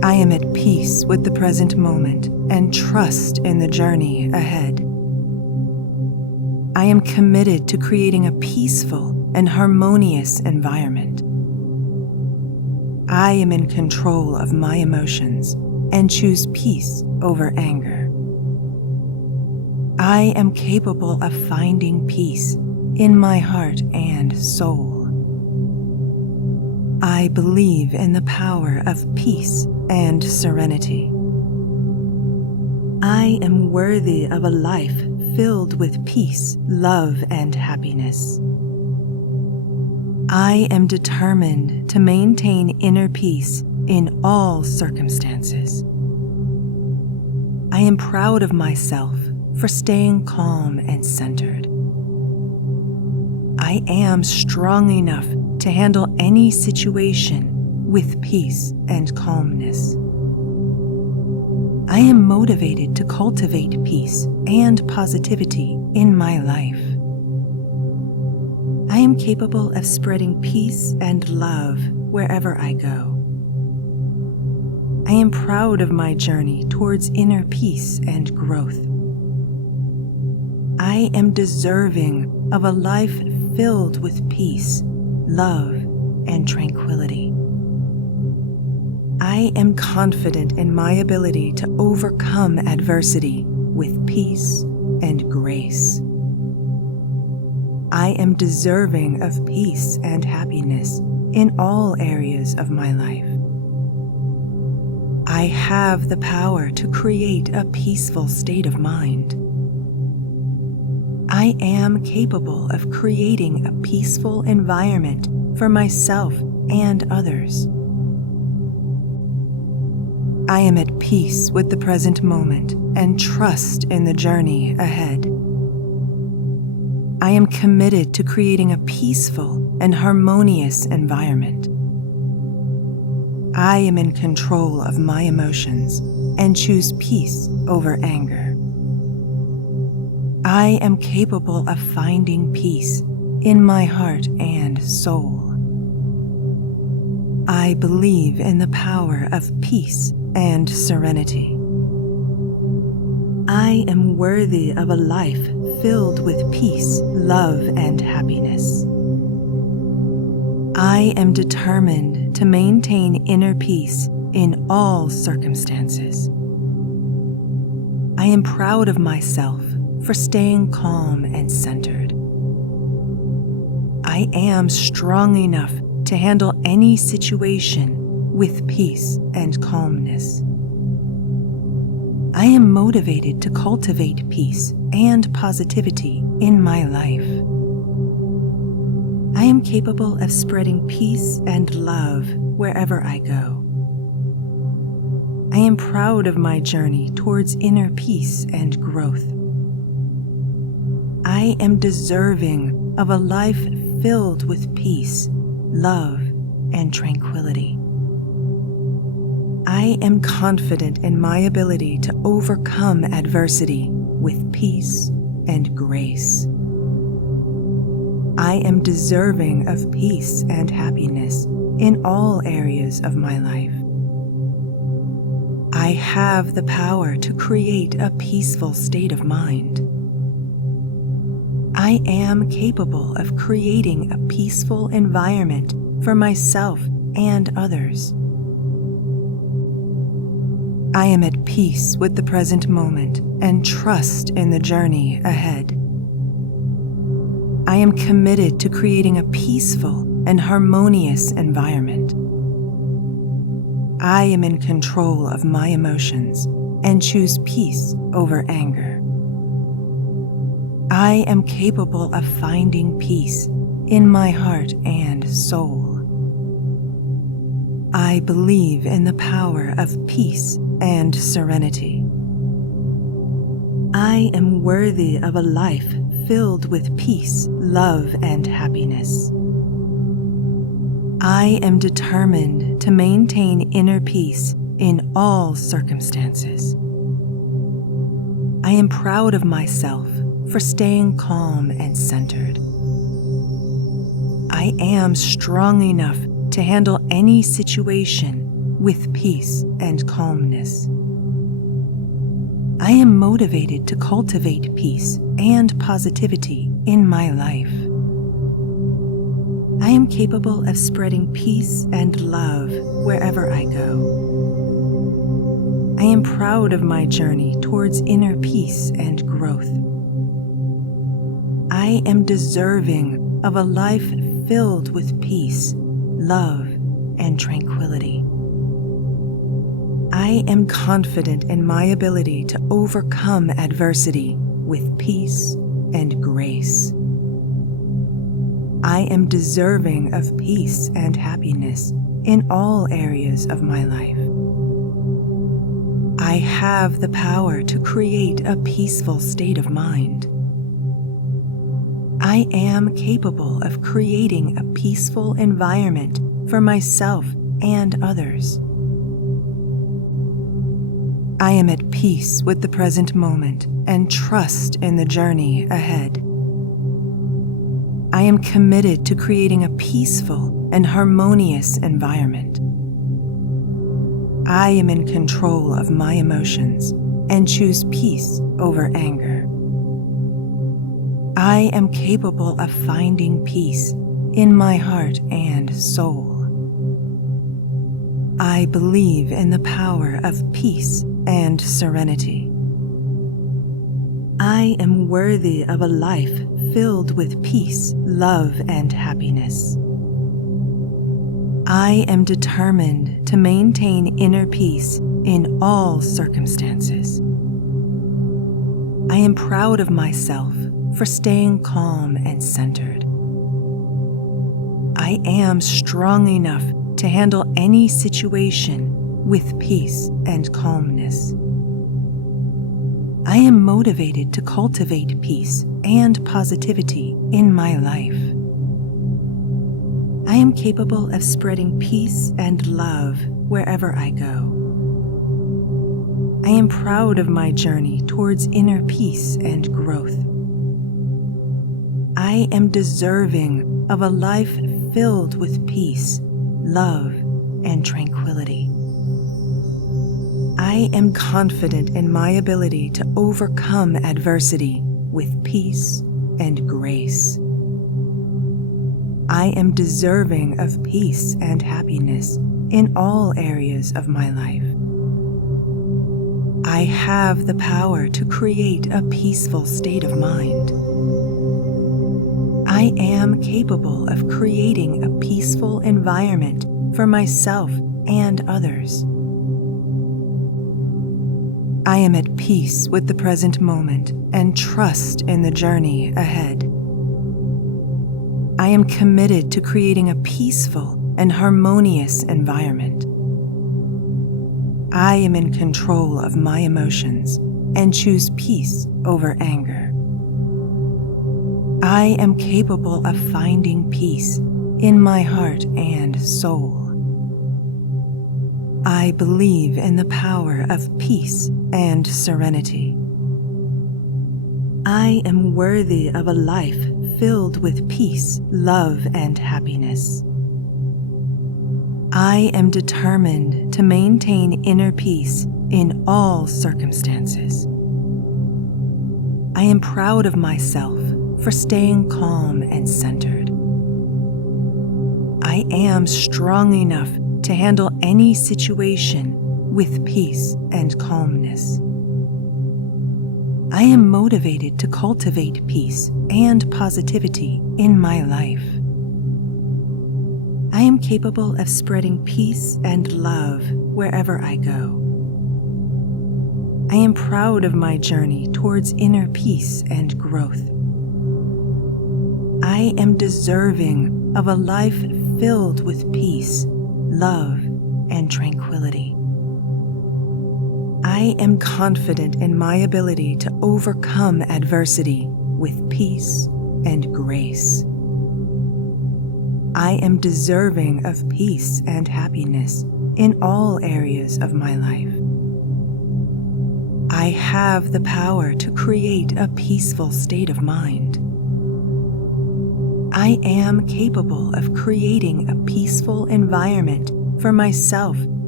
I am at peace with the present moment and trust in the journey ahead. I am committed to creating a peaceful and harmonious environment. I am in control of my emotions and choose peace over anger. I am capable of finding peace in my heart and soul. I believe in the power of peace and serenity. I am worthy of a life filled with peace, love, and happiness. I am determined to maintain inner peace in all circumstances. I am proud of myself for staying calm and centered. I am strong enough to handle any situation with peace and calmness. I am motivated to cultivate peace and positivity in my life. I am capable of spreading peace and love wherever I go. I am proud of my journey towards inner peace and growth. I am deserving of a life filled with peace, love, and tranquility. I am confident in my ability to overcome adversity with peace and grace. I am deserving of peace and happiness in all areas of my life. I have the power to create a peaceful state of mind. I am capable of creating a peaceful environment for myself and others. I am at peace with the present moment and trust in the journey ahead. I am committed to creating a peaceful and harmonious environment. I am in control of my emotions and choose peace over anger. I am capable of finding peace in my heart and soul. I believe in the power of peace and serenity. I am worthy of a life filled with peace, love, and happiness. I am determined to maintain inner peace in all circumstances. I am proud of myself for staying calm and centered. I am strong enough to handle any situation with peace and calmness. I am motivated to cultivate peace and positivity in my life. I am capable of spreading peace and love wherever I go. I am proud of my journey towards inner peace and growth. I am deserving of a life filled with peace, love, and tranquility. I am confident in my ability to overcome adversity with peace and grace. I am deserving of peace and happiness in all areas of my life. I have the power to create a peaceful state of mind. I am capable of creating a peaceful environment for myself and others. I am at peace with the present moment and trust in the journey ahead. I am committed to creating a peaceful and harmonious environment. I am in control of my emotions and choose peace over anger. I am capable of finding peace in my heart and soul. I believe in the power of peace and serenity. I am worthy of a life filled with peace, love, and happiness. I am determined to maintain inner peace in all circumstances. I am proud of myself for staying calm and centered. I am strong enough to handle any situation with peace and calmness. I am motivated to cultivate peace and positivity in my life. I am capable of spreading peace and love wherever I go. I am proud of my journey towards inner peace and growth. I am deserving of a life filled with peace, love, and tranquility. I am confident in my ability to overcome adversity with peace and grace. I am deserving of peace and happiness in all areas of my life. I have the power to create a peaceful state of mind. I am capable of creating a peaceful environment for myself and others. I am at peace with the present moment and trust in the journey ahead. I am committed to creating a peaceful and harmonious environment. I am in control of my emotions and choose peace over anger. I am capable of finding peace in my heart and soul. I believe in the power of peace and serenity. I am worthy of a life filled with peace, love, and happiness. I am determined to maintain inner peace in all circumstances. I am proud of myself for staying calm and centered. I am strong enough to handle any situation with peace and calmness. I am motivated to cultivate peace and positivity in my life. I am capable of spreading peace and love wherever I go. I am proud of my journey towards inner peace and growth. I am deserving of a life filled with peace, love, and tranquility. I am confident in my ability to overcome adversity with peace and grace. I am deserving of peace and happiness in all areas of my life. I have the power to create a peaceful state of mind. I am capable of creating a peaceful environment for myself and others. I am at peace with the present moment and trust in the journey ahead. I am committed to creating a peaceful and harmonious environment. I am in control of my emotions and choose peace over anger. I am capable of finding peace in my heart and soul. I believe in the power of peace and serenity. I am worthy of a life filled with peace, love, and happiness. I am determined to maintain inner peace in all circumstances. I am proud of myself for staying calm and centered. I am strong enough to handle any situation with peace and calmness. I am motivated to cultivate peace and positivity in my life. I am capable of spreading peace and love wherever I go. I am proud of my journey towards inner peace and growth. I am deserving of a life filled with peace, love, and tranquility. I am confident in my ability to overcome adversity with peace and grace. I am deserving of peace and happiness in all areas of my life. I have the power to create a peaceful state of mind. I am capable of creating a peaceful environment for myself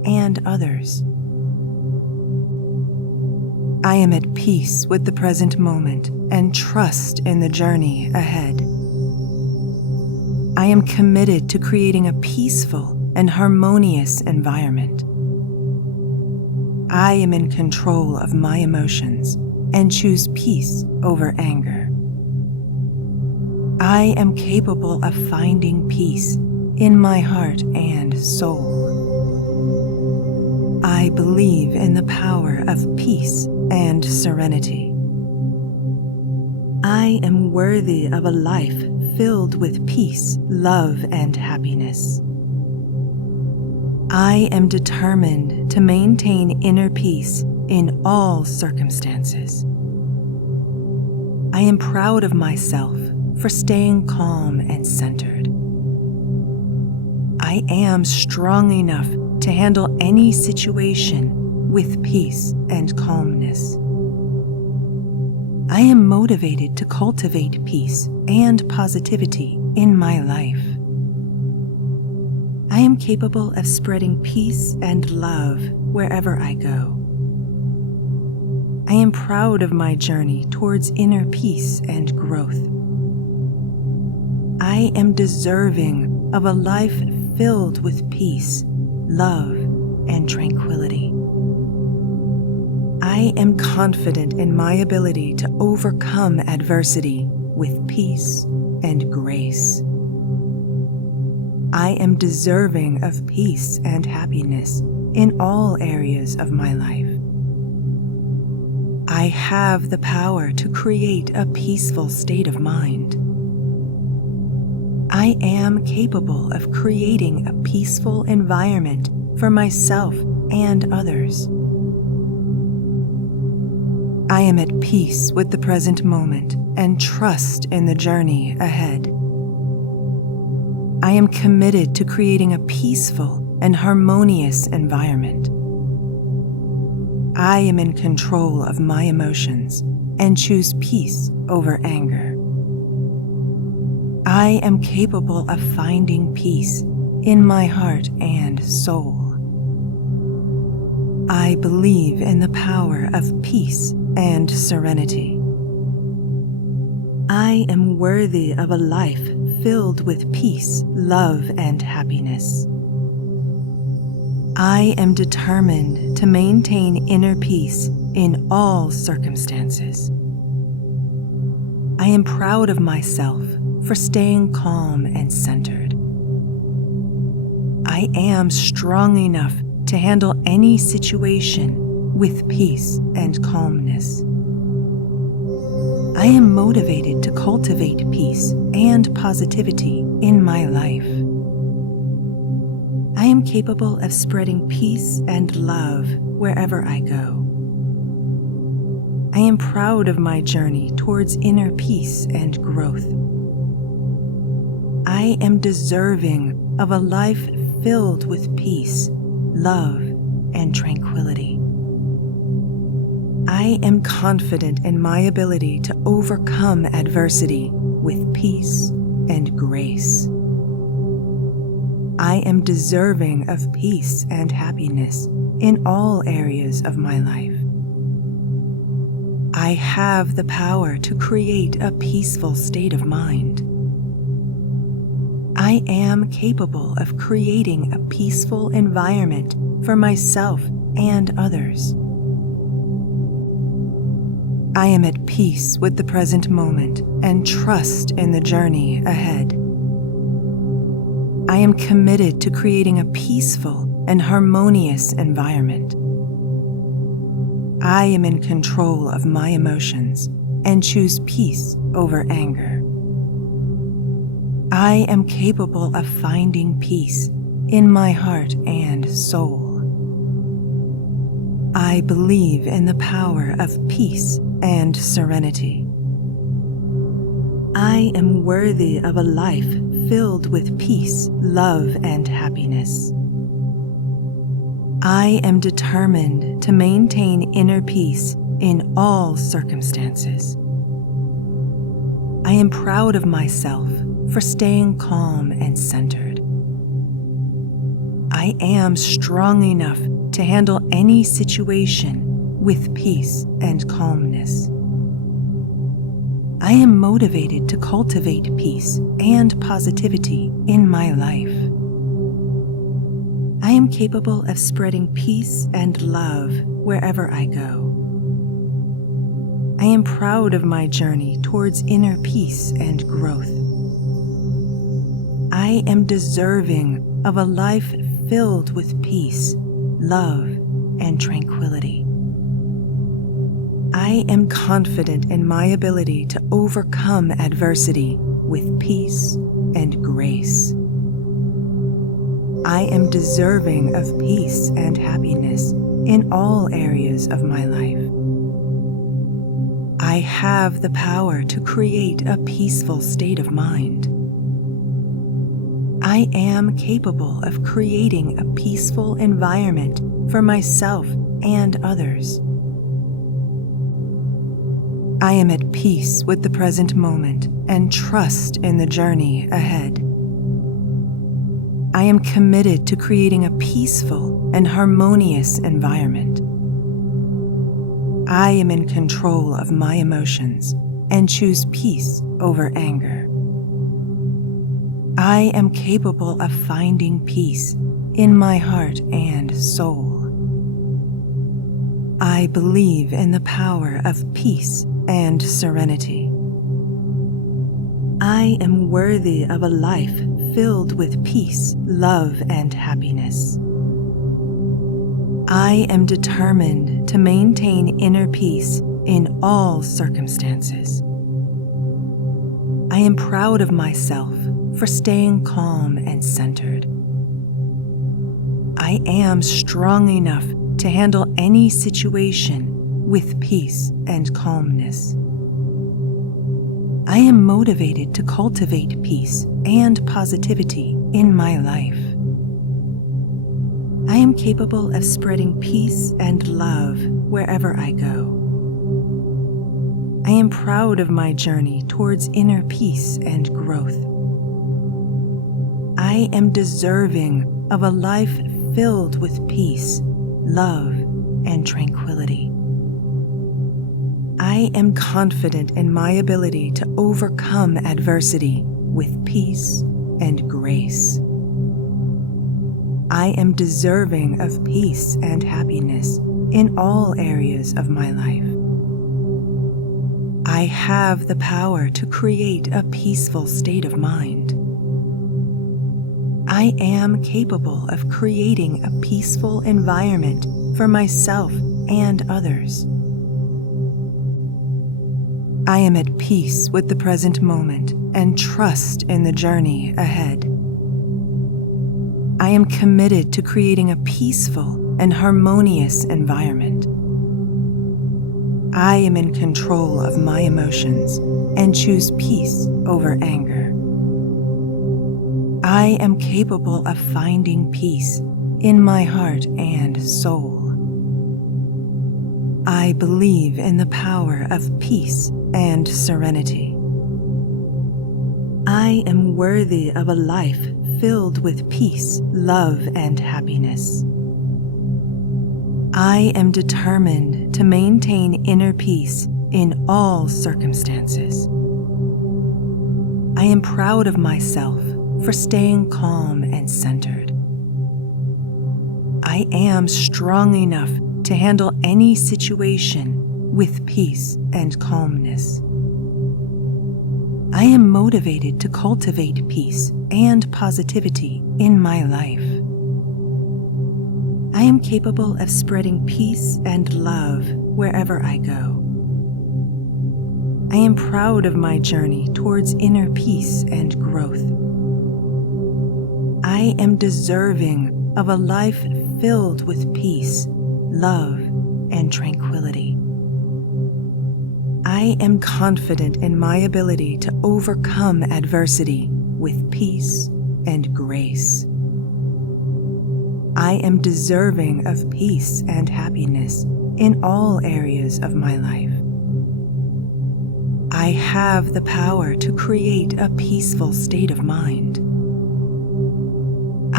and others. I am at peace with the present moment and trust in the journey ahead. I am committed to creating a peaceful and harmonious environment. I am in control of my emotions and choose peace over anger. I am capable of finding peace in my heart and soul. I believe in the power of peace and serenity. I am worthy of a life filled with peace, love, and happiness. I am determined to maintain inner peace in all circumstances. I am proud of myself for staying calm and centered. I am strong enough to handle any situation with peace and calmness. I am motivated to cultivate peace and positivity in my life. I am capable of spreading peace and love wherever I go. I am proud of my journey towards inner peace and growth. I am deserving of a life filled with peace, love, and tranquility. I am confident in my ability to overcome adversity with peace and grace. I am deserving of peace and happiness in all areas of my life. I have the power to create a peaceful state of mind. I am capable of creating a peaceful environment for myself and others. I am at peace with the present moment and trust in the journey ahead. I am committed to creating a peaceful and harmonious environment. I am in control of my emotions and choose peace over anger. I am capable of finding peace in my heart and soul. I believe in the power of peace and serenity. I am worthy of a life filled with peace, love, and happiness. I am determined to maintain inner peace in all circumstances. I am proud of myself for staying calm and centered. I am strong enough to handle any situation with peace and calmness. I am motivated to cultivate peace and positivity in my life. I am capable of spreading peace and love wherever I go. I am proud of my journey towards inner peace and growth. I am deserving of a life filled with peace, love, and tranquility. I am confident in my ability to overcome adversity with peace and grace. I am deserving of peace and happiness in all areas of my life. I have the power to create a peaceful state of mind. I am capable of creating a peaceful environment for myself and others. I am at peace with the present moment and trust in the journey ahead. I am committed to creating a peaceful and harmonious environment. I am in control of my emotions and choose peace over anger. I am capable of finding peace in my heart and soul. I believe in the power of peace and serenity. I am worthy of a life filled with peace, love, and happiness. I am determined to maintain inner peace in all circumstances. I am proud of myself for staying calm and centered. I I am strong enough to handle any situation with peace and calmness. I am motivated to cultivate peace and positivity in my life. I am capable of spreading peace and love wherever I go. I am proud of my journey towards inner peace and growth. I am deserving of a life filled with peace, love, and tranquility. I am confident in my ability to overcome adversity with peace and grace. I am deserving of peace and happiness in all areas of my life. I have the power to create a peaceful state of mind. I am capable of creating a peaceful environment for myself and others. I am at peace with the present moment and trust in the journey ahead. I am committed to creating a peaceful and harmonious environment. I am in control of my emotions and choose peace over anger. I am capable of finding peace in my heart and soul. I believe in the power of peace and serenity. I am worthy of a life filled with peace, love, and happiness. I am determined to maintain inner peace in all circumstances. I am proud of myself for staying calm and centered. I am strong enough to handle any situation with peace and calmness. I am motivated to cultivate peace and positivity in my life. I am capable of spreading peace and love wherever I go. I am proud of my journey towards inner peace and growth. I am deserving of a life filled with peace, love, and tranquility. I am confident in my ability to overcome adversity with peace and grace. I am deserving of peace and happiness in all areas of my life. I have the power to create a peaceful state of mind. I am capable of creating a peaceful environment for myself and others. I am at peace with the present moment and trust in the journey ahead. I am committed to creating a peaceful and harmonious environment. I am in control of my emotions and choose peace over anger. I am capable of finding peace in my heart and soul. I believe in the power of peace and serenity. I am worthy of a life filled with peace, love, and happiness. I am determined to maintain inner peace in all circumstances. I am proud of myself for staying calm and centered. I am strong enough to handle any situation with peace and calmness. I am motivated to cultivate peace and positivity in my life. I am capable of spreading peace and love wherever I go. I am proud of my journey towards inner peace and growth. I am deserving of a life filled with peace, love, and tranquility. I am confident in my ability to overcome adversity with peace and grace. I am deserving of peace and happiness in all areas of my life. I have the power to create a peaceful state of mind.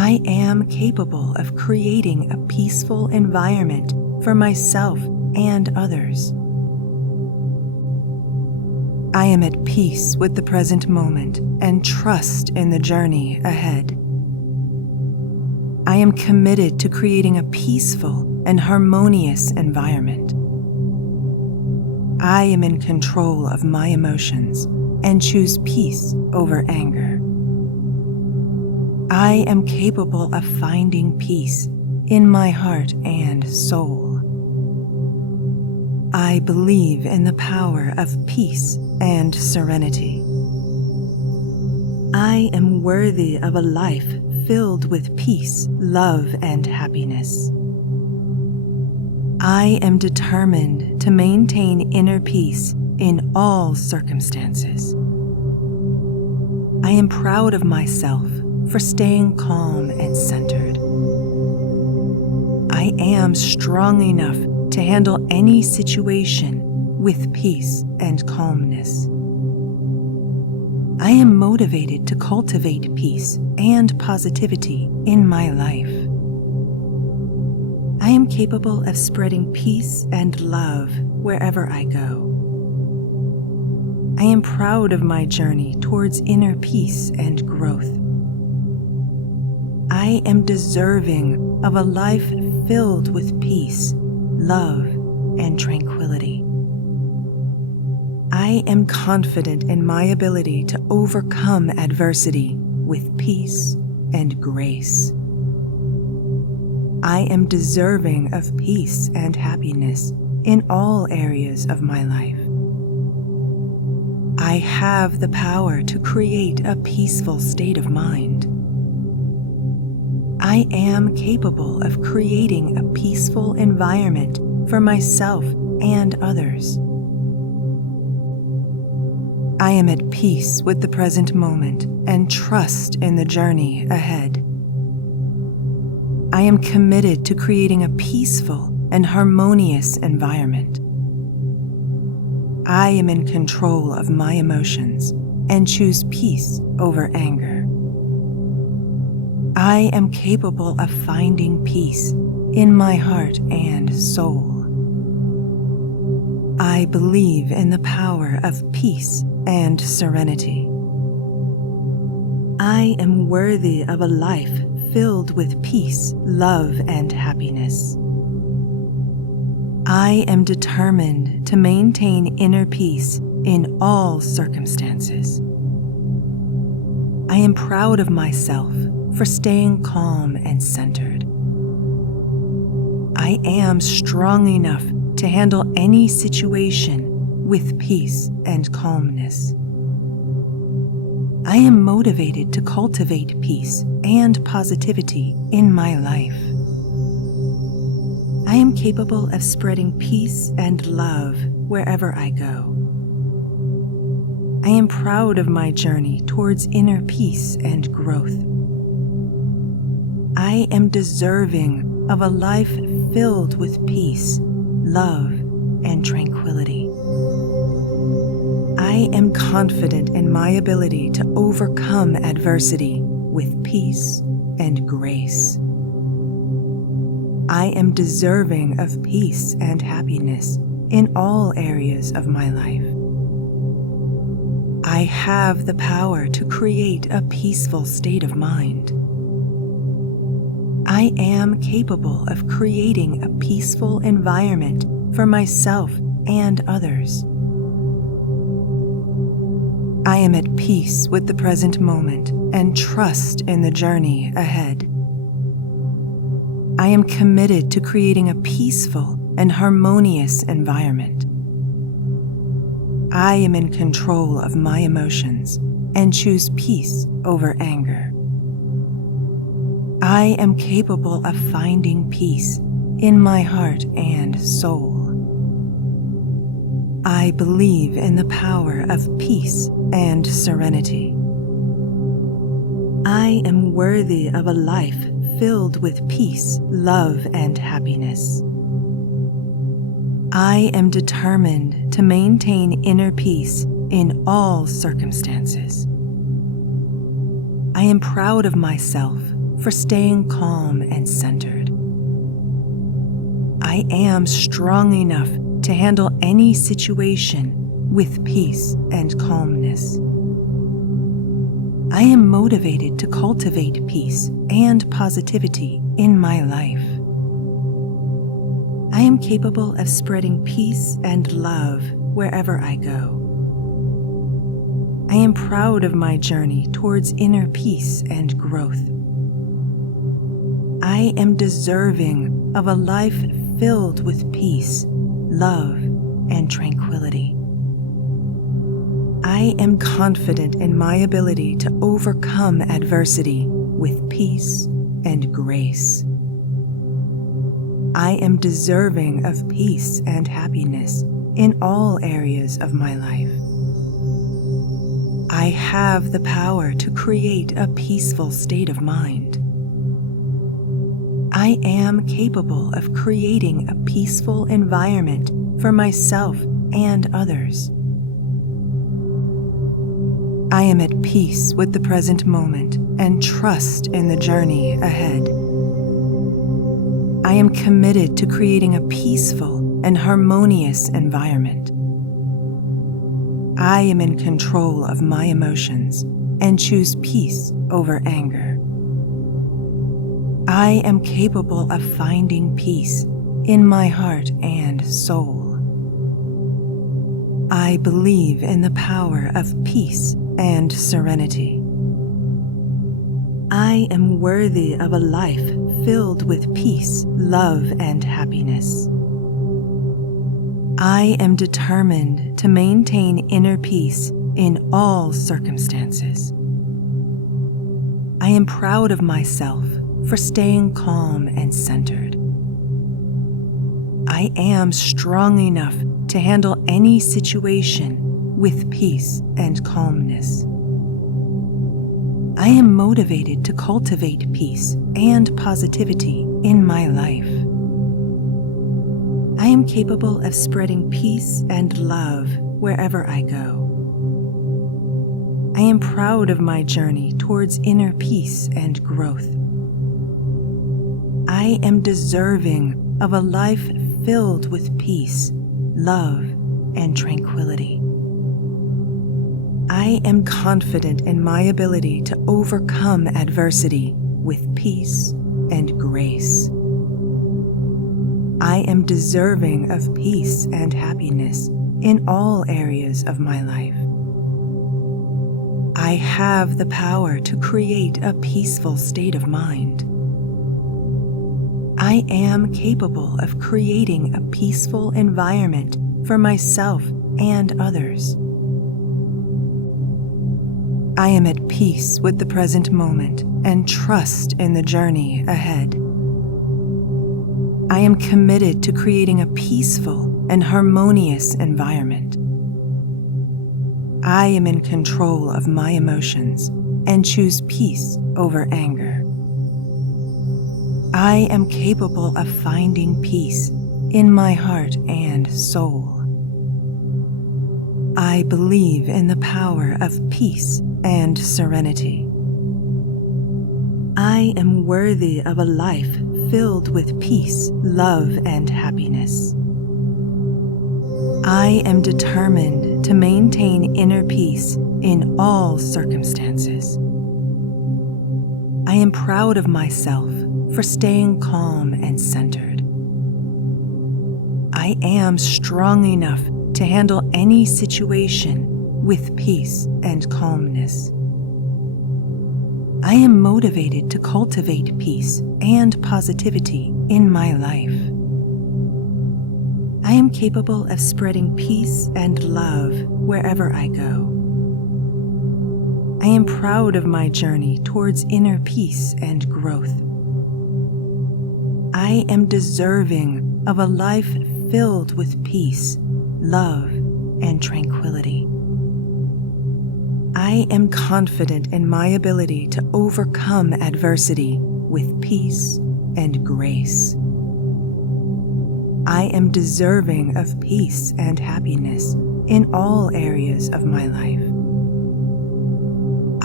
I am capable of creating a peaceful environment for myself and others. I am at peace with the present moment and trust in the journey ahead. I am committed to creating a peaceful and harmonious environment. I am in control of my emotions and choose peace over anger. I am capable of finding peace in my heart and soul. I believe in the power of peace and serenity. I am worthy of a life filled with peace, love, and happiness. I am determined to maintain inner peace in all circumstances. I am proud of myself for staying calm and centered. I am strong enough to handle any situation with peace and calmness. I am motivated to cultivate peace and positivity in my life. I am capable of spreading peace and love wherever I go. I am proud of my journey towards inner peace and growth. I am deserving of a life filled with peace, love, and tranquility. I am confident in my ability to overcome adversity with peace and grace. I am deserving of peace and happiness in all areas of my life. I have the power to create a peaceful state of mind. I am capable of creating a peaceful environment for myself and others. I am at peace with the present moment and trust in the journey ahead. I am committed to creating a peaceful and harmonious environment. I am in control of my emotions and choose peace over anger. I am capable of finding peace in my heart and soul. I believe in the power of peace and serenity. I am worthy of a life filled with peace, love, and happiness. I am determined to maintain inner peace in all circumstances. I am proud of myself for staying calm and centered. I am strong enough to handle any situation with peace and calmness. I am motivated to cultivate peace and positivity in my life. I am capable of spreading peace and love wherever I go. I am proud of my journey towards inner peace and growth. I am deserving of a life filled with peace, love, and tranquility. I am confident in my ability to overcome adversity with peace and grace. I am deserving of peace and happiness in all areas of my life. I have the power to create a peaceful state of mind. I am capable of creating a peaceful environment for myself and others. I am at peace with the present moment and trust in the journey ahead. I am committed to creating a peaceful and harmonious environment. I am in control of my emotions and choose peace over anger. I am capable of finding peace in my heart and soul. I believe in the power of peace and serenity. I am worthy of a life filled with peace, love, and happiness. I am determined to maintain inner peace in all circumstances. I am proud of myself for staying calm and centered. I am strong enough to handle any situation with peace and calmness. I am motivated to cultivate peace and positivity in my life. I am capable of spreading peace and love wherever I go. I am proud of my journey towards inner peace and growth. I am deserving of a life filled with peace, love, and tranquility. I am confident in my ability to overcome adversity with peace and grace. I am deserving of peace and happiness in all areas of my life. I have the power to create a peaceful state of mind. I am capable of creating a peaceful environment for myself and others. I am at peace with the present moment and trust in the journey ahead. I am committed to creating a peaceful and harmonious environment. I am in control of my emotions and choose peace over anger. I am capable of finding peace in my heart and soul. I believe in the power of peace and serenity. I am worthy of a life filled with peace, love, and happiness. I am determined to maintain inner peace in all circumstances. I am proud of myself for staying calm and centered. I am strong enough to handle any situation with peace and calmness. I am motivated to cultivate peace and positivity in my life. I am capable of spreading peace and love wherever I go. I am proud of my journey towards inner peace and growth. I am deserving of a life filled with peace, love, and tranquility. I am confident in my ability to overcome adversity with peace and grace. I am deserving of peace and happiness in all areas of my life. I have the power to create a peaceful state of mind. I am capable of creating a peaceful environment for myself and others. I am at peace with the present moment and trust in the journey ahead. I am committed to creating a peaceful and harmonious environment. I am in control of my emotions and choose peace over anger. I am capable of finding peace in my heart and soul. I believe in the power of peace and serenity. I am worthy of a life filled with peace, love, and happiness. I am determined to maintain inner peace in all circumstances. I am proud of myself for staying calm and centered. I am strong enough to handle any situation with peace and calmness. I am motivated to cultivate peace and positivity in my life. I am capable of spreading peace and love wherever I go. I am proud of my journey towards inner peace and growth. I am deserving of a life filled with peace, love, and tranquility. I am confident in my ability to overcome adversity with peace and grace. I am deserving of peace and happiness in all areas of my life.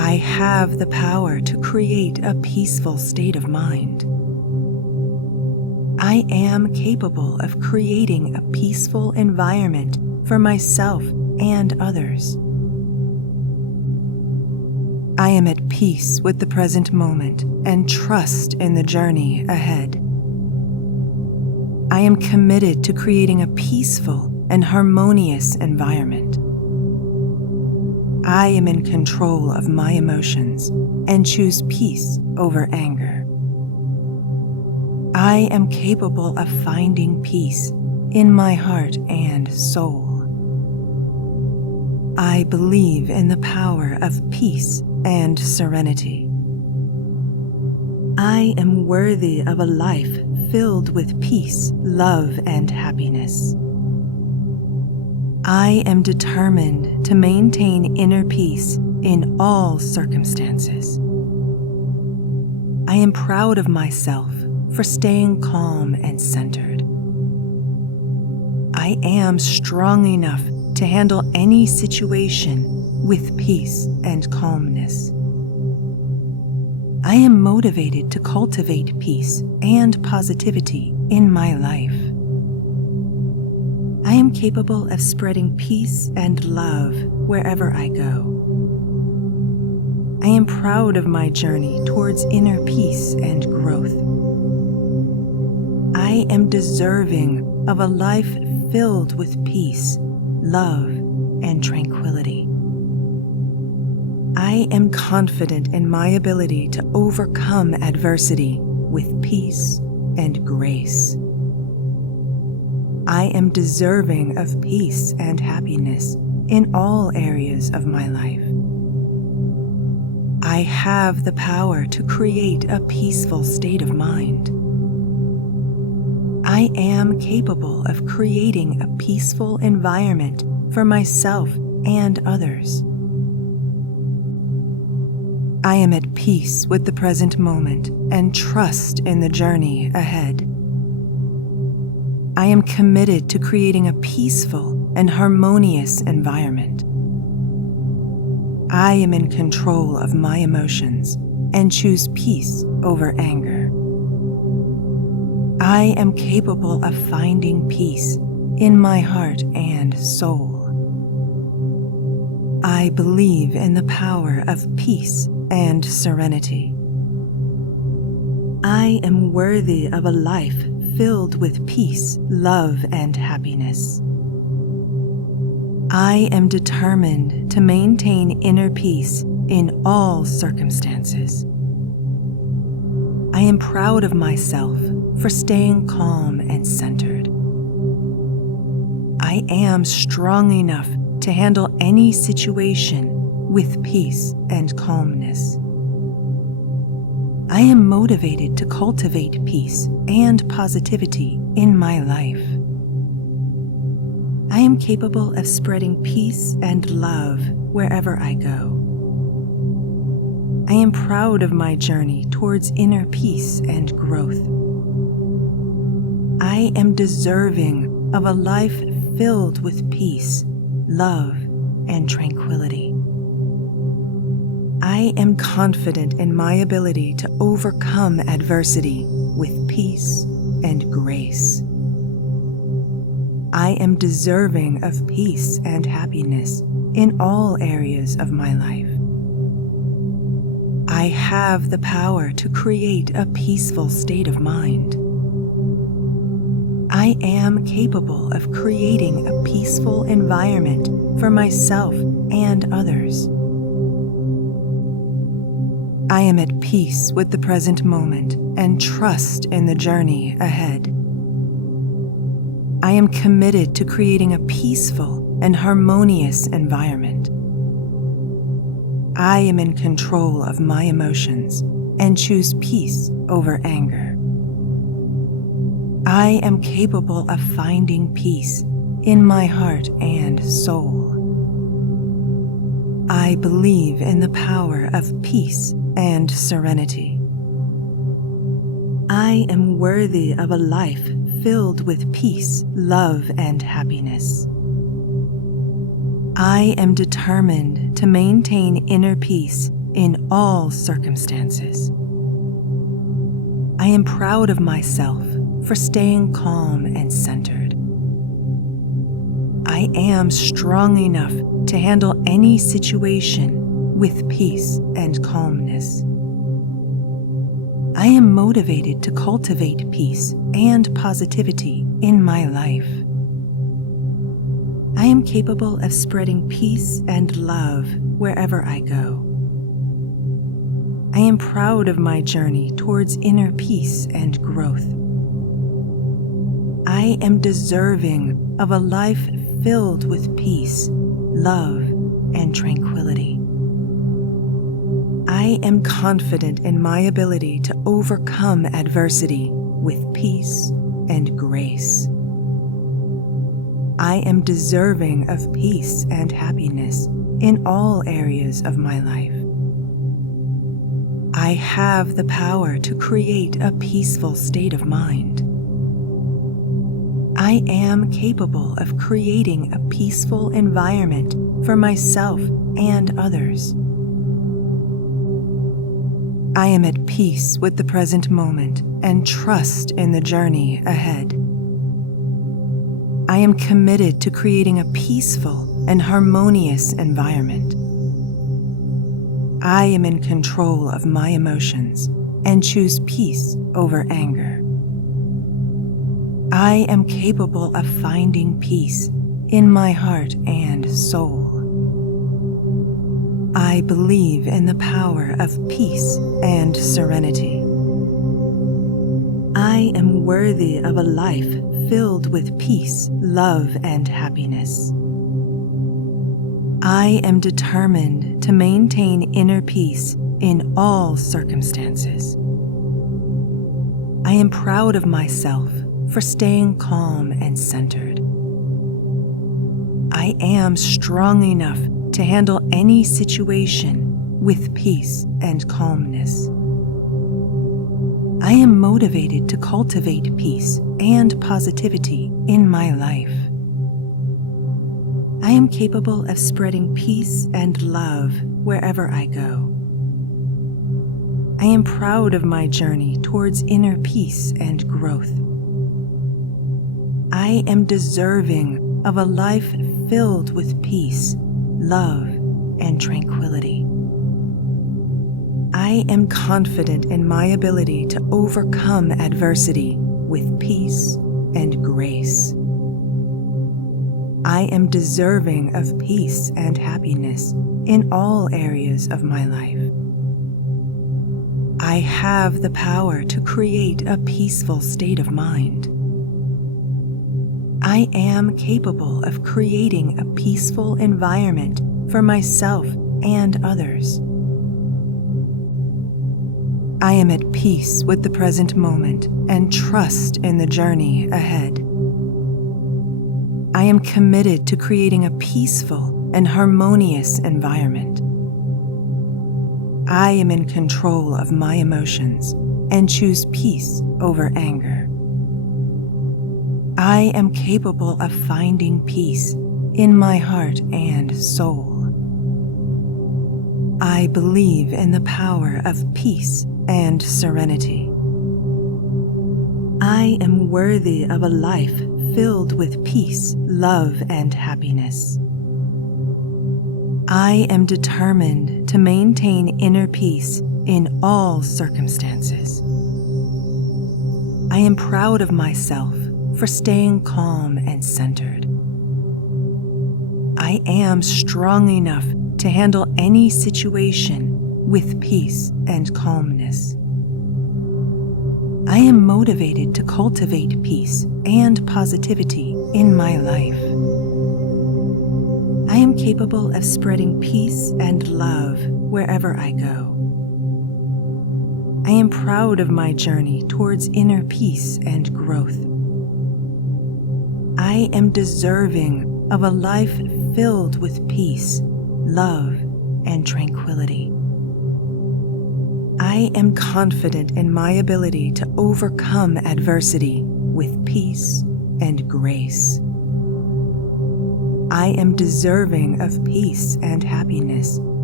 I have the power to create a peaceful state of mind. I am capable of creating a peaceful environment for myself and others. I am at peace with the present moment and trust in the journey ahead. I am committed to creating a peaceful and harmonious environment. I am in control of my emotions and choose peace over anger. I am capable of finding peace in my heart and soul. I believe in the power of peace and serenity. I am worthy of a life filled with peace, love, and happiness. I am determined to maintain inner peace in all circumstances. I am proud of myself for staying calm and centered. I am strong enough to handle any situation with peace and calmness. I am motivated to cultivate peace and positivity in my life. I am capable of spreading peace and love wherever I go. I am proud of my journey towards inner peace and growth. I am deserving of a life filled with peace, love, and tranquility. I am confident in my ability to overcome adversity with peace and grace. I am deserving of peace and happiness in all areas of my life. I have the power to create a peaceful state of mind. I am capable of creating a peaceful environment for myself and others. I am at peace with the present moment and trust in the journey ahead. I am committed to creating a peaceful and harmonious environment. I am in control of my emotions and choose peace over anger. I am capable of finding peace in my heart and soul. I believe in the power of peace and serenity. I am worthy of a life filled with peace, love, and happiness. I am determined to maintain inner peace in all circumstances. I am proud of myself for staying calm and centered. I am strong enough to handle any situation with peace and calmness. I am motivated to cultivate peace and positivity in my life. I am capable of spreading peace and love wherever I go. I am proud of my journey towards inner peace and growth. I am deserving of a life filled with peace, love, and tranquility. I am confident in my ability to overcome adversity with peace and grace. I am deserving of peace and happiness in all areas of my life. I have the power to create a peaceful state of mind. I am capable of creating a peaceful environment for myself and others. I am at peace with the present moment and trust in the journey ahead. I am committed to creating a peaceful and harmonious environment. I am in control of my emotions and choose peace over anger. I am capable of finding peace in my heart and soul. I believe in the power of peace and serenity. I am worthy of a life filled with peace, love, and happiness. I am determined to maintain inner peace in all circumstances. I am proud of myself for staying calm and centered. I am strong enough to handle any situation with peace and calmness. I am motivated to cultivate peace and positivity in my life. I am capable of spreading peace and love wherever I go. I am proud of my journey towards inner peace and growth. I am deserving of a life filled with peace, love, and tranquility. I am confident in my ability to overcome adversity with peace and grace. I am deserving of peace and happiness in all areas of my life. I have the power to create a peaceful state of mind. I am capable of creating a peaceful environment for myself and others. I am at peace with the present moment and trust in the journey ahead. I am committed to creating a peaceful and harmonious environment. I am in control of my emotions and choose peace over anger. I am capable of finding peace in my heart and soul. I believe in the power of peace and serenity. I am worthy of a life filled with peace, love, and happiness. I am determined to maintain inner peace in all circumstances. I am proud of myself for staying calm and centered. I am strong enough to handle any situation with peace and calmness. I am motivated to cultivate peace and positivity in my life. I am capable of spreading peace and love wherever I go. I am proud of my journey towards inner peace and growth. I am deserving of a life filled with peace, love, and tranquility. I am confident in my ability to overcome adversity with peace and grace. I am deserving of peace and happiness in all areas of my life. I have the power to create a peaceful state of mind. I am capable of creating a peaceful environment for myself and others. I am at peace with the present moment and trust in the journey ahead. I am committed to creating a peaceful and harmonious environment. I am in control of my emotions and choose peace over anger. I am capable of finding peace in my heart and soul. I believe in the power of peace and serenity. I am worthy of a life filled with peace, love, and happiness. I am determined to maintain inner peace in all circumstances. I am proud of myself for staying calm and centered. I am strong enough to handle any situation with peace and calmness. I am motivated to cultivate peace and positivity in my life. I am capable of spreading peace and love wherever I go. I am proud of my journey towards inner peace and growth. I am deserving of a life filled with peace, love, and tranquility. I am confident in my ability to overcome adversity with peace and grace. I am deserving of peace and happiness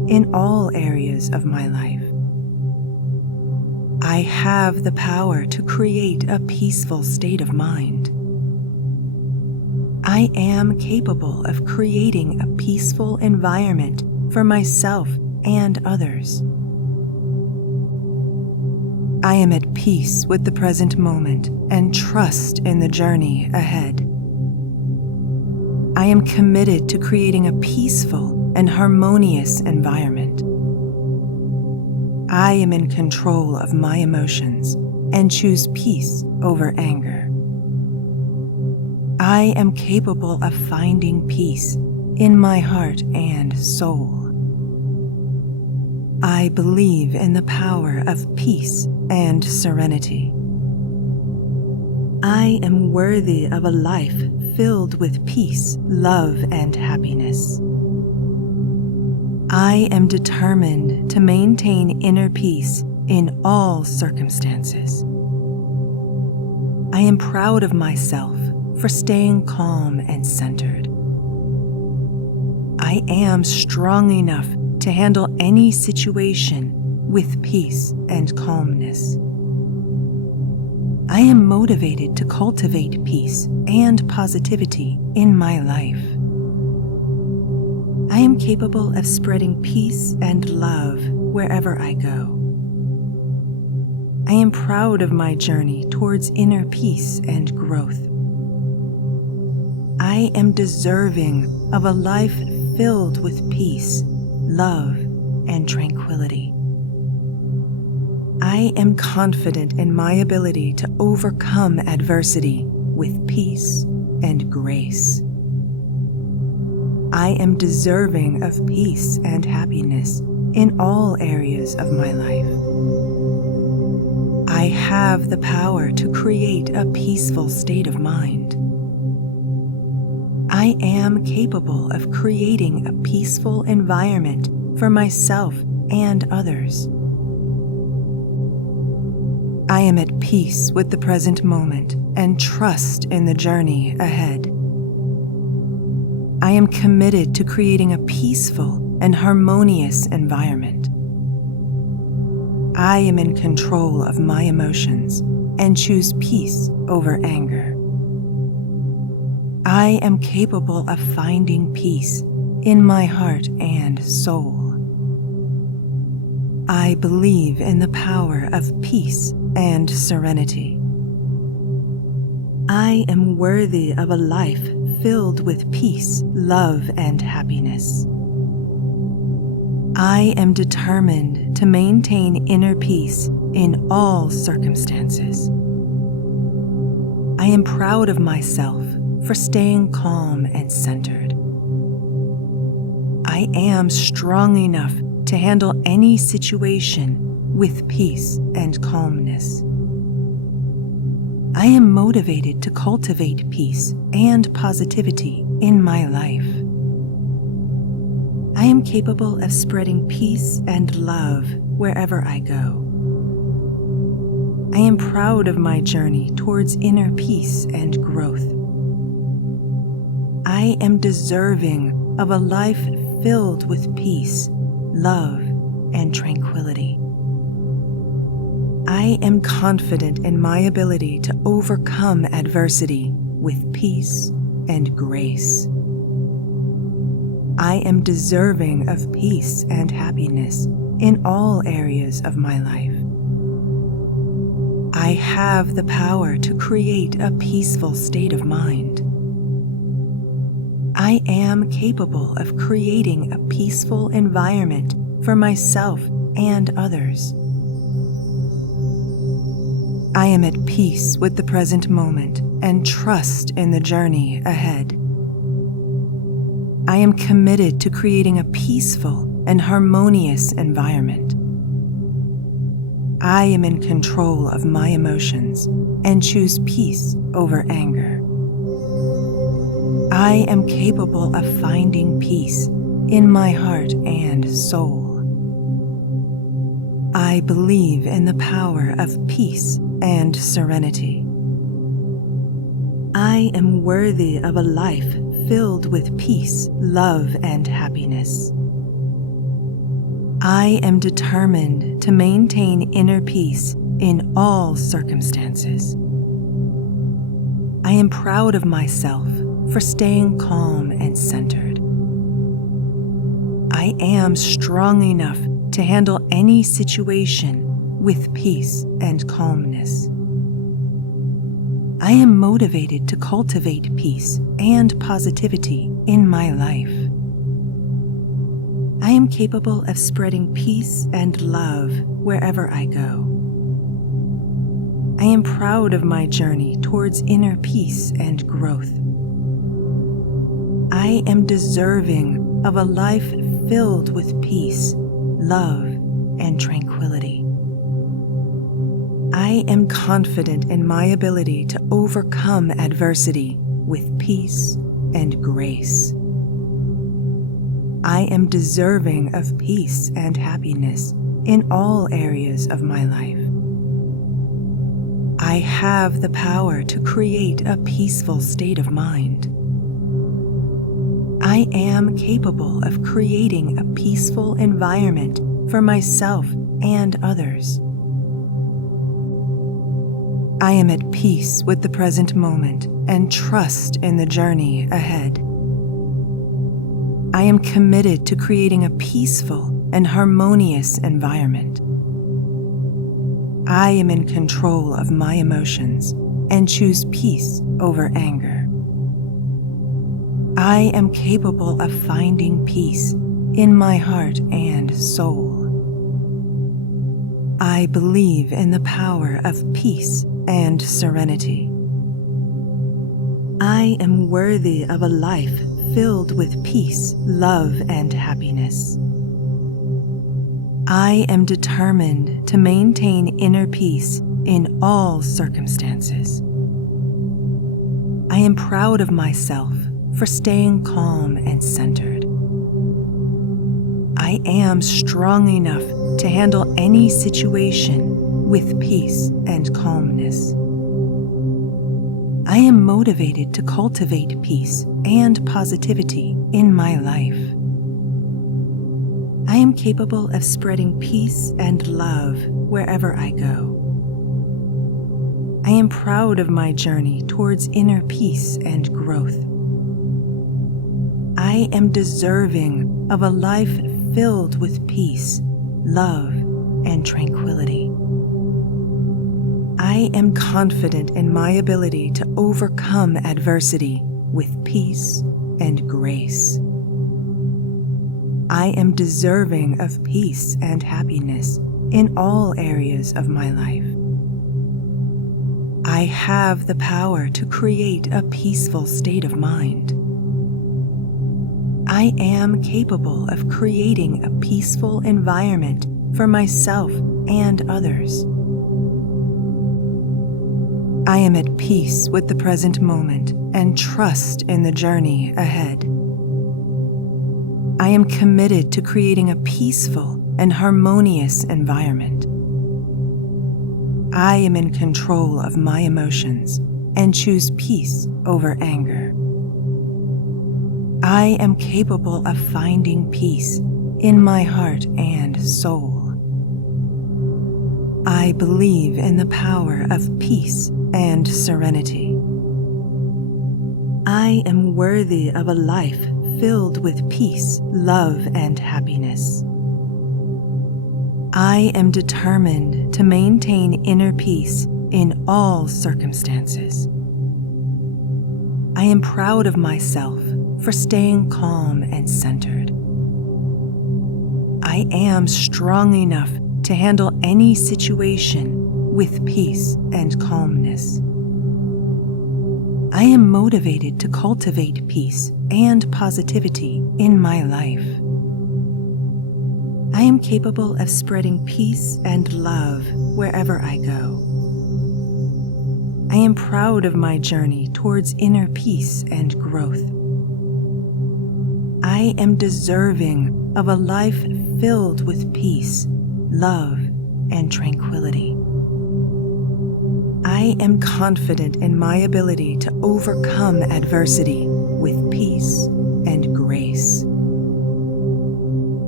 in all areas of my life. I have the power to create a peaceful state of mind. I am capable of creating a peaceful environment for myself and others. I am at peace with the present moment and trust in the journey ahead. I am committed to creating a peaceful and harmonious environment. I am in control of my emotions and choose peace over anger. I am capable of finding peace in my heart and soul. I believe in the power of peace and serenity. I am worthy of a life filled with peace, love, and happiness. I am determined to maintain inner peace in all circumstances. I am proud of myself for staying calm and centered. I am strong enough to handle any situation with peace and calmness. I am motivated to cultivate peace and positivity in my life. I am capable of spreading peace and love wherever I go. I am proud of my journey towards inner peace and growth. I am deserving of a life filled with peace, love, and tranquility. I am confident in my ability to overcome adversity with peace and grace. I am deserving of peace and happiness in all areas of my life. I have the power to create a peaceful state of mind. I am capable of creating a peaceful environment for myself and others. I am at peace with the present moment and trust in the journey ahead. I am committed to creating a peaceful and harmonious environment. I am in control of my emotions and choose peace over anger. I am capable of finding peace in my heart and soul. I believe in the power of peace and serenity. I am worthy of a life filled with peace, love, and happiness. I am determined to maintain inner peace in all circumstances. I am proud of myself for staying calm and centered. I am strong enough to handle any situation with peace and calmness. I am motivated to cultivate peace and positivity in my life. I am capable of spreading peace and love wherever I go. I am proud of my journey towards inner peace and growth. I am deserving of a life filled with peace, love, and tranquility. I am confident in my ability to overcome adversity with peace and grace. I am deserving of peace and happiness in all areas of my life. I have the power to create a peaceful state of mind. I am capable of creating a peaceful environment for myself and others. I am at peace with the present moment and trust in the journey ahead. I am committed to creating a peaceful and harmonious environment. I am in control of my emotions and choose peace over anger. I am capable of finding peace in my heart and soul. I believe in the power of peace and serenity. I am worthy of a life filled with peace, love, and happiness. I am determined to maintain inner peace in all circumstances. I am proud of myself for staying calm and centered. I am strong enough to handle any situation with peace and calmness. I am motivated to cultivate peace and positivity in my life. I am capable of spreading peace and love wherever I go. I am proud of my journey towards inner peace and growth. I am deserving of a life filled with peace, love, and tranquility. I am confident in my ability to overcome adversity with peace and grace. I am deserving of peace and happiness in all areas of my life. I have the power to create a peaceful state of mind. I am capable of creating a peaceful environment for myself and others. I am at peace with the present moment and trust in the journey ahead. I am committed to creating a peaceful and harmonious environment. I am in control of my emotions and choose peace over anger. I am capable of finding peace in my heart and soul. I believe in the power of peace and serenity. I am worthy of a life filled with peace, love, and happiness. I am determined to maintain inner peace in all circumstances. I am proud of myself for staying calm and centered. I am strong enough to handle any situation with peace and calmness. I am motivated to cultivate peace and positivity in my life. I am capable of spreading peace and love wherever I go. I am proud of my journey towards inner peace and growth. I am deserving of a life filled with peace, love, and tranquility. I am confident in my ability to overcome adversity with peace and grace. I am deserving of peace and happiness in all areas of my life. I have the power to create a peaceful state of mind. I am capable of creating a peaceful environment for myself and others. I am at peace with the present moment and trust in the journey ahead. I am committed to creating a peaceful and harmonious environment. I am in control of my emotions and choose peace over anger. I am capable of finding peace in my heart and soul. I believe in the power of peace and serenity. I am worthy of a life filled with peace, love, and happiness. I am determined to maintain inner peace in all circumstances. I am proud of myself for staying calm and centered. I am strong enough to handle any situation with peace and calmness. I am motivated to cultivate peace and positivity in my life. I am capable of spreading peace and love wherever I go. I am proud of my journey towards inner peace and growth. I am deserving of a life filled with peace, love, and tranquility. I am confident in my ability to overcome adversity with peace and grace.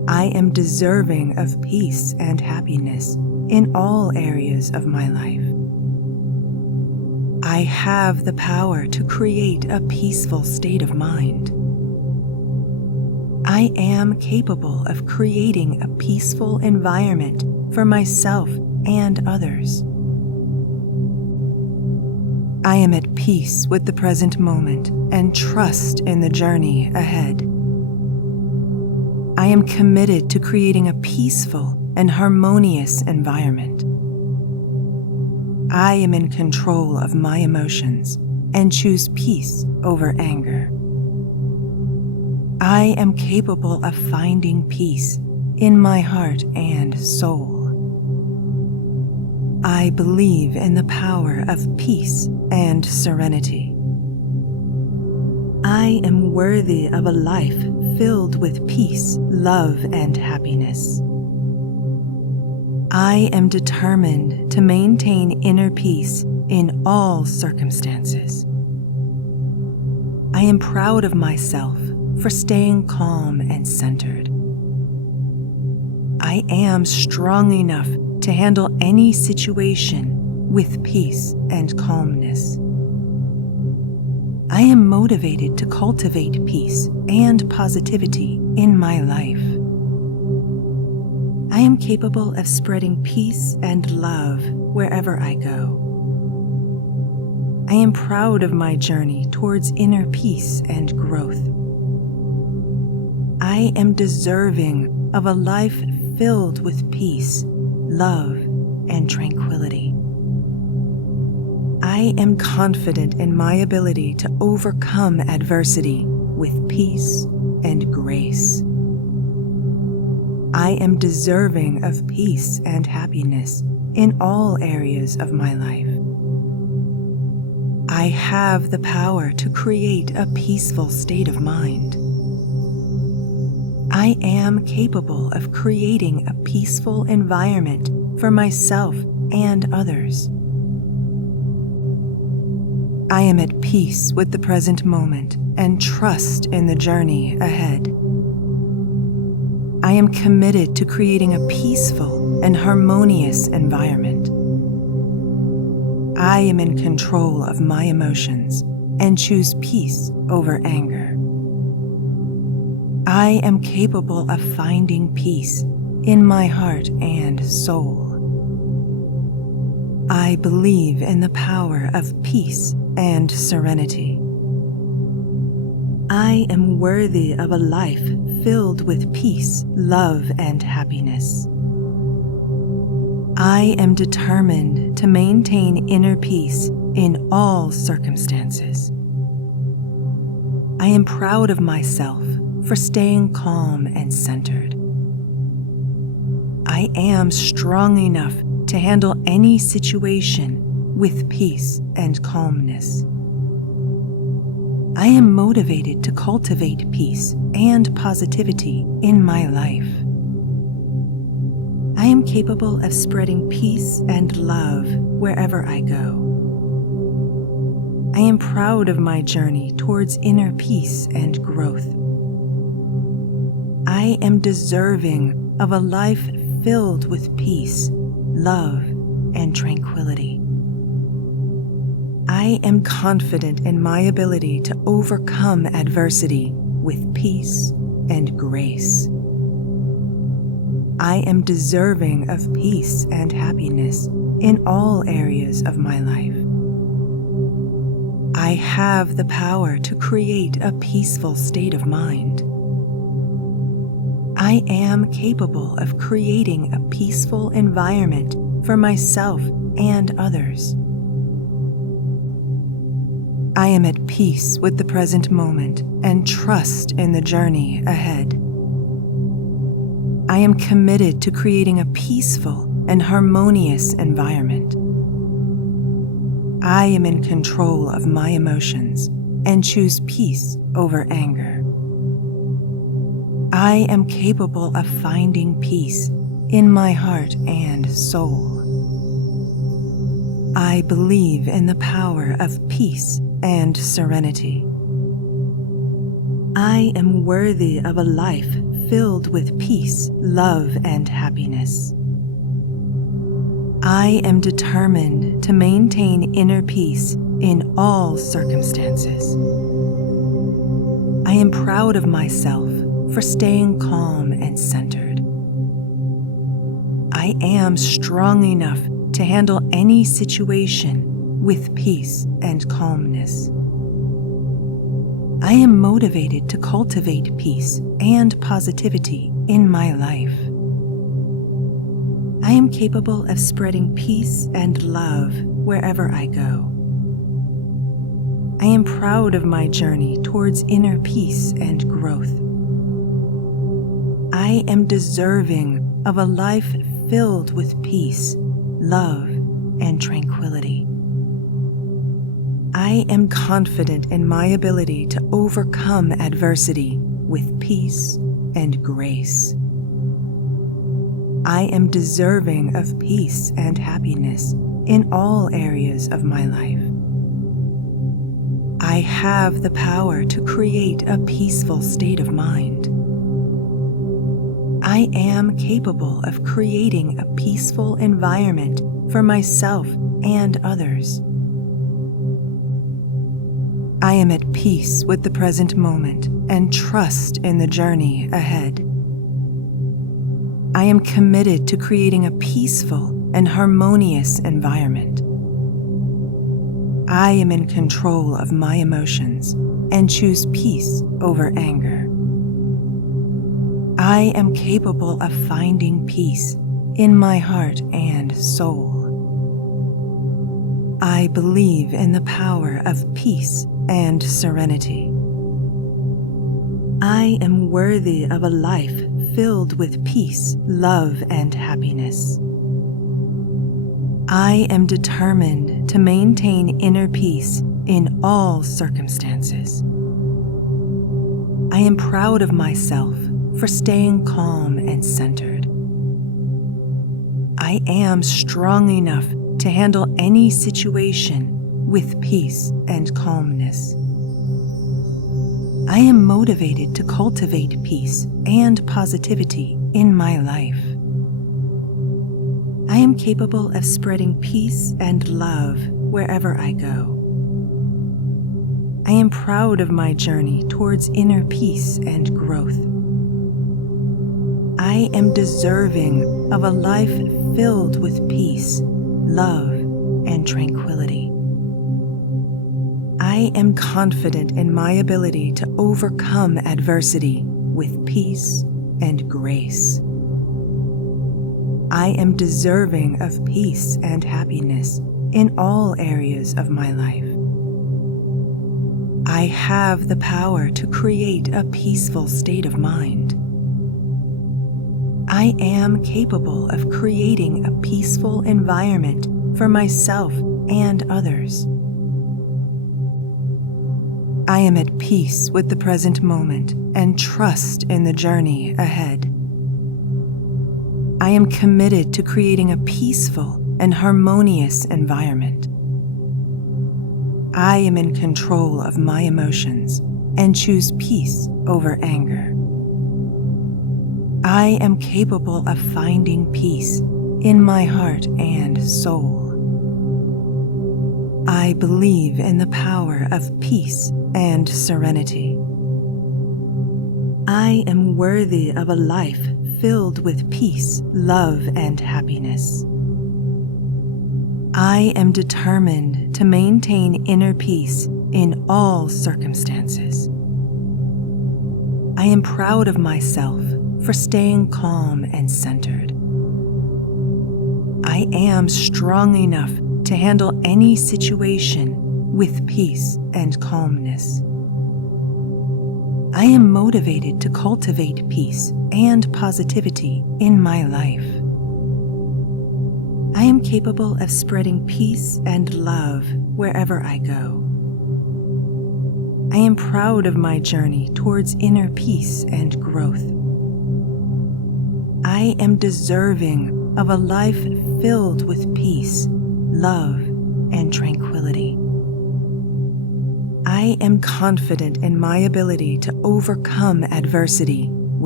I am deserving of peace and happiness in all areas of my life. I have the power to create a peaceful state of mind. I am capable of creating a peaceful environment for myself and others. I am at peace with the present moment and trust in the journey ahead. I am committed to creating a peaceful and harmonious environment. I am in control of my emotions and choose peace over anger. I am capable of finding peace in my heart and soul. I believe in the power of peace and serenity. I am worthy of a life filled with peace, love, and happiness. I am determined to maintain inner peace in all circumstances. I am proud of myself for staying calm and centered. I am strong enough to handle any situation with peace and calmness. I am motivated to cultivate peace and positivity in my life. I am capable of spreading peace and love wherever I go. I am proud of my journey towards inner peace and growth. I am deserving of a life filled with peace, love, and tranquility. I am confident in my ability to overcome adversity with peace and grace. I am deserving of peace and happiness in all areas of my life. I have the power to create a peaceful state of mind. I am capable of creating a peaceful environment for myself and others. I am at peace with the present moment and trust in the journey ahead. I am committed to creating a peaceful and harmonious environment. I am in control of my emotions and choose peace over anger. I am capable of finding peace in my heart and soul. I believe in the power of peace and serenity. I am worthy of a life filled with peace, love, and happiness. I am determined to maintain inner peace in all circumstances. I am proud of myself for staying calm and centered. I am strong enough to handle any situation with peace and calmness. I am motivated to cultivate peace and positivity in my life. I am capable of spreading peace and love wherever I go. I am proud of my journey towards inner peace and growth. I am deserving of a life filled with peace, love, and tranquility. I am confident in my ability to overcome adversity with peace and grace. I am deserving of peace and happiness in all areas of my life. I have the power to create a peaceful state of mind. I am capable of creating a peaceful environment for myself and others. I am at peace with the present moment and trust in the journey ahead. I am committed to creating a peaceful and harmonious environment. I am in control of my emotions and choose peace over anger. I am capable of finding peace in my heart and soul. I believe in the power of peace and serenity. I am worthy of a life filled with peace, love, and happiness. I am determined to maintain inner peace in all circumstances. I am proud of myself for staying calm and centered. I am strong enough to handle any situation with peace and calmness. I am motivated to cultivate peace and positivity in my life. I am capable of spreading peace and love wherever I go. I am proud of my journey towards inner peace and growth. I am deserving of a life filled with peace, love, and tranquility. I am confident in my ability to overcome adversity with peace and grace. I am deserving of peace and happiness in all areas of my life. I have the power to create a peaceful state of mind. I am capable of creating a peaceful environment for myself and others. I am at peace with the present moment and trust in the journey ahead. I am committed to creating a peaceful and harmonious environment. I am in control of my emotions and choose peace over anger. I am capable of finding peace in my heart and soul. I believe in the power of peace and serenity. I am worthy of a life filled with peace, love, and happiness. I am determined to maintain inner peace in all circumstances. I am proud of myself for staying calm and centered. I am strong enough to handle any situation with peace and calmness. I am motivated to cultivate peace and positivity in my life. I am capable of spreading peace and love wherever I go. I am proud of my journey towards inner peace and growth. I am deserving of a life filled with peace, love, and tranquility. I am confident in my ability to overcome adversity with peace and grace. I am deserving of peace and happiness in all areas of my life. I have the power to create a peaceful state of mind. I am capable of creating a peaceful environment for myself and others. I am at peace with the present moment and trust in the journey ahead. I am committed to creating a peaceful and harmonious environment. I am in control of my emotions and choose peace over anger. I am capable of finding peace in my heart and soul. I believe in the power of peace and serenity. I am worthy of a life filled with peace, love, and happiness. I am determined to maintain inner peace in all circumstances. I am proud of myself for staying calm and centered. I am strong enough to handle any situation with peace and calmness. I am motivated to cultivate peace and positivity in my life. I am capable of spreading peace and love wherever I go. I am proud of my journey towards inner peace and growth. I am deserving of a life filled with peace, love, and tranquility. I am confident in my ability to overcome adversity with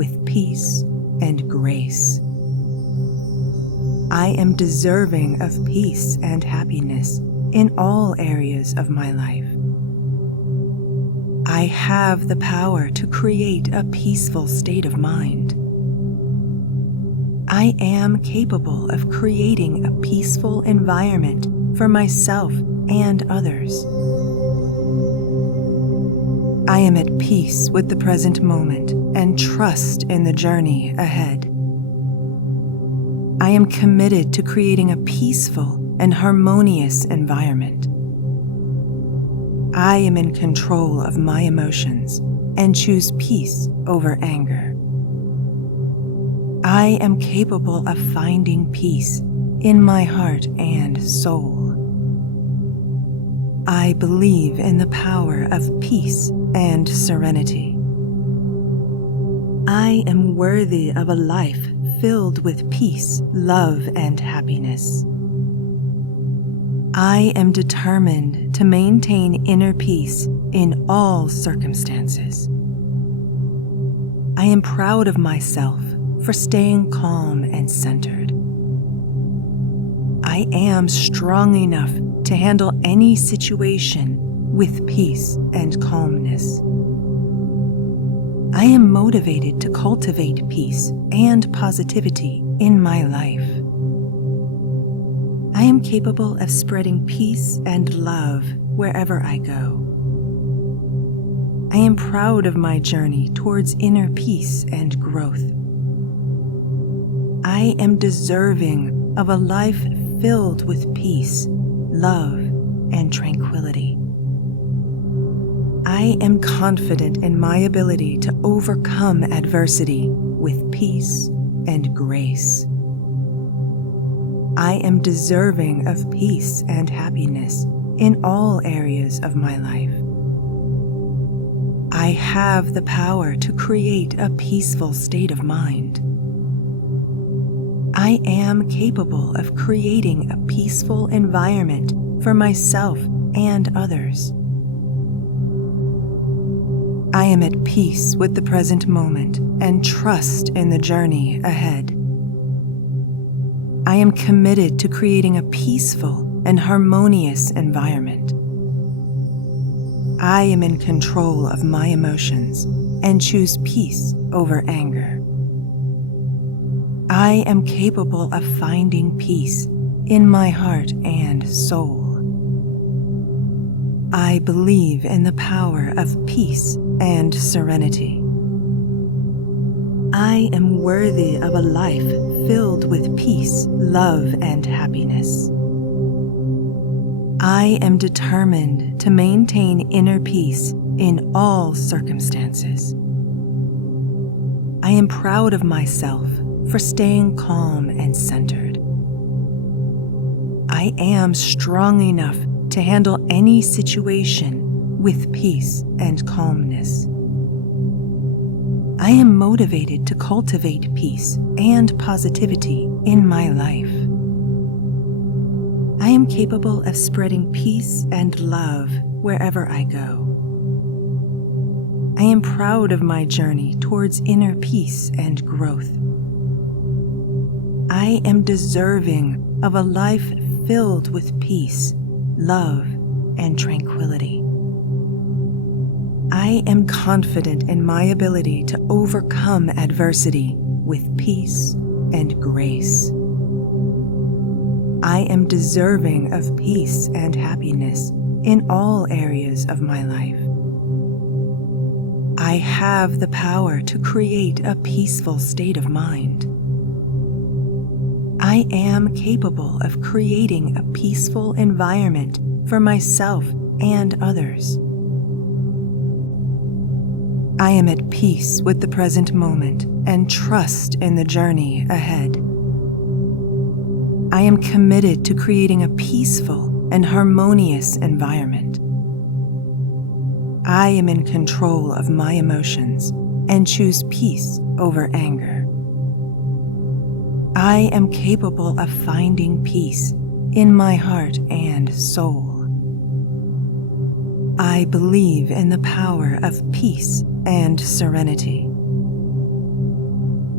with peace and grace. I am deserving of peace and happiness in all areas of my life. I have the power to create a peaceful state of mind. I am capable of creating a peaceful environment for myself and others. I am at peace with the present moment and trust in the journey ahead. I am committed to creating a peaceful and harmonious environment. I am in control of my emotions and choose peace over anger. I am capable of finding peace in my heart and soul. I believe in the power of peace and serenity. I am worthy of a life filled with peace, love, and happiness. I am determined to maintain inner peace in all circumstances. I am proud of myself for staying calm and centered. I am strong enough to handle any situation with peace and calmness. I am motivated to cultivate peace and positivity in my life. I am capable of spreading peace and love wherever I go. I am proud of my journey towards inner peace and growth. I am deserving of a life filled with peace, love, and tranquility. I am confident in my ability to overcome adversity with peace and grace. I am deserving of peace and happiness in all areas of my life. I have the power to create a peaceful state of mind. I am capable of creating a peaceful environment for myself and others. I am at peace with the present moment and trust in the journey ahead. I am committed to creating a peaceful and harmonious environment. I am in control of my emotions and choose peace over anger. I am capable of finding peace in my heart and soul. I believe in the power of peace and serenity. I am worthy of a life filled with peace, love, and happiness. I am determined to maintain inner peace in all circumstances. I am proud of myself for staying calm and centered. I am strong enough to handle any situation with peace and calmness. I am motivated to cultivate peace and positivity in my life. I am capable of spreading peace and love wherever I go. I am proud of my journey towards inner peace and growth. I am deserving of a life filled with peace, love, and tranquility. I am confident in my ability to overcome adversity with peace and grace. I am deserving of peace and happiness in all areas of my life. I have the power to create a peaceful state of mind. I am capable of creating a peaceful environment for myself and others. I am at peace with the present moment and trust in the journey ahead. I am committed to creating a peaceful and harmonious environment. I am in control of my emotions and choose peace over anger. I am capable of finding peace in my heart and soul. I believe in the power of peace and serenity.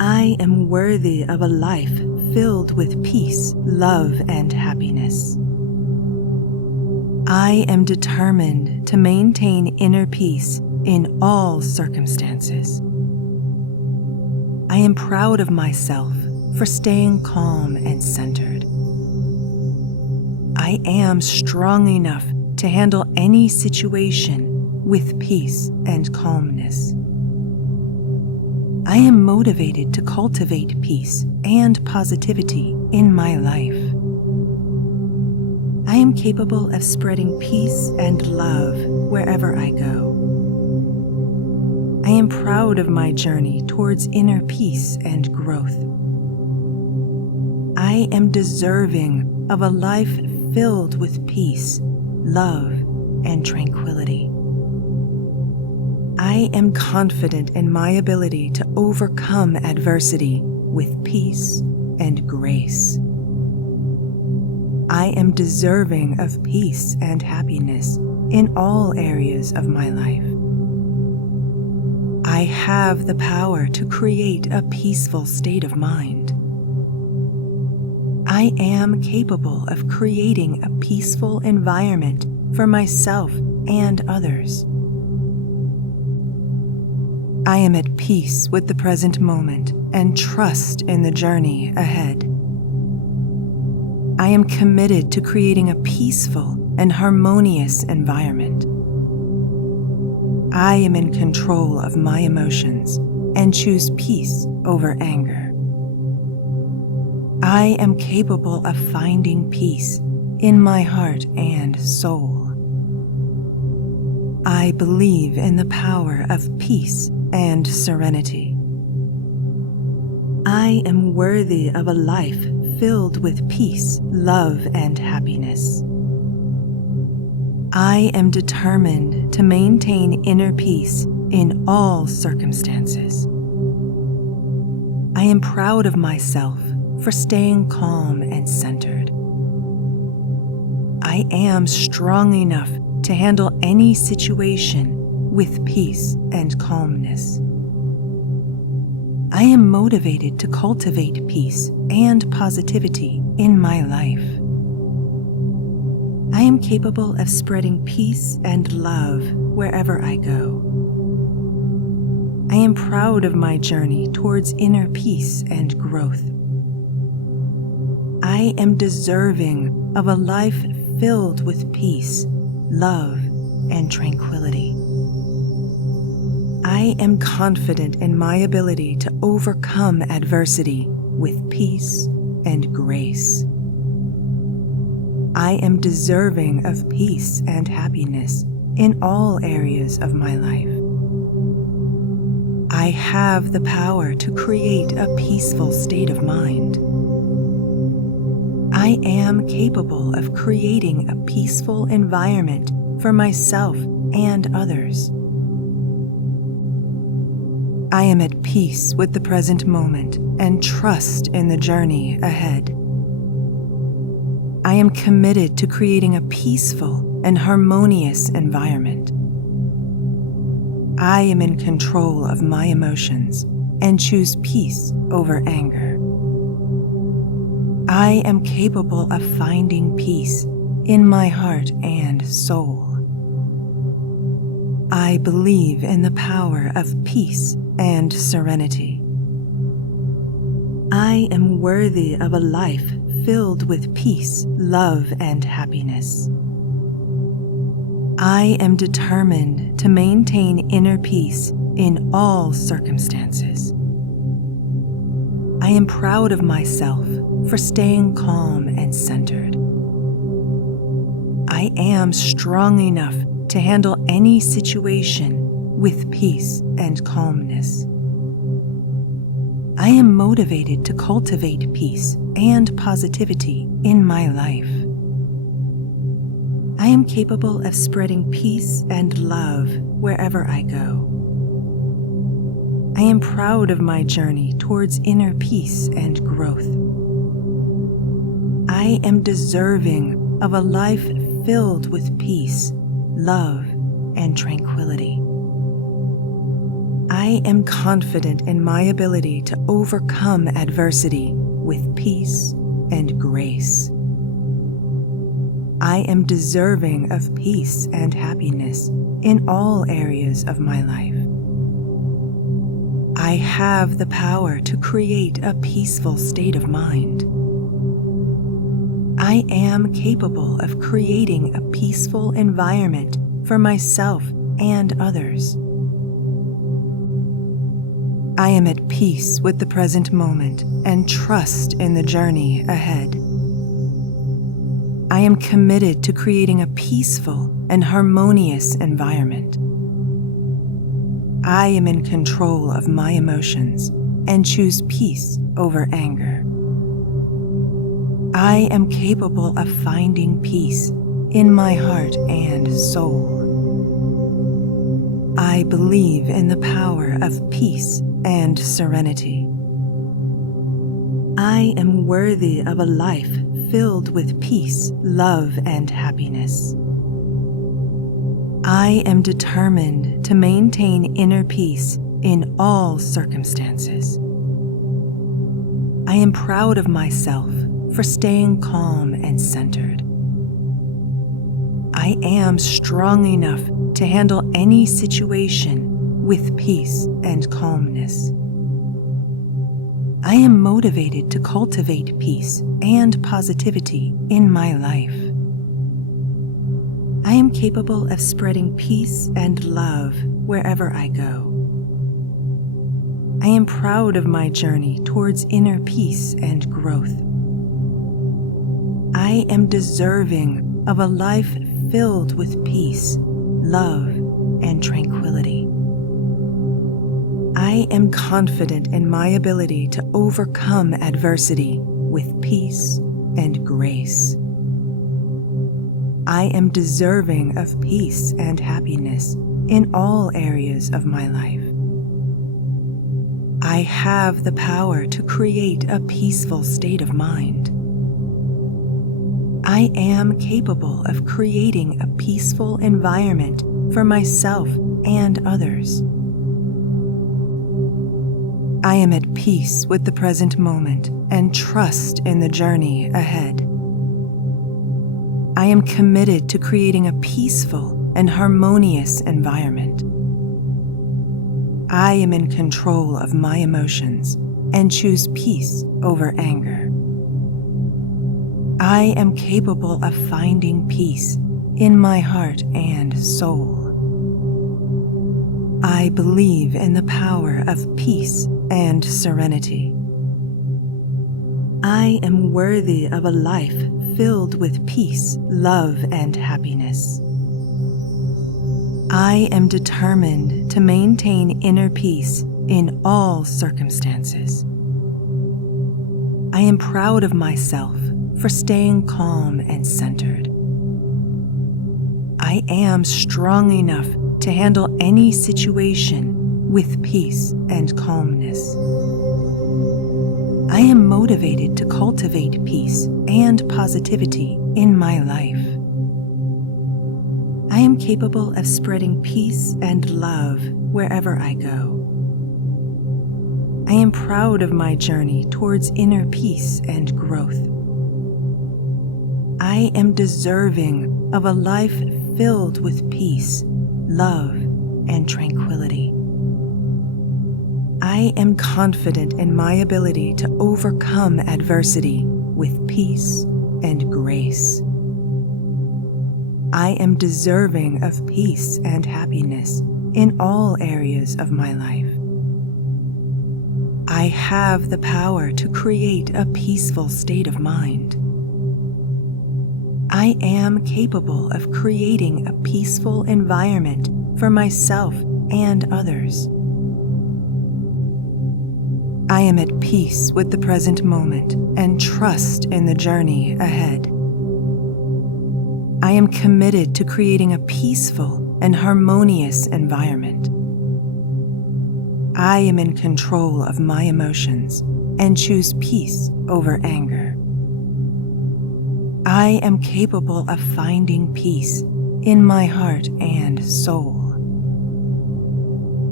I am worthy of a life filled with peace, love, and happiness. I am determined to maintain inner peace in all circumstances. I am proud of myself for staying calm and centered. I am strong enough to handle any situation with peace and calmness. I am motivated to cultivate peace and positivity in my life. I am capable of spreading peace and love wherever I go. I am proud of my journey towards inner peace and growth. I am deserving of a life filled with peace, love, and tranquility. I am confident in my ability to overcome adversity with peace and grace. I am deserving of peace and happiness in all areas of my life. I have the power to create a peaceful state of mind. I am capable of creating a peaceful environment for myself and others. I am at peace with the present moment and trust in the journey ahead. I am committed to creating a peaceful and harmonious environment. I am in control of my emotions and choose peace over anger. I am capable of finding peace in my heart and soul. I believe in the power of peace and serenity. I am worthy of a life filled with peace, love, and happiness. I am determined to maintain inner peace in all circumstances. I am proud of myself for staying calm and centered. I am strong enough to handle any situation with peace and calmness. I am motivated to cultivate peace and positivity in my life. I am capable of spreading peace and love wherever I go. I am proud of my journey towards inner peace and growth. I am deserving of a life filled with peace, love, and tranquility. I am confident in my ability to overcome adversity with peace and grace. I am deserving of peace and happiness in all areas of my life. I have the power to create a peaceful state of mind. I am capable of creating a peaceful environment for myself and others. I am at peace with the present moment and trust in the journey ahead. I am committed to creating a peaceful and harmonious environment. I am in control of my emotions and choose peace over anger. I am capable of finding peace in my heart and soul. I believe in the power of peace and serenity. I am worthy of a life filled with peace, love, and happiness. I am determined to maintain inner peace in all circumstances. I am proud of myself for staying calm and centered. I am strong enough to handle any situation with peace and calmness. I am motivated to cultivate peace and positivity in my life. I am capable of spreading peace and love wherever I go. I am proud of my journey towards inner peace and growth. I am deserving of a life filled with peace, love, and tranquility. I I am confident in my ability to overcome adversity with peace and grace. I am deserving of peace and happiness in all areas of my life. I have the power to create a peaceful state of mind. I am capable of creating a peaceful environment for myself and others. I am at peace with the present moment and trust in the journey ahead. I am committed to creating a peaceful and harmonious environment. I am in control of my emotions and choose peace over anger. I am capable of finding peace in my heart and soul. I believe in the power of peace and serenity. I am worthy of a life filled with peace, love, and happiness. I am determined to maintain inner peace in all circumstances. I am proud of myself for staying calm and centered. I am strong enough to handle any situation with peace and calmness. I am motivated to cultivate peace and positivity in my life. I am capable of spreading peace and love wherever I go. I am proud of my journey towards inner peace and growth. I am deserving of a life filled with peace, love, and tranquility. I am confident in my ability to overcome adversity with peace and grace. I am deserving of peace and happiness in all areas of my life. I have the power to create a peaceful state of mind. I am capable of creating a peaceful environment for myself and others. I am at peace with the present moment and trust in the journey ahead. I am committed to creating a peaceful and harmonious environment. I am in control of my emotions and choose peace over anger. I am capable of finding peace in my heart and soul. I believe in the power of peace and serenity. I am worthy of a life filled with peace, love, and happiness. I am determined to maintain inner peace in all circumstances. I am proud of myself for staying calm and centered. I am strong enough to handle any situation with peace and calmness. I am motivated to cultivate peace and positivity in my life. I am capable of spreading peace and love wherever I go. I am proud of my journey towards inner peace and growth. I am deserving of a life filled with peace, love, and tranquility. I am confident in my ability to overcome adversity with peace and grace. I am deserving of peace and happiness in all areas of my life. I have the power to create a peaceful state of mind. I am capable of creating a peaceful environment for myself and others. I am at peace with the present moment and trust in the journey ahead. I am committed to creating a peaceful and harmonious environment. I am in control of my emotions and choose peace over anger. I am capable of finding peace in my heart and soul.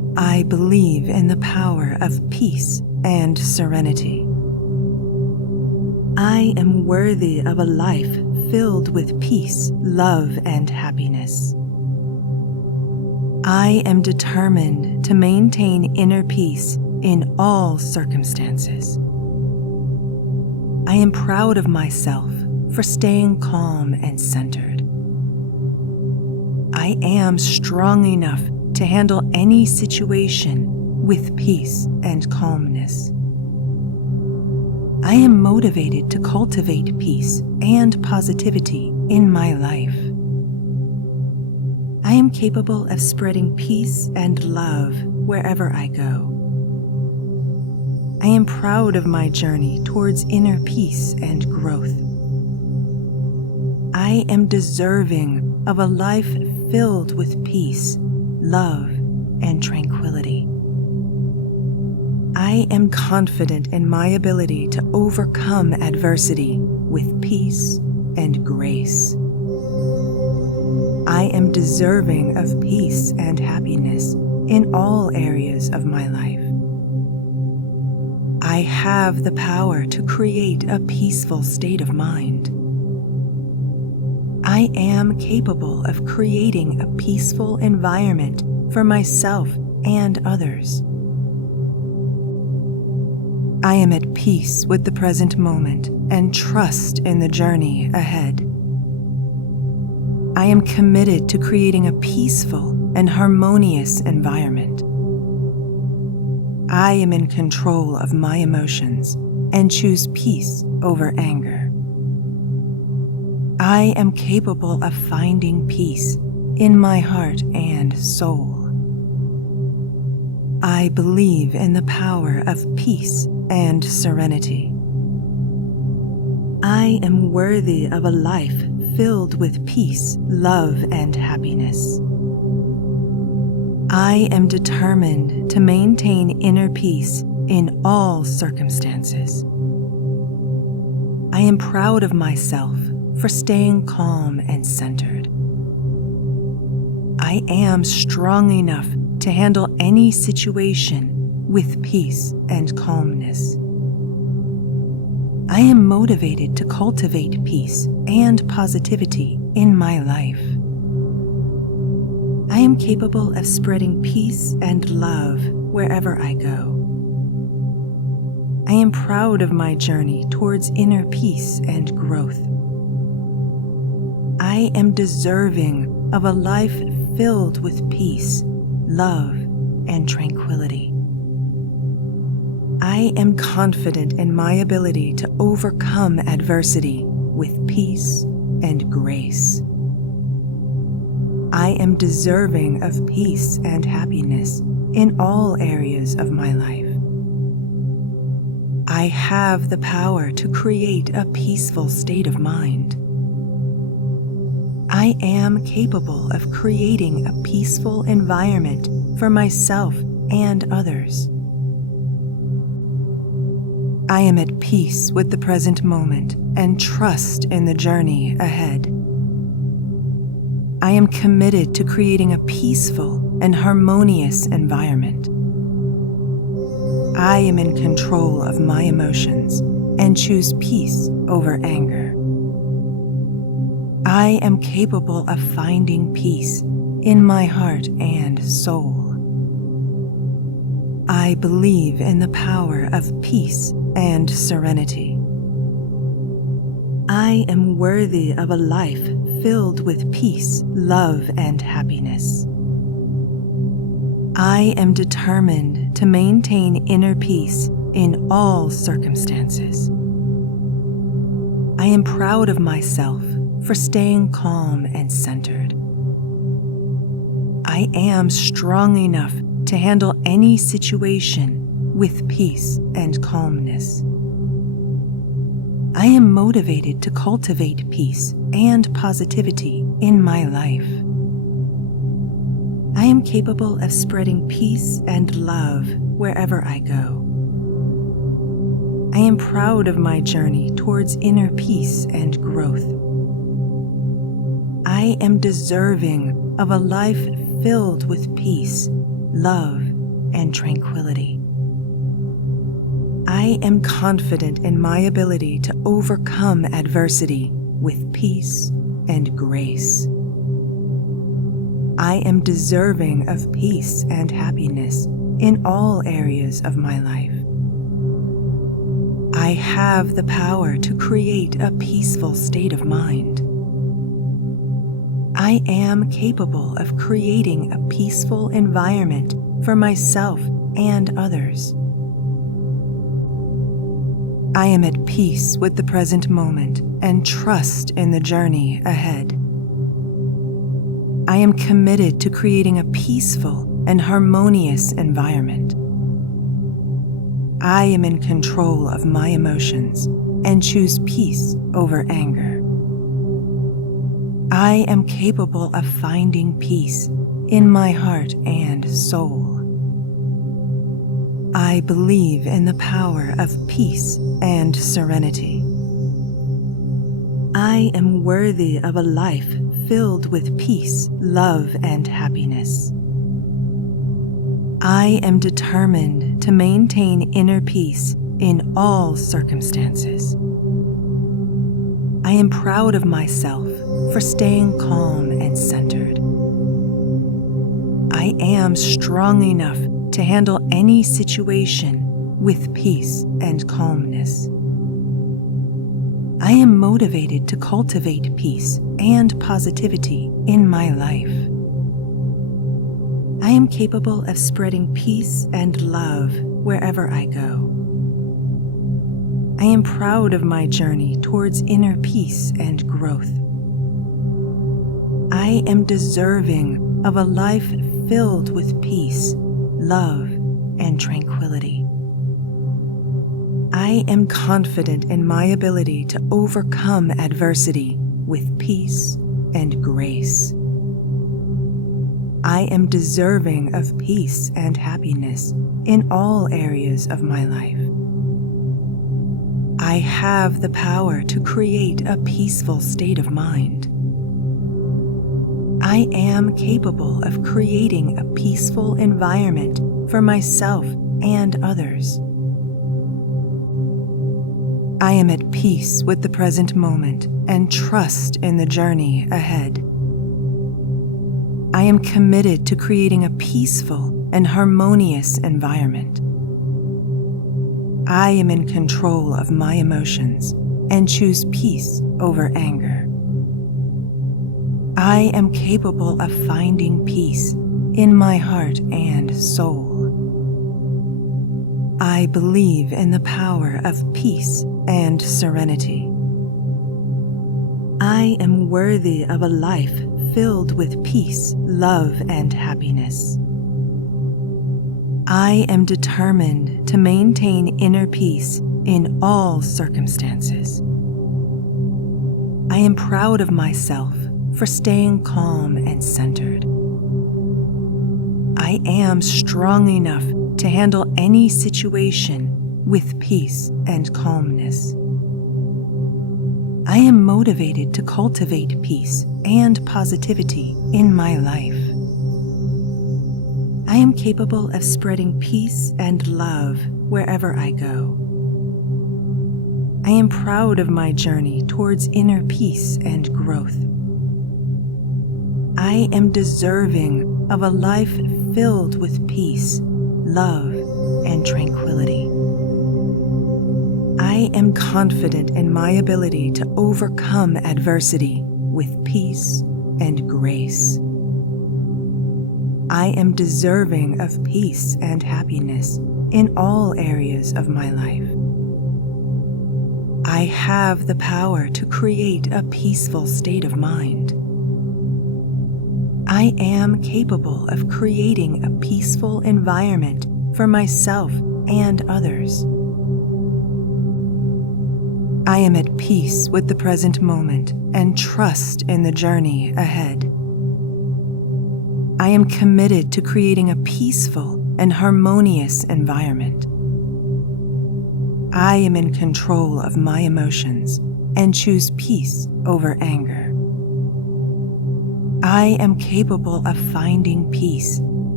I believe in the power of peace and serenity. I am worthy of a life filled with peace, love, and happiness. I am determined to maintain inner peace in all circumstances. I am proud of myself for staying calm and centered. I am strong enough to handle any situation with peace and calmness. I am motivated to cultivate peace and positivity in my life. I am capable of spreading peace and love wherever I go. I am proud of my journey towards inner peace and growth. I am deserving of a life filled with peace, love, and tranquility. I am confident in my ability to overcome adversity with peace and grace. I am deserving of peace and happiness in all areas of my life. I have the power to create a peaceful state of mind. I am capable of creating a peaceful environment for myself and others. I am at peace with the present moment and trust in the journey ahead. I am committed to creating a peaceful and harmonious environment. I am in control of my emotions and choose peace over anger. I am capable of finding peace in my heart and soul. I believe in the power of peace and serenity. I am worthy of a life filled with peace, love, and happiness. I am determined to maintain inner peace in all circumstances. I am proud of myself for staying calm and centered. I am strong enough to handle any situation with peace and calmness. I am motivated to cultivate peace and positivity in my life. I am capable of spreading peace and love wherever I go. I am proud of my journey towards inner peace and growth. I am deserving of a life filled with peace, love, and tranquility. I am confident in my ability to overcome adversity with peace and grace. I am deserving of peace and happiness in all areas of my life. I have the power to create a peaceful state of mind. I am capable of creating a peaceful environment for myself and others. I am at peace with the present moment and trust in the journey ahead. I am committed to creating a peaceful and harmonious environment. I am in control of my emotions and choose peace over anger. I am capable of finding peace in my heart and soul. I believe in the power of peace and serenity. I am worthy of a life filled with peace, love, and happiness. I am determined to maintain inner peace in all circumstances. I am proud of myself for staying calm and centered. I am strong enough to handle any situation with peace and calmness. I am motivated to cultivate peace and positivity in my life. I am capable of spreading peace and love wherever I go. I am proud of my journey towards inner peace and growth. I am deserving of a life filled with peace, love, and tranquility. I am confident in my ability to overcome adversity with peace and grace. I am deserving of peace and happiness in all areas of my life. I have the power to create a peaceful state of mind. I am capable of creating a peaceful environment for myself and others. I am at peace with the present moment and trust in the journey ahead. I am committed to creating a peaceful and harmonious environment. I am in control of my emotions and choose peace over anger. I am capable of finding peace in my heart and soul. I believe in the power of peace and serenity. I am worthy of a life filled with peace, love, and happiness. I am determined to maintain inner peace in all circumstances. I am proud of myself for staying calm and centered. I am strong enough to handle any situation with peace and calmness. I am motivated to cultivate peace and positivity in my life. I am capable of spreading peace and love wherever I go. I am proud of my journey towards inner peace and growth. I am deserving of a life filled with peace, love, and tranquility. I am confident in my ability to overcome adversity with peace and grace. I am deserving of peace and happiness in all areas of my life. I have the power to create a peaceful state of mind. I am capable of creating a peaceful environment for myself and others. I am at peace with the present moment and trust in the journey ahead. I am committed to creating a peaceful and harmonious environment. I am in control of my emotions and choose peace over anger. I am capable of finding peace in my heart and soul. I believe in the power of peace and serenity. I am worthy of a life filled with peace, love, and happiness. I am determined to maintain inner peace in all circumstances. I am proud of myself for staying calm and centered. I am strong enough to handle any situation with peace and calmness. I am motivated to cultivate peace and positivity in my life. I am capable of spreading peace and love wherever I go. I am proud of my journey towards inner peace and growth. I am deserving of a life filled with peace, love, and tranquility. I am confident in my ability to overcome adversity with peace and grace. I am deserving of peace and happiness in all areas of my life. I have the power to create a peaceful state of mind. I am capable of creating a peaceful environment for myself and others. I am at peace with the present moment and trust in the journey ahead. I am committed to creating a peaceful and harmonious environment. I am in control of my emotions and choose peace over anger. I am capable of finding peace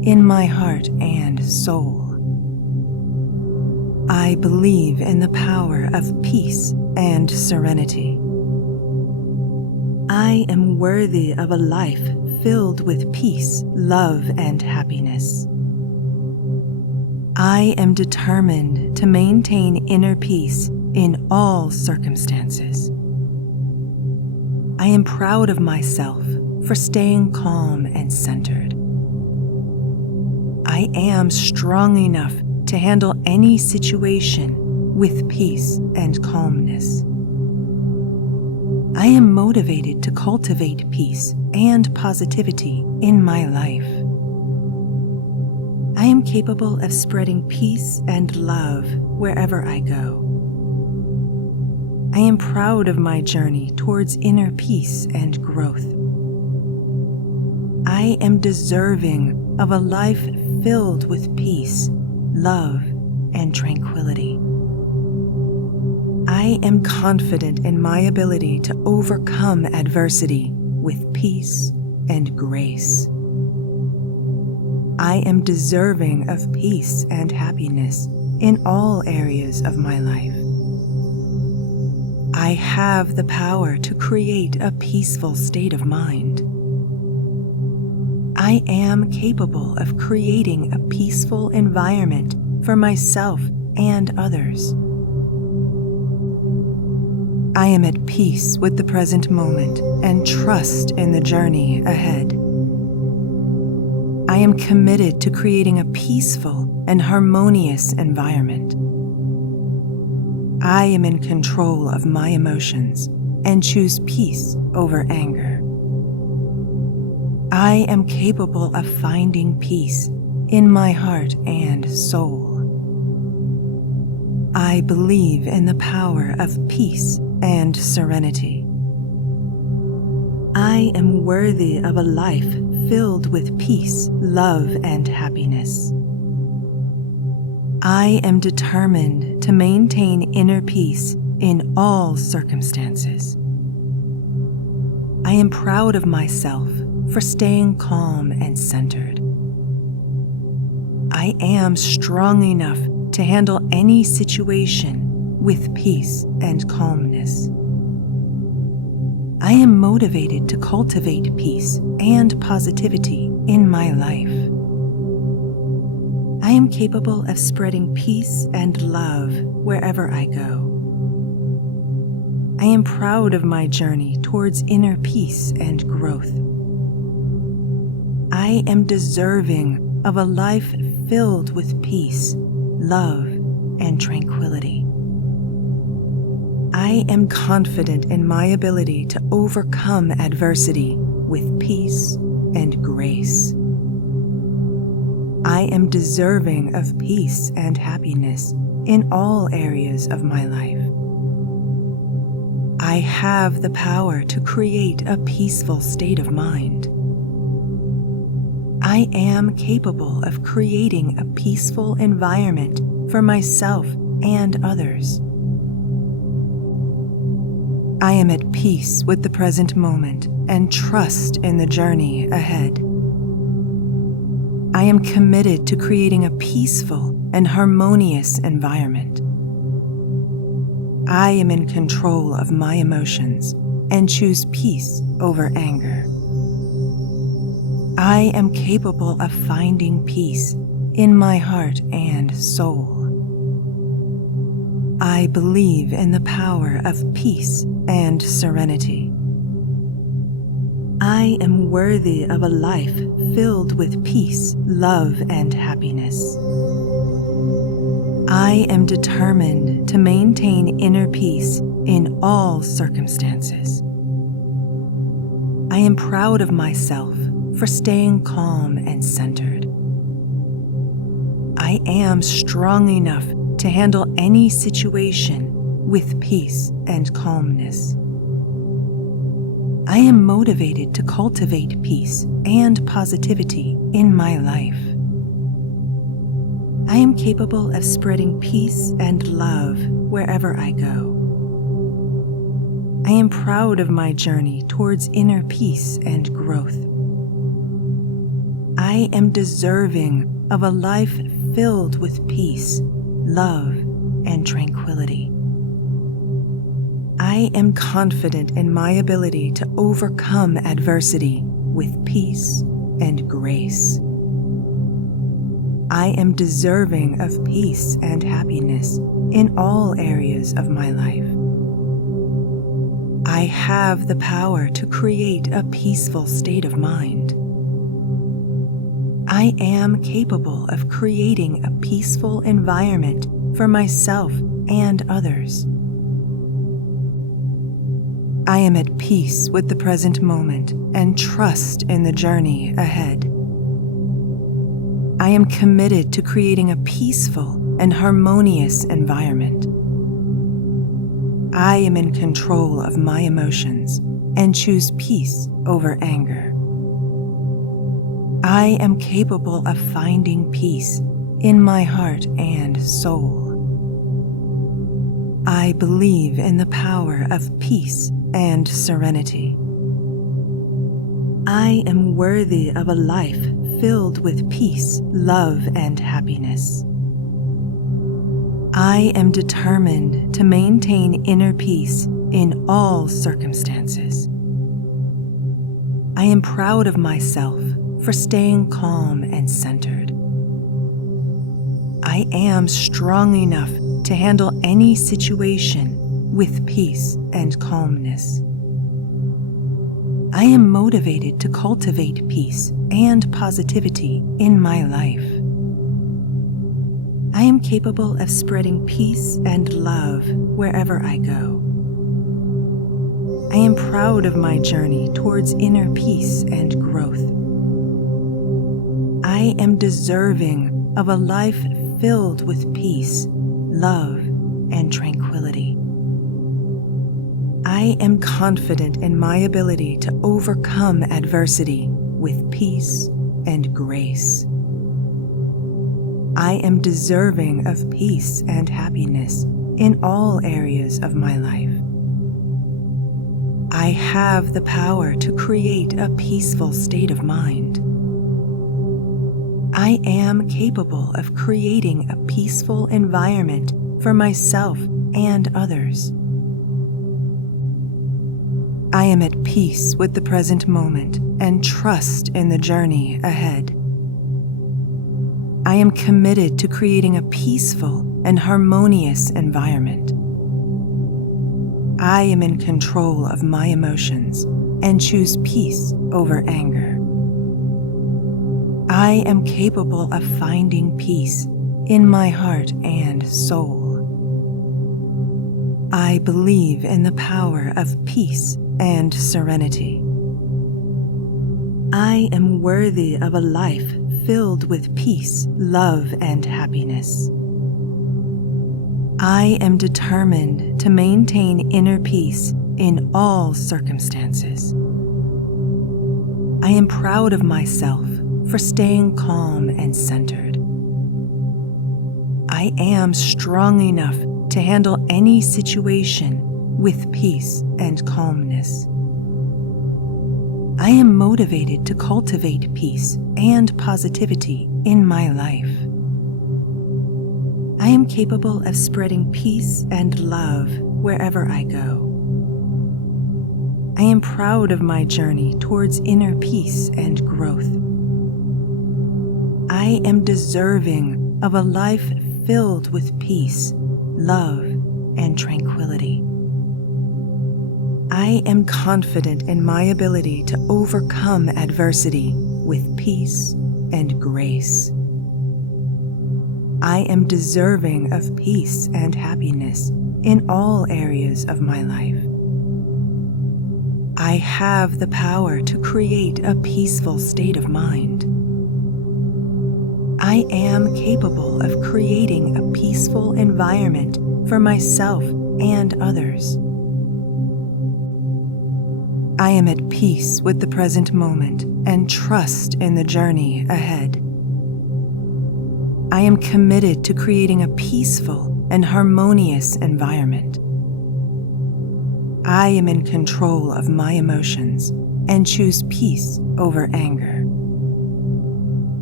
in my heart and soul. I believe in the power of peace and serenity. I am worthy of a life filled with peace, love, and happiness. I am determined to maintain inner peace in all circumstances. I am proud of myself for staying calm and centered. I am strong enough to handle any situation with peace and calmness. I am motivated to cultivate peace and positivity in my life. I am capable of spreading peace and love wherever I go. I am proud of my journey towards inner peace and growth. I am deserving of a life filled with peace, love, and tranquility. I am confident in my ability to overcome adversity with peace and grace. I am deserving of peace and happiness in all areas of my life. I have the power to create a peaceful state of mind. I am capable of creating a peaceful environment for myself and others. I am at peace with the present moment and trust in the journey ahead. I am committed to creating a peaceful and harmonious environment. I am in control of my emotions and choose peace over anger. I am capable of finding peace in my heart and soul. I believe in the power of peace and serenity. I am worthy of a life filled with peace, love, and happiness. I am determined to maintain inner peace in all circumstances. I am proud of myself for staying calm and centered. I am strong enough to handle any situation with peace and calmness. I am motivated to cultivate peace and positivity in my life. I am capable of spreading peace and love wherever I go. I am proud of my journey towards inner peace and growth. I am deserving of a life filled with peace, love, and tranquility. I am confident in my ability to overcome adversity with peace and grace. I am deserving of peace and happiness in all areas of my life. I have the power to create a peaceful state of mind. I am capable of creating a peaceful environment for myself and others. I am at peace with the present moment and trust in the journey ahead. I am committed to creating a peaceful and harmonious environment. I am in control of my emotions and choose peace over anger. I am capable of finding peace in my heart and soul. I believe in the power of peace and serenity. I am worthy of a life filled with peace, love, and happiness. I am determined to maintain inner peace in all circumstances. I am proud of myself for staying calm and centered. I am strong enough to handle any situation with peace and calmness. I am motivated to cultivate peace and positivity in my life. I am capable of spreading peace and love wherever I go. I am proud of my journey towards inner peace and growth. I I am deserving of a life filled with peace, love, and tranquility. I am confident in my ability to overcome adversity with peace and grace. I am deserving of peace and happiness in all areas of my life. I have the power to create a peaceful state of mind. I am capable of creating a peaceful environment for myself and others. I am at peace with the present moment and trust in the journey ahead. I am committed to creating a peaceful and harmonious environment. I am in control of my emotions and choose peace over anger. I am capable of finding peace in my heart and soul. I believe in the power of peace and serenity. I am worthy of a life filled with peace, love, and happiness. I am determined to maintain inner peace in all circumstances. I am proud of myself for staying calm and centered. I am strong enough to handle any situation with peace and calmness. I am motivated to cultivate peace and positivity in my life. I am capable of spreading peace and love wherever I go. I am proud of my journey towards inner peace and growth. I am deserving of a life filled with peace, love, and tranquility. I am confident in my ability to overcome adversity with peace and grace. I am deserving of peace and happiness in all areas of my life. I have the power to create a peaceful state of mind. I am capable of creating a peaceful environment for myself and others. I am at peace with the present moment and trust in the journey ahead. I am committed to creating a peaceful and harmonious environment. I am in control of my emotions and choose peace over anger. I am capable of finding peace in my heart and soul. I believe in the power of peace and serenity. I am worthy of a life filled with peace, love, and happiness. I am determined to maintain inner peace in all circumstances. I am proud of myself for staying calm and centered. I am strong enough to handle any situation with peace and calmness. I am motivated to cultivate peace and positivity in my life. I am capable of spreading peace and love wherever I go. I am proud of my journey towards inner peace and growth. I am deserving of a life filled with peace, love, and tranquility. I am confident in my ability to overcome adversity with peace and grace. I am deserving of peace and happiness in all areas of my life. I have the power to create a peaceful state of mind. I am capable of creating a peaceful environment for myself and others. I am at peace with the present moment and trust in the journey ahead. I am committed to creating a peaceful and harmonious environment. I am in control of my emotions and choose peace over anger.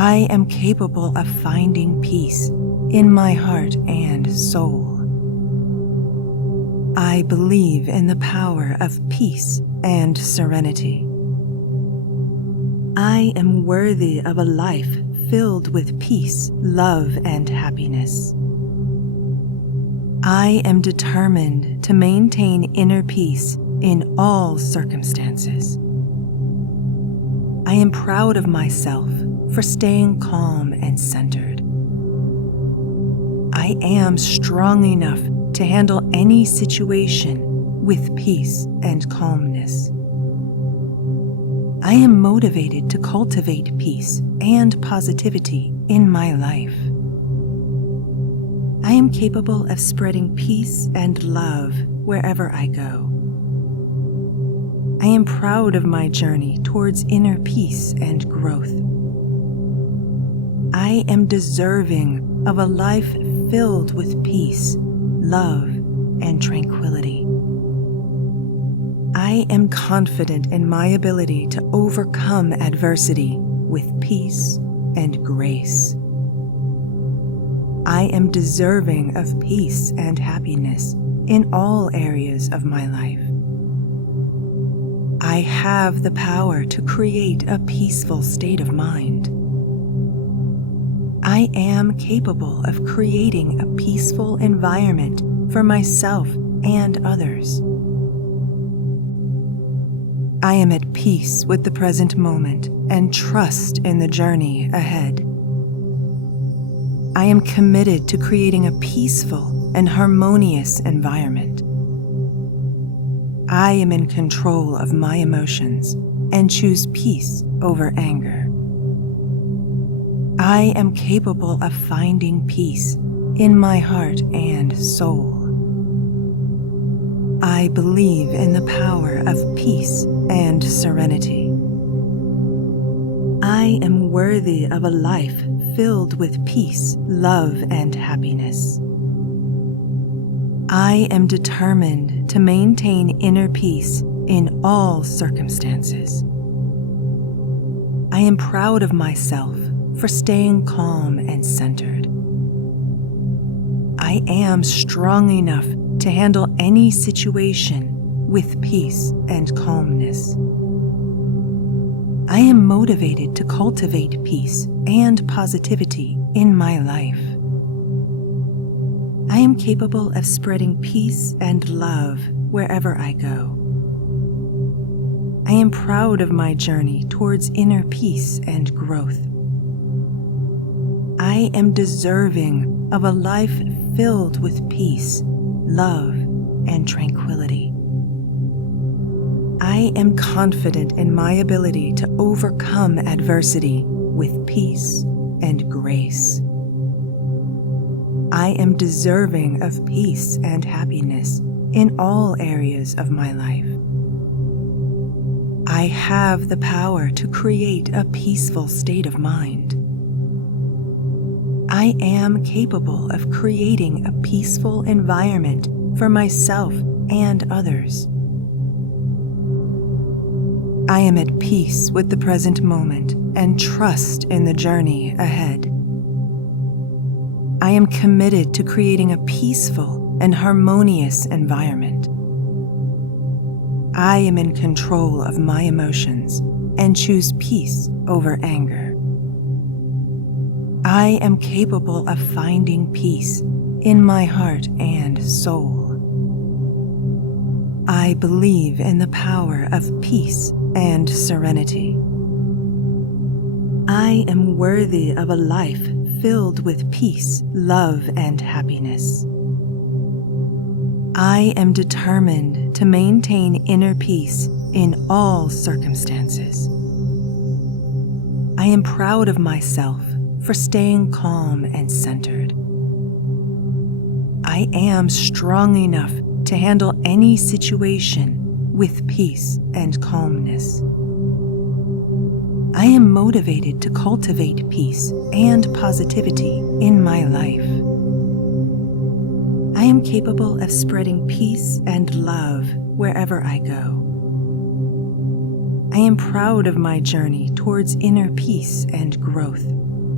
I am capable of finding peace in my heart and soul. I believe in the power of peace and serenity. I am worthy of a life filled with peace, love, and happiness. I am determined to maintain inner peace in all circumstances. I am proud of myself for staying calm and centered. I am strong enough to handle any situation with peace and calmness. I am motivated to cultivate peace and positivity in my life. I am capable of spreading peace and love wherever I go. I am proud of my journey towards inner peace and growth. I am deserving of a life filled with peace, love, and tranquility. I am confident in my ability to overcome adversity with peace and grace. I am deserving of peace and happiness in all areas of my life. I have the power to create a peaceful state of mind. I am capable of creating a peaceful environment for myself and others. I am at peace with the present moment and trust in the journey ahead. I am committed to creating a peaceful and harmonious environment. I am in control of my emotions and choose peace over anger. I am capable of finding peace in my heart and soul. I believe in the power of peace and serenity. I am worthy of a life filled with peace, love, and happiness. I am determined to maintain inner peace in all circumstances. I am proud of myself for staying calm and centered. I am strong enough to handle any situation with peace and calmness. I am motivated to cultivate peace and positivity in my life. I am capable of spreading peace and love wherever I go. I am proud of my journey towards inner peace and growth. I am deserving of a life filled with peace, love, and tranquility. I am confident in my ability to overcome adversity with peace and grace. I am deserving of peace and happiness in all areas of my life. I have the power to create a peaceful state of mind. I am capable of creating a peaceful environment for myself and others. I am at peace with the present moment and trust in the journey ahead. I am committed to creating a peaceful and harmonious environment. I am in control of my emotions and choose peace over anger. I am capable of finding peace in my heart and soul. I believe in the power of peace and serenity. I am worthy of a life filled with peace, love, and happiness. I am determined to maintain inner peace in all circumstances. I am proud of myself for staying calm and centered. I am strong enough to handle any situation with peace and calmness. I am motivated to cultivate peace and positivity in my life. I am capable of spreading peace and love wherever I go. I am proud of my journey towards inner peace and growth.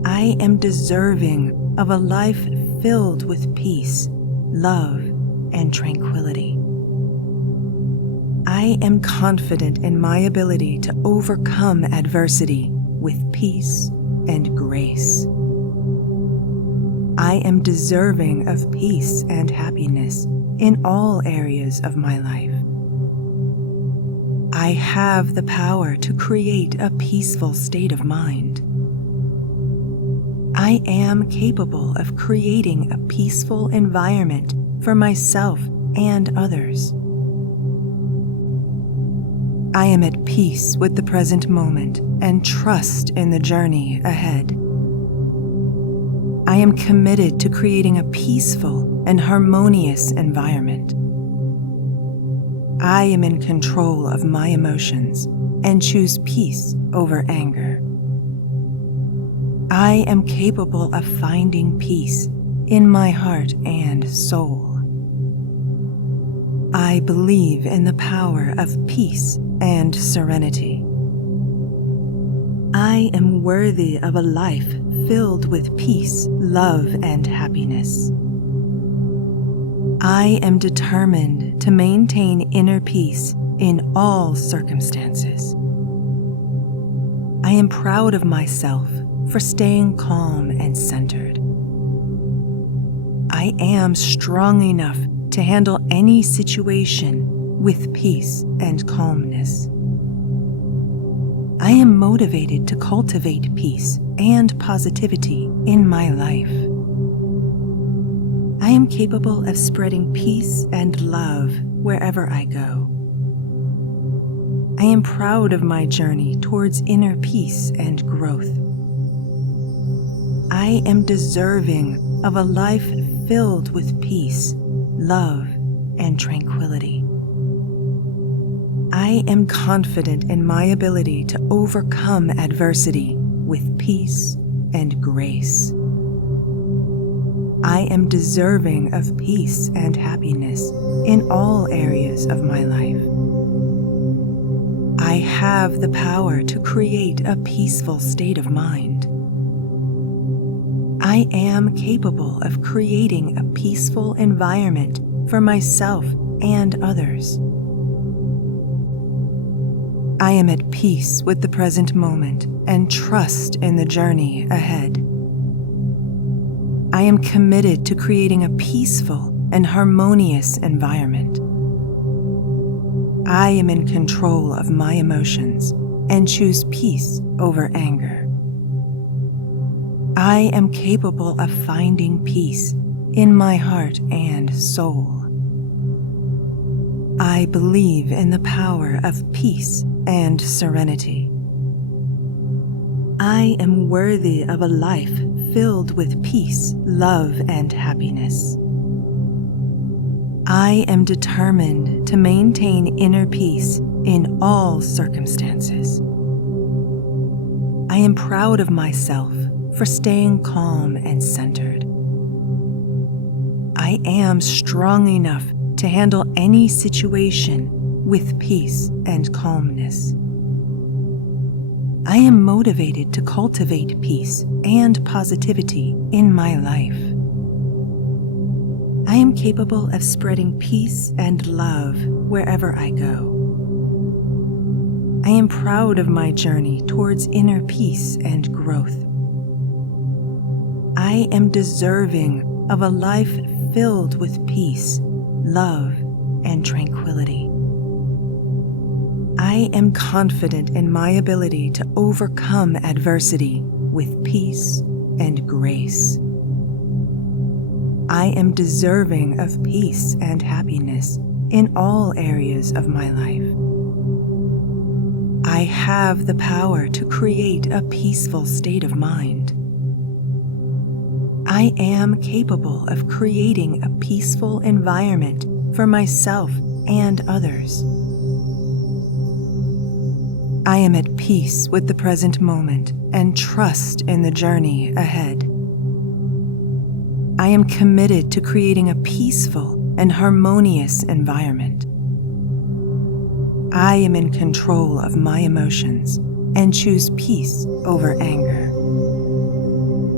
I am deserving of a life filled with peace, love, and tranquility. I am confident in my ability to overcome adversity with peace and grace. I am deserving of peace and happiness in all areas of my life. I have the power to create a peaceful state of mind. I am capable of creating a peaceful environment for myself and others. I am at peace with the present moment and trust in the journey ahead. I am committed to creating a peaceful and harmonious environment. I am in control of my emotions and choose peace over anger. I am capable of finding peace in my heart and soul. I believe in the power of peace and serenity. I am worthy of a life filled with peace, love, and happiness. I am determined to maintain inner peace in all circumstances. I am proud of myself for staying calm and centered. I am strong enough to handle any situation with peace and calmness. I am motivated to cultivate peace and positivity in my life. I am capable of spreading peace and love wherever I go. I am proud of my journey towards inner peace and growth. I am deserving of a life filled with peace, love, and tranquility. I am confident in my ability to overcome adversity with peace and grace. I am deserving of peace and happiness in all areas of my life. I have the power to create a peaceful state of mind. I am capable of creating a peaceful environment for myself and others. I am at peace with the present moment and trust in the journey ahead. I am committed to creating a peaceful and harmonious environment. I am in control of my emotions and choose peace over anger. I am capable of finding peace in my heart and soul. I believe in the power of peace and serenity. I am worthy of a life filled with peace, love, and happiness. I am determined to maintain inner peace in all circumstances. I am proud of myself for staying calm and centered. I am strong enough to handle any situation with peace and calmness. I am motivated to cultivate peace and positivity in my life. I am capable of spreading peace and love wherever I go. I am proud of my journey towards inner peace and growth. I am deserving of a life filled with peace, love, and tranquility. I am confident in my ability to overcome adversity with peace and grace. I am deserving of peace and happiness in all areas of my life. I have the power to create a peaceful state of mind. I am capable of creating a peaceful environment for myself and others. I am at peace with the present moment and trust in the journey ahead. I am committed to creating a peaceful and harmonious environment. I am in control of my emotions and choose peace over anger.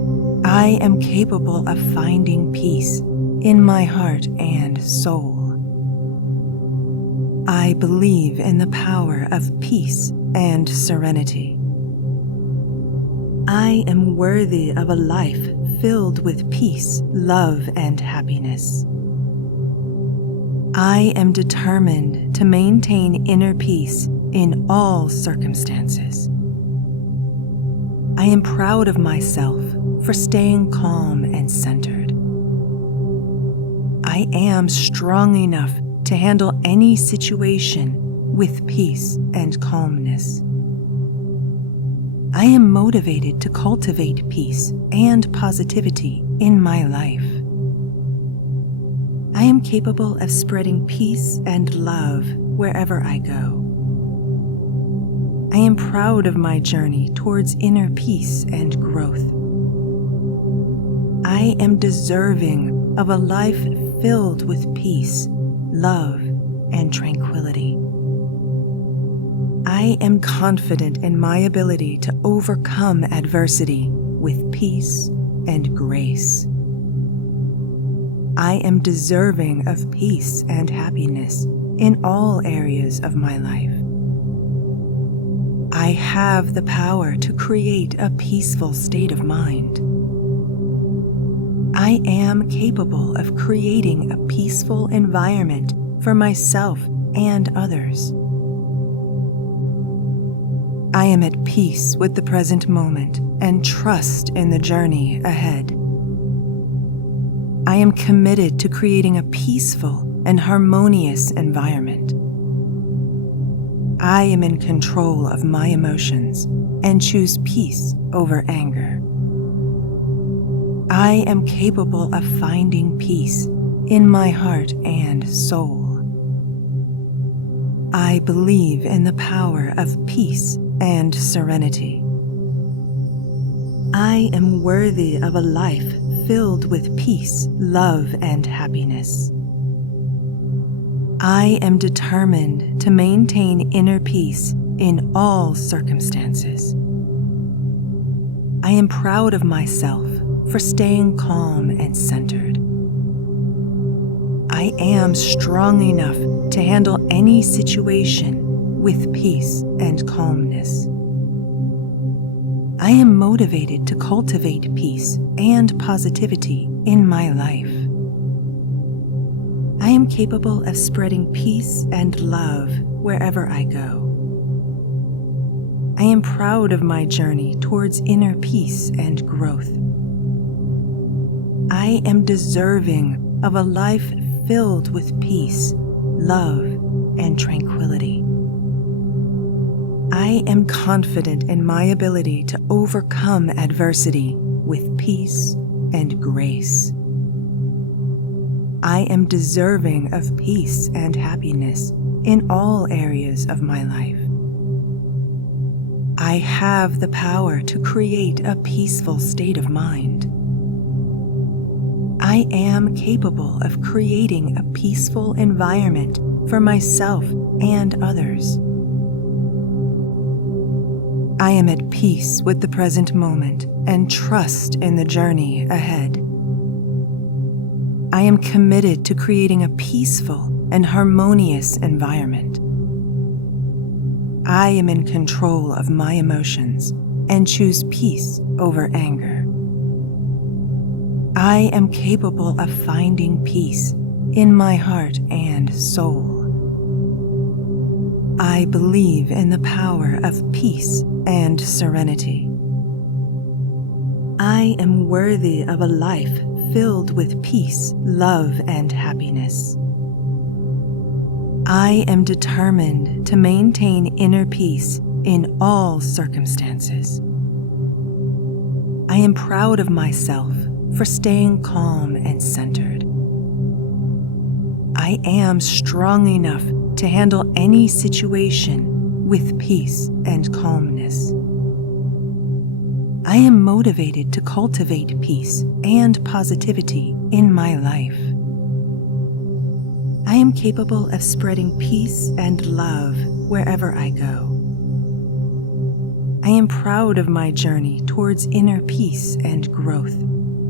I am capable of finding peace in my heart and soul. I believe in the power of peace and serenity. I am worthy of a life filled with peace, love, and happiness. I am determined to maintain inner peace in all circumstances. I am proud of myself for staying calm and centered. I am strong enough to handle any situation with peace and calmness. I am motivated to cultivate peace and positivity in my life. I am capable of spreading peace and love wherever I go. I am proud of my journey towards inner peace and growth. I am deserving of a life filled with peace, love, and tranquility. I am confident in my ability to overcome adversity with peace and grace. I am deserving of peace and happiness in all areas of my life. I have the power to create a peaceful state of mind. I am capable of creating a peaceful environment for myself and others. I am at peace with the present moment and trust in the journey ahead. I am committed to creating a peaceful and harmonious environment. I am in control of my emotions and choose peace over anger. I am capable of finding peace in my heart and soul. I believe in the power of peace and serenity. I am worthy of a life filled with peace, love, and happiness. I am determined to maintain inner peace in all circumstances. I am proud of myself for staying calm and centered. I am strong enough to handle any situation with peace and calmness. I am motivated to cultivate peace and positivity in my life. I am capable of spreading peace and love wherever I go. I am proud of my journey towards inner peace and growth. I am deserving of a life filled with peace, love, and tranquility. I am confident in my ability to overcome adversity with peace and grace. I am deserving of peace and happiness in all areas of my life. I have the power to create a peaceful state of mind. I am capable of creating a peaceful environment for myself and others. I am at peace with the present moment and trust in the journey ahead. I am committed to creating a peaceful and harmonious environment. I am in control of my emotions and choose peace over anger. I am capable of finding peace in my heart and soul. I believe in the power of peace and serenity. I am worthy of a life filled with peace, love, and happiness. I am determined to maintain inner peace in all circumstances. I am proud of myself for staying calm and centered. I am strong enough to handle any situation with peace and calmness. I am motivated to cultivate peace and positivity in my life. I am capable of spreading peace and love wherever I go. I am proud of my journey towards inner peace and growth.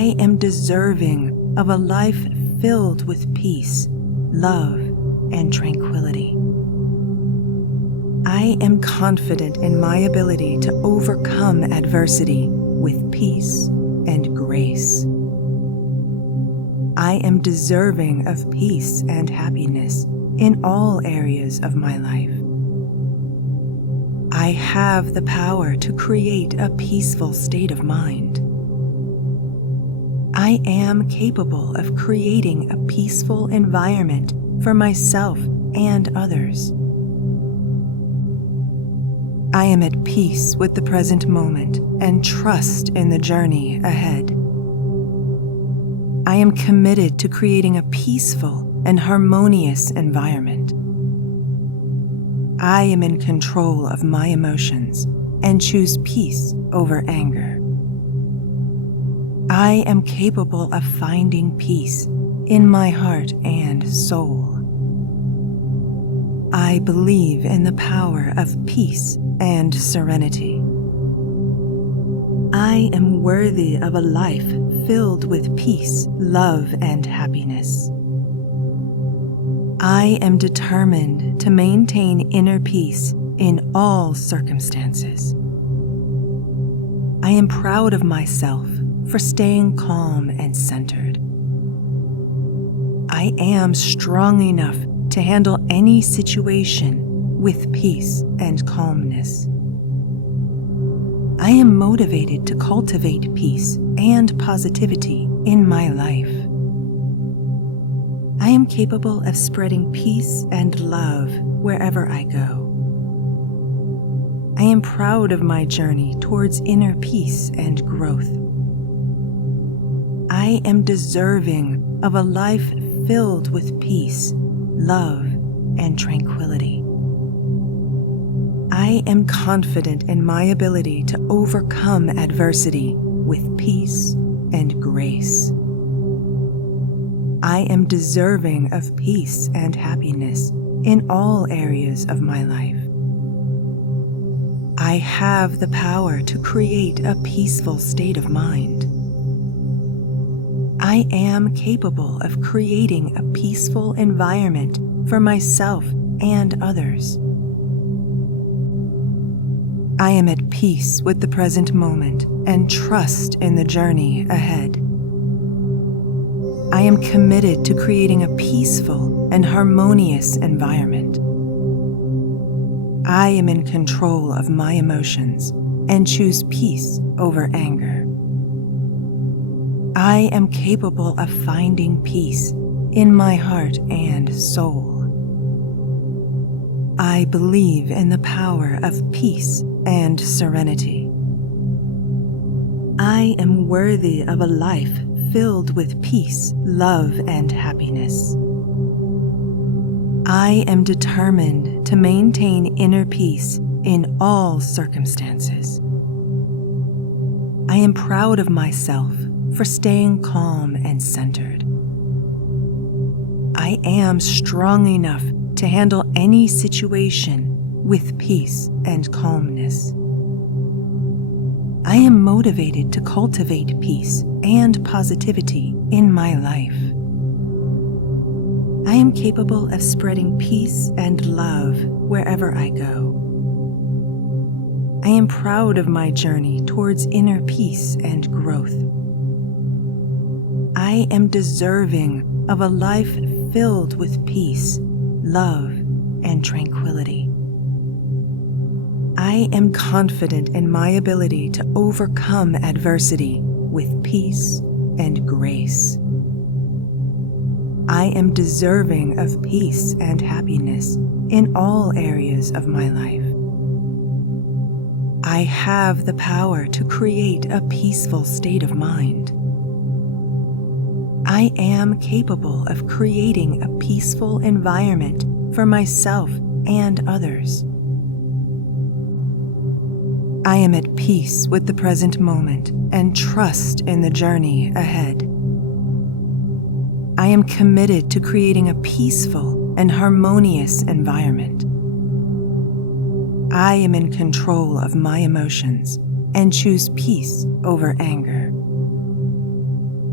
I am deserving of a life filled with peace, love, and tranquility. I am confident in my ability to overcome adversity with peace and grace. I am deserving of peace and happiness in all areas of my life. I have the power to create a peaceful state of mind. I am capable of creating a peaceful environment for myself and others. I am at peace with the present moment and trust in the journey ahead. I am committed to creating a peaceful and harmonious environment. I am in control of my emotions and choose peace over anger. I am capable of finding peace in my heart and soul. I believe in the power of peace and serenity. I am worthy of a life filled with peace, love, and happiness. I am determined to maintain inner peace in all circumstances. I am proud of myself for staying calm and centered. I am strong enough to handle any situation with peace and calmness. I am motivated to cultivate peace and positivity in my life. I am capable of spreading peace and love wherever I go. I am proud of my journey towards inner peace and growth. I am deserving of a life filled with peace, love, and tranquility. I am confident in my ability to overcome adversity with peace and grace. I am deserving of peace and happiness in all areas of my life. I have the power to create a peaceful state of mind. I am capable of creating a peaceful environment for myself and others. I am at peace with the present moment and trust in the journey ahead. I am committed to creating a peaceful and harmonious environment. I am in control of my emotions and choose peace over anger. I am capable of finding peace in my heart and soul. I believe in the power of peace and serenity. I am worthy of a life filled with peace, love, and happiness. I am determined to maintain inner peace in all circumstances. I am proud of myself for staying calm and centered. I am strong enough to handle any situation with peace and calmness. I am motivated to cultivate peace and positivity in my life. I am capable of spreading peace and love wherever I go. I am proud of my journey towards inner peace and growth. I am deserving of a life filled with peace, love, and tranquility. I am confident in my ability to overcome adversity with peace and grace. I am deserving of peace and happiness in all areas of my life. I have the power to create a peaceful state of mind. I am capable of creating a peaceful environment for myself and others. I am at peace with the present moment and trust in the journey ahead. I am committed to creating a peaceful and harmonious environment. I am in control of my emotions and choose peace over anger.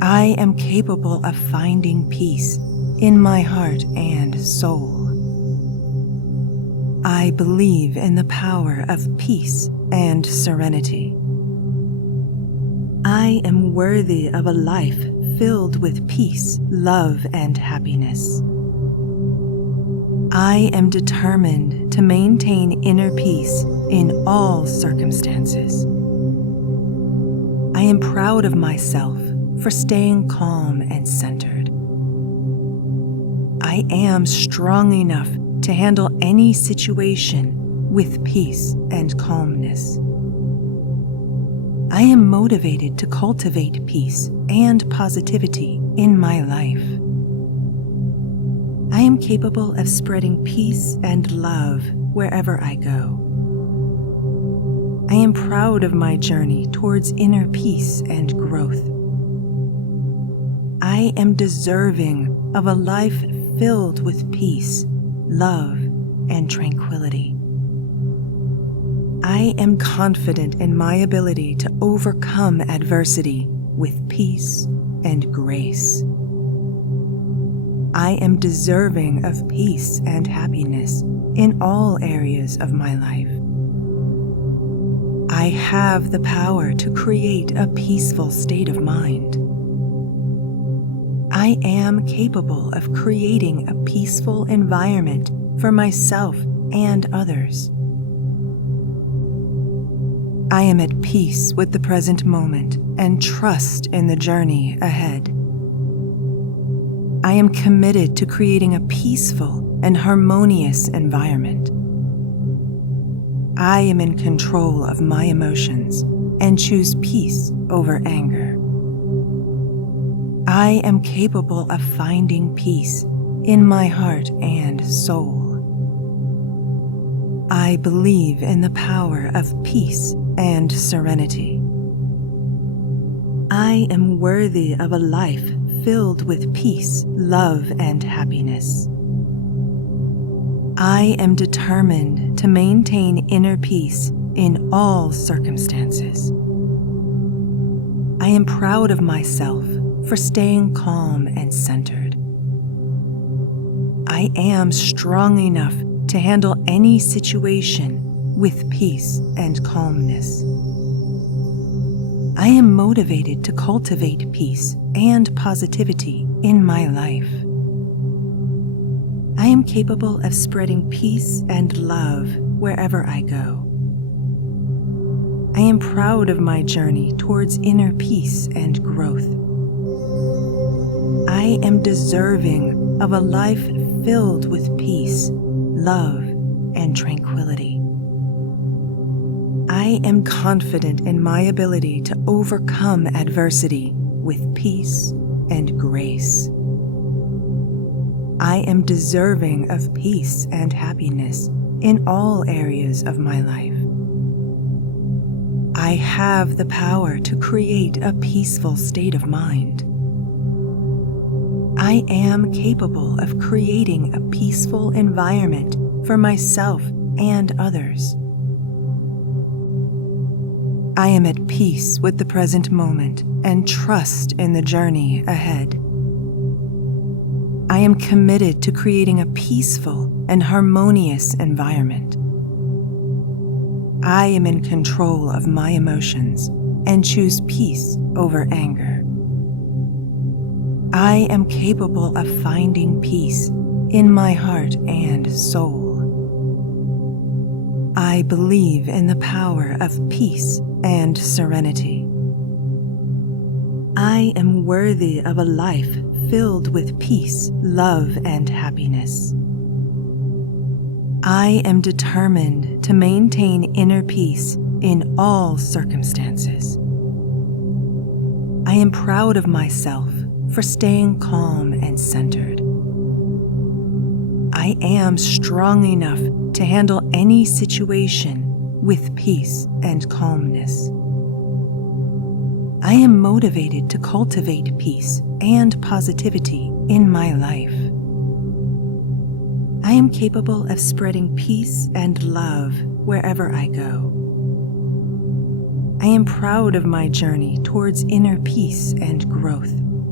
I am capable of finding peace in my heart and soul. I believe in the power of peace and serenity. I am worthy of a life filled with peace, love, and happiness. I am determined to maintain inner peace in all circumstances. I am proud of myself for staying calm and centered. I am strong enough to handle any situation with peace and calmness. I am motivated to cultivate peace and positivity in my life. I am capable of spreading peace and love wherever I go. I am proud of my journey towards inner peace and growth. I am deserving of a life filled with peace, love, and tranquility. I am confident in my ability to overcome adversity with peace and grace. I am deserving of peace and happiness in all areas of my life. I have the power to create a peaceful state of mind. I am capable of creating a peaceful environment for myself and others. I am at peace with the present moment and trust in the journey ahead. I am committed to creating a peaceful and harmonious environment. I am in control of my emotions and choose peace over anger. I am capable of finding peace in my heart and soul. I believe in the power of peace and serenity. I am worthy of a life filled with peace, love, and happiness. I am determined to maintain inner peace in all circumstances. I am proud of myself for staying calm and centered. I am strong enough to handle any situation with peace and calmness. I am motivated to cultivate peace and positivity in my life. I am capable of spreading peace and love wherever I go. I am proud of my journey towards inner peace and growth. I am deserving of a life filled with peace, love, and tranquility. I am confident in my ability to overcome adversity with peace and grace. I am deserving of peace and happiness in all areas of my life. I have the power to create a peaceful state of mind. I am capable of creating a peaceful environment for myself and others. I am at peace with the present moment and trust in the journey ahead. I am committed to creating a peaceful and harmonious environment. I am in control of my emotions and choose peace over anger. I am capable of finding peace in my heart and soul. I believe in the power of peace and serenity. I am worthy of a life filled with peace, love, and happiness. I am determined to maintain inner peace in all circumstances. I am proud of myself for staying calm and centered. I am strong enough to handle any situation with peace and calmness. I am motivated to cultivate peace and positivity in my life. I am capable of spreading peace and love wherever I go. I am proud of my journey towards inner peace and growth.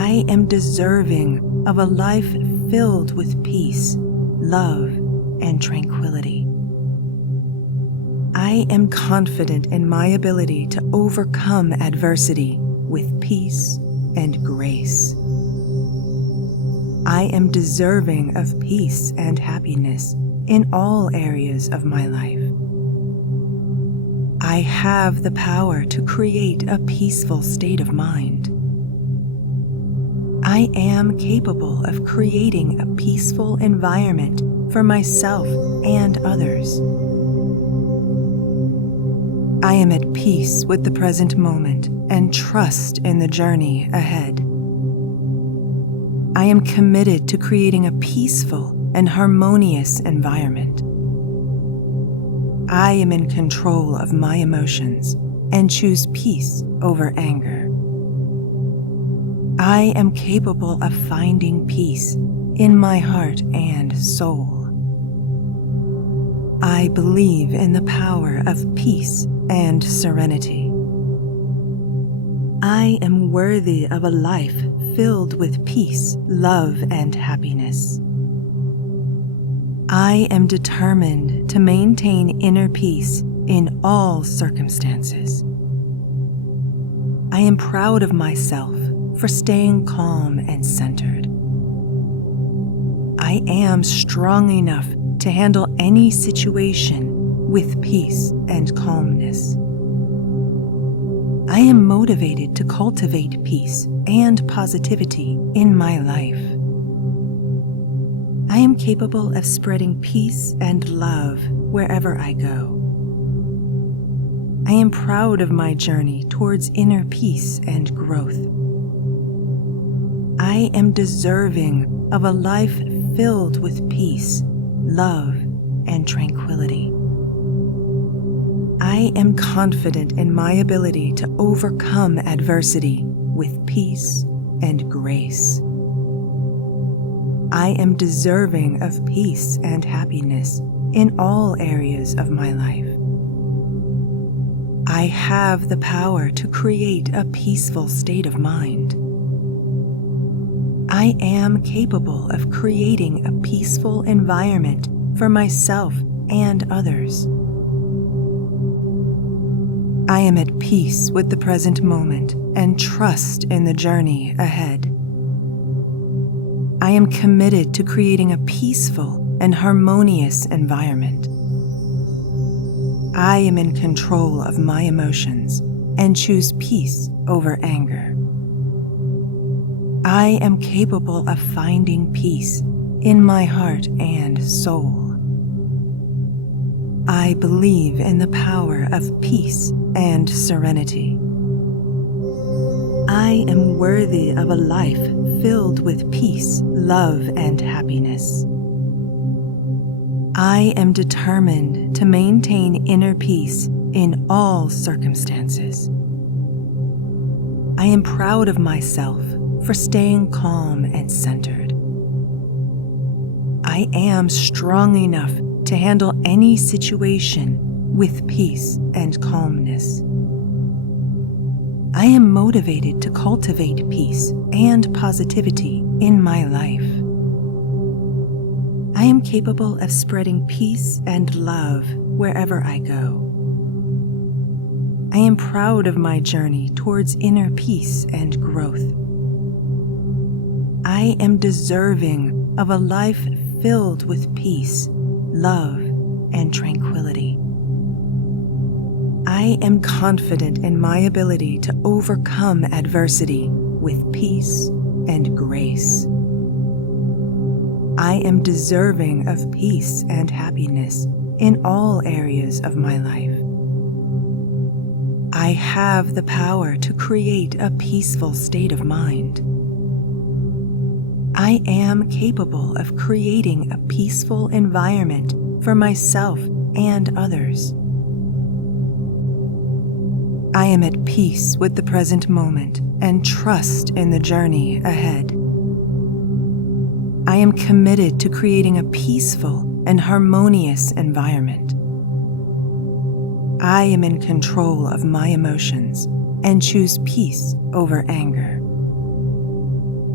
I am deserving of a life filled with peace, love, and tranquility. I am confident in my ability to overcome adversity with peace and grace. I am deserving of peace and happiness in all areas of my life. I have the power to create a peaceful state of mind. I am capable of creating a peaceful environment for myself and others. I am at peace with the present moment and trust in the journey ahead. I am committed to creating a peaceful and harmonious environment. I am in control of my emotions and choose peace over anger. I am capable of finding peace in my heart and soul. I believe in the power of peace and serenity. I am worthy of a life filled with peace, love, and happiness. I am determined to maintain inner peace in all circumstances. I am proud of myself for staying calm and centered. I am strong enough to handle any situation with peace and calmness. I am motivated to cultivate peace and positivity in my life. I am capable of spreading peace and love wherever I go. I am proud of my journey towards inner peace and growth. I am deserving of a life filled with peace, love, and tranquility. I am confident in my ability to overcome adversity with peace and grace. I am deserving of peace and happiness in all areas of my life. I have the power to create a peaceful state of mind. I am capable of creating a peaceful environment for myself and others. I am at peace with the present moment and trust in the journey ahead. I am committed to creating a peaceful and harmonious environment. I am in control of my emotions and choose peace over anger. I am capable of finding peace in my heart and soul. I believe in the power of peace and serenity. I am worthy of a life filled with peace, love, and happiness. I am determined to maintain inner peace in all circumstances. I am proud of myself for staying calm and centered. I am strong enough to handle any situation with peace and calmness. I am motivated to cultivate peace and positivity in my life. I am capable of spreading peace and love wherever I go. I am proud of my journey towards inner peace and growth. I am deserving of a life filled with peace, love, and tranquility. I am confident in my ability to overcome adversity with peace and grace. I am deserving of peace and happiness in all areas of my life. I have the power to create a peaceful state of mind. I am capable of creating a peaceful environment for myself and others. I am at peace with the present moment and trust in the journey ahead. I am committed to creating a peaceful and harmonious environment. I am in control of my emotions and choose peace over anger.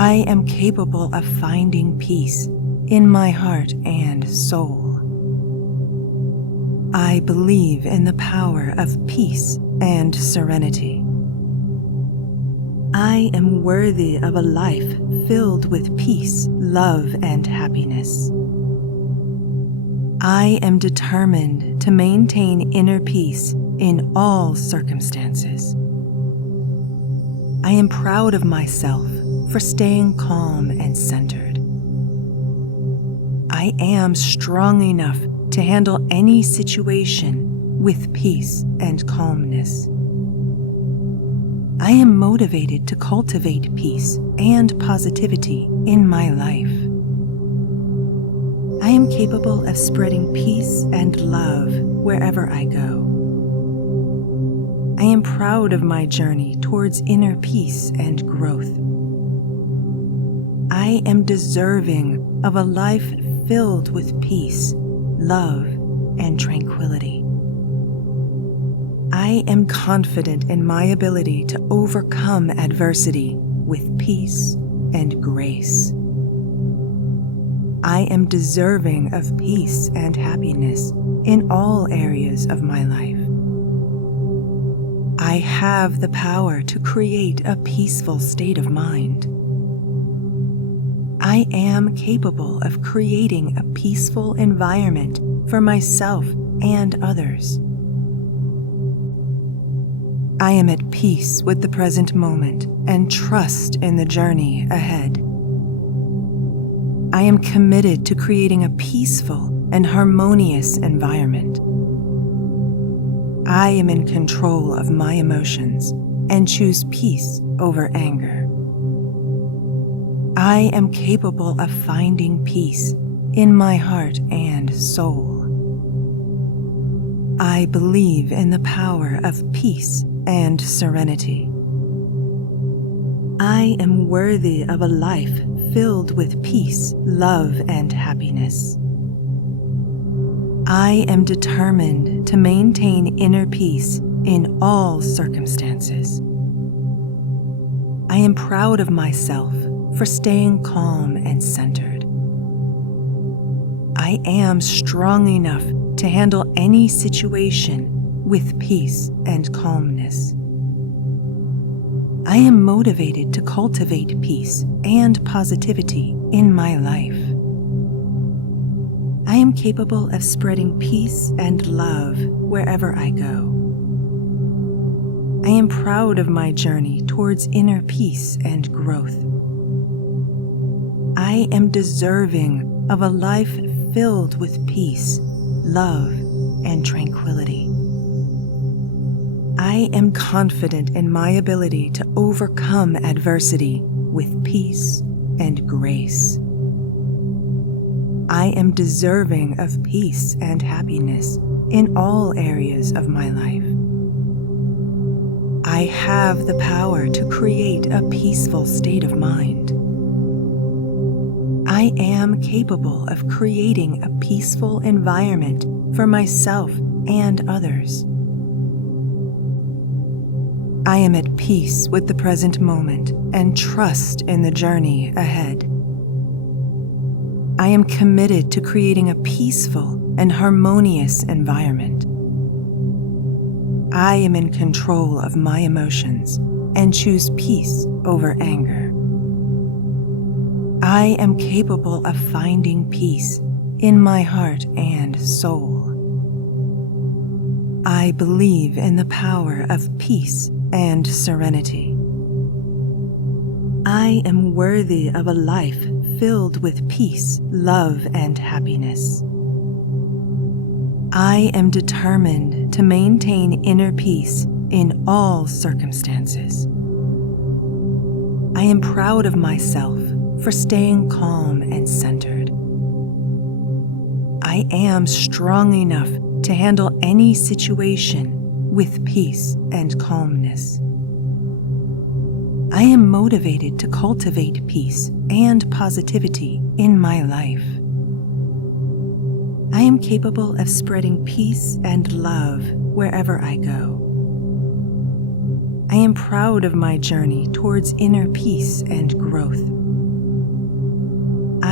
I am capable of finding peace in my heart and soul. I believe in the power of peace and serenity. I am worthy of a life filled with peace, love, and happiness. I am determined to maintain inner peace in all circumstances. I am proud of myself for staying calm and centered. I am strong enough to handle any situation with peace and calmness. I am motivated to cultivate peace and positivity in my life. I am capable of spreading peace and love wherever I go. I am proud of my journey towards inner peace and growth. I am deserving of a life filled with peace, love, and tranquility. I am confident in my ability to overcome adversity with peace and grace. I am deserving of peace and happiness in all areas of my life. I have the power to create a peaceful state of mind. I am capable of creating a peaceful environment for myself and others. I am at peace with the present moment and trust in the journey ahead. I am committed to creating a peaceful and harmonious environment. I am in control of my emotions and choose peace over anger. I am capable of finding peace in my heart and soul. I believe in the power of peace and serenity. I am worthy of a life filled with peace, love, and happiness. I am determined to maintain inner peace in all circumstances. I am proud of myself for staying calm and centered. I am strong enough to handle any situation with peace and calmness. I am motivated to cultivate peace and positivity in my life. I am capable of spreading peace and love wherever I go. I am proud of my journey towards inner peace and growth. I am deserving of a life filled with peace, love, and tranquility. I am confident in my ability to overcome adversity with peace and grace. I am deserving of peace and happiness in all areas of my life. I have the power to create a peaceful state of mind. I am capable of creating a peaceful environment for myself and others. I am at peace with the present moment and trust in the journey ahead. I am committed to creating a peaceful and harmonious environment. I am in control of my emotions and choose peace over anger. I am capable of finding peace in my heart and soul. I believe in the power of peace and serenity. I am worthy of a life filled with peace, love, and happiness. I am determined to maintain inner peace in all circumstances. I am proud of myself for staying calm and centered. I am strong enough to handle any situation with peace and calmness. I am motivated to cultivate peace and positivity in my life. I am capable of spreading peace and love wherever I go. I am proud of my journey towards inner peace and growth.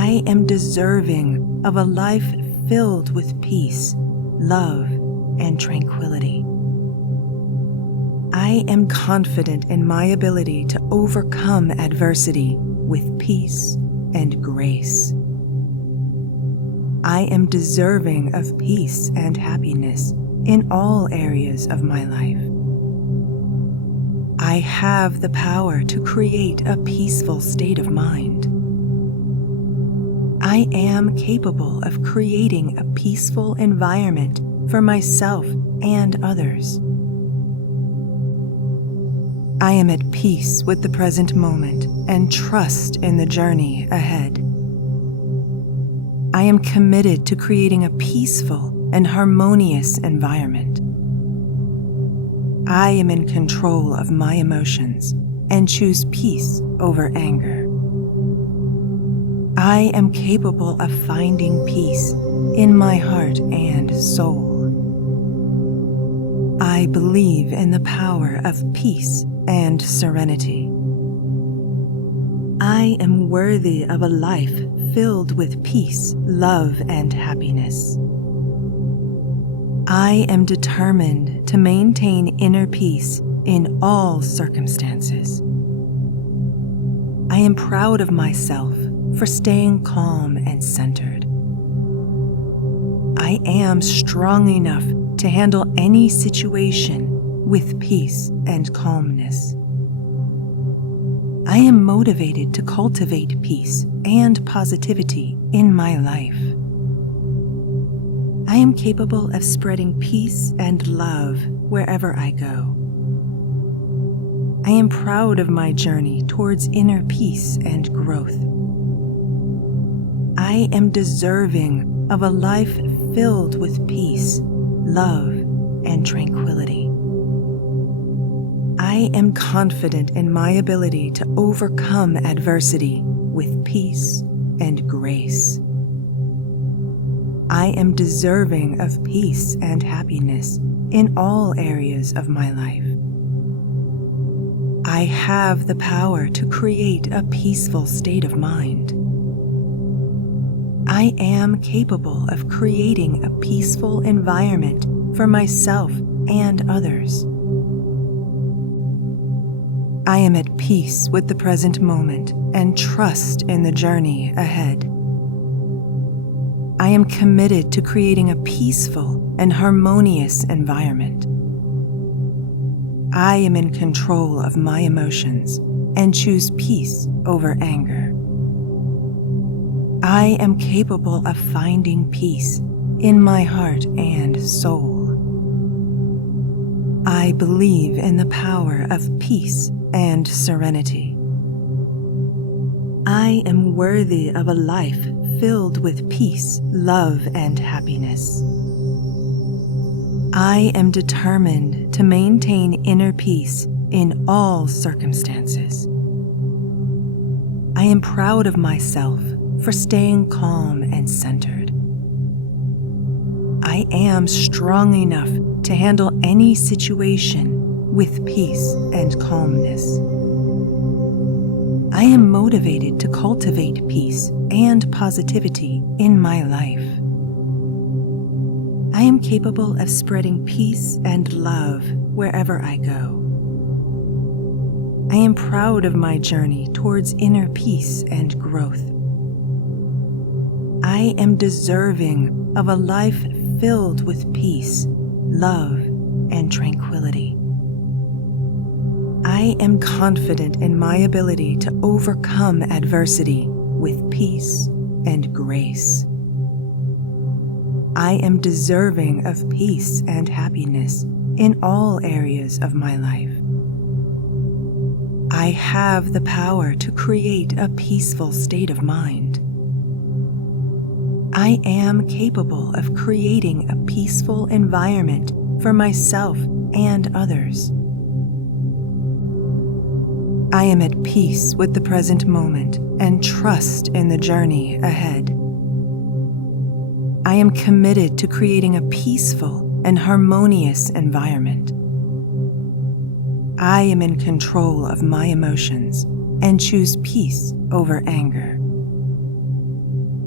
I am deserving of a life filled with peace, love, and tranquility. I am confident in my ability to overcome adversity with peace and grace. I am deserving of peace and happiness in all areas of my life. I have the power to create a peaceful state of mind. I am capable of creating a peaceful environment for myself and others. I am at peace with the present moment and trust in the journey ahead. I am committed to creating a peaceful and harmonious environment. I am in control of my emotions and choose peace over anger. I am capable of finding peace in my heart and soul. I believe in the power of peace and serenity. I am worthy of a life filled with peace, love, and happiness. I am determined to maintain inner peace in all circumstances. I am proud of myself for staying calm and centered. I am strong enough to handle any situation with peace and calmness. I am motivated to cultivate peace and positivity in my life. I am capable of spreading peace and love wherever I go. I am proud of my journey towards inner peace and growth. I am deserving of a life filled with peace, love, and tranquility. I am confident in my ability to overcome adversity with peace and grace. I am deserving of peace and happiness in all areas of my life. I have the power to create a peaceful state of mind. I am capable of creating a peaceful environment for myself and others. I am at peace with the present moment and trust in the journey ahead. I am committed to creating a peaceful and harmonious environment. I am in control of my emotions and choose peace over anger. I am capable of finding peace in my heart and soul. I believe in the power of peace and serenity. I am worthy of a life filled with peace, love, and happiness. I am determined to maintain inner peace in all circumstances. I am proud of myself for staying calm and centered. I am strong enough to handle any situation with peace and calmness. I am motivated to cultivate peace and positivity in my life. I am capable of spreading peace and love wherever I go. I am proud of my journey towards inner peace and growth. I am deserving of a life filled with peace, love, and tranquility. I am confident in my ability to overcome adversity with peace and grace. I am deserving of peace and happiness in all areas of my life. I have the power to create a peaceful state of mind. I am capable of creating a peaceful environment for myself and others. I am at peace with the present moment and trust in the journey ahead. I am committed to creating a peaceful and harmonious environment. I am in control of my emotions and choose peace over anger.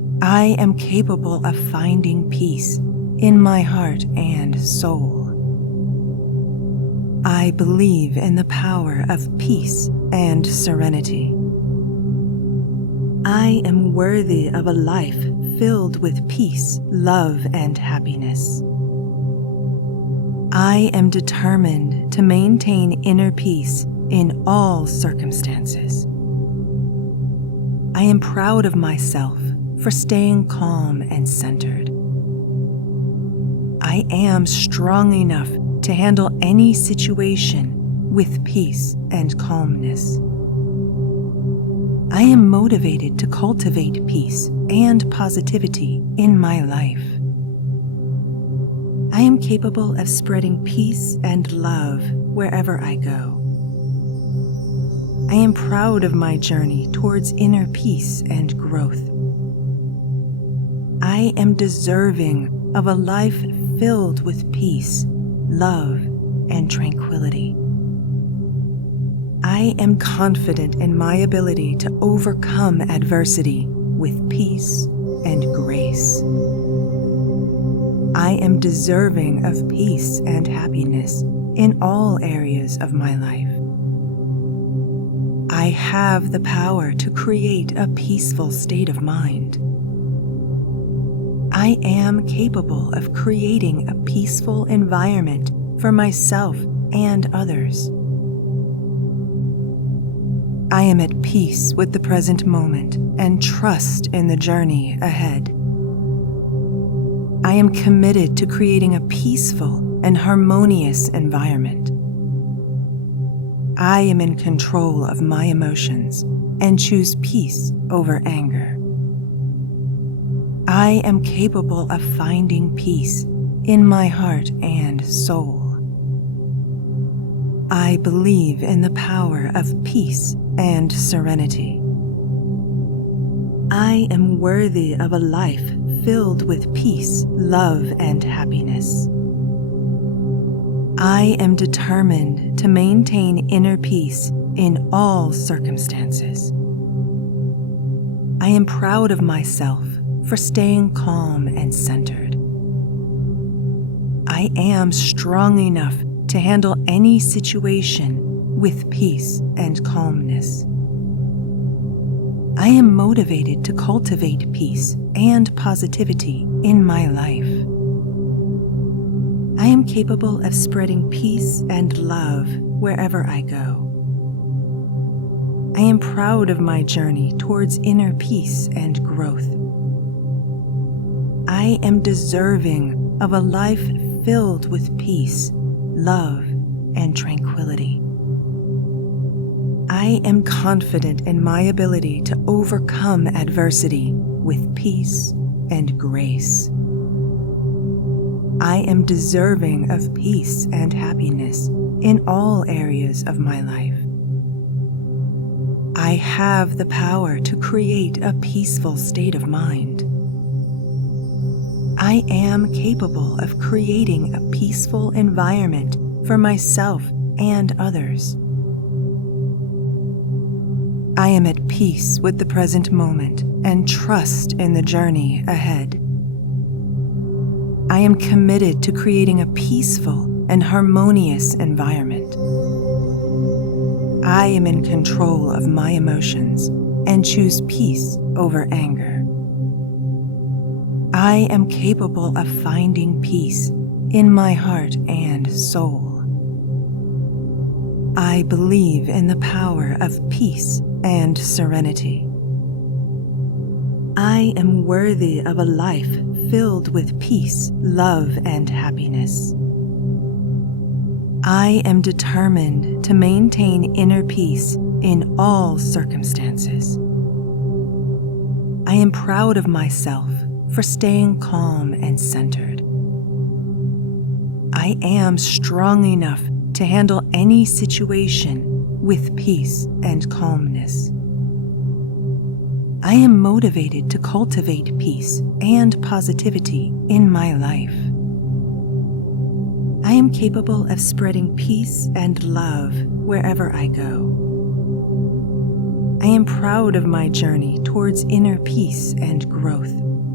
I am capable of finding peace in my heart and soul. I believe in the power of peace and serenity. I am worthy of a life filled with peace, love, and happiness. I am determined to maintain inner peace in all circumstances. I am proud of myself for staying calm and centered. I am strong enough to handle any situation with peace and calmness. I am motivated to cultivate peace and positivity in my life. I am capable of spreading peace and love wherever I go. I am proud of my journey towards inner peace and growth. I am deserving of a life filled with peace, love, and tranquility. I am confident in my ability to overcome adversity with peace and grace. I am deserving of peace and happiness in all areas of my life. I have the power to create a peaceful state of mind. I am capable of creating a peaceful environment for myself and others. I am at peace with the present moment and trust in the journey ahead. I am committed to creating a peaceful and harmonious environment. I am in control of my emotions and choose peace over anger. I am capable of finding peace in my heart and soul. I believe in the power of peace and serenity. I am worthy of a life filled with peace, love, and happiness. I am determined to maintain inner peace in all circumstances. I am proud of myself for staying calm and centered. I am strong enough to handle any situation with peace and calmness. I am motivated to cultivate peace and positivity in my life. I am capable of spreading peace and love wherever I go. I am proud of my journey towards inner peace and growth. I am deserving of a life filled with peace, love, and tranquility. I am confident in my ability to overcome adversity with peace and grace. I am deserving of peace and happiness in all areas of my life. I have the power to create a peaceful state of mind. I am capable of creating a peaceful environment for myself and others. I am at peace with the present moment and trust in the journey ahead. I am committed to creating a peaceful and harmonious environment. I am in control of my emotions and choose peace over anger. I am capable of finding peace in my heart and soul. I believe in the power of peace and serenity. I am worthy of a life filled with peace, love, and happiness. I am determined to maintain inner peace in all circumstances. I am proud of myself for staying calm and centered. I am strong enough to handle any situation with peace and calmness. I am motivated to cultivate peace and positivity in my life. I am capable of spreading peace and love wherever I go. I am proud of my journey towards inner peace and growth.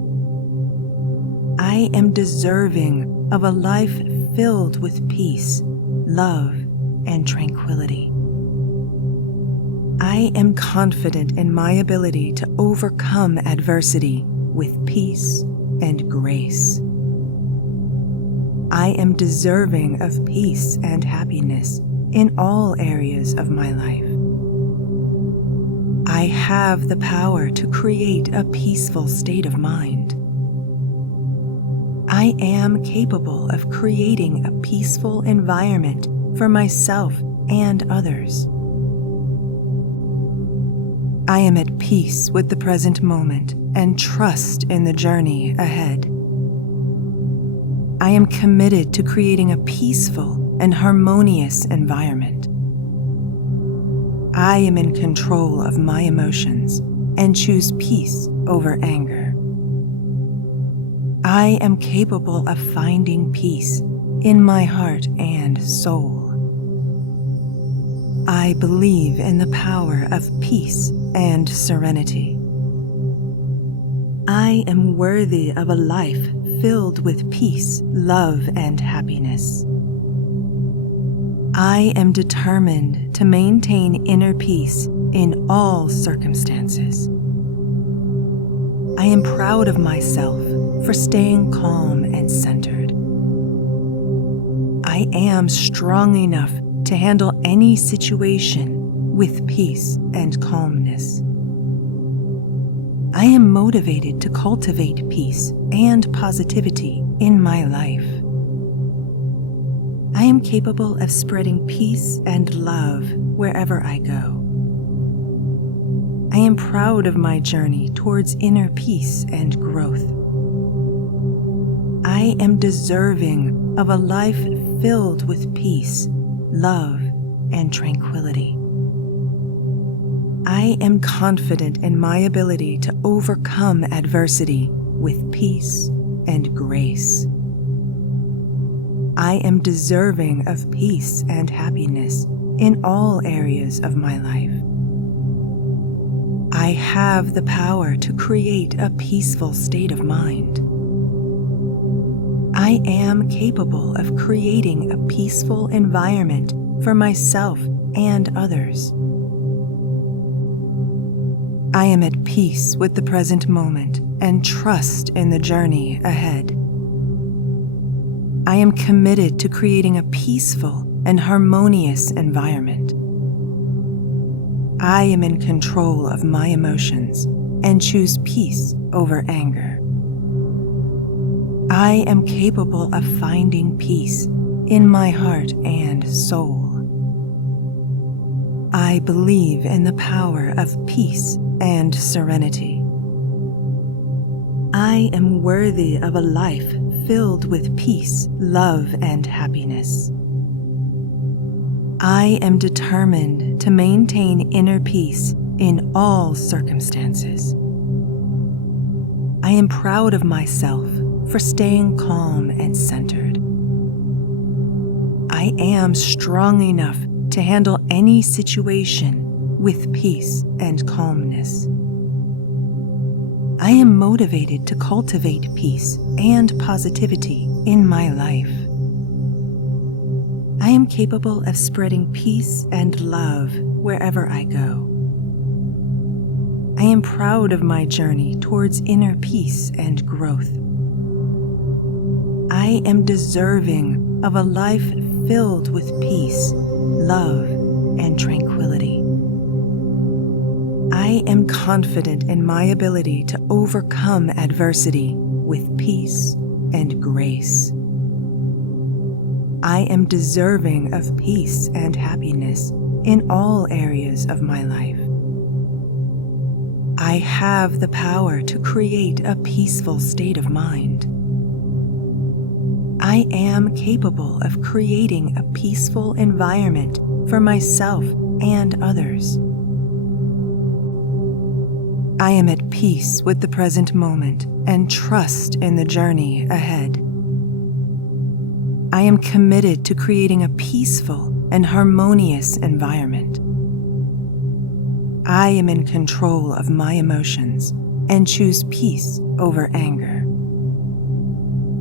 I am deserving of a life filled with peace, love, and tranquility. I am confident in my ability to overcome adversity with peace and grace. I am deserving of peace and happiness in all areas of my life. I have the power to create a peaceful state of mind. I am capable of creating a peaceful environment for myself and others. I am at peace with the present moment and trust in the journey ahead. I am committed to creating a peaceful and harmonious environment. I am in control of my emotions and choose peace over anger. I am capable of finding peace in my heart and soul. I believe in the power of peace and serenity. I am worthy of a life filled with peace, love, and happiness. I am determined to maintain inner peace in all circumstances. I am proud of myself for staying calm and centered. I am strong enough to handle any situation with peace and calmness. I am motivated to cultivate peace and positivity in my life. I am capable of spreading peace and love wherever I go. I am proud of my journey towards inner peace and growth. I am deserving of a life filled with peace, love, and tranquility. I am confident in my ability to overcome adversity with peace and grace. I am deserving of peace and happiness in all areas of my life. I have the power to create a peaceful state of mind. I am capable of creating a peaceful environment for myself and others. I am at peace with the present moment and trust in the journey ahead. I am committed to creating a peaceful and harmonious environment. I am in control of my emotions and choose peace over anger. I am capable of finding peace in my heart and soul. I believe in the power of peace and serenity. I am worthy of a life filled with peace, love, and happiness. I am determined to maintain inner peace in all circumstances. I am proud of myself for staying calm and centered. I am strong enough to handle any situation with peace and calmness. I am motivated to cultivate peace and positivity in my life. I am capable of spreading peace and love wherever I go. I am proud of my journey towards inner peace and growth. I am deserving of a life filled with peace, love, and tranquility. I am confident in my ability to overcome adversity with peace and grace. I am deserving of peace and happiness in all areas of my life. I have the power to create a peaceful state of mind. I am capable of creating a peaceful environment for myself and others. I am at peace with the present moment and trust in the journey ahead. I am committed to creating a peaceful and harmonious environment. I am in control of my emotions and choose peace over anger.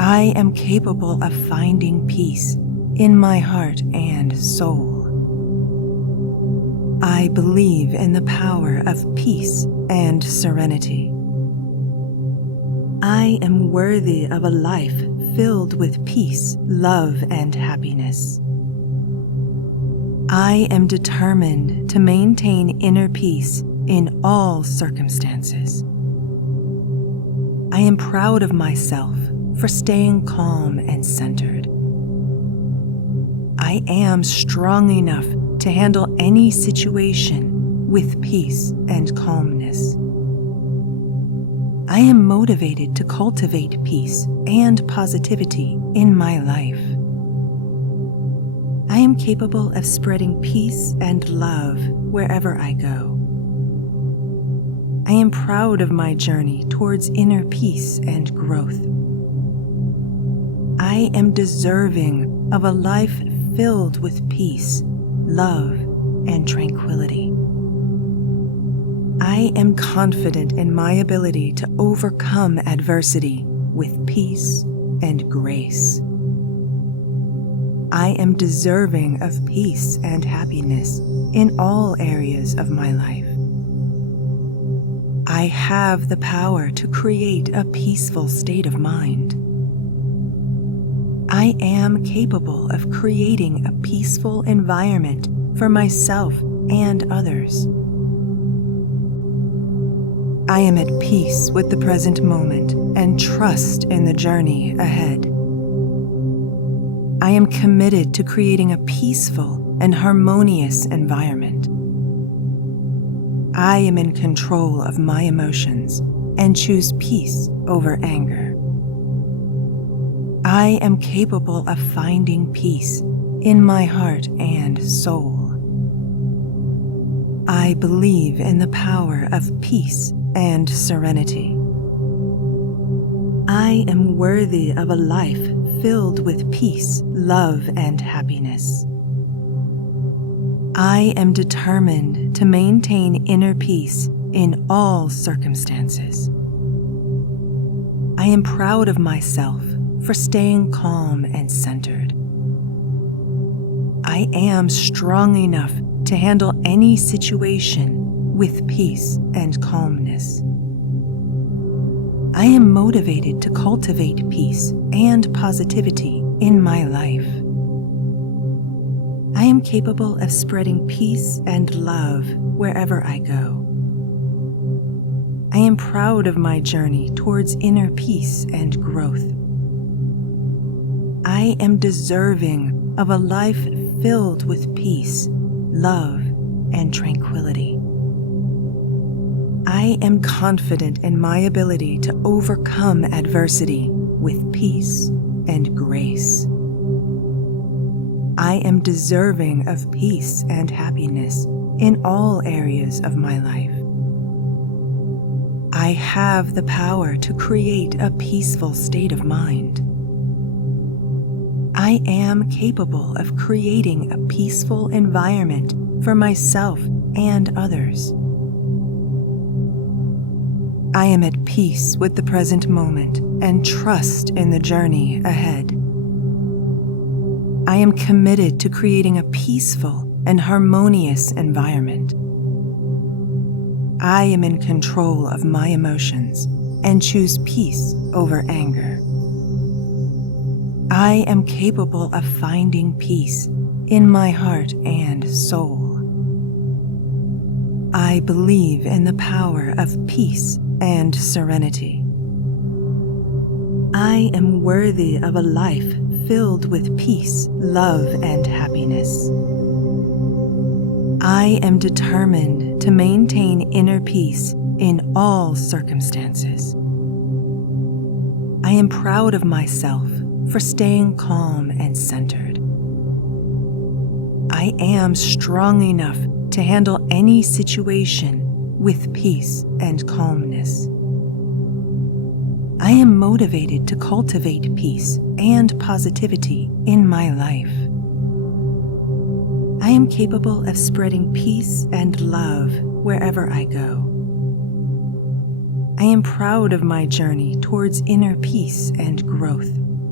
I am capable of finding peace in my heart and soul. I believe in the power of peace and serenity. I am worthy of a life filled with peace, love, and happiness. I am determined to maintain inner peace in all circumstances. I am proud of myself for staying calm and centered. I am strong enough to handle any situation with peace and calmness. I am motivated to cultivate peace and positivity in my life. I am capable of spreading peace and love wherever I go. I am proud of my journey towards inner peace and growth. I am deserving of a life filled with peace, love, and tranquility. I am confident in my ability to overcome adversity with peace and grace. I am deserving of peace and happiness in all areas of my life. I have the power to create a peaceful state of mind. I am capable of creating a peaceful environment for myself and others. I am at peace with the present moment and trust in the journey ahead. I am committed to creating a peaceful and harmonious environment. I am in control of my emotions and choose peace over anger. I am capable of finding peace in my heart and soul. I believe in the power of peace and serenity. I am worthy of a life filled with peace, love, and happiness. I am determined to maintain inner peace in all circumstances. I am proud of myself for staying calm and centered. I am strong enough to handle any situation with peace and calmness. I am motivated to cultivate peace and positivity in my life. I am capable of spreading peace and love wherever I go. I am proud of my journey towards inner peace and growth. I am deserving of a life filled with peace, love, and tranquility. I am confident in my ability to overcome adversity with peace and grace. I am deserving of peace and happiness in all areas of my life. I have the power to create a peaceful state of mind. I am capable of creating a peaceful environment for myself and others. I am at peace with the present moment and trust in the journey ahead. I am committed to creating a peaceful and harmonious environment. I am in control of my emotions and choose peace over anger. I am capable of finding peace in my heart and soul. I believe in the power of peace and serenity. I am worthy of a life filled with peace, love, and happiness. I am determined to maintain inner peace in all circumstances. I am proud of myself for staying calm and centered. I am strong enough to handle any situation with peace and calmness. I am motivated to cultivate peace and positivity in my life. I am capable of spreading peace and love wherever I go. I am proud of my journey towards inner peace and growth.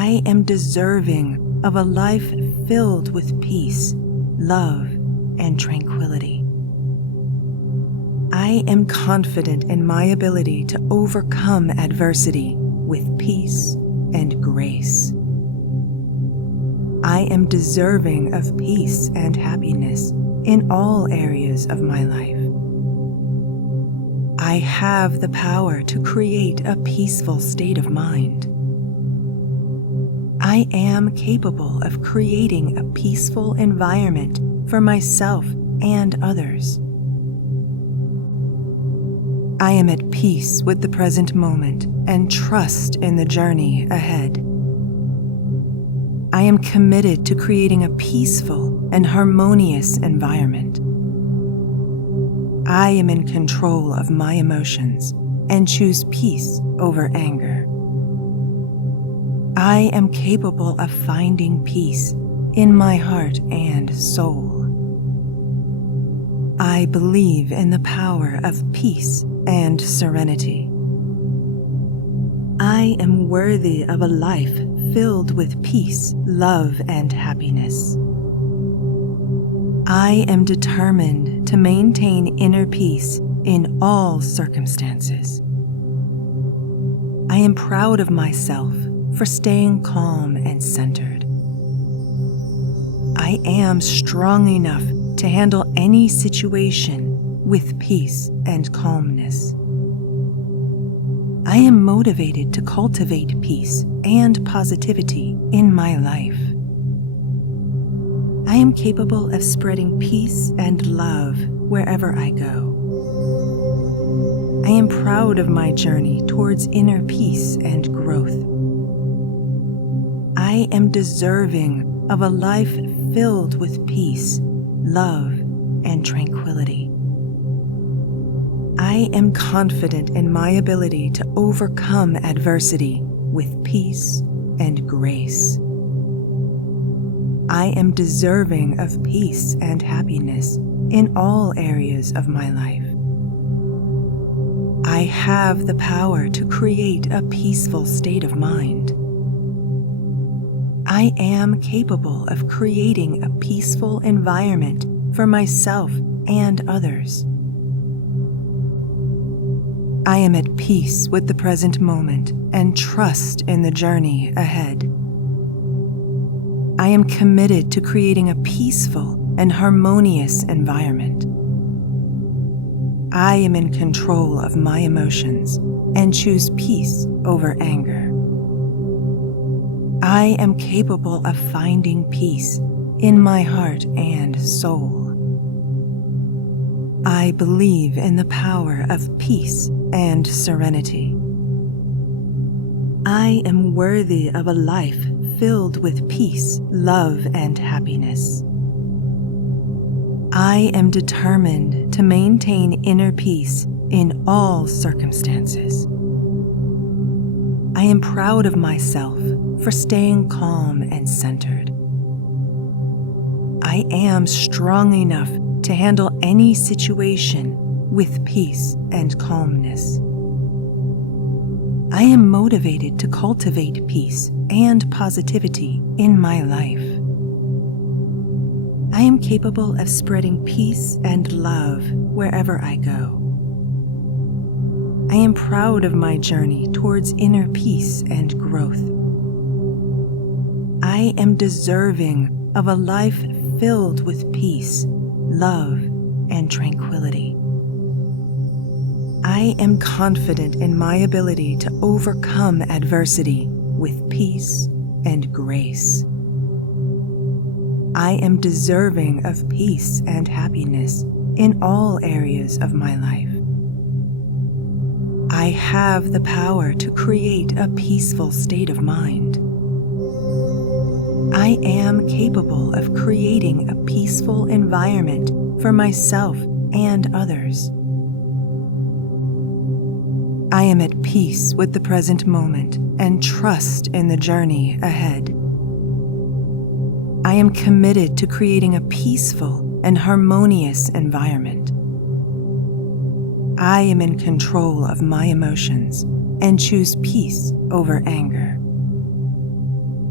I am deserving of a life filled with peace, love, and tranquility. I am confident in my ability to overcome adversity with peace and grace. I am deserving of peace and happiness in all areas of my life. I have the power to create a peaceful state of mind. I am capable of creating a peaceful environment for myself and others. I am at peace with the present moment and trust in the journey ahead. I am committed to creating a peaceful and harmonious environment. I am in control of my emotions and choose peace over anger. I am capable of finding peace in my heart and soul. I believe in the power of peace and serenity. I am worthy of a life filled with peace, love, and happiness. I am determined to maintain inner peace in all circumstances. I am proud of myself for staying calm and centered. I am strong enough to handle any situation with peace and calmness. I am motivated to cultivate peace and positivity in my life. I am capable of spreading peace and love wherever I go. I am proud of my journey towards inner peace and growth. I am deserving of a life filled with peace, love, and tranquility. I am confident in my ability to overcome adversity with peace and grace. I am deserving of peace and happiness in all areas of my life. I have the power to create a peaceful state of mind. I am capable of creating a peaceful environment for myself and others. I am at peace with the present moment and trust in the journey ahead. I am committed to creating a peaceful and harmonious environment. I am in control of my emotions and choose peace over anger. I am capable of finding peace in my heart and soul. I believe in the power of peace and serenity. I am worthy of a life filled with peace, love, and happiness. I am determined to maintain inner peace in all circumstances. I am proud of myself for staying calm and centered. I am strong enough to handle any situation with peace and calmness. I am motivated to cultivate peace and positivity in my life. I am capable of spreading peace and love wherever I go. I am proud of my journey towards inner peace and growth. I am deserving of a life filled with peace, love, and tranquility. I am confident in my ability to overcome adversity with peace and grace. I am deserving of peace and happiness in all areas of my life. I have the power to create a peaceful state of mind. I am capable of creating a peaceful environment for myself and others. I am at peace with the present moment and trust in the journey ahead. I am committed to creating a peaceful and harmonious environment. I am in control of my emotions and choose peace over anger.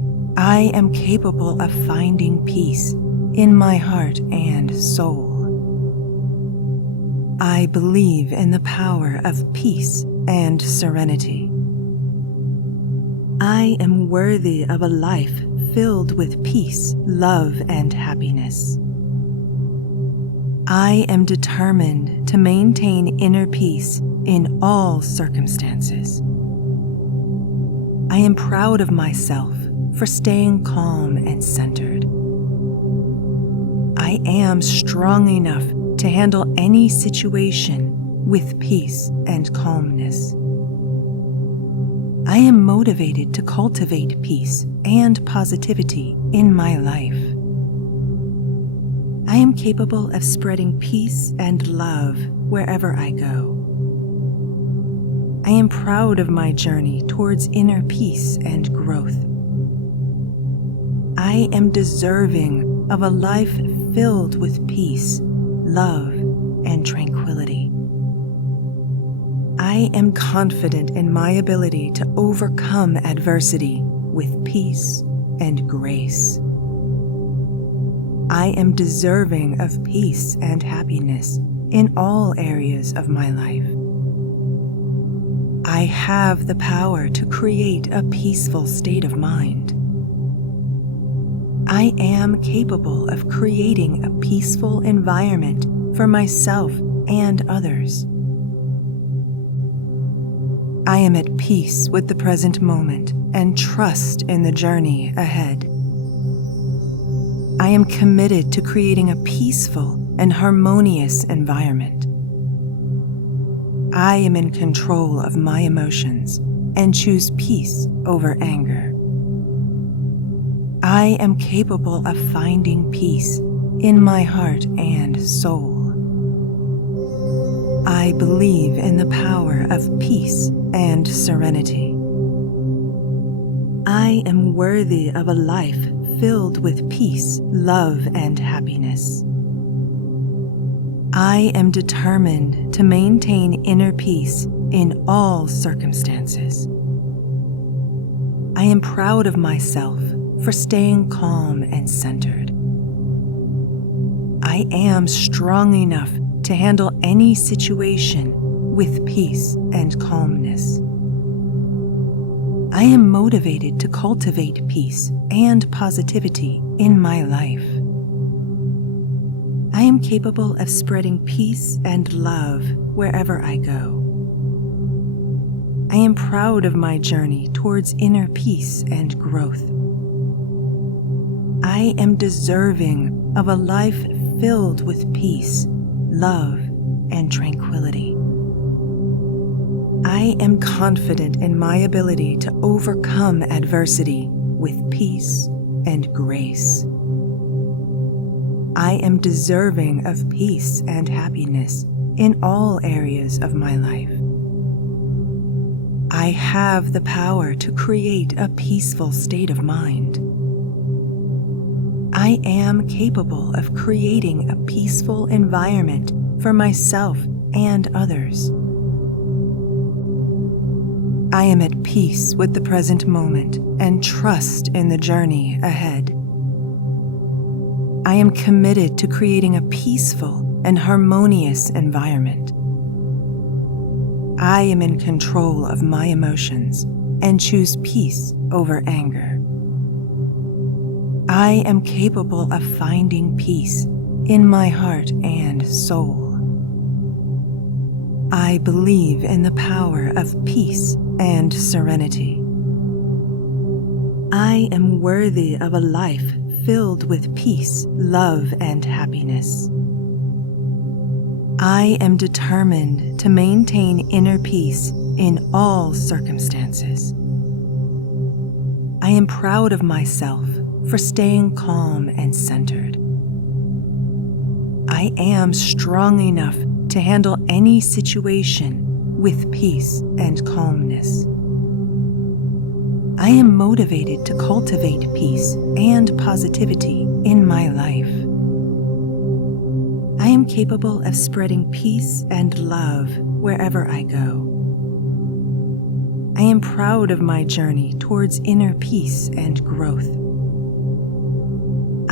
I am capable of finding peace in my heart and soul. I believe in the power of peace and serenity. I am worthy of a life filled with peace, love, and happiness. I am determined to maintain inner peace in all circumstances. I am proud of myself for staying calm and centered. I am strong enough to handle any situation with peace and calmness. I am motivated to cultivate peace and positivity in my life. I am capable of spreading peace and love wherever I go. I am proud of my journey towards inner peace and growth. I am deserving of a life filled with peace, love, and tranquility. I am confident in my ability to overcome adversity with peace and grace. I am deserving of peace and happiness in all areas of my life. I have the power to create a peaceful state of mind. I am capable of creating a peaceful environment for myself and others. I am at peace with the present moment and trust in the journey ahead. I am committed to creating a peaceful and harmonious environment. I am in control of my emotions and choose peace over anger. I am capable of finding peace in my heart and soul. I believe in the power of peace and serenity. I am worthy of a life filled with peace, love, and happiness. I am determined to maintain inner peace in all circumstances. I am proud of myself for staying calm and centered. I am strong enough to handle any situation with peace and calmness. I am motivated to cultivate peace and positivity in my life. I am capable of spreading peace and love wherever I go. I am proud of my journey towards inner peace and growth. I am deserving of a life filled with peace, love, and tranquility. I am confident in my ability to overcome adversity with peace and grace. I am deserving of peace and happiness in all areas of my life. I have the power to create a peaceful state of mind. I am capable of creating a peaceful environment for myself and others. I am at peace with the present moment and trust in the journey ahead. I am committed to creating a peaceful and harmonious environment. I am in control of my emotions and choose peace over anger. I am capable of finding peace in my heart and soul. I believe in the power of peace and serenity. I am worthy of a life filled with peace, love, and happiness. I am determined to maintain inner peace in all circumstances. I am proud of myself for staying calm and centered. I am strong enough to handle any situation with peace and calmness. I am motivated to cultivate peace and positivity in my life. I am capable of spreading peace and love wherever I go. I am proud of my journey towards inner peace and growth.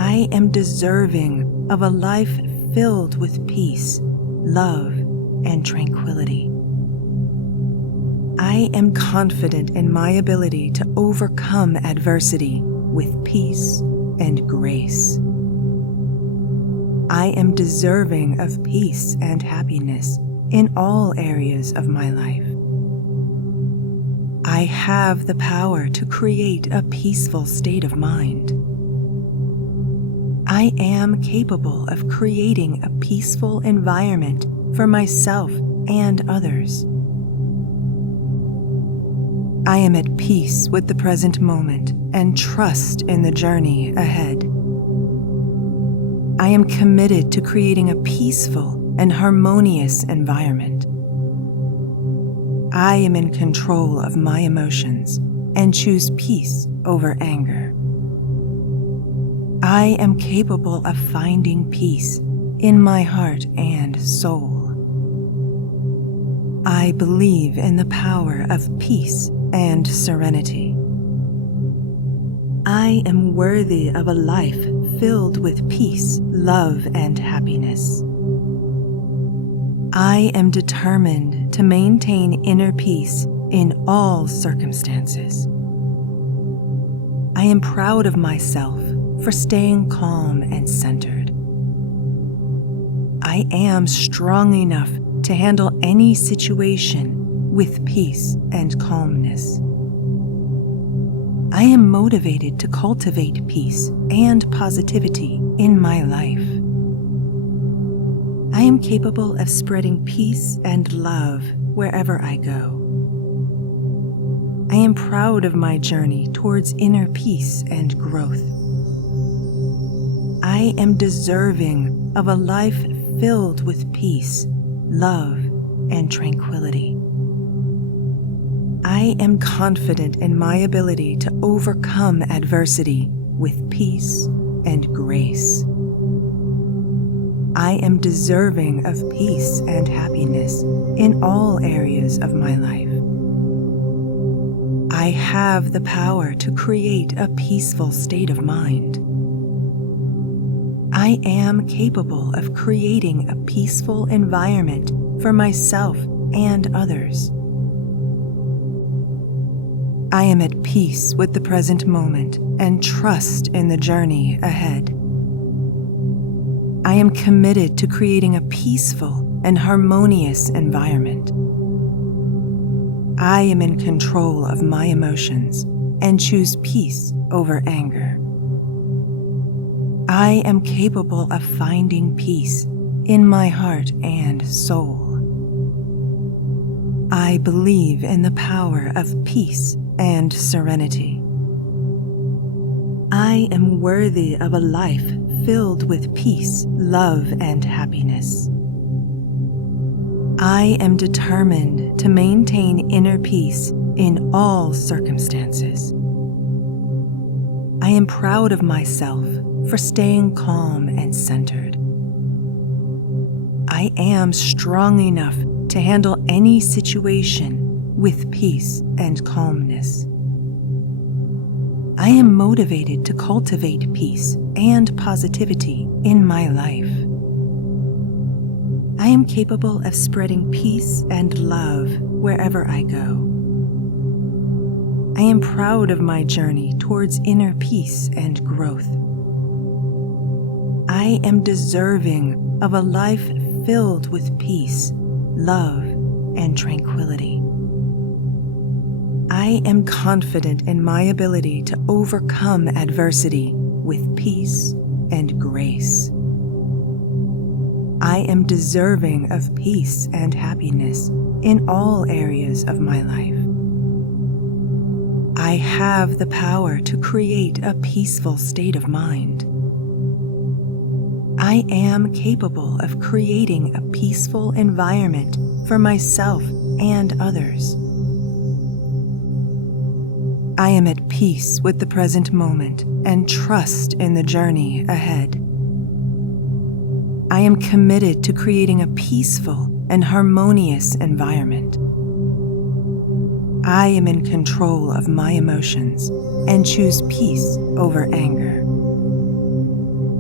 I am deserving of a life filled with peace, love, and tranquility. I am confident in my ability to overcome adversity with peace and grace. I am deserving of peace and happiness in all areas of my life. I have the power to create a peaceful state of mind. I am capable of creating a peaceful environment for myself and others. I am at peace with the present moment and trust in the journey ahead. I am committed to creating a peaceful and harmonious environment. I am in control of my emotions and choose peace over anger. I am capable of finding peace in my heart and soul. I believe in the power of peace and serenity. I am worthy of a life filled with peace, love, and happiness. I am determined to maintain inner peace in all circumstances. I am proud of myself for staying calm and centered. I am strong enough to handle any situation with peace and calmness. I am motivated to cultivate peace and positivity in my life. I am capable of spreading peace and love wherever I go. I am proud of my journey towards inner peace and growth. I am deserving of a life filled with peace, love, and tranquility. I am confident in my ability to overcome adversity with peace and grace. I am deserving of peace and happiness in all areas of my life. I have the power to create a peaceful state of mind. I am capable of creating a peaceful environment for myself and others. I am at peace with the present moment and trust in the journey ahead. I am committed to creating a peaceful and harmonious environment. I am in control of my emotions and choose peace over anger. I am capable of finding peace in my heart and soul. I believe in the power of peace and serenity. I am worthy of a life filled with peace, love, and happiness. I am determined to maintain inner peace in all circumstances. I am proud of myself for staying calm and centered. I am strong enough to handle any situation with peace and calmness. I am motivated to cultivate peace and positivity in my life. I am capable of spreading peace and love wherever I go. I am proud of my journey towards inner peace and growth. I am deserving of a life filled with peace, love, and tranquility. I am confident in my ability to overcome adversity with peace and grace. I am deserving of peace and happiness in all areas of my life. I have the power to create a peaceful state of mind. I am capable of creating a peaceful environment for myself and others. I am at peace with the present moment and trust in the journey ahead. I am committed to creating a peaceful and harmonious environment. I am in control of my emotions and choose peace over anger.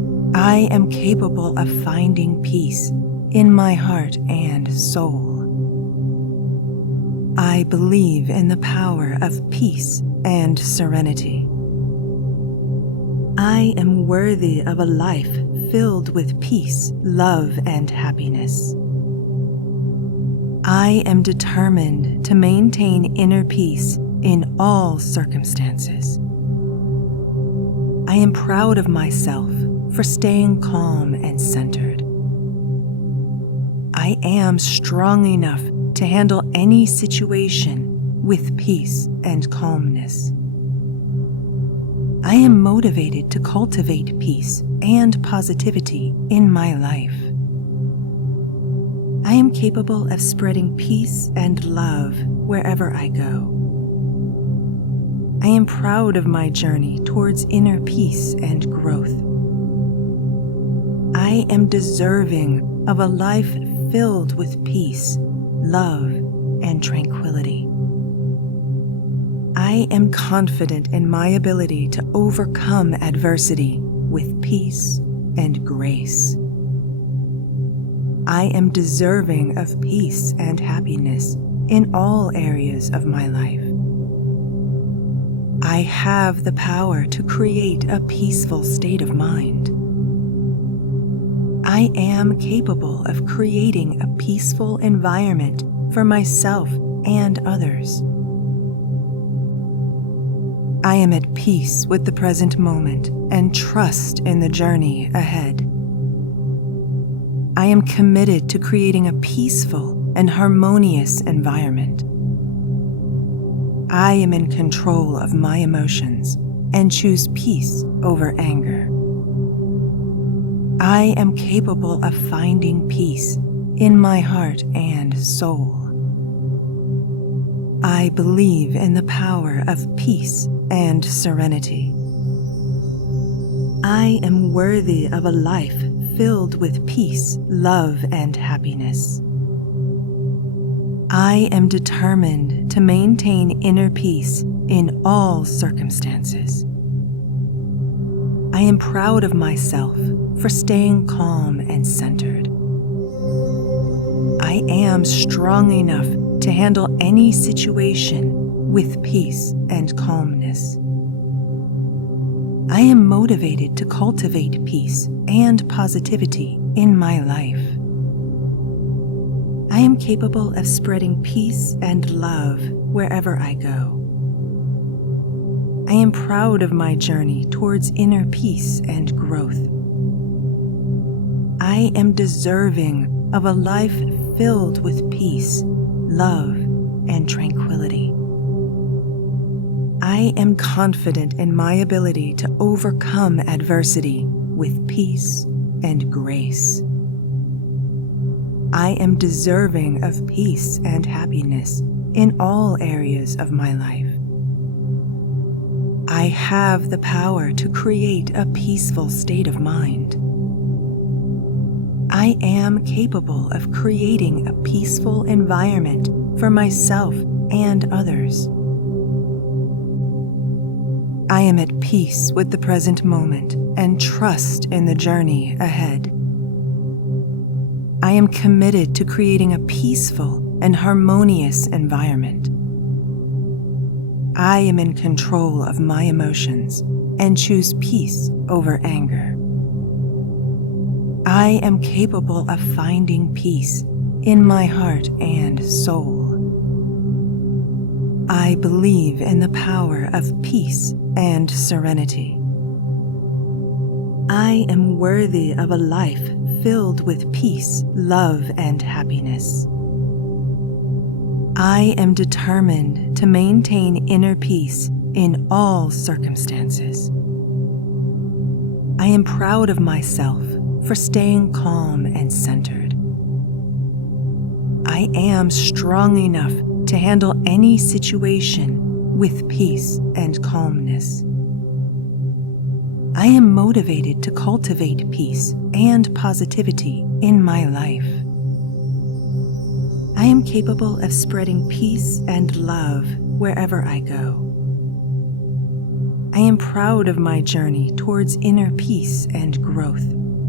I am capable of finding peace in my heart and soul. I believe in the power of peace and serenity. I am worthy of a life filled with peace, love, and happiness. I am determined to maintain inner peace in all circumstances. I am proud of myself for staying calm and centered. I am strong enough to handle any situation with peace and calmness. I am motivated to cultivate peace and positivity in my life. I am capable of spreading peace and love wherever I go. I am proud of my journey towards inner peace and growth. I am deserving of a life filled with peace, love, and tranquility. I am confident in my ability to overcome adversity with peace and grace. I am deserving of peace and happiness in all areas of my life. I have the power to create a peaceful state of mind. I am capable of creating a peaceful environment for myself and others. I am at peace with the present moment and trust in the journey ahead. I am committed to creating a peaceful and harmonious environment. I am in control of my emotions and choose peace over anger. I am capable of finding peace in my heart and soul. I believe in the power of peace and serenity. I am worthy of a life filled with peace, love, and happiness. I am determined to maintain inner peace in all circumstances. I am proud of myself for staying calm and centered. I am strong enough to handle any situation with peace and calmness. I am motivated to cultivate peace and positivity in my life. I am capable of spreading peace and love wherever I go. I am proud of my journey towards inner peace and growth. I am deserving of a life filled with peace, love, and tranquility. I am confident in my ability to overcome adversity with peace and grace. I am deserving of peace and happiness in all areas of my life. I have the power to create a peaceful state of mind. I am capable of creating a peaceful environment for myself and others. I am at peace with the present moment and trust in the journey ahead. I am committed to creating a peaceful and harmonious environment. I am in control of my emotions and choose peace over anger. I am capable of finding peace in my heart and soul. I believe in the power of peace and serenity. I am worthy of a life filled with peace, love, and happiness. I am determined to maintain inner peace in all circumstances. I am proud of myself for staying calm and centered. I am strong enough to handle any situation with peace and calmness. I am motivated to cultivate peace and positivity in my life. I am capable of spreading peace and love wherever I go. I am proud of my journey towards inner peace and growth.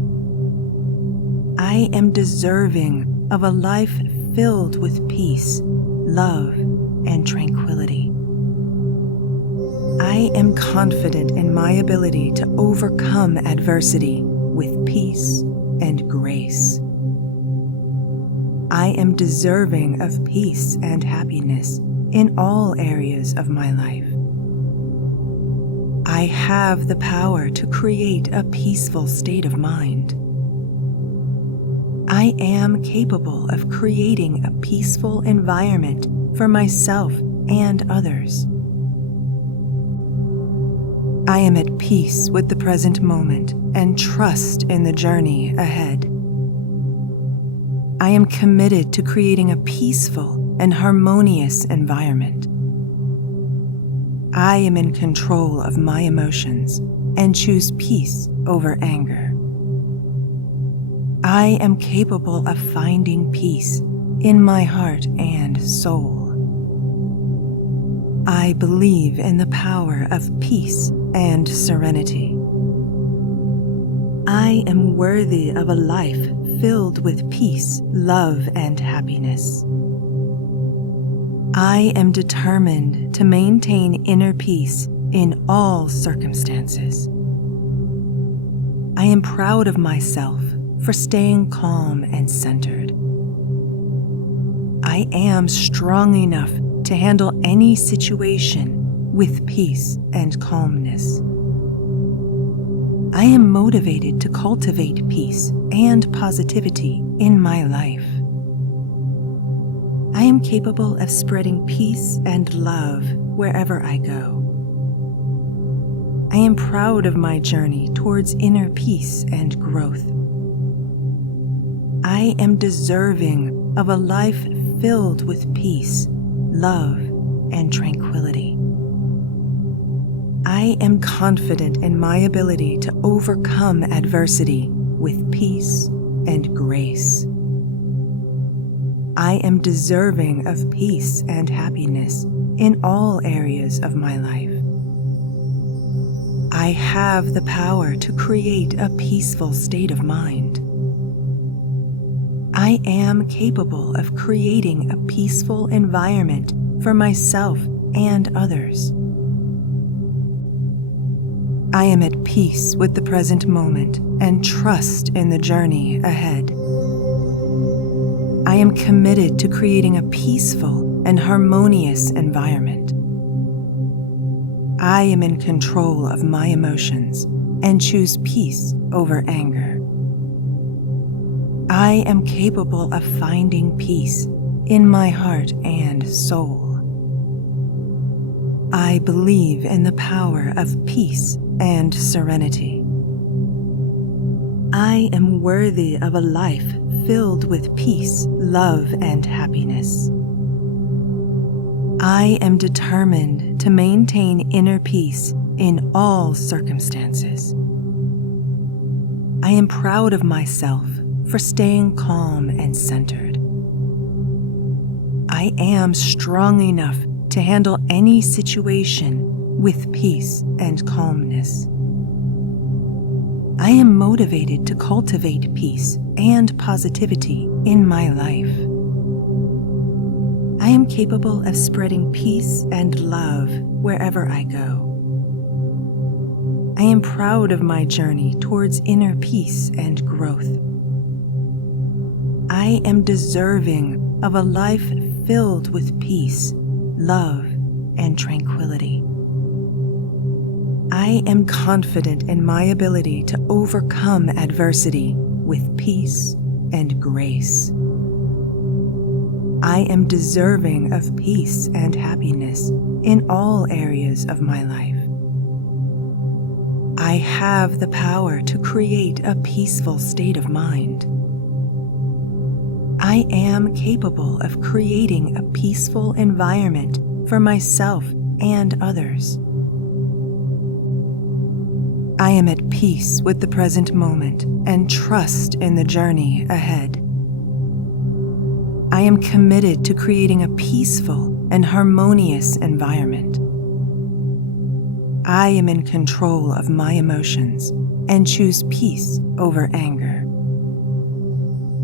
I am deserving of a life filled with peace, love, and tranquility. I am confident in my ability to overcome adversity with peace and grace. I am deserving of peace and happiness in all areas of my life. I have the power to create a peaceful state of mind. I am capable of creating a peaceful environment for myself and others. I am at peace with the present moment and trust in the journey ahead. I am committed to creating a peaceful and harmonious environment. I am in control of my emotions and choose peace over anger. I am capable of finding peace in my heart and soul. I believe in the power of peace and serenity. I am worthy of a life filled with peace, love, and happiness. I am determined to maintain inner peace in all circumstances. I am proud of myself for staying calm and centered. I am strong enough to handle any situation with peace and calmness. I am motivated to cultivate peace and positivity in my life. I am capable of spreading peace and love wherever I go. I am proud of my journey towards inner peace and growth. I am deserving of a life filled with peace, love, and tranquility. I am confident in my ability to overcome adversity with peace and grace. I am deserving of peace and happiness in all areas of my life. I have the power to create a peaceful state of mind. I am capable of creating a peaceful environment for myself and others. I am at peace with the present moment and trust in the journey ahead. I am committed to creating a peaceful and harmonious environment. I am in control of my emotions and choose peace over anger. I am capable of finding peace in my heart and soul. I believe in the power of peace and serenity. I am worthy of a life filled with peace, love, and happiness. I am determined to maintain inner peace in all circumstances. I am proud of myself for staying calm and centered. I am strong enough to handle any situation with peace and calmness. I am motivated to cultivate peace and positivity in my life. I am capable of spreading peace and love wherever I go. I am proud of my journey towards inner peace and growth. I am deserving of a life filled with peace, love, and tranquility. I am confident in my ability to overcome adversity with peace and grace. I am deserving of peace and happiness in all areas of my life. I have the power to create a peaceful state of mind. I am capable of creating a peaceful environment for myself and others. I am at peace with the present moment and trust in the journey ahead. I am committed to creating a peaceful and harmonious environment. I am in control of my emotions and choose peace over anger.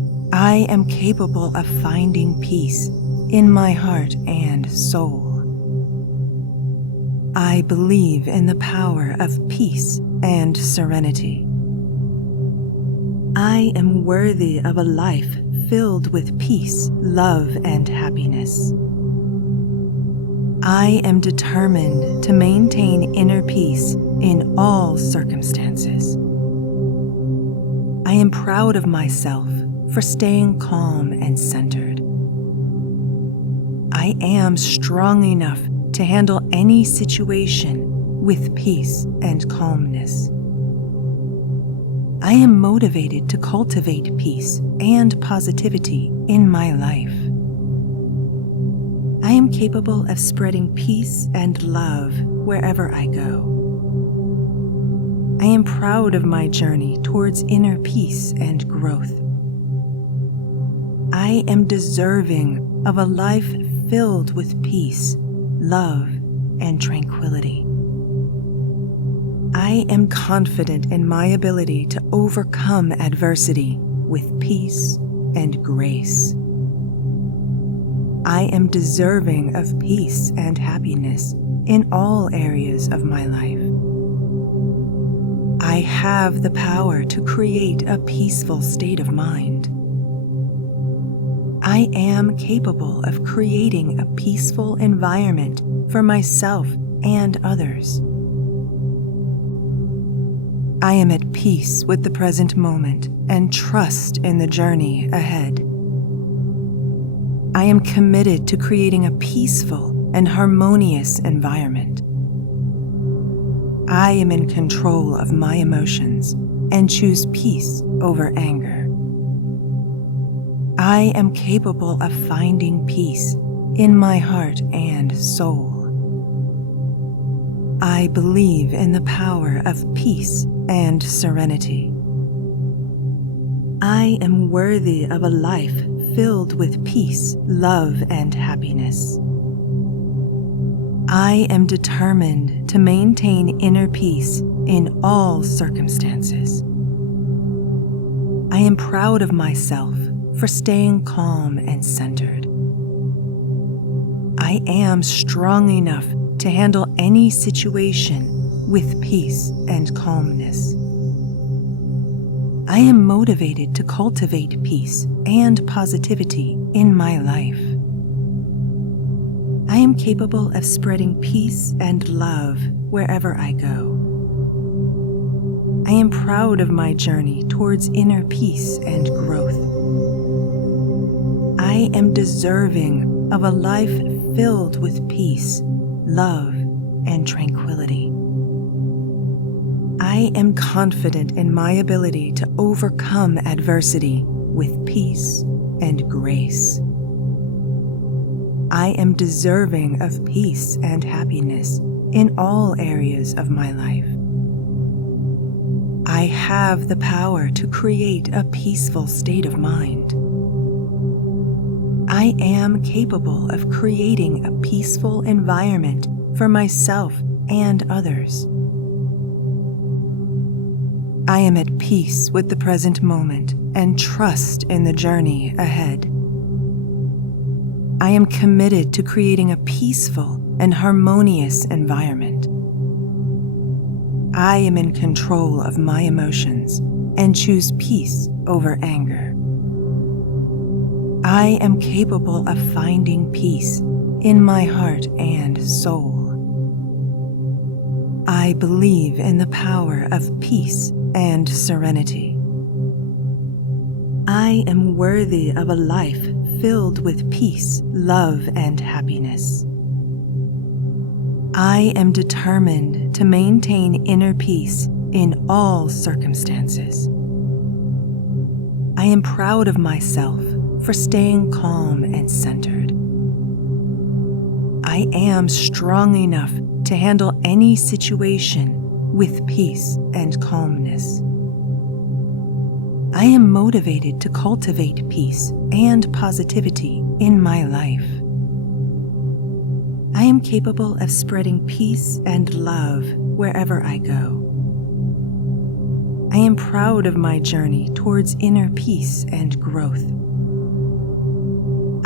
I am capable of finding peace in my heart and soul. I believe in the power of peace and serenity. I am worthy of a life filled with peace, love, and happiness. I am determined to maintain inner peace in all circumstances. I am proud of myself for staying calm and centered. I am strong enough to handle any situation with peace and calmness. I am motivated to cultivate peace and positivity in my life. I am capable of spreading peace and love wherever I go. I am proud of my journey towards inner peace and growth. I am deserving of a life filled with peace, love, and tranquility. I am confident in my ability to overcome adversity with peace and grace. I am deserving of peace and happiness in all areas of my life. I have the power to create a peaceful state of mind. I am capable of creating a peaceful environment for myself and others. I am at peace with the present moment and trust in the journey ahead. I am committed to creating a peaceful and harmonious environment. I am in control of my emotions and choose peace over anger. I am capable of finding peace in my heart and soul. I believe in the power of peace and serenity. I am worthy of a life filled with peace, love, and happiness. I am determined to maintain inner peace in all circumstances. I am proud of myself for staying calm and centered. I am strong enough to handle any situation with peace and calmness. I am motivated to cultivate peace and positivity in my life. I am capable of spreading peace and love wherever I go. I am proud of my journey towards inner peace and growth. I am deserving of a life filled with peace, love, and tranquility. I am confident in my ability to overcome adversity with peace and grace. I am deserving of peace and happiness in all areas of my life. I have the power to create a peaceful state of mind. I am capable of creating a peaceful environment for myself and others. I am at peace with the present moment and trust in the journey ahead. I am committed to creating a peaceful and harmonious environment. I am in control of my emotions and choose peace over anger. I am capable of finding peace in my heart and soul. I believe in the power of peace and serenity. I am worthy of a life filled with peace, love, and happiness. I am determined to maintain inner peace in all circumstances. I am proud of myself for staying calm and centered. I am strong enough to handle any situation with peace and calmness. I am motivated to cultivate peace and positivity in my life. I am capable of spreading peace and love wherever I go. I am proud of my journey towards inner peace and growth.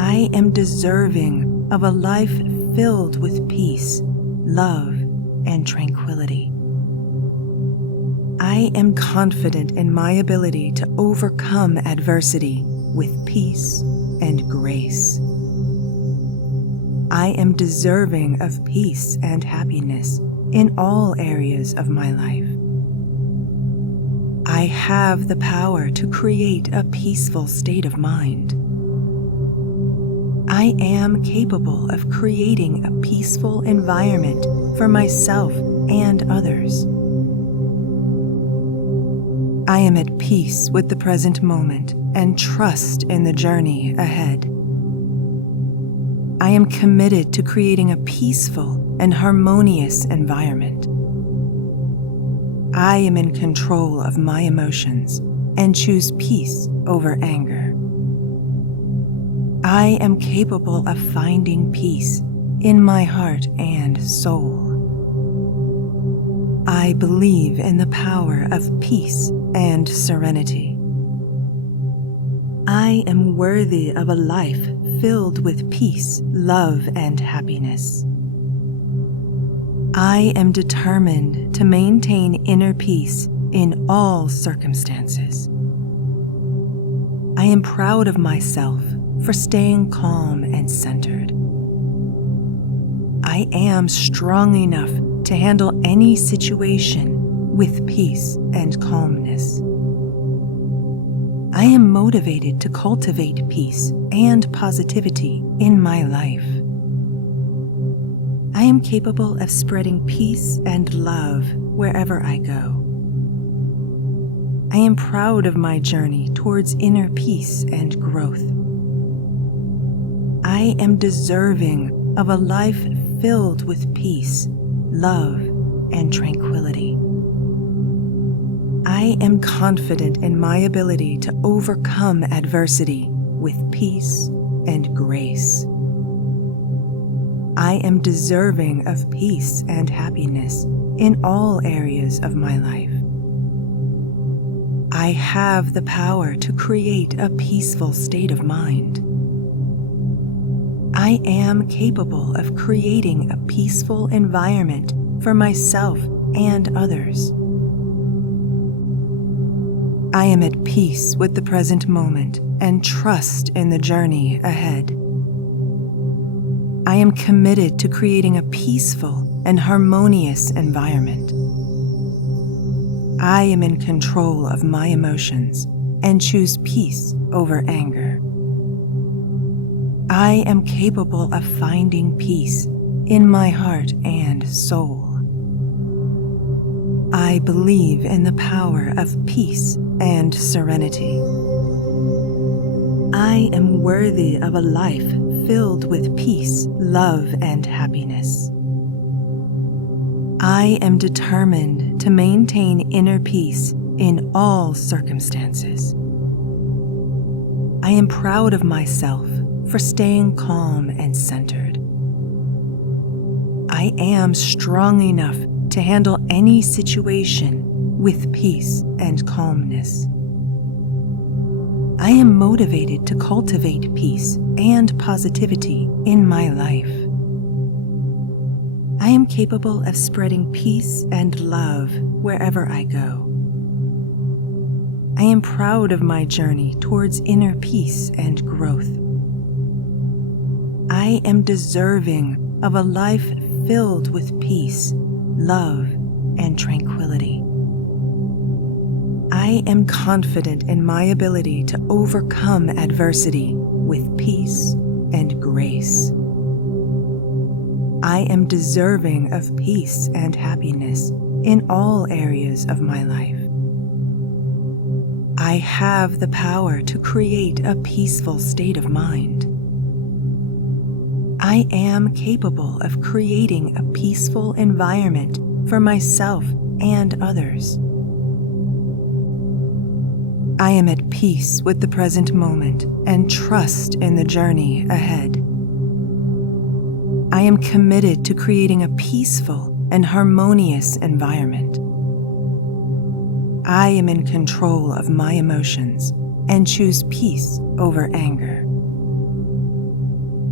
I am deserving of a life filled with peace, love, and tranquility. I am confident in my ability to overcome adversity with peace and grace. I am deserving of peace and happiness in all areas of my life. I have the power to create a peaceful state of mind. I am capable of creating a peaceful environment for myself and others. I am at peace with the present moment and trust in the journey ahead. I am committed to creating a peaceful and harmonious environment. I am in control of my emotions and choose peace over anger. I am capable of finding peace in my heart and soul. I believe in the power of peace and serenity. I am worthy of a life filled with peace, love, and happiness. I am determined to maintain inner peace in all circumstances. I am proud of myself for staying calm and centered. I am strong enough to handle any situation with peace and calmness. I am motivated to cultivate peace and positivity in my life. I am capable of spreading peace and love wherever I go. I am proud of my journey towards inner peace and growth. I am deserving of a life filled with peace, love, and tranquility. I am confident in my ability to overcome adversity with peace and grace. I am deserving of peace and happiness in all areas of my life. I have the power to create a peaceful state of mind. I am capable of creating a peaceful environment for myself and others. I am at peace with the present moment and trust in the journey ahead. I am committed to creating a peaceful and harmonious environment. I am in control of my emotions and choose peace over anger. I am capable of finding peace in my heart and soul. I believe in the power of peace and serenity. I am worthy of a life filled with peace, love, and happiness. I am determined to maintain inner peace in all circumstances. I am proud of myself for staying calm and centered. I am strong enough to handle any situation with peace and calmness. I am motivated to cultivate peace and positivity in my life. I am capable of spreading peace and love wherever I go. I am proud of my journey towards inner peace and growth. I am deserving of a life filled with peace, love, and tranquility. I am confident in my ability to overcome adversity with peace and grace. I am deserving of peace and happiness in all areas of my life. I have the power to create a peaceful state of mind. I am capable of creating a peaceful environment for myself and others. I am at peace with the present moment and trust in the journey ahead. I am committed to creating a peaceful and harmonious environment. I am in control of my emotions and choose peace over anger.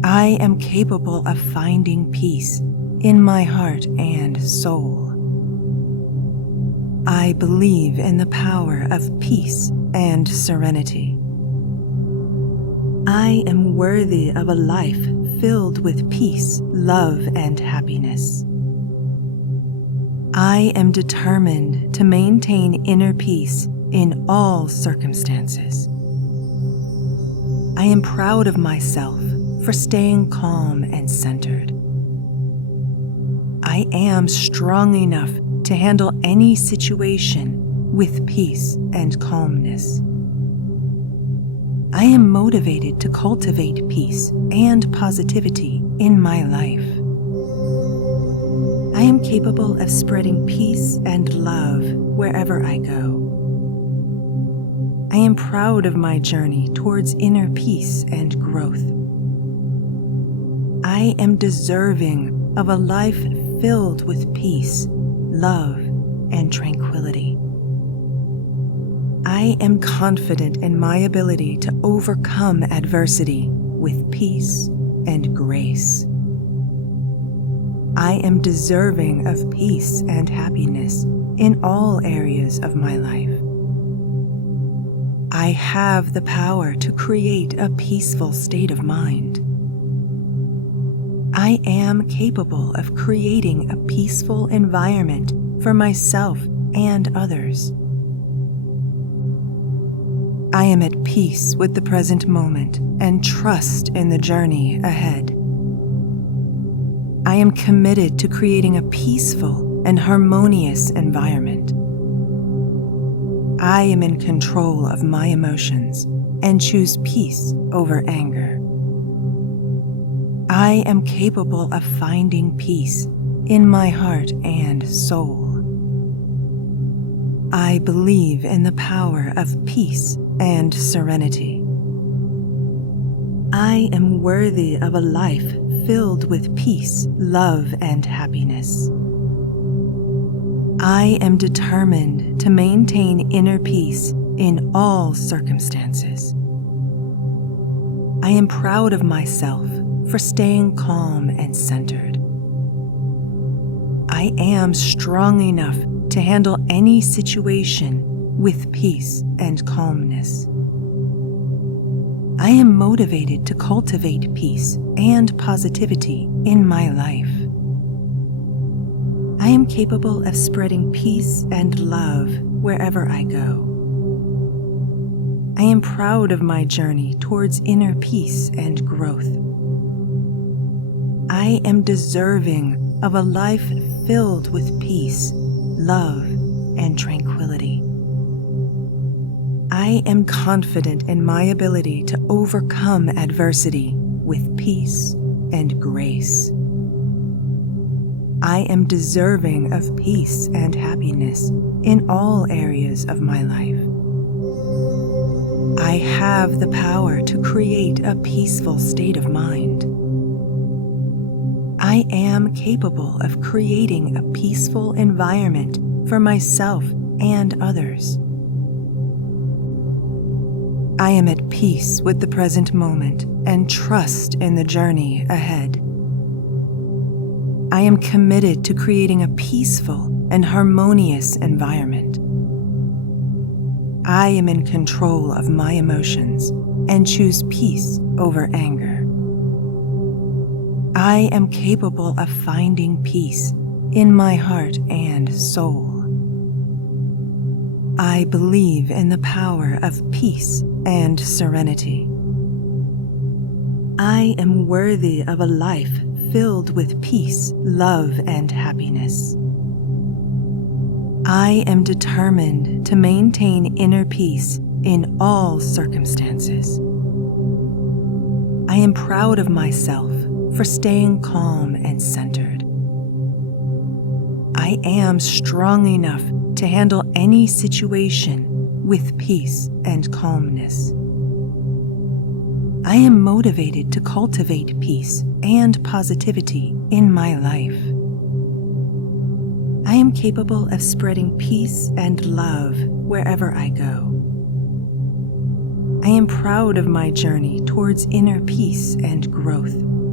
I am capable of finding peace in my heart and soul. I believe in the power of peace and serenity. I am worthy of a life filled with peace, love, and happiness. I am determined to maintain inner peace in all circumstances. I am proud of myself for staying calm and centered. I am strong enough to handle any situation with peace and calmness. I am motivated to cultivate peace and positivity in my life. I am capable of spreading peace and love wherever I go. I am proud of my journey towards inner peace and growth. I am deserving of a life filled with peace, love, and tranquility. I am confident in my ability to overcome adversity with peace and grace. I am deserving of peace and happiness in all areas of my life. I have the power to create a peaceful state of mind. I am capable of creating a peaceful environment for myself and others. I am at peace with the present moment and trust in the journey ahead. I am committed to creating a peaceful and harmonious environment. I am in control of my emotions and choose peace over anger. I am capable of finding peace in my heart and soul. I believe in the power of peace and serenity. I am worthy of a life filled with peace, love, and happiness. I am determined to maintain inner peace in all circumstances. I am proud of myself for staying calm and centered. I am strong enough to handle any situation with peace and calmness. I am motivated to cultivate peace and positivity in my life. I am capable of spreading peace and love wherever I go. I am proud of my journey towards inner peace and growth. I am deserving of a life filled with peace, love, and tranquility. I am confident in my ability to overcome adversity with peace and grace. I am deserving of peace and happiness in all areas of my life. I have the power to create a peaceful state of mind. I am capable of creating a peaceful environment for myself and others. I am at peace with the present moment and trust in the journey ahead. I am committed to creating a peaceful and harmonious environment. I am in control of my emotions and choose peace over anger. I am capable of finding peace in my heart and soul. I believe in the power of peace and serenity. I am worthy of a life filled with peace, love, and happiness. I am determined to maintain inner peace in all circumstances. I am proud of myself for staying calm and centered. I am strong enough to handle any situation with peace and calmness. I am motivated to cultivate peace and positivity in my life. I am capable of spreading peace and love wherever I go. I am proud of my journey towards inner peace and growth.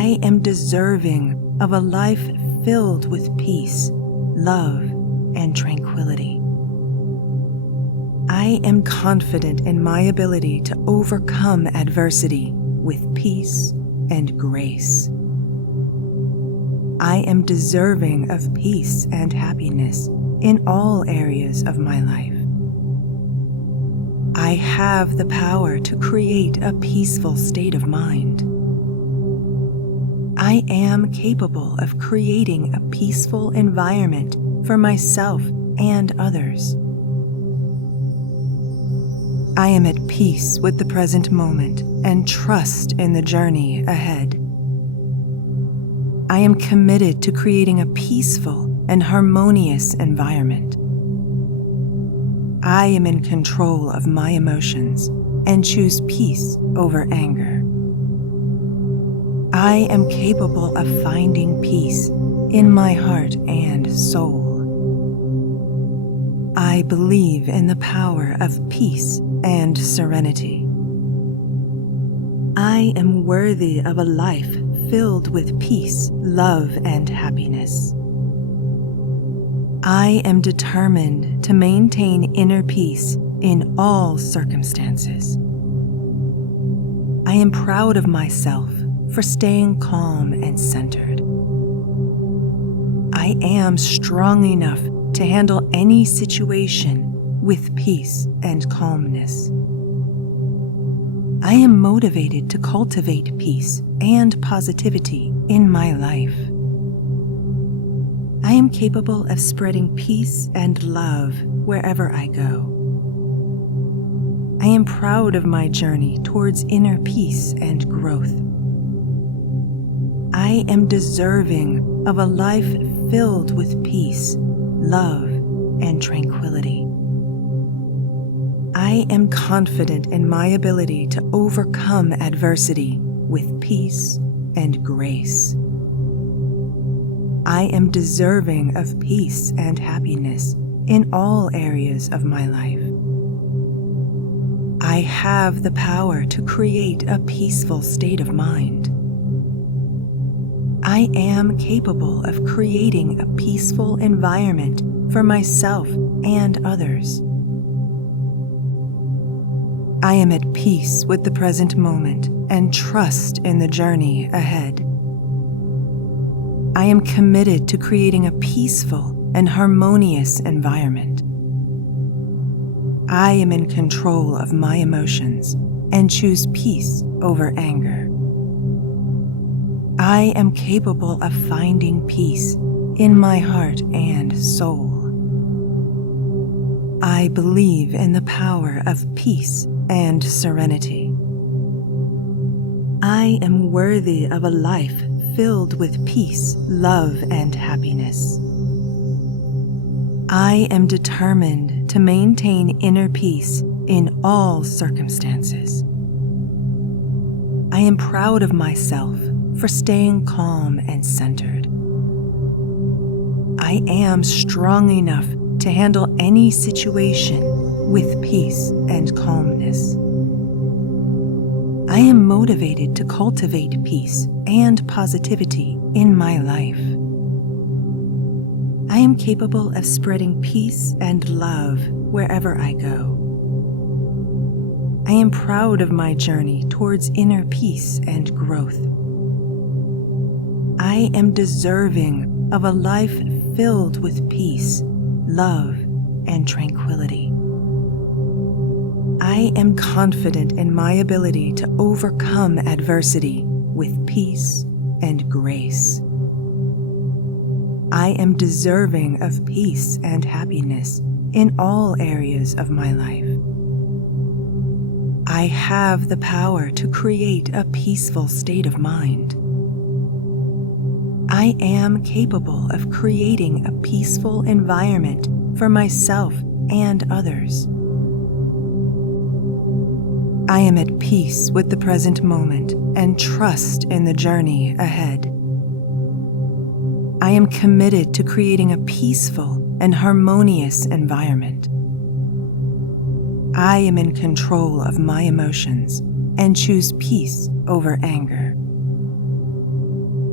I am deserving of a life filled with peace, love, and tranquility. I am confident in my ability to overcome adversity with peace and grace. I am deserving of peace and happiness in all areas of my life. I have the power to create a peaceful state of mind. I am capable of creating a peaceful environment for myself and others. I am at peace with the present moment and trust in the journey ahead. I am committed to creating a peaceful and harmonious environment. I am in control of my emotions and choose peace over anger. I am capable of finding peace in my heart and soul. I believe in the power of peace and serenity. I am worthy of a life filled with peace, love, and happiness. I am determined to maintain inner peace in all circumstances. I am proud of myself for staying calm and centered. I am strong enough to handle any situation with peace and calmness. I am motivated to cultivate peace and positivity in my life. I am capable of spreading peace and love wherever I go. I am proud of my journey towards inner peace and growth. I am deserving of a life filled with peace, love, and tranquility. I am confident in my ability to overcome adversity with peace and grace. I am deserving of peace and happiness in all areas of my life. I have the power to create a peaceful state of mind. I am capable of creating a peaceful environment for myself and others. I am at peace with the present moment and trust in the journey ahead. I am committed to creating a peaceful and harmonious environment. I am in control of my emotions and choose peace over anger. I am capable of finding peace in my heart and soul. I believe in the power of peace and serenity. I am worthy of a life filled with peace, love, and happiness. I am determined to maintain inner peace in all circumstances. I am proud of myself for staying calm and centered. I am strong enough to handle any situation with peace and calmness. I am motivated to cultivate peace and positivity in my life. I am capable of spreading peace and love wherever I go. I am proud of my journey towards inner peace and growth. I am deserving of a life filled with peace, love, and tranquility. I am confident in my ability to overcome adversity with peace and grace. I am deserving of peace and happiness in all areas of my life. I have the power to create a peaceful state of mind. I am capable of creating a peaceful environment for myself and others. I am at peace with the present moment and trust in the journey ahead. I am committed to creating a peaceful and harmonious environment. I am in control of my emotions and choose peace over anger.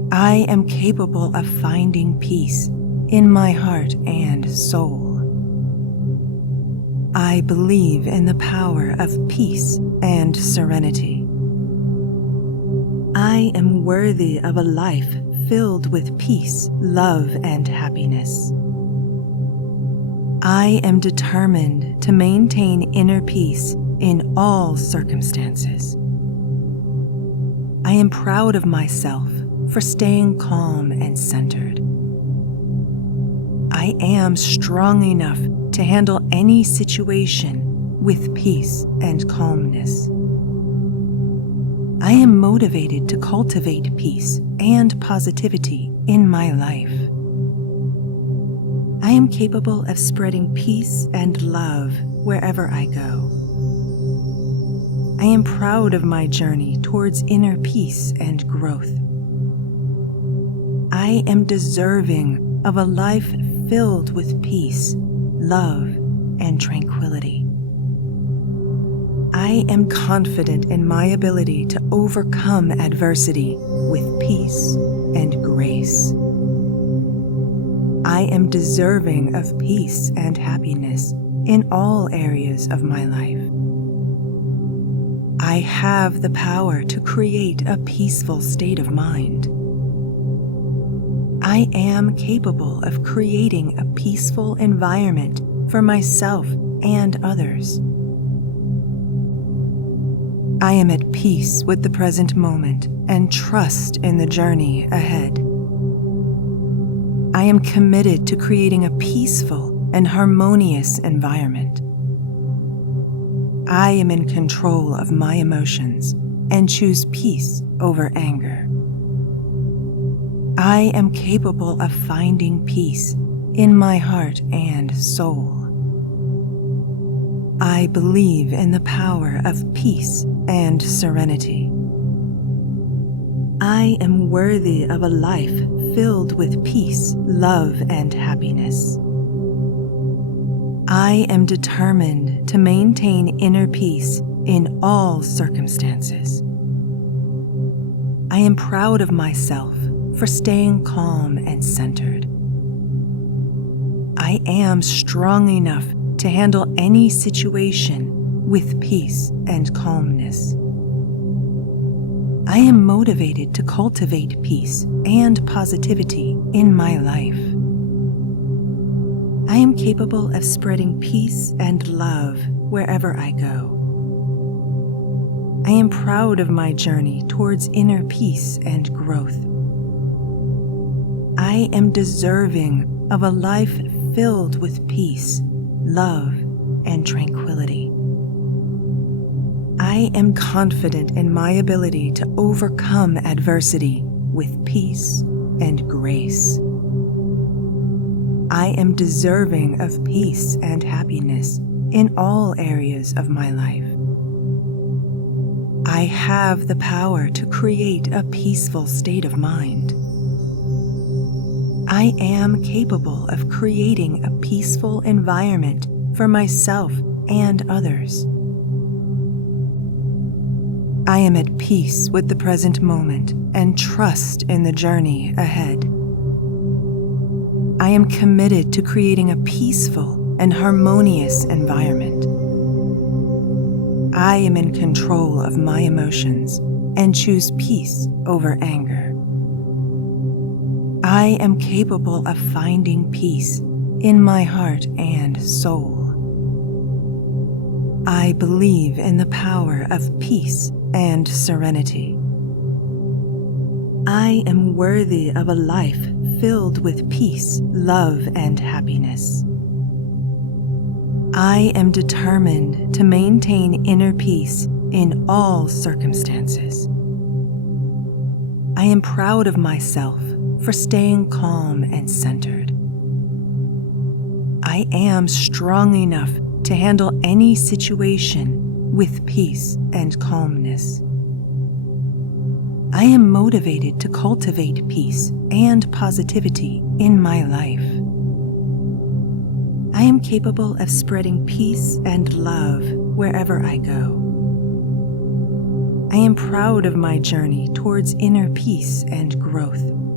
I am capable of finding peace in my heart and soul. I believe in the power of peace and serenity. I am worthy of a life filled with peace, love, and happiness. I am determined to maintain inner peace in all circumstances. I am proud of myself for staying calm and centered. I am strong enough to handle any situation with peace and calmness. I am motivated to cultivate peace and positivity in my life. I am capable of spreading peace and love wherever I go. I am proud of my journey towards inner peace and growth. I am deserving of a life filled with peace, love, and tranquility. I am confident in my ability to overcome adversity with peace and grace. I am deserving of peace and happiness in all areas of my life. I have the power to create a peaceful state of mind. I am capable of creating a peaceful environment for myself and others. I am at peace with the present moment and trust in the journey ahead. I am committed to creating a peaceful and harmonious environment. I am in control of my emotions and choose peace over anger. I am capable of finding peace in my heart and soul. I believe in the power of peace and serenity. I am worthy of a life filled with peace, love, and happiness. I am determined to maintain inner peace in all circumstances. I am proud of myself for staying calm and centered. I am strong enough to handle any situation with peace and calmness. I am motivated to cultivate peace and positivity in my life. I am capable of spreading peace and love wherever I go. I am proud of my journey towards inner peace and growth. I am deserving of a life filled with peace, love, and tranquility. I am confident in my ability to overcome adversity with peace and grace. I am deserving of peace and happiness in all areas of my life. I have the power to create a peaceful state of mind. I am capable of creating a peaceful environment for myself and others. I am at peace with the present moment and trust in the journey ahead. I am committed to creating a peaceful and harmonious environment. I am in control of my emotions and choose peace over anger. I am capable of finding peace in my heart and soul. I believe in the power of peace and serenity. I am worthy of a life filled with peace, love, and happiness. I am determined to maintain inner peace in all circumstances. I am proud of myself for staying calm and centered. I am strong enough to handle any situation with peace and calmness. I am motivated to cultivate peace and positivity in my life. I am capable of spreading peace and love wherever I go. I am proud of my journey towards inner peace and growth.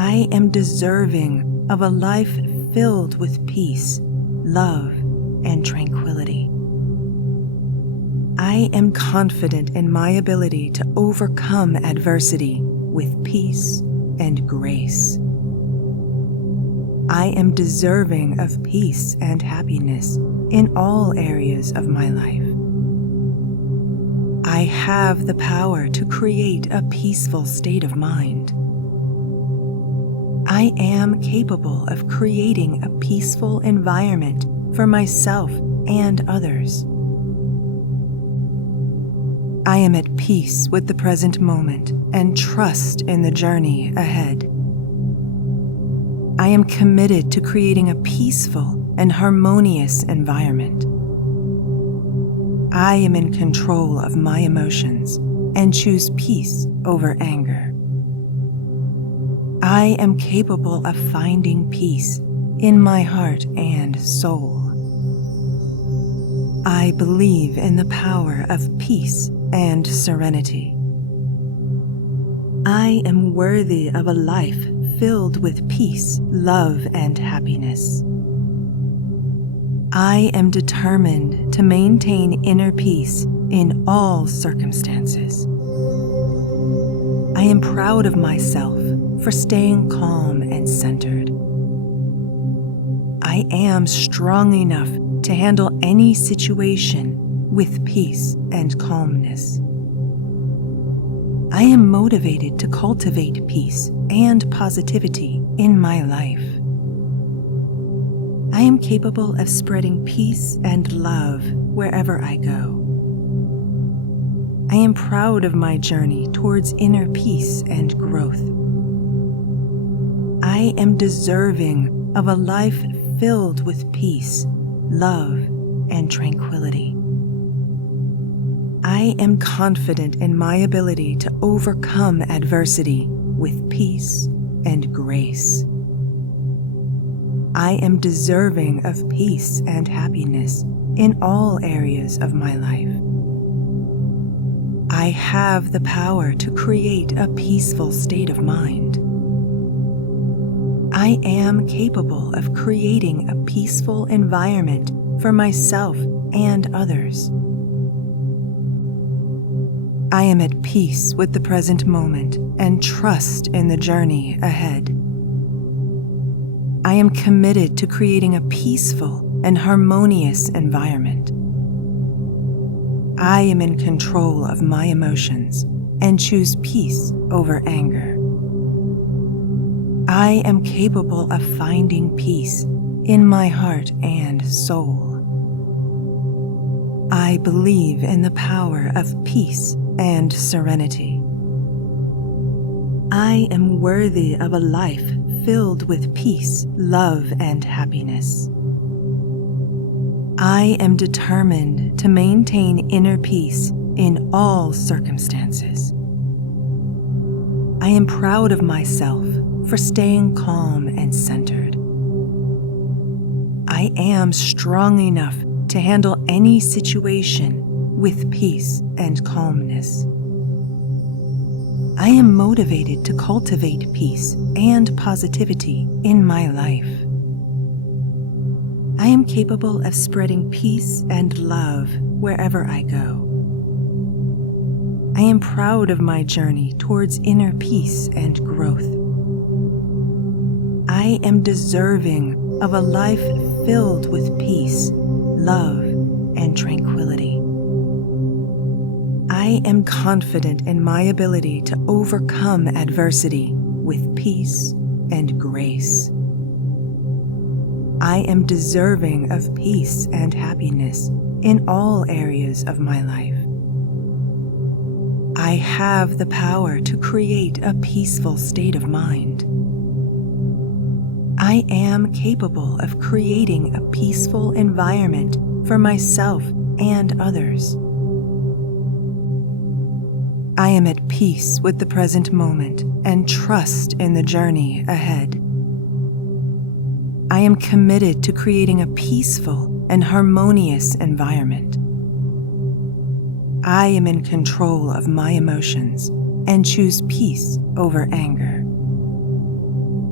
I am deserving of a life filled with peace, love, and tranquility. I am confident in my ability to overcome adversity with peace and grace. I am deserving of peace and happiness in all areas of my life. I have the power to create a peaceful state of mind. I am capable of creating a peaceful environment for myself and others. I am at peace with the present moment and trust in the journey ahead. I am committed to creating a peaceful and harmonious environment. I am in control of my emotions and choose peace over anger. I am capable of finding peace in my heart and soul. I believe in the power of peace and serenity. I am worthy of a life filled with peace, love, and happiness. I am determined to maintain inner peace in all circumstances. I am proud of myself for staying calm and centered. I am strong enough to handle any situation with peace and calmness. I am motivated to cultivate peace and positivity in my life. I am capable of spreading peace and love wherever I go. I am proud of my journey towards inner peace and growth. I am deserving of a life filled with peace, love, and tranquility. I am confident in my ability to overcome adversity with peace and grace. I am deserving of peace and happiness in all areas of my life. I have the power to create a peaceful state of mind. I am capable of creating a peaceful environment for myself and others. I am at peace with the present moment and trust in the journey ahead. I am committed to creating a peaceful and harmonious environment. I am in control of my emotions and choose peace over anger. I am capable of finding peace in my heart and soul. I believe in the power of peace and serenity. I am worthy of a life filled with peace, love, and happiness. I am determined to maintain inner peace in all circumstances. I am proud of myself for staying calm and centered. I am strong enough to handle any situation with peace and calmness. I am motivated to cultivate peace and positivity in my life. I am capable of spreading peace and love wherever I go. I am proud of my journey towards inner peace and growth. I am deserving of a life filled with peace, love, and tranquility. I am confident in my ability to overcome adversity with peace and grace. I am deserving of peace and happiness in all areas of my life. I have the power to create a peaceful state of mind. I am capable of creating a peaceful environment for myself and others. I am at peace with the present moment and trust in the journey ahead. I am committed to creating a peaceful and harmonious environment. I am in control of my emotions and choose peace over anger.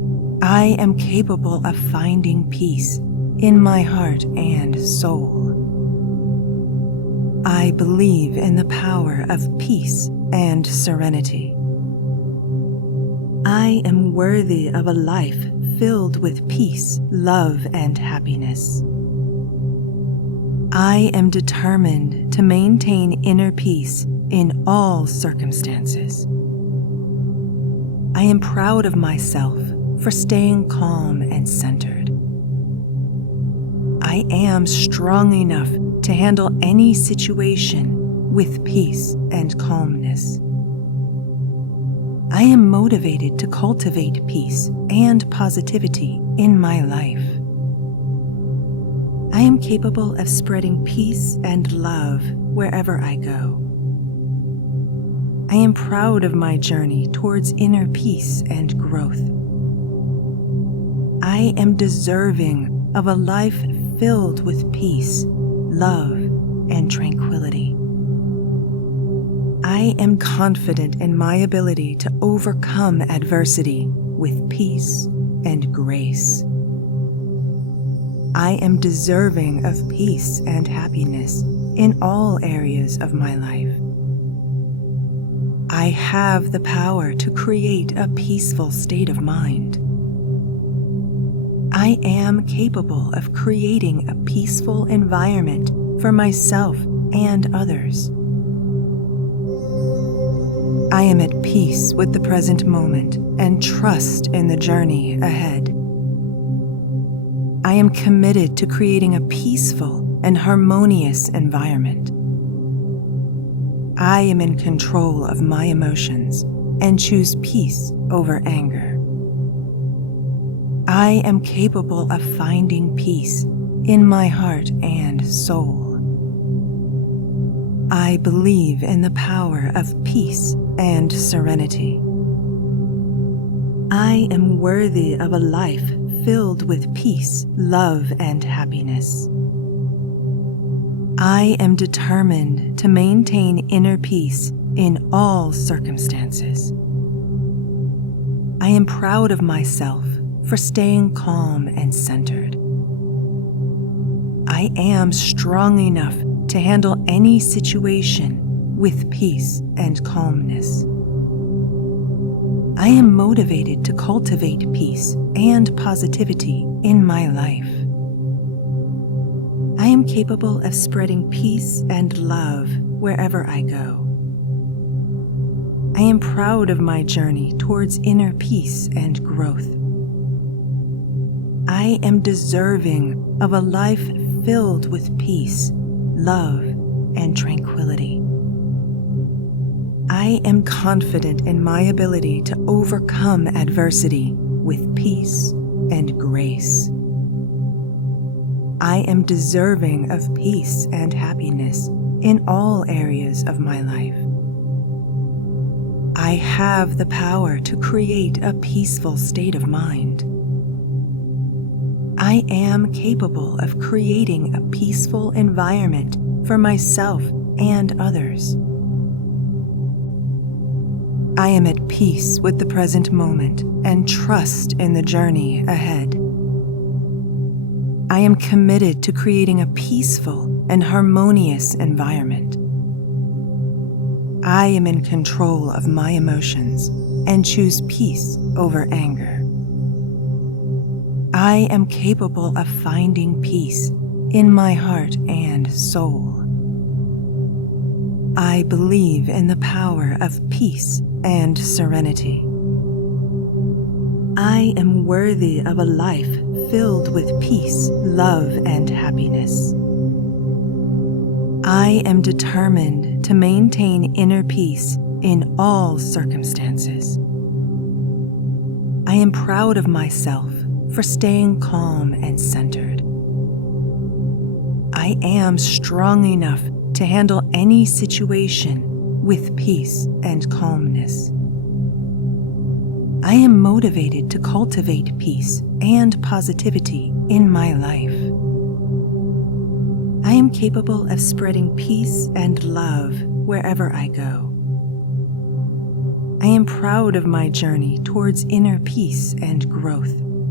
I am capable of finding peace in my heart and soul. I believe in the power of peace and serenity. I am worthy of a life filled with peace, love, and happiness. I am determined to maintain inner peace in all circumstances. I am proud of myself for staying calm and centered. I am strong enough to handle any situation with peace and calmness. I am motivated to cultivate peace and positivity in my life. I am capable of spreading peace and love wherever I go. I am proud of my journey towards inner peace and growth. I am deserving of a life filled with peace, love, and tranquility. I am confident in my ability to overcome adversity with peace and grace. I am deserving of peace and happiness in all areas of my life. I have the power to create a peaceful state of mind. I am capable of creating a peaceful environment for myself and others. I am at peace with the present moment and trust in the journey ahead. I am committed to creating a peaceful and harmonious environment. I am in control of my emotions and choose peace over anger. I am capable of finding peace in my heart and soul. I believe in the power of peace and serenity. I am worthy of a life filled with peace, love, and happiness. I am determined to maintain inner peace in all circumstances. I am proud of myself for staying calm and centered. I am strong enough to handle any situation with peace and calmness. I am motivated to cultivate peace and positivity in my life. I am capable of spreading peace and love wherever I go. I am proud of my journey towards inner peace and growth. I am deserving of a life filled with peace, love, and tranquility. I am confident in my ability to overcome adversity with peace and grace. I am deserving of peace and happiness in all areas of my life. I have the power to create a peaceful state of mind. I am capable of creating a peaceful environment for myself and others. I am at peace with the present moment and trust in the journey ahead. I am committed to creating a peaceful and harmonious environment. I am in control of my emotions and choose peace over anger. I am capable of finding peace in my heart and soul. I believe in the power of peace and serenity. I am worthy of a life filled with peace, love, and happiness. I am determined to maintain inner peace in all circumstances. I am proud of myself for staying calm and centered. I am strong enough to handle any situation with peace and calmness. I am motivated to cultivate peace and positivity in my life. I am capable of spreading peace and love wherever I go. I am proud of my journey towards inner peace and growth.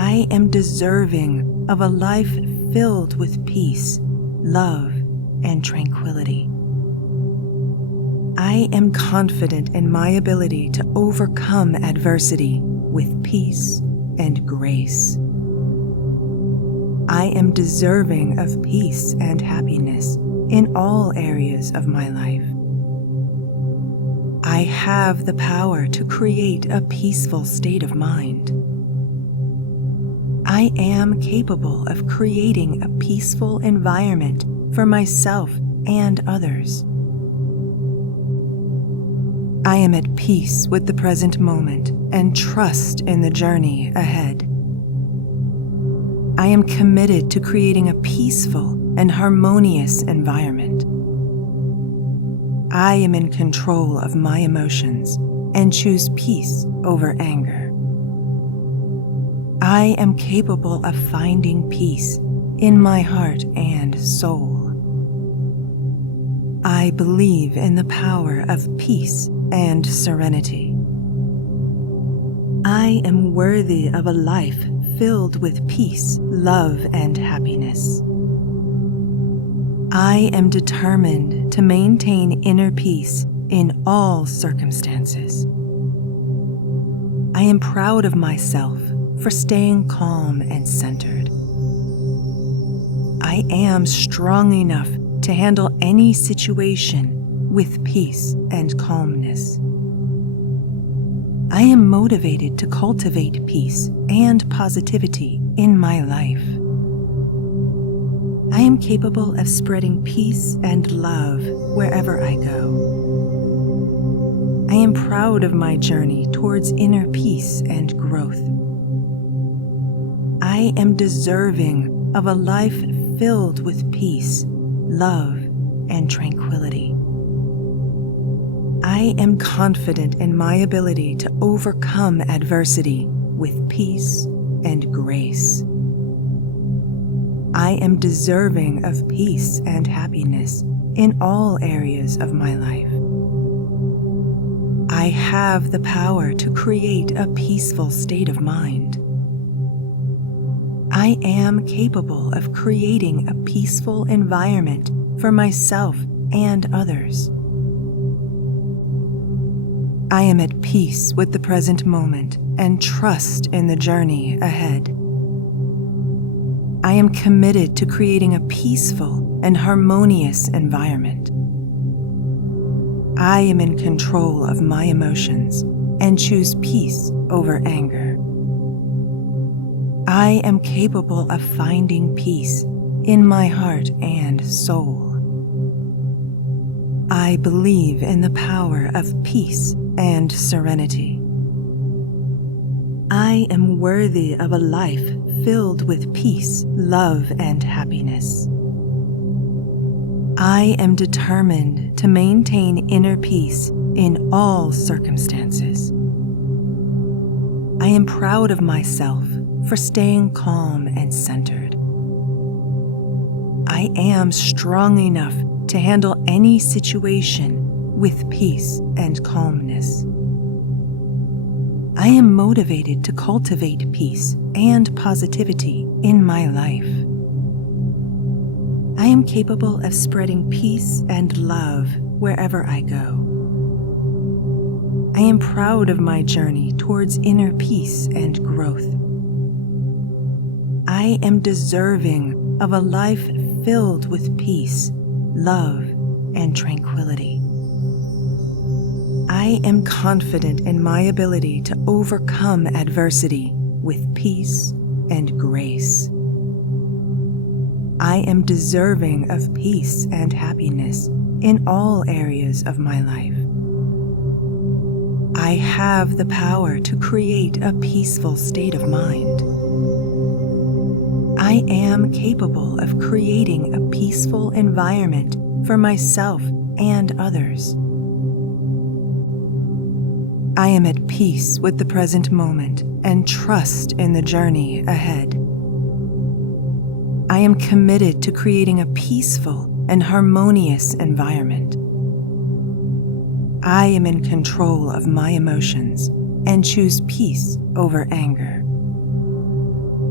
I am deserving of a life filled with peace, love, and tranquility. I am confident in my ability to overcome adversity with peace and grace. I am deserving of peace and happiness in all areas of my life. I have the power to create a peaceful state of mind. I am capable of creating a peaceful environment for myself and others. I am at peace with the present moment and trust in the journey ahead. I am committed to creating a peaceful and harmonious environment. I am in control of my emotions and choose peace over anger. I am capable of finding peace in my heart and soul. I believe in the power of peace and serenity. I am worthy of a life filled with peace, love, and happiness. I am determined to maintain inner peace in all circumstances. I am proud of myself for staying calm and centered. I am strong enough to handle any situation with peace and calmness. I am motivated to cultivate peace and positivity in my life. I am capable of spreading peace and love wherever I go. I am proud of my journey towards inner peace and growth. I am deserving of a life filled with peace, love, and tranquility. I am confident in my ability to overcome adversity with peace and grace. I am deserving of peace and happiness in all areas of my life. I have the power to create a peaceful state of mind. I am capable of creating a peaceful environment for myself and others. I am at peace with the present moment and trust in the journey ahead. I am committed to creating a peaceful and harmonious environment. I am in control of my emotions and choose peace over anger. I am capable of finding peace in my heart and soul. I believe in the power of peace and serenity. I am worthy of a life filled with peace, love, and happiness. I am determined to maintain inner peace in all circumstances. I am proud of myself for staying calm and centered. I am strong enough to handle any situation with peace and calmness. I am motivated to cultivate peace and positivity in my life. I am capable of spreading peace and love wherever I go. I am proud of my journey towards inner peace and growth. I am deserving of a life filled with peace, love, and tranquility. I am confident in my ability to overcome adversity with peace and grace. I am deserving of peace and happiness in all areas of my life. I have the power to create a peaceful state of mind. I am capable of creating a peaceful environment for myself and others. I am at peace with the present moment and trust in the journey ahead. I am committed to creating a peaceful and harmonious environment. I am in control of my emotions and choose peace over anger.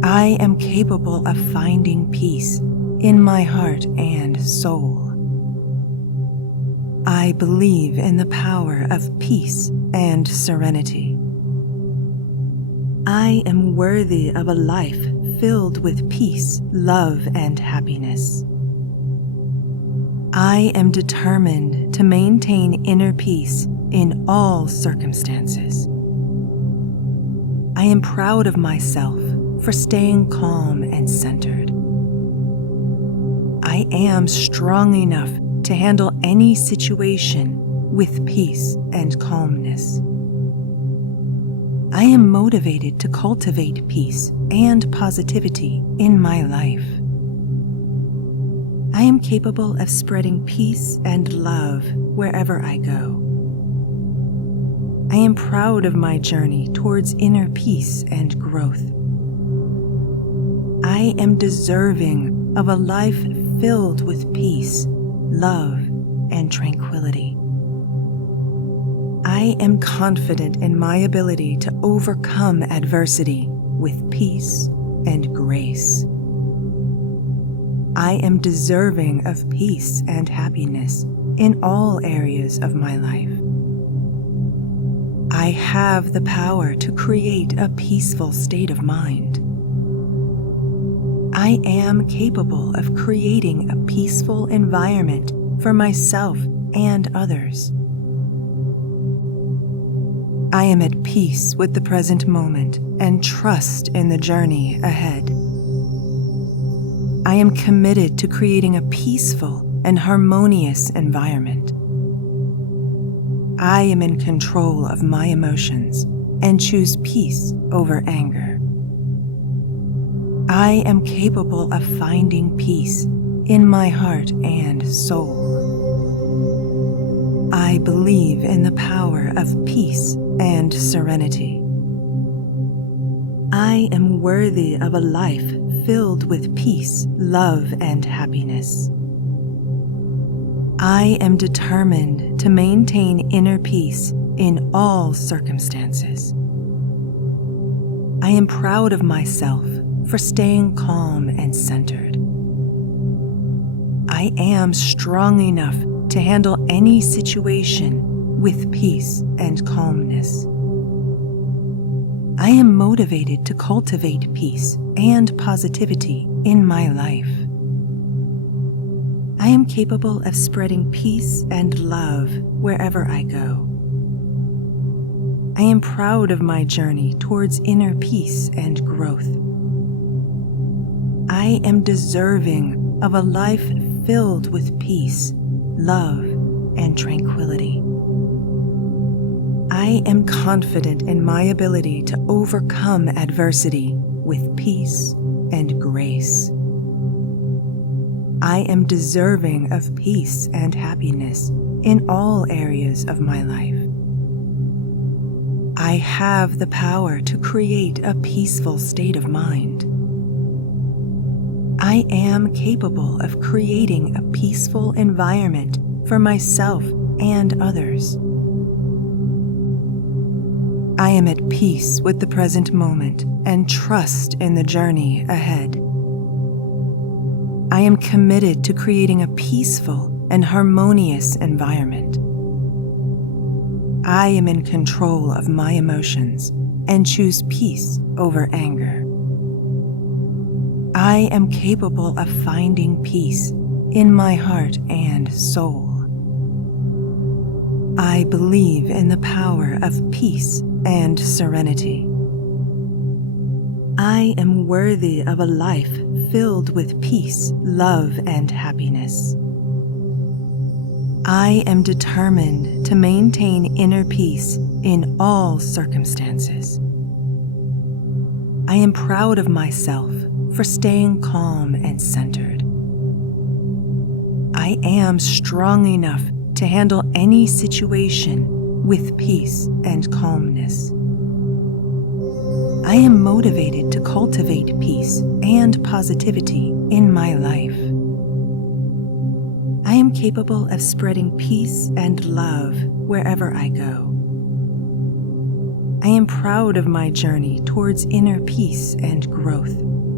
I am capable of finding peace in my heart and soul. I believe in the power of peace and serenity. I am worthy of a life filled with peace, love, and happiness. I am determined to maintain inner peace in all circumstances. I am proud of myself for staying calm and centered. I am strong enough to handle any situation with peace and calmness. I am motivated to cultivate peace and positivity in my life. I am capable of spreading peace and love wherever I go. I am proud of my journey towards inner peace and growth. I am deserving of a life filled with peace, love, and tranquility. I am confident in my ability to overcome adversity with peace and grace. I am deserving of peace and happiness in all areas of my life. I have the power to create a peaceful state of mind. I am capable of creating a peaceful environment for myself and others. I am at peace with the present moment and trust in the journey ahead. I am committed to creating a peaceful and harmonious environment. I am in control of my emotions and choose peace over anger. I am capable of finding peace in my heart and soul. I believe in the power of peace and serenity. I am worthy of a life filled with peace, love, and happiness. I am determined to maintain inner peace in all circumstances. I am proud of myself for staying calm and centered. I am strong enough to handle any situation with peace and calmness. I am motivated to cultivate peace and positivity in my life. I am capable of spreading peace and love wherever I go. I am proud of my journey towards inner peace and growth. I am deserving of a life filled with peace, love, and tranquility. I am confident in my ability to overcome adversity with peace and grace. I am deserving of peace and happiness in all areas of my life. I have the power to create a peaceful state of mind. I am capable of creating a peaceful environment for myself and others. I am at peace with the present moment and trust in the journey ahead. I am committed to creating a peaceful and harmonious environment. I am in control of my emotions and choose peace over anger. I am capable of finding peace in my heart and soul. I believe in the power of peace and serenity. I am worthy of a life filled with peace, love, and happiness. I am determined to maintain inner peace in all circumstances. I am proud of myself for staying calm and centered. I am strong enough to handle any situation with peace and calmness. I am motivated to cultivate peace and positivity in my life. I am capable of spreading peace and love wherever I go. I am proud of my journey towards inner peace and growth.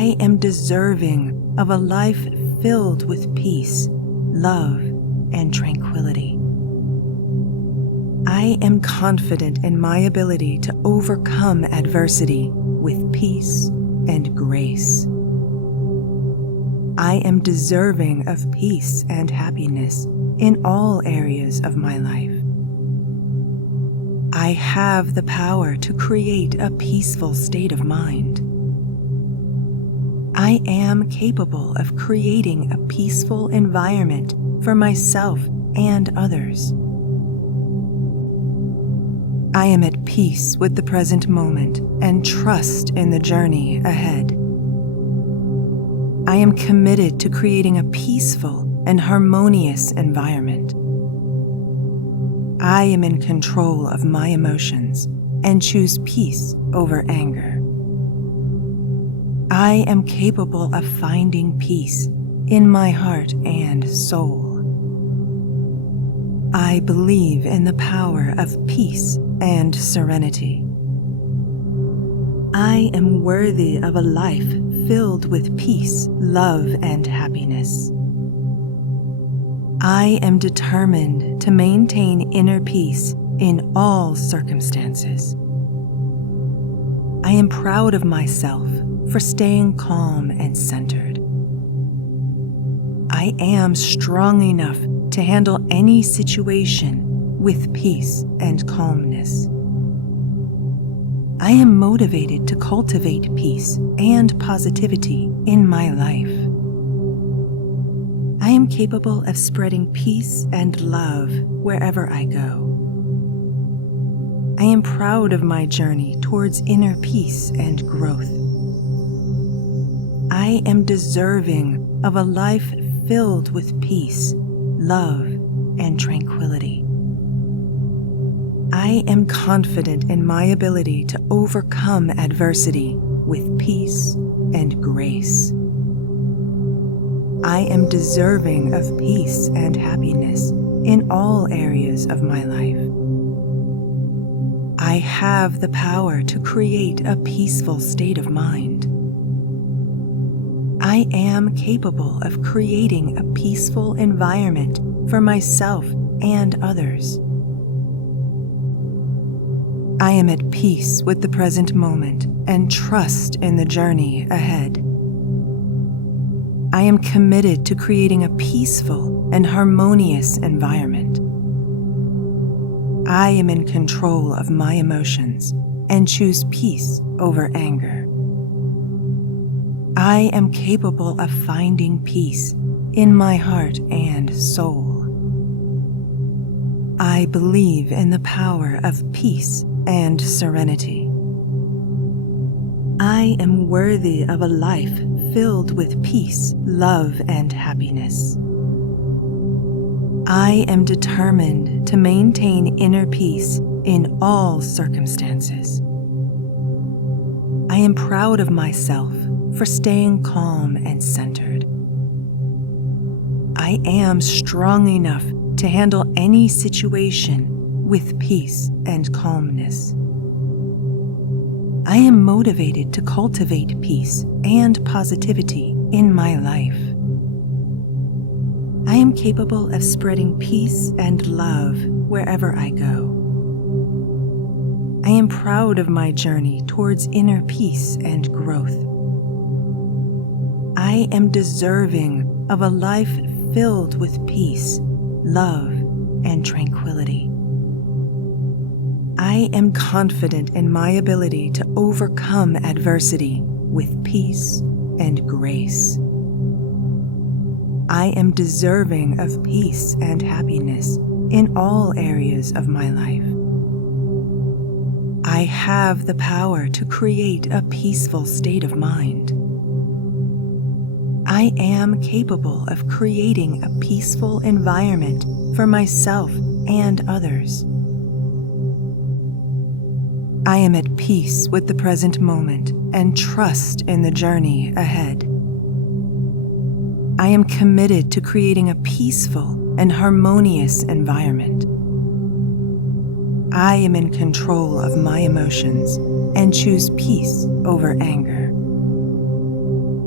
I am deserving of a life filled with peace, love, and tranquility. I am confident in my ability to overcome adversity with peace and grace. I am deserving of peace and happiness in all areas of my life. I have the power to create a peaceful state of mind. I am capable of creating a peaceful environment for myself and others. I am at peace with the present moment and trust in the journey ahead. I am committed to creating a peaceful and harmonious environment. I am in control of my emotions and choose peace over anger. I am capable of finding peace in my heart and soul. I believe in the power of peace and serenity. I am worthy of a life filled with peace, love, and happiness. I am determined to maintain inner peace in all circumstances. I am proud of myself for staying calm and centered. I am strong enough to handle any situation with peace and calmness. I am motivated to cultivate peace and positivity in my life. I am capable of spreading peace and love wherever I go. I am proud of my journey towards inner peace and growth. I am deserving of a life filled with peace, love, and tranquility. I am confident in my ability to overcome adversity with peace and grace. I am deserving of peace and happiness in all areas of my life. I have the power to create a peaceful state of mind. I am capable of creating a peaceful environment for myself and others. I am at peace with the present moment and trust in the journey ahead. I am committed to creating a peaceful and harmonious environment. I am in control of my emotions and choose peace over anger. I am capable of finding peace in my heart and soul. I believe in the power of peace and serenity. I am worthy of a life filled with peace, love, and happiness. I am determined to maintain inner peace in all circumstances. I am proud of myself for staying calm and centered. I am strong enough to handle any situation with peace and calmness. I am motivated to cultivate peace and positivity in my life. I am capable of spreading peace and love wherever I go. I am proud of my journey towards inner peace and growth. I am deserving of a life filled with peace, love, and tranquility. I am confident in my ability to overcome adversity with peace and grace. I am deserving of peace and happiness in all areas of my life. I have the power to create a peaceful state of mind. I am capable of creating a peaceful environment for myself and others. I am at peace with the present moment and trust in the journey ahead. I am committed to creating a peaceful and harmonious environment. I am in control of my emotions and choose peace over anger.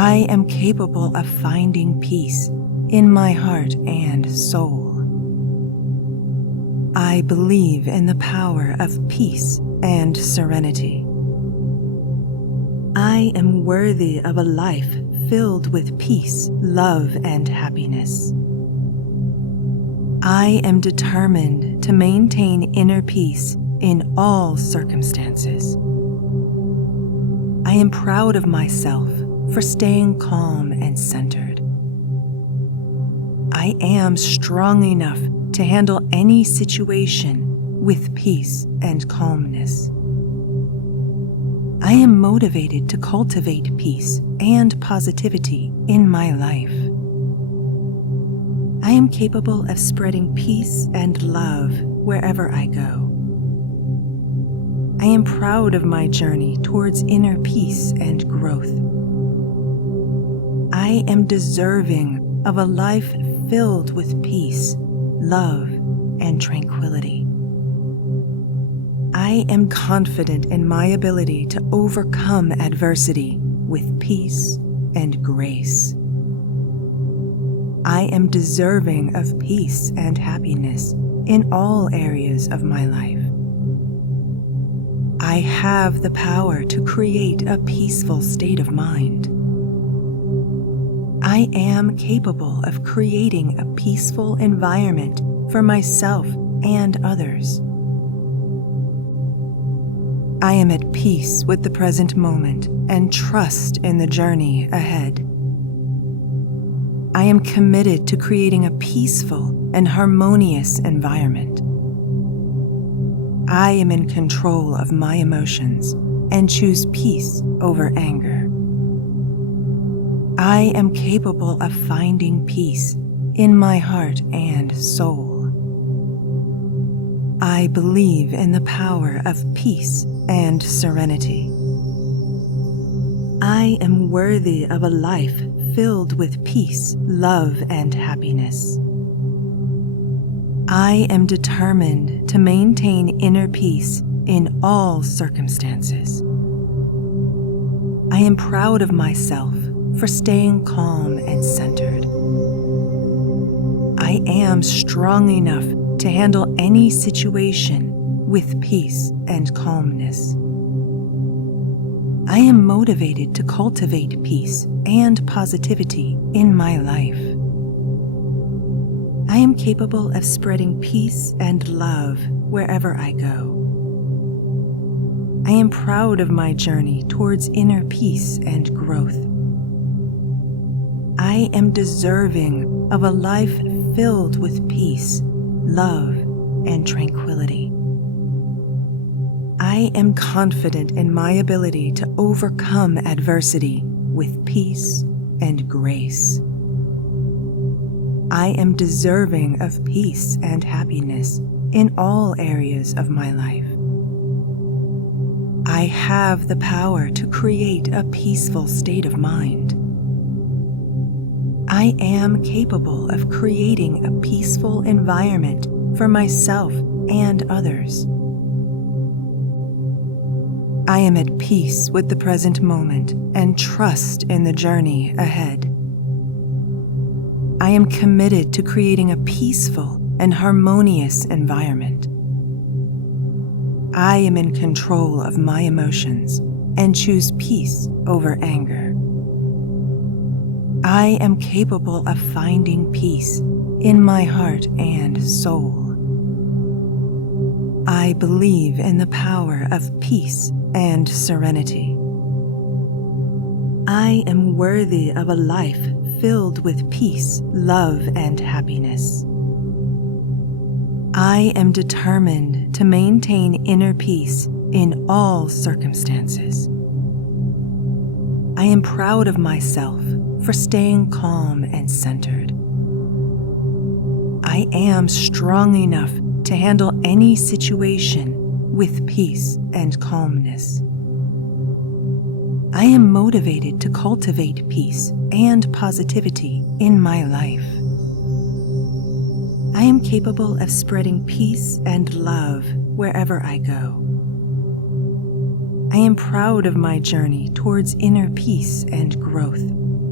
I am capable of finding peace in my heart and soul. I believe in the power of peace and serenity. I am worthy of a life filled with peace, love, and happiness. I am determined to maintain inner peace in all circumstances. I am proud of myself for staying calm and centered. I am strong enough to handle any situation with peace and calmness. I am motivated to cultivate peace and positivity in my life. I am capable of spreading peace and love wherever I go. I am proud of my journey towards inner peace and growth. I am deserving of a life filled with peace, love, and tranquility. I am confident in my ability to overcome adversity with peace and grace. I am deserving of peace and happiness in all areas of my life. I have the power to create a peaceful state of mind. I am capable of creating a peaceful environment for myself and others. I am at peace with the present moment and trust in the journey ahead. I am committed to creating a peaceful and harmonious environment. I am in control of my emotions and choose peace over anger. I am capable of finding peace in my heart and soul. I believe in the power of peace and serenity. I am worthy of a life filled with peace, love, and happiness. I am determined to maintain inner peace in all circumstances. I am proud of myself for staying calm and centered. I am strong enough to handle any situation with peace and calmness. I am motivated to cultivate peace and positivity in my life. I am capable of spreading peace and love wherever I go. I am proud of my journey towards inner peace and growth. I am deserving of a life filled with peace, love, and tranquility. I am confident in my ability to overcome adversity with peace and grace. I am deserving of peace and happiness in all areas of my life. I have the power to create a peaceful state of mind. I am capable of creating a peaceful environment for myself and others. I am at peace with the present moment and trust in the journey ahead. I am committed to creating a peaceful and harmonious environment. I am in control of my emotions and choose peace over anger. I am capable of finding peace in my heart and soul. I believe in the power of peace and serenity. I am worthy of a life filled with peace, love, and happiness. I am determined to maintain inner peace in all circumstances. I am proud of myself for staying calm and centered. I am strong enough to handle any situation with peace and calmness. I am motivated to cultivate peace and positivity in my life. I am capable of spreading peace and love wherever I go. I am proud of my journey towards inner peace and growth.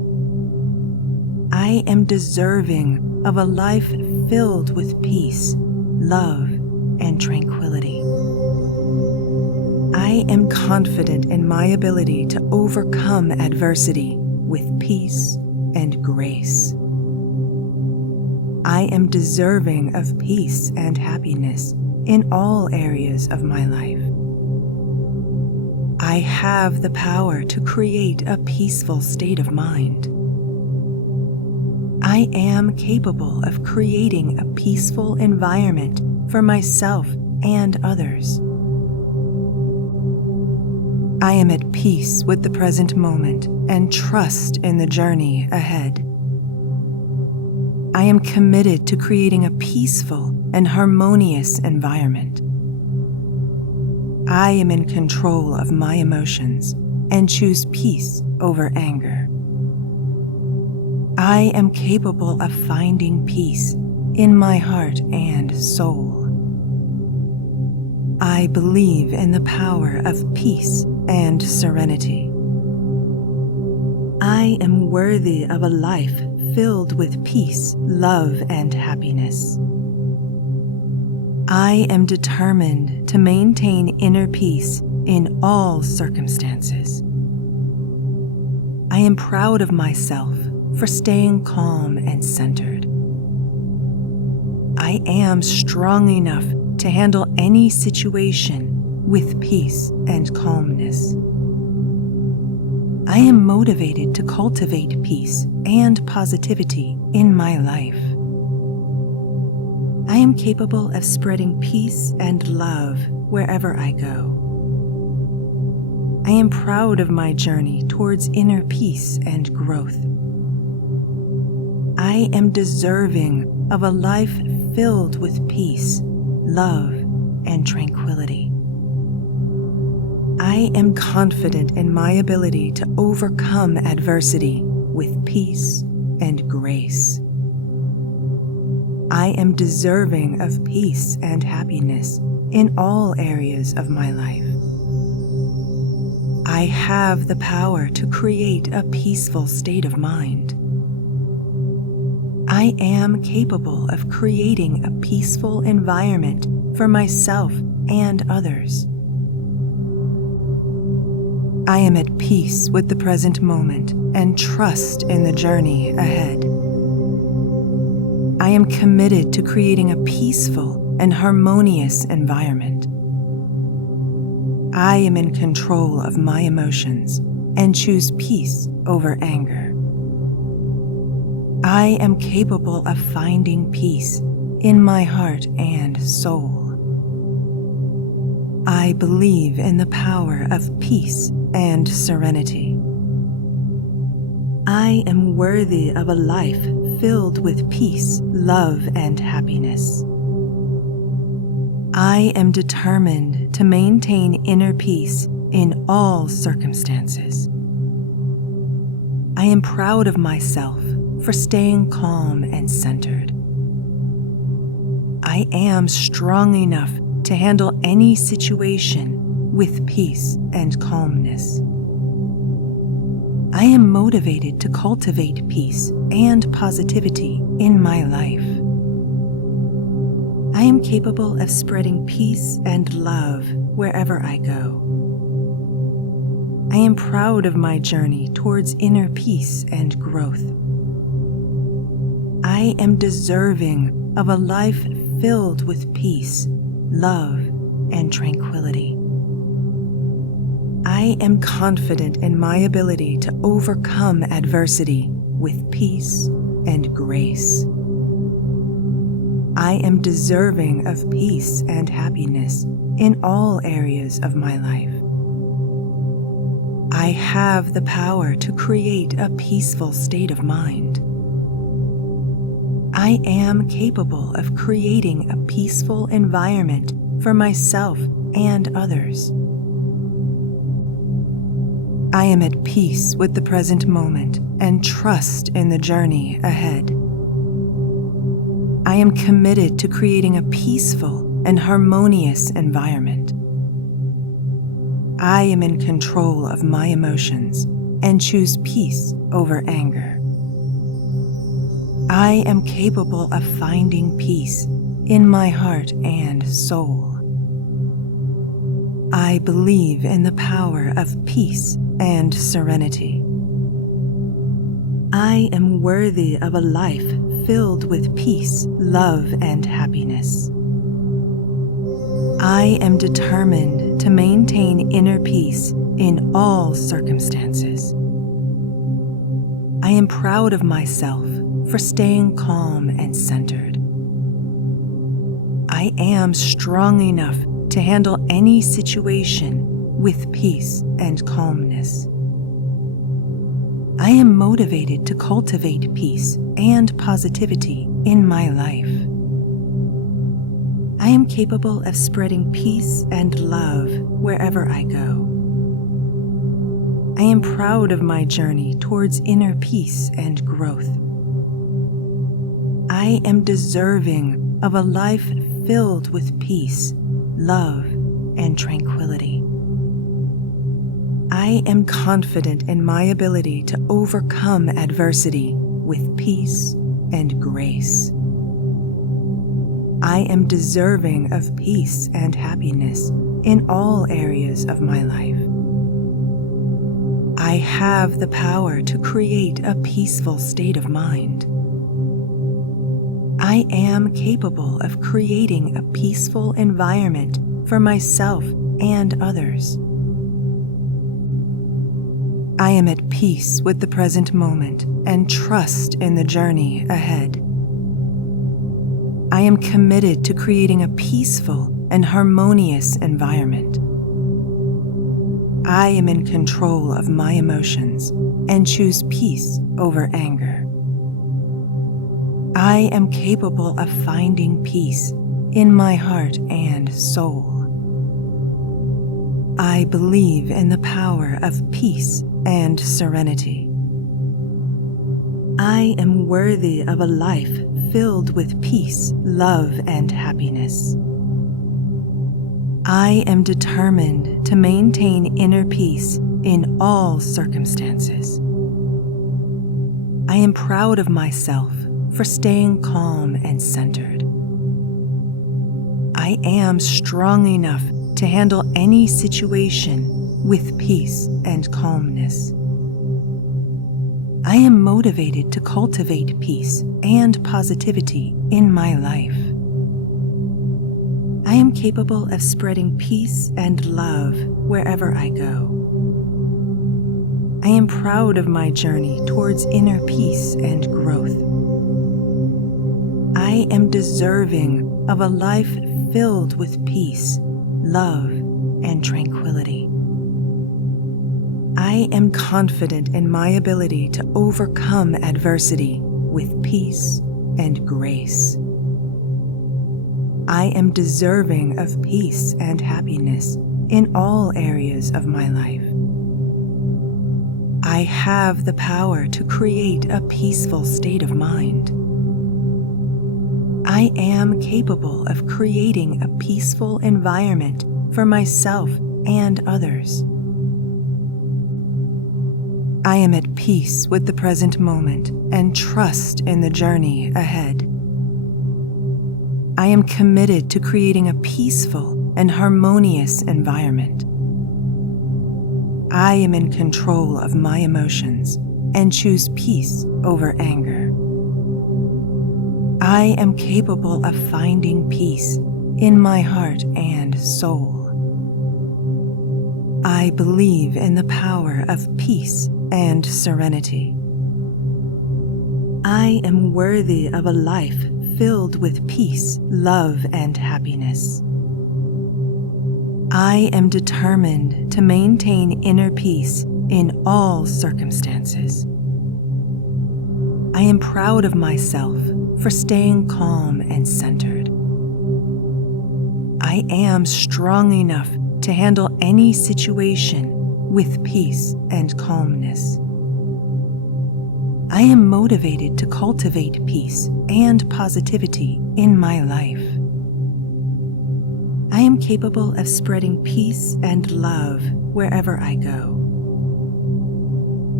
I am deserving of a life filled with peace, love, and tranquility. I am confident in my ability to overcome adversity with peace and grace. I am deserving of peace and happiness in all areas of my life. I have the power to create a peaceful state of mind. I am capable of creating a peaceful environment for myself and others. I am at peace with the present moment and trust in the journey ahead. I am committed to creating a peaceful and harmonious environment. I am in control of my emotions and choose peace over anger. I am capable of finding peace in my heart and soul. I believe in the power of peace and serenity. I am worthy of a life filled with peace, love, and happiness. I am determined to maintain inner peace in all circumstances. I am proud of myself for staying calm and centered. I am strong enough to handle any situation with peace and calmness. I am motivated to cultivate peace and positivity in my life. I am capable of spreading peace and love wherever I go. I am proud of my journey towards inner peace and growth. I am deserving of a life filled with peace, love, and tranquility. I am confident in my ability to overcome adversity with peace and grace. I am deserving of peace and happiness in all areas of my life. I have the power to create a peaceful state of mind. I am capable of creating a peaceful environment for myself and others. I am at peace with the present moment and trust in the journey ahead. I am committed to creating a peaceful and harmonious environment. I am in control of my emotions and choose peace over anger. I am capable of finding peace in my heart and soul. I believe in the power of peace and serenity. I am worthy of a life filled with peace, love, and happiness. I am determined to maintain inner peace in all circumstances. I am proud of myself for staying calm and centered. I am strong enough to handle any situation with peace and calmness. I am motivated to cultivate peace and positivity in my life. I am capable of spreading peace and love wherever I go. I am proud of my journey towards inner peace and growth. I am deserving of a life filled with peace, love, and tranquility. I am confident in my ability to overcome adversity with peace and grace. I am deserving of peace and happiness in all areas of my life. I have the power to create a peaceful state of mind. I am capable of creating a peaceful environment for myself and others. I am at peace with the present moment and trust in the journey ahead. I am committed to creating a peaceful and harmonious environment. I am in control of my emotions and choose peace over anger. I am capable of finding peace in my heart and soul. I believe in the power of peace and serenity. I am worthy of a life filled with peace, love, and happiness. I am determined to maintain inner peace in all circumstances. I am proud of myself for staying calm and centered. I am strong enough to handle any situation with peace and calmness. I am motivated to cultivate peace and positivity in my life. I am capable of spreading peace and love wherever I go. I am proud of my journey towards inner peace and growth. I am deserving of a life filled with peace, love, and tranquility. I am confident in my ability to overcome adversity with peace and grace. I am deserving of peace and happiness in all areas of my life. I have the power to create a peaceful state of mind. I am capable of creating a peaceful environment for myself and others. I am at peace with the present moment and trust in the journey ahead. I am committed to creating a peaceful and harmonious environment. I am in control of my emotions and choose peace over anger. I am capable of finding peace in my heart and soul. I believe in the power of peace and serenity. I am worthy of a life filled with peace, love, and happiness. I am determined to maintain inner peace in all circumstances. I am proud of myself for staying calm and centered. I am strong enough to handle any situation with peace and calmness. I am motivated to cultivate peace and positivity in my life. I am capable of spreading peace and love wherever I go. I am proud of my journey towards inner peace and growth. I am deserving of a life filled with peace, love, and tranquility. I am confident in my ability to overcome adversity with peace and grace. I am deserving of peace and happiness in all areas of my life. I have the power to create a peaceful state of mind. I am capable of creating a peaceful environment for myself and others. I am at peace with the present moment and trust in the journey ahead. I am committed to creating a peaceful and harmonious environment. I am in control of my emotions and choose peace over anger. I am capable of finding peace in my heart and soul. I believe in the power of peace and serenity. I am worthy of a life filled with peace, love, and happiness. I am determined to maintain inner peace in all circumstances. I am proud of myself for staying calm and centered. I am strong enough to handle any situation with peace and calmness. I am motivated to cultivate peace and positivity in my life. I am capable of spreading peace and love wherever I go.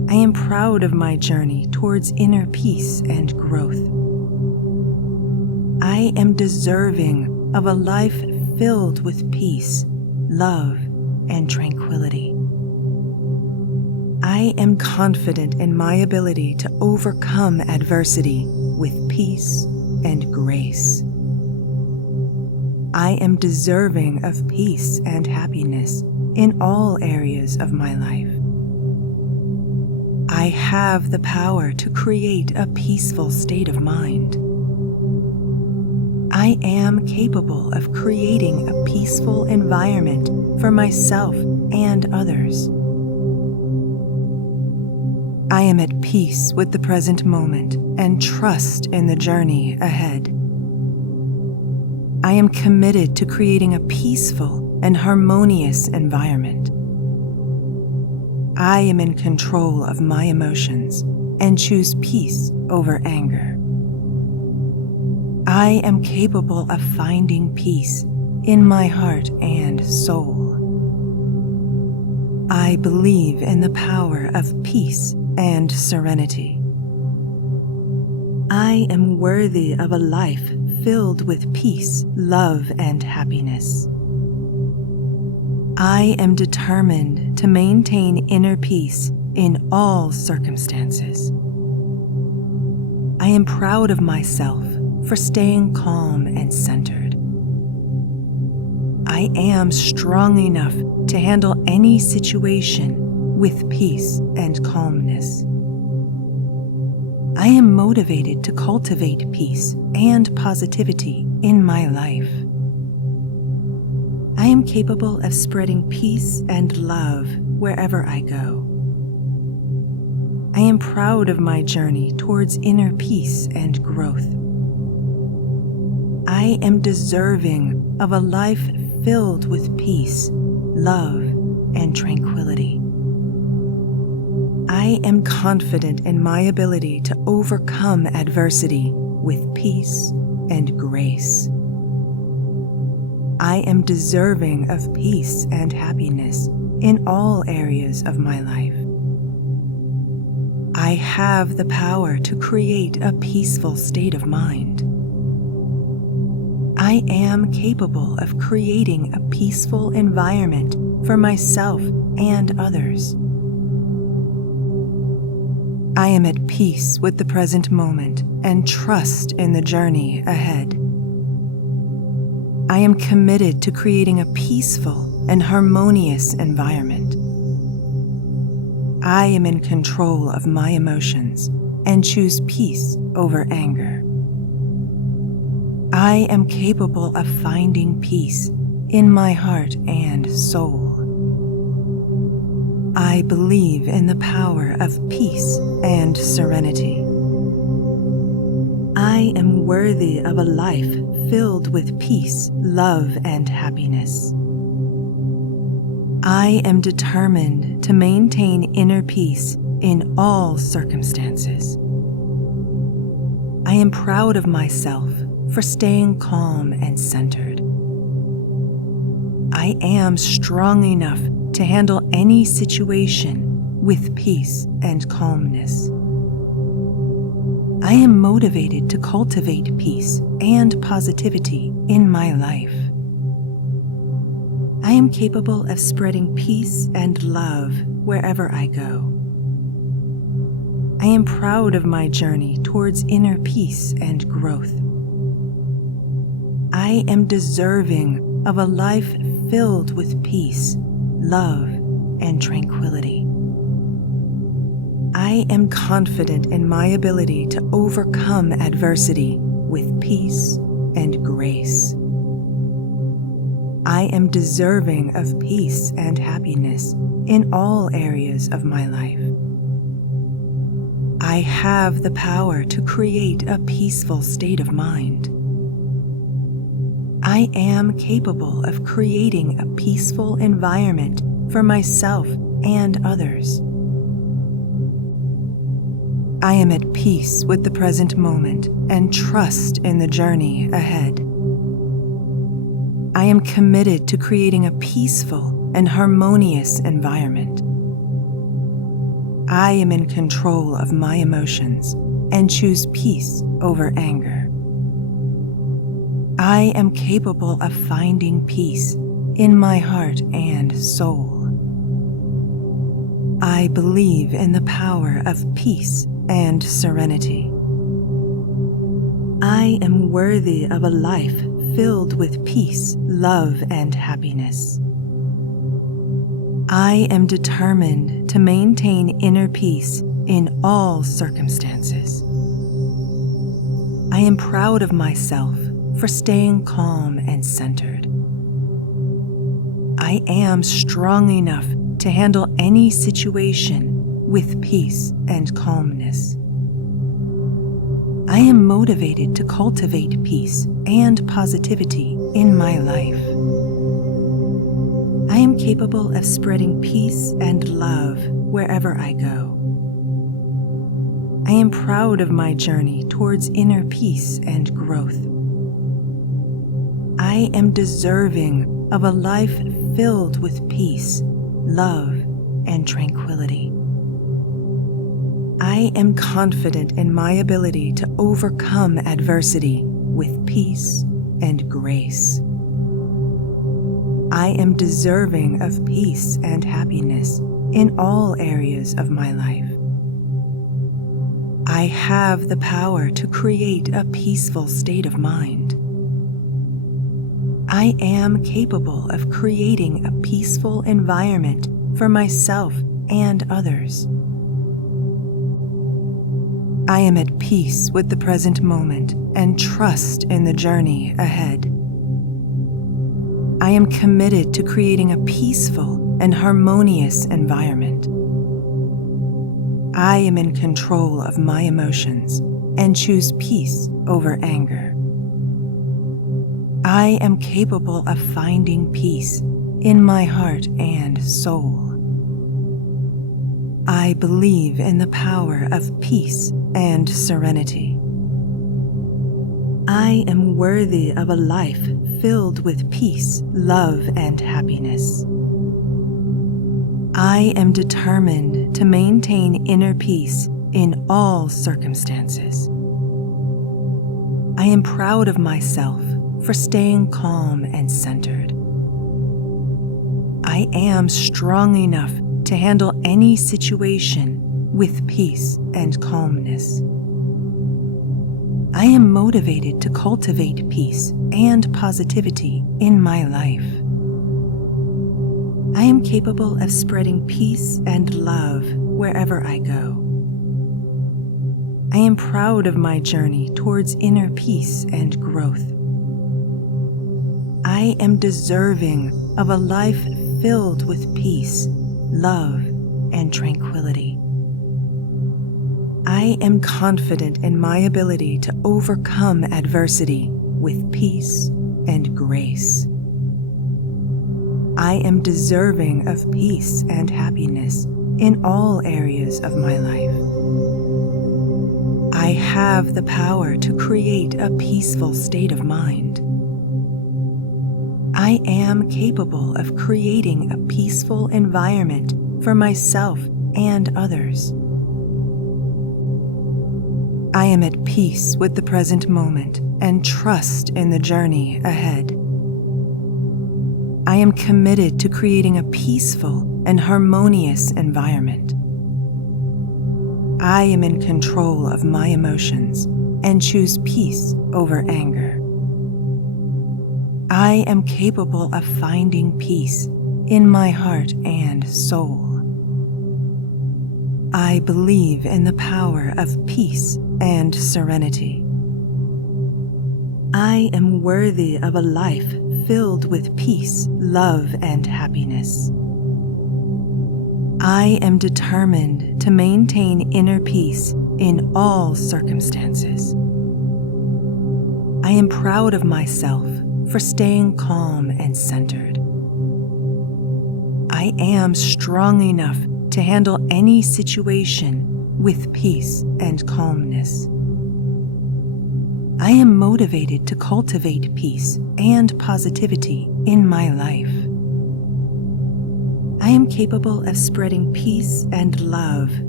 I am proud of my journey towards inner peace and growth. I am deserving of a life filled with peace, love, and tranquility. I am confident in my ability to overcome adversity with peace and grace. I am deserving of peace and happiness in all areas of my life. I have the power to create a peaceful state of mind. I am capable of creating a peaceful environment for myself and others. I am at peace with the present moment and trust in the journey ahead. I am committed to creating a peaceful and harmonious environment. I am in control of my emotions and choose peace over anger. I am capable of finding peace in my heart and soul. I believe in the power of peace and serenity. I am worthy of a life filled with peace, love, and happiness. I am determined to maintain inner peace in all circumstances. I am proud of myself for staying calm and centered. I am strong enough to handle any situation with peace and calmness. I am motivated to cultivate peace and positivity in my life. I am capable of spreading peace and love wherever I go. I am proud of my journey towards inner peace and growth. I am deserving of a life filled with peace, love, and tranquility. I am confident in my ability to overcome adversity with peace and grace. I am deserving of peace and happiness in all areas of my life. I have the power to create a peaceful state of mind. I am capable of creating a peaceful environment for myself and others. I am at peace with the present moment and trust in the journey ahead. I am committed to creating a peaceful and harmonious environment. I am in control of my emotions and choose peace over anger. I am capable of finding peace in my heart and soul. I believe in the power of peace and serenity. I am worthy of a life filled with peace, love, and happiness. I am determined to maintain inner peace in all circumstances. I am proud of myself for staying calm and centered. I am strong enough to handle any situation with peace and calmness. I am motivated to cultivate peace and positivity in my life. I am capable of spreading peace and love wherever I go. I am proud of my journey towards inner peace and growth. I am deserving of a life filled with peace, love, and tranquility. I am confident in my ability to overcome adversity with peace and grace. I am deserving of peace and happiness in all areas of my life. I have the power to create a peaceful state of mind. I am capable of creating a peaceful environment for myself and others. I am at peace with the present moment and trust in the journey ahead. I am committed to creating a peaceful and harmonious environment. I am in control of my emotions and choose peace over anger. I am capable of finding peace in my heart and soul. I believe in the power of peace and serenity. I am worthy of a life filled with peace, love, and happiness. I am determined to maintain inner peace in all circumstances. I am proud of myself for staying calm and centered. I am strong enough to handle any situation with peace and calmness. I am motivated to cultivate peace and positivity in my life. I am capable of spreading peace and love wherever I go. I am proud of my journey towards inner peace and growth. I am deserving of a life filled with peace, love, and tranquility. I am confident in my ability to overcome adversity with peace and grace. I am deserving of peace and happiness in all areas of my life. I have the power to create a peaceful state of mind. I am capable of creating a peaceful environment for myself and others. I am at peace with the present moment and trust in the journey ahead. I am committed to creating a peaceful and harmonious environment. I am in control of my emotions and choose peace over anger. I am capable of finding peace in my heart and soul. I believe in the power of peace and serenity. I am worthy of a life filled with peace, love, and happiness. I am determined to maintain inner peace in all circumstances. I am proud of myself for staying calm and centered. I am strong enough to handle any situation with peace and calmness. I am motivated to cultivate peace and positivity in my life. I am capable of spreading peace and love wherever I go. I am proud of my journey towards inner peace and growth. I am deserving of a life filled with peace, love, and tranquility. I am confident in my ability to overcome adversity with peace and grace. I am deserving of peace and happiness in all areas of my life. I have the power to create a peaceful state of mind. I am capable of creating a peaceful environment for myself and others. I am at peace with the present moment and trust in the journey ahead. I am committed to creating a peaceful and harmonious environment. I am in control of my emotions and choose peace over anger. I am capable of finding peace in my heart and soul. I believe in the power of peace and serenity. I am worthy of a life filled with peace, love, and happiness. I am determined to maintain inner peace in all circumstances. I am proud of myself for staying calm and centered. I am strong enough to handle any situation with peace and calmness. I am motivated to cultivate peace and positivity in my life. I am capable of spreading peace and love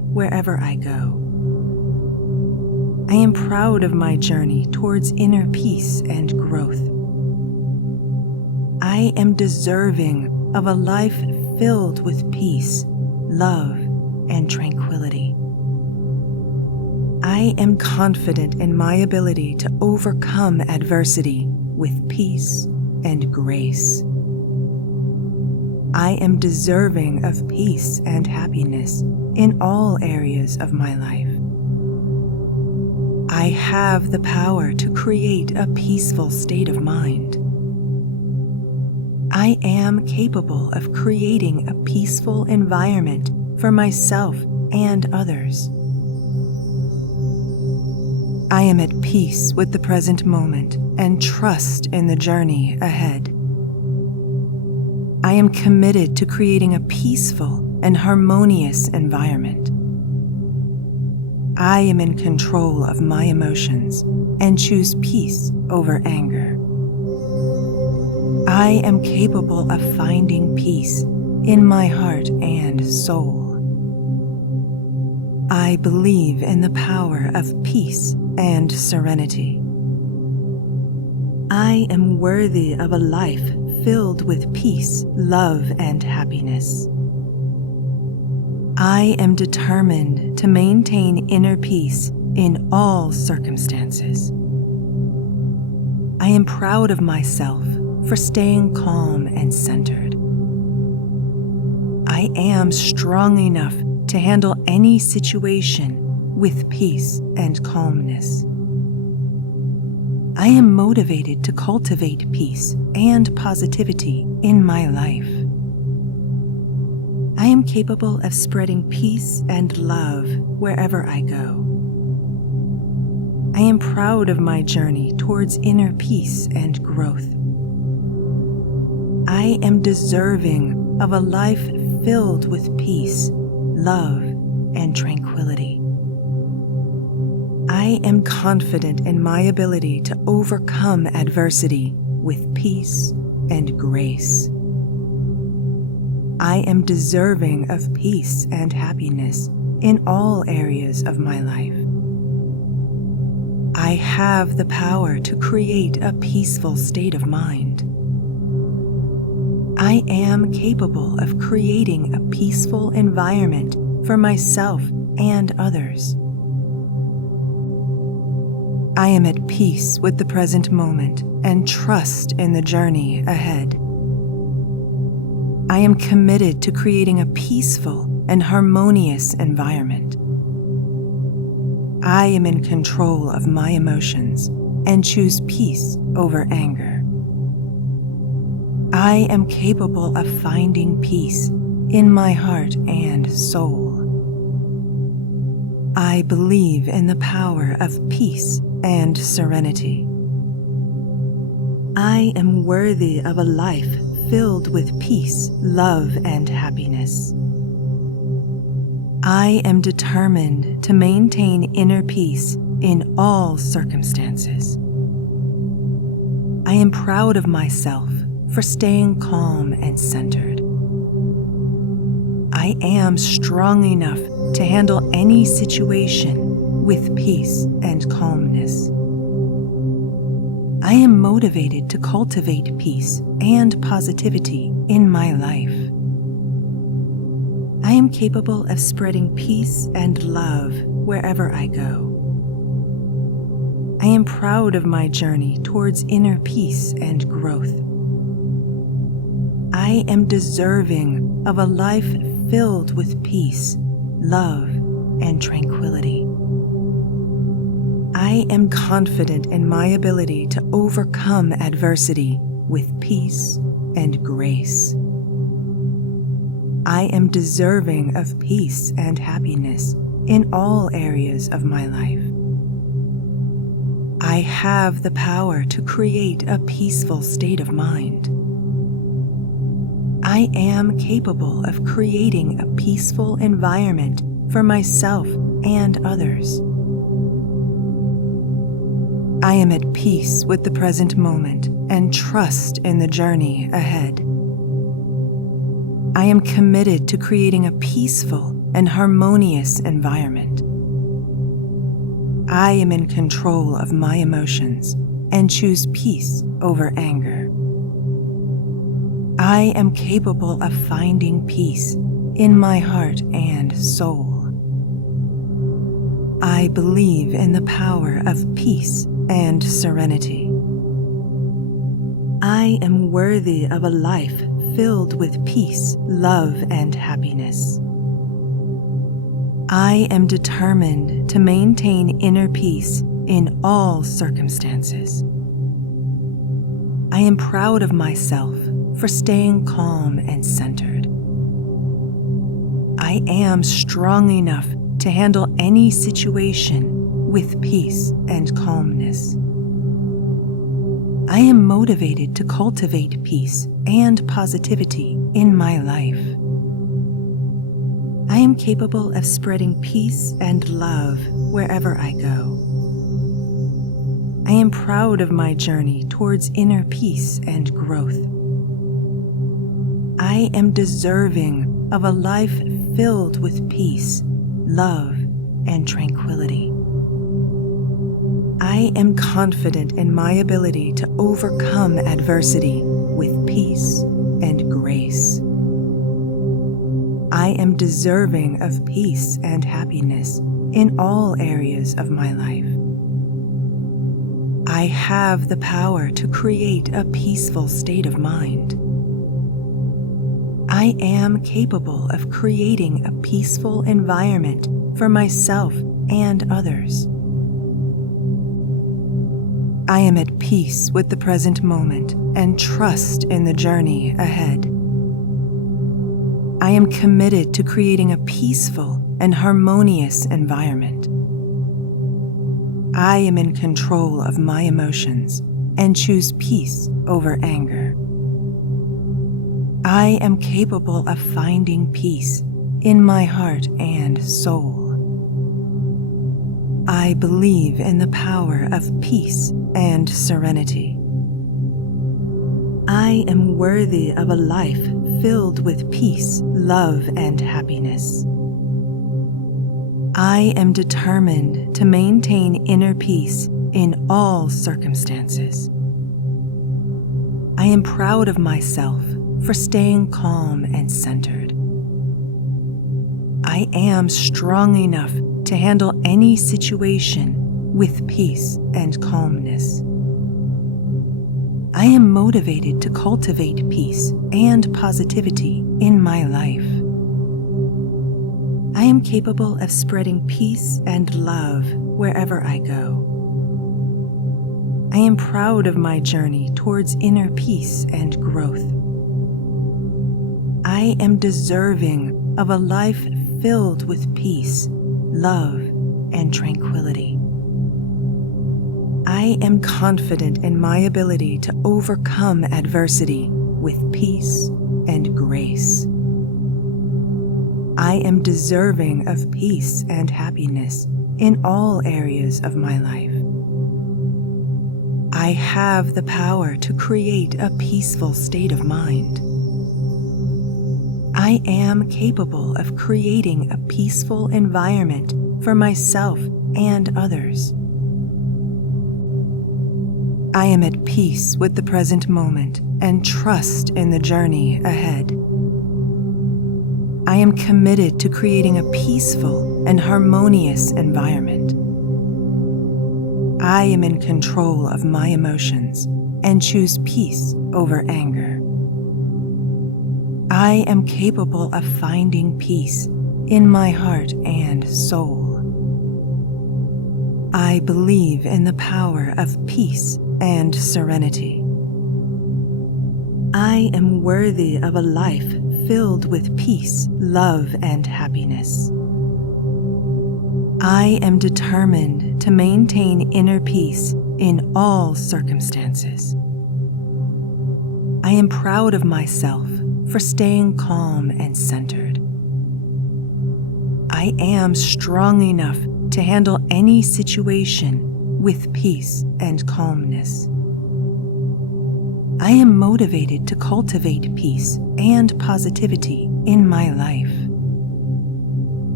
wherever I go. I am proud of my journey towards inner peace and growth. I am deserving of a life filled with peace, love, and tranquility. I am confident in my ability to overcome adversity with peace and grace. I am deserving of peace and happiness in all areas of my life. I have the power to create a peaceful state of mind. I am capable of creating a peaceful environment for myself and others. I am at peace with the present moment and trust in the journey ahead. I am committed to creating a peaceful and harmonious environment. I am in control of my emotions and choose peace over anger. I am capable of finding peace in my heart and soul. I believe in the power of peace and serenity. I am worthy of a life filled with peace, love, and happiness. I am determined to maintain inner peace in all circumstances. I am proud of myself for staying calm and centered. I am strong enough to handle any situation with peace and calmness. I am motivated to cultivate peace and positivity in my life. I am capable of spreading peace and love wherever I go. I am proud of my journey towards inner peace and growth. I am deserving of a life filled with peace, love, and tranquility. I am confident in my ability to overcome adversity with peace and grace. I am deserving of peace and happiness in all areas of my life. I have the power to create a peaceful state of mind. I am capable of creating a peaceful environment for myself and others. I am at peace with the present moment and trust in the journey ahead. I am committed to creating a peaceful and harmonious environment. I am in control of my emotions and choose peace over anger. I am capable of finding peace in my heart and soul. I believe in the power of peace and serenity. I am worthy of a life filled with peace, love, and happiness. I am determined to maintain inner peace in all circumstances. I am proud of myself for staying calm and centered. I am strong enough to handle any situation with peace and calmness. I am motivated to cultivate peace and positivity in my life. I am capable of spreading peace and love wherever I go. I am proud of my journey towards inner peace and growth. I am deserving of a life filled with peace, love, and tranquility. I am confident in my ability to overcome adversity with peace and grace. I am deserving of peace and happiness in all areas of my life. I have the power to create a peaceful state of mind. I am capable of creating a peaceful environment for myself and others. I am at peace with the present moment and trust in the journey ahead. I am committed to creating a peaceful and harmonious environment. I am in control of my emotions and choose peace over anger. I am capable of finding peace in my heart and soul. I believe in the power of peace and serenity. I am worthy of a life filled with peace, love, and happiness. I am determined to maintain inner peace in all circumstances. I am proud of myself for staying calm and centered. I am strong enough to handle any situation with peace and calmness. I am motivated to cultivate peace and positivity in my life. I am capable of spreading peace and love wherever I go. I am proud of my journey towards inner peace and growth. I am deserving of a life filled with peace, love, and tranquility. I am confident in my ability to overcome adversity with peace and grace. I am deserving of peace and happiness in all areas of my life. I have the power to create a peaceful state of mind. I am capable of creating a peaceful environment for myself and others. I am at peace with the present moment and trust in the journey ahead. I am committed to creating a peaceful and harmonious environment. I am in control of my emotions and choose peace over anger. I am capable of finding peace in my heart and soul. I believe in the power of peace and serenity. I am worthy of a life filled with peace, love, and happiness. I am determined to maintain inner peace in all circumstances. I am proud of myself for staying calm and centered. I am strong enough to handle any situation with peace and calmness. I am motivated to cultivate peace and positivity in my life. I am capable of spreading peace and love wherever I go. I am proud of my journey towards inner peace and growth. I am deserving of a life filled with peace, love, and tranquility. I am confident in my ability to overcome adversity with peace and grace. I am deserving of peace and happiness in all areas of my life. I have the power to create a peaceful state of mind. I am capable of creating a peaceful environment for myself and others. I am at peace with the present moment and trust in the journey ahead. I am committed to creating a peaceful and harmonious environment. I am in control of my emotions and choose peace over anger. I am capable of finding peace in my heart and soul. I believe in the power of peace and serenity. I am worthy of a life filled with peace, love, and happiness. I am determined to maintain inner peace in all circumstances. I am proud of myself for staying calm and centered. I am strong enough to handle any situation with peace and calmness. I am motivated to cultivate peace and positivity in my life.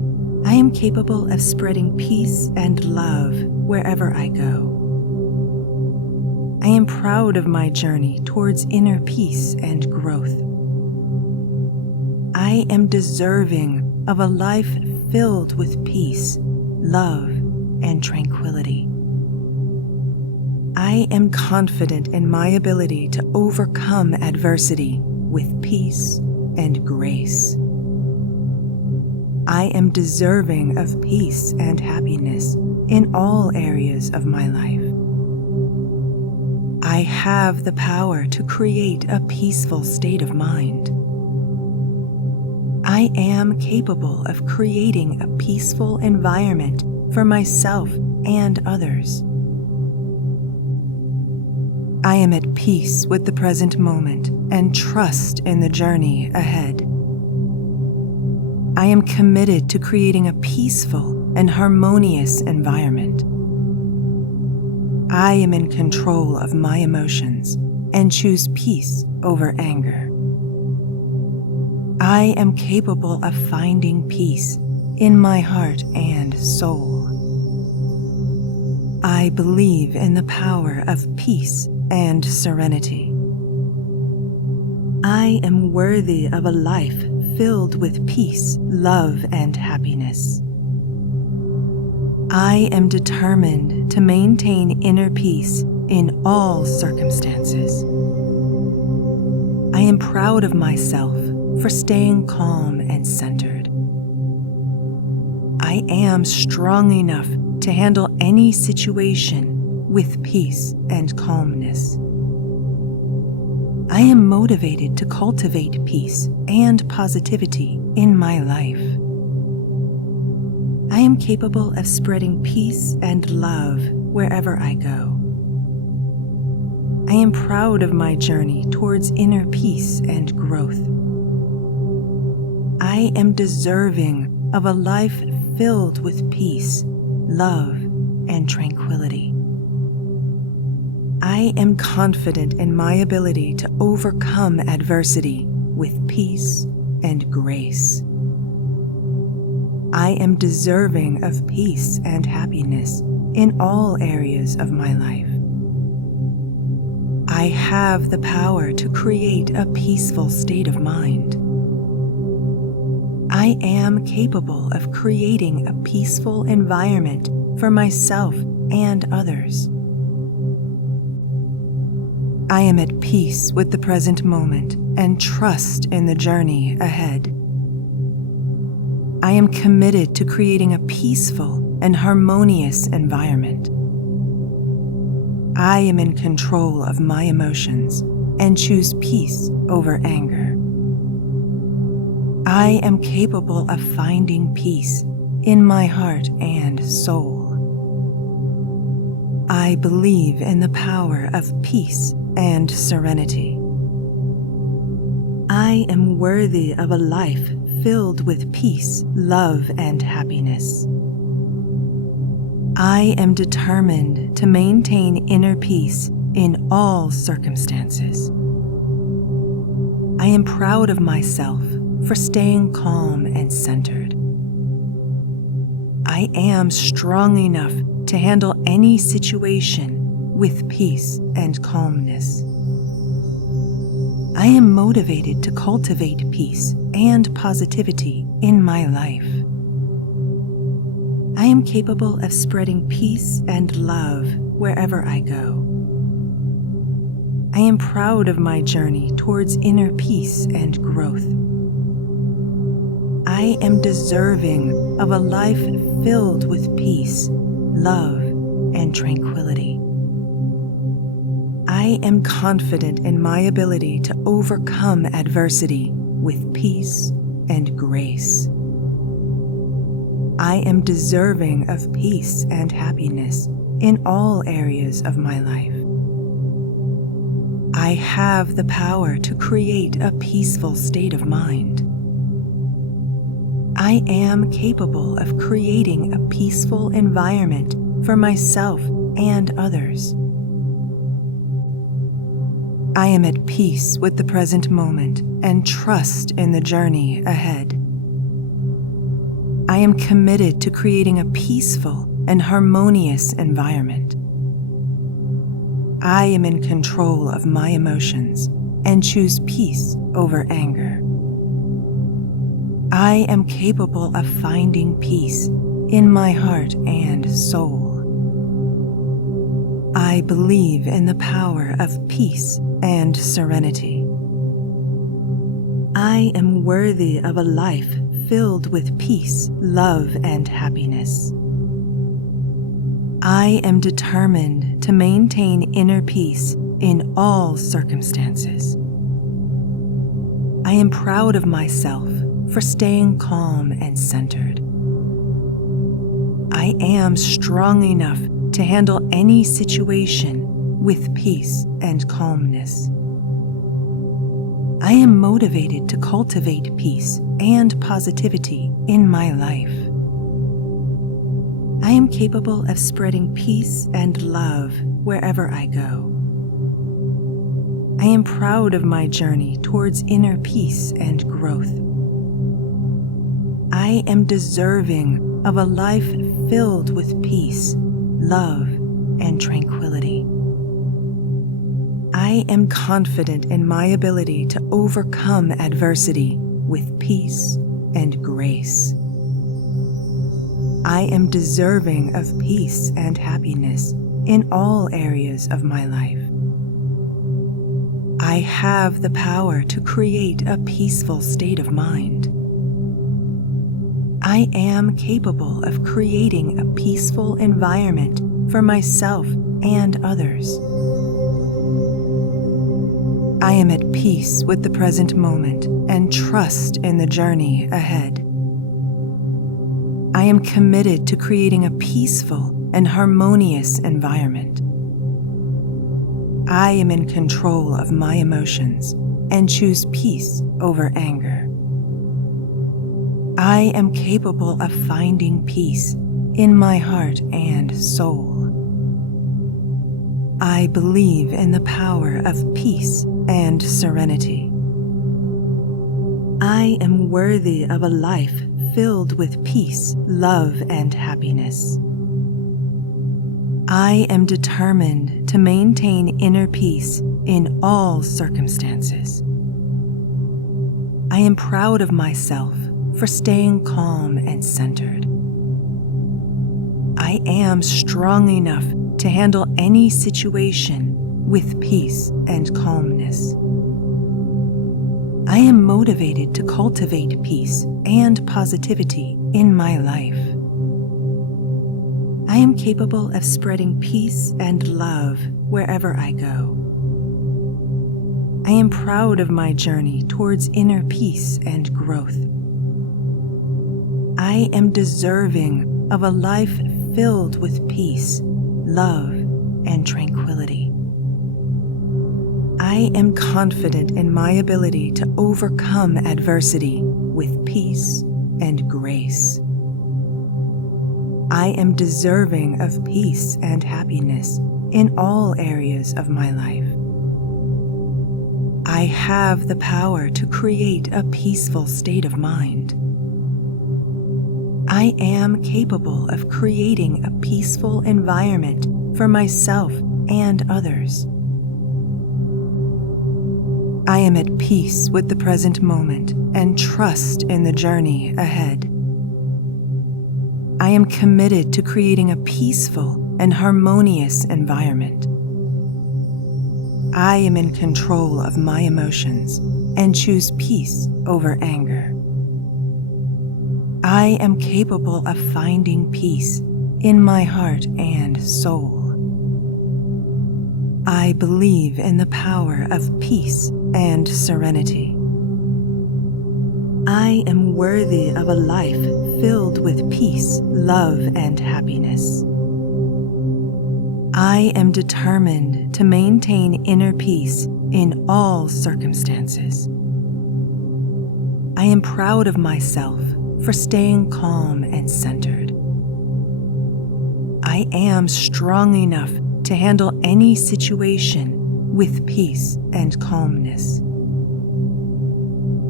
I am capable of spreading peace and love wherever I go. I am proud of my journey towards inner peace and growth. I am deserving of a life filled with peace, love, and tranquility. I am confident in my ability to overcome adversity with peace and grace. I am deserving of peace and happiness in all areas of my life. I have the power to create a peaceful state of mind. I am capable of creating a peaceful environment for myself and others. I am at peace with the present moment and trust in the journey ahead. I am committed to creating a peaceful and harmonious environment. I am in control of my emotions and choose peace over anger. I am capable of finding peace in my heart and soul. I believe in the power of peace and serenity. I am worthy of a life filled with peace, love, and happiness. I am determined to maintain inner peace in all circumstances. I am proud of myself for staying calm and centered. I am strong enough to handle any situation with peace and calmness. I am motivated to cultivate peace and positivity in my life. I am capable of spreading peace and love wherever I go. I am proud of my journey towards inner peace and growth. I am deserving of a life filled with peace, love, and tranquility. I am confident in my ability to overcome adversity with peace and grace. I am deserving of peace and happiness in all areas of my life. I have the power to create a peaceful state of mind. I am capable of creating a peaceful environment for myself and others. I am at peace with the present moment and trust in the journey ahead. I am committed to creating a peaceful and harmonious environment. I am in control of my emotions and choose peace over anger. I am capable of finding peace in my heart and soul. I believe in the power of peace and serenity. I am worthy of a life filled with peace, love, and happiness. I am determined to maintain inner peace in all circumstances. I am proud of myself for staying calm and centered. I am strong enough to handle any situation with peace and calmness. I am motivated to cultivate peace and positivity in my life. I am capable of spreading peace and love wherever I go. I am proud of my journey towards inner peace and growth. I am deserving of a life filled with peace, love, and tranquility. I am confident in my ability to overcome adversity with peace and grace. I am deserving of peace and happiness in all areas of my life. I have the power to create a peaceful state of mind. I am capable of creating a peaceful environment for myself and others. I am at peace with the present moment and trust in the journey ahead. I am committed to creating a peaceful and harmonious environment. I am in control of my emotions and choose peace over anger. I am capable of finding peace in my heart and soul. I believe in the power of peace and serenity. I am worthy of a life filled with peace, love, and happiness. I am determined to maintain inner peace in all circumstances. I am proud of myself for staying calm and centered. I am strong enough to handle any situation with peace and calmness. I am motivated to cultivate peace and positivity in my life. I am capable of spreading peace and love wherever I go. I am proud of my journey towards inner peace and growth. I am deserving of a life filled with peace, love, and tranquility. I am confident in my ability to overcome adversity with peace and grace. I am deserving of peace and happiness in all areas of my life. I have the power to create a peaceful state of mind. I am capable of creating a peaceful environment for myself and others. I am at peace with the present moment and trust in the journey ahead. I am committed to creating a peaceful and harmonious environment. I am in control of my emotions and choose peace over anger. I am capable of finding peace in my heart and soul. I believe in the power of peace and serenity. I am worthy of a life filled with peace, love, and happiness. I am determined to maintain inner peace in all circumstances. I am proud of myself for staying calm and centered. I am strong enough to handle any situation with peace and calmness. I am motivated to cultivate peace and positivity in my life. I am capable of spreading peace and love wherever I go. I am proud of my journey towards inner peace and growth. I am deserving of a life filled with peace, love, and tranquility. I am confident in my ability to overcome adversity with peace and grace. I am deserving of peace and happiness in all areas of my life. I have the power to create a peaceful state of mind. I am capable of creating a peaceful environment for myself and others. I am at peace with the present moment and trust in the journey ahead. I am committed to creating a peaceful and harmonious environment. I am in control of my emotions and choose peace over anger. I am capable of finding peace in my heart and soul. I believe in the power of peace and serenity. I am worthy of a life filled with peace, love, and happiness. I am determined to maintain inner peace in all circumstances. I am proud of myself for staying calm and centered. I am strong enough to handle any situation with peace and calmness.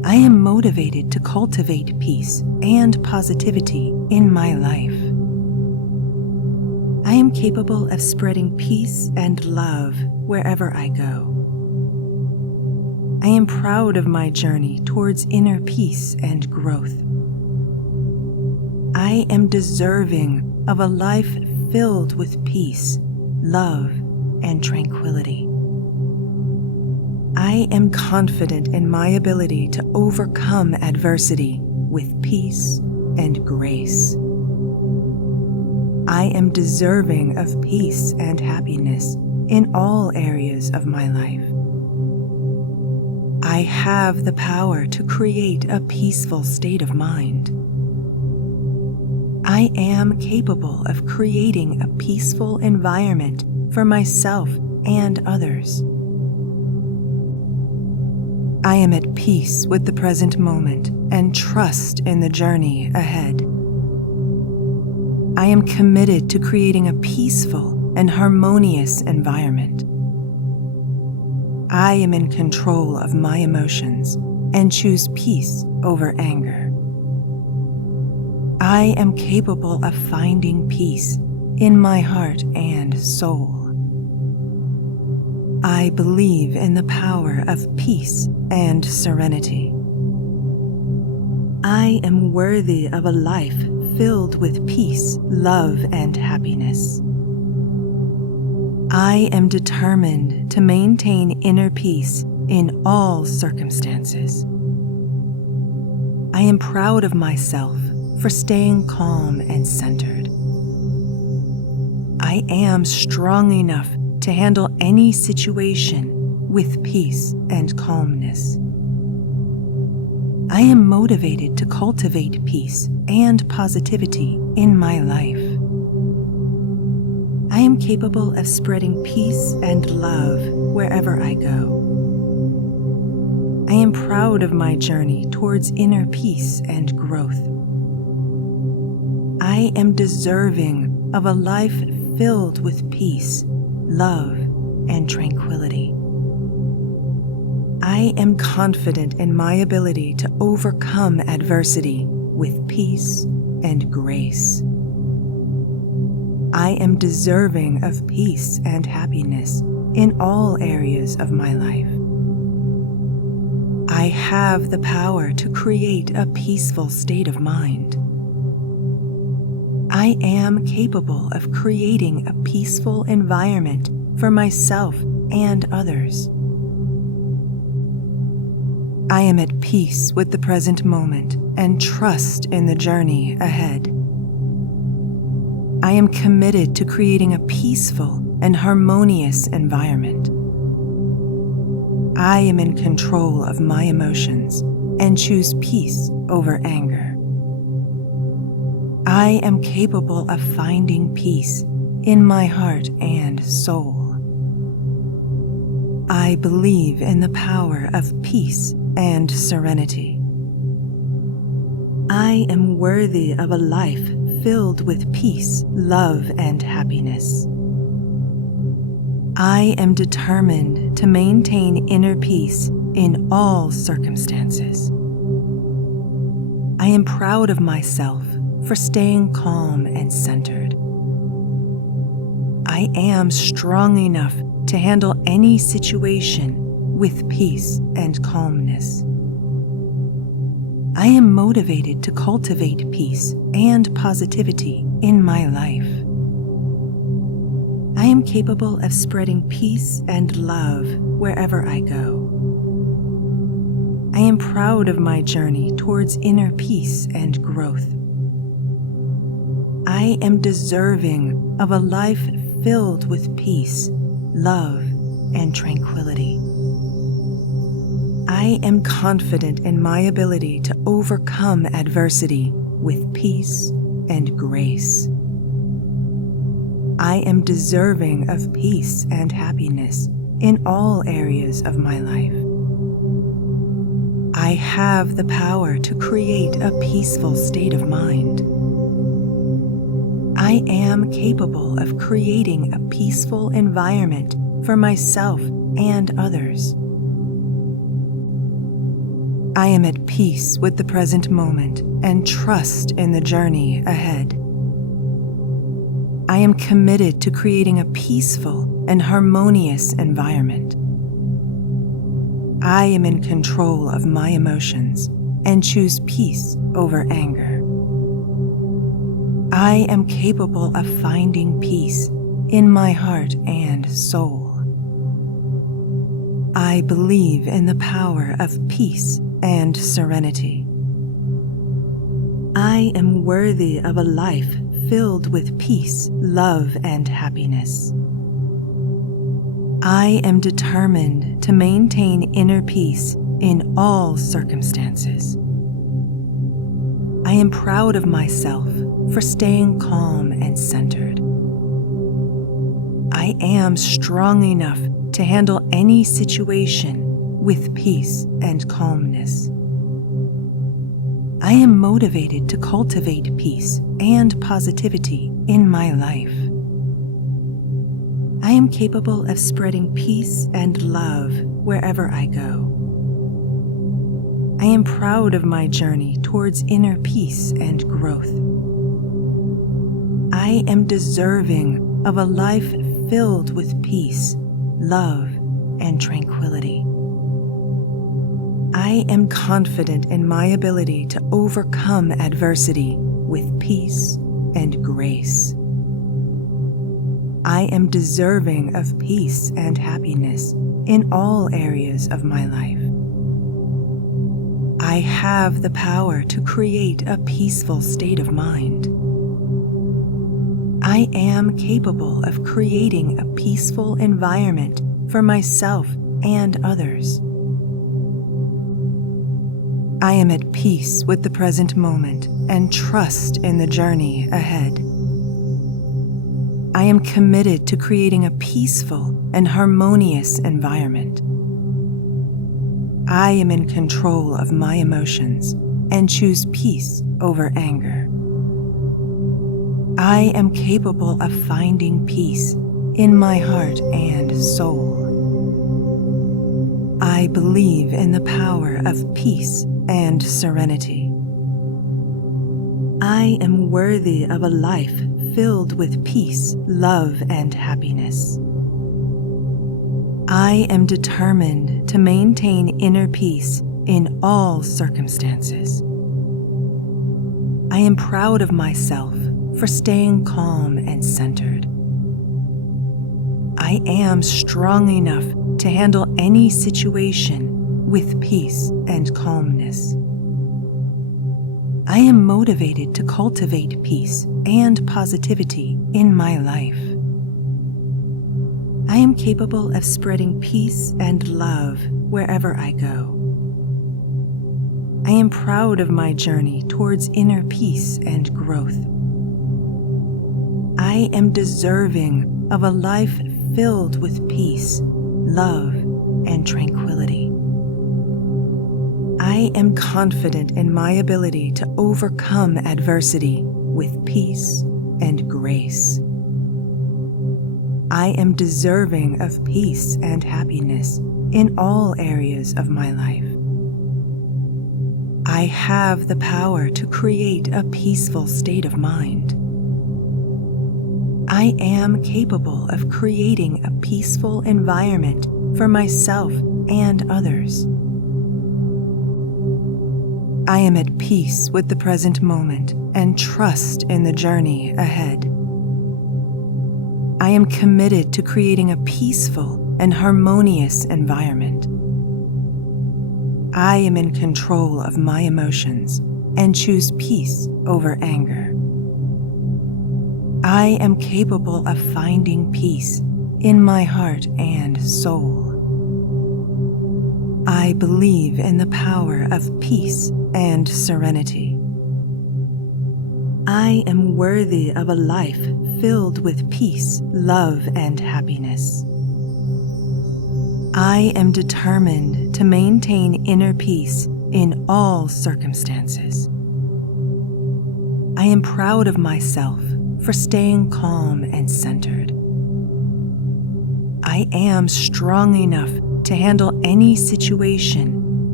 I am motivated to cultivate peace and positivity in my life. I am capable of spreading peace and love wherever I go. I am proud of my journey towards inner peace and growth. I am deserving of a life filled with peace, love, and tranquility. I am confident in my ability to overcome adversity with peace and grace. I am deserving of peace and happiness in all areas of my life. I have the power to create a peaceful state of mind. I am capable of creating a peaceful environment for myself and others. I am at peace with the present moment and trust in the journey ahead. I am committed to creating a peaceful and harmonious environment. I am in control of my emotions and choose peace over anger. I am capable of finding peace in my heart and soul. I believe in the power of peace and serenity. I am worthy of a life filled with peace, love, and happiness. I am determined to maintain inner peace in all circumstances. I am proud of myself for staying calm and centered. I am strong enough to handle any situation with peace and calmness. I am motivated to cultivate peace and positivity in my life. I am capable of spreading peace and love wherever I go. I am proud of my journey towards inner peace and growth. I am deserving of a life filled with peace, love, and tranquility. I am confident in my ability to overcome adversity with peace and grace. I am deserving of peace and happiness in all areas of my life. I have the power to create a peaceful state of mind. I am capable of creating a peaceful environment for myself and others. I am at peace with the present moment and trust in the journey ahead. I am committed to creating a peaceful and harmonious environment. I am in control of my emotions and choose peace over anger. I am capable of finding peace in my heart and soul. I believe in the power of peace and serenity. I am worthy of a life filled with peace, love, and happiness. I am determined to maintain inner peace in all circumstances. I am proud of myself for staying calm and centered. I am strong enough to handle any situation with peace and calmness. I am motivated to cultivate peace and positivity in my life. I am capable of spreading peace and love wherever I go. I am proud of my journey towards inner peace and growth. I am deserving of a life filled with peace, love, and tranquility. I am confident in my ability to overcome adversity with peace and grace. I am deserving of peace and happiness in all areas of my life. I have the power to create a peaceful state of mind. I am capable of creating a peaceful environment for myself and others. I am at peace with the present moment and trust in the journey ahead. I am committed to creating a peaceful and harmonious environment. I am in control of my emotions and choose peace over anger. I am capable of finding peace in my heart and soul. I believe in the power of peace and serenity. I am worthy of a life filled with peace, love, and happiness. I am determined to maintain inner peace in all circumstances. I am proud of myself for staying calm and centered. I am strong enough to handle any situation with peace and calmness. I am motivated to cultivate peace and positivity in my life. I am capable of spreading peace and love wherever I go. I am proud of my journey towards inner peace and growth. I am deserving of a life filled with peace, love, and tranquility. I am confident in my ability to overcome adversity with peace and grace. I am deserving of peace and happiness in all areas of my life. I have the power to create a peaceful state of mind. I am capable of creating a peaceful environment for myself and others. I am at peace with the present moment and trust in the journey ahead. I am committed to creating a peaceful and harmonious environment. I am in control of my emotions and choose peace over anger. I am capable of finding peace in my heart and soul. I believe in the power of peace and serenity. I am worthy of a life filled with peace, love, and happiness. I am determined to maintain inner peace in all circumstances. I am proud of myself for staying calm and centered. I am strong enough to handle any situation with peace and calmness. I am motivated to cultivate peace and positivity in my life. I am capable of spreading peace and love wherever I go. I am proud of my journey towards inner peace and growth. I am deserving of a life filled with peace, love, and tranquility. I am confident in my ability to overcome adversity with peace and grace. I am deserving of peace and happiness in all areas of my life. I have the power to create a peaceful state of mind. I am capable of creating a peaceful environment for myself and others. I am at peace with the present moment and trust in the journey ahead. I am committed to creating a peaceful and harmonious environment. I am in control of my emotions and choose peace over anger. I am capable of finding peace in my heart and soul. I believe in the power of peace and serenity. I am worthy of a life filled with peace, love, and happiness. I am determined to maintain inner peace in all circumstances. I am proud of myself for staying calm and centered. I am strong enough to handle any situation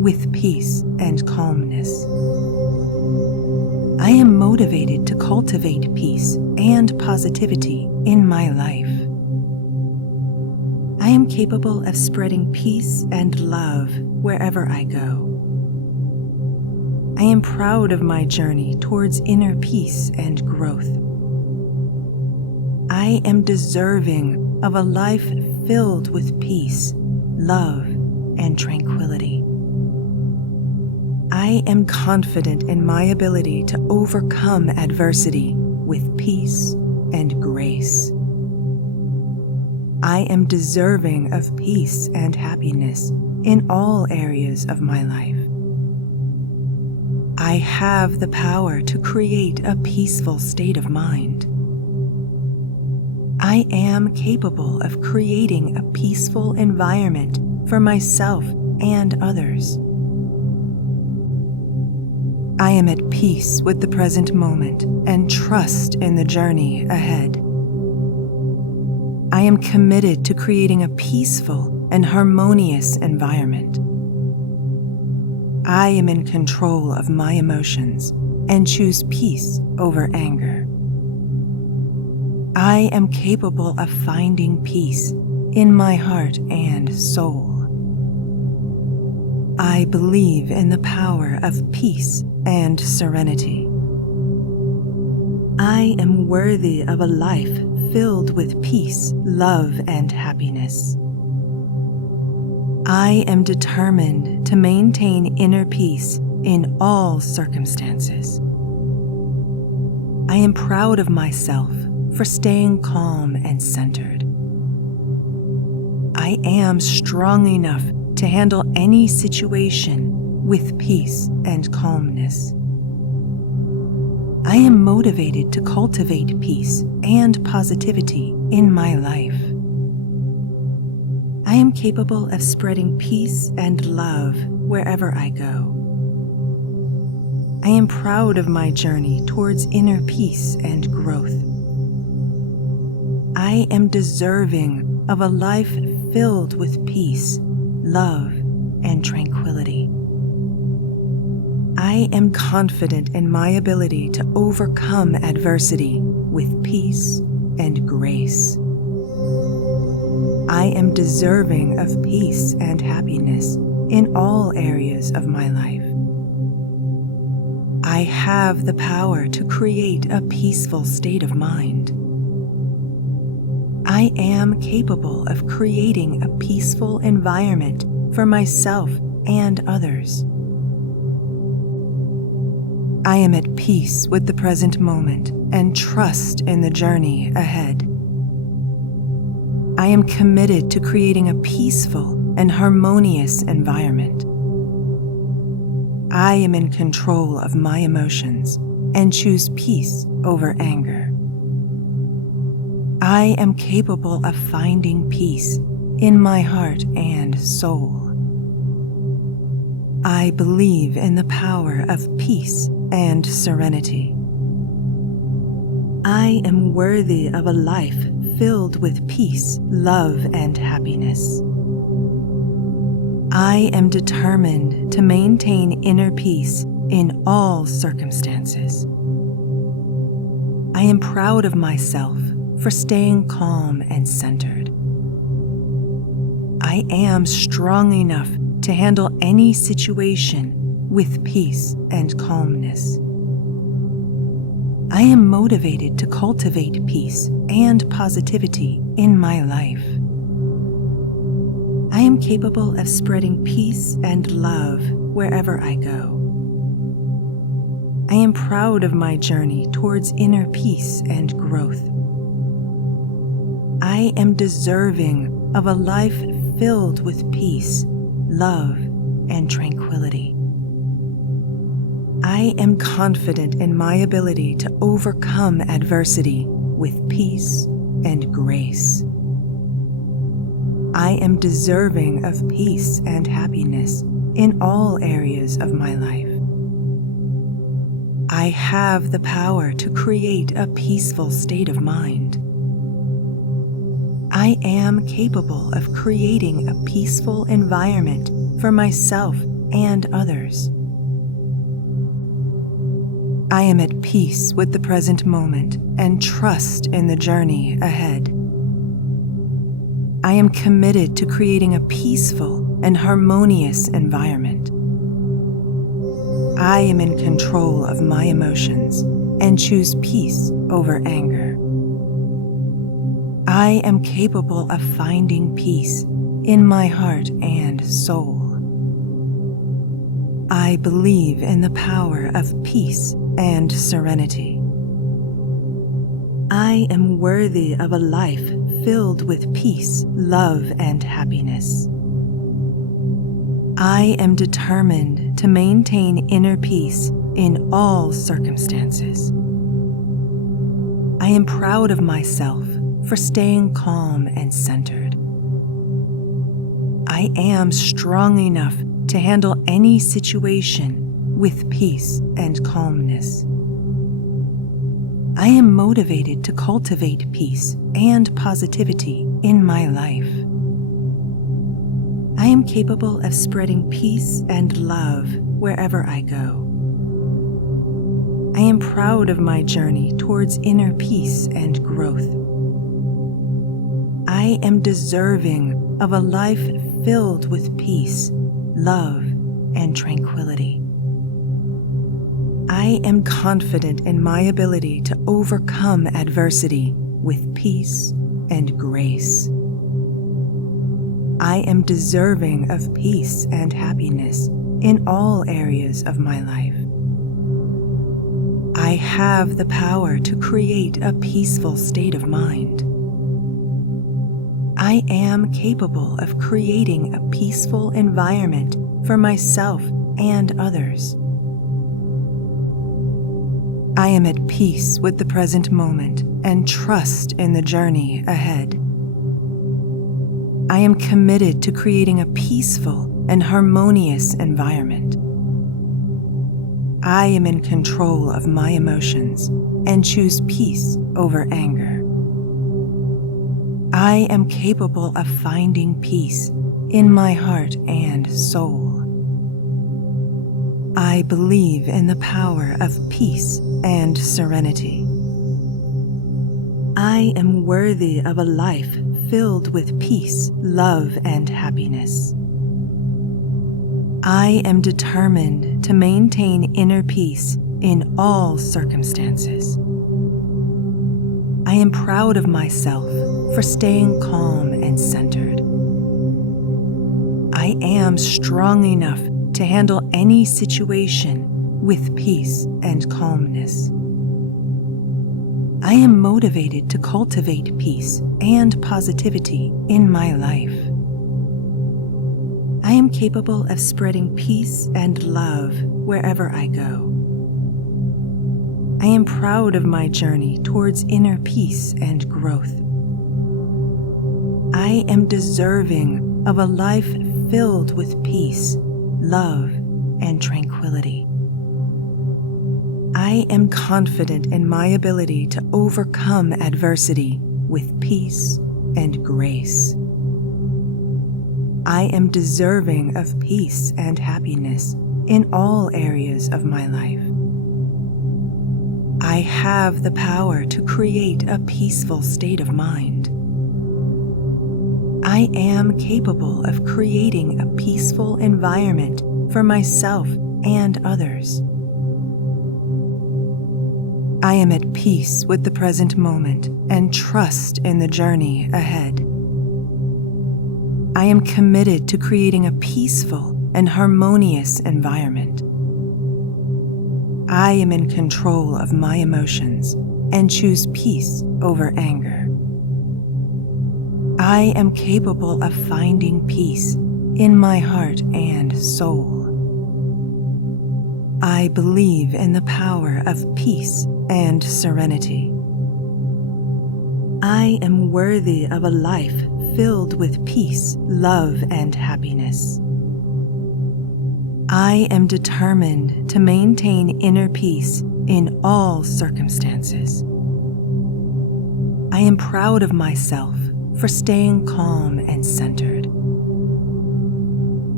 with peace and calmness. I am motivated to cultivate peace and positivity in my life. I am capable of spreading peace and love wherever I go. I am proud of my journey towards inner peace and growth. I am deserving of a life filled with peace, love, and tranquility. I am confident in my ability to overcome adversity with peace and grace. I am deserving of peace and happiness in all areas of my life. I have the power to create a peaceful state of mind. I am capable of creating a peaceful environment for myself and others. I am at peace with the present moment and trust in the journey ahead. I am committed to creating a peaceful and harmonious environment. I am in control of my emotions and choose peace over anger. I am capable of finding peace in my heart and soul. I believe in the power of peace and serenity. I am worthy of a life filled with peace, love, and happiness. I am determined to maintain inner peace in all circumstances. I am proud of myself for staying calm and centered. I am strong enough to handle any situation with peace and calmness. I am motivated to cultivate peace and positivity in my life. I am capable of spreading peace and love wherever I go. I am proud of my journey towards inner peace and growth. I am deserving of a life filled with peace, love, and tranquility. I am confident in my ability to overcome adversity with peace and grace. I am deserving of peace and happiness in all areas of my life. I have the power to create a peaceful state of mind. I am capable of creating a peaceful environment for myself and others. I am at peace with the present moment and trust in the journey ahead. I am committed to creating a peaceful and harmonious environment. I am in control of my emotions and choose peace over anger. I am capable of finding peace in my heart and soul. I believe in the power of peace and serenity. I am worthy of a life filled with peace, love, and happiness. I am determined to maintain inner peace in all circumstances. I am proud of myself for staying calm and centered. I am strong enough to handle any situation with peace and calmness. I am motivated to cultivate peace and positivity in my life. I am capable of spreading peace and love wherever I go. I am proud of my journey towards inner peace and growth. I am deserving of a life filled with peace, love, and tranquility. I am confident in my ability to overcome adversity with peace and grace. I am deserving of peace and happiness in all areas of my life. I have the power to create a peaceful state of mind. I am capable of creating a peaceful environment for myself and others. I am at peace with the present moment and trust in the journey ahead. I am committed to creating a peaceful and harmonious environment. I am in control of my emotions and choose peace over anger. I am capable of finding peace in my heart and soul. I believe in the power of peace and serenity. I am worthy of a life filled with peace, love, and happiness. I am determined to maintain inner peace in all circumstances. I am proud of myself for staying calm and centered. I am strong enough to handle any situation with peace and calmness. I am motivated to cultivate peace and positivity in my life. I am capable of spreading peace and love wherever I go. I am proud of my journey towards inner peace and growth. I am deserving of a life filled with peace, love, and tranquility. I am confident in my ability to overcome adversity with peace and grace. I am deserving of peace and happiness in all areas of my life. I have the power to create a peaceful state of mind. I am capable of creating a peaceful environment for myself and others. I am at peace with the present moment and trust in the journey ahead. I am committed to creating a peaceful and harmonious environment. I am in control of my emotions and choose peace over anger. I am capable of finding peace in my heart and soul. I believe in the power of peace and serenity. I am worthy of a life filled with peace, love, and happiness. I am determined to maintain inner peace in all circumstances. I am proud of myself for staying calm and centered. I am strong enough to handle any situation with peace and calmness. I am motivated to cultivate peace and positivity in my life. I am capable of spreading peace and love wherever I go. I am proud of my journey towards inner peace and growth. I am deserving of a life filled with peace, love, and tranquility. I am confident in my ability to overcome adversity with peace and grace. I am deserving of peace and happiness in all areas of my life. I have the power to create a peaceful state of mind. I am capable of creating a peaceful environment for myself and others. I am at peace with the present moment and trust in the journey ahead. I am committed to creating a peaceful and harmonious environment. I am in control of my emotions and choose peace over anger. I am capable of finding peace in my heart and soul. I believe in the power of peace and serenity. I am worthy of a life filled with peace, love, and happiness. I am determined to maintain inner peace in all circumstances. I am proud of myself for staying calm and centered.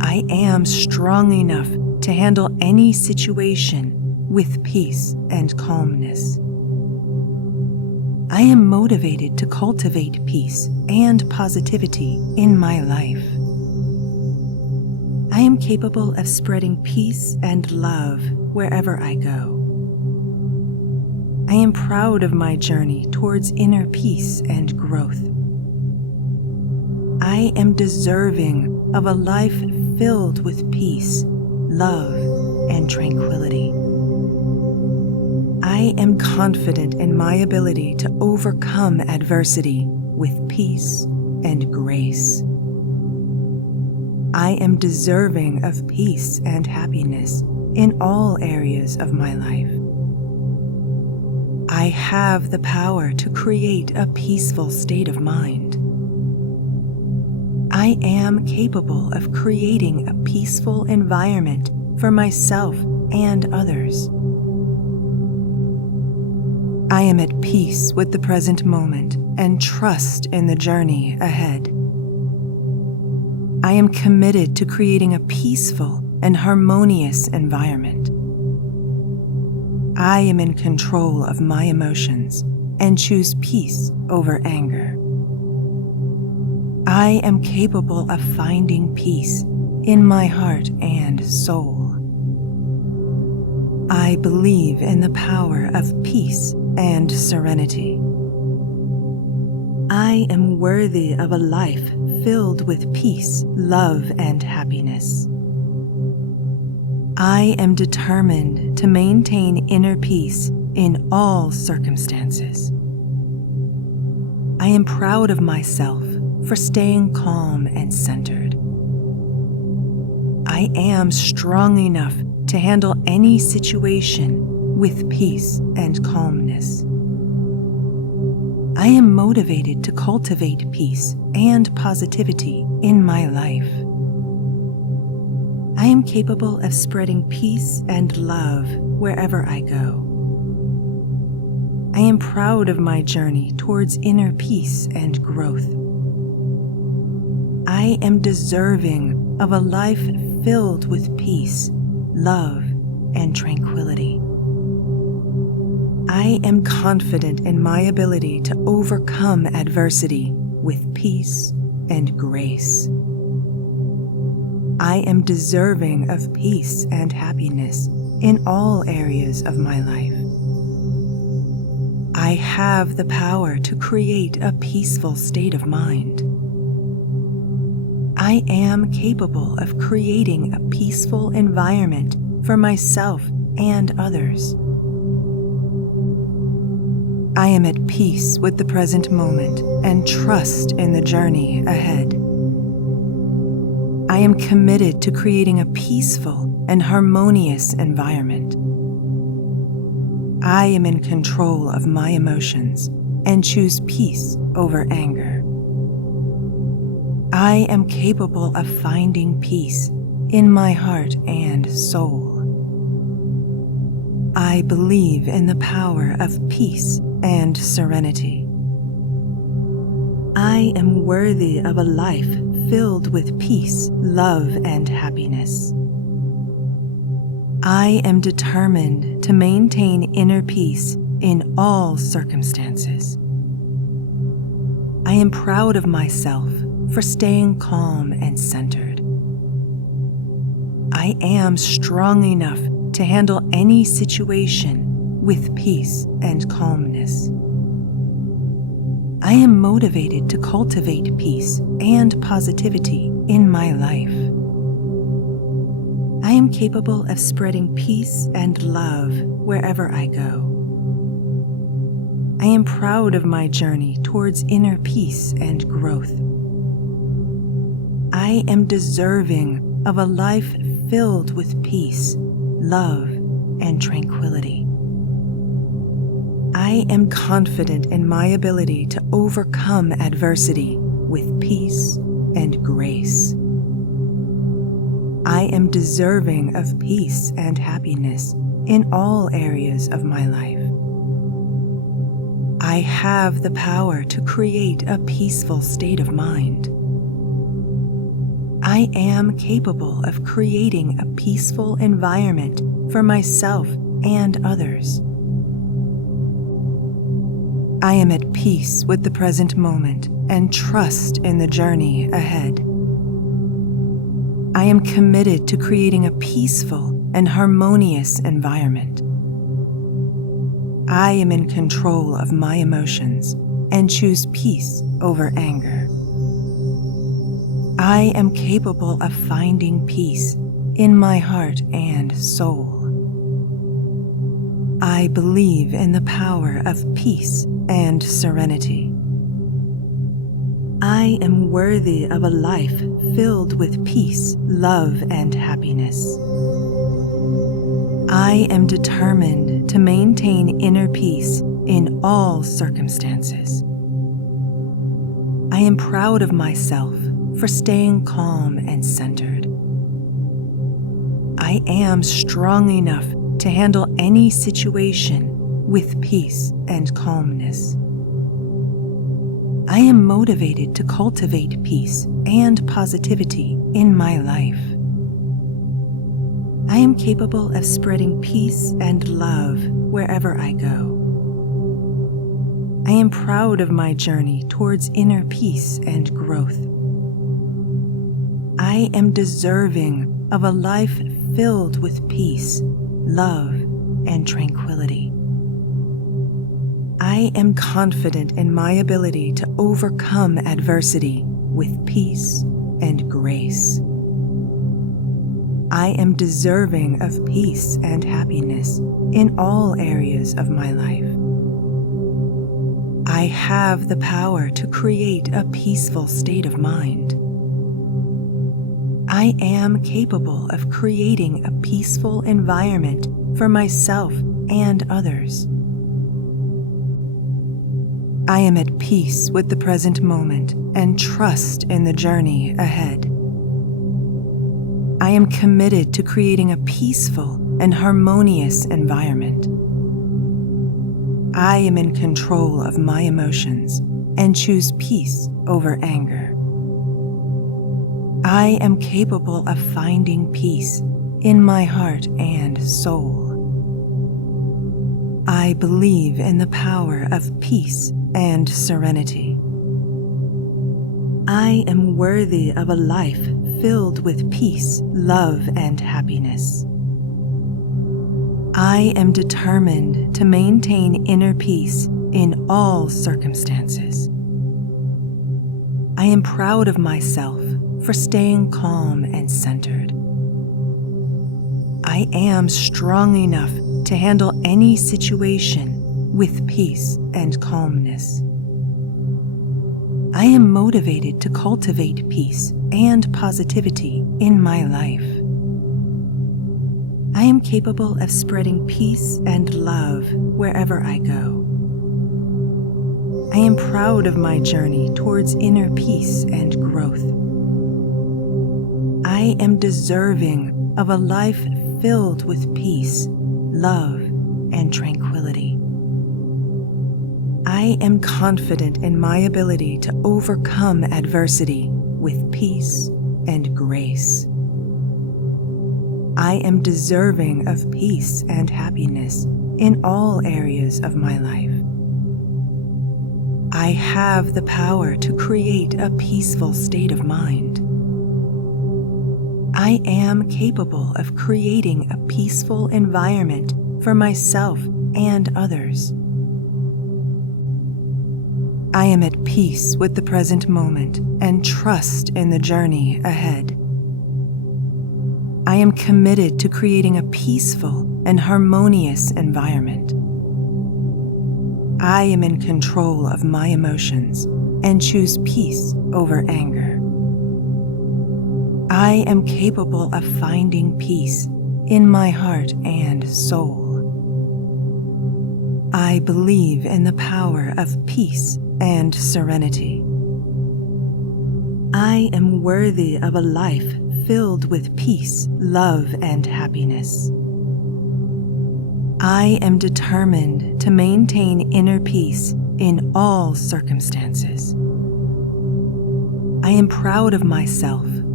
I am strong enough to handle any situation with peace and calmness. I am motivated to cultivate peace and positivity in my life. I am capable of spreading peace and love wherever I go. I am proud of my journey towards inner peace and growth. I am deserving of a life filled with peace, love, and tranquility. I am confident in my ability to overcome adversity with peace and grace. I am deserving of peace and happiness in all areas of my life. I have the power to create a peaceful state of mind. I am capable of creating a peaceful environment for myself and others. I am at peace with the present moment and trust in the journey ahead. I am committed to creating a peaceful and harmonious environment. I am in control of my emotions and choose peace over anger. I am capable of finding peace in my heart and soul. I believe in the power of peace and serenity. I am worthy of a life filled with peace, love, and happiness. I am determined to maintain inner peace in all circumstances. I am proud of myself for staying calm and centered. I am strong enough to handle any situation with peace and calmness. I am motivated to cultivate peace and positivity in my life. I am capable of spreading peace and love wherever I go. I am proud of my journey towards inner peace and growth. I am deserving of a life filled with peace, love, and tranquility. I am confident in my ability to overcome adversity with peace and grace. I am deserving of peace and happiness in all areas of my life. I have the power to create a peaceful state of mind. I am capable of creating a peaceful environment for myself and others. I am at peace with the present moment and trust in the journey ahead. I am committed to creating a peaceful and harmonious environment. I am in control of my emotions and choose peace over anger. I am capable of finding peace in my heart and soul. I believe in the power of peace and serenity. I am worthy of a life filled with peace, love, and happiness. I am determined to maintain inner peace in all circumstances. I am proud of myself for staying calm and centered. I am strong enough to handle any situation with peace and calmness. I am motivated to cultivate peace and positivity in my life. I am capable of spreading peace and love wherever I go. I am proud of my journey towards inner peace and growth. I am deserving of a life filled with peace, love, and tranquility. I am confident in my ability to overcome adversity with peace and grace. I am deserving of peace and happiness in all areas of my life. I have the power to create a peaceful state of mind. I am capable of creating a peaceful environment for myself and others. I am at peace with the present moment and trust in the journey ahead. I am committed to creating a peaceful and harmonious environment. I am in control of my emotions and choose peace over anger. I am capable of finding peace in my heart and soul. I believe in the power of peace and serenity. I am worthy of a life filled with peace, love, and happiness. I am determined to maintain inner peace in all circumstances. I am proud of myself for staying calm and centered. I am strong enough to handle any situation with peace and calmness. I am motivated to cultivate peace and positivity in my life. I am capable of spreading peace and love wherever I go. I am proud of my journey towards inner peace and growth. I am deserving of a life filled with peace, love, and tranquility. I am confident in my ability to overcome adversity with peace and grace. I am deserving of peace and happiness in all areas of my life. I have the power to create a peaceful state of mind. I am capable of creating a peaceful environment for myself and others. I am at peace with the present moment and trust in the journey ahead. I am committed to creating a peaceful and harmonious environment. I am in control of my emotions and choose peace over anger. I am capable of finding peace in my heart and soul. I believe in the power of peace and serenity. I am worthy of a life filled with peace, love, and happiness. I am determined to maintain inner peace in all circumstances. I am proud of myself for staying calm and centered. I am strong enough to handle any situation with peace and calmness. I am motivated to cultivate peace and positivity in my life. I am capable of spreading peace and love wherever I go. I am proud of my journey towards inner peace and growth. I am deserving of a life filled with peace, love, and tranquility. I am confident in my ability to overcome adversity with peace and grace. I am deserving of peace and happiness in all areas of my life. I have the power to create a peaceful state of mind. I am capable of creating a peaceful environment for myself and others. I am at peace with the present moment and trust in the journey ahead. I am committed to creating a peaceful and harmonious environment. I am in control of my emotions and choose peace over anger. I am capable of finding peace in my heart and soul. I believe in the power of peace and serenity. I am worthy of a life filled with peace, love, and happiness. I am determined to maintain inner peace in all circumstances. I am proud of myself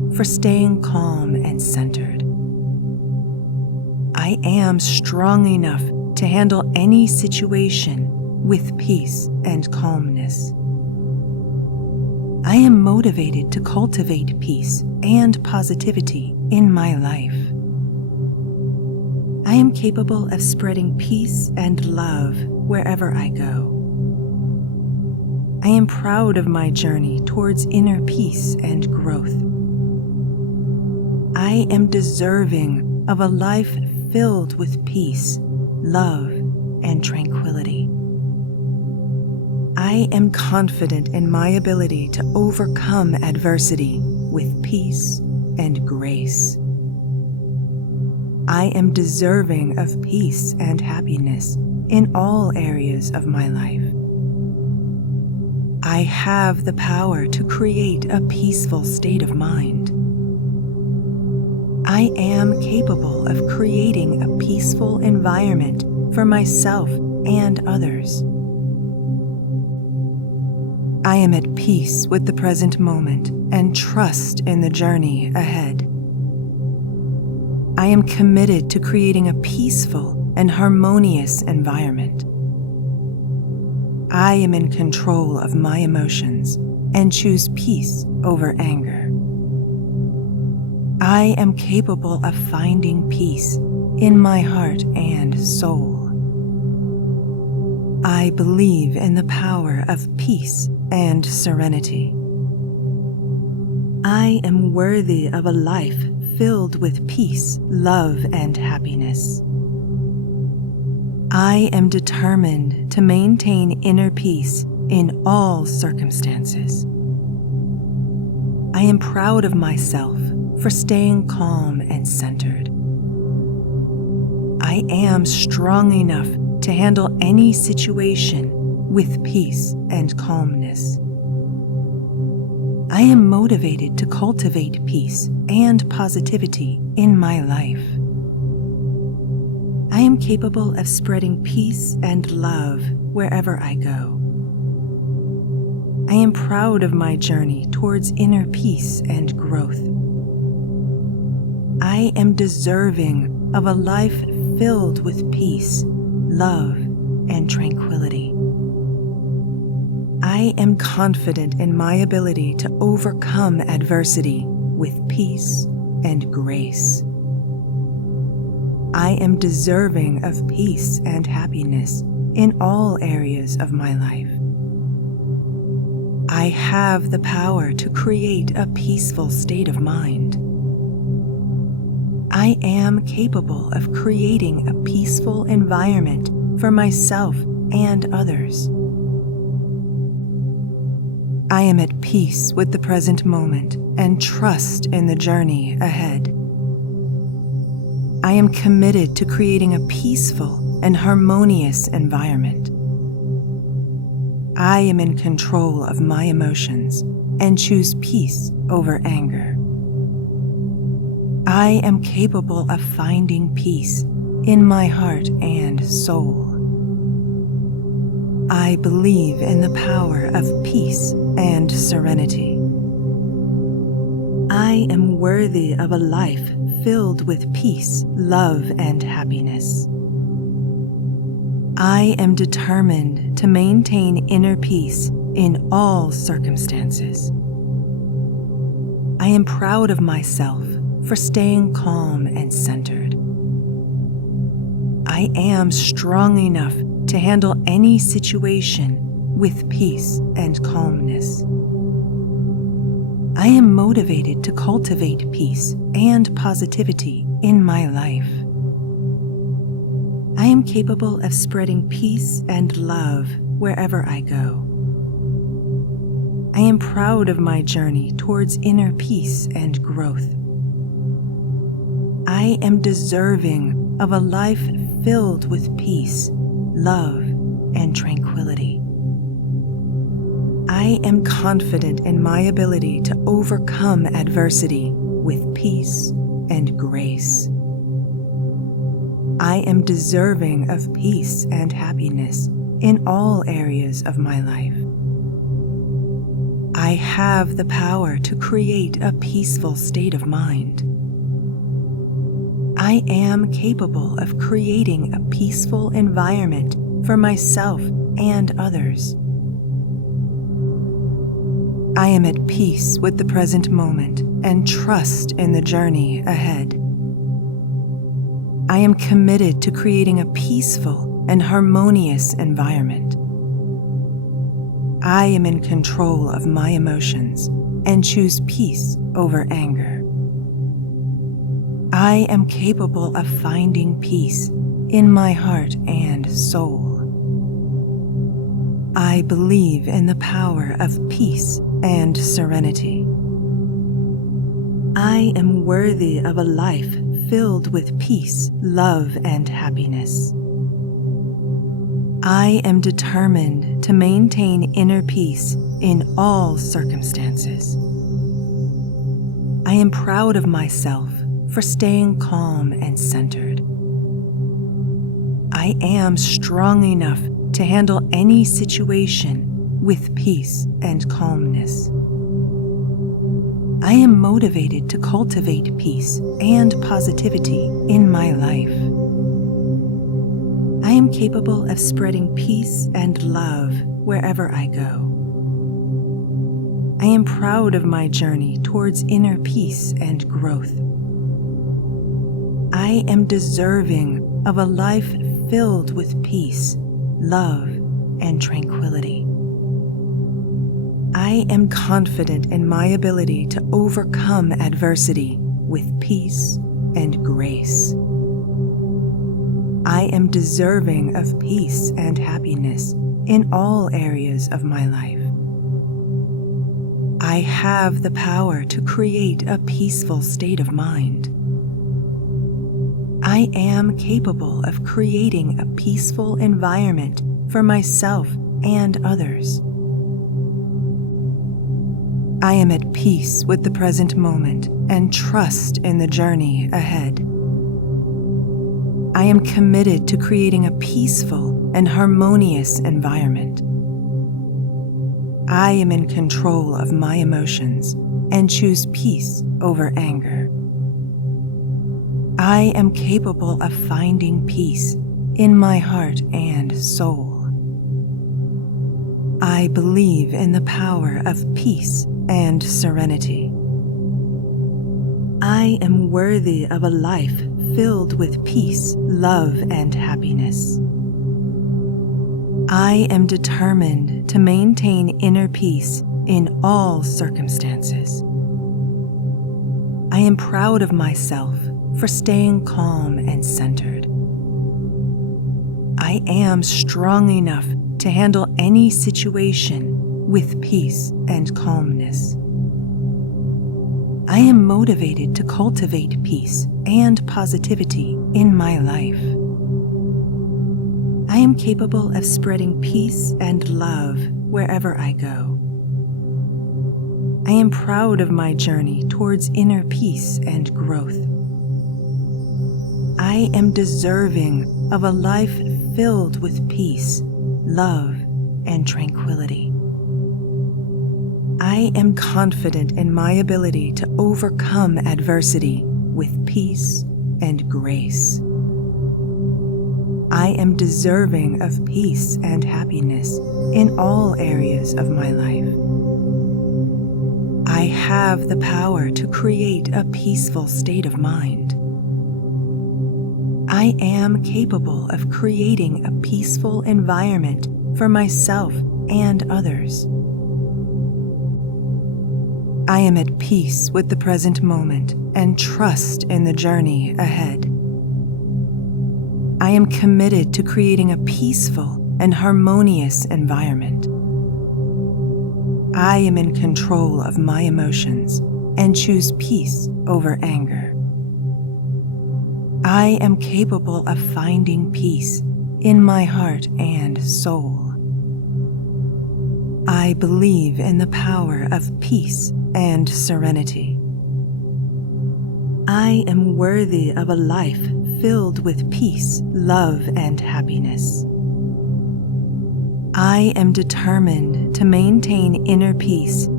for staying calm and centered. I am strong enough to handle any situation with peace and calmness. I am motivated to cultivate peace and positivity in my life. I am capable of spreading peace and love wherever I go. I am proud of my journey towards inner peace and growth. I am deserving of a life filled with peace, love, and tranquility. I am confident in my ability to overcome adversity with peace and grace. I am deserving of peace and happiness in all areas of my life. I have the power to create a peaceful state of mind. I am capable of creating a peaceful environment for myself and others. I am at peace with the present moment and trust in the journey ahead. I am committed to creating a peaceful and harmonious environment. I am in control of my emotions and choose peace over anger. I am capable of finding peace in my heart and soul. I believe in the power of peace and serenity. I am worthy of a life filled with peace, love, and happiness. I am determined to maintain inner peace in all circumstances. I am proud of myself for staying calm and centered. I am strong enough to handle any situation with peace and calmness. I am motivated to cultivate peace and positivity in my life. I am capable of spreading peace and love wherever I go. I am proud of my journey towards inner peace and growth. I am deserving of a life filled with peace, love, and tranquility. I am confident in my ability to overcome adversity with peace and grace. I am deserving of peace and happiness in all areas of my life. I have the power to create a peaceful state of mind. I am capable of creating a peaceful environment for myself and others. I am at peace with the present moment and trust in the journey ahead. I am committed to creating a peaceful and harmonious environment. I am in control of my emotions and choose peace over anger. I am capable of finding peace in my heart and soul. I believe in the power of peace and serenity. I am worthy of a life filled with peace, love, and happiness. I am determined to maintain inner peace in all circumstances. I am proud of myself for staying calm and centered. I am strong enough to handle any situation with peace and calmness. I am motivated to cultivate peace and positivity in my life. I am capable of spreading peace and love wherever I go. I am proud of my journey towards inner peace and growth. I am deserving of a life filled with peace, love, and tranquility. I am confident in my ability to overcome adversity with peace and grace. I am deserving of peace and happiness in all areas of my life. I have the power to create a peaceful state of mind. I am capable of creating a peaceful environment for myself and others. I am at peace with the present moment and trust in the journey ahead. I am committed to creating a peaceful and harmonious environment. I am in control of my emotions and choose peace over anger. I am capable of finding peace in my heart and soul. I believe in the power of peace and serenity. I am worthy of a life filled with peace, love, and happiness. I am determined to maintain inner peace in all circumstances. I am proud of myself for staying calm and centered. I am strong enough to handle any situation with peace and calmness. I am motivated to cultivate peace and positivity in my life. I am capable of spreading peace and love wherever I go. I am proud of my journey towards inner peace and growth. I am deserving of a life filled with peace, love, and tranquility. I am confident in my ability to overcome adversity with peace and grace. I am deserving of peace and happiness in all areas of my life. I have the power to create a peaceful state of mind. I am capable of creating a peaceful environment for myself and others. I am at peace with the present moment and trust in the journey ahead. I am committed to creating a peaceful and harmonious environment. I am in control of my emotions and choose peace over anger. I am capable of finding peace in my heart and soul. I believe in the power of peace and serenity. I am worthy of a life filled with peace, love, and happiness. I am determined to maintain inner peace in all circumstances. I am proud of myself for staying calm and centered. I am strong enough to handle any situation with peace and calmness. I am motivated to cultivate peace and positivity in my life. I am capable of spreading peace and love wherever I go. I am proud of my journey towards inner peace and growth. I am deserving of a life filled with peace, love, and tranquility. I am confident in my ability to overcome adversity with peace and grace. I am deserving of peace and happiness in all areas of my life. I have the power to create a peaceful state of mind. I am capable of creating a peaceful environment for myself and others. I am at peace with the present moment and trust in the journey ahead. I am committed to creating a peaceful and harmonious environment. I am in control of my emotions and choose peace over anger. I am capable of finding peace in my heart and soul. I believe in the power of peace and serenity. I am worthy of a life filled with peace, love, and happiness. I am determined to maintain inner peace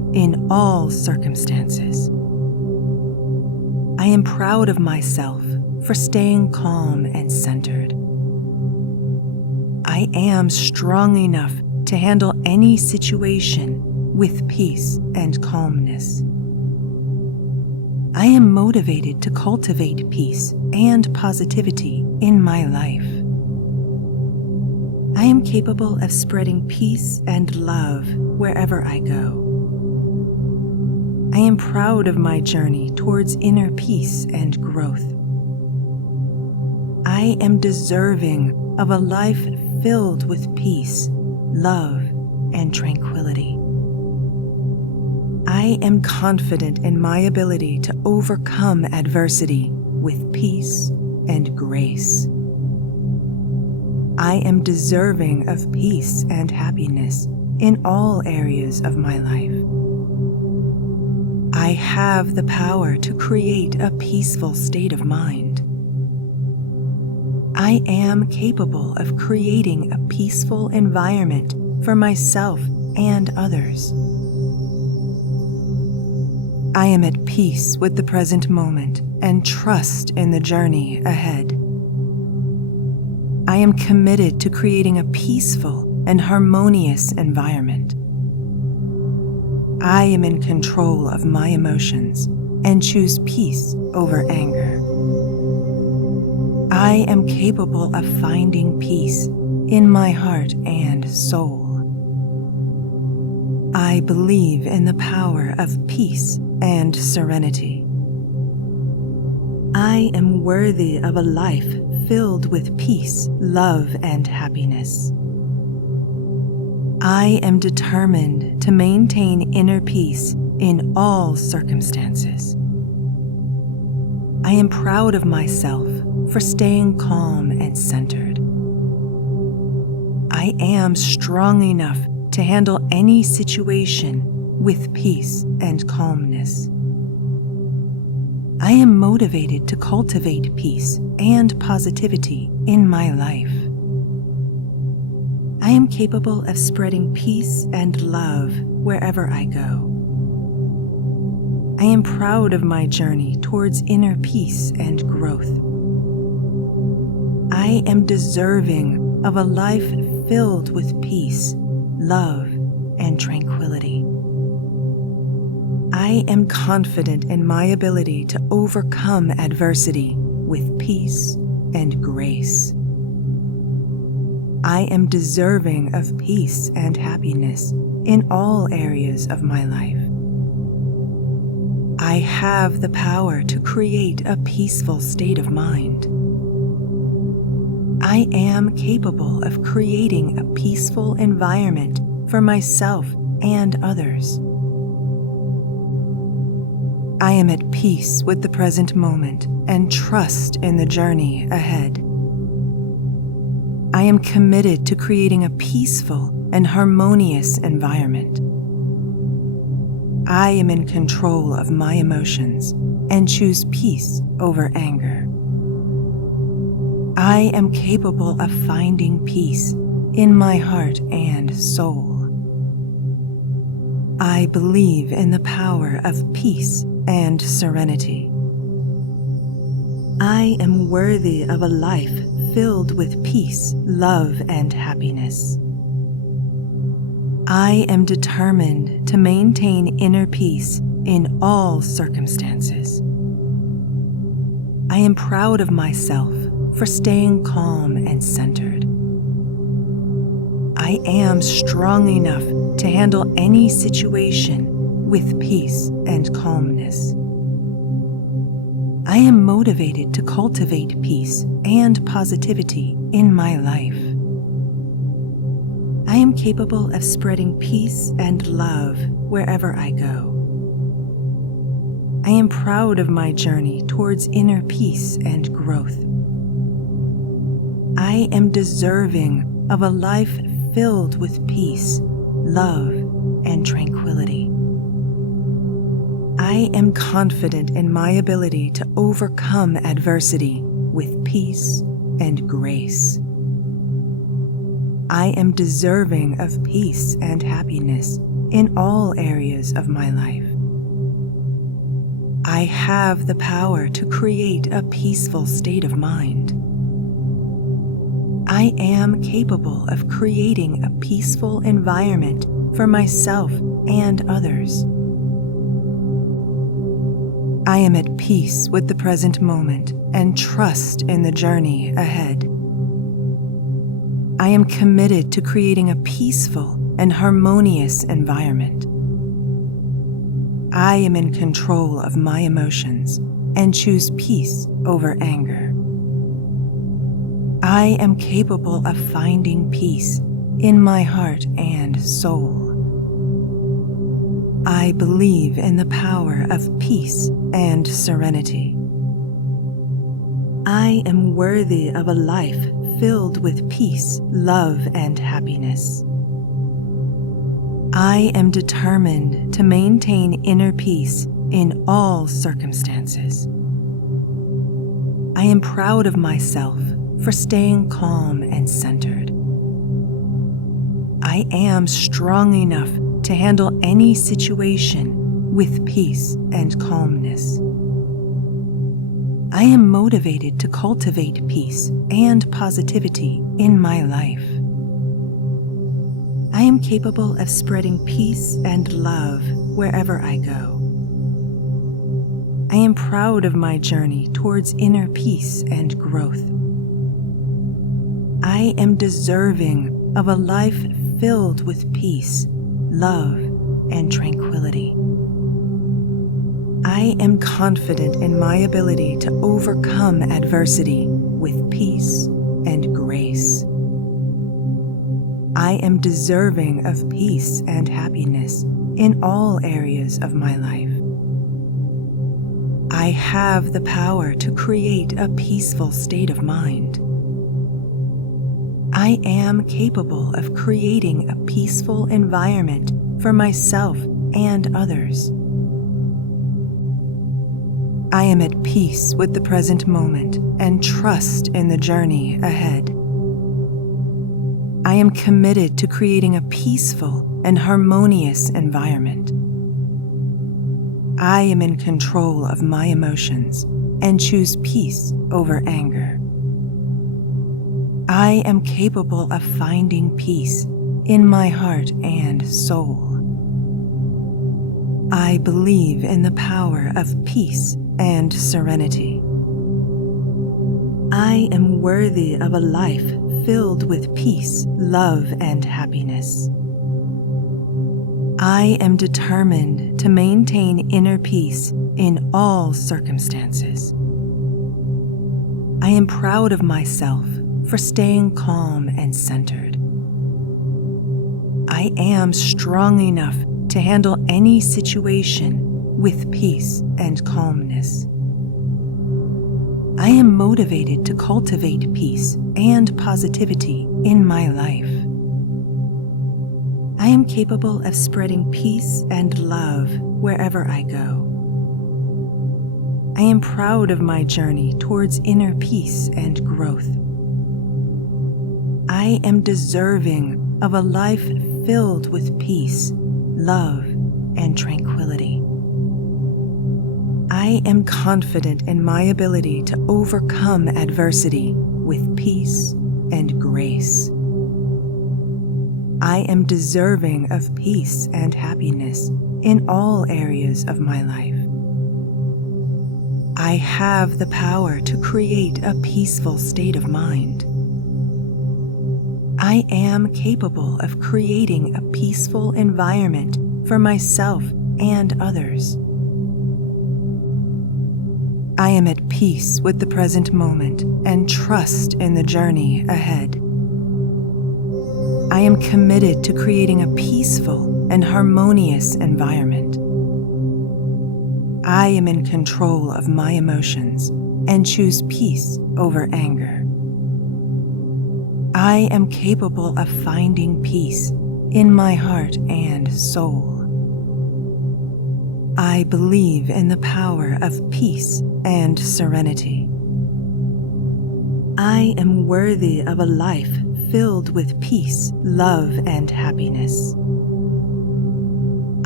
in all circumstances. I am proud of myself for staying calm and centered. I am strong enough to handle any situation with peace and calmness. I am motivated to cultivate peace and positivity in my life. I am capable of spreading peace and love wherever I go. I am proud of my journey towards inner peace and growth. I am deserving of a life filled with peace, love, and tranquility. I am confident in my ability to overcome adversity with peace and grace. I am deserving of peace and happiness in all areas of my life. I have the power to create a peaceful state of mind. I am capable of creating a peaceful environment for myself and others. I am at peace with the present moment and trust in the journey ahead. I am committed to creating a peaceful and harmonious environment. I am in control of my emotions and choose peace over anger. I am capable of finding peace in my heart and soul. I believe in the power of peace and serenity. I am worthy of a life filled with peace, love, and happiness. I am determined to maintain inner peace in all circumstances. I am proud of myself for staying calm and centered. I am strong enough to handle any situation with peace and calmness. I am motivated to cultivate peace and positivity in my life. I am capable of spreading peace and love wherever I go. I am proud of my journey towards inner peace and growth. I am deserving of a life filled with peace, love, and tranquility. I am confident in my ability to overcome adversity with peace and grace. I am deserving of peace and happiness in all areas of my life. I have the power to create a peaceful state of mind. I am capable of creating a peaceful environment for myself and others. I am at peace with the present moment and trust in the journey ahead. I am committed to creating a peaceful and harmonious environment. I am in control of my emotions and choose peace over anger. I am capable of finding peace in my heart and soul. I believe in the power of peace and serenity. I am worthy of a life filled with peace, love, and happiness. I am determined to maintain inner peace in all circumstances. I am proud of myself for staying calm and centered. I am strong enough to handle any situation with peace and calmness. I am motivated to cultivate peace and positivity in my life. I am capable of spreading peace and love wherever I go. I am proud of my journey towards inner peace and growth. I am deserving of a life filled with peace, love, and tranquility. I am confident in my ability to overcome adversity with peace and grace. I am deserving of peace and happiness in all areas of my life. I have the power to create a peaceful state of mind. I am capable of creating a peaceful environment for myself and others. I am at peace with the present moment and trust in the journey ahead. I am committed to creating a peaceful and harmonious environment. I am in control of my emotions and choose peace over anger. I am capable of finding peace in my heart and soul. I believe in the power of peace and serenity. I am worthy of a life filled with peace, love, and happiness. I am determined to maintain inner peace in all circumstances. I am proud of myself for staying calm and centered. I am strong enough to handle any situation with peace and calmness. I am motivated to cultivate peace and positivity in my life. I am capable of spreading peace and love wherever I go. I am proud of my journey towards inner peace and growth. I am deserving of a life filled with peace, love, and tranquility. I am confident in my ability to overcome adversity with peace and grace. I am deserving of peace and happiness in all areas of my life. I have the power to create a peaceful state of mind. I am capable of creating a peaceful environment for myself and others. I am at peace with the present moment and trust in the journey ahead. I am committed to creating a peaceful and harmonious environment. I am in control of my emotions and choose peace over anger. I am capable of finding peace in my heart and soul. I believe in the power of peace and serenity. I am worthy of a life filled with peace, love, and happiness. I am determined to maintain inner peace in all circumstances. I am proud of myself for staying calm and centered. I am strong enough to handle any situation with peace and calmness. I am motivated to cultivate peace and positivity in my life. I am capable of spreading peace and love wherever I go. I am proud of my journey towards inner peace and growth. I am deserving of a life filled with peace, love, and tranquility. I am confident in my ability to overcome adversity with peace and grace. I am deserving of peace and happiness in all areas of my life. I have the power to create a peaceful state of mind. I am capable of creating a peaceful environment for myself and others. I am at peace with the present moment and trust in the journey ahead. I am committed to creating a peaceful and harmonious environment. I am in control of my emotions and choose peace over anger. I am capable of finding peace in my heart and soul. I believe in the power of peace and serenity. I am worthy of a life filled with peace, love, and happiness.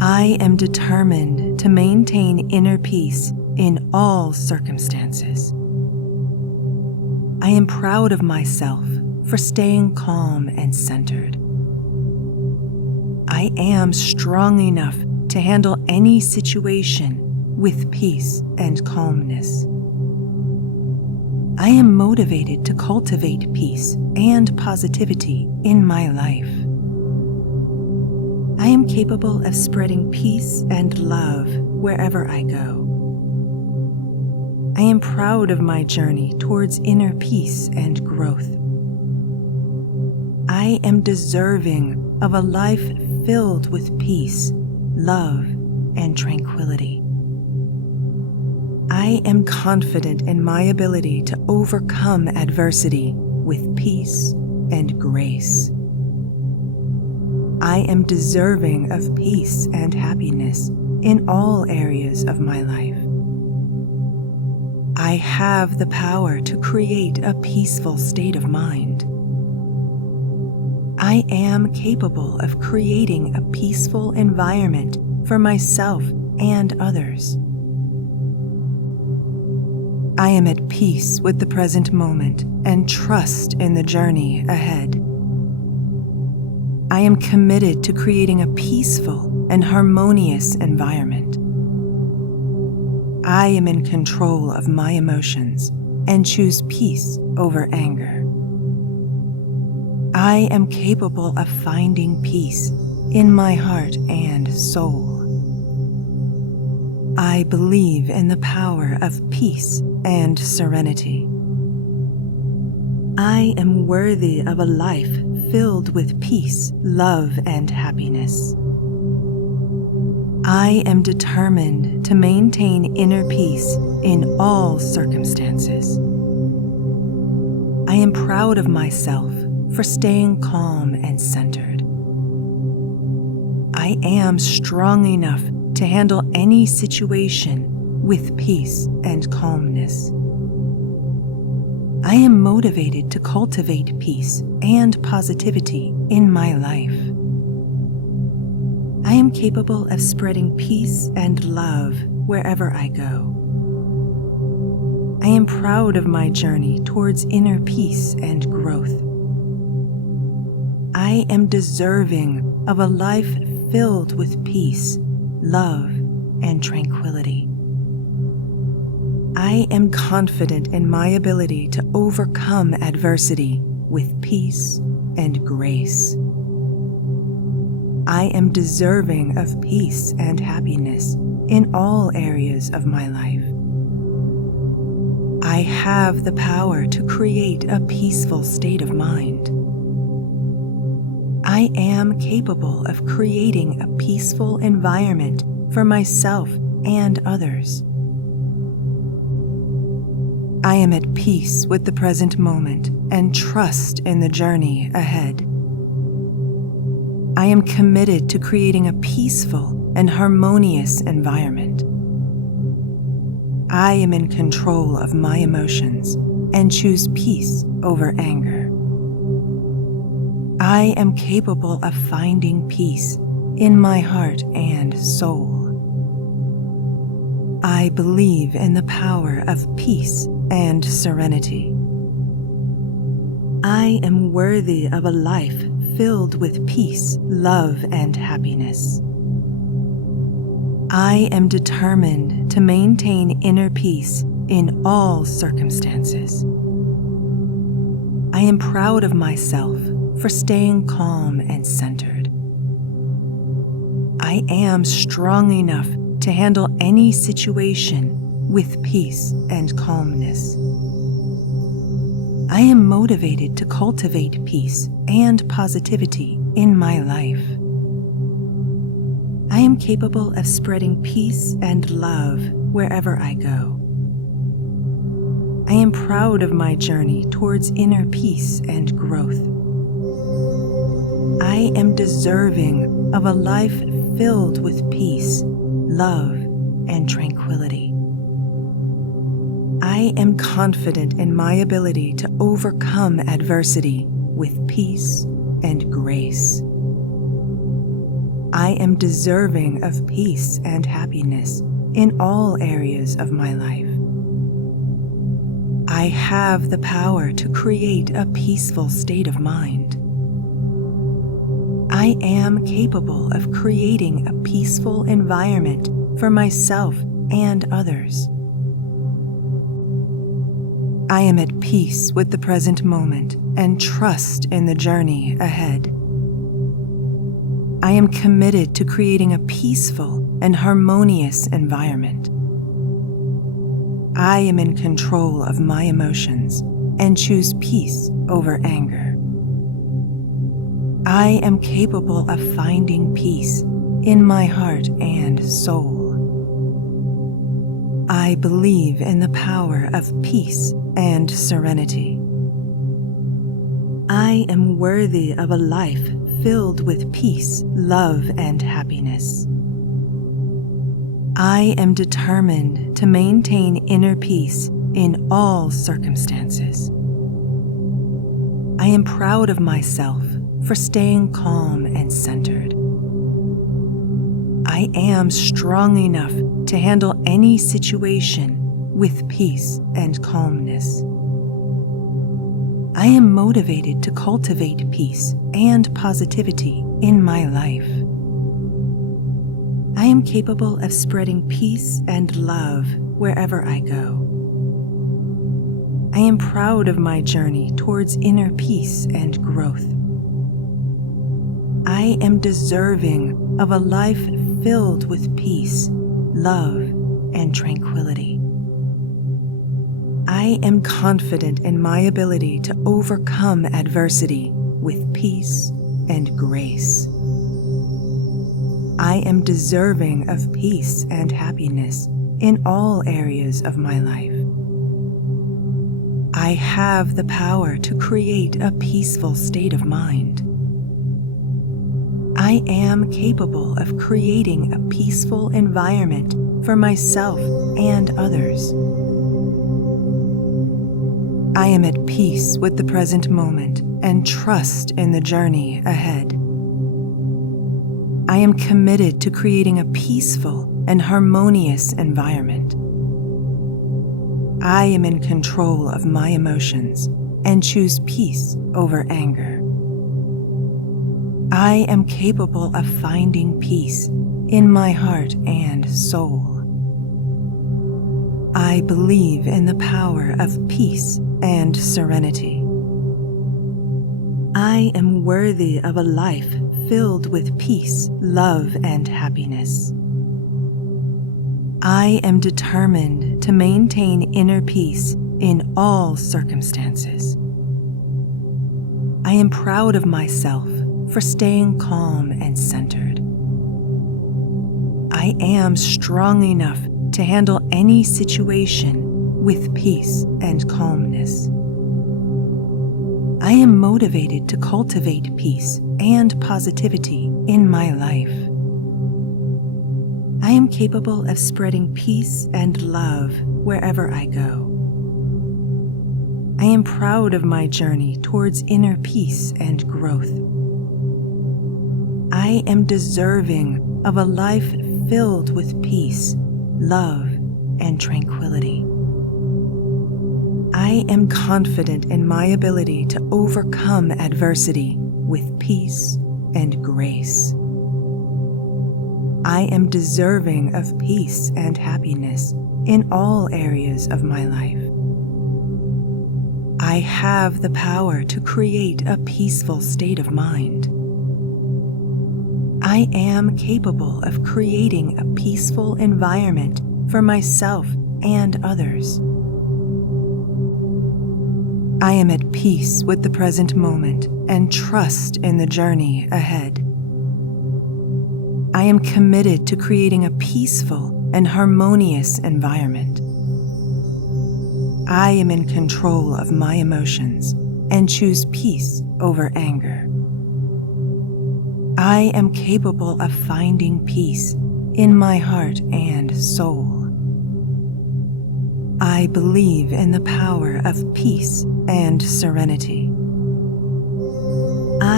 I am determined to maintain inner peace in all circumstances. I am proud of myself for staying calm and centered. I am strong enough to handle any situation with peace and calmness. I am motivated to cultivate peace and positivity in my life. I am capable of spreading peace and love wherever I go. I am proud of my journey towards inner peace and growth. I am deserving of a life filled with peace, love, and tranquility. I am confident in my ability to overcome adversity with peace and grace. I am deserving of peace and happiness in all areas of my life. I have the power to create a peaceful state of mind. I am capable of creating a peaceful environment for myself and others. I am at peace with the present moment and trust in the journey ahead. I am committed to creating a peaceful and harmonious environment. I am in control of my emotions and choose peace over anger. I am capable of finding peace in my heart and soul. I believe in the power of peace and serenity. I am worthy of a life filled with peace, love, and happiness. I am determined to maintain inner peace in all circumstances. I am proud of myself for staying calm and centered. I am strong enough to handle any situation with peace and calmness. I am motivated to cultivate peace and positivity in my life. I am capable of spreading peace and love wherever I go. I am proud of my journey towards inner peace and growth. I am deserving of a life filled with peace, love, and tranquility. I am confident in my ability to overcome adversity with peace and grace. I am deserving of peace and happiness in all areas of my life. I have the power to create a peaceful state of mind. I am capable of creating a peaceful environment for myself and others. I am at peace with the present moment and trust in the journey ahead. I am committed to creating a peaceful and harmonious environment. I am in control of my emotions and choose peace over anger. I am capable of finding peace in my heart and soul. I believe in the power of peace and serenity. I am worthy of a life filled with peace, love, and happiness. I am determined to maintain inner peace in all circumstances. I am proud of myself for staying calm and centered. I am strong enough to handle any situation with peace and calmness. I am motivated to cultivate peace and positivity in my life. I am capable of spreading peace and love wherever I go. I am proud of my journey towards inner peace and growth. I am deserving of a life filled with peace, love, and tranquility. I am confident in my ability to overcome adversity with peace and grace. I am deserving of peace and happiness in all areas of my life. I have the power to create a peaceful state of mind. I am capable of creating a peaceful environment for myself and others. I am at peace with the present moment and trust in the journey ahead. I am committed to creating a peaceful and harmonious environment. I am in control of my emotions and choose peace over anger. I am capable of finding peace in my heart and soul. I believe in the power of peace and serenity. I am worthy of a life filled with peace, love, and happiness. I am determined to maintain inner peace in all circumstances. I am proud of myself for staying calm and centered. I am strong enough to handle any situation with peace and calmness. I am motivated to cultivate peace and positivity in my life. I am capable of spreading peace and love wherever I go. I am proud of my journey towards inner peace and growth. I am deserving of a life filled with peace, love, and tranquility. I am confident in my ability to overcome adversity with peace and grace. I am deserving of peace and happiness in all areas of my life. I have the power to create a peaceful state of mind. I am capable of creating a peaceful environment for myself and others. I am at peace with the present moment and trust in the journey ahead. I am committed to creating a peaceful and harmonious environment. I am in control of my emotions and choose peace over anger. I am capable of finding peace in my heart and soul. I believe in the power of peace and serenity. I am worthy of a life filled with peace, love, and happiness. I am determined to maintain inner peace in all circumstances. I am proud of myself for staying calm and centered. I am strong enough to handle any situation with peace and calmness. I am motivated to cultivate peace and positivity in my life. I am capable of spreading peace and love wherever I go. I am proud of my journey towards inner peace and growth. I am deserving of a life filled with peace, love, and tranquility. I am confident in my ability to overcome adversity with peace and grace. I am deserving of peace and happiness in all areas of my life. I have the power to create a peaceful state of mind. I am capable of creating a peaceful environment for myself and others. I am at peace with the present moment and trust in the journey ahead. I am committed to creating a peaceful and harmonious environment. I am in control of my emotions and choose peace over anger. I am capable of finding peace in my heart and soul. I believe in the power of peace and serenity. I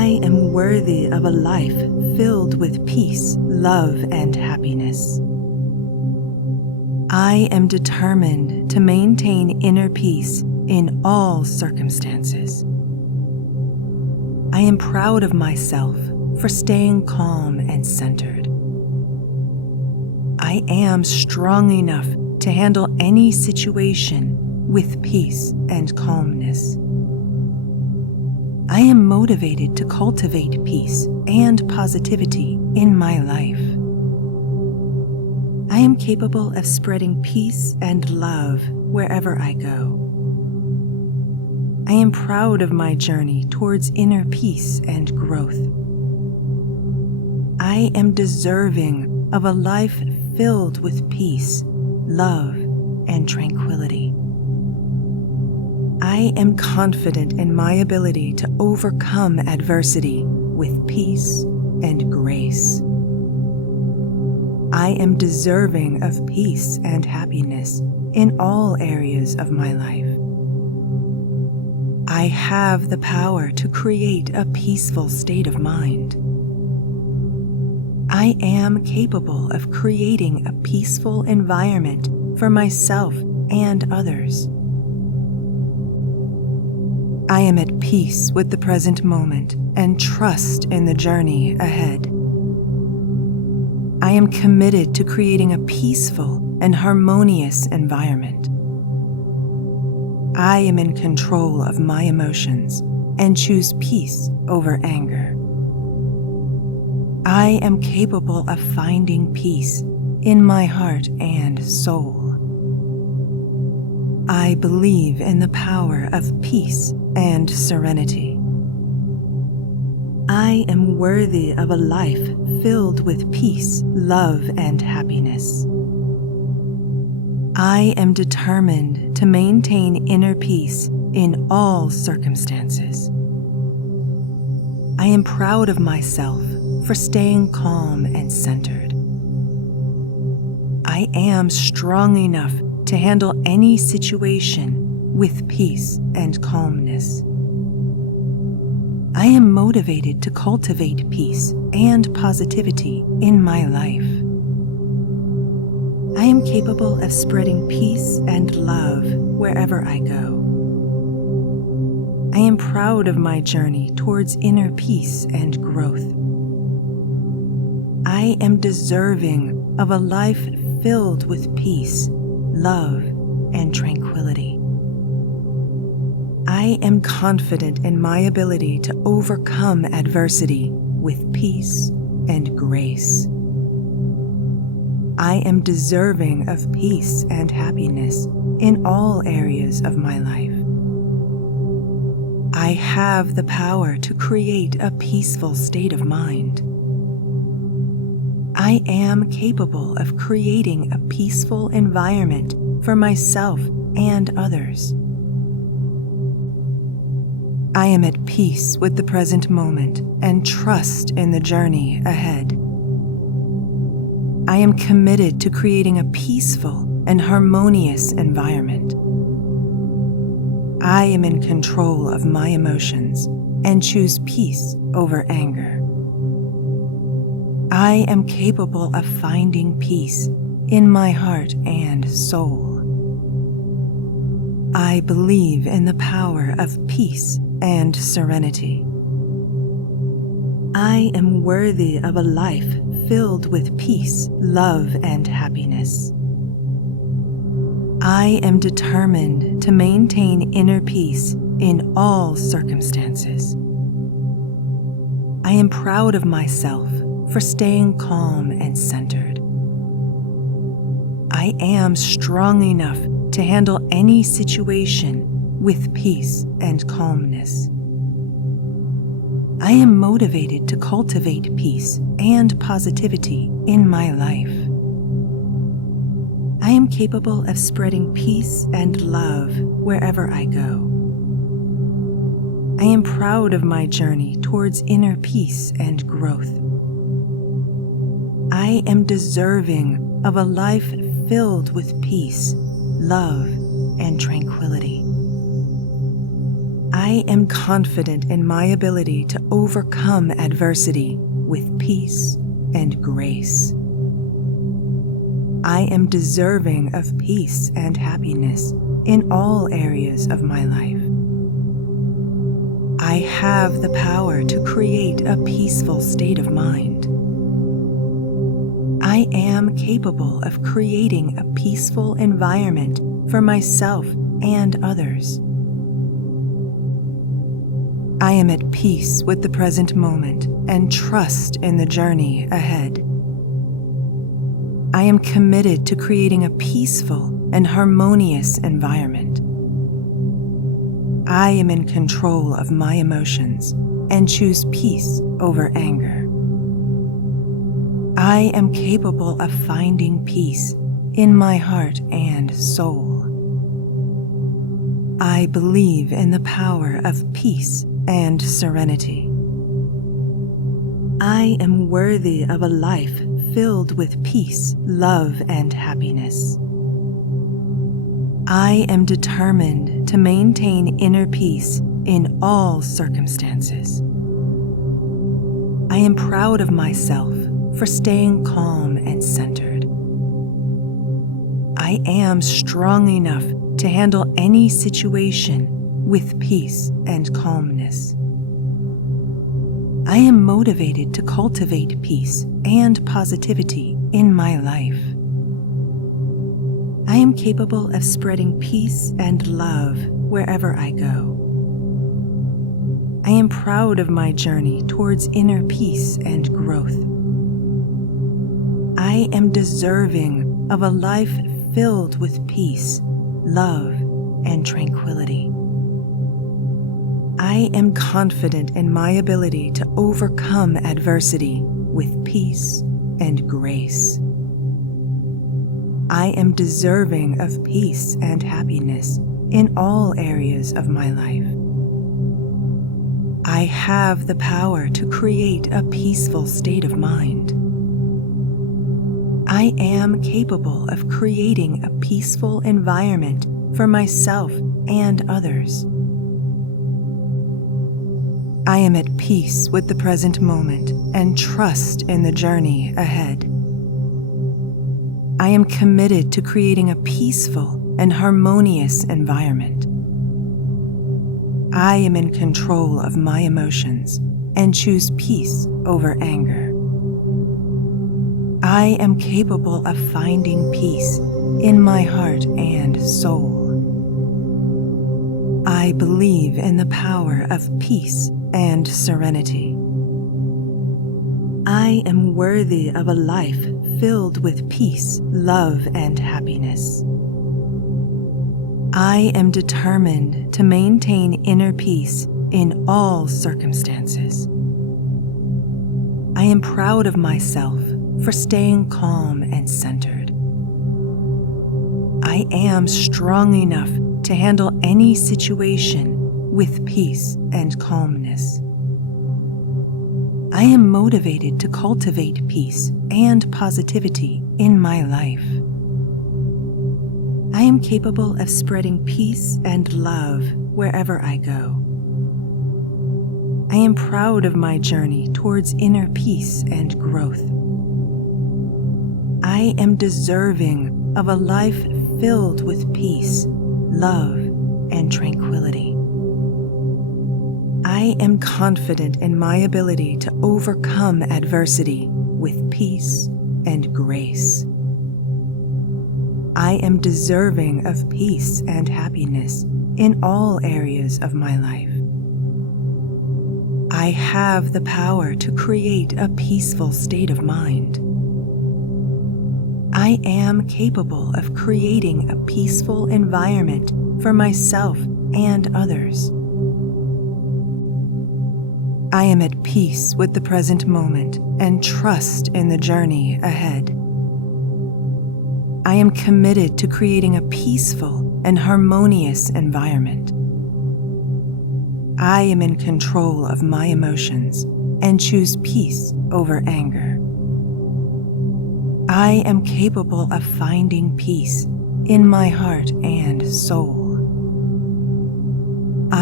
I am worthy of a life filled with peace, love, and happiness. I am determined to maintain inner peace in all circumstances. I am proud of myself for staying calm and centered. I am strong enough to handle any situation with peace and calmness. I am motivated to cultivate peace and positivity in my life. I am capable of spreading peace and love wherever I go. I am proud of my journey towards inner peace and growth. I am deserving of a life filled with peace, love, and tranquility. I am confident in my ability to overcome adversity with peace and grace. I am deserving of peace and happiness in all areas of my life. I have the power to create a peaceful state of mind. I am capable of creating a peaceful environment for myself and others. I am at peace with the present moment and trust in the journey ahead. I am committed to creating a peaceful and harmonious environment. I am in control of my emotions and choose peace over anger. I am capable of finding peace in my heart and soul. I believe in the power of peace and serenity. I am worthy of a life filled with peace, love, and happiness. I am determined to maintain inner peace in all circumstances. I am proud of myself for staying calm and centered. I am strong enough to handle any situation with peace and calmness. I am motivated to cultivate peace and positivity in my life. I am capable of spreading peace and love wherever I go. I am proud of my journey towards inner peace and growth. I am deserving of a life filled with peace, love, and tranquility. I am confident in my ability to overcome adversity with peace and grace. I am deserving of peace and happiness in all areas of my life. I have the power to create a peaceful state of mind. I am capable of creating a peaceful environment for myself and others. I am at peace with the present moment and trust in the journey ahead. I am committed to creating a peaceful and harmonious environment. I am in control of my emotions and choose peace over anger. I am capable of finding peace in my heart and soul. I believe in the power of peace and serenity. I am worthy of a life filled with peace, love, and happiness. I am determined to maintain inner peace in all circumstances. I am proud of myself for staying calm and centered. I am strong enough to handle any situation with peace and calmness. I am motivated to cultivate peace and positivity in my life. I am capable of spreading peace and love wherever I go. I am proud of my journey towards inner peace and growth. I am deserving of a life filled with peace, love, and tranquility. I am confident in my ability to overcome adversity with peace and grace. I am deserving of peace and happiness in all areas of my life. I have the power to create a peaceful state of mind. I am capable of creating a peaceful environment for myself and others. I am at peace with the present moment and trust in the journey ahead. I am committed to creating a peaceful and harmonious environment. I am in control of my emotions and choose peace over anger. I am capable of finding peace in my heart and soul. I believe in the power of peace and serenity. I am worthy of a life filled with peace, love, and happiness. I am determined to maintain inner peace in all circumstances. I am proud of myself for staying calm and centered. I am strong enough to handle any situation with peace and calmness. I am motivated to cultivate peace and positivity in my life. I am capable of spreading peace and love wherever I go. I am proud of my journey towards inner peace and growth. I am deserving of a life filled with peace, love, and tranquility. I am confident in my ability to overcome adversity with peace and grace. I am deserving of peace and happiness in all areas of my life. I have the power to create a peaceful state of mind. I am capable of creating a peaceful environment for myself and others. I am at peace with the present moment and trust in the journey ahead. I am committed to creating a peaceful and harmonious environment. I am in control of my emotions and choose peace over anger. I am capable of finding peace in my heart and soul. I believe in the power of peace and serenity. I am worthy of a life filled with peace, love, and happiness. I am determined to maintain inner peace in all circumstances. I am proud of myself for staying calm and centered. I am strong enough to handle any situation with peace and calmness. I am motivated to cultivate peace and positivity in my life. I am capable of spreading peace and love wherever I go. I am proud of my journey towards inner peace and growth. I am deserving of a life filled with peace, love, and tranquility. I am confident in my ability to overcome adversity with peace and grace. I am deserving of peace and happiness in all areas of my life. I have the power to create a peaceful state of mind. I am capable of creating a peaceful environment for myself and others. I am at peace with the present moment and trust in the journey ahead. I am committed to creating a peaceful and harmonious environment. I am in control of my emotions and choose peace over anger. I am capable of finding peace in my heart and soul.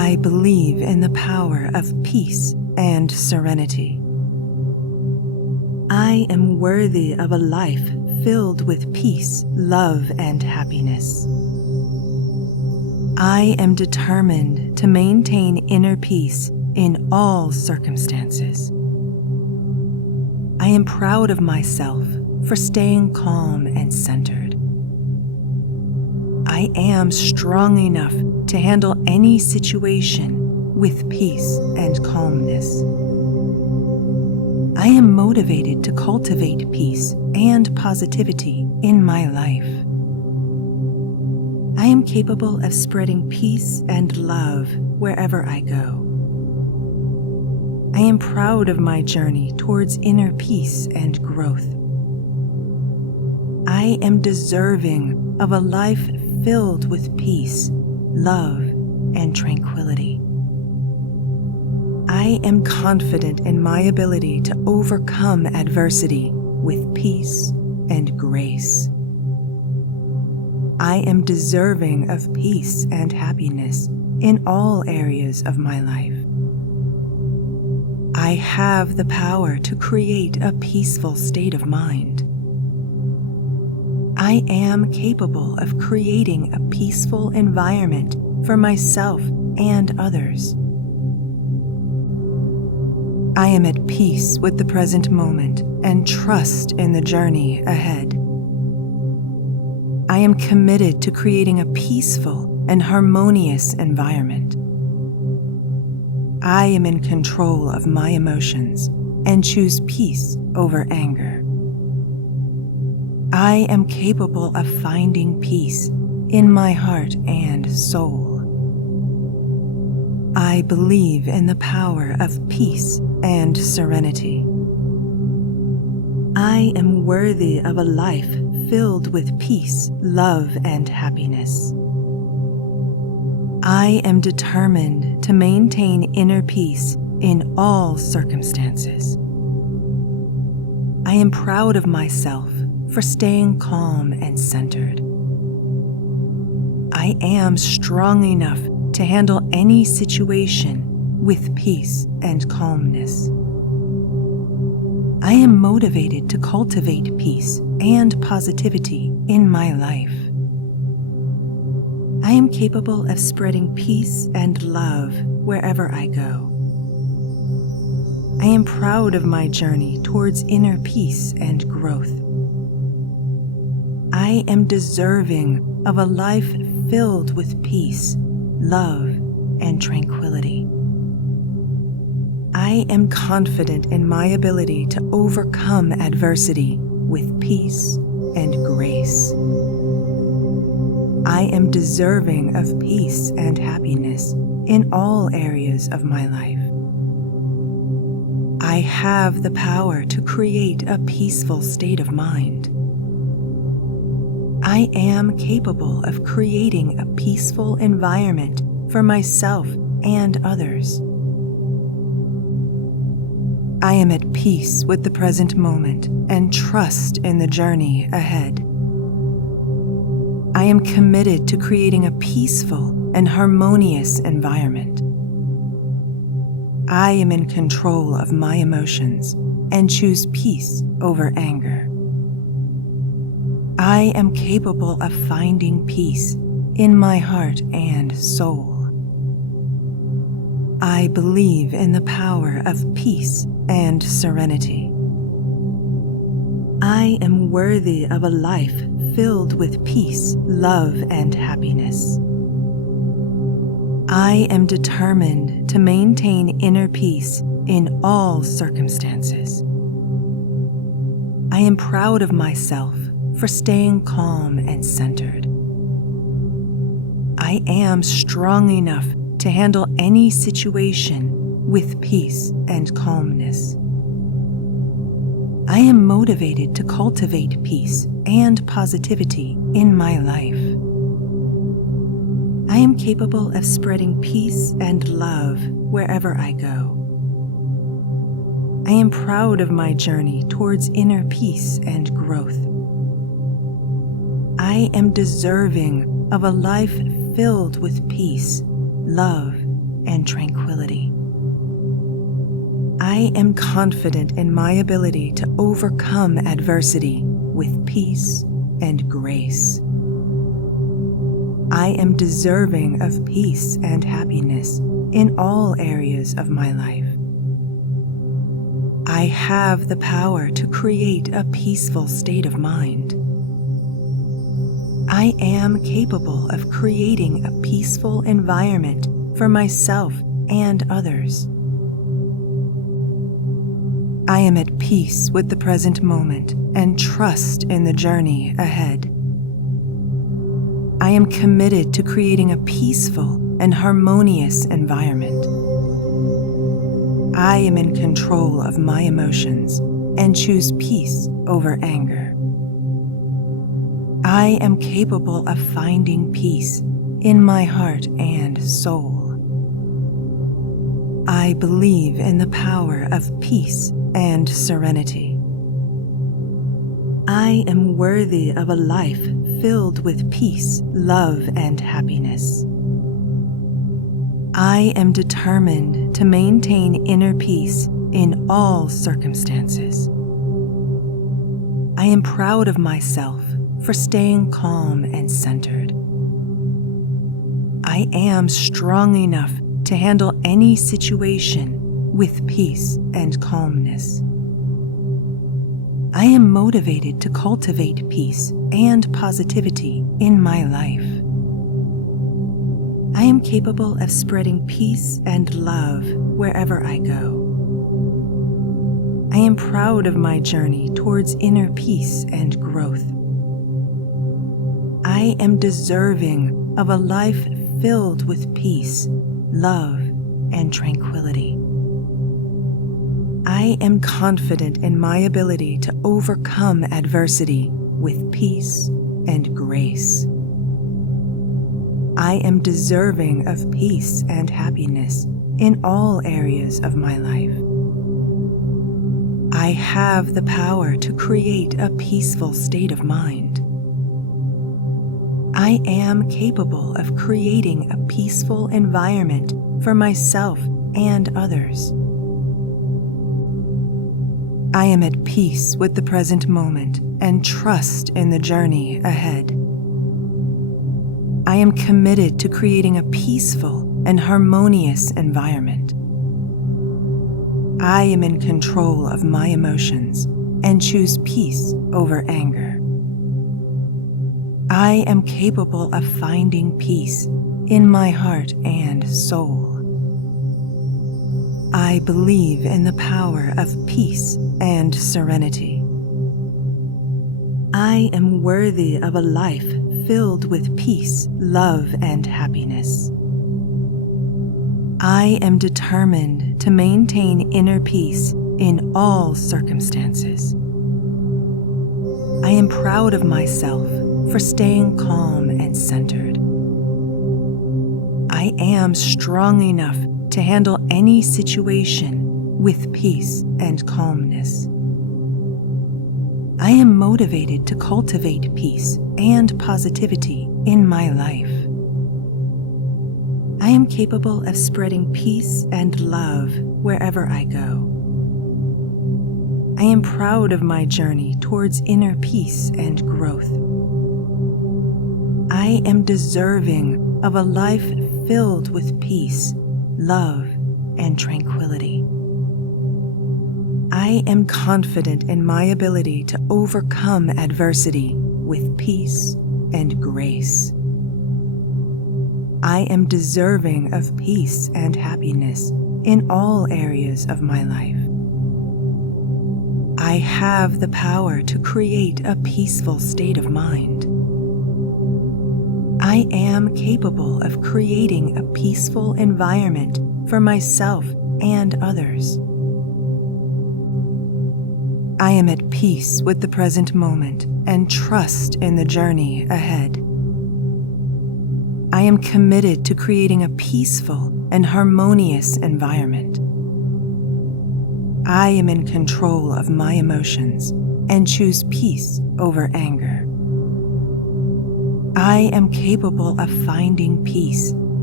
I believe in the power of peace and serenity. I am worthy of a life filled with peace, love, and happiness. I am determined to maintain inner peace in all circumstances. I am proud of myself for staying calm and centered. I am strong enough to handle any situation with peace and calmness. I am motivated to cultivate peace and positivity in my life. I am capable of spreading peace and love wherever I go. I am proud of my journey towards inner peace and growth. I am deserving of a life filled with peace, love, and tranquility. I am confident in my ability to overcome adversity with peace and grace. I am deserving of peace and happiness in all areas of my life. I have the power to create a peaceful state of mind. I am capable of creating a peaceful environment for myself and others. I am at peace with the present moment and trust in the journey ahead. I am committed to creating a peaceful and harmonious environment. I am in control of my emotions and choose peace over anger. I am capable of finding peace in my heart and soul. I believe in the power of peace and serenity. I am worthy of a life filled with peace, love, and happiness. I am determined to maintain inner peace in all circumstances. I am proud of myself for staying calm and centered. I am strong enough to handle any situation with peace and calmness. I am motivated to cultivate peace and positivity in my life. I am capable of spreading peace and love wherever I go. I am proud of my journey towards inner peace and growth. I am deserving of a life filled with peace, love, and tranquility. I am confident in my ability to overcome adversity with peace and grace. I am deserving of peace and happiness in all areas of my life. I have the power to create a peaceful state of mind. I am capable of creating a peaceful environment for myself and others. I am at peace with the present moment and trust in the journey ahead. I am committed to creating a peaceful and harmonious environment. I am in control of my emotions and choose peace over anger. I am capable of finding peace in my heart and soul. I believe in the power of peace and serenity. I am worthy of a life filled with peace, love, and happiness. I am determined to maintain inner peace in all circumstances. I am proud of myself for staying calm and centered. I am strong enough to handle any situation with peace and calmness. I am motivated to cultivate peace and positivity in my life. I am capable of spreading peace and love wherever I go. I am proud of my journey towards inner peace and growth. I am deserving of a life filled with peace, love, and tranquility. I am confident in my ability to overcome adversity with peace and grace. I am deserving of peace and happiness in all areas of my life. I have the power to create a peaceful state of mind. I am capable of creating a peaceful environment for myself and others. I am at peace with the present moment and trust in the journey ahead. I am committed to creating a peaceful and harmonious environment. I am in control of my emotions and choose peace over anger. I am capable of finding peace in my heart and soul. I believe in the power of peace and serenity. I am worthy of a life filled with peace, love, and happiness. I am determined to maintain inner peace in all circumstances. I am proud of myself for staying calm and centered. I am strong enough to handle any situation with peace and calmness. I am motivated to cultivate peace and positivity in my life. I am capable of spreading peace and love wherever I go. I am proud of my journey towards inner peace and growth. I am deserving of a life filled with peace, love, and tranquility. I am confident in my ability to overcome adversity with peace and grace. I am deserving of peace and happiness in all areas of my life. I have the power to create a peaceful state of mind. I am capable of creating a peaceful environment for myself and others. I am at peace with the present moment and trust in the journey ahead. I am committed to creating a peaceful and harmonious environment. I am in control of my emotions and choose peace over anger. I am capable of finding peace in my heart and soul. I believe in the power of peace and serenity. I am worthy of a life filled with peace, love, and happiness. I am determined to maintain inner peace in all circumstances. I am proud of myself for staying calm and centered. I am strong enough to handle any situation with peace and calmness. I am motivated to cultivate peace and positivity in my life. I am capable of spreading peace and love wherever I go. I am proud of my journey towards inner peace and growth. I am deserving of a life filled with peace, love, and tranquility. I am confident in my ability to overcome adversity with peace and grace. I am deserving of peace and happiness in all areas of my life. I have the power to create a peaceful state of mind. I am capable of creating a peaceful environment for myself and others. I am at peace with the present moment and trust in the journey ahead. I am committed to creating a peaceful and harmonious environment. I am in control of my emotions and choose peace over anger. I am capable of finding peace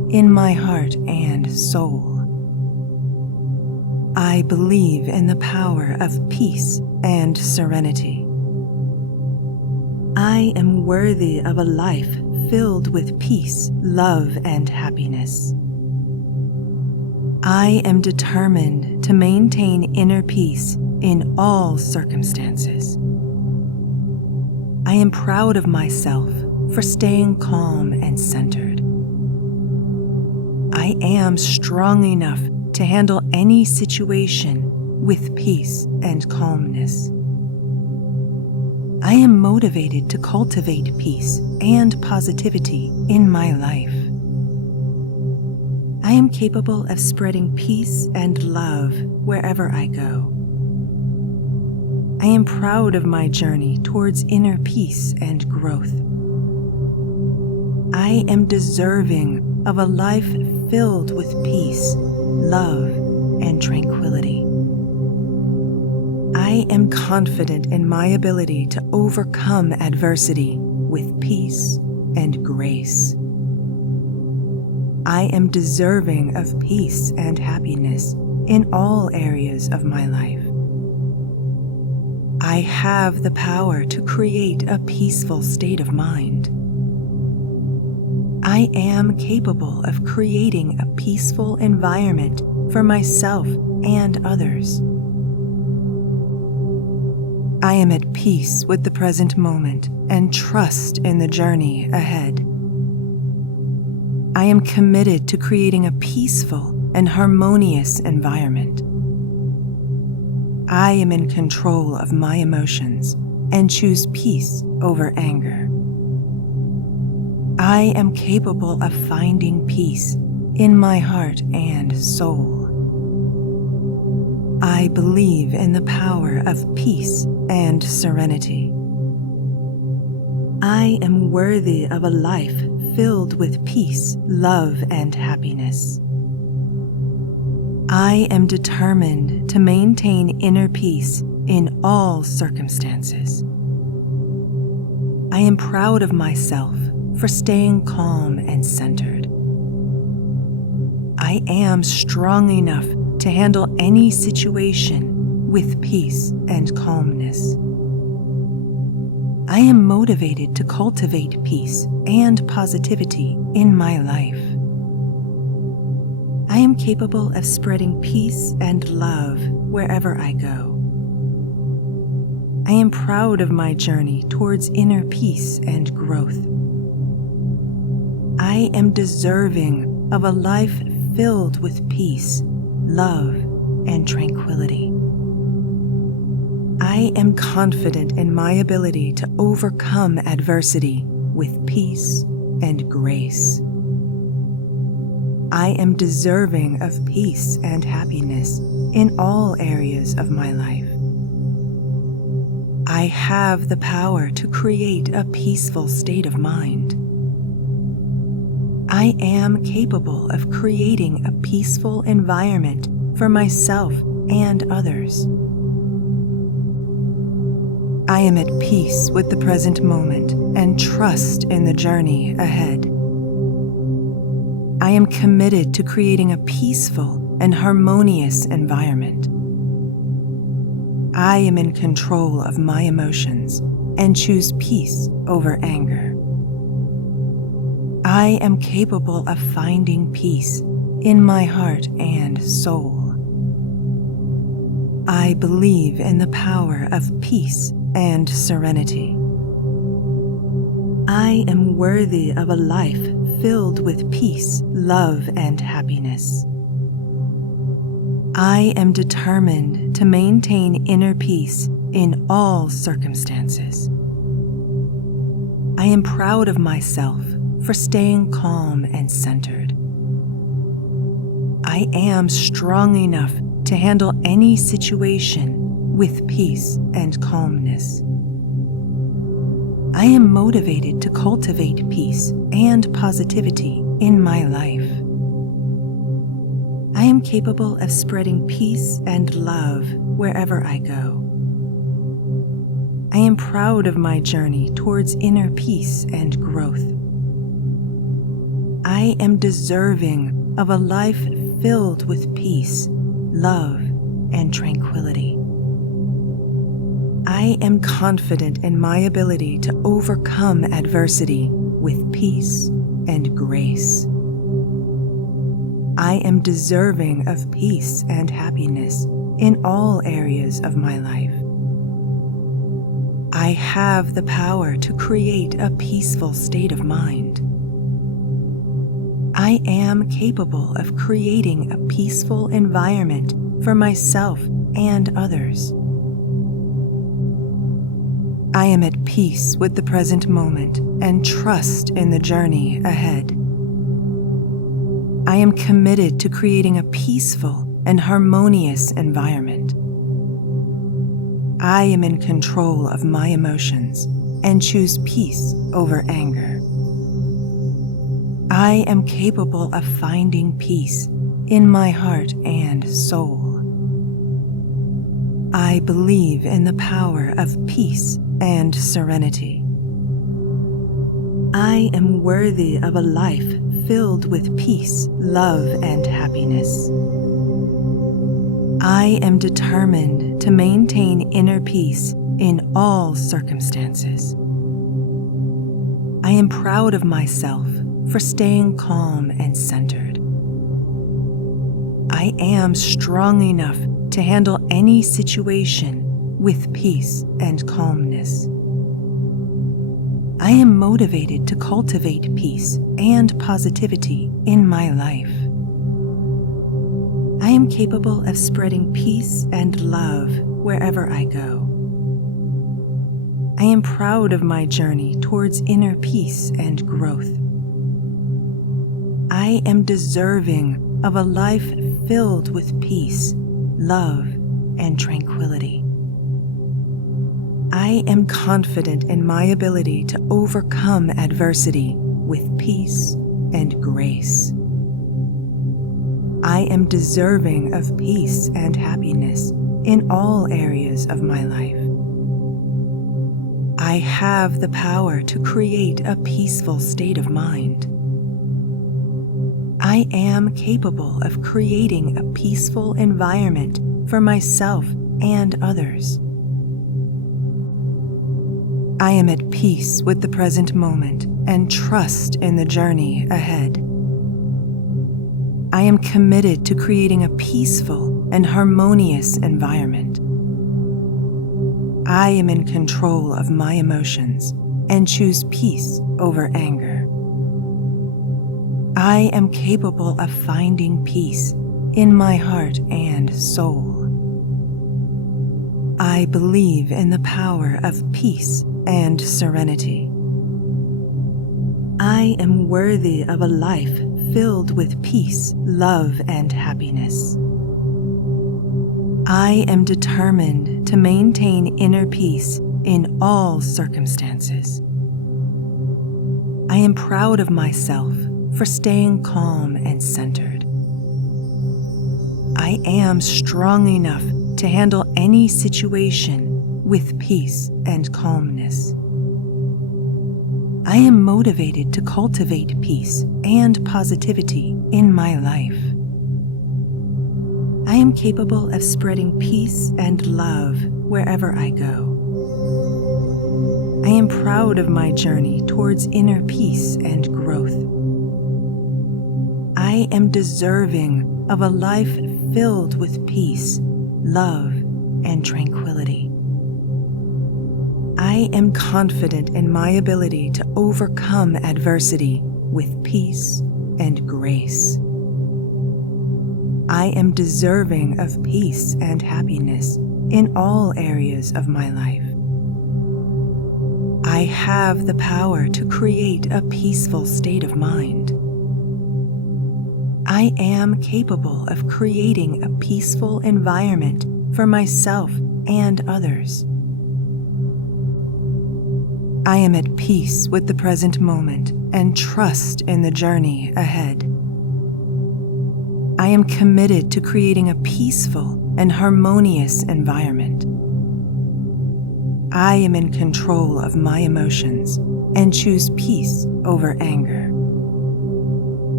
in my heart and soul. I believe in the power of peace and serenity. I am worthy of a life filled with peace, love, and happiness. I am determined to maintain inner peace in all circumstances. I am proud of myself for staying calm and centered. I am strong enough to handle any situation with peace and calmness. I am motivated to cultivate peace and positivity in my life. I am capable of spreading peace and love wherever I go. I am proud of my journey towards inner peace and growth. I am deserving of a life filled with peace, love, and tranquility. I am confident in my ability to overcome adversity with peace and grace. I am deserving of peace and happiness in all areas of my life. I have the power to create a peaceful state of mind. I am capable of creating a peaceful environment for myself and others. I am at peace with the present moment and trust in the journey ahead. I am committed to creating a peaceful and harmonious environment. I am in control of my emotions and choose peace over anger. I am capable of finding peace in my heart and soul. I believe in the power of peace and serenity. I am worthy of a life filled with peace, love, and happiness. I am determined to maintain inner peace in all circumstances. I am proud of myself for staying calm and centered. I am strong enough to handle any situation with peace and calmness. I am motivated to cultivate peace and positivity in my life. I am capable of spreading peace and love wherever I go. I am proud of my journey towards inner peace and growth. I am deserving of a life filled with peace, love, and tranquility. I am confident in my ability to overcome adversity with peace and grace. I am deserving of peace and happiness in all areas of my life. I have the power to create a peaceful state of mind. I am capable of creating a peaceful environment for myself and others. I am at peace with the present moment and trust in the journey ahead. I am committed to creating a peaceful and harmonious environment. I am in control of my emotions and choose peace over anger. I am capable of finding peace in my heart and soul. I believe in the power of peace and serenity. I am worthy of a life filled with peace, love, and happiness. I am determined to maintain inner peace in all circumstances. I am proud of myself for staying calm and centered. I am strong enough to handle any situation with peace and calmness. I am motivated to cultivate peace and positivity in my life. I am capable of spreading peace and love wherever I go. I am proud of my journey towards inner peace and growth. I am deserving of a life filled with peace, love, and tranquility. I am confident in my ability to overcome adversity with peace and grace. I am deserving of peace and happiness in all areas of my life. I have the power to create a peaceful state of mind. I am capable of creating a peaceful environment for myself and others. I am at peace with the present moment and trust in the journey ahead. I am committed to creating a peaceful and harmonious environment. I am in control of my emotions and choose peace over anger. I am capable of finding peace in my heart and soul. I believe in the power of peace and serenity. I am worthy of a life filled with peace, love, and happiness. I am determined to maintain inner peace in all circumstances. I am proud of myself for staying calm and centered. I am strong enough to handle any situation with peace and calmness. I am motivated to cultivate peace and positivity in my life. I am capable of spreading peace and love wherever I go. I am proud of my journey towards inner peace and growth. I am deserving of a life filled with peace, love, and tranquility. I am confident in my ability to overcome adversity with peace and grace. I am deserving of peace and happiness in all areas of my life. I have the power to create a peaceful state of mind. I am capable of creating a peaceful environment for myself and others. I am at peace with the present moment and trust in the journey ahead. I am committed to creating a peaceful and harmonious environment. I am in control of my emotions and choose peace over anger. I am capable of finding peace in my heart and soul. I believe in the power of peace and serenity. I am worthy of a life filled with peace, love, and happiness. I am determined to maintain inner peace in all circumstances. I am proud of myself for staying calm and centered. I am strong enough to handle any situation with peace and calmness. I am motivated to cultivate peace and positivity in my life. I am capable of spreading peace and love wherever I go. I am proud of my journey towards inner peace and growth. I am deserving of a life filled with peace, love, and tranquility. I am confident in my ability to overcome adversity with peace and grace. I am deserving of peace and happiness in all areas of my life. I have the power to create a peaceful state of mind. I am capable of creating a peaceful environment for myself and others. I am at peace with the present moment and trust in the journey ahead. I am committed to creating a peaceful and harmonious environment. I am in control of my emotions and choose peace over anger.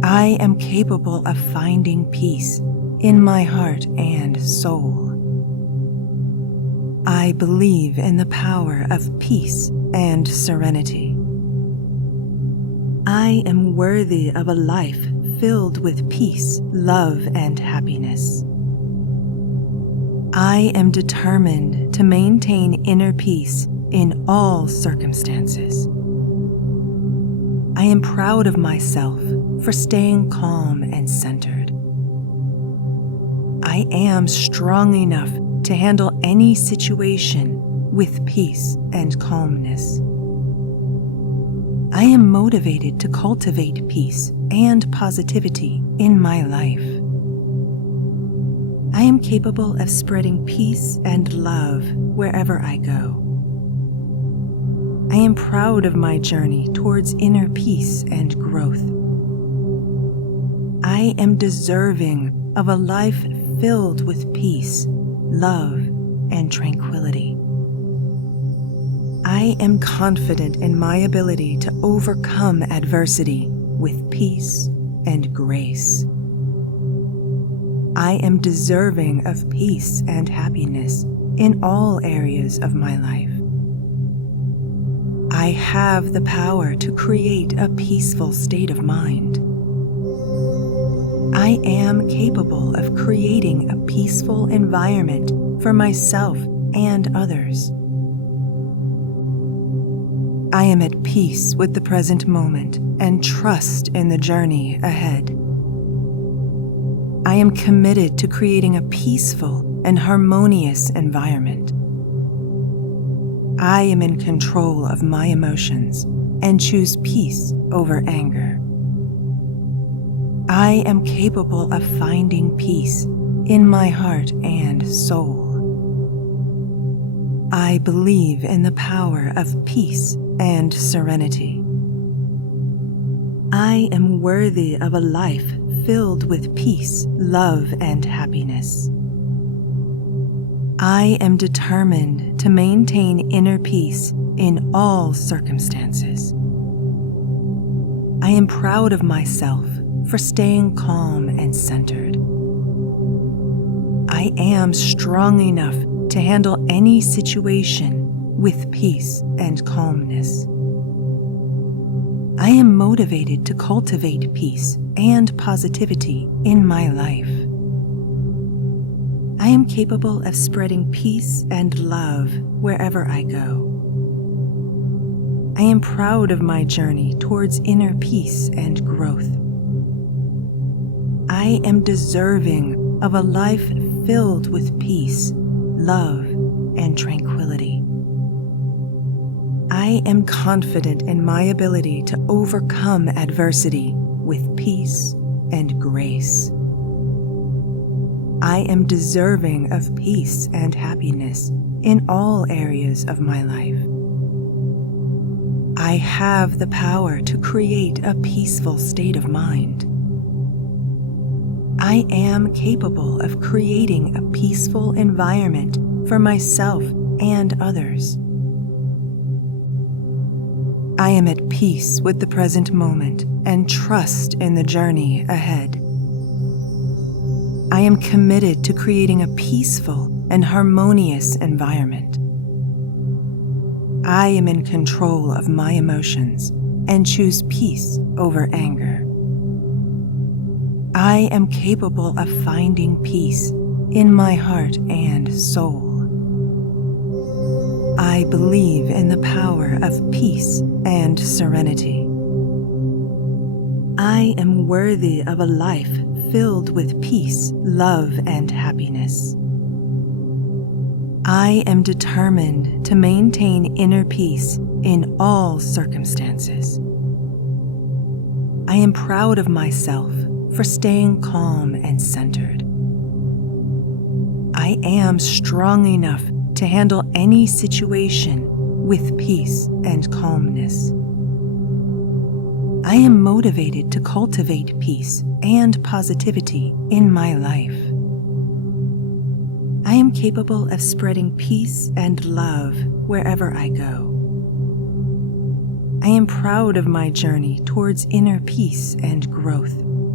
I am capable of finding peace in my heart and soul. I believe in the power of peace and serenity. I am worthy of a life filled with peace, love, and happiness. I am determined to maintain inner peace in all circumstances. I am proud of myself for staying calm and centered. I am strong enough to handle any situation with peace and calmness. I am motivated to cultivate peace and positivity in my life. I am capable of spreading peace and love wherever I go. I am proud of my journey towards inner peace and growth. I am deserving of a life filled with peace, love, and tranquility. I am confident in my ability to overcome adversity with peace and grace. I am deserving of peace and happiness in all areas of my life. I have the power to create a peaceful state of mind. I am capable of creating a peaceful environment for myself and others. I am at peace with the present moment and trust in the journey ahead. I am committed to creating a peaceful and harmonious environment. I am in control of my emotions and choose peace over anger. I am capable of finding peace in my heart and soul. I believe in the power of peace and serenity. I am worthy of a life filled with peace, love, and happiness. I am determined to maintain inner peace in all circumstances. I am proud of myself for staying calm and centered. I am strong enough to handle any situation with peace and calmness. I am motivated to cultivate peace and positivity in my life. I am capable of spreading peace and love wherever I go. I am proud of my journey towards inner peace and growth. I am deserving of a life filled with peace, love, and tranquility. I am confident in my ability to overcome adversity with peace and grace. I am deserving of peace and happiness in all areas of my life. I have the power to create a peaceful state of mind. I am capable of creating a peaceful environment for myself and others. I am at peace with the present moment and trust in the journey ahead. I am committed to creating a peaceful and harmonious environment. I am in control of my emotions and choose peace over anger. I am capable of finding peace in my heart and soul. I believe in the power of peace and serenity. I am worthy of a life filled with peace, love, and happiness. I am determined to maintain inner peace in all circumstances. I am proud of myself for staying calm and centered. I am strong enough to handle any situation with peace and calmness. I am motivated to cultivate peace and positivity in my life. I am capable of spreading peace and love wherever I go. I am proud of my journey towards inner peace and growth.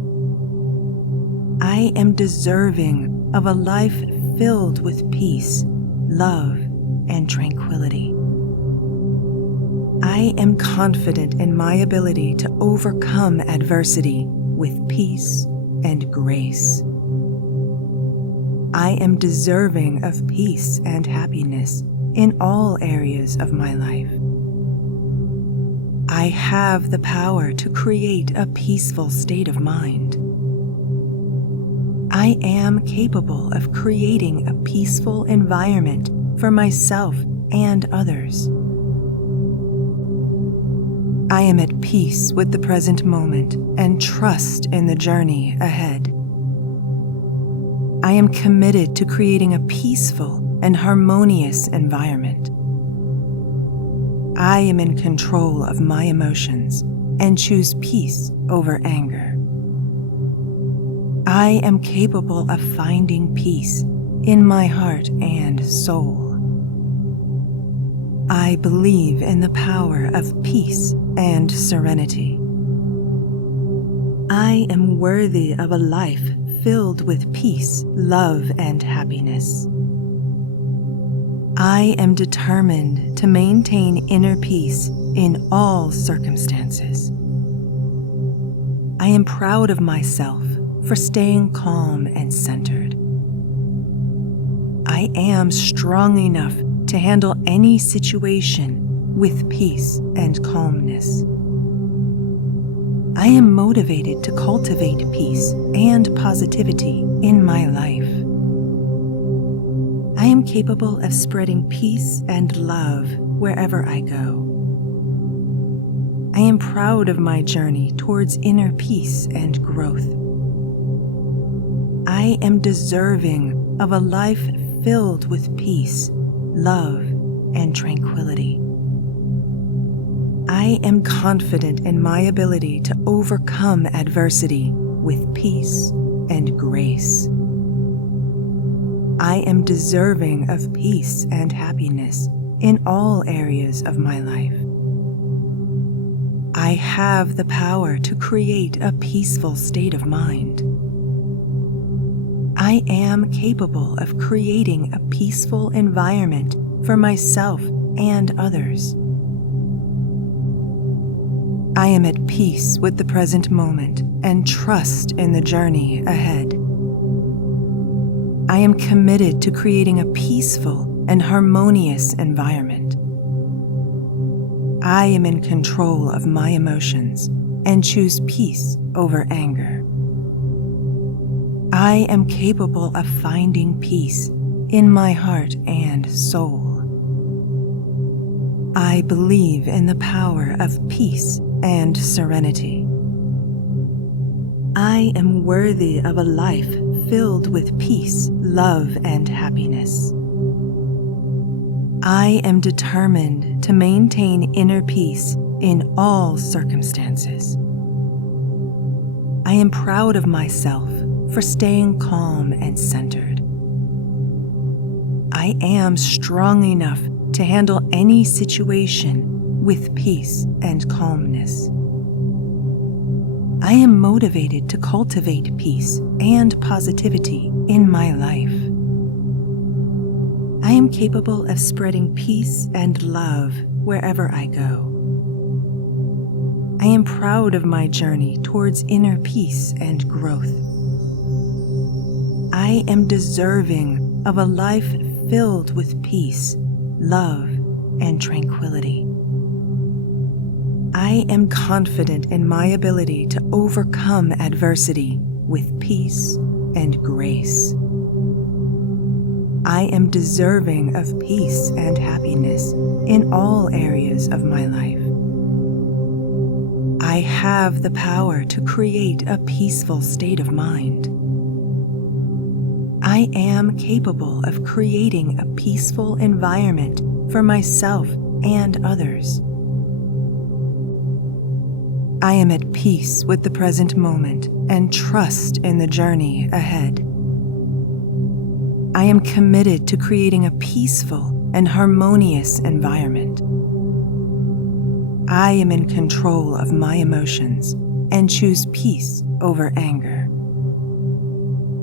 I am deserving of a life filled with peace, love, and tranquility. I am confident in my ability to overcome adversity with peace and grace. I am deserving of peace and happiness in all areas of my life. I have the power to create a peaceful state of mind. I am capable of creating a peaceful environment for myself and others. I am at peace with the present moment and trust in the journey ahead. I am committed to creating a peaceful and harmonious environment. I am in control of my emotions and choose peace over anger. I am capable of finding peace in my heart and soul. I believe in the power of peace and serenity. I am worthy of a life filled with peace, love, and happiness. I am determined to maintain inner peace in all circumstances. I am proud of myself for staying calm and centered. I am strong enough to handle any situation with peace and calmness. I am motivated to cultivate peace and positivity in my life. I am capable of spreading peace and love wherever I go. I am proud of my journey towards inner peace and growth. I am deserving of a life filled with peace, love, and tranquility. I am confident in my ability to overcome adversity with peace and grace. I am deserving of peace and happiness in all areas of my life. I have the power to create a peaceful state of mind. I am capable of creating a peaceful environment for myself and others. I am at peace with the present moment and trust in the journey ahead. I am committed to creating a peaceful and harmonious environment. I am in control of my emotions and choose peace over anger. I am capable of finding peace in my heart and soul. I believe in the power of peace and serenity. I am worthy of a life filled with peace, love, and happiness. I am determined to maintain inner peace in all circumstances. I am proud of myself for staying calm and centered. I am strong enough to handle any situation with peace and calmness. I am motivated to cultivate peace and positivity in my life. I am capable of spreading peace and love wherever I go. I am proud of my journey towards inner peace and growth. I am deserving of a life filled with peace, love, and tranquility. I am confident in my ability to overcome adversity with peace and grace. I am deserving of peace and happiness in all areas of my life. I have the power to create a peaceful state of mind. I am capable of creating a peaceful environment for myself and others. I am at peace with the present moment and trust in the journey ahead. I am committed to creating a peaceful and harmonious environment. I am in control of my emotions and choose peace over anger.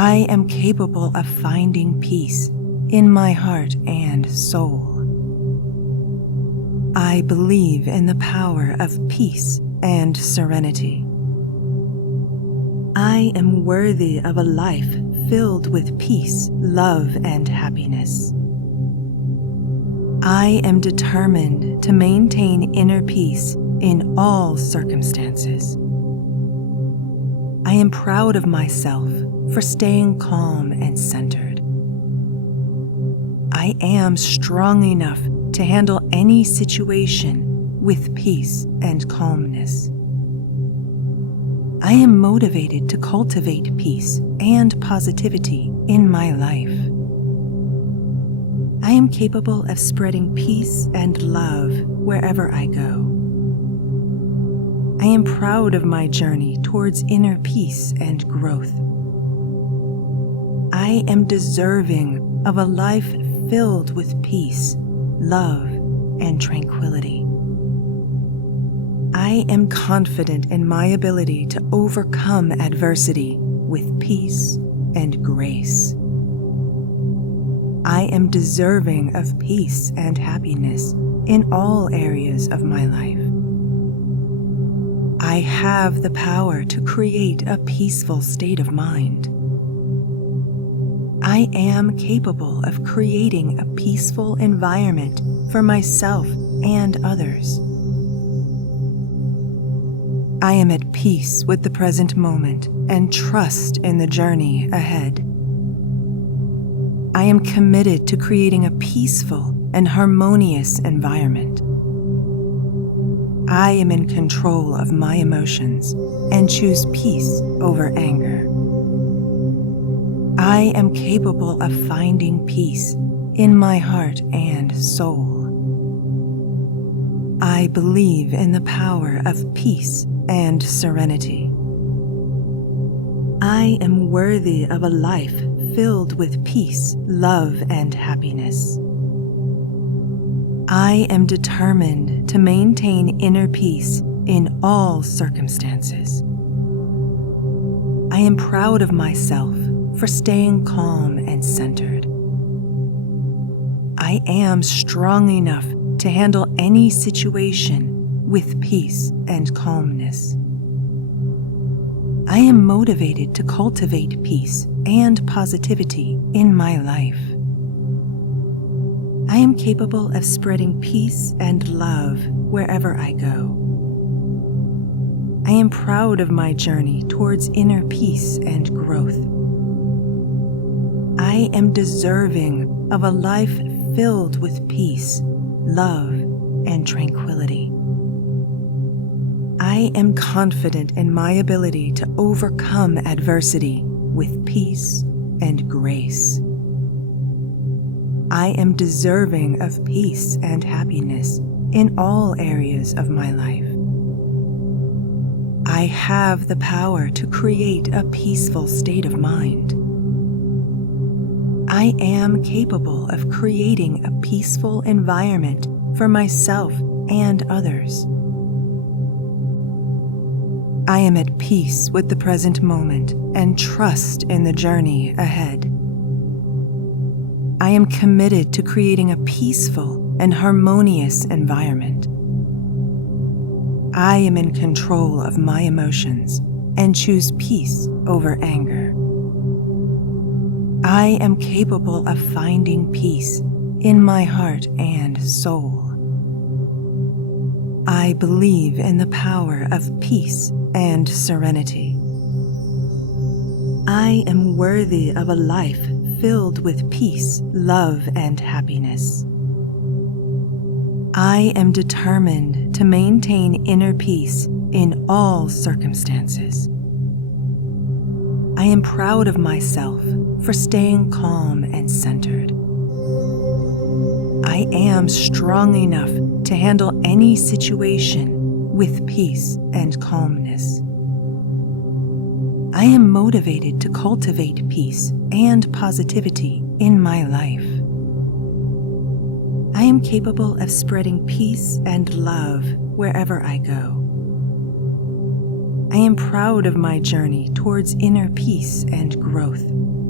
I am capable of finding peace in my heart and soul. I believe in the power of peace and serenity. I am worthy of a life filled with peace, love, and happiness. I am determined to maintain inner peace in all circumstances. I am proud of myself for staying calm and centered. I am strong enough to handle any situation with peace and calmness. I am motivated to cultivate peace and positivity in my life. I am capable of spreading peace and love wherever I go. I am proud of my journey towards inner peace and growth. I am deserving of a life filled with peace, love, and tranquility. I am confident in my ability to overcome adversity with peace and grace. I am deserving of peace and happiness in all areas of my life. I have the power to create a peaceful state of mind. I am capable of creating a peaceful environment for myself and others. I am at peace with the present moment and trust in the journey ahead. I am committed to creating a peaceful and harmonious environment. I am in control of my emotions and choose peace over anger. I am capable of finding peace in my heart and soul. I believe in the power of peace and serenity. I am worthy of a life filled with peace, love, and happiness. I am determined to maintain inner peace in all circumstances. I am proud of myself for staying calm and centered. I am strong enough to handle any situation with peace and calmness. I am motivated to cultivate peace and positivity in my life. I am capable of spreading peace and love wherever I go. I am proud of my journey towards inner peace and growth. I am deserving of a life filled with peace, love, and tranquility. I am confident in my ability to overcome adversity with peace and grace. I am deserving of peace and happiness in all areas of my life. I have the power to create a peaceful state of mind. I am capable of creating a peaceful environment for myself and others. I am at peace with the present moment and trust in the journey ahead. I am committed to creating a peaceful and harmonious environment. I am in control of my emotions and choose peace over anger. I am capable of finding peace in my heart and soul. I believe in the power of peace and serenity. I am worthy of a life filled with peace, love, and happiness. I am determined to maintain inner peace in all circumstances. I am proud of myself for staying calm and centered. I am strong enough to handle any situation with peace and calmness. I am motivated to cultivate peace and positivity in my life. I am capable of spreading peace and love wherever I go. I am proud of my journey towards inner peace and growth.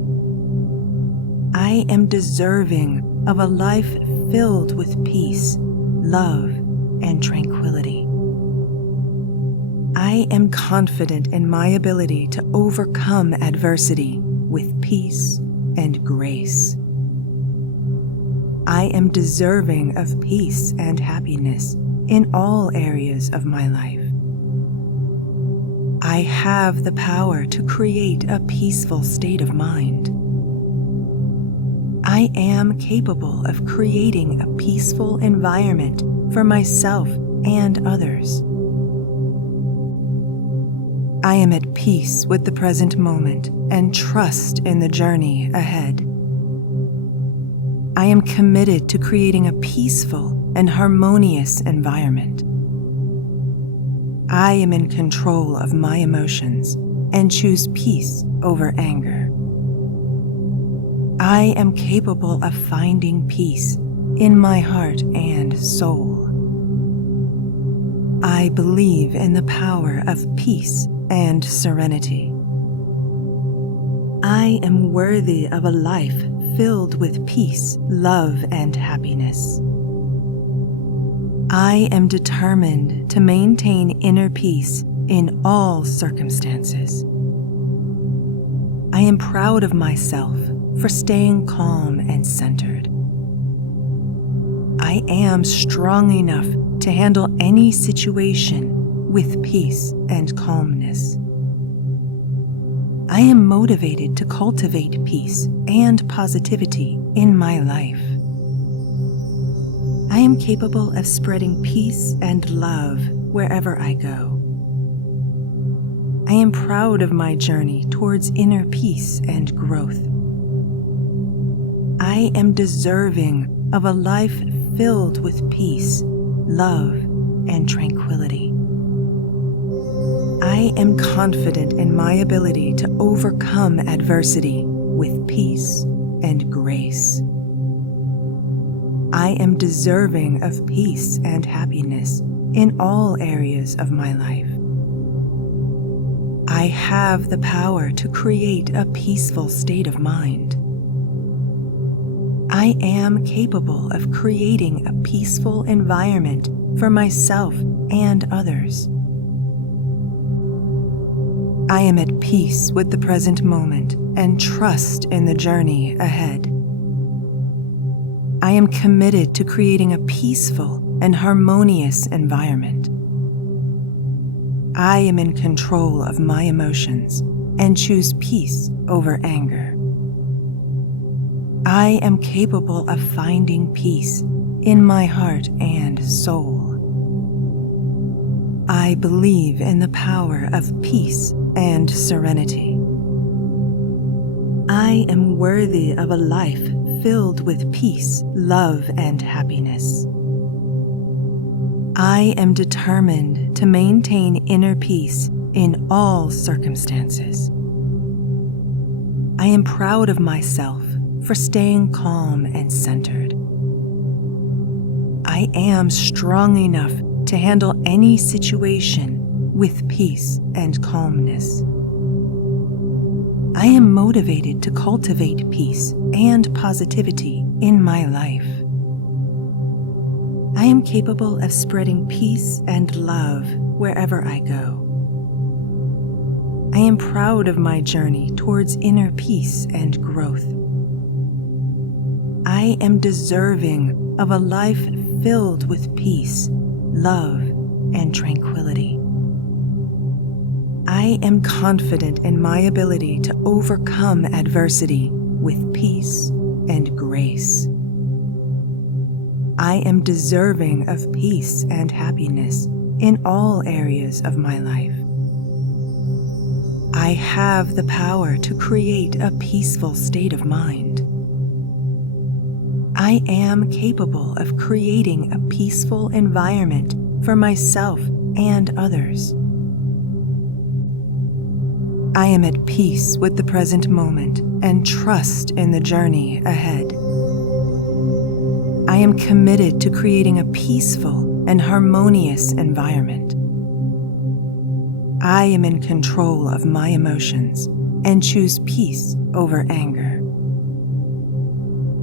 I am deserving of a life filled with peace, love, and tranquility. I am confident in my ability to overcome adversity with peace and grace. I am deserving of peace and happiness in all areas of my life. I have the power to create a peaceful state of mind. I am capable of creating a peaceful environment for myself and others. I am at peace with the present moment and trust in the journey ahead. I am committed to creating a peaceful and harmonious environment. I am in control of my emotions and choose peace over anger. I am capable of finding peace in my heart and soul. I believe in the power of peace and serenity. I am worthy of a life filled with peace, love, and happiness. I am determined to maintain inner peace in all circumstances. I am proud of myself for staying calm and centered. I am strong enough to handle any situation with peace and calmness. I am motivated to cultivate peace and positivity in my life. I am capable of spreading peace and love wherever I go. I am proud of my journey towards inner peace and growth. I am deserving of a life filled with peace, love, and tranquility. I am confident in my ability to overcome adversity with peace and grace. I am deserving of peace and happiness in all areas of my life. I have the power to create a peaceful state of mind. I am capable of creating a peaceful environment for myself and others. I am at peace with the present moment and trust in the journey ahead. I am committed to creating a peaceful and harmonious environment. I am in control of my emotions and choose peace over anger. I am capable of finding peace in my heart and soul. I believe in the power of peace and serenity. I am worthy of a life filled with peace, love, and happiness. I am determined to maintain inner peace in all circumstances. I am proud of myself for staying calm and centered. I am strong enough to handle any situation with peace and calmness. I am motivated to cultivate peace and positivity in my life. I am capable of spreading peace and love wherever I go. I am proud of my journey towards inner peace and growth. I am deserving of a life filled with peace, love, and tranquility. I am confident in my ability to overcome adversity with peace and grace. I am deserving of peace and happiness in all areas of my life. I have the power to create a peaceful state of mind. I am capable of creating a peaceful environment for myself and others. I am at peace with the present moment and trust in the journey ahead. I am committed to creating a peaceful and harmonious environment. I am in control of my emotions and choose peace over anger.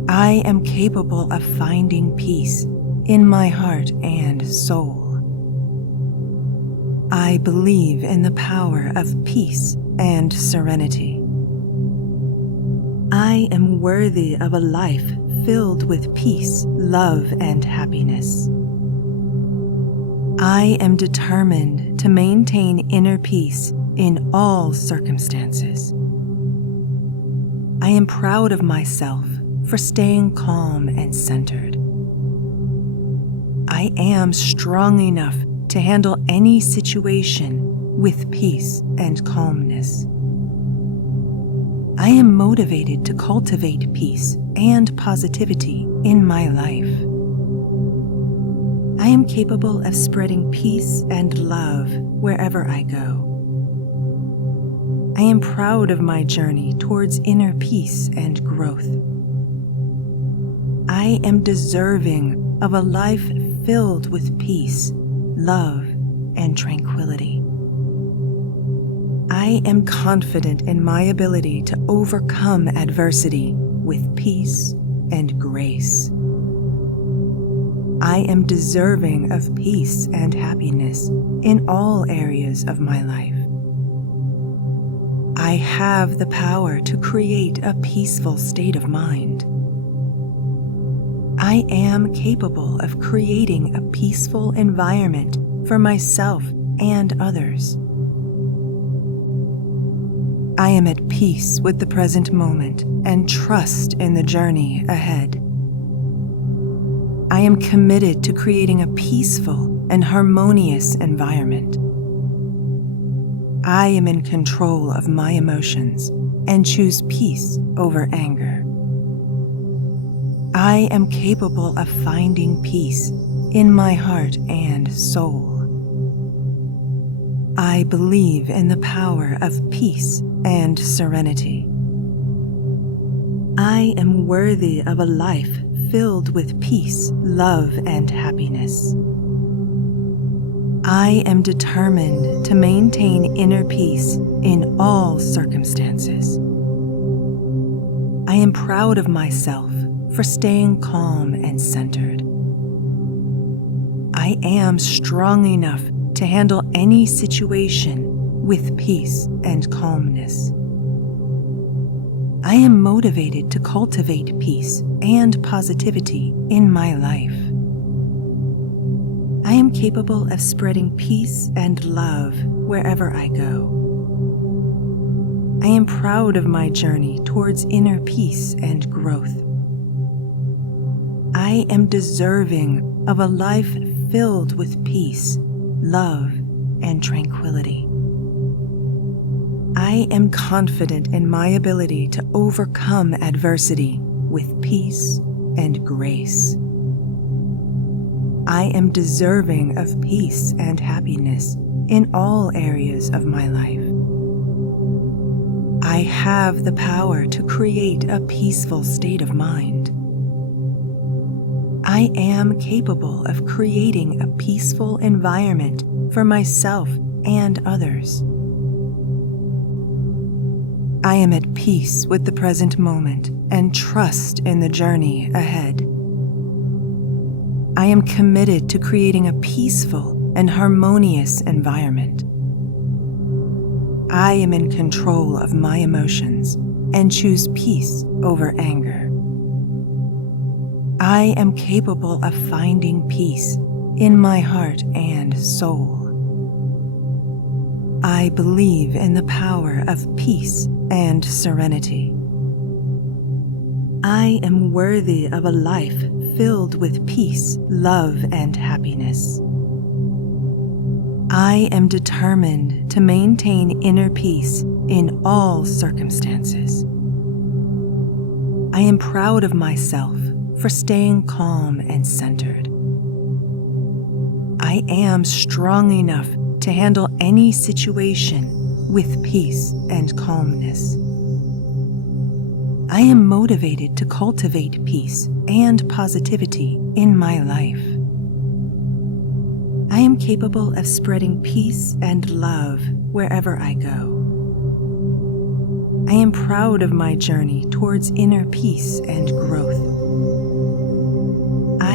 I am capable of finding peace in my heart and soul. I believe in the power of peace and serenity. I am worthy of a life filled with peace, love, and happiness. I am determined to maintain inner peace in all circumstances. I am proud of myself for staying calm and centered. I am strong enough to handle any situation with peace and calmness. I am motivated to cultivate peace and positivity in my life. I am capable of spreading peace and love wherever I go. I am proud of my journey towards inner peace and growth. I am deserving of a life filled with peace, love, and tranquility. I am confident in my ability to overcome adversity with peace and grace. I am deserving of peace and happiness in all areas of my life. I have the power to create a peaceful state of mind. I am capable of creating a peaceful environment for myself and others. I am at peace with the present moment and trust in the journey ahead. I am committed to creating a peaceful and harmonious environment. I am in control of my emotions and choose peace over anger. I am capable of finding peace in my heart and soul. I believe in the power of peace and serenity. I am worthy of a life filled with peace, love, and happiness. I am determined to maintain inner peace in all circumstances. I am proud of myself for staying calm and centered. I am strong enough to handle any situation with peace and calmness. I am motivated to cultivate peace and positivity in my life. I am capable of spreading peace and love wherever I go. I am proud of my journey towards inner peace and growth. I am deserving of a life filled with peace, love, and tranquility. I am confident in my ability to overcome adversity with peace and grace. I am deserving of peace and happiness in all areas of my life. I have the power to create a peaceful state of mind. I am capable of creating a peaceful environment for myself and others. I am at peace with the present moment and trust in the journey ahead. I am committed to creating a peaceful and harmonious environment. I am in control of my emotions and choose peace over anger. I am capable of finding peace in my heart and soul. I believe in the power of peace and serenity. I am worthy of a life filled with peace, love, and happiness. I am determined to maintain inner peace in all circumstances. I am proud of myself for staying calm and centered. I am strong enough to handle any situation with peace and calmness. I am motivated to cultivate peace and positivity in my life. I am capable of spreading peace and love wherever I go. I am proud of my journey towards inner peace and growth.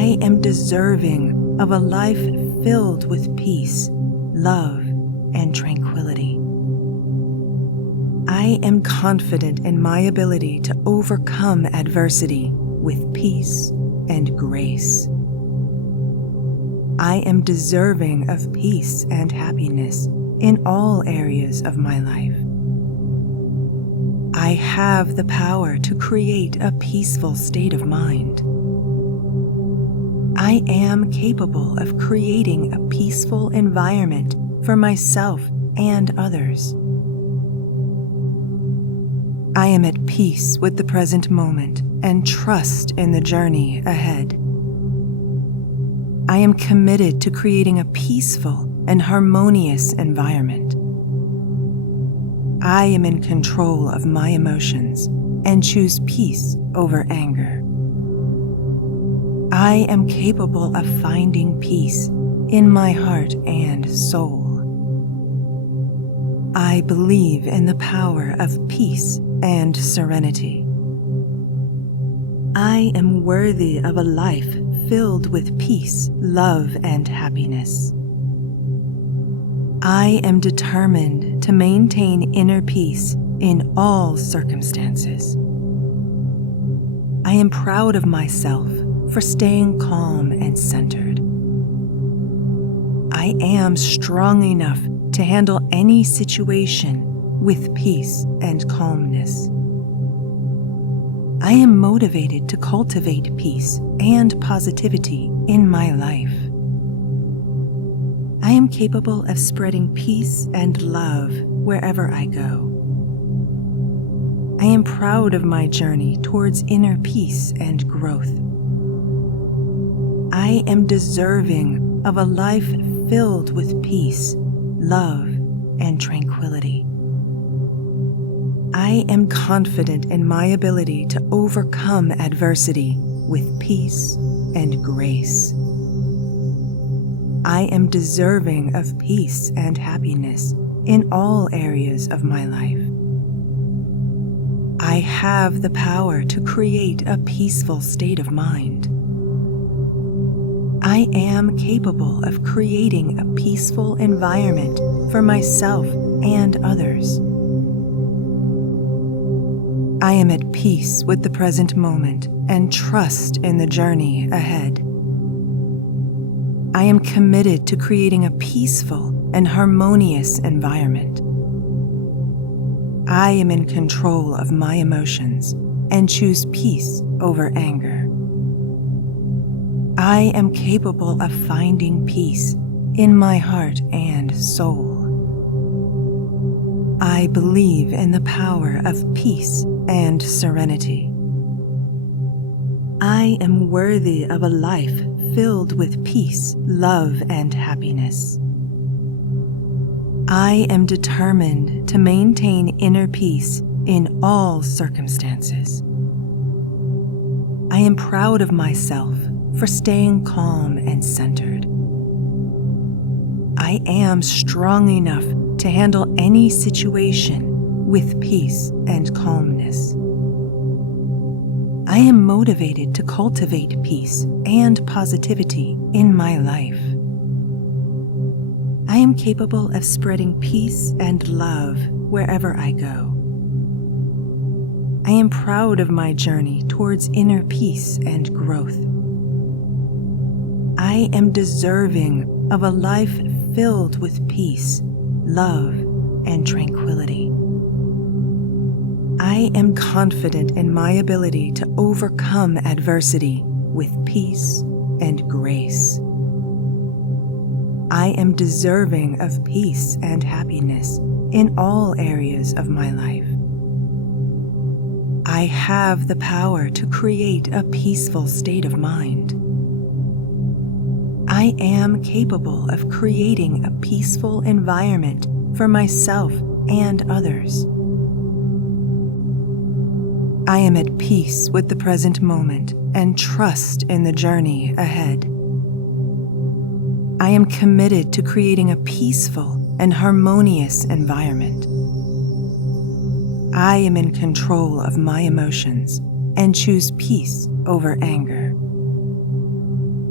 I am deserving of a life filled with peace, love, and tranquility. I am confident in my ability to overcome adversity with peace and grace. I am deserving of peace and happiness in all areas of my life. I have the power to create a peaceful state of mind. I am capable of creating a peaceful environment for myself and others. I am at peace with the present moment and trust in the journey ahead. I am committed to creating a peaceful and harmonious environment. I am in control of my emotions and choose peace over anger. I am capable of finding peace in my heart and soul. I believe in the power of peace and serenity. I am worthy of a life filled with peace, love, and happiness. I am determined to maintain inner peace in all circumstances. I am proud of myself for staying calm and centered. I am strong enough to handle any situation with peace and calmness. I am motivated to cultivate peace and positivity in my life. I am capable of spreading peace and love wherever I go. I am proud of my journey towards inner peace and growth. I am deserving of a life filled with peace, love, and tranquility. I am confident in my ability to overcome adversity with peace and grace. I am deserving of peace and happiness in all areas of my life. I have the power to create a peaceful state of mind. I am capable of creating a peaceful environment for myself and others. I am at peace with the present moment and trust in the journey ahead. I am committed to creating a peaceful and harmonious environment. I am in control of my emotions and choose peace over anger. I am capable of finding peace in my heart and soul. I believe in the power of peace and serenity. I am worthy of a life filled with peace, love, and happiness. I am determined to maintain inner peace in all circumstances. I am proud of myself for staying calm and centered. I am strong enough to handle any situation with peace and calmness. I am motivated to cultivate peace and positivity in my life. I am capable of spreading peace and love wherever I go. I am proud of my journey towards inner peace and growth. I am deserving of a life filled with peace, love, and tranquility. I am confident in my ability to overcome adversity with peace and grace. I am deserving of peace and happiness in all areas of my life. I have the power to create a peaceful state of mind. I am capable of creating a peaceful environment for myself and others. I am at peace with the present moment and trust in the journey ahead. I am committed to creating a peaceful and harmonious environment. I am in control of my emotions and choose peace over anger.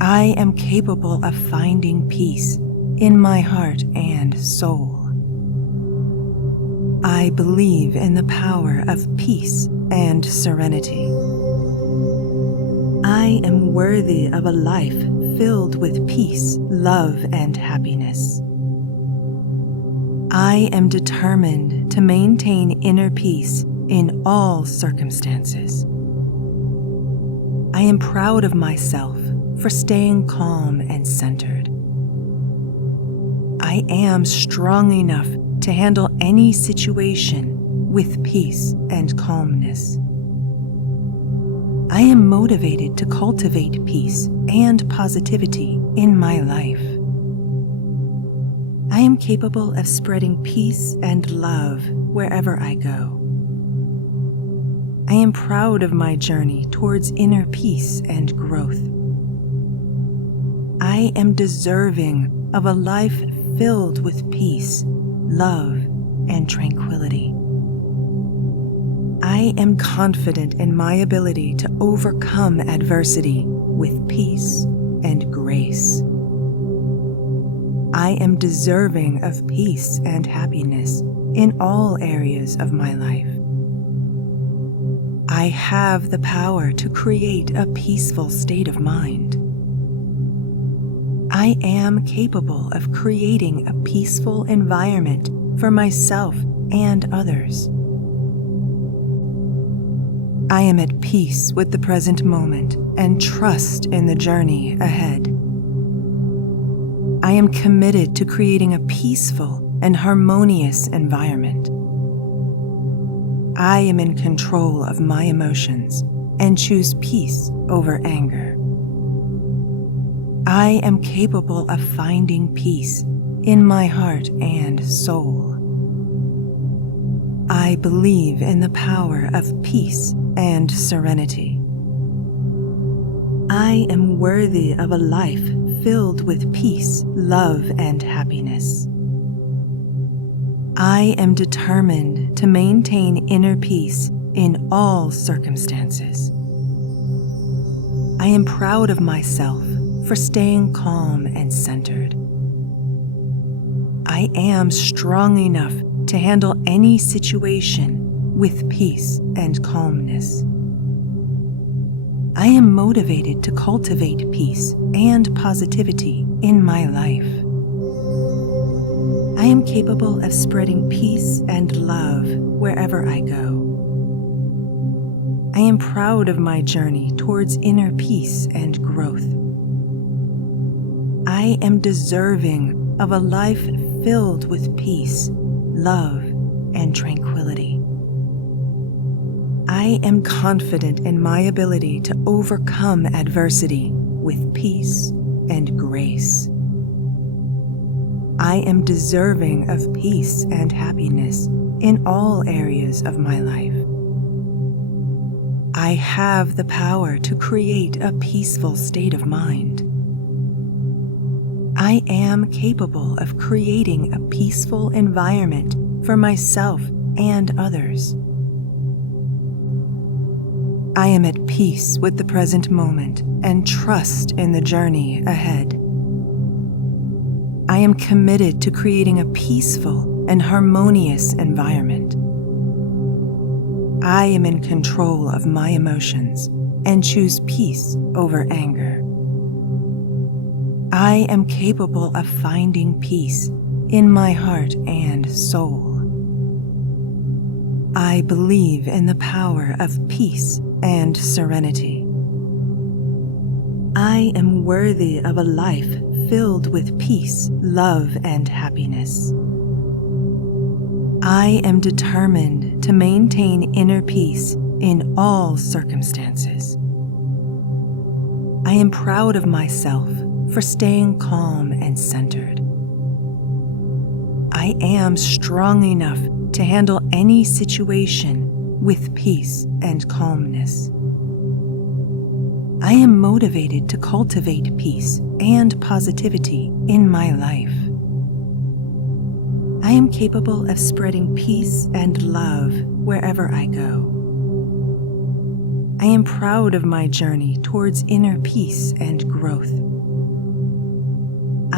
I am capable of finding peace in my heart and soul. I believe in the power of peace and serenity. I am worthy of a life filled with peace, love, and happiness. I am determined to maintain inner peace in all circumstances. I am proud of myself for staying calm and centered. I am strong enough to handle any situation with peace and calmness. I am motivated to cultivate peace and positivity in my life. I am capable of spreading peace and love wherever I go. I am proud of my journey towards inner peace and growth. I am deserving of a life filled with peace, love, and tranquility. I am confident in my ability to overcome adversity with peace and grace. I am deserving of peace and happiness in all areas of my life. I have the power to create a peaceful state of mind. I am capable of creating a peaceful environment for myself and others. I am at peace with the present moment and trust in the journey ahead. I am committed to creating a peaceful and harmonious environment. I am in control of my emotions and choose peace over anger. I am capable of finding peace in my heart and soul. I believe in the power of peace and serenity. I am worthy of a life filled with peace, love, and happiness. I am determined to maintain inner peace in all circumstances. I am proud of myself for staying calm and centered. I am strong enough to handle any situation with peace and calmness. I am motivated to cultivate peace and positivity in my life. I am capable of spreading peace and love wherever I go. I am proud of my journey towards inner peace and growth. I am deserving of a life filled with peace, love, and tranquility. I am confident in my ability to overcome adversity with peace and grace. I am deserving of peace and happiness in all areas of my life. I have the power to create a peaceful state of mind. I am capable of creating a peaceful environment for myself and others. I am at peace with the present moment and trust in the journey ahead. I am committed to creating a peaceful and harmonious environment. I am in control of my emotions and choose peace over anger. I am capable of finding peace in my heart and soul. I believe in the power of peace and serenity. I am worthy of a life filled with peace, love, and happiness. I am determined to maintain inner peace in all circumstances. I am proud of myself for staying calm and centered. I am strong enough to handle any situation with peace and calmness. I am motivated to cultivate peace and positivity in my life. I am capable of spreading peace and love wherever I go. I am proud of my journey towards inner peace and growth.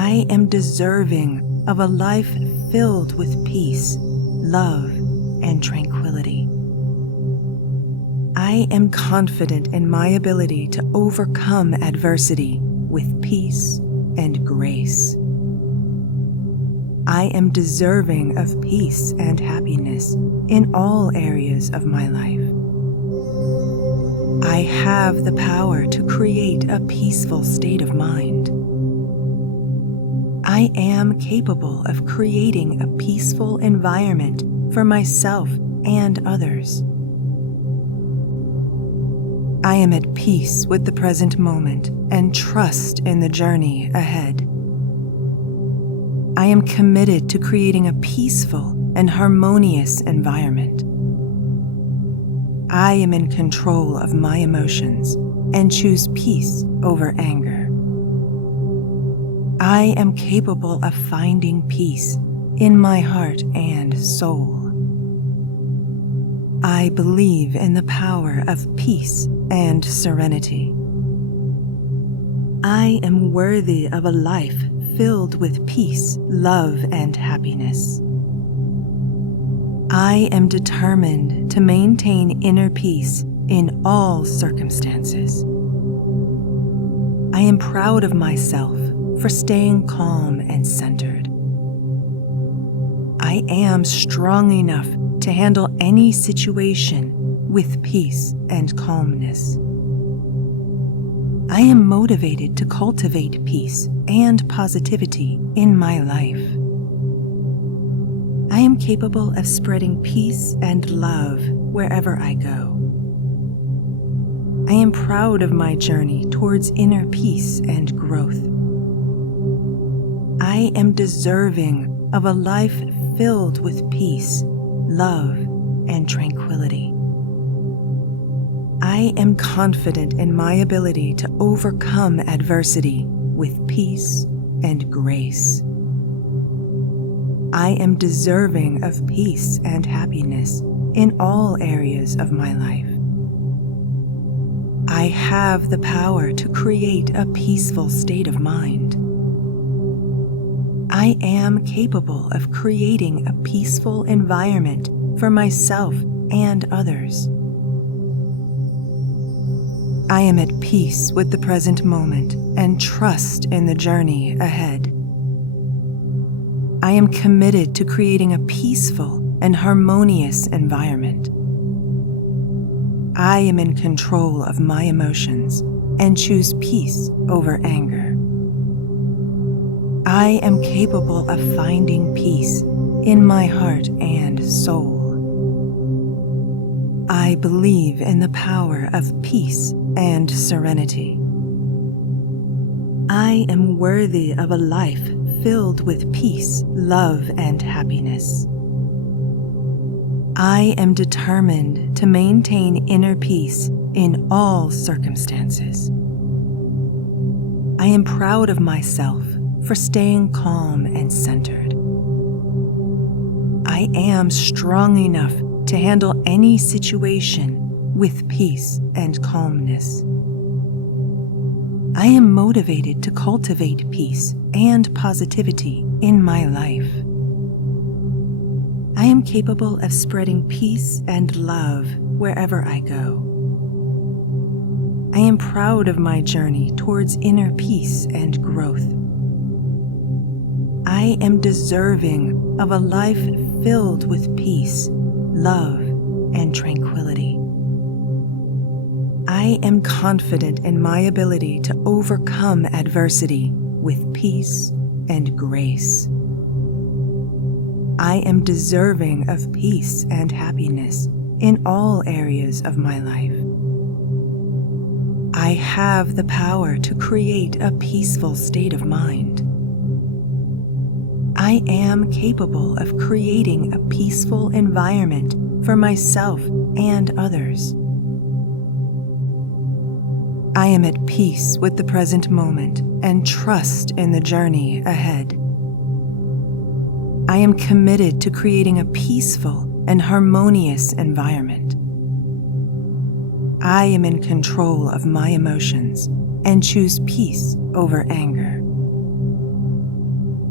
I am deserving of a life filled with peace, love, and tranquility. I am confident in my ability to overcome adversity with peace and grace. I am deserving of peace and happiness in all areas of my life. I have the power to create a peaceful state of mind. I am capable of creating a peaceful environment for myself and others. I am at peace with the present moment and trust in the journey ahead. I am committed to creating a peaceful and harmonious environment. I am in control of my emotions and choose peace over anger. I am capable of finding peace in my heart and soul. I believe in the power of peace and serenity. I am worthy of a life filled with peace, love, and happiness. I am determined to maintain inner peace in all circumstances. I am proud of myself for staying calm and centered. I am strong enough to handle any situation with peace and calmness. I am motivated to cultivate peace and positivity in my life. I am capable of spreading peace and love wherever I go. I am proud of my journey towards inner peace and growth. I am deserving of a life filled with peace, love, and tranquility. I am confident in my ability to overcome adversity with peace and grace. I am deserving of peace and happiness in all areas of my life. I have the power to create a peaceful state of mind. I am capable of creating a peaceful environment for myself and others. I am at peace with the present moment and trust in the journey ahead. I am committed to creating a peaceful and harmonious environment. I am in control of my emotions and choose peace over anger. I am capable of finding peace in my heart and soul. I believe in the power of peace and serenity. I am worthy of a life filled with peace, love, and happiness. I am determined to maintain inner peace in all circumstances. I am proud of myself for staying calm and centered. I am strong enough to handle any situation with peace and calmness. I am motivated to cultivate peace and positivity in my life. I am capable of spreading peace and love wherever I go. I am proud of my journey towards inner peace and growth. I am deserving of a life filled with peace, love, and tranquility. I am confident in my ability to overcome adversity with peace and grace. I am deserving of peace and happiness in all areas of my life. I have the power to create a peaceful state of mind. I am capable of creating a peaceful environment for myself and others. I am at peace with the present moment and trust in the journey ahead. I am committed to creating a peaceful and harmonious environment. I am in control of my emotions and choose peace over anger.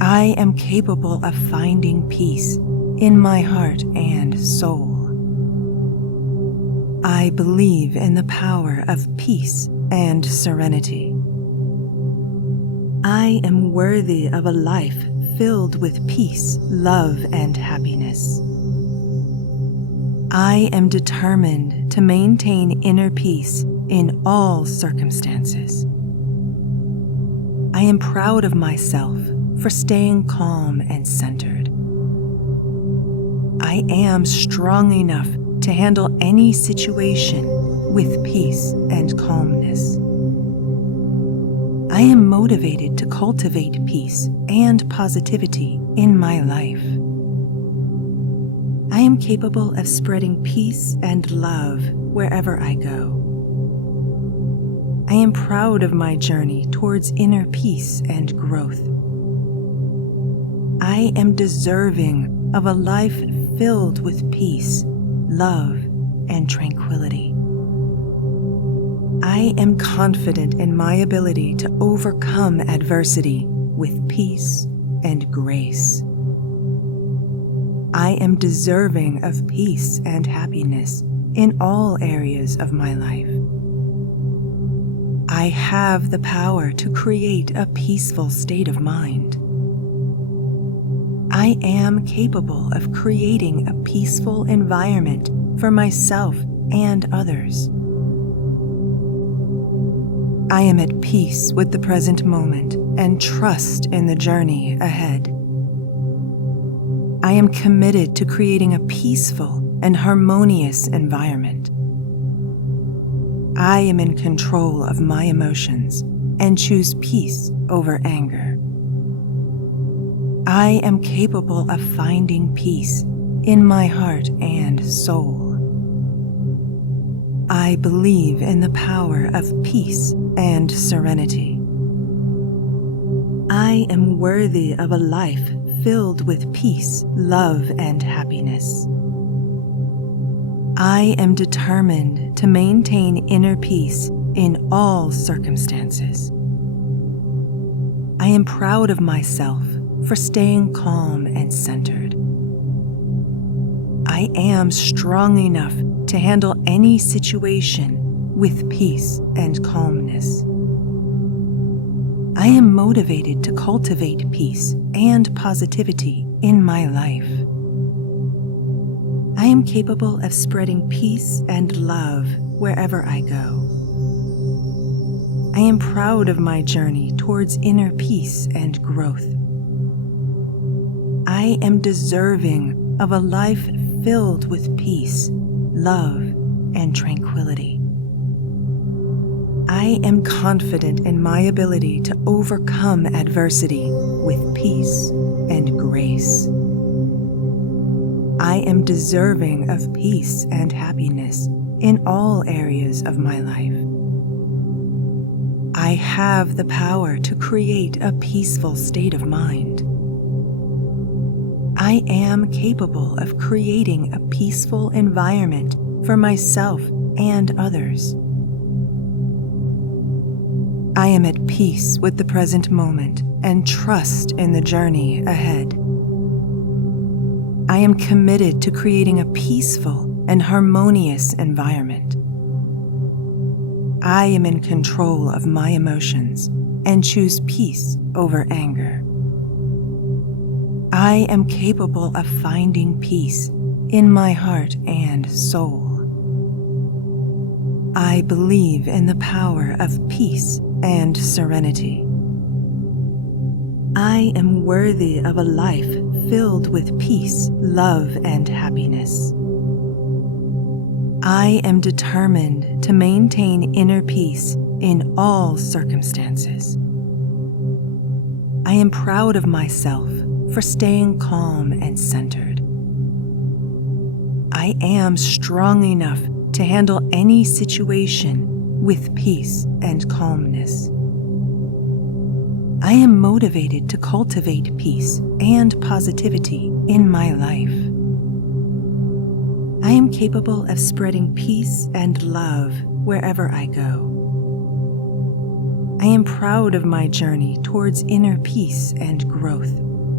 I am capable of finding peace in my heart and soul. I believe in the power of peace and serenity. I am worthy of a life filled with peace, love, and happiness. I am determined to maintain inner peace in all circumstances. I am proud of myself for staying calm and centered. I am strong enough to handle any situation with peace and calmness. I am motivated to cultivate peace and positivity in my life. I am capable of spreading peace and love wherever I go. I am proud of my journey towards inner peace and growth. I am deserving of a life filled with peace, love, and tranquility. I am confident in my ability to overcome adversity with peace and grace. I am deserving of peace and happiness in all areas of my life. I have the power to create a peaceful state of mind. I am capable of creating a peaceful environment for myself and others. I am at peace with the present moment and trust in the journey ahead. I am committed to creating a peaceful and harmonious environment. I am in control of my emotions and choose peace over anger. I am capable of finding peace in my heart and soul. I believe in the power of peace and serenity. I am worthy of a life filled with peace, love, and happiness. I am determined to maintain inner peace in all circumstances. I am proud of myself for staying calm and centered. I am strong enough to handle any situation with peace and calmness. I am motivated to cultivate peace and positivity in my life. I am capable of spreading peace and love wherever I go. I am proud of my journey towards inner peace and growth. I am deserving of a life filled with peace, love, and tranquility. I am confident in my ability to overcome adversity with peace and grace. I am deserving of peace and happiness in all areas of my life. I have the power to create a peaceful state of mind. I am capable of creating a peaceful environment for myself and others. I am at peace with the present moment and trust in the journey ahead. I am committed to creating a peaceful and harmonious environment. I am in control of my emotions and choose peace over anger. I am capable of finding peace in my heart and soul. I believe in the power of peace and serenity. I am worthy of a life filled with peace, love, and happiness. I am determined to maintain inner peace in all circumstances. I am proud of myself for staying calm and centered. I am strong enough to handle any situation with peace and calmness. I am motivated to cultivate peace and positivity in my life. I am capable of spreading peace and love wherever I go. I am proud of my journey towards inner peace and growth.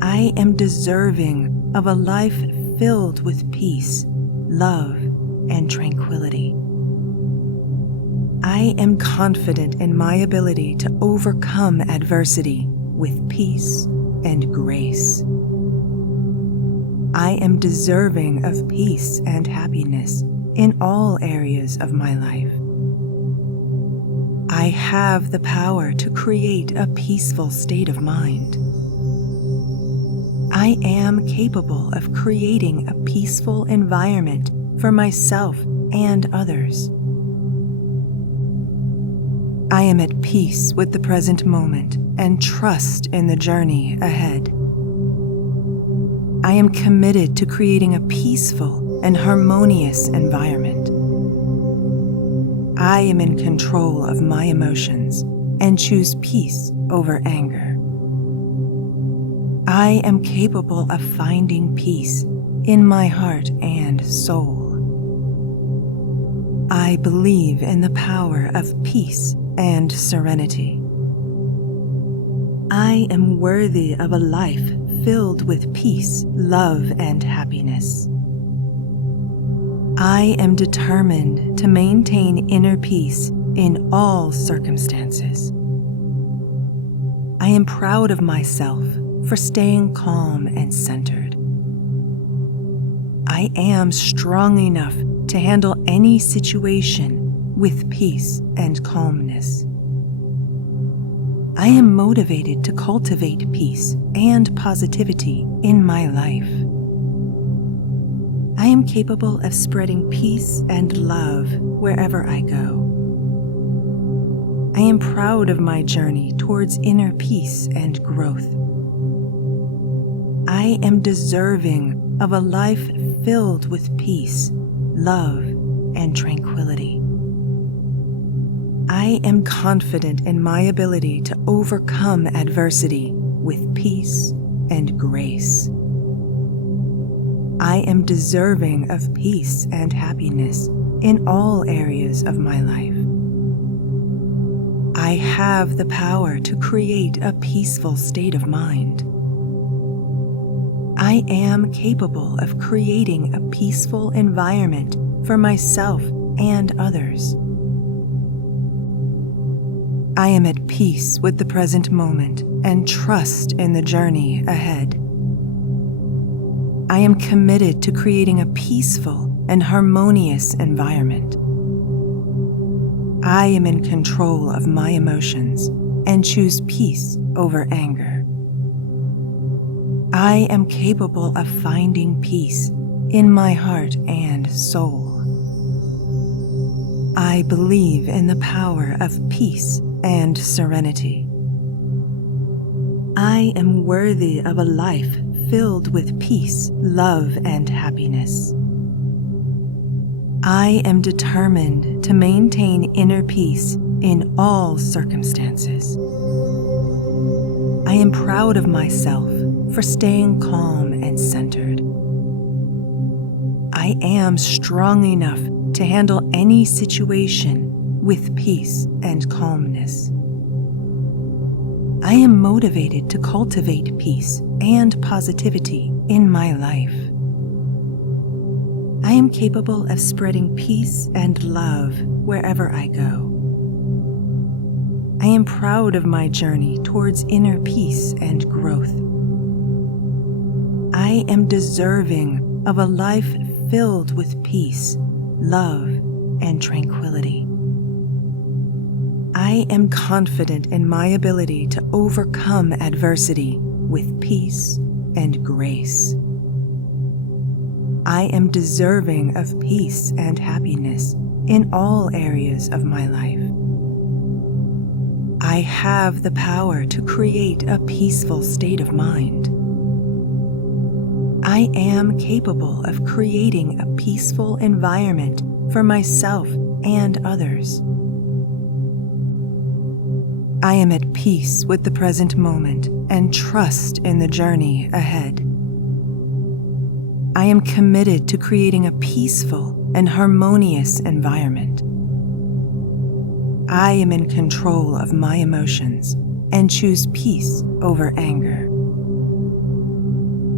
I am deserving of a life filled with peace, love, and tranquility. I am confident in my ability to overcome adversity with peace and grace. I am deserving of peace and happiness in all areas of my life. I have the power to create a peaceful state of mind. I am capable of creating a peaceful environment for myself and others. I am at peace with the present moment and trust in the journey ahead. I am committed to creating a peaceful and harmonious environment. I am in control of my emotions and choose peace over anger. I am capable of finding peace in my heart and soul. I believe in the power of peace and serenity. I am worthy of a life filled with peace, love, and happiness. I am determined to maintain inner peace in all circumstances. I am proud of myself for staying calm and centered. I am strong enough to handle any situation with peace and calmness. I am motivated to cultivate peace and positivity in my life. I am capable of spreading peace and love wherever I go. I am proud of my journey towards inner peace and growth. I am deserving of a life filled with peace, love, and tranquility. I am confident in my ability to overcome adversity with peace and grace. I am deserving of peace and happiness in all areas of my life. I have the power to create a peaceful state of mind. I am capable of creating a peaceful environment for myself and others. I am at peace with the present moment and trust in the journey ahead. I am committed to creating a peaceful and harmonious environment. I am in control of my emotions and choose peace over anger. I am capable of finding peace in my heart and soul. I believe in the power of peace and serenity. I am worthy of a life filled with peace, love, and happiness. I am determined to maintain inner peace in all circumstances. I am proud of myself for staying calm and centered. I am strong enough to handle any situation with peace and calmness. I am motivated to cultivate peace and positivity in my life. I am capable of spreading peace and love wherever I go. I am proud of my journey towards inner peace and growth. I am deserving of a life filled with peace, love, and tranquility. I am confident in my ability to overcome adversity with peace and grace. I am deserving of peace and happiness in all areas of my life. I have the power to create a peaceful state of mind. I am capable of creating a peaceful environment for myself and others. I am at peace with the present moment and trust in the journey ahead. I am committed to creating a peaceful and harmonious environment. I am in control of my emotions and choose peace over anger.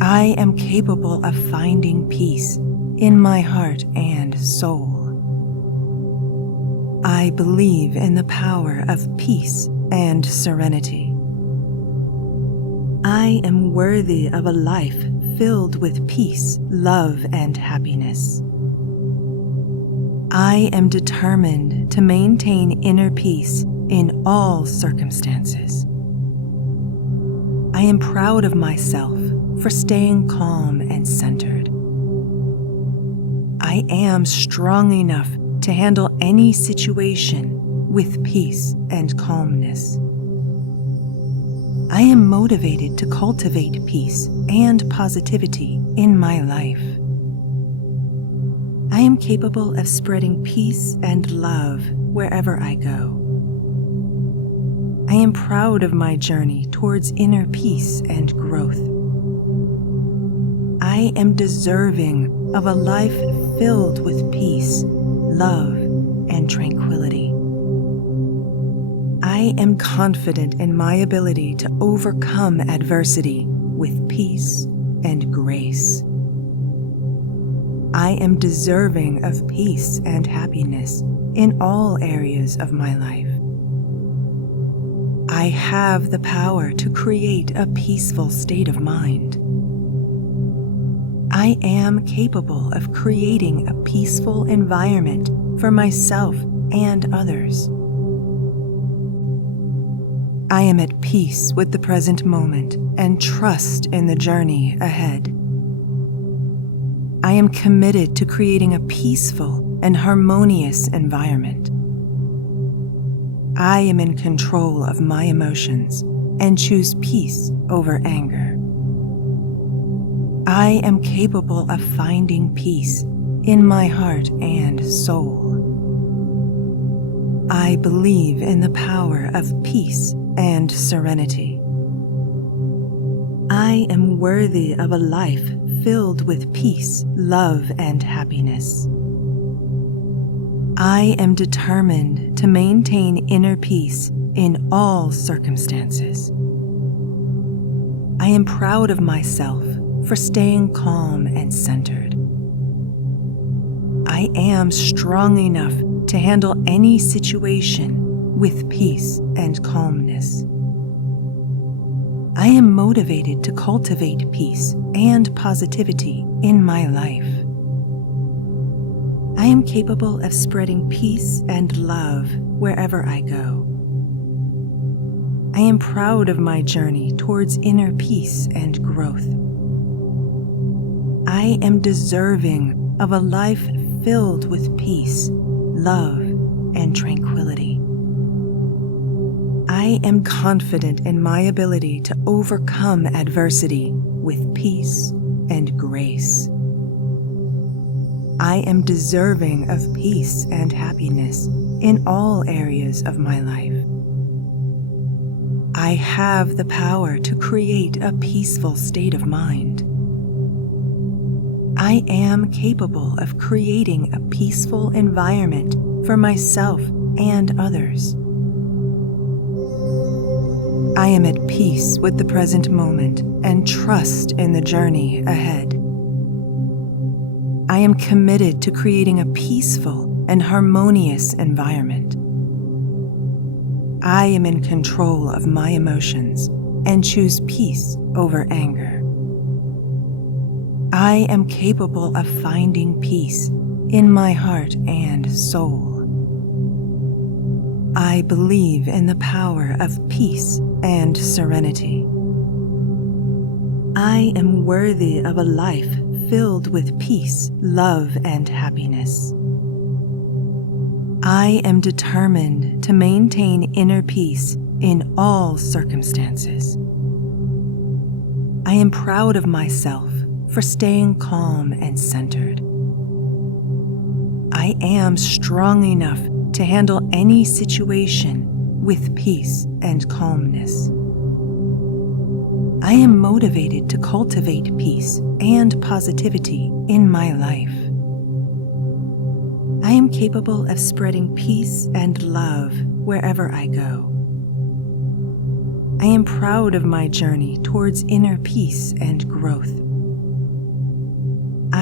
I am capable of finding peace in my heart and soul. I believe in the power of peace and serenity. I am worthy of a life filled with peace, love, and happiness. I am determined to maintain inner peace in all circumstances. I am proud of myself for staying calm and centered. I am strong enough to handle any situation with peace and calmness. I am motivated to cultivate peace and positivity in my life. I am capable of spreading peace and love wherever I go. I am proud of my journey towards inner peace and growth. I am deserving of a life filled with peace, love, and tranquility. I am confident in my ability to overcome adversity with peace and grace. I am deserving of peace and happiness in all areas of my life. I have the power to create a peaceful state of mind. I am capable of creating a peaceful environment for myself and others. I am at peace with the present moment and trust in the journey ahead. I am committed to creating a peaceful and harmonious environment. I am in control of my emotions and choose peace over anger. I am capable of finding peace in my heart and soul. I believe in the power of peace and serenity. I am worthy of a life filled with peace, love, and happiness. I am determined to maintain inner peace in all circumstances. I am proud of myself for staying calm and centered. I am strong enough to handle any situation with peace and calmness. I am motivated to cultivate peace and positivity in my life. I am capable of spreading peace and love wherever I go. I am proud of my journey towards inner peace and growth. I am deserving of a life filled with peace, love, and tranquility. I am confident in my ability to overcome adversity with peace and grace. I am deserving of peace and happiness in all areas of my life. I have the power to create a peaceful state of mind. I am capable of creating a peaceful environment for myself and others. I am at peace with the present moment and trust in the journey ahead. I am committed to creating a peaceful and harmonious environment. I am in control of my emotions and choose peace over anger. I am capable of finding peace in my heart and soul. I believe in the power of peace and serenity. I am worthy of a life filled with peace, love, and happiness. I am determined to maintain inner peace in all circumstances. I am proud of myself for staying calm and centered. I am strong enough to handle any situation with peace and calmness. I am motivated to cultivate peace and positivity in my life. I am capable of spreading peace and love wherever I go. I am proud of my journey towards inner peace and growth.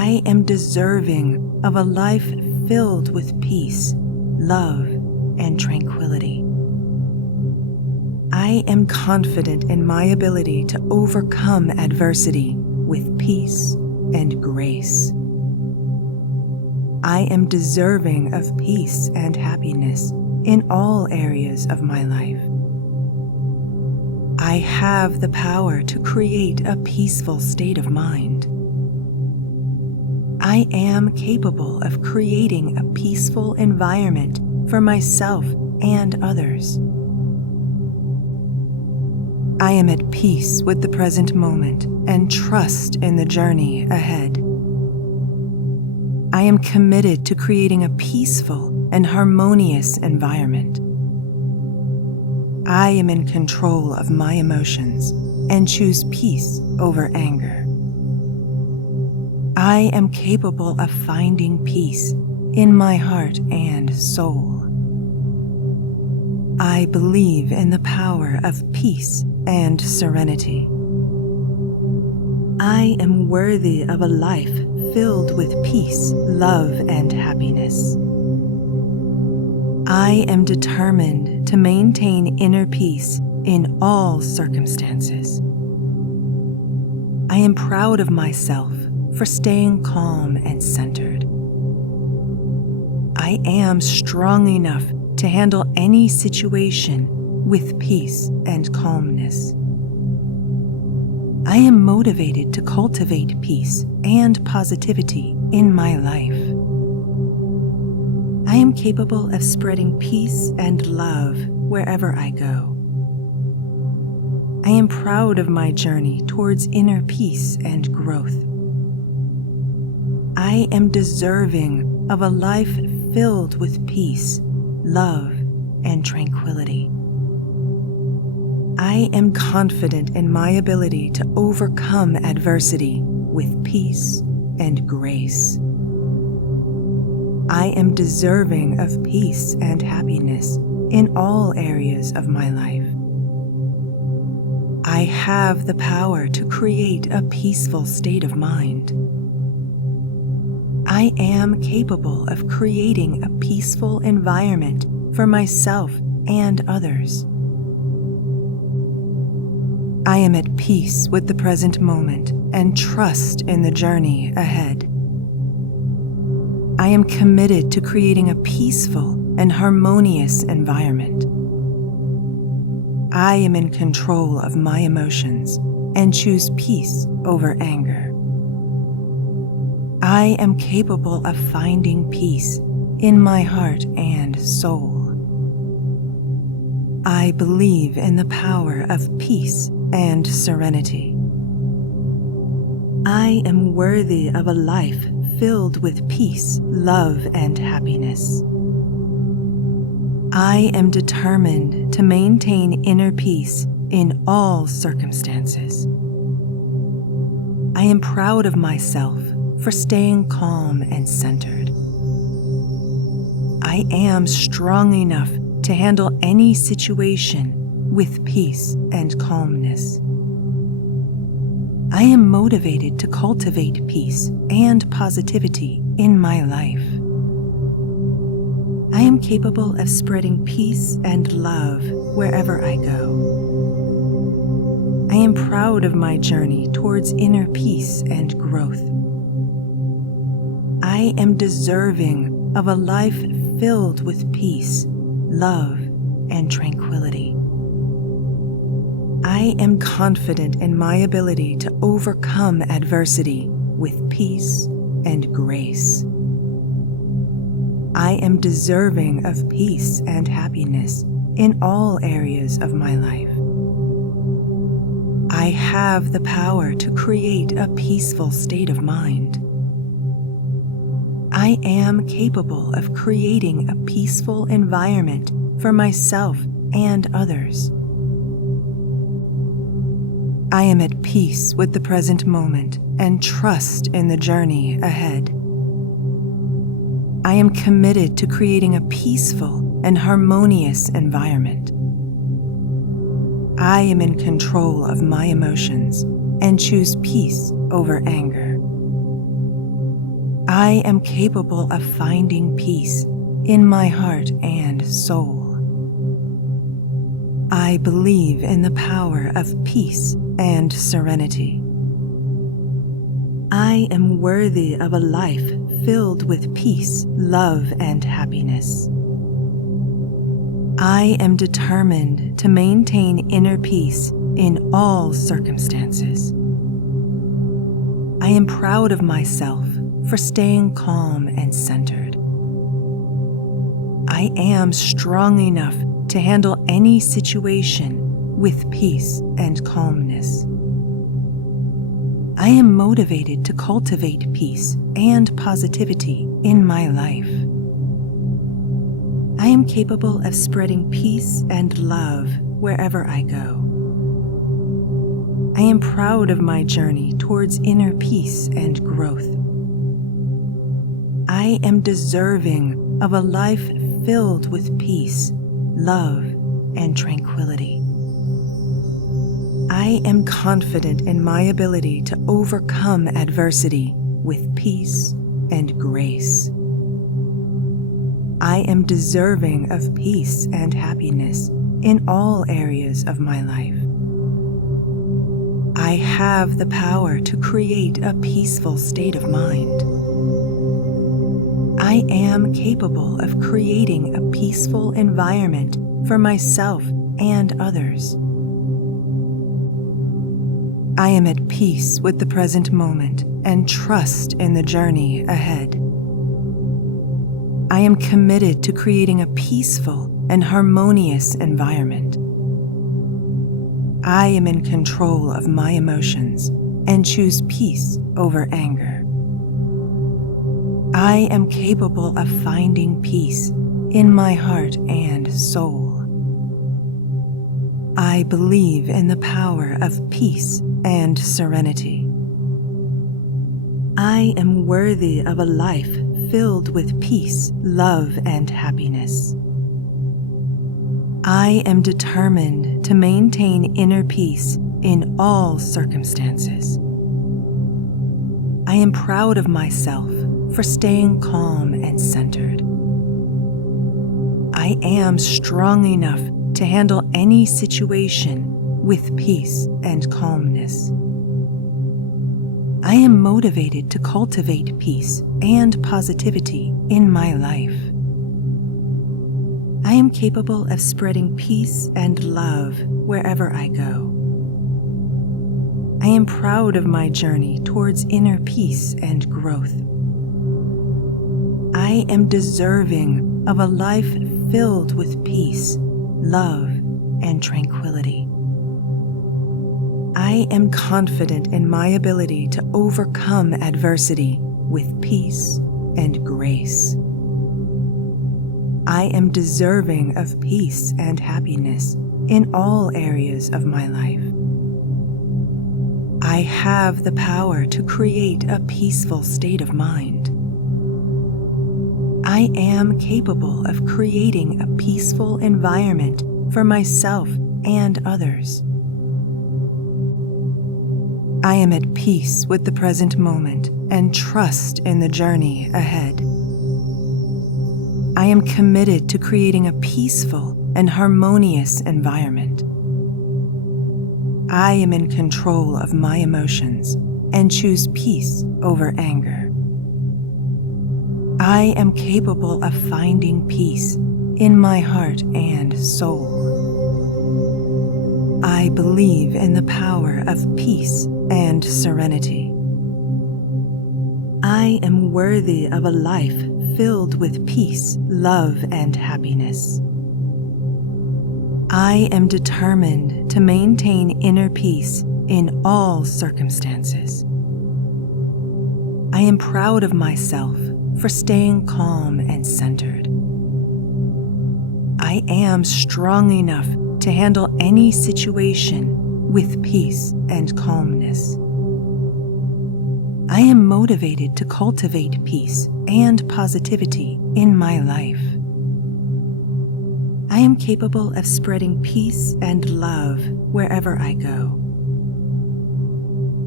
I am deserving of a life filled with peace, love, and tranquility. I am confident in my ability to overcome adversity with peace and grace. I am deserving of peace and happiness in all areas of my life. I have the power to create a peaceful state of mind. I am capable of creating a peaceful environment for myself and others. I am at peace with the present moment and trust in the journey ahead. I am committed to creating a peaceful and harmonious environment. I am in control of my emotions and choose peace over anger. I am capable of finding peace in my heart and soul. I believe in the power of peace and serenity. I am worthy of a life filled with peace, love, and happiness. I am determined to maintain inner peace in all circumstances. I am proud of myself for staying calm and centered. I am strong enough to handle any situation with peace and calmness. I am motivated to cultivate peace and positivity in my life. I am capable of spreading peace and love wherever I go. I am proud of my journey towards inner peace and growth. I am deserving of a life filled with peace, love, and tranquility. I am confident in my ability to overcome adversity with peace and grace. I am deserving of peace and happiness in all areas of my life. I have the power to create a peaceful state of mind. I am capable of creating a peaceful environment for myself and others. I am at peace with the present moment and trust in the journey ahead. I am committed to creating a peaceful and harmonious environment. I am in control of my emotions and choose peace over anger. I am capable of finding peace in my heart and soul. I believe in the power of peace and serenity. I am worthy of a life filled with peace, love, and happiness. I am determined to maintain inner peace in all circumstances. I am proud of myself for staying calm and centered. I am strong enough to handle any situation with peace and calmness. I am motivated to cultivate peace and positivity in my life. I am capable of spreading peace and love wherever I go. I am proud of my journey towards inner peace and growth. I am deserving of a life filled with peace, love, and tranquility. I am confident in my ability to overcome adversity with peace and grace. I am deserving of peace and happiness in all areas of my life. I have the power to create a peaceful state of mind. I am capable of creating a peaceful environment for myself and others. I am at peace with the present moment and trust in the journey ahead. I am committed to creating a peaceful and harmonious environment. I am in control of my emotions and choose peace over anger. I am capable of finding peace in my heart and soul. I believe in the power of peace and serenity. I am worthy of a life filled with peace, love, and happiness. I am determined to maintain inner peace in all circumstances. I am proud of myself for staying calm and centered. I am strong enough to handle any situation with peace and calmness. I am motivated to cultivate peace and positivity in my life. I am capable of spreading peace and love wherever I go. I am proud of my journey towards inner peace and growth. I am deserving of a life filled with peace, love, and tranquility. I am confident in my ability to overcome adversity with peace and grace. I am deserving of peace and happiness in all areas of my life. I have the power to create a peaceful state of mind. I am capable of creating a peaceful environment for myself and others. I am at peace with the present moment and trust in the journey ahead. I am committed to creating a peaceful and harmonious environment. I am in control of my emotions and choose peace over anger. I am capable of finding peace in my heart and soul. I believe in the power of peace and serenity. I am worthy of a life filled with peace, love, and happiness. I am determined to maintain inner peace in all circumstances. I am proud of myself for staying calm and centered. I am strong enough to handle any situation with peace and calmness. I am motivated to cultivate peace and positivity in my life. I am capable of spreading peace and love wherever I go. I am proud of my journey towards inner peace and growth. I am deserving of a life filled with peace, love, and tranquility. I am confident in my ability to overcome adversity with peace and grace. I am deserving of peace and happiness in all areas of my life. I have the power to create a peaceful state of mind. I am capable of creating a peaceful environment for myself and others. I am at peace with the present moment and trust in the journey ahead. I am committed to creating a peaceful and harmonious environment. I am in control of my emotions and choose peace over anger. I am capable of finding peace in my heart and soul. I believe in the power of peace and serenity. I am worthy of a life filled with peace, love, and happiness. I am determined to maintain inner peace in all circumstances. I am proud of myself for staying calm and centered. I am strong enough to handle any situation with peace and calmness. I am motivated to cultivate peace and positivity in my life. I am capable of spreading peace and love wherever I go.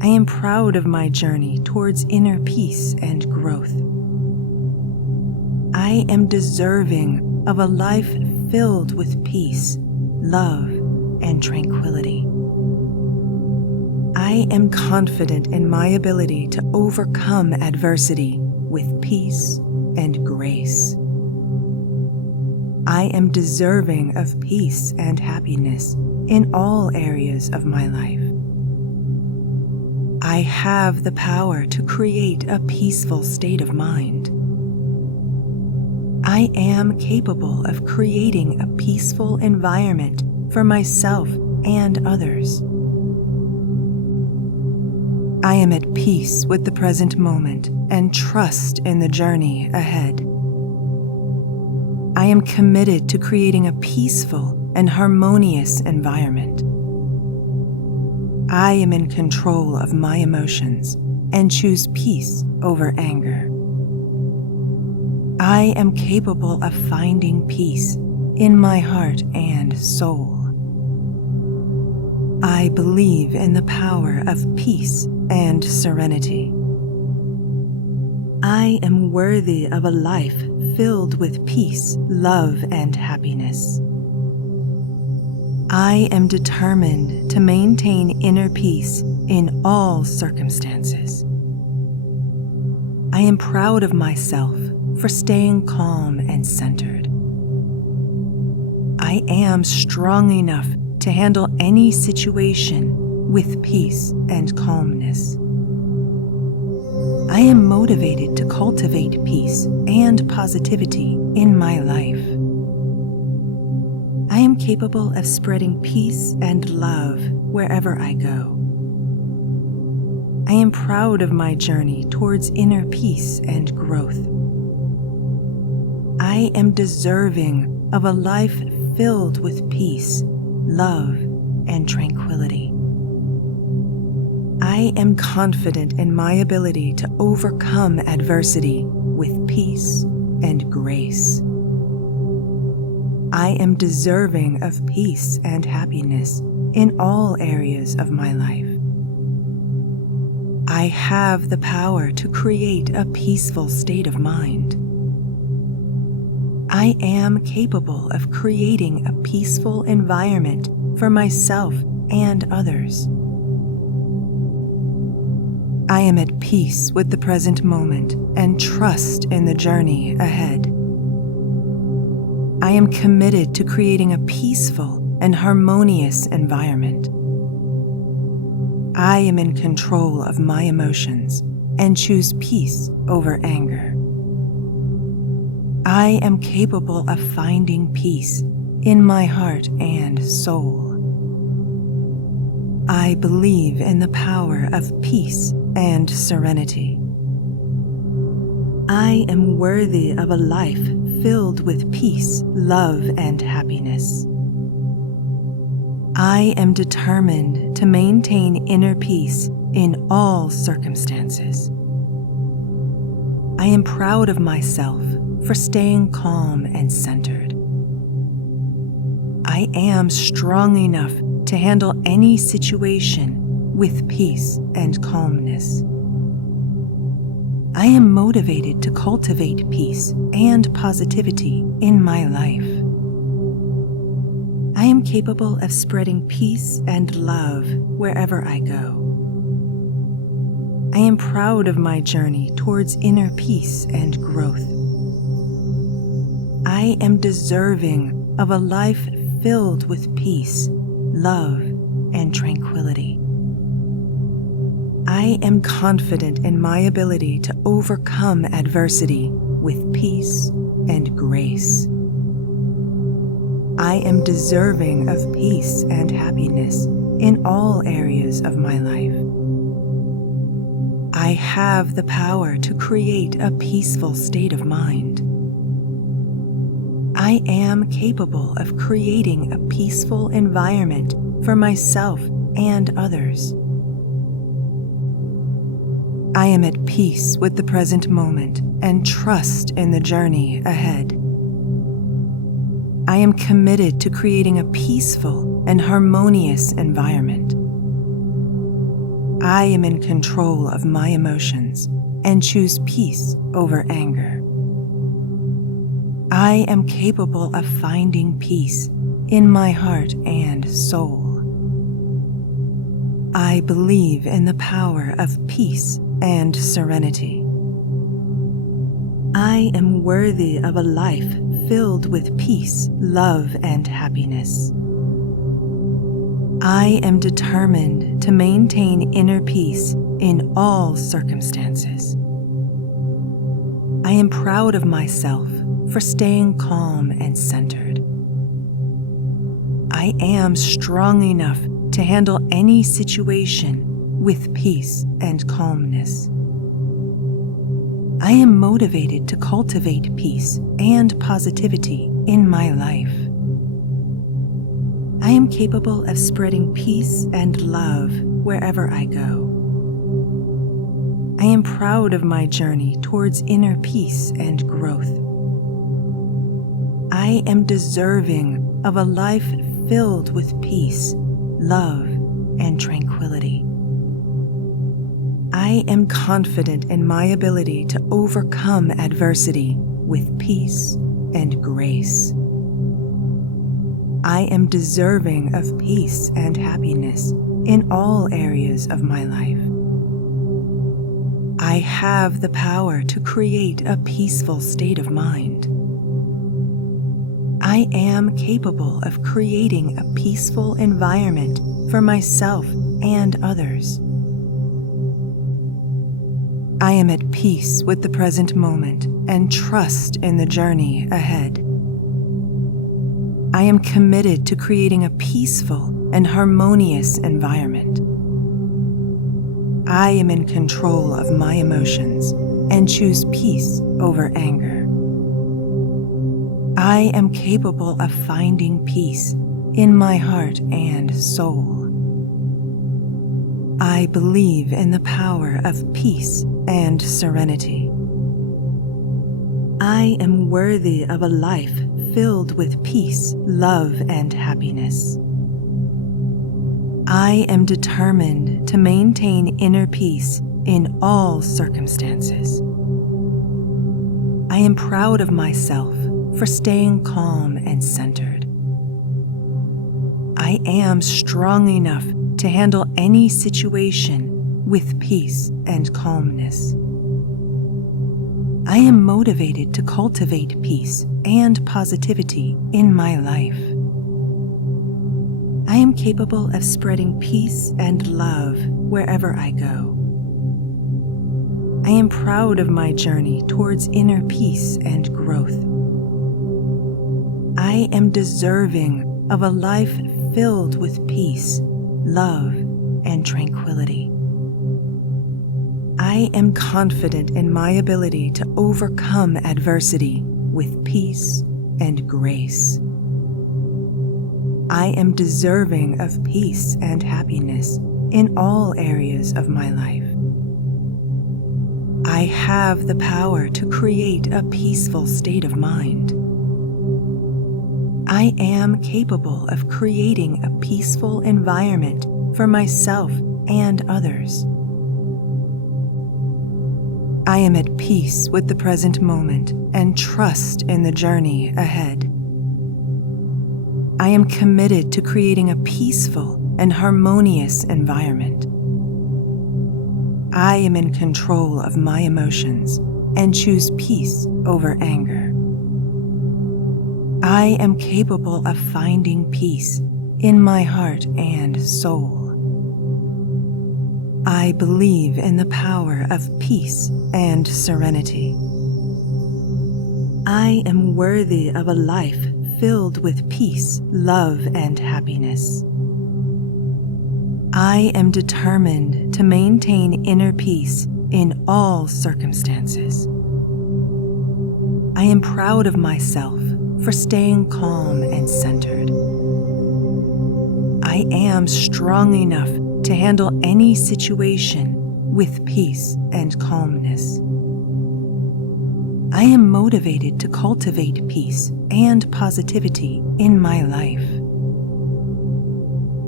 I am proud of my journey towards inner peace and growth. I am deserving of a life filled with peace, love, and tranquility. I am confident in my ability to overcome adversity with peace and grace. I am deserving of peace and happiness in all areas of my life. I have the power to create a peaceful state of mind. I am capable of creating a peaceful environment for myself and others. I am at peace with the present moment and trust in the journey ahead. I am committed to creating a peaceful and harmonious environment. I am in control of my emotions and choose peace over anger. I am capable of finding peace in my heart and soul. I believe in the power of peace and serenity. I am worthy of a life filled with peace, love, and happiness. I am determined to maintain inner peace in all circumstances. I am proud of myself for staying calm and centered. I am strong enough to handle any situation with peace and calmness. I am motivated to cultivate peace and positivity in my life. I am capable of spreading peace and love wherever I go. I am proud of my journey towards inner peace and growth. I am deserving of a life filled with peace, love, and tranquility. I am confident in my ability to overcome adversity with peace and grace. I am deserving of peace and happiness in all areas of my life. I have the power to create a peaceful state of mind. I am capable of creating a peaceful environment for myself and others. I am at peace with the present moment and trust in the journey ahead. I am committed to creating a peaceful and harmonious environment. I am in control of my emotions and choose peace over anger. I am capable of finding peace in my heart and soul. I believe in the power of peace and serenity. I am worthy of a life filled with peace, love, and happiness. I am determined to maintain inner peace in all circumstances. I am proud of myself for staying calm and centered. I am strong enough to handle any situation with peace and calmness. I am motivated to cultivate peace and positivity in my life. I am capable of spreading peace and love wherever I go. I am proud of my journey towards inner peace and growth. I am deserving of a life filled with peace, love, and tranquility. I am confident in my ability to overcome adversity with peace and grace. I am deserving of peace and happiness in all areas of my life. I have the power to create a peaceful state of mind. I am capable of creating a peaceful environment for myself and others. I am at peace with the present moment and trust in the journey ahead. I am committed to creating a peaceful and harmonious environment. I am in control of my emotions and choose peace over anger. I am capable of finding peace in my heart and soul. I believe in the power of peace and serenity. I am worthy of a life filled with peace, love, and happiness. I am determined to maintain inner peace in all circumstances. I am proud of myself for staying calm and centered. I am strong enough to handle any situation with peace and calmness. I am motivated to cultivate peace and positivity in my life. I am capable of spreading peace and love wherever I go. I am proud of my journey towards inner peace and growth. I am deserving of a life filled with peace, love, and tranquility. I am confident in my ability to overcome adversity with peace and grace. I am deserving of peace and happiness in all areas of my life. I have the power to create a peaceful state of mind. I am capable of creating a peaceful environment for myself and others. I am at peace with the present moment and trust in the journey ahead. I am committed to creating a peaceful and harmonious environment. I am in control of my emotions and choose peace over anger. I am capable of finding peace in my heart and soul. I believe in the power of peace and serenity. I am worthy of a life filled with peace, love, and happiness. I am determined to maintain inner peace in all circumstances. I am proud of myself for staying calm and centered. I am strong enough to handle any situation with peace and calmness. I am motivated to cultivate peace and positivity in my life. I am capable of spreading peace and love wherever I go. I am proud of my journey towards inner peace and growth. I am deserving of a life filled with peace, love, and tranquility. I am confident in my ability to overcome adversity with peace and grace. I am deserving of peace and happiness in all areas of my life. I have the power to create a peaceful state of mind. I am capable of creating a peaceful environment for myself and others. I am at peace with the present moment and trust in the journey ahead. I am committed to creating a peaceful and harmonious environment. I am in control of my emotions and choose peace over anger. I am capable of finding peace in my heart and soul. I believe in the power of peace and serenity. I am worthy of a life filled with peace, love, and happiness. I am determined to maintain inner peace in all circumstances. I am proud of myself for staying calm and centered. I am strong enough to handle any situation with peace and calmness. I am motivated to cultivate peace and positivity in my life.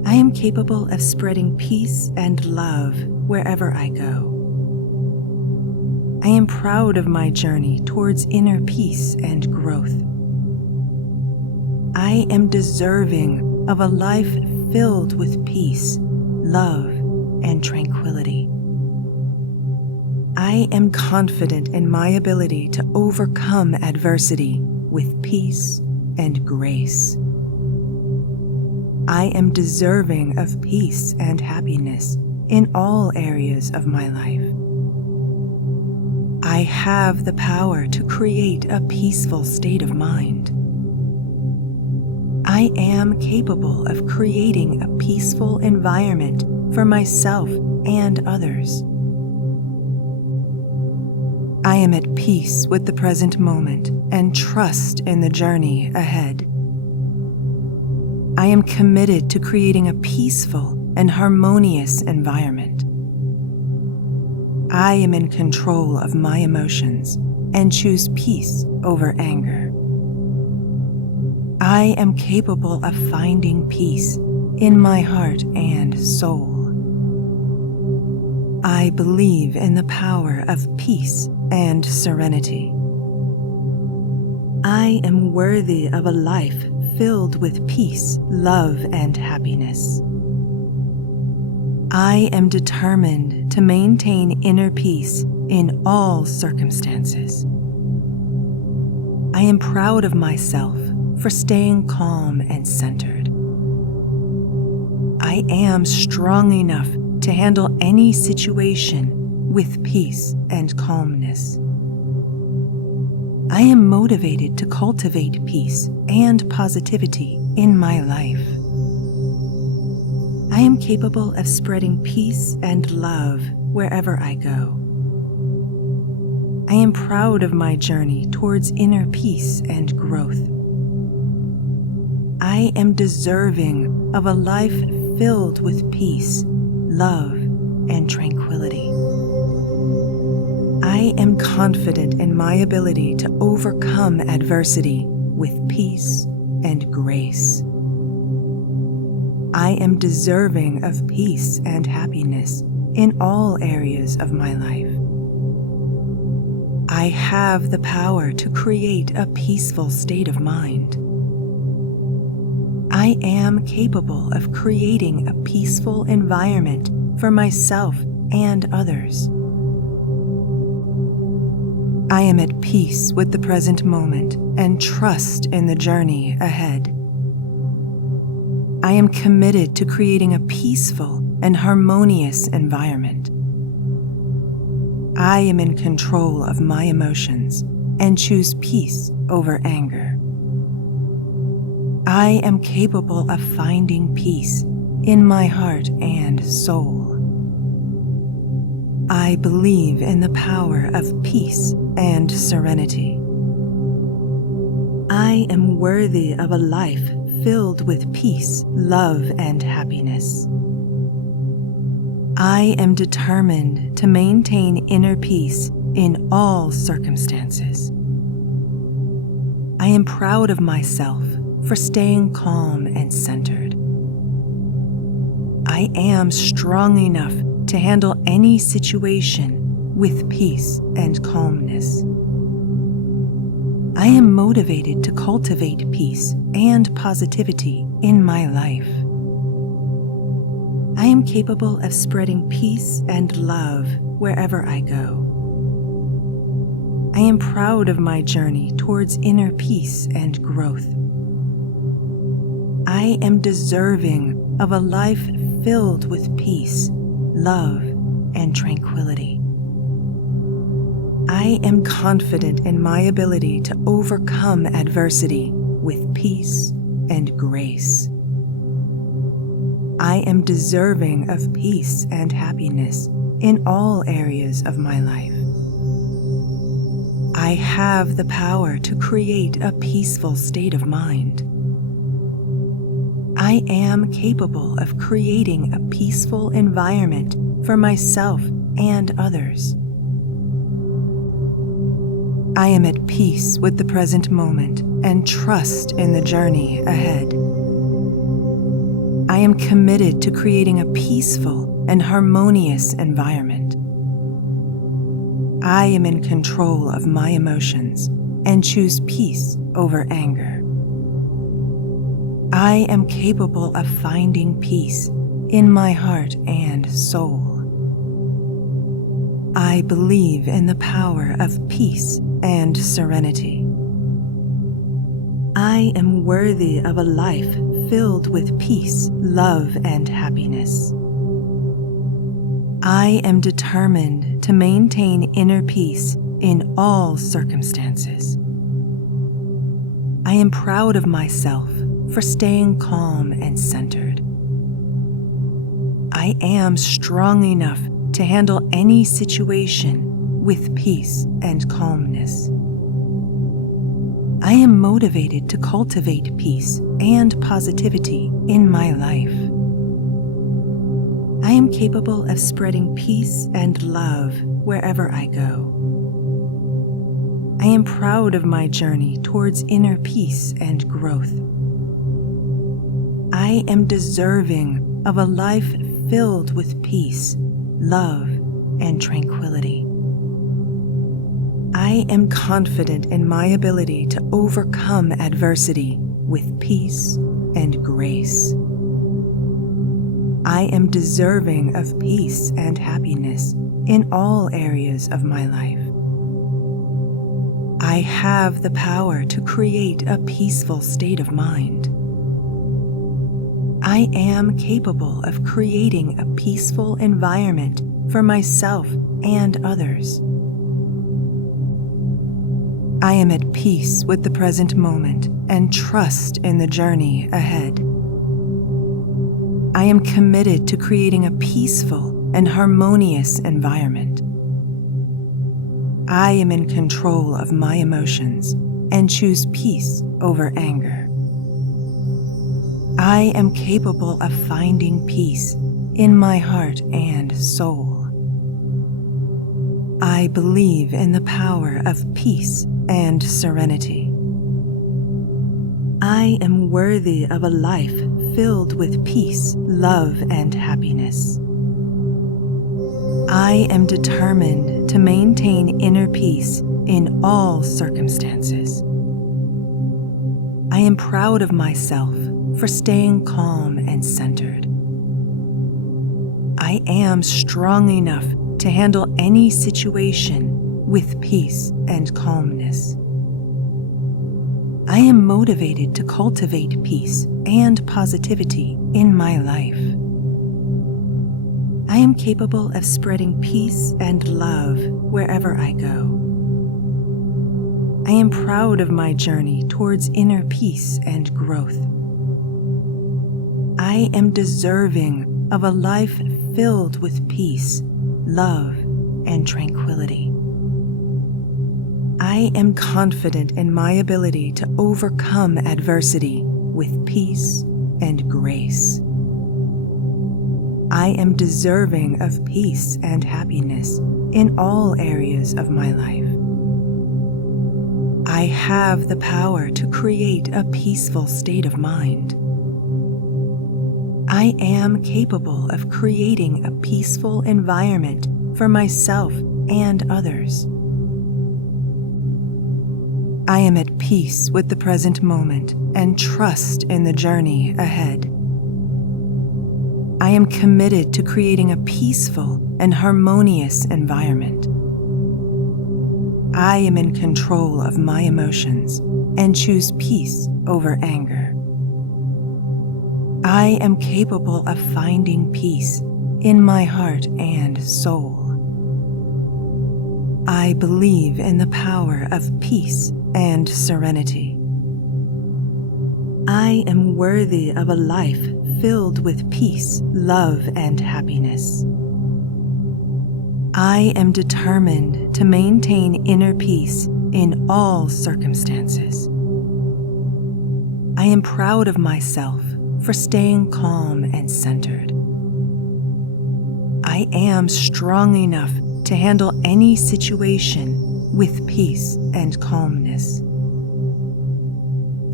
I am capable of spreading peace and love wherever I go. I am proud of my journey towards inner peace and growth. I am deserving of a life filled with peace, love, and tranquility. I am confident in my ability to overcome adversity with peace and grace. I am deserving of peace and happiness in all areas of my life. I have the power to create a peaceful state of mind. I am capable of creating a peaceful environment for myself and others. I am at peace with the present moment and trust in the journey ahead. I am committed to creating a peaceful and harmonious environment. I am in control of my emotions and choose peace over anger. I am capable of finding peace in my heart and soul. I believe in the power of peace and serenity. I am worthy of a life filled with peace, love, and happiness. I am determined to maintain inner peace in all circumstances. I am proud of myself for staying calm and centered. I am strong enough to handle any situation with peace and calmness. I am motivated to cultivate peace and positivity in my life. I am capable of spreading peace and love wherever I go. I am proud of my journey towards inner peace and growth. I am deserving of a life filled with peace, love, and tranquility. I am confident in my ability to overcome adversity with peace and grace. I am deserving of peace and happiness in all areas of my life. I have the power to create a peaceful state of mind. I am capable of creating a peaceful environment for myself and others. I am at peace with the present moment and trust in the journey ahead. I am committed to creating a peaceful and harmonious environment. I am in control of my emotions and choose peace over anger. I am capable of finding peace in my heart and soul. I believe in the power of peace and serenity. I am worthy of a life filled with peace, love, and happiness. I am determined to maintain inner peace in all circumstances. I am proud of myself for staying calm and centered. I am strong enough to handle any situation with peace and calmness. I am motivated to cultivate peace and positivity in my life. I am capable of spreading peace and love wherever I go. I am proud of my journey towards inner peace and growth. I am deserving of a life filled with peace, love, and tranquility. I am confident in my ability to overcome adversity with peace and grace. I am deserving of peace and happiness in all areas of my life. I have the power to create a peaceful state of mind. I am capable of creating a peaceful environment for myself and others. I am at peace with the present moment and trust in the journey ahead. I am committed to creating a peaceful and harmonious environment. I am in control of my emotions and choose peace over anger. I am capable of finding peace in my heart and soul. I believe in the power of peace and serenity. I am worthy of a life filled with peace, love, and happiness. I am determined to maintain inner peace in all circumstances. I am proud of myself for staying calm and centered. I am strong enough to handle any situation with peace and calmness. I am motivated to cultivate peace and positivity in my life. I am capable of spreading peace and love wherever I go. I am proud of my journey towards inner peace and growth. I am deserving of a life filled with peace, love, and tranquility. I am confident in my ability to overcome adversity with peace and grace. I am deserving of peace and happiness in all areas of my life. I have the power to create a peaceful state of mind. I am capable of creating a peaceful environment for myself and others. I am at peace with the present moment and trust in the journey ahead. I am committed to creating a peaceful and harmonious environment. I am in control of my emotions and choose peace over anger. I am capable of finding peace in my heart and soul. I believe in the power of peace and serenity. I am worthy of a life filled with peace, love, and happiness. I am determined to maintain inner peace in all circumstances. I am proud of myself for staying calm and centered. I am strong enough to handle any situation with peace and calmness. I am motivated to cultivate peace and positivity in my life. I am capable of spreading peace and love wherever I go. I am proud of my journey towards inner peace and growth. I am deserving of a life filled with peace, love, and tranquility. I am confident in my ability to overcome adversity with peace and grace. I am deserving of peace and happiness in all areas of my life. I have the power to create a peaceful state of mind. I am capable of creating a peaceful environment for myself and others. I am at peace with the present moment and trust in the journey ahead. I am committed to creating a peaceful and harmonious environment. I am in control of my emotions and choose peace over anger. I am capable of finding peace in my heart and soul. I believe in the power of peace and serenity. I am worthy of a life filled with peace, love, and happiness. I am determined to maintain inner peace in all circumstances. I am proud of myself for staying calm and centered. I am strong enough to handle any situation with peace and calmness.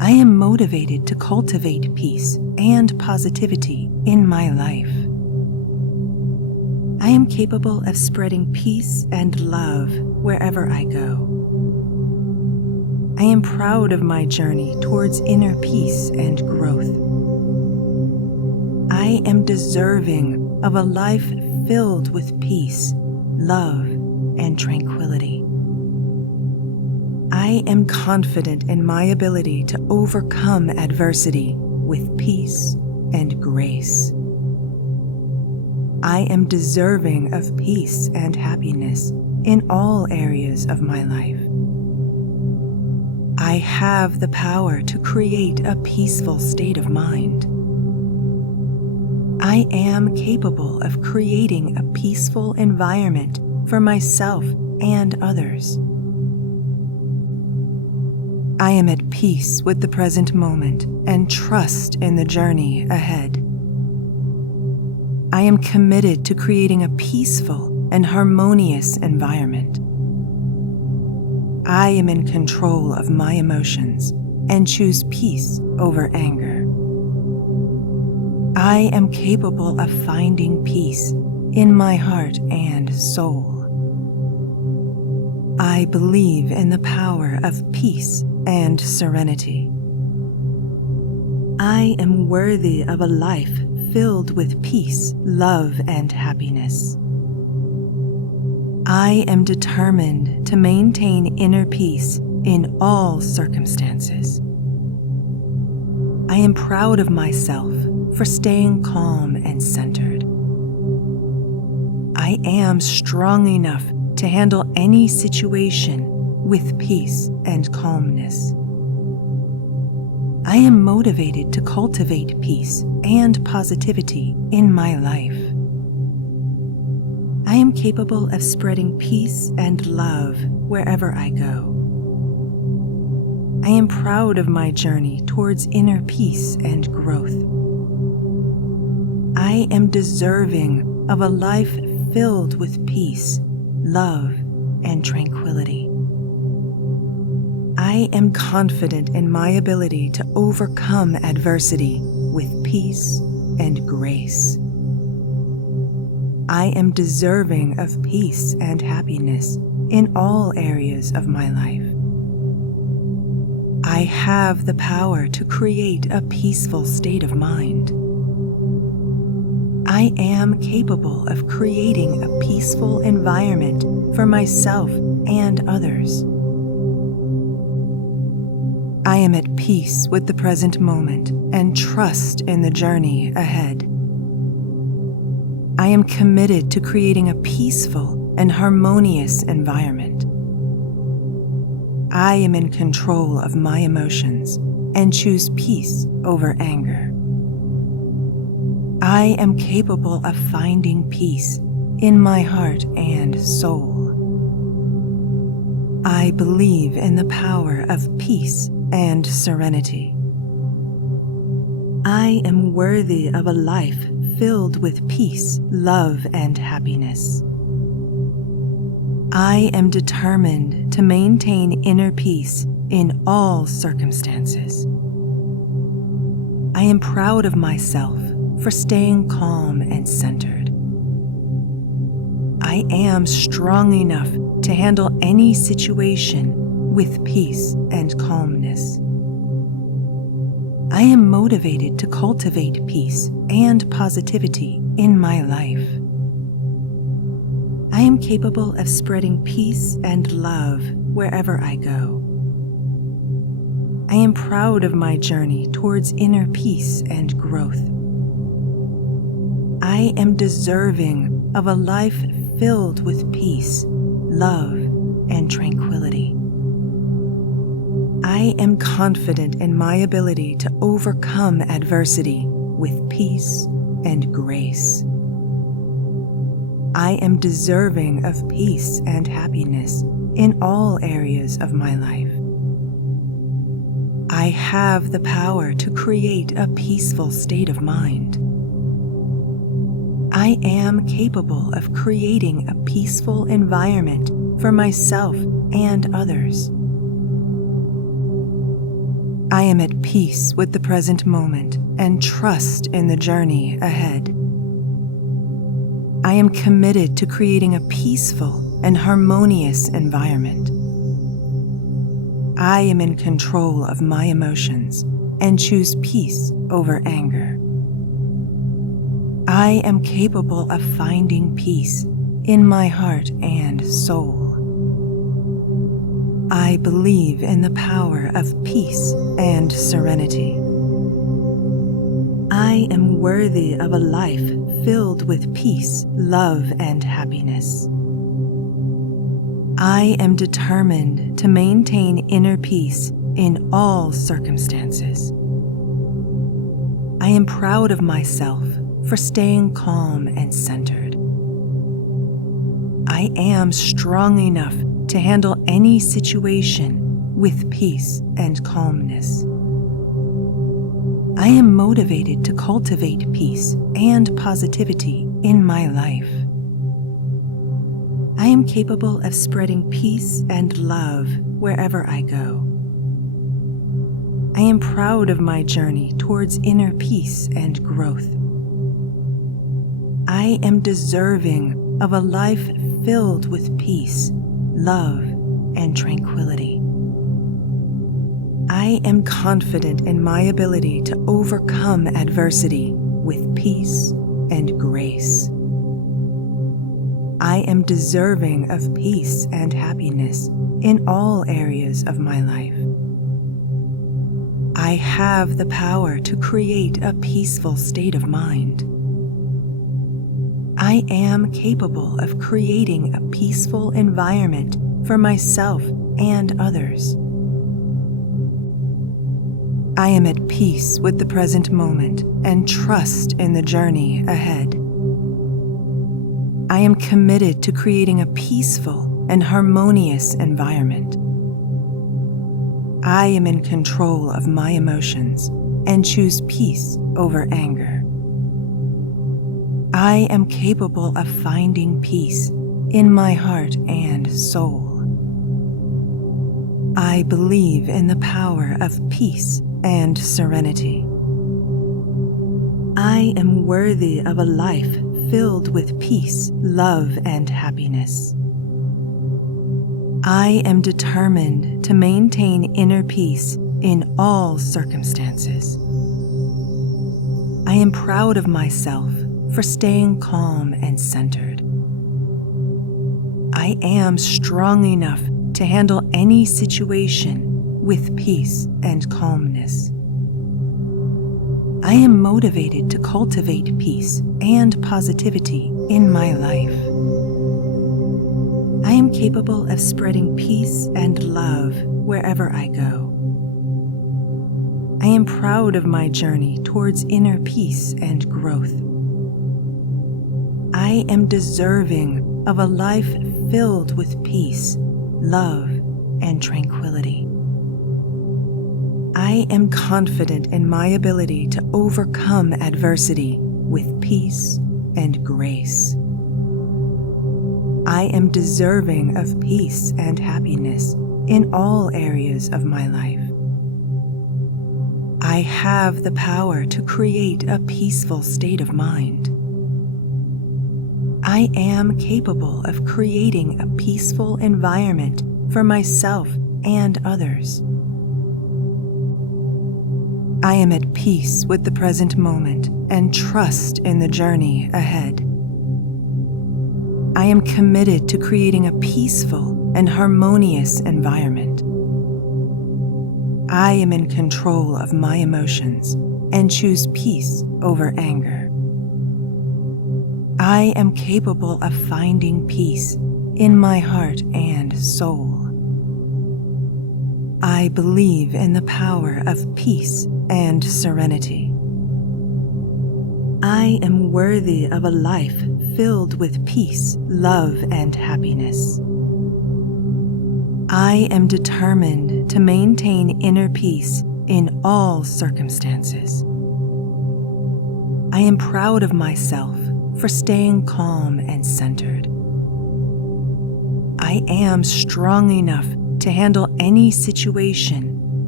I am motivated to cultivate peace and positivity in my life. I am capable of spreading peace and love wherever I go. I am proud of my journey towards inner peace and growth. I am deserving of a life filled with peace, love, and tranquility. I am confident in my ability to overcome adversity with peace and grace. I am deserving of peace and happiness in all areas of my life. I have the power to create a peaceful state of mind. I am capable of creating a peaceful environment for myself and others. I am at peace with the present moment and trust in the journey ahead. I am committed to creating a peaceful and harmonious environment. I am in control of my emotions and choose peace over anger. I am capable of finding peace in my heart and soul. I believe in the power of peace and serenity. I am worthy of a life filled with peace, love, and happiness. I am determined to maintain inner peace in all circumstances. I am proud of myself for staying calm and centered. I am strong enough to handle any situation with peace and calmness. I am motivated to cultivate peace and positivity in my life. I am capable of spreading peace and love wherever I go. I am proud of my journey towards inner peace and growth. I am deserving of a life filled with peace, love, and tranquility. I am confident in my ability to overcome adversity with peace and grace. I am deserving of peace and happiness in all areas of my life. I have the power to create a peaceful state of mind. I am capable of creating a peaceful environment for myself and others. I am at peace with the present moment and trust in the journey ahead. I am committed to creating a peaceful and harmonious environment. I am in control of my emotions and choose peace over anger. I am capable of finding peace in my heart and soul. I believe in the power of peace and serenity. I am worthy of a life filled with peace, love, and happiness. I am determined to maintain inner peace in all circumstances. I am proud of myself for staying calm and centered. I am strong enough to handle any situation with peace and calmness. I am motivated to cultivate peace and positivity in my life. I am capable of spreading peace and love wherever I go. I am proud of my journey towards inner peace and growth. I am deserving of a life filled with peace, love, and tranquility. I am confident in my ability to overcome adversity with peace and grace. I am deserving of peace and happiness in all areas of my life. I have the power to create a peaceful state of mind. I am capable of creating a peaceful environment for myself and others. I am at peace with the present moment and trust in the journey ahead. I am committed to creating a peaceful and harmonious environment. I am in control of my emotions and choose peace over anger. I am capable of finding peace in my heart and soul. I believe in the power of peace and serenity. I am worthy of a life filled with peace, love, and happiness. I am determined to maintain inner peace in all circumstances. I am proud of myself for staying calm and centered. I am strong enough to handle any situation with peace and calmness. I am motivated to cultivate peace and positivity in my life. I am capable of spreading peace and love wherever I go. I am proud of my journey towards inner peace and growth. I am deserving of a life filled with peace, love, and tranquility. I am confident in my ability to overcome adversity with peace and grace. I am deserving of peace and happiness in all areas of my life. I have the power to create a peaceful state of mind. I am capable of creating a peaceful environment for myself and others. I am at peace with the present moment and trust in the journey ahead. I am committed to creating a peaceful and harmonious environment. I am in control of my emotions and choose peace over anger. I am capable of finding peace in my heart and soul. I believe in the power of peace and serenity. I am worthy of a life filled with peace, love, and happiness. I am determined to maintain inner peace in all circumstances. I am proud of myself for staying calm and centered. I am strong enough to handle any situation with peace and calmness. I am motivated to cultivate peace and positivity in my life. I am capable of spreading peace and love wherever I go. I am proud of my journey towards inner peace and growth. I am deserving of a life filled with peace, love, and tranquility. I am confident in my ability to overcome adversity with peace and grace. I am deserving of peace and happiness in all areas of my life. I have the power to create a peaceful state of mind. I am capable of creating a peaceful environment for myself and others. I am at peace with the present moment and trust in the journey ahead. I am committed to creating a peaceful and harmonious environment. I am in control of my emotions and choose peace over anger. I am capable of finding peace in my heart and soul. I believe in the power of peace and serenity. I am worthy of a life filled with peace, love, and happiness. I am determined to maintain inner peace in all circumstances. I am proud of myself for staying calm and centered. I am strong enough to handle any situation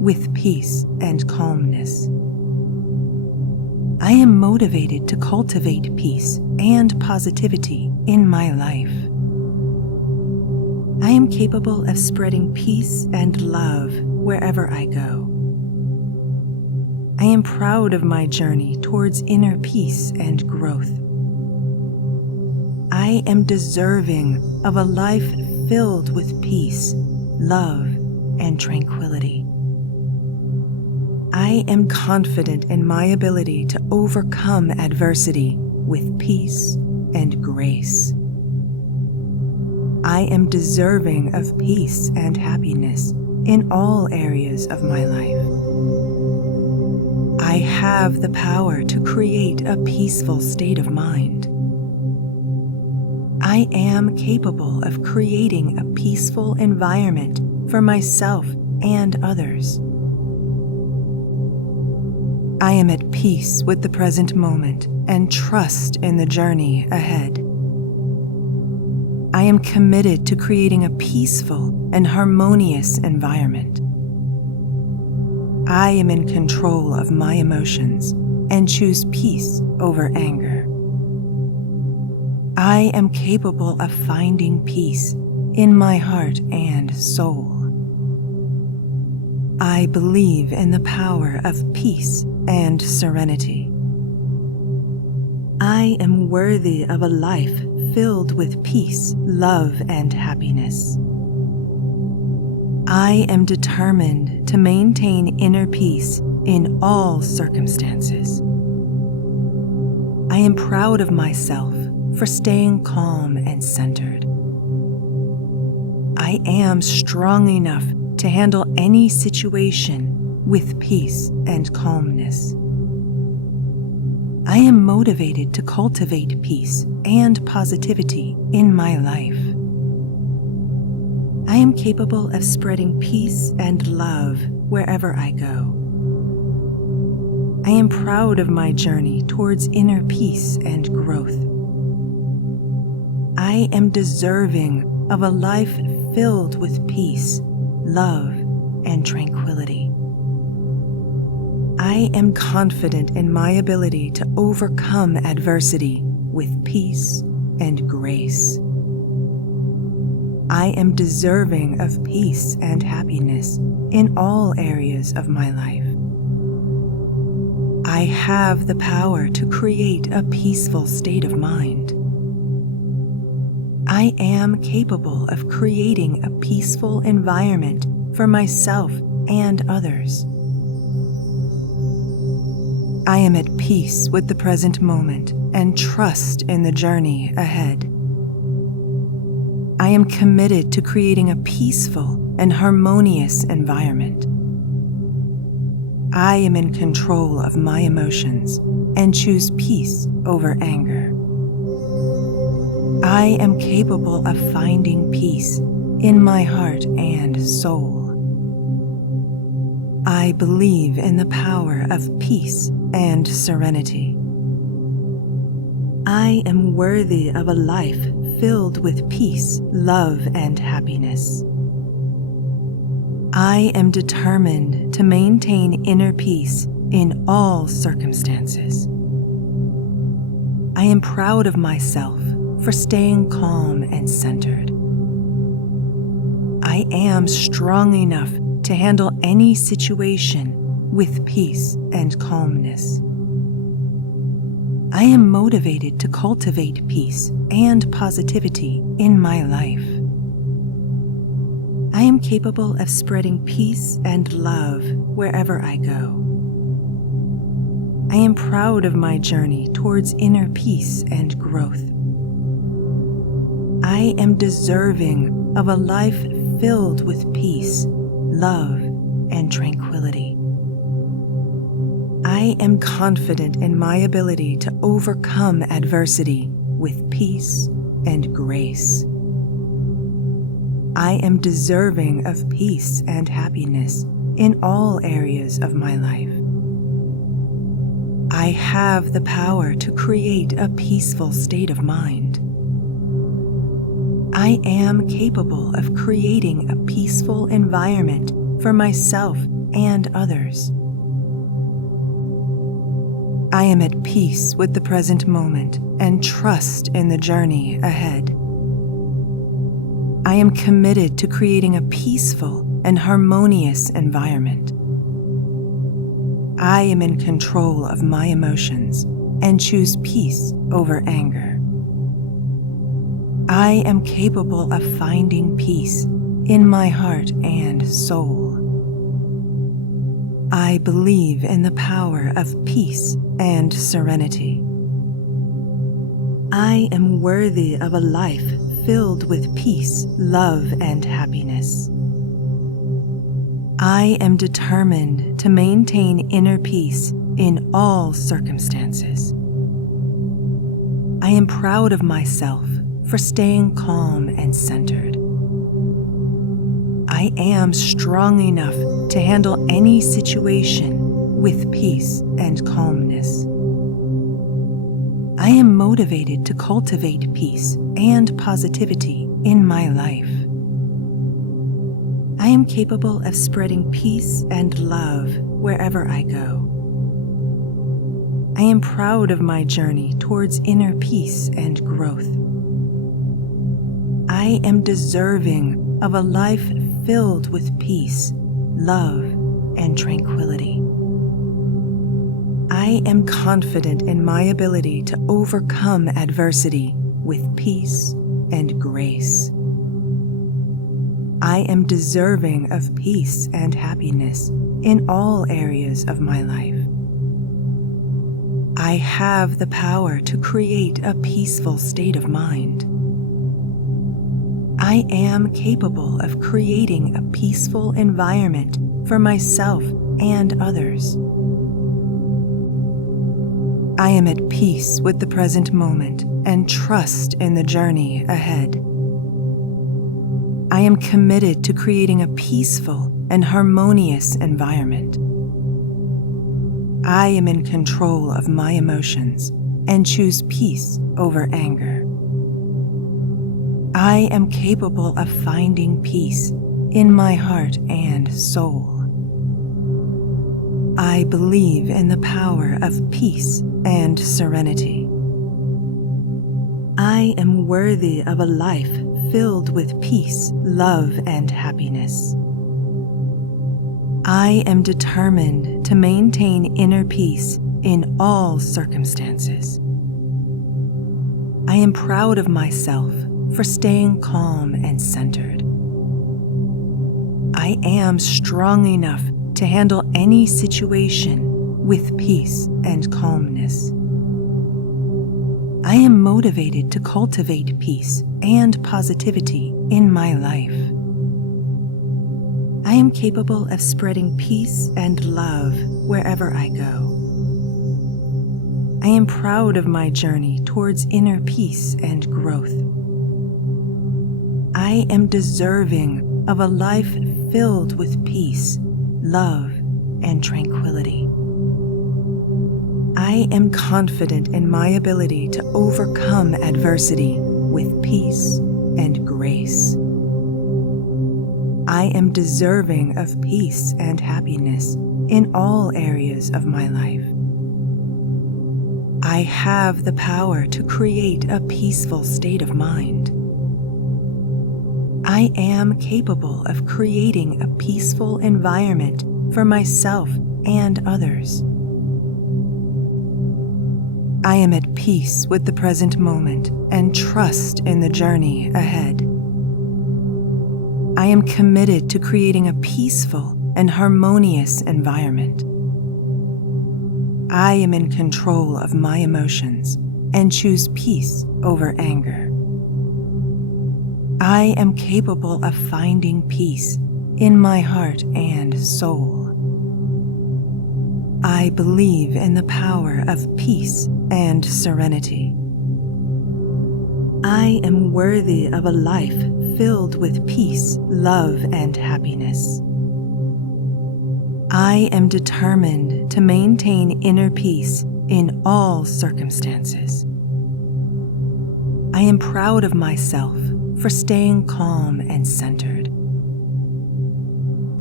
with peace and calmness. I am motivated to cultivate peace and positivity in my life. I am capable of spreading peace and love wherever I go. I am proud of my journey towards inner peace and growth. I am deserving of a life filled with peace, love, and tranquility. I am confident in my ability to overcome adversity with peace and grace. I am deserving of peace and happiness in all areas of my life. I have the power to create a peaceful state of mind. I am capable of creating a peaceful environment for myself and others. I am at peace with the present moment and trust in the journey ahead. I am committed to creating a peaceful and harmonious environment. I am in control of my emotions and choose peace over anger. I am capable of finding peace in my heart and soul. I believe in the power of peace and serenity. I am worthy of a life filled with peace, love, and happiness. I am determined to maintain inner peace in all circumstances. I am proud of myself for staying calm and centered. I am strong enough to handle any situation with peace and calmness. I am motivated to cultivate peace and positivity in my life. I am capable of spreading peace and love wherever I go. I am proud of my journey towards inner peace and growth. I am deserving of a life filled with peace, love, and tranquility. I am confident in my ability to overcome adversity with peace and grace. I am deserving of peace and happiness in all areas of my life. I have the power to create a peaceful state of mind. I am capable of creating a peaceful environment for myself and others. I am at peace with the present moment and trust in the journey ahead. I am committed to creating a peaceful and harmonious environment. I am in control of my emotions and choose peace over anger. I am capable of finding peace in my heart and soul. I believe in the power of peace and serenity. I am worthy of a life filled with peace, love, and happiness. I am determined to maintain inner peace in all circumstances. I am proud of myself for staying calm and centered. I am strong enough to handle any situation with peace and calmness. I am motivated to cultivate peace and positivity in my life. I am capable of spreading peace and love wherever I go. I am proud of my journey towards inner peace and growth. I am deserving of a life filled with peace, love, and tranquility. I am confident in my ability to overcome adversity with peace and grace. I am deserving of peace and happiness in all areas of my life. I have the power to create a peaceful state of mind. I am capable of creating a peaceful environment for myself and others. I am at peace with the present moment and trust in the journey ahead. I am committed to creating a peaceful and harmonious environment. I am in control of my emotions and choose peace over anger. I am capable of finding peace in my heart and soul. I believe in the power of peace and serenity. I am worthy of a life filled with peace, love, and happiness. I am determined to maintain inner peace in all circumstances. I am proud of myself for staying calm and centered. I am strong enough to handle any situation with peace and calmness. I am motivated to cultivate peace and positivity in my life. I am capable of spreading peace and love wherever I go. I am proud of my journey towards inner peace and growth. I am deserving of a life filled with peace, love, and tranquility. I am confident in my ability to overcome adversity with peace and grace. I am deserving of peace and happiness in all areas of my life. I have the power to create a peaceful state of mind. I am capable of creating a peaceful environment for myself and others. I am at peace with the present moment and trust in the journey ahead. I am committed to creating a peaceful and harmonious environment. I am in control of my emotions and choose peace over anger. I am capable of finding peace in my heart and soul. I believe in the power of peace and serenity. I am worthy of a life filled with peace, love, and happiness. I am determined to maintain inner peace in all circumstances. I am proud of myself for staying calm and centered. I am strong enough to handle any situation with peace and calmness. I am motivated to cultivate peace and positivity in my life. I am capable of spreading peace and love wherever I go. I am proud of my journey towards inner peace and growth. I am deserving of a life filled with peace, love, and tranquility. I am confident in my ability to overcome adversity with peace and grace. I am deserving of peace and happiness in all areas of my life. I have the power to create a peaceful state of mind. I am capable of creating a peaceful environment for myself and others. I am at peace with the present moment and trust in the journey ahead. I am committed to creating a peaceful and harmonious environment. I am in control of my emotions and choose peace over anger. I am capable of finding peace in my heart and soul. I believe in the power of peace and serenity. I am worthy of a life filled with peace, love, and happiness. I am determined to maintain inner peace in all circumstances. I am proud of myself for staying calm and centered.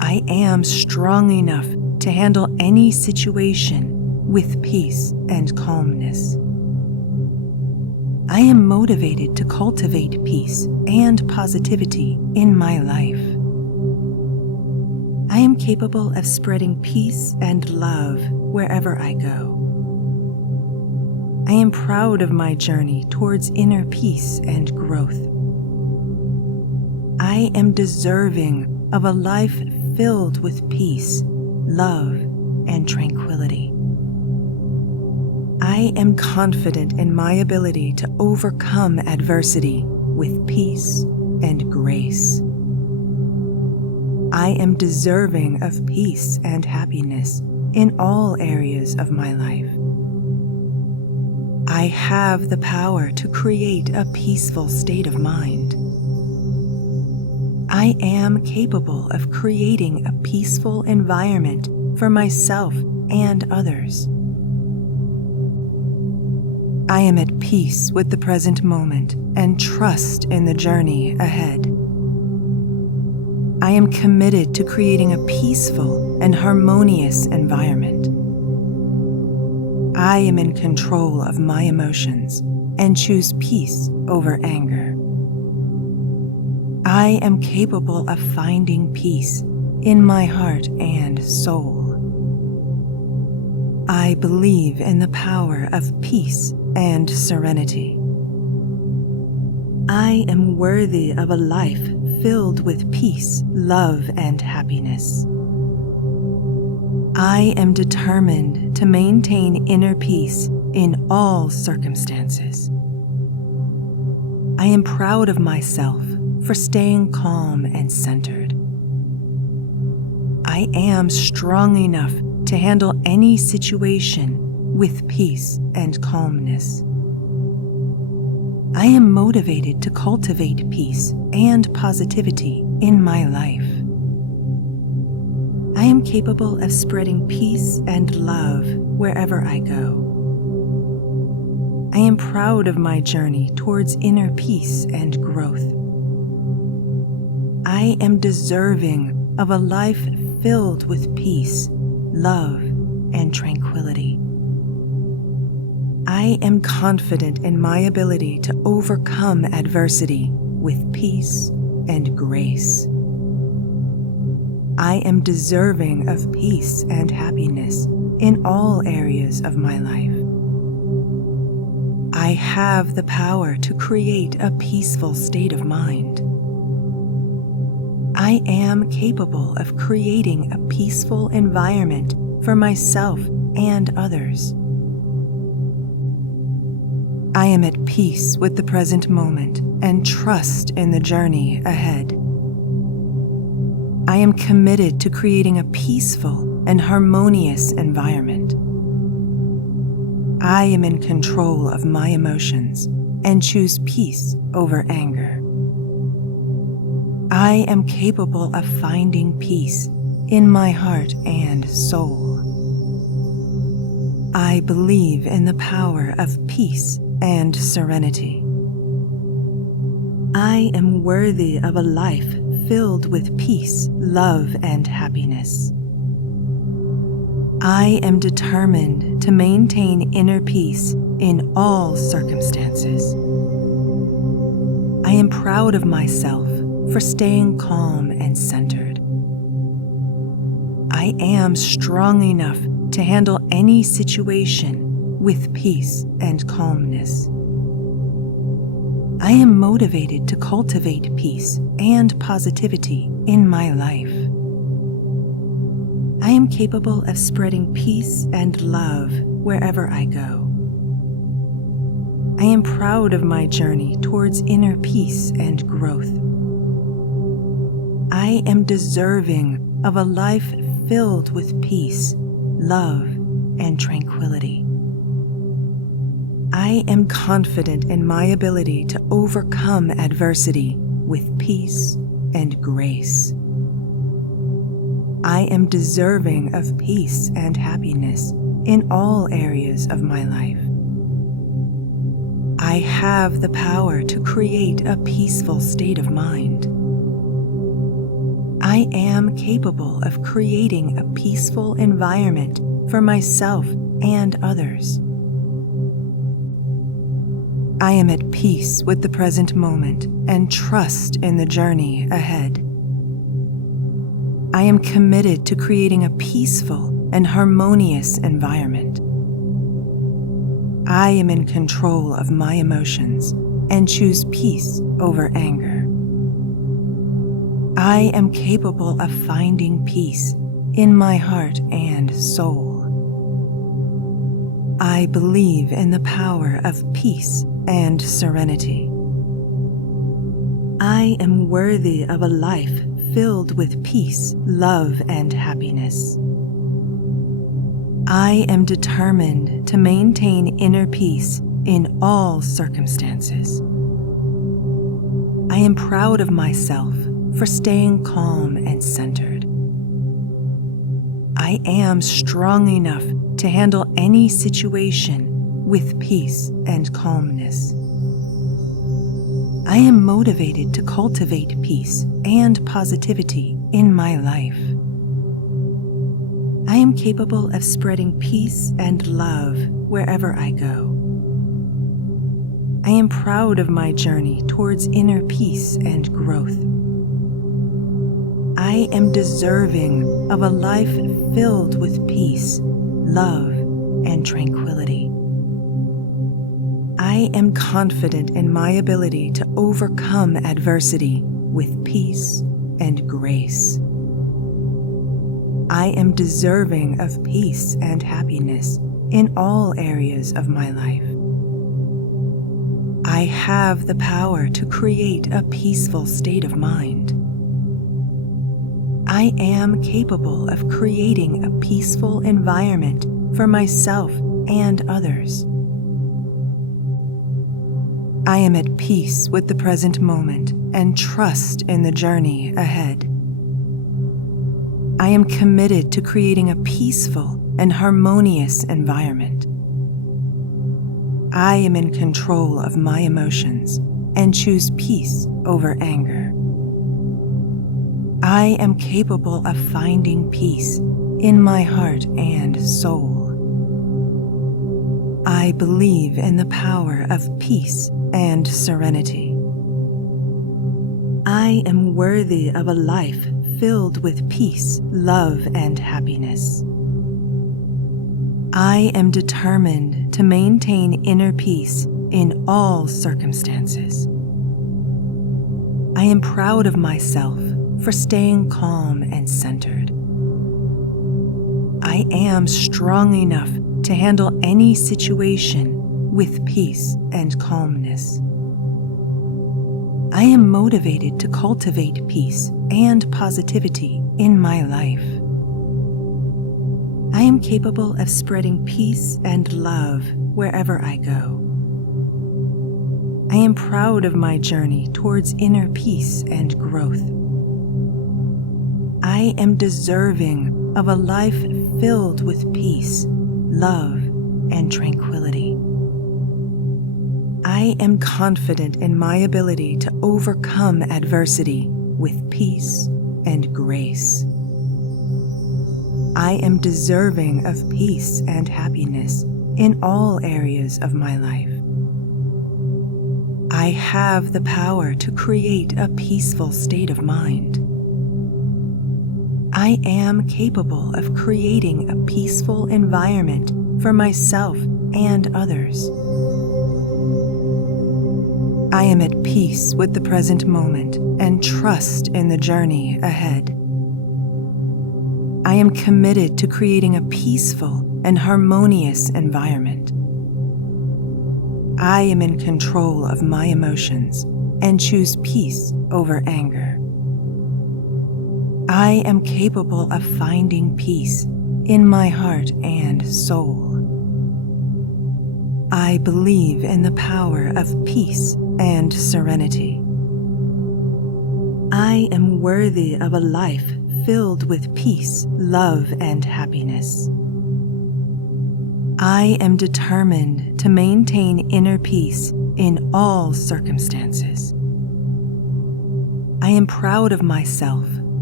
I am strong enough to handle any situation with peace and calmness. I am motivated to cultivate peace and positivity in my life. I am capable of spreading peace and love wherever I go. I am proud of my journey towards inner peace and growth. I am deserving of a life filled with peace, love, and tranquility. I am confident in my ability to overcome adversity with peace and grace. I am deserving of peace and happiness in all areas of my life. I have the power to create a peaceful state of mind. I am capable of creating a peaceful environment for myself and others. I am at peace with the present moment and trust in the journey ahead. I am committed to creating a peaceful and harmonious environment. I am in control of my emotions and choose peace over anger. I am capable of finding peace in my heart and soul. I believe in the power of peace and serenity. I am worthy of a life filled with peace, love, and happiness. I am determined to maintain inner peace in all circumstances. I am proud of myself for staying calm and centered. I am strong enough to handle any situation with peace and calmness. I am motivated to cultivate peace and positivity in my life. I am capable of spreading peace and love wherever I go. I am proud of my journey towards inner peace and growth. I am deserving of a life filled with peace, love, and tranquility. I am confident in my ability to overcome adversity with peace and grace. I am deserving of peace and happiness in all areas of my life. I have the power to create a peaceful state of mind. I am capable of creating a peaceful environment for myself and others. I am at peace with the present moment and trust in the journey ahead. I am committed to creating a peaceful and harmonious environment. I am in control of my emotions and choose peace over anger. I am capable of finding peace in my heart and soul. I believe in the power of peace and serenity. I am worthy of a life filled with peace, love, and happiness. I am determined to maintain inner peace in all circumstances. I am proud of myself for staying calm and centered. I am strong enough to handle any situation with peace and calmness. I am motivated to cultivate peace and positivity in my life. I am capable of spreading peace and love wherever I go. I am proud of my journey towards inner peace and growth. I am deserving of a life filled with peace, love, and tranquility. I am confident in my ability to overcome adversity with peace and grace. I am deserving of peace and happiness in all areas of my life. I have the power to create a peaceful state of mind. I I am capable of creating a peaceful environment for myself and others. I am at peace with the present moment and trust in the journey ahead. I am committed to creating a peaceful and harmonious environment. I am in control of my emotions and choose peace over anger. I am capable of finding peace in my heart and soul. I believe in the power of peace and serenity. I am worthy of a life filled with peace, love, and happiness. I am determined to maintain inner peace in all circumstances. I am proud of myself for staying calm and centered. I am strong enough to handle any situation with peace and calmness. I am motivated to cultivate peace and positivity in my life. I am capable of spreading peace and love wherever I go. I am proud of my journey towards inner peace and growth. I am deserving of a life filled with peace, love, and tranquility. I am confident in my ability to overcome adversity with peace and grace. I am deserving of peace and happiness in all areas of my life. I have the power to create a peaceful state of mind. I am capable of creating a peaceful environment for myself and others. I am at peace with the present moment and trust in the journey ahead. I am committed to creating a peaceful and harmonious environment. I am in control of my emotions and choose peace over anger. I am capable of finding peace in my heart and soul. I believe in the power of peace and serenity. I am worthy of a life filled with peace, love, and happiness. I am determined to maintain inner peace in all circumstances. I am proud of myself for staying calm and centered. I am strong enough to handle any situation with peace and calmness. I am motivated to cultivate peace and positivity in my life. I am capable of spreading peace and love wherever I go. I am proud of my journey towards inner peace and growth. I am deserving of a life filled with peace, love, and tranquility. I am confident in my ability to overcome adversity with peace and grace. I am deserving of peace and happiness in all areas of my life. I have the power to create a peaceful state of mind. I am capable of creating a peaceful environment for myself and others. I am at peace with the present moment and trust in the journey ahead. I am committed to creating a peaceful and harmonious environment. I am in control of my emotions and choose peace over anger. I am capable of finding peace in my heart and soul. I believe in the power of peace and serenity. I am worthy of a life filled with peace, love, and happiness. I am determined to maintain inner peace in all circumstances. I am proud of myself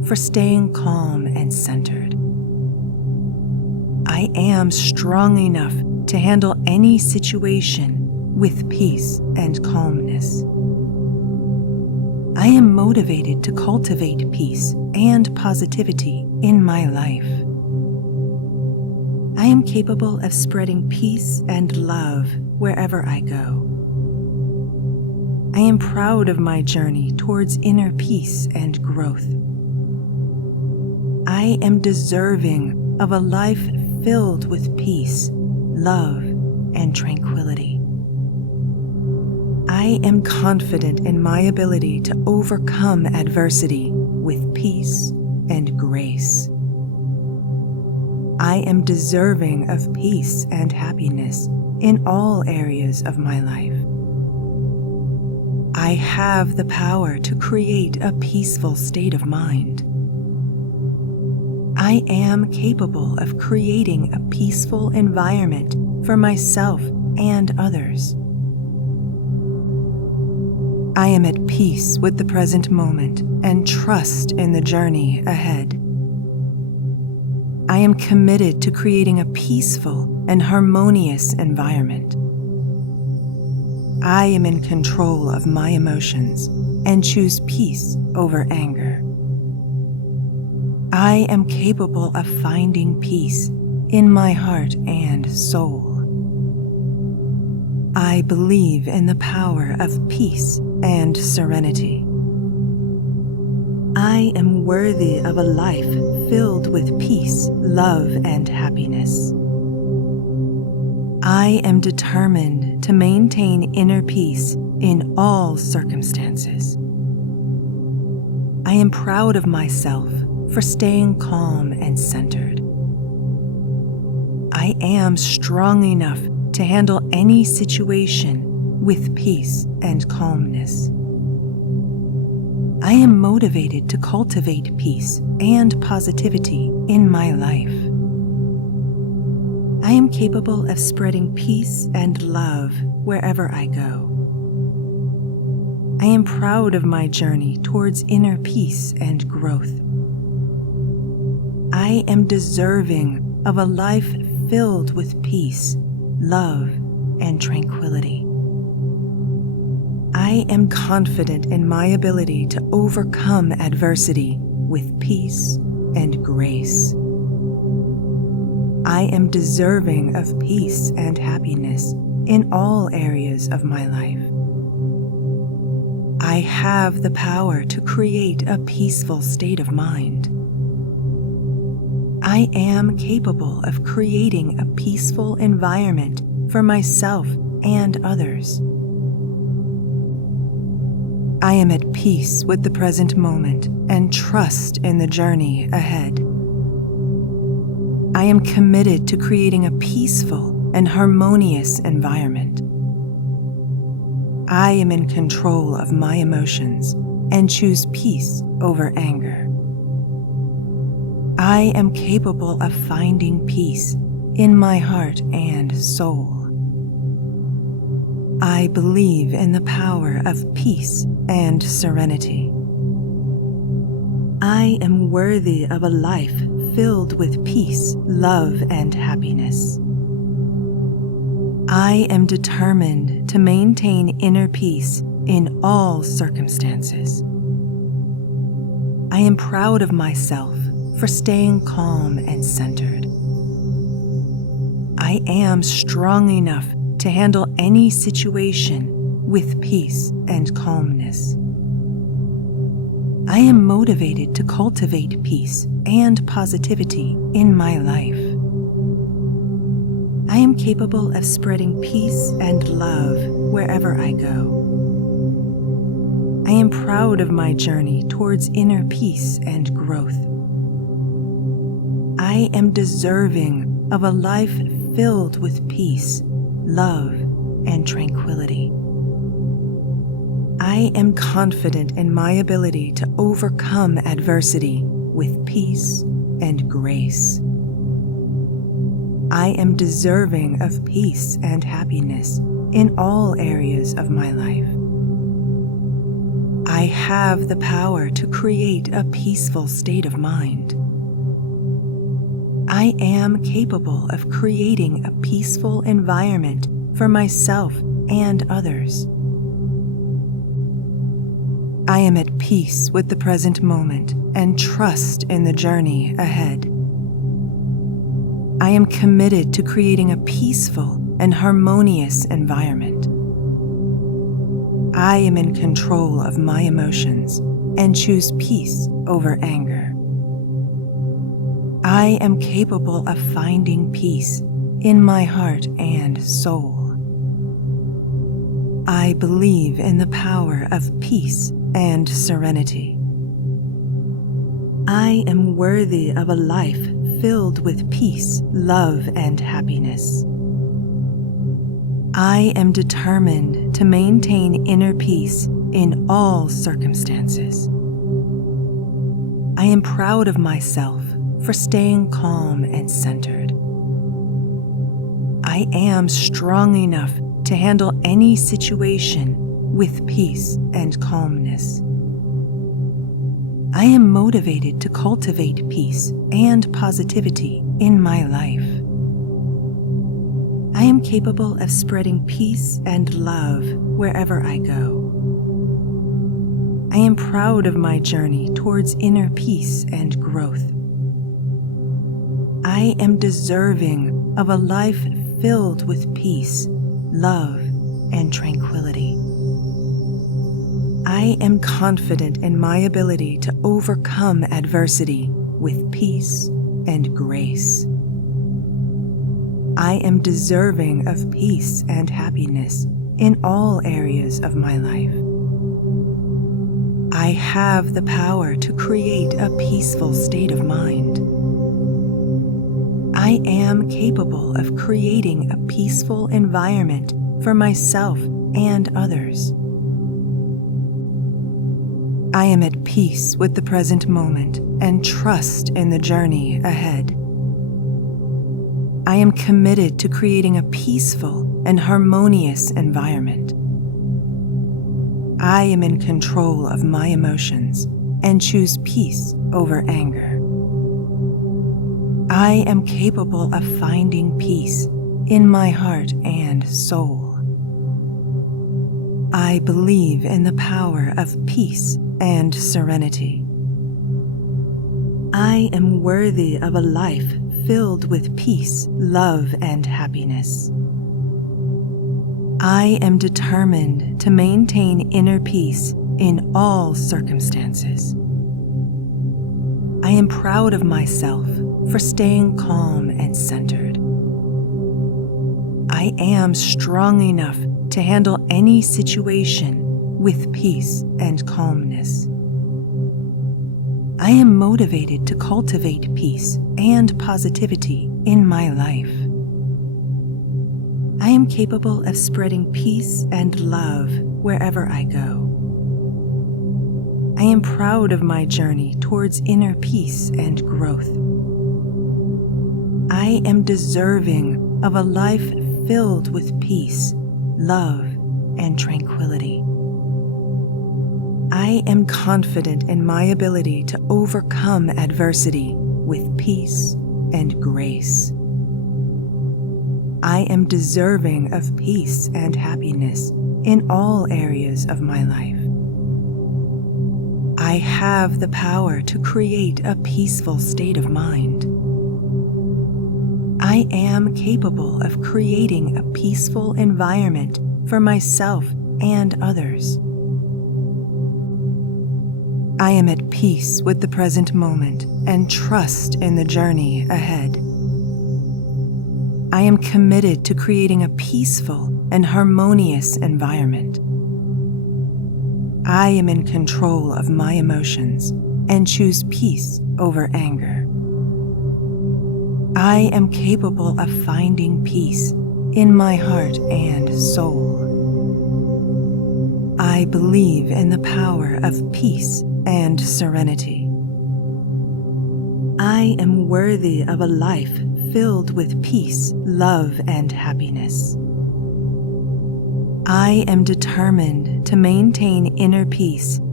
for staying calm and centered. I am strong enough to handle any situation with peace and calmness. I am motivated to cultivate peace and positivity in my life. I am capable of spreading peace and love wherever I go. I am proud of my journey towards inner peace and growth. I am deserving of a life filled with peace, love, and tranquility. I am confident in my ability to overcome adversity with peace and grace. I am deserving of peace and happiness in all areas of my life. I have the power to create a peaceful state of mind. I am capable of creating a peaceful environment for myself and others. I am at peace with the present moment and trust in the journey ahead. I am committed to creating a peaceful and harmonious environment. I am in control of my emotions and choose peace over anger. I am capable of finding peace in my heart and soul. I believe in the power of peace and serenity. I am worthy of a life filled with peace, love, and happiness. I am determined to maintain inner peace in all circumstances. I am proud of myself for staying calm and centered. I am strong enough to handle any situation with peace and calmness. I am motivated to cultivate peace and positivity in my life. I am capable of spreading peace and love wherever I go. I am proud of my journey towards inner peace and growth. I am deserving of a life filled with peace, love, and tranquility. I am confident in my ability to overcome adversity with peace and grace. I am deserving of peace and happiness in all areas of my life. I have the power to create a peaceful state of mind. I am capable of creating a peaceful environment for myself and others. I am at peace with the present moment and trust in the journey ahead. I am committed to creating a peaceful and harmonious environment. I am in control of my emotions and choose peace over anger. I am capable of finding peace in my heart and soul. I believe in the power of peace and serenity. I am worthy of a life filled with peace, love, and happiness. I am determined to maintain inner peace in all circumstances. I am proud of myself for staying calm and centered. I am strong enough to handle any situation with peace and calmness. I am motivated to cultivate peace and positivity in my life. I am capable of spreading peace and love wherever I go. I am proud of my journey towards inner peace and growth. I am deserving of a life filled with peace, love, and tranquility. I am confident in my ability to overcome adversity with peace and grace. I am deserving of peace and happiness in all areas of my life. I I have the power to create a peaceful state of mind. I am capable of creating a peaceful environment for myself and others. I am at peace with the present moment and trust in the journey ahead. I am committed to creating a peaceful and harmonious environment. I am in control of my emotions and choose peace over anger. I am capable of finding peace in my heart and soul. I believe in the power of peace and serenity. I am worthy of a life filled with peace, love, and happiness. I am determined to maintain inner peace in all circumstances. I am proud of myself for staying calm and centered. I am strong enough to handle any situation with peace and calmness. I am motivated to cultivate peace and positivity in my life. I am capable of spreading peace and love wherever I go. I am proud of my journey towards inner peace and growth. I am deserving of a life filled with peace, love, and tranquility. I am confident in my ability to overcome adversity with peace and grace. I am deserving of peace and happiness in all areas of my life. I have the power to create a peaceful state of mind. I am capable of creating a peaceful environment for myself and others. I am at peace with the present moment and trust in the journey ahead. I am committed to creating a peaceful and harmonious environment. I am in control of my emotions and choose peace over anger. I am capable of finding peace in my heart and soul. I believe in the power of peace and serenity. I am worthy of a life filled with peace, love, and happiness. I am determined to maintain inner peace in all circumstances. I am proud of myself for staying calm and centered. I am strong enough to handle any situation with peace and calmness. I am motivated to cultivate peace and positivity in my life. I am capable of spreading peace and love wherever I go. I am proud of my journey towards inner peace and growth. I am deserving of a life filled with peace, love, and tranquility. I am confident in my ability to overcome adversity with peace and grace. I am deserving of peace and happiness in all areas of my life. I have the power to create a peaceful state of mind. I am capable of creating a peaceful environment for myself and others. I am at peace with the present moment and trust in the journey ahead. I am committed to creating a peaceful and harmonious environment. I am in control of my emotions and choose peace over anger. I am capable of finding peace in my heart and soul. I believe in the power of peace and serenity. I am worthy of a life filled with peace, love, and happiness. I am determined to maintain inner peace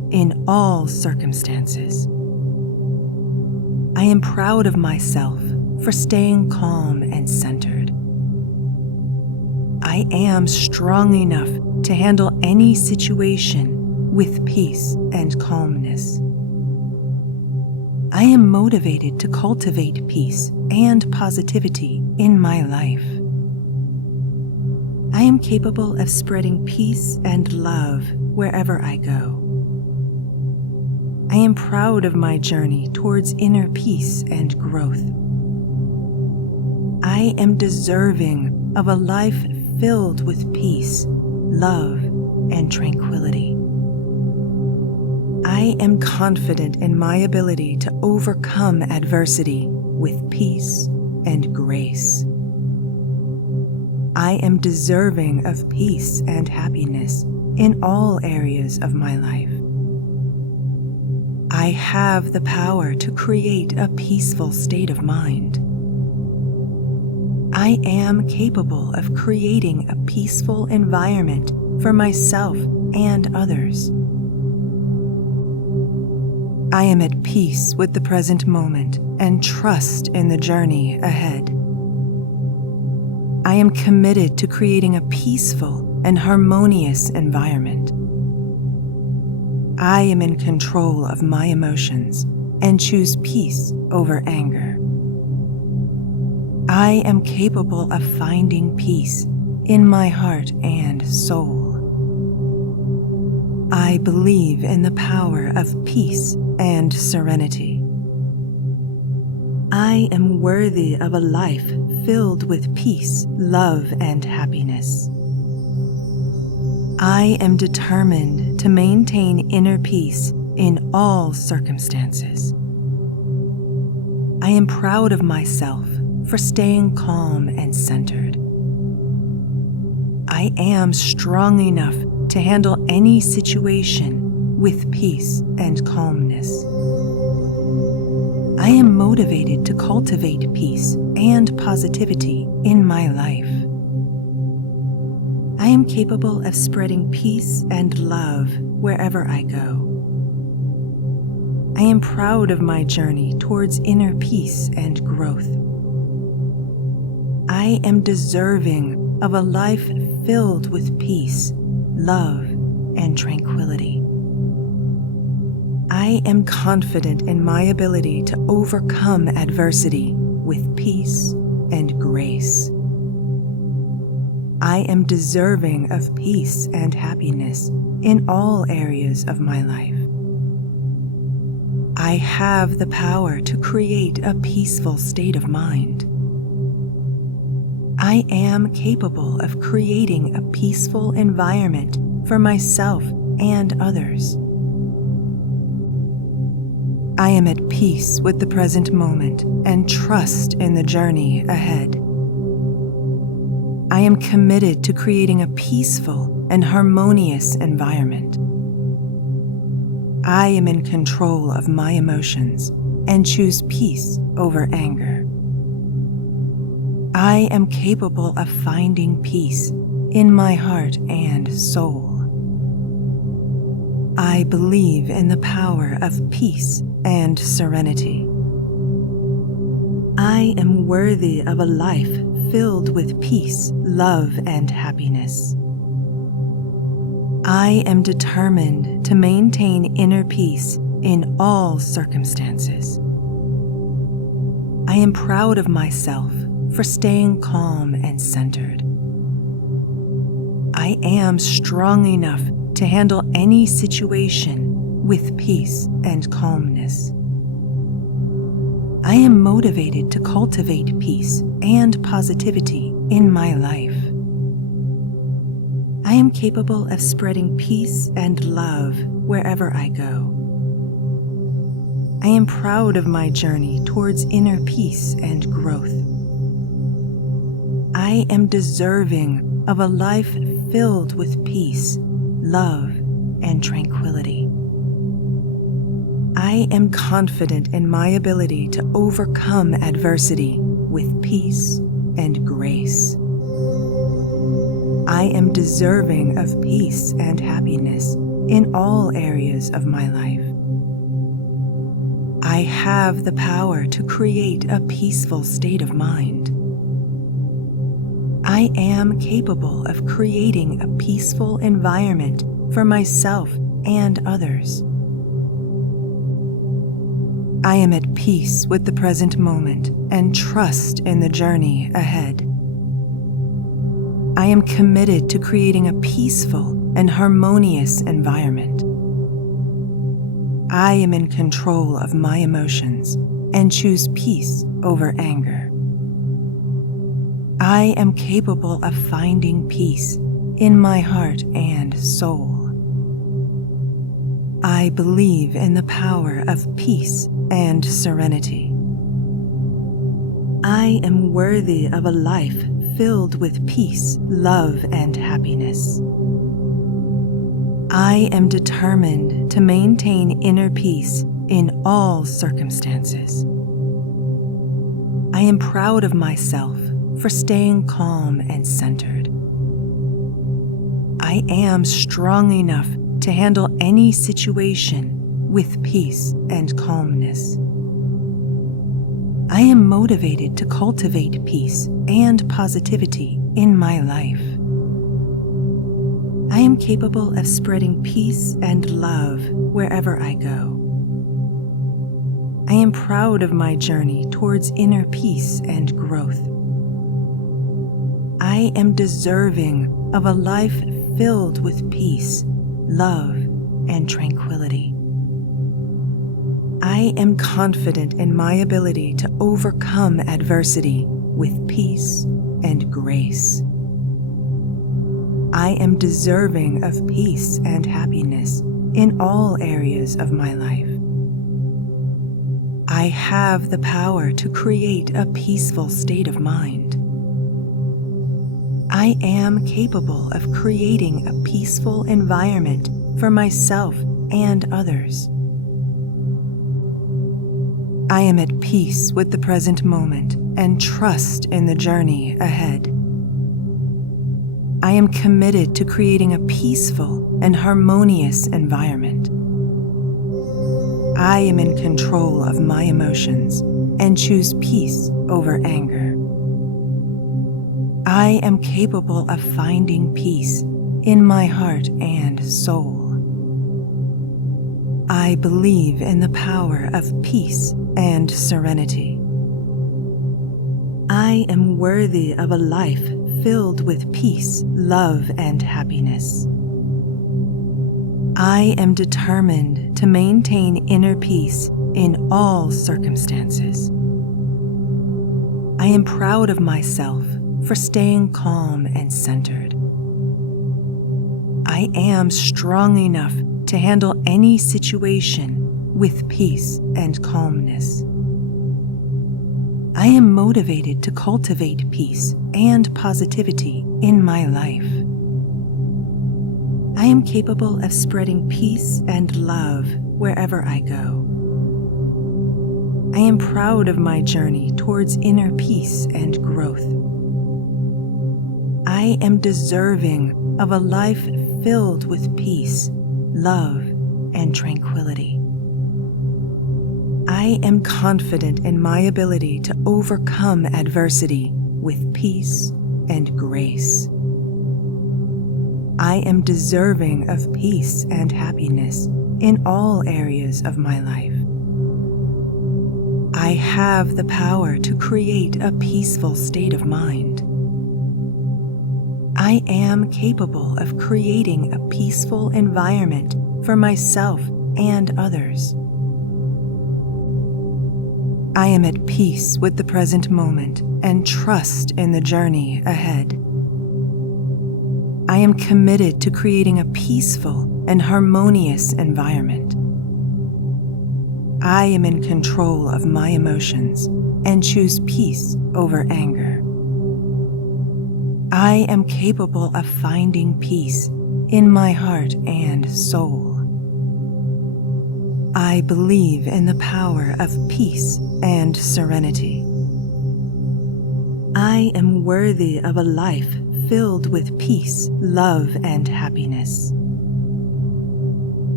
in all circumstances. I am proud of myself for staying calm and centered. I am strong enough to handle any situation with peace and calmness. I am motivated to cultivate peace and positivity in my life. I am capable of spreading peace and love wherever I go. I am proud of my journey towards inner peace and growth. I am deserving of a life filled with peace, love, and tranquility. I am confident in my ability to overcome adversity with peace and grace. I am deserving of peace and happiness in all areas of my life. I have the power to create a peaceful state of mind. I am capable of creating a peaceful environment for myself and others. I am at peace with the present moment and trust in the journey ahead. I am committed to creating a peaceful and harmonious environment. I am in control of my emotions and choose peace over anger. I am capable of finding peace in my heart and soul. I believe in the power of peace and serenity. I am worthy of a life filled with peace, love, and happiness. I am determined to maintain inner peace in all circumstances. I am proud of myself for staying calm and centered. I am strong enough to handle any situation with peace and calmness. I am motivated to cultivate peace and positivity in my life. I am capable of spreading peace and love wherever I go. I am proud of my journey towards inner peace and growth. I am deserving of a life filled with peace, love, and tranquility. I am confident in my ability to overcome adversity with peace and grace. I am deserving of peace and happiness in all areas of my life. I have the power to create a peaceful state of mind. I am capable of creating a peaceful environment for myself and others. I am at peace with the present moment and trust in the journey ahead. I am committed to creating a peaceful and harmonious environment. I am in control of my emotions and choose peace over anger. I am capable of finding peace in my heart and soul. I believe in the power of peace and serenity. I am worthy of a life filled with peace, love, and happiness. I am determined to maintain inner peace in all circumstances. I am proud of myself for staying calm and centered. I am strong enough to handle any situation with peace and calmness. I am motivated to cultivate peace and positivity in my life. I am capable of spreading peace and love wherever I go. I am proud of my journey towards inner peace and growth. I am deserving of a life filled with peace, love, and tranquility. I am confident in my ability to overcome adversity with peace and grace. I am deserving of peace and happiness in all areas of my life. I have the power to create a peaceful state of mind. I am capable of creating a peaceful environment for myself and others. I am at peace with the present moment and trust in the journey ahead. I am committed to creating a peaceful and harmonious environment. I am in control of my emotions and choose peace over anger. I am capable of finding peace in my heart and soul. I believe in the power of peace and serenity. I am worthy of a life filled with peace, love, and happiness. I am determined to maintain inner peace in all circumstances. I am proud of myself for staying calm and centered. I am strong enough to handle any situation with peace and calmness. I am motivated to cultivate peace and positivity in my life. I am capable of spreading peace and love wherever I go. I am proud of my journey towards inner peace and growth. I am deserving of a life filled with peace, love, and tranquility. I am confident in my ability to overcome adversity with peace and grace. I am deserving of peace and happiness in all areas of my life. I have the power to create a peaceful state of mind. I am capable of creating a peaceful environment for myself and others. I am at peace with the present moment and trust in the journey ahead. I am committed to creating a peaceful and harmonious environment. I am in control of my emotions and choose peace over anger. I am capable of finding peace in my heart and soul. I believe in the power of peace and serenity. I am worthy of a life filled with peace, love, and happiness. I am determined to maintain inner peace in all circumstances. I am proud of myself for staying calm and centered. I am strong enough to handle any situation with peace and calmness. I am motivated to cultivate peace and positivity in my life. I am capable of spreading peace and love wherever I go. I am proud of my journey towards inner peace and growth. I am deserving of a life filled with peace, love, and tranquility. I am confident in my ability to overcome adversity with peace and grace. I am deserving of peace and happiness in all areas of my life. I have the power to create a peaceful state of mind. I am capable of creating a peaceful environment for myself and others. I am at peace with the present moment and trust in the journey ahead. I am committed to creating a peaceful and harmonious environment. I am in control of my emotions and choose peace over anger. I am capable of finding peace in my heart and soul. I believe in the power of peace and serenity. I am worthy of a life filled with peace, love, and happiness.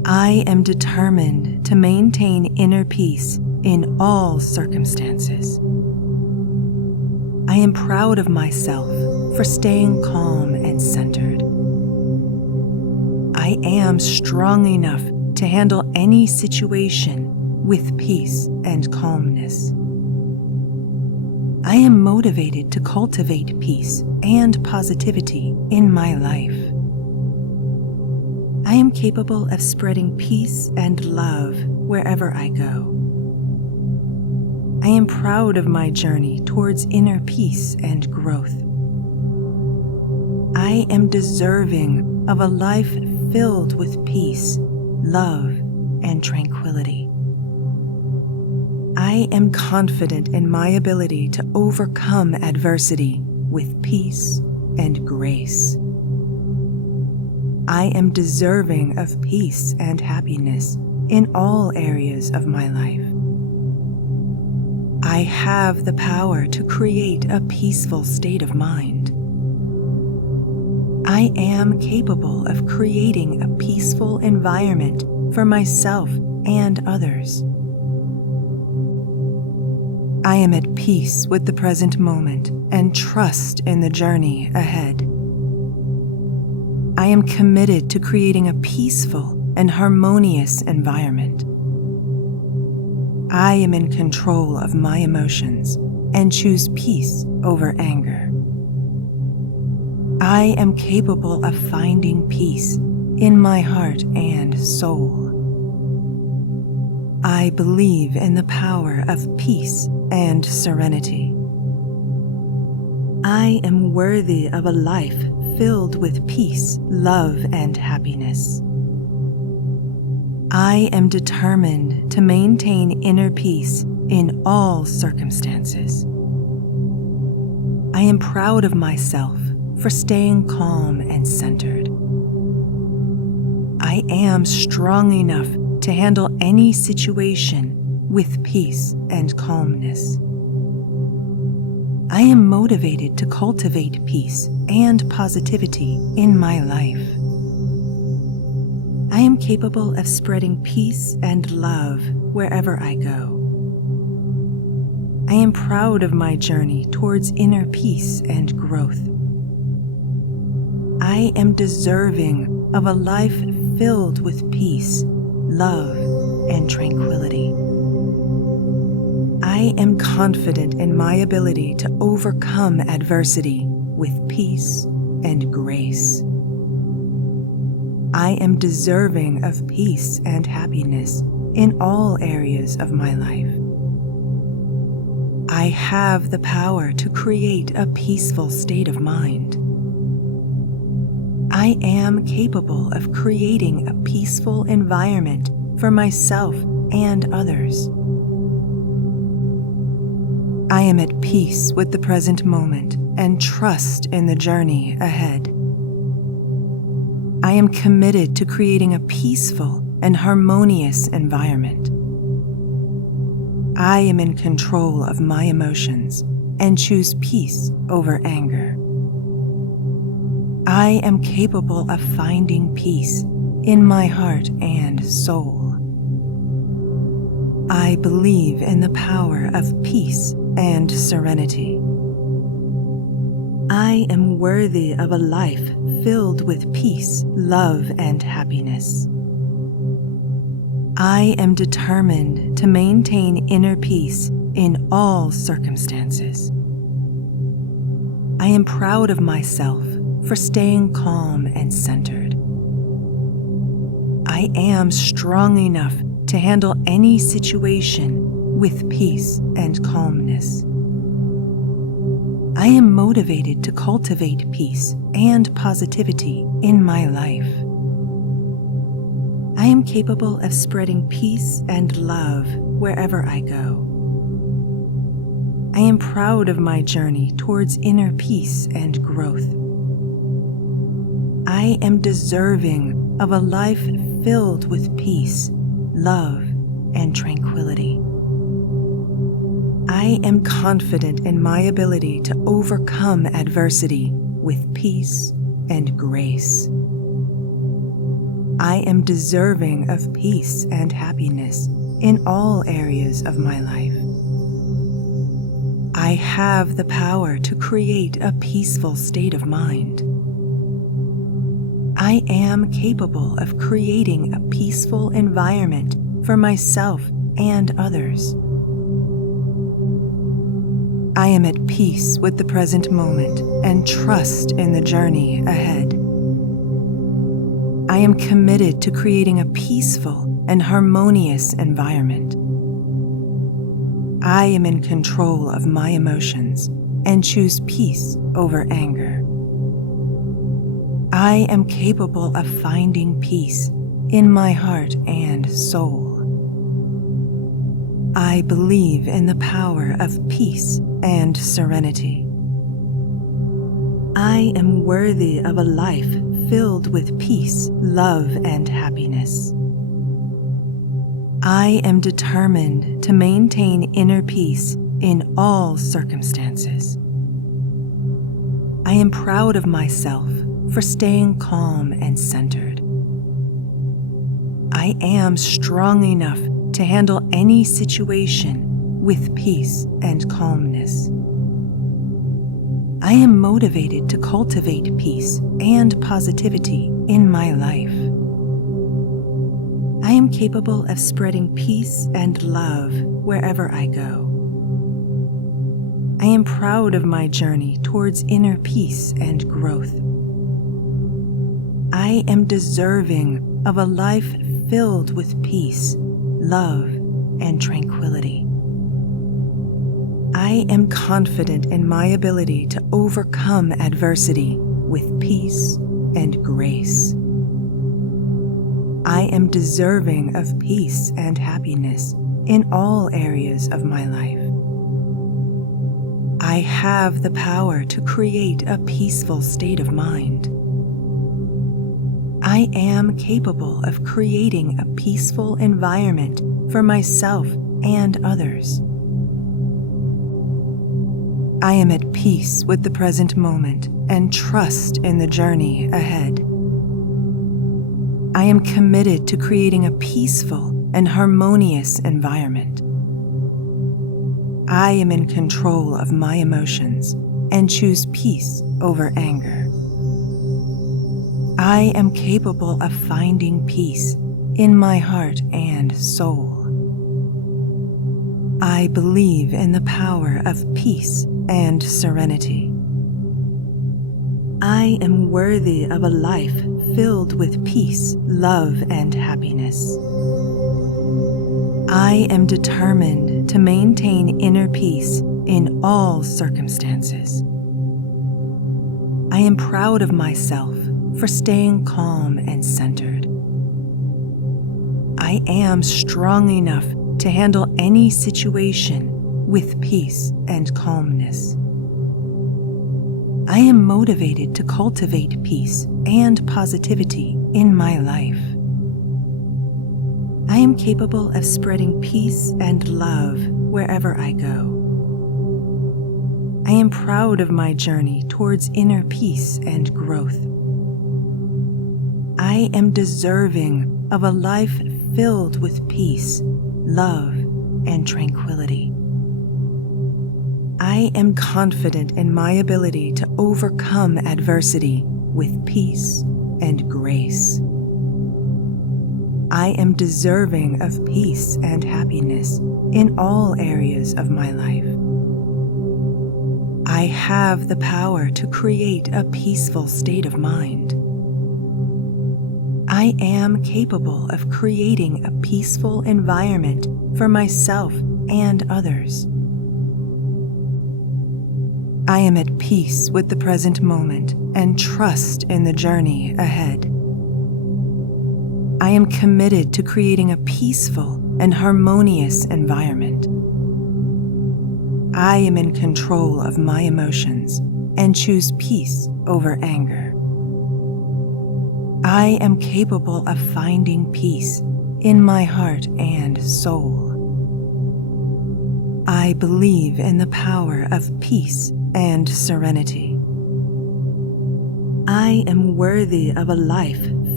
I am determined to maintain inner peace in all circumstances. I am proud of myself for staying calm and centered. I am strong enough to handle any situation with peace and calmness. I am motivated to cultivate peace and positivity in my life. I am capable of spreading peace and love wherever I go. I am proud of my journey towards inner peace and growth. I am deserving of a life filled with peace, love, and tranquility. I am confident in my ability to overcome adversity with peace and grace. I am deserving of peace and happiness in all areas of my life. I have the power to create a peaceful state of mind. I am capable of creating a peaceful environment for myself and others. I am at peace with the present moment and trust in the journey ahead. I am committed to creating a peaceful and harmonious environment. I am in control of my emotions and choose peace over anger. I am capable of finding peace in my heart and soul. I believe in the power of peace and serenity. I am worthy of a life filled with peace, love, and happiness. I am determined to maintain inner peace in all circumstances. I am proud of myself for staying calm and centered. I am strong enough to handle any situation with peace and calmness. I am motivated to cultivate peace and positivity in my life. I am capable of spreading peace and love wherever I go. I am proud of my journey towards inner peace and growth. I am deserving of a life filled with peace, love, and tranquility. I am confident in my ability to overcome adversity with peace and grace. I am deserving of peace and happiness in all areas of my life. I have the power to create a peaceful state of mind. I am capable of creating a peaceful environment for myself and others. I am at peace with the present moment and trust in the journey ahead. I am committed to creating a peaceful and harmonious environment. I am in control of my emotions and choose peace over anger. I am capable of finding peace in my heart and soul. I believe in the power of peace and serenity. I am worthy of a life filled with peace, love, and happiness. I am determined to maintain inner peace in all circumstances. I am proud of myself for staying calm and centered. I am strong enough to handle any situation with peace and calmness. I am motivated to cultivate peace and positivity in my life. I am capable of spreading peace and love wherever I go. I am proud of my journey towards inner peace and growth. I am deserving of a life filled with peace, love, and tranquility. I am confident in my ability to overcome adversity with peace and grace. I am deserving of peace and happiness in all areas of my life. I have the power to create a peaceful state of mind. I am capable of creating a peaceful environment for myself and others. I am at peace with the present moment and trust in the journey ahead. I am committed to creating a peaceful and harmonious environment. I am in control of my emotions and choose peace over anger. I am capable of finding peace in my heart and soul. I believe in the power of peace and serenity. I am worthy of a life filled with peace, love, and happiness. I am determined to maintain inner peace in all circumstances. I am proud of myself for staying calm and centered. I am strong enough to handle any situation with peace and calmness. I am motivated to cultivate peace and positivity in my life. I am capable of spreading peace and love wherever I go. I am proud of my journey towards inner peace and growth. I am deserving of a life filled with peace, love, and tranquility. I am confident in my ability to overcome adversity with peace and grace. I am deserving of peace and happiness in all areas of my life. I have the power to create a peaceful state of mind. I am capable of creating a peaceful environment for myself and others. I am at peace with the present moment and trust in the journey ahead. I am committed to creating a peaceful and harmonious environment. I am in control of my emotions and choose peace over anger. I am capable of finding peace in my heart and soul. I believe in the power of peace and serenity. I am worthy of a life filled with peace, love, and happiness. I am determined to maintain inner peace in all circumstances. I am proud of myself for staying calm and centered. I am strong enough to handle any situation with peace and calmness. I am motivated to cultivate peace and positivity in my life. I am capable of spreading peace and love wherever I go. I am proud of my journey towards inner peace and growth. I am deserving of a life filled with peace, love, and tranquility. I am confident in my ability to overcome adversity with peace and grace. I am deserving of peace and happiness in all areas of my life. I have the power to create a peaceful state of mind. I am capable of creating a peaceful environment for myself and others. I am at peace with the present moment and trust in the journey ahead. I am committed to creating a peaceful and harmonious environment. I am in control of my emotions and choose peace over anger. I am capable of finding peace in my heart and soul. I believe in the power of peace and serenity. I am worthy of a life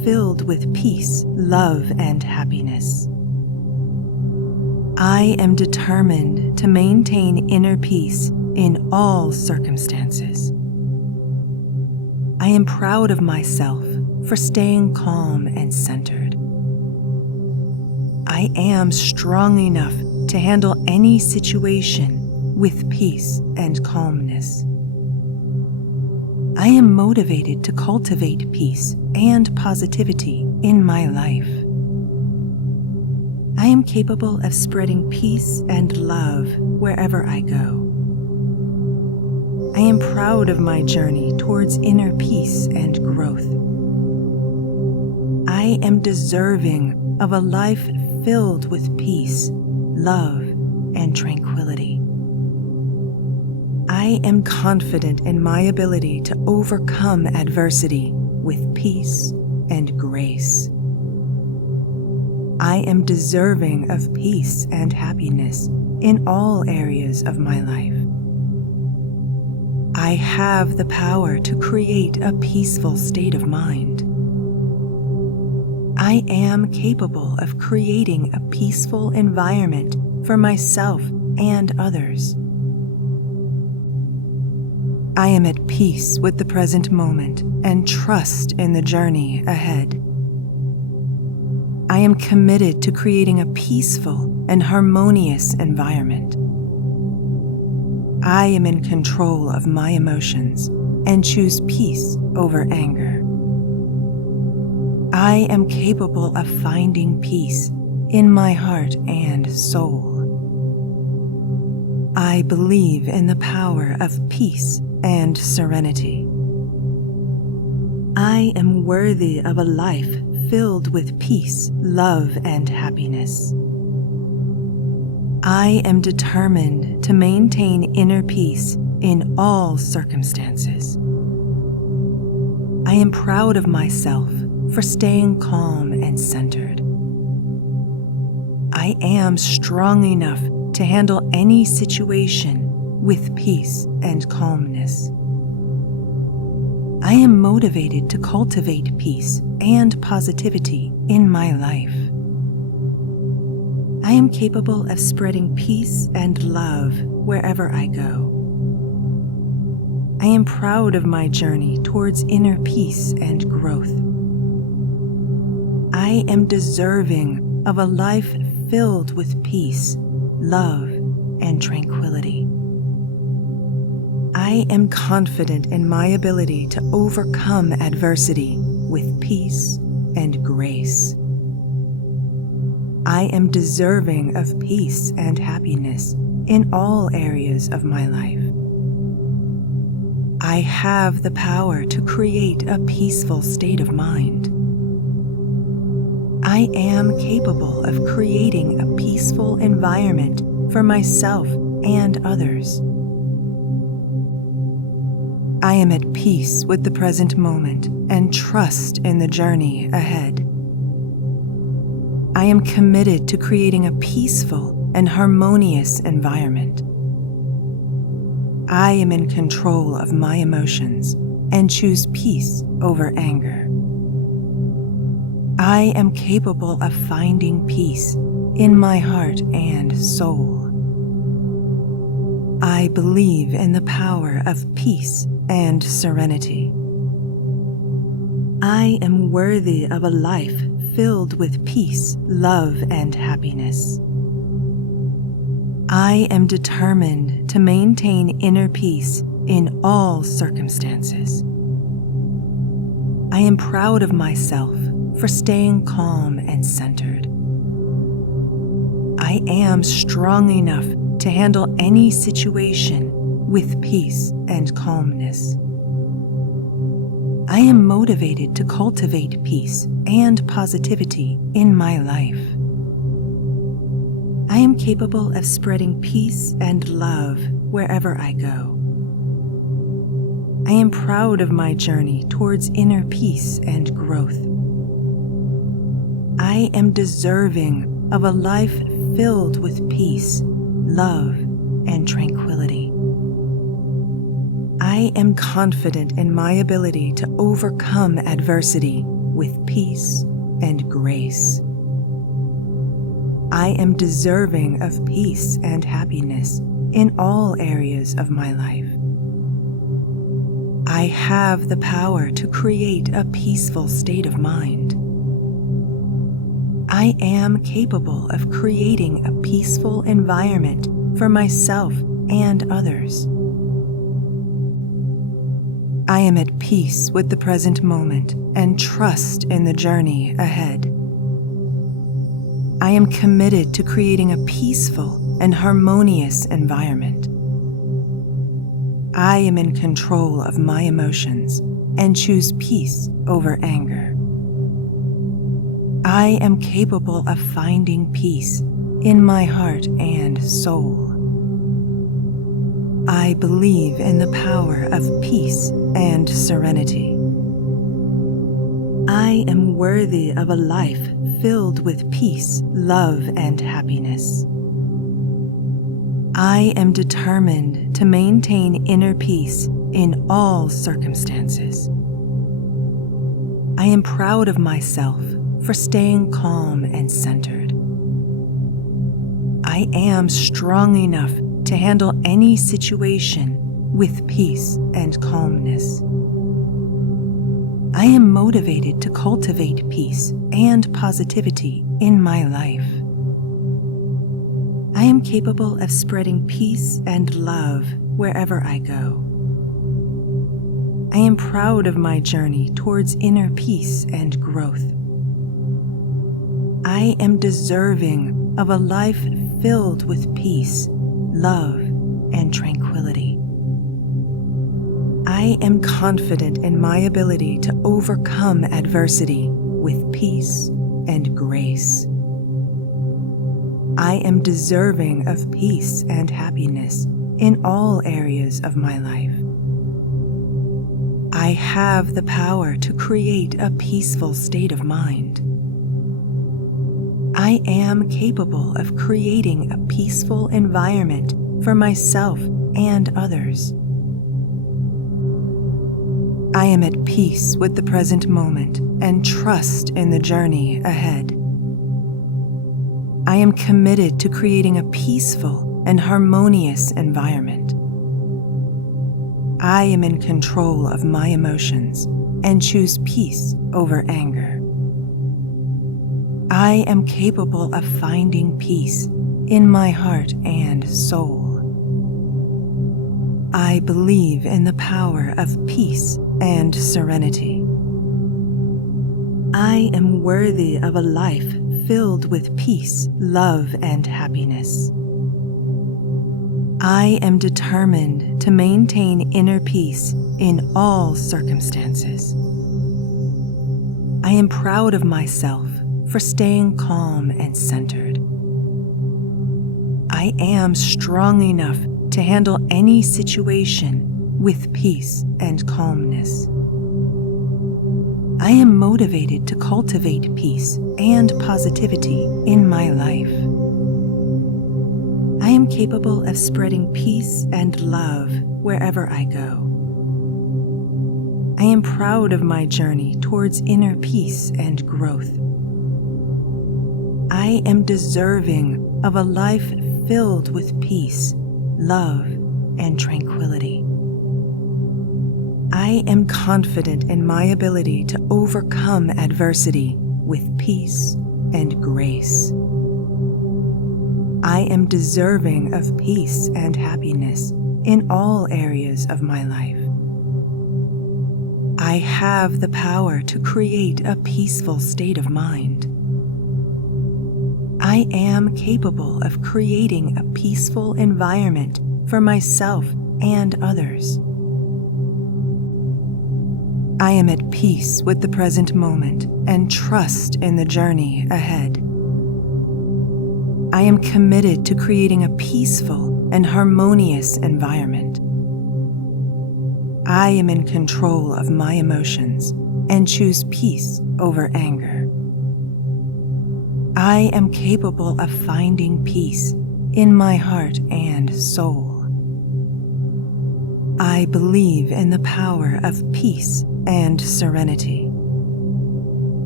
filled with peace, love, and happiness. I am determined to maintain inner peace in all circumstances. I am proud of myself for staying calm and centered. I am strong enough to handle any situation with peace and calmness. I am motivated to cultivate peace and positivity in my life. I am capable of spreading peace and love wherever I go. I am proud of my journey towards inner peace and growth. I am deserving of a life filled with peace, love, and tranquility. I am confident in my ability to overcome adversity with peace and grace. I am deserving of peace and happiness in all areas of my life. I have the power to create a peaceful state of mind. I am capable of creating a peaceful environment for myself and others. I am at peace with the present moment and trust in the journey ahead. I am committed to creating a peaceful and harmonious environment. I am in control of my emotions and choose peace over anger. I am capable of finding peace in my heart and soul. I believe in the power of peace and serenity. I am worthy of a life filled with peace, love, and happiness. I am determined to maintain inner peace in all circumstances. I am proud of myself for staying calm and centered. I am strong enough to handle any situation with peace and calmness. I am motivated to cultivate peace and positivity in my life. I am capable of spreading peace and love wherever I go. I am proud of my journey towards inner peace and growth. I am deserving of a life filled with peace, love, and tranquility. I am confident in my ability to overcome adversity with peace and grace. I am deserving of peace and happiness in all areas of my life. I have the power to create a peaceful state of mind. I am capable of creating a peaceful environment for myself and others. I am at peace with the present moment and trust in the journey ahead. I am committed to creating a peaceful and harmonious environment. I am in control of my emotions and choose peace over anger. I am capable of finding peace in my heart and soul. I believe in the power of peace and serenity. I am worthy of a life filled with peace, love, and happiness. I am determined to maintain inner peace in all circumstances. I am proud of myself for staying calm and centered. I am strong enough to handle any situation with peace and calmness. I am motivated to cultivate peace and positivity in my life. I am capable of spreading peace and love wherever I go. I am proud of my journey towards inner peace and growth. I am deserving of a life filled with peace, love, and tranquility. I am confident in my ability to overcome adversity with peace and grace. I am deserving of peace and happiness in all areas of my life. I have the power to create a peaceful state of mind. I am capable of creating a peaceful environment for myself and others. I am at peace with the present moment and trust in the journey ahead. I am committed to creating a peaceful and harmonious environment. I am in control of my emotions and choose peace over anger. I am capable of finding peace in my heart and soul. I believe in the power of peace and serenity. I am worthy of a life filled with peace, love, and happiness. I am determined to maintain inner peace in all circumstances. I am proud of myself for staying calm and centered. I am strong enough to handle any situation with peace and calmness. I am motivated to cultivate peace and positivity in my life. I am capable of spreading peace and love wherever I go. I am proud of my journey towards inner peace and growth. I am deserving of a life filled with peace, love, and tranquility. I am confident in my ability to overcome adversity with peace and grace. I am deserving of peace and happiness in all areas of my life. I have the power to create a peaceful state of mind. I am capable of creating a peaceful environment for myself and others. I am at peace with the present moment and trust in the journey ahead. I am committed to creating a peaceful and harmonious environment. I am in control of my emotions and choose peace over anger. I am capable of finding peace in my heart and soul. I believe in the power of peace and serenity. I am worthy of a life filled with peace, love, and happiness. I am determined to maintain inner peace in all circumstances. I am proud of myself for staying calm and centered. I am strong enough to handle any situation with peace and calmness. I am motivated to cultivate peace and positivity in my life. I am capable of spreading peace and love wherever I go. I am proud of my journey towards inner peace and growth. I am deserving of a life filled with peace, love, and tranquility. I am confident in my ability to overcome adversity with peace and grace. I am deserving of peace and happiness in all areas of my life. I have the power to create a peaceful state of mind. I am capable of creating a peaceful environment for myself and others. I am at peace with the present moment and trust in the journey ahead. I am committed to creating a peaceful and harmonious environment. I am in control of my emotions and choose peace over anger. I am capable of finding peace in my heart and soul. I believe in the power of peace and serenity.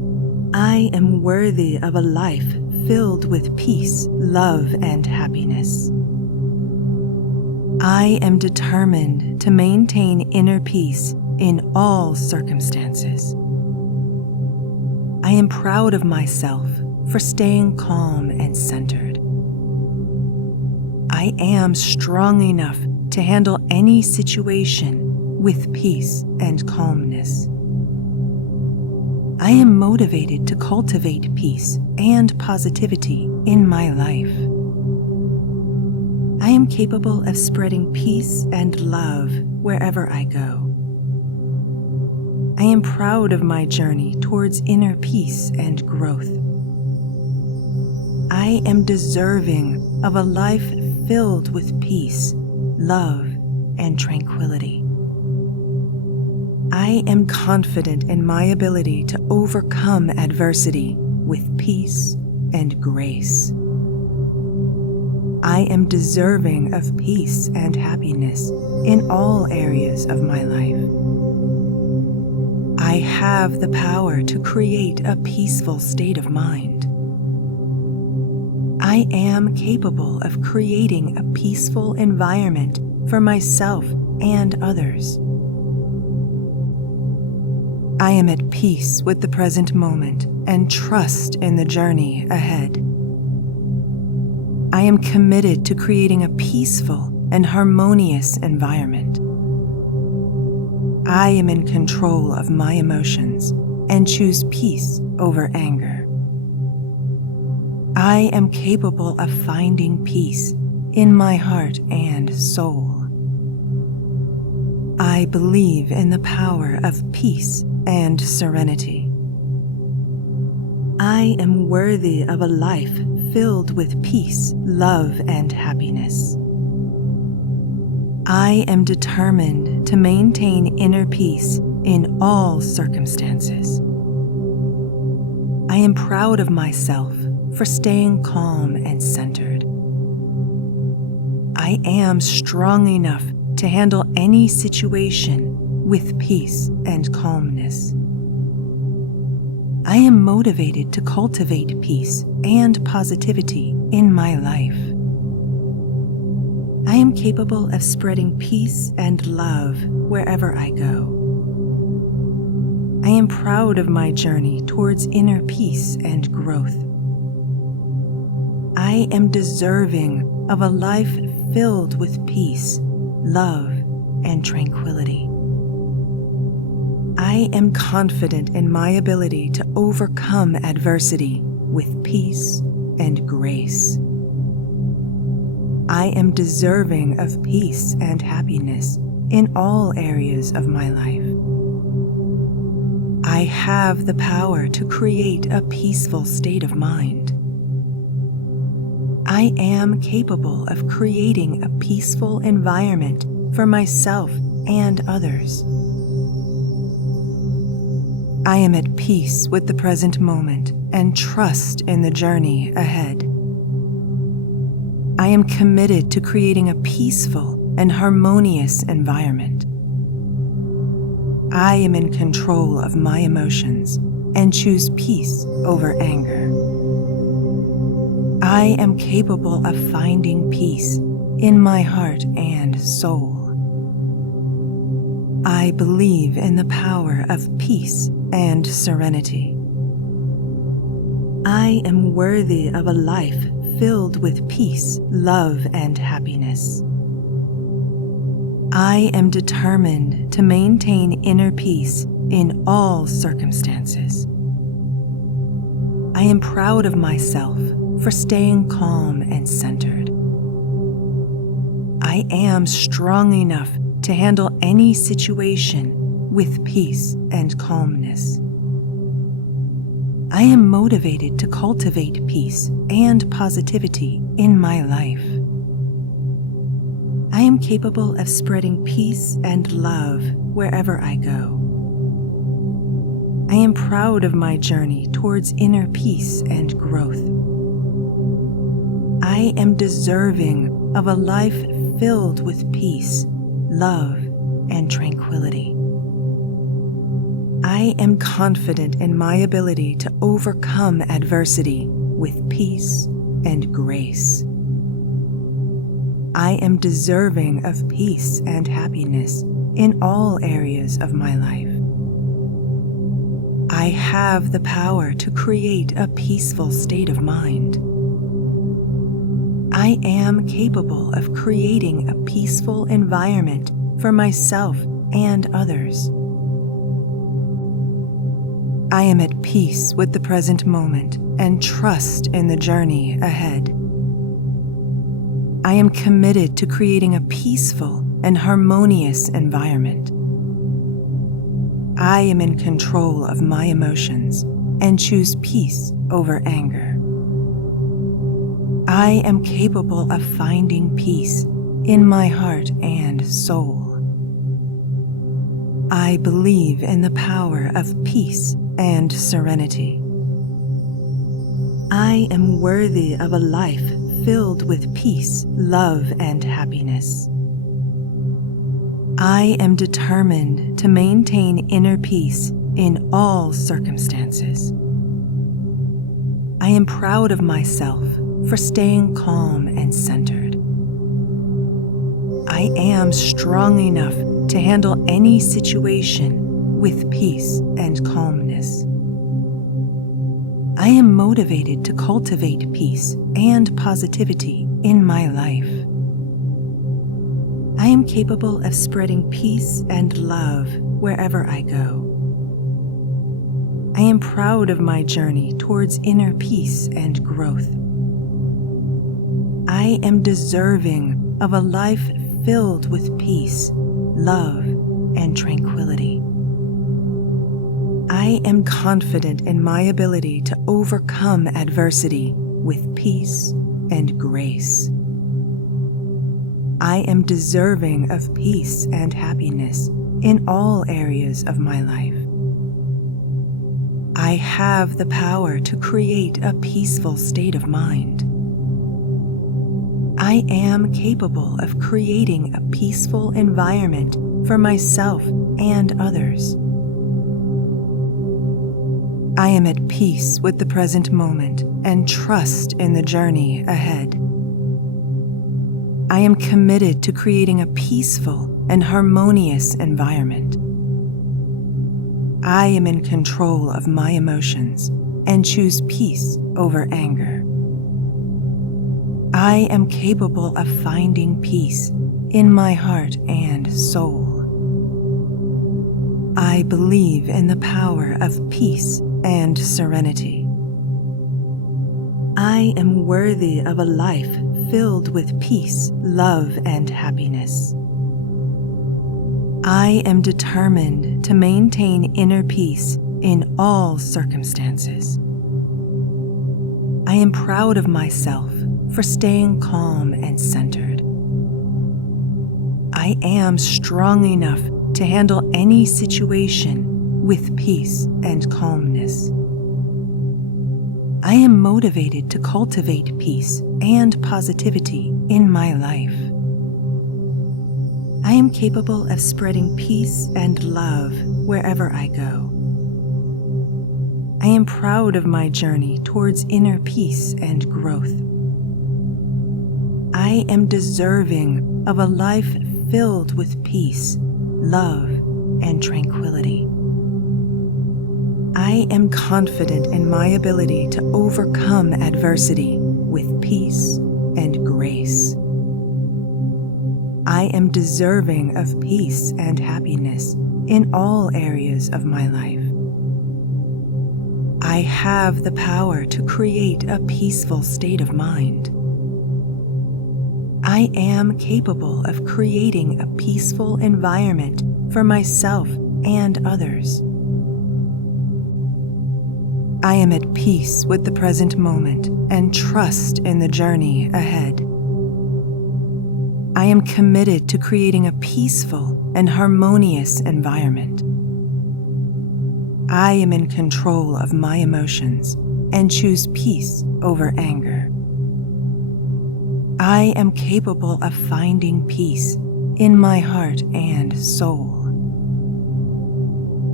I am worthy of a life filled with peace, love, and happiness. I am determined to maintain inner peace in all circumstances. I am proud of myself for staying calm and centered. I am strong enough to handle any situation with peace and calmness. I am motivated to cultivate peace and positivity in my life. I am capable of spreading peace and love wherever I go. I am proud of my journey towards inner peace and growth. I am deserving of a life filled with peace, love, and tranquility. I am confident in my ability to overcome adversity with peace and grace. I am deserving of peace and happiness in all areas of my life. I have the power to create a peaceful state of mind. I am capable of creating a peaceful environment for myself and others. I am at peace with the present moment and trust in the journey ahead. I am committed to creating a peaceful and harmonious environment. I am in control of my emotions and choose peace over anger. I am capable of finding peace in my heart and soul. I believe in the power of peace and serenity. I am worthy of a life filled with peace, love, and happiness. I am determined to maintain inner peace in all circumstances. I am proud of myself for staying calm and centered. I am strong enough to handle any situation with peace and calmness. I am motivated to cultivate peace and positivity in my life. I am capable of spreading peace and love wherever I go. I am proud of my journey towards inner peace and growth. I am deserving of a life filled with peace, love, and tranquility. I am confident in my ability to overcome adversity with peace and grace. I am deserving of peace and happiness in all areas of my life. I have the power to create a peaceful state of mind. I am capable of creating a peaceful environment for myself and others. I am at peace with the present moment and trust in the journey ahead. I am committed to creating a peaceful and harmonious environment. I am in control of my emotions and choose peace over anger. I am capable of finding peace in my heart and soul. I believe in the power of peace and serenity. I am worthy of a life filled with peace, love, and happiness. I am determined to maintain inner peace in all circumstances. I am proud of myself for staying calm and centered. I am strong enough to handle any situation with peace and calmness. I am motivated to cultivate peace and positivity in my life. I am capable of spreading peace and love wherever I go. I am proud of my journey towards inner peace and growth. I am deserving of a life filled with peace, love, and tranquility. I I am confident in my ability to overcome adversity with peace and grace. I am deserving of peace and happiness in all areas of my life. I have the power to create a peaceful state of mind. I am capable of creating a peaceful environment for myself and others. I am at peace with the present moment and trust in the journey ahead. I am committed to creating a peaceful and harmonious environment. I am in control of my emotions and choose peace over anger. I am capable of finding peace in my heart and soul. I believe in the power of peace and serenity. I am worthy of a life filled with peace, love, and happiness. I am determined to maintain inner peace in all circumstances. I am proud of myself for staying calm and centered. I am strong enough to handle any situation with peace and calmness. I am motivated to cultivate peace and positivity in my life. I am capable of spreading peace and love wherever I go. I am proud of my journey towards inner peace and growth. I am deserving of a life filled with peace, love, and tranquility. I am confident in my ability to overcome adversity with peace and grace. I am deserving of peace and happiness in all areas of my life. I have the power to create a peaceful state of mind. I am capable of creating a peaceful environment for myself and others. I am at peace with the present moment and trust in the journey ahead. I am committed to creating a peaceful and harmonious environment. I am in control of my emotions and choose peace over anger. I am capable of finding peace in my heart and soul. I believe in the power of peace and serenity. I am worthy of a life filled with peace, love, and happiness. I am determined to maintain inner peace in all circumstances. I am proud of myself for staying calm and centered. I am strong enough to handle any situation with peace and calmness. I am motivated to cultivate peace and positivity in my life. I am capable of spreading peace and love wherever I go. I am proud of my journey towards inner peace and growth. I am deserving of a life filled with peace, love, and tranquility. I am confident in my ability to overcome adversity with peace and grace. I am deserving of peace and happiness in all areas of my life. I have the power to create a peaceful state of mind. I am capable of creating a peaceful environment for myself and others. I am at peace with the present moment and trust in the journey ahead. I am committed to creating a peaceful and harmonious environment. I am in control of my emotions and choose peace over anger. I am capable of finding peace in my heart and soul.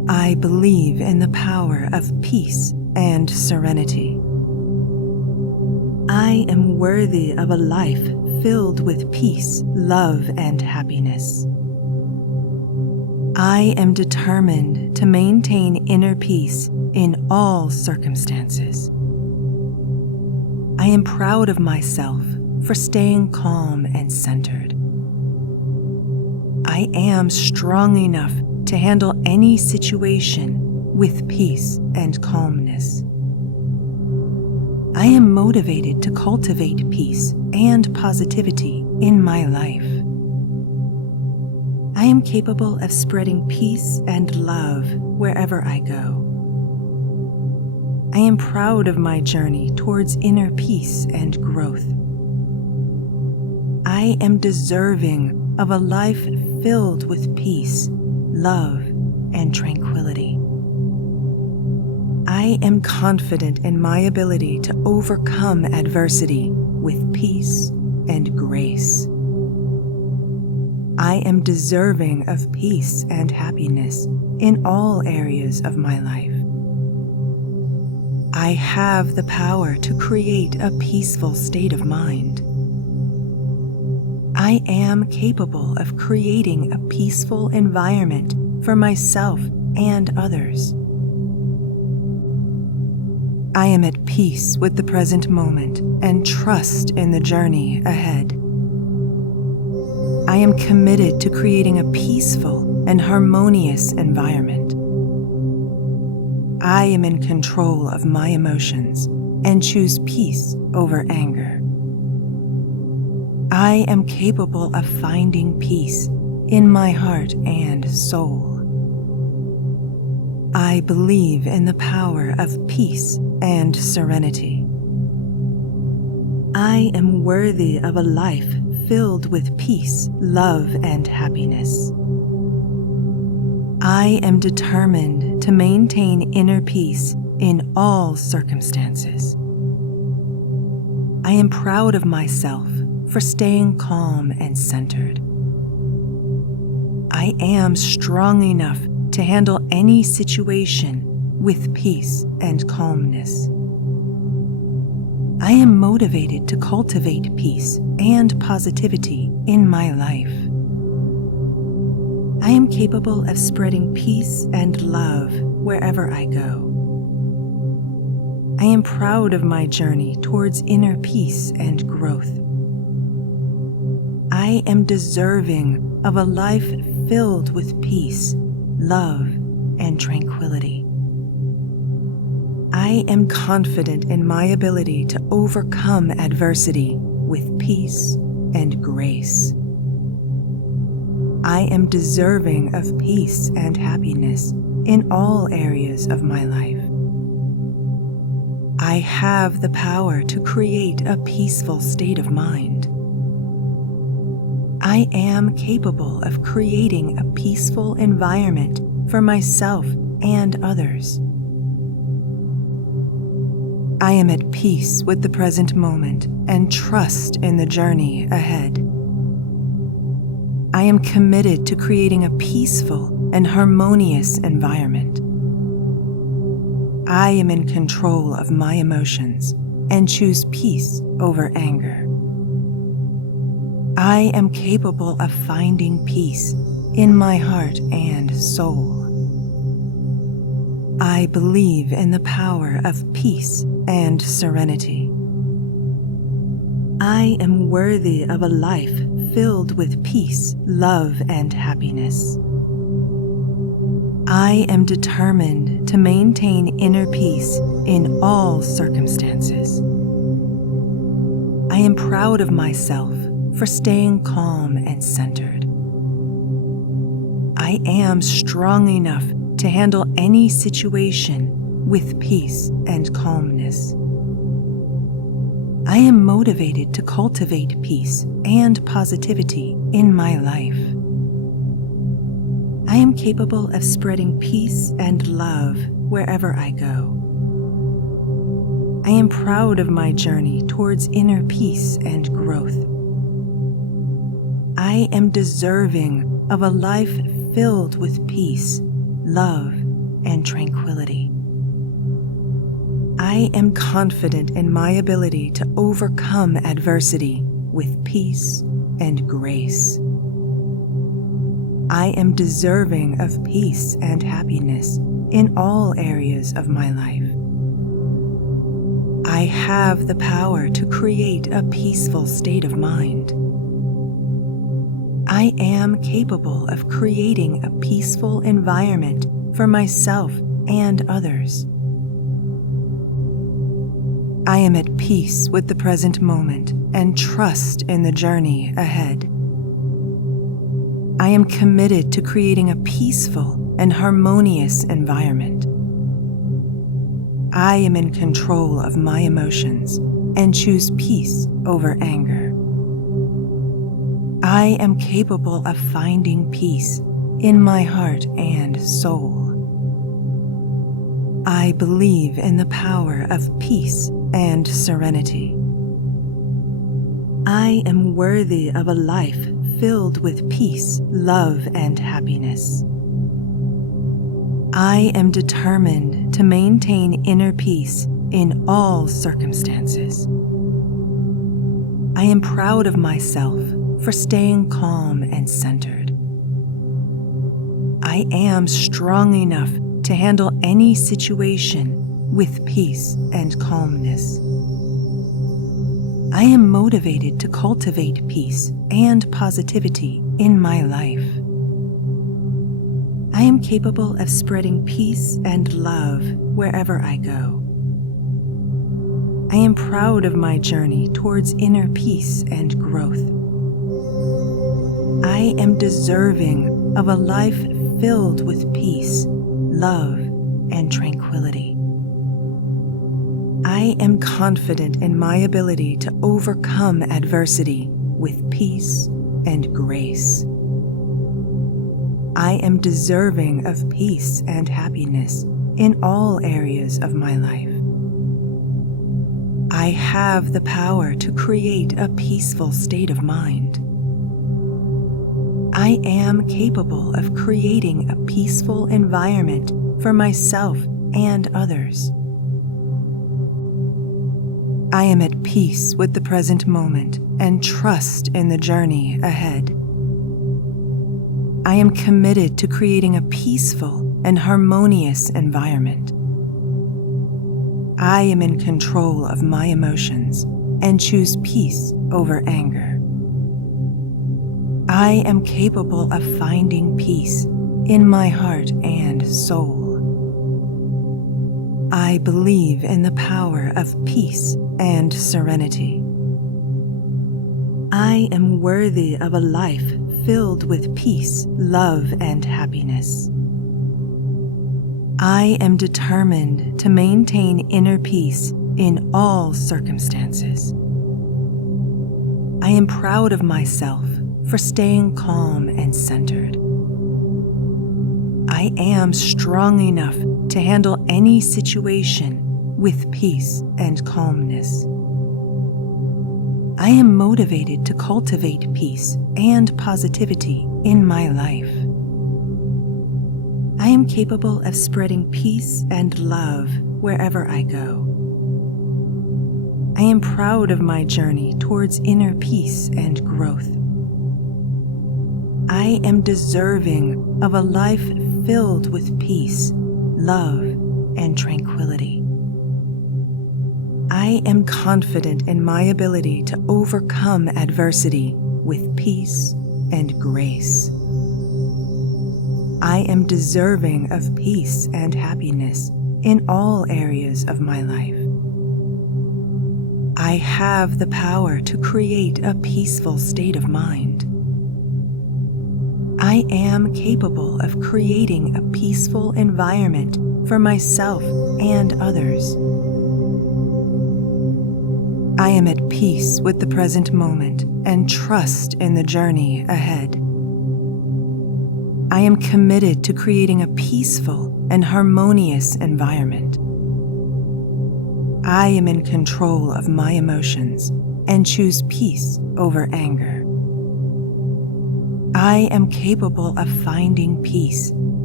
I believe in the power of peace and serenity. I am worthy of a life filled with peace, love, and happiness. I am determined to maintain inner peace in all circumstances. I am proud of myself for staying calm and centered. I am strong enough to handle any situation with peace and calmness. I am motivated to cultivate peace and positivity in my life. I am capable of spreading peace and love wherever I go. I am proud of my journey towards inner peace and growth. I am deserving of a life filled with peace, love, and tranquility. I am confident in my ability to overcome adversity with peace and grace. I am deserving of peace and happiness in all areas of my life. I have the power to create a peaceful state of mind. I am capable of creating a peaceful environment for myself and others. I am at peace with the present moment and trust in the journey ahead. I am committed to creating a peaceful and harmonious environment. I am in control of my emotions and choose peace over anger. I am capable of finding peace in my heart and soul. I believe in the power of peace and serenity. I am worthy of a life filled with peace, love, and happiness. I am determined to maintain inner peace in all circumstances. I am proud of myself for staying calm and centered. I am strong enough to handle any situation with peace and calmness. I am motivated to cultivate peace and positivity in my life. I am capable of spreading peace and love wherever I go. I am proud of my journey towards inner peace and growth. I am deserving of a life filled with peace, love, and tranquility. I am confident in my ability to overcome adversity with peace and grace. I am deserving of peace and happiness in all areas of my life. I have the power to create a peaceful state of mind. I am capable of creating a peaceful environment for myself and others. I am at peace with the present moment and trust in the journey ahead. I am committed to creating a peaceful and harmonious environment. I am in control of my emotions and choose peace over anger. I am capable of finding peace in my heart and soul. I believe in the power of peace and serenity. I am worthy of a life filled with peace, love, and happiness. I am determined to maintain inner peace in all circumstances. I am proud of myself for staying calm and centered. I am strong enough to handle any situation with peace and calmness. I am motivated to cultivate peace and positivity in my life. I am capable of spreading peace and love wherever I go. I am proud of my journey towards inner peace and growth. I am deserving of a life filled with peace, love, and tranquility. I am confident in my ability to overcome adversity with peace and grace. I am deserving of peace and happiness in all areas of my life. I have the power to create a peaceful state of mind. I am capable of creating a peaceful environment for myself and others. I am at peace with the present moment and trust in the journey ahead. I am committed to creating a peaceful and harmonious environment. I am in control of my emotions and choose peace over anger. I am capable of finding peace in my heart and soul. I believe in the power of peace and serenity. I am worthy of a life filled with peace, love, and happiness. I am determined to maintain inner peace in all circumstances. I am proud of myself for staying calm and centered. I am strong enough to handle any situation with peace and calmness. I am motivated to cultivate peace and positivity in my life. I am capable of spreading peace and love wherever I go. I am proud of my journey towards inner peace and growth. I am deserving of a life filled with peace, love, and tranquility. I am confident in my ability to overcome adversity with peace and grace. I am deserving of peace and happiness in all areas of my life. I have the power to create a peaceful state of mind. I am capable of creating a peaceful environment for myself and others. I am at peace with the present moment and trust in the journey ahead. I am committed to creating a peaceful and harmonious environment. I am in control of my emotions and choose peace over anger. I am capable of finding peace in my heart and soul. I believe in the power of peace and serenity. I am worthy of a life filled with peace, love, and happiness. I am determined to maintain inner peace in all circumstances. I am proud of myself for staying calm and centered. I am strong enough to handle any situation with peace and calmness. I am motivated to cultivate peace and positivity in my life. I am capable of spreading peace and love wherever I go. I am proud of my journey towards inner peace and growth. I am deserving of a life filled with peace, love, and tranquility. I am confident in my ability to overcome adversity with peace and grace. I am deserving of peace and happiness in all areas of my life. I have the power to create a peaceful state of mind. I am capable of creating a peaceful environment for myself and others. I am at peace with the present moment and trust in the journey ahead. I am committed to creating a peaceful and harmonious environment. I am in control of my emotions and choose peace over anger. I am capable of finding peace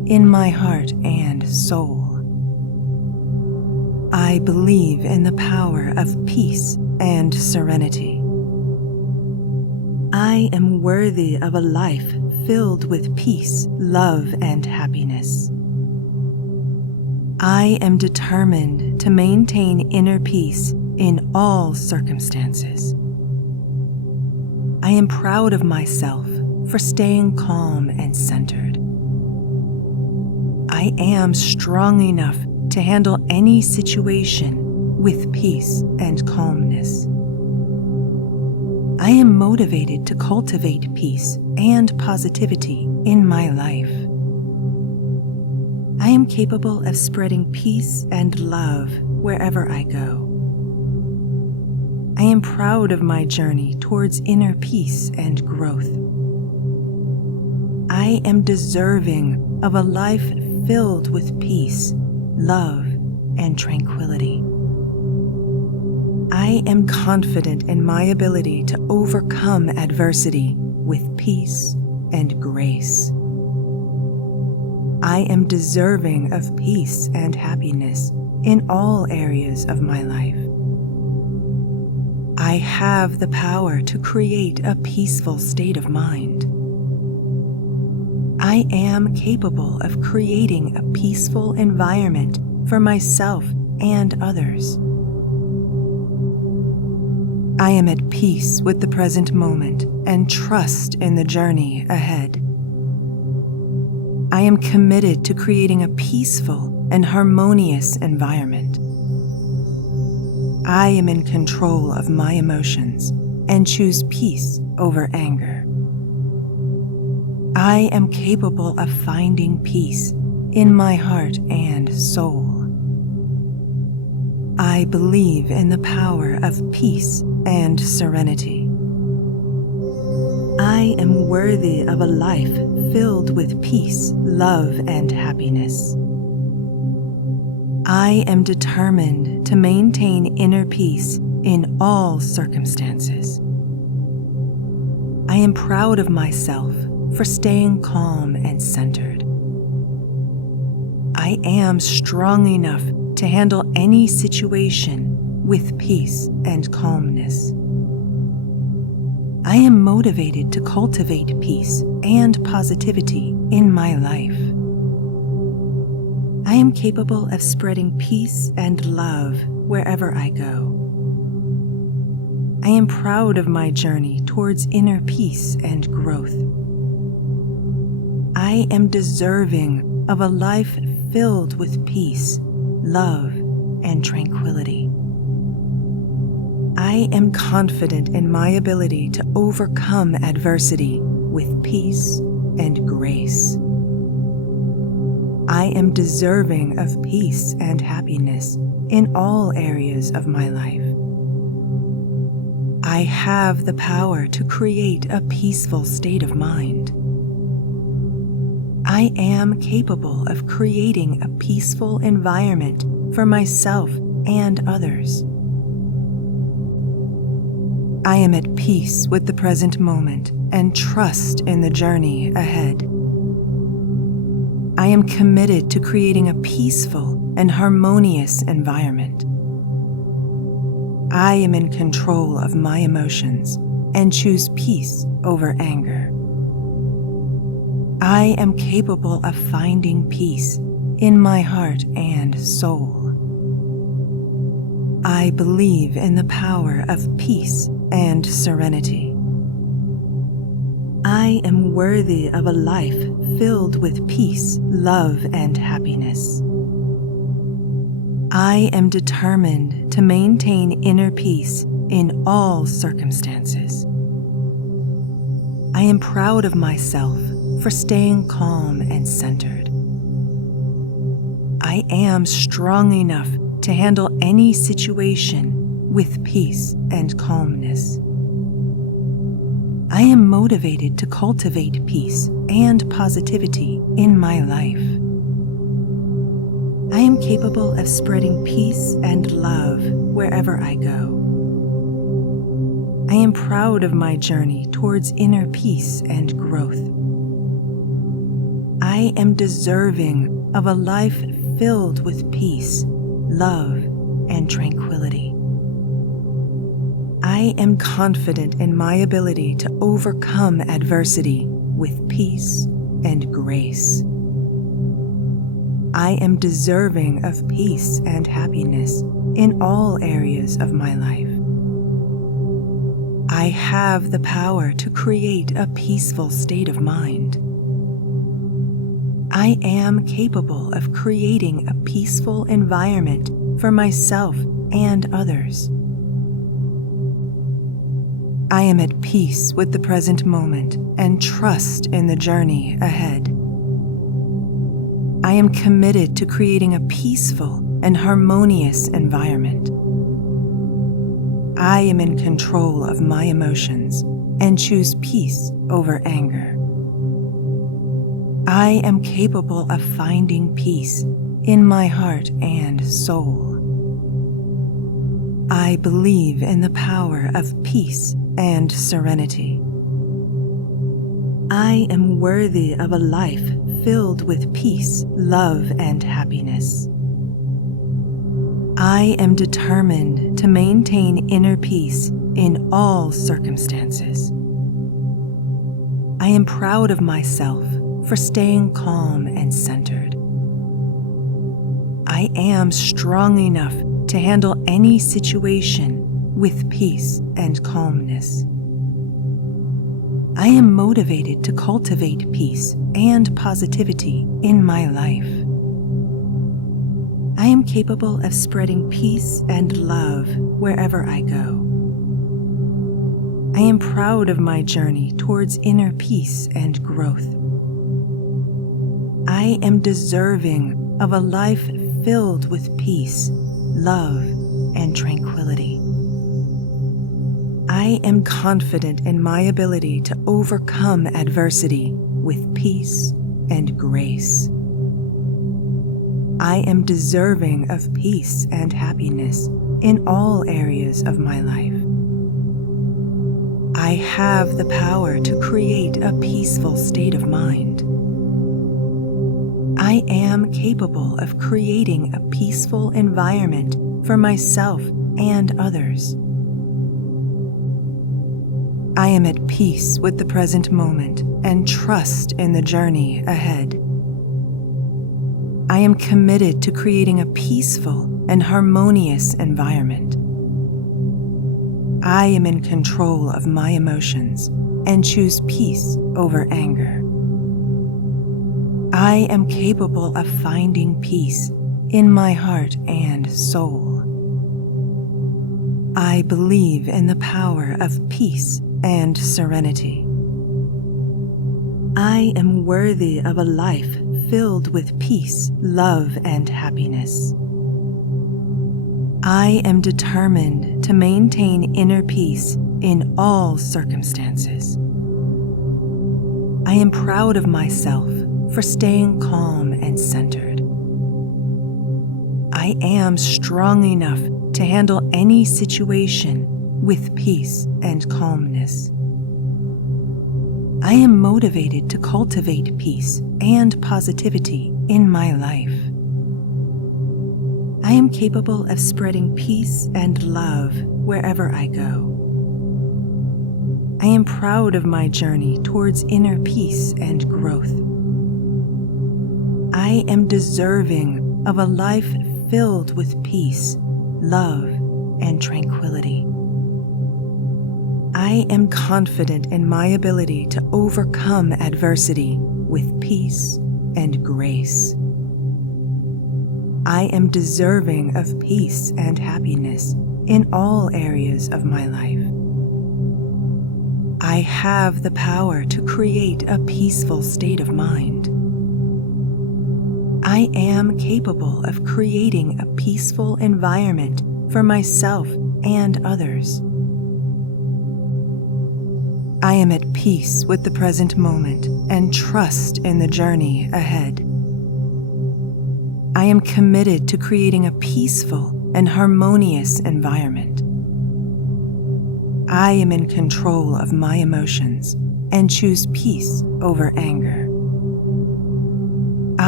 in my heart and soul. I believe in the power of peace and serenity. I am worthy of a life filled with peace, love, and happiness. I am determined to maintain inner peace in all circumstances. I am proud of myself for staying calm and centered. I am strong enough to handle any situation with peace and calmness. I am motivated to cultivate peace and positivity in my life. I am capable of spreading peace and love wherever I go. I am proud of my journey towards inner peace and growth. I am deserving of a life filled with peace, love, and tranquility. I am confident in my ability to overcome adversity with peace and grace. I am deserving of peace and happiness in all areas of my life. I have the power to create a peaceful state of mind. I am capable of creating a peaceful environment for myself and others. I am at peace with the present moment and trust in the journey ahead. I am committed to creating a peaceful and harmonious environment. I am in control of my emotions and choose peace over anger. I am capable of finding peace in my heart and soul. I believe in the power of peace and serenity. I am worthy of a life filled with peace, love, and happiness. I am determined to maintain inner peace in all circumstances. I am proud of myself for staying calm and centered. I am strong enough to handle any situation with peace and calmness. I am motivated to cultivate peace and positivity in my life. I am capable of spreading peace and love wherever I go. I am proud of my journey towards inner peace and growth. I am deserving of a life filled with peace, love, and tranquility. I am confident in my ability to overcome adversity with peace and grace. I am deserving of peace and happiness in all areas of my life. I have the power to create a peaceful state of mind. I am capable of creating a peaceful environment for myself and others. I am at peace with the present moment and trust in the journey ahead. I am committed to creating a peaceful and harmonious environment. I am in control of my emotions and choose peace over anger. I am capable of finding peace in my heart and soul. I believe in the power of peace and serenity. I am worthy of a life filled with peace, love, and happiness. I am determined to maintain inner peace in all circumstances. I am proud of myself for staying calm and centered. I am strong enough to handle any situation with peace and calmness. I am motivated to cultivate peace and positivity in my life. I am capable of spreading peace and love wherever I go. I am proud of my journey towards inner peace and growth. I I am deserving of a life filled with peace, love, and tranquility. I am confident in my ability to overcome adversity with peace and grace. I am deserving of peace and happiness in all areas of my life. I have the power to create a peaceful state of mind. I am capable of creating a peaceful environment for myself and others. I am at peace with the present moment and trust in the journey ahead. I am committed to creating a peaceful and harmonious environment. I am in control of my emotions and choose peace over anger. I am capable of finding peace in my heart and soul. I believe in the power of peace and serenity. I am worthy of a life filled with peace, love, and happiness. I am determined to maintain inner peace in all circumstances. I am proud of myself for staying calm and centered. I am strong enough to handle any situation with peace and calmness. I am motivated to cultivate peace and positivity in my life. I am capable of spreading peace and love wherever I go. I am proud of my journey towards inner peace and growth. I am deserving of a life filled with peace, love, and tranquility. I am confident in my ability to overcome adversity with peace and grace. I am deserving of peace and happiness in all areas of my life. I have the power to create a peaceful state of mind. I am capable of creating a peaceful environment for myself and others. I am at peace with the present moment and trust in the journey ahead. I am committed to creating a peaceful and harmonious environment. I am in control of my emotions and choose peace over anger. I am capable of finding peace in my heart and soul. I believe in the power of peace and serenity. I am worthy of a life filled with peace, love, and happiness. I am determined to maintain inner peace in all circumstances. I am proud of myself for staying calm and centered. I am strong enough to handle any situation with peace and calmness. I am motivated to cultivate peace and positivity in my life. I am capable of spreading peace and love wherever I go. I am proud of my journey towards inner peace and growth. I am deserving of a life filled with peace, love, and tranquility. I am confident in my ability to overcome adversity with peace and grace. I am deserving of peace and happiness in all areas of my life. I have the power to create a peaceful state of mind. I am capable of creating a peaceful environment for myself and others. I am at peace with the present moment and trust in the journey ahead. I am committed to creating a peaceful and harmonious environment. I am in control of my emotions and choose peace over anger.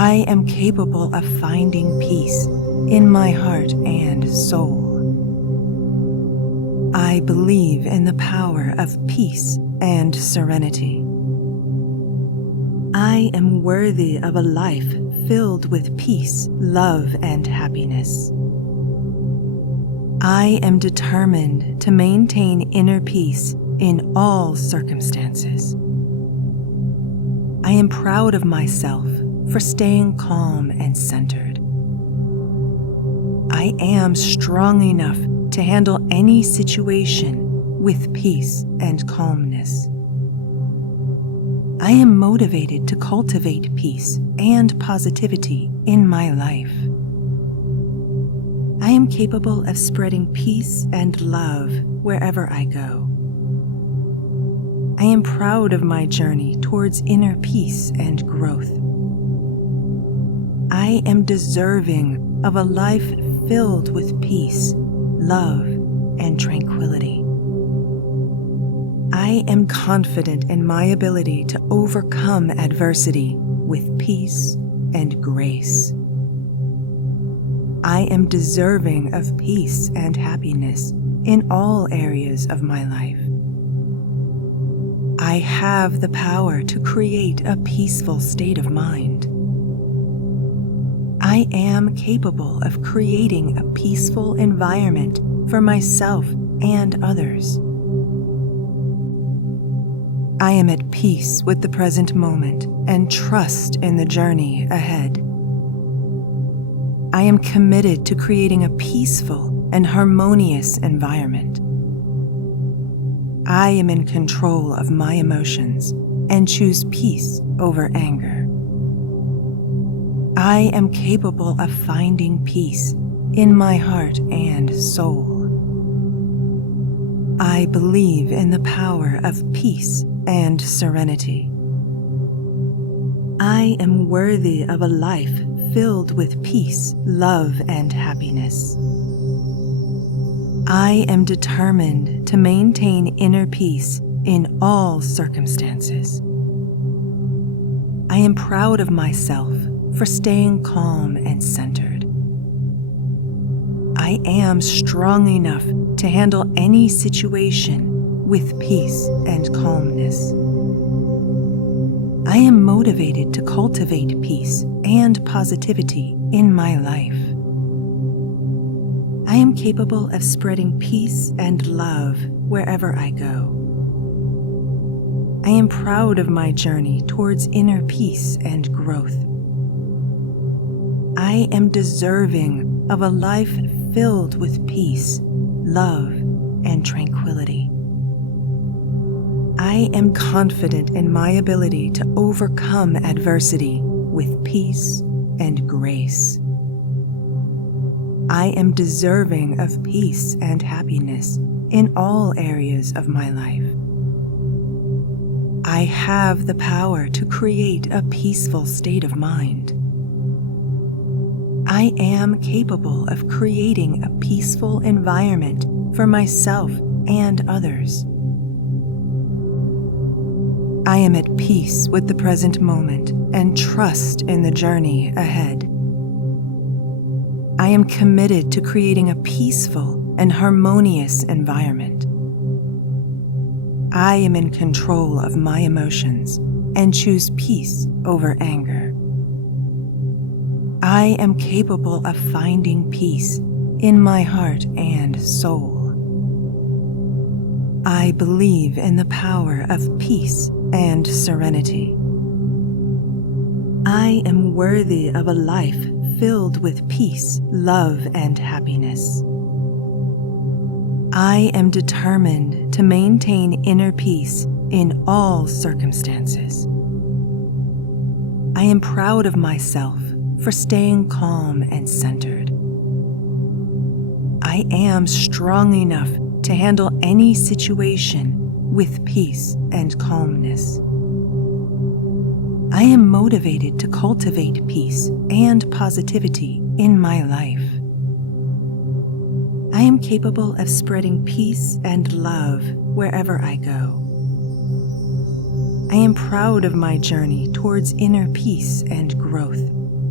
I am capable of finding peace in my heart and soul. I believe in the power of peace and serenity. I am worthy of a life filled with peace, love, and happiness. I am determined to maintain inner peace in all circumstances. I am proud of myself for staying calm and centered. I am strong enough to handle any situation with peace and calmness. I am motivated to cultivate peace and positivity in my life. I am capable of spreading peace and love wherever I go. I am proud of my journey towards inner peace and growth. I am deserving of a life filled with peace, love, and tranquility. I am confident in my ability to overcome adversity with peace and grace. I am deserving of peace and happiness in all areas of my life. I have the power to create a peaceful state of mind. I am capable of creating a peaceful environment for myself and others. I am at peace with the present moment and trust in the journey ahead. I am committed to creating a peaceful and harmonious environment. I am in control of my emotions and choose peace over anger. I am capable of finding peace in my heart and soul. I believe in the power of peace and serenity. I am worthy of a life filled with peace, love, and happiness. I am determined to maintain inner peace in all circumstances. I am proud of myself for staying calm and centered. I am strong enough to handle any situation with peace and calmness. I am motivated to cultivate peace and positivity in my life. I am capable of spreading peace and love wherever I go. I am proud of my journey towards inner peace and growth. I am deserving of a life filled with peace, love, and tranquility. I am confident in my ability to overcome adversity with peace and grace. I am deserving of peace and happiness in all areas of my life. I have the power to create a peaceful state of mind. I am capable of creating a peaceful environment for myself and others. I am at peace with the present moment and trust in the journey ahead. I am committed to creating a peaceful and harmonious environment. I am in control of my emotions and choose peace over anger. I am capable of finding peace in my heart and soul. I believe in the power of peace and serenity. I am worthy of a life filled with peace, love, and happiness. I am determined to maintain inner peace in all circumstances. I am proud of myself for staying calm and centered. I am strong enough to handle any situation with peace and calmness. I am motivated to cultivate peace and positivity in my life. I am capable of spreading peace and love wherever I go. I am proud of my journey towards inner peace and growth.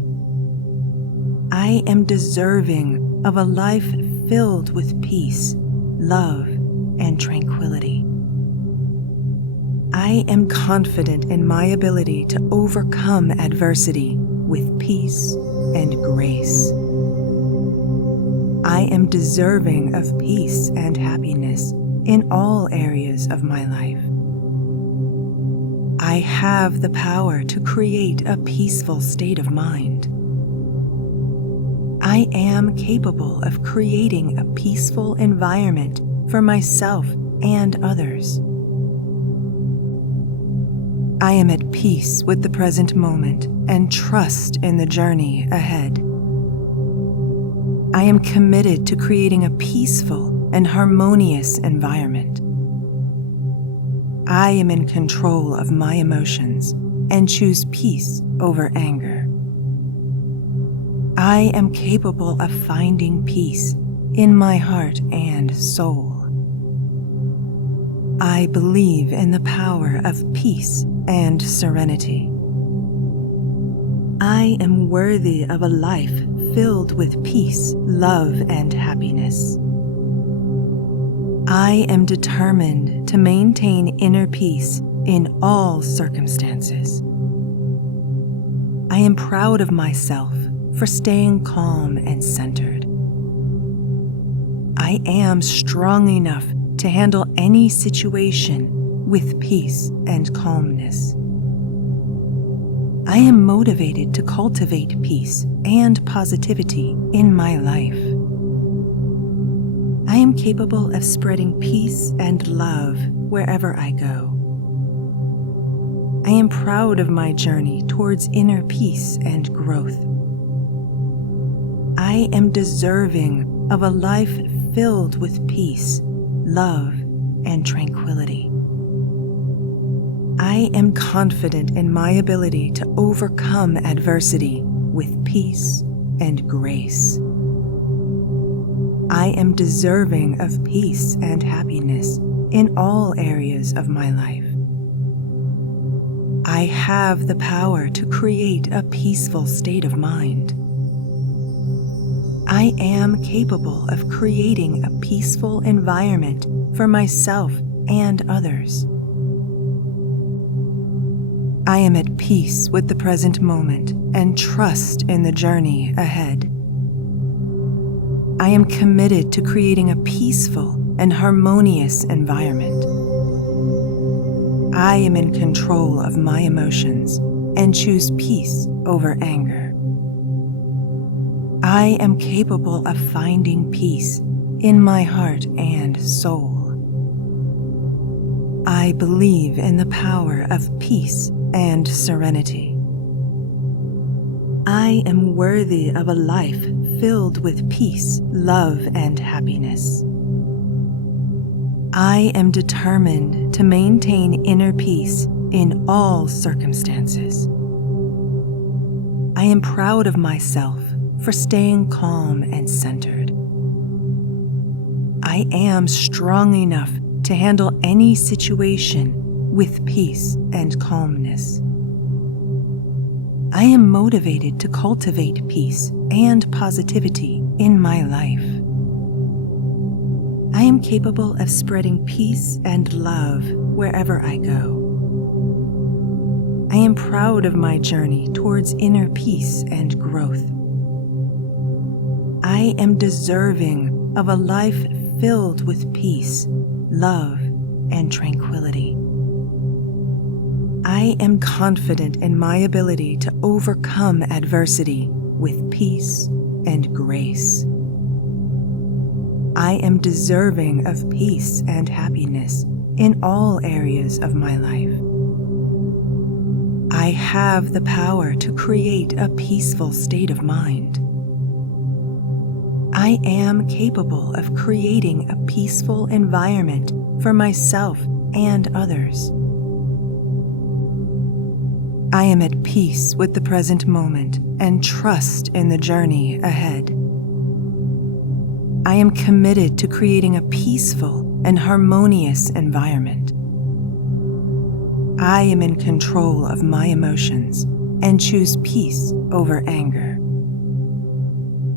I am deserving of a life filled with peace, love, and tranquility. I am confident in my ability to overcome adversity with peace and grace. I am deserving of peace and happiness in all areas of my life. I have the power to create a peaceful state of mind. I am capable of creating a peaceful environment for myself and others. I am at peace with the present moment and trust in the journey ahead. I am committed to creating a peaceful and harmonious environment. I am in control of my emotions and choose peace over anger. I am capable of finding peace in my heart and soul. I believe in the power of peace and serenity. I am worthy of a life filled with peace, love, and happiness. I am determined to maintain inner peace in all circumstances. I am proud of myself for staying calm and centered. I am strong enough to handle any situation with peace and calmness. I am motivated to cultivate peace and positivity in my life. I am capable of spreading peace and love wherever I go. I am proud of my journey towards inner peace and growth. I am deserving of a life filled with peace, love, and tranquility. I am confident in my ability to overcome adversity with peace and grace. I am deserving of peace and happiness in all areas of my life. I have the power to create a peaceful state of mind. I am capable of creating a peaceful environment for myself and others. I am at peace with the present moment and trust in the journey ahead. I am committed to creating a peaceful and harmonious environment. I am in control of my emotions and choose peace over anger. I am capable of finding peace in my heart and soul. I believe in the power of peace and serenity. I am worthy of a life filled with peace, love, and happiness. I am determined to maintain inner peace in all circumstances. I am proud of myself for staying calm and centered. I am strong enough to handle any situation with peace and calmness. I am motivated to cultivate peace and positivity in my life. I am capable of spreading peace and love wherever I go. I am proud of my journey towards inner peace and growth. I am deserving of a life filled with peace, love, and tranquility. I am confident in my ability to overcome adversity with peace and grace. I am deserving of peace and happiness in all areas of my life. I have the power to create a peaceful state of mind. I am capable of creating a peaceful environment for myself and others. I am at peace with the present moment and trust in the journey ahead. I am committed to creating a peaceful and harmonious environment. I am in control of my emotions and choose peace over anger.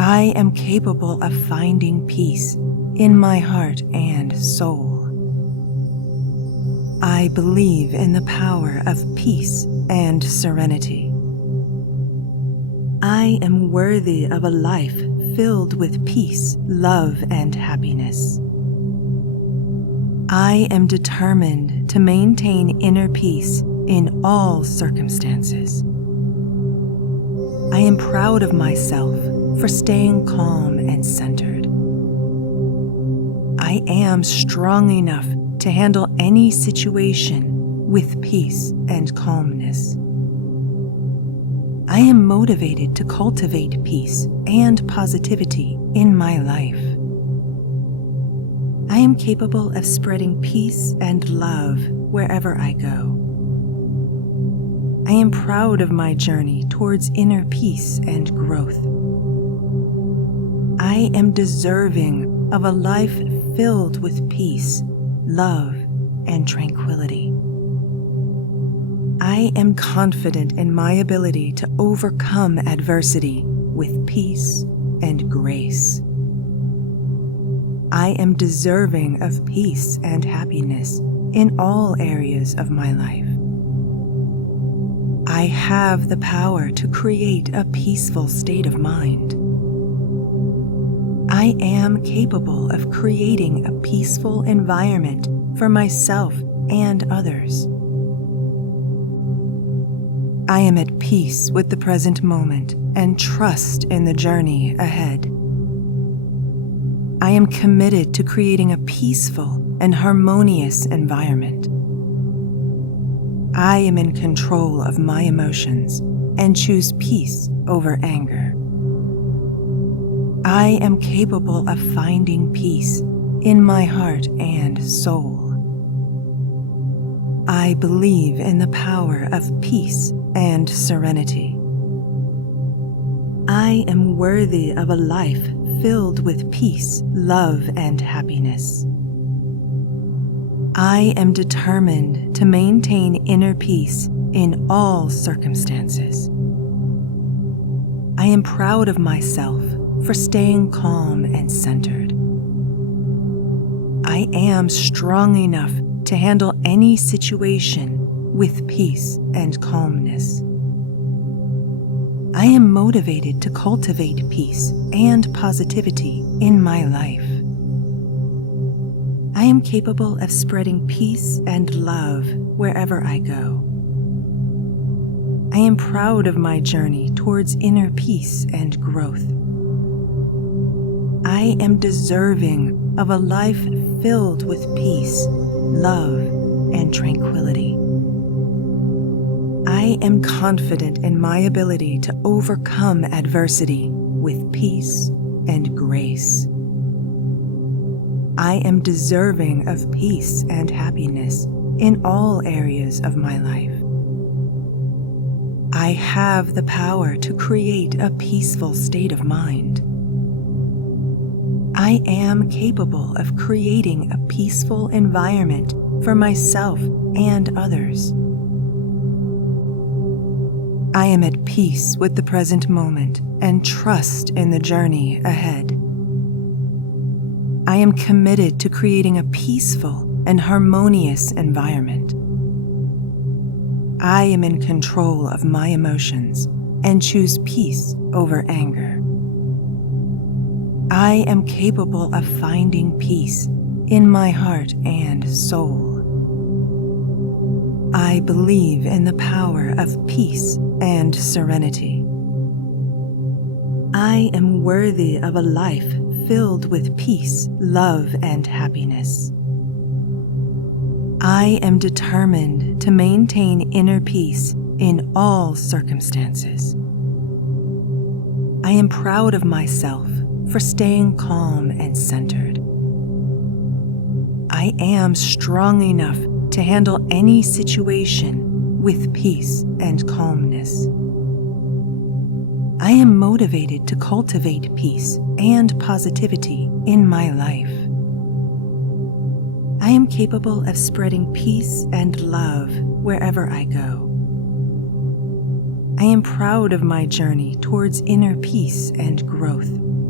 I am capable of finding peace in my heart and soul. I believe in the power of peace and serenity. I am worthy of a life filled with peace, love, and happiness. I am determined to maintain inner peace in all circumstances. I am proud of myself for staying calm and centered. I am strong enough to handle any situation with peace and calmness. I am motivated to cultivate peace and positivity in my life. I am capable of spreading peace and love wherever I go. I am proud of my journey towards inner peace and growth. I am deserving of a life filled with peace, love, and tranquility. I am confident in my ability to overcome adversity with peace and grace. I am deserving of peace and happiness in all areas of my life. I have the power to create a peaceful state of mind. I am capable of creating a peaceful environment for myself and others. I am at peace with the present moment and trust in the journey ahead. I am committed to creating a peaceful and harmonious environment. I am in control of my emotions and choose peace over anger. I am capable of finding peace in my heart and soul. I believe in the power of peace and serenity. I am worthy of a life filled with peace, love, and happiness. I am determined to maintain inner peace in all circumstances. I am proud of myself for staying calm and centered. I am strong enough to handle any situation with peace and calmness. I am motivated to cultivate peace and positivity in my life. I am capable of spreading peace and love wherever I go. I am proud of my journey towards inner peace and growth. I am deserving of a life filled with peace, love, and tranquility. I am confident in my ability to overcome adversity with peace and grace. I am deserving of peace and happiness in all areas of my life. I have the power to create a peaceful state of mind. I am capable of creating a peaceful environment for myself and others. I am at peace with the present moment and trust in the journey ahead. I am committed to creating a peaceful and harmonious environment. I am in control of my emotions and choose peace over anger. I am capable of finding peace in my heart and soul. I believe in the power of peace and serenity. I am worthy of a life filled with peace, love, and happiness. I am determined to maintain inner peace in all circumstances. I am proud of myself for staying calm and centered. I am strong enough to handle any situation with peace and calmness. I am motivated to cultivate peace and positivity in my life. I am capable of spreading peace and love wherever I go. I am proud of my journey towards inner peace and growth.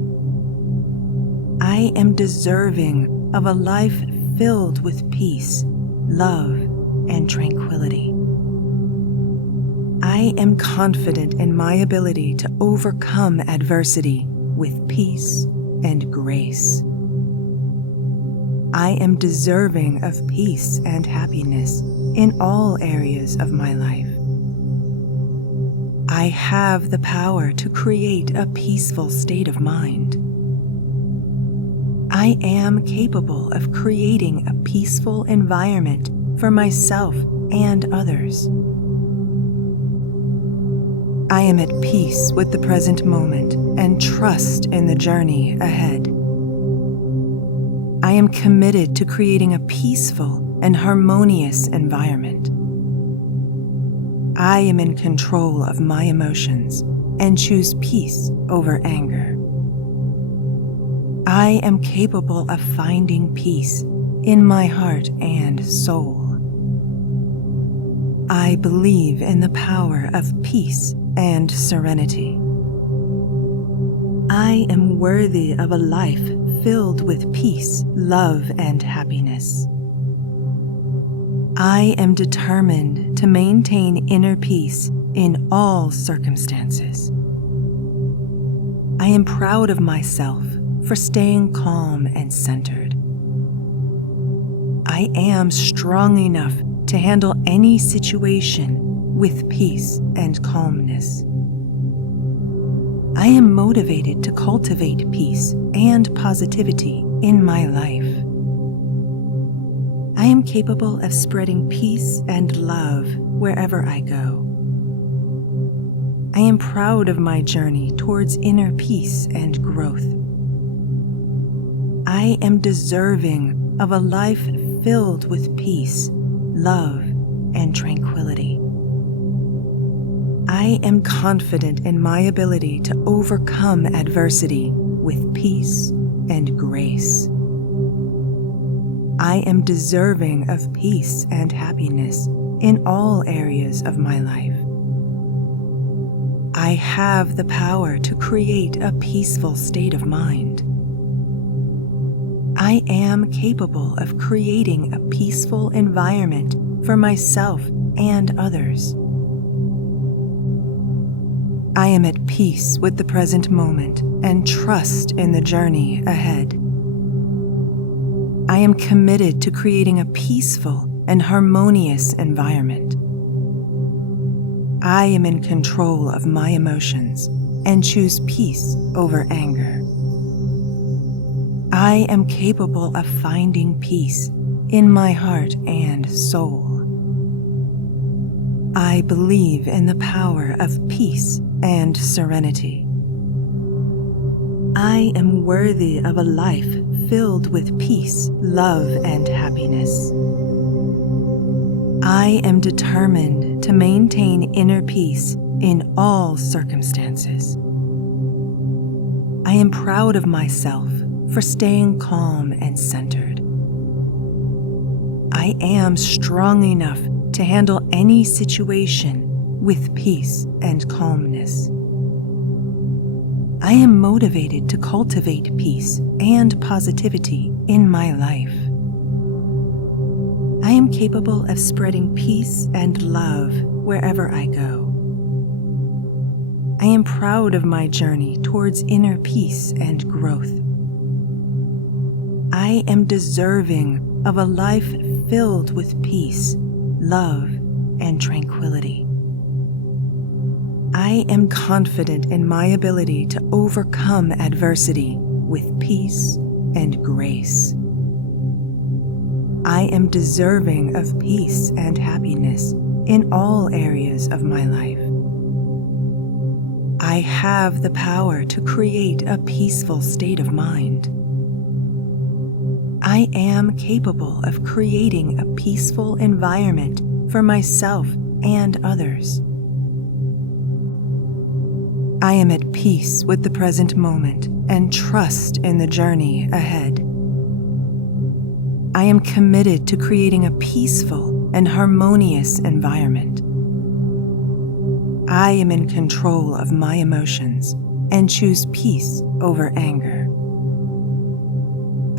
I am deserving of a life filled with peace, love, and tranquility. I am confident in my ability to overcome adversity with peace and grace. I am deserving of peace and happiness in all areas of my life. I have the power to create a peaceful state of mind. I am capable of creating a peaceful environment for myself and others. I am at peace with the present moment and trust in the journey ahead. I am committed to creating a peaceful and harmonious environment. I am in control of my emotions and choose peace over anger. I am capable of finding peace in my heart and soul. I believe in the power of peace and serenity. I am worthy of a life filled with peace, love, and happiness. I am determined to maintain inner peace in all circumstances. I am proud of myself for staying calm and centered. I am strong enough to handle any situation with peace and calmness. I am motivated to cultivate peace and positivity in my life. I am capable of spreading peace and love wherever I go. I am proud of my journey towards inner peace and growth. I am deserving of a life filled with peace, love, and tranquility. I am confident in my ability to overcome adversity with peace and grace. I am deserving of peace and happiness in all areas of my life. I have the power to create a peaceful state of mind. I am capable of creating a peaceful environment for myself and others. I am at peace with the present moment and trust in the journey ahead. I am committed to creating a peaceful and harmonious environment. I am in control of my emotions and choose peace over anger. I am capable of finding peace in my heart and soul. I believe in the power of peace and serenity. I am worthy of a life filled with peace, love, and happiness. I am determined to maintain inner peace in all circumstances. I am proud of myself for staying calm and centered. I am strong enough to handle any situation with peace and calmness. I am motivated to cultivate peace and positivity in my life. I am capable of spreading peace and love wherever I go. I am proud of my journey towards inner peace and growth. I am deserving of a life filled with peace, love, and tranquility. I am confident in my ability to overcome adversity with peace and grace. I am deserving of peace and happiness in all areas of my life. I have the power to create a peaceful state of mind. I am capable of creating a peaceful environment for myself and others. I am at peace with the present moment and trust in the journey ahead. I am committed to creating a peaceful and harmonious environment. I am in control of my emotions and choose peace over anger.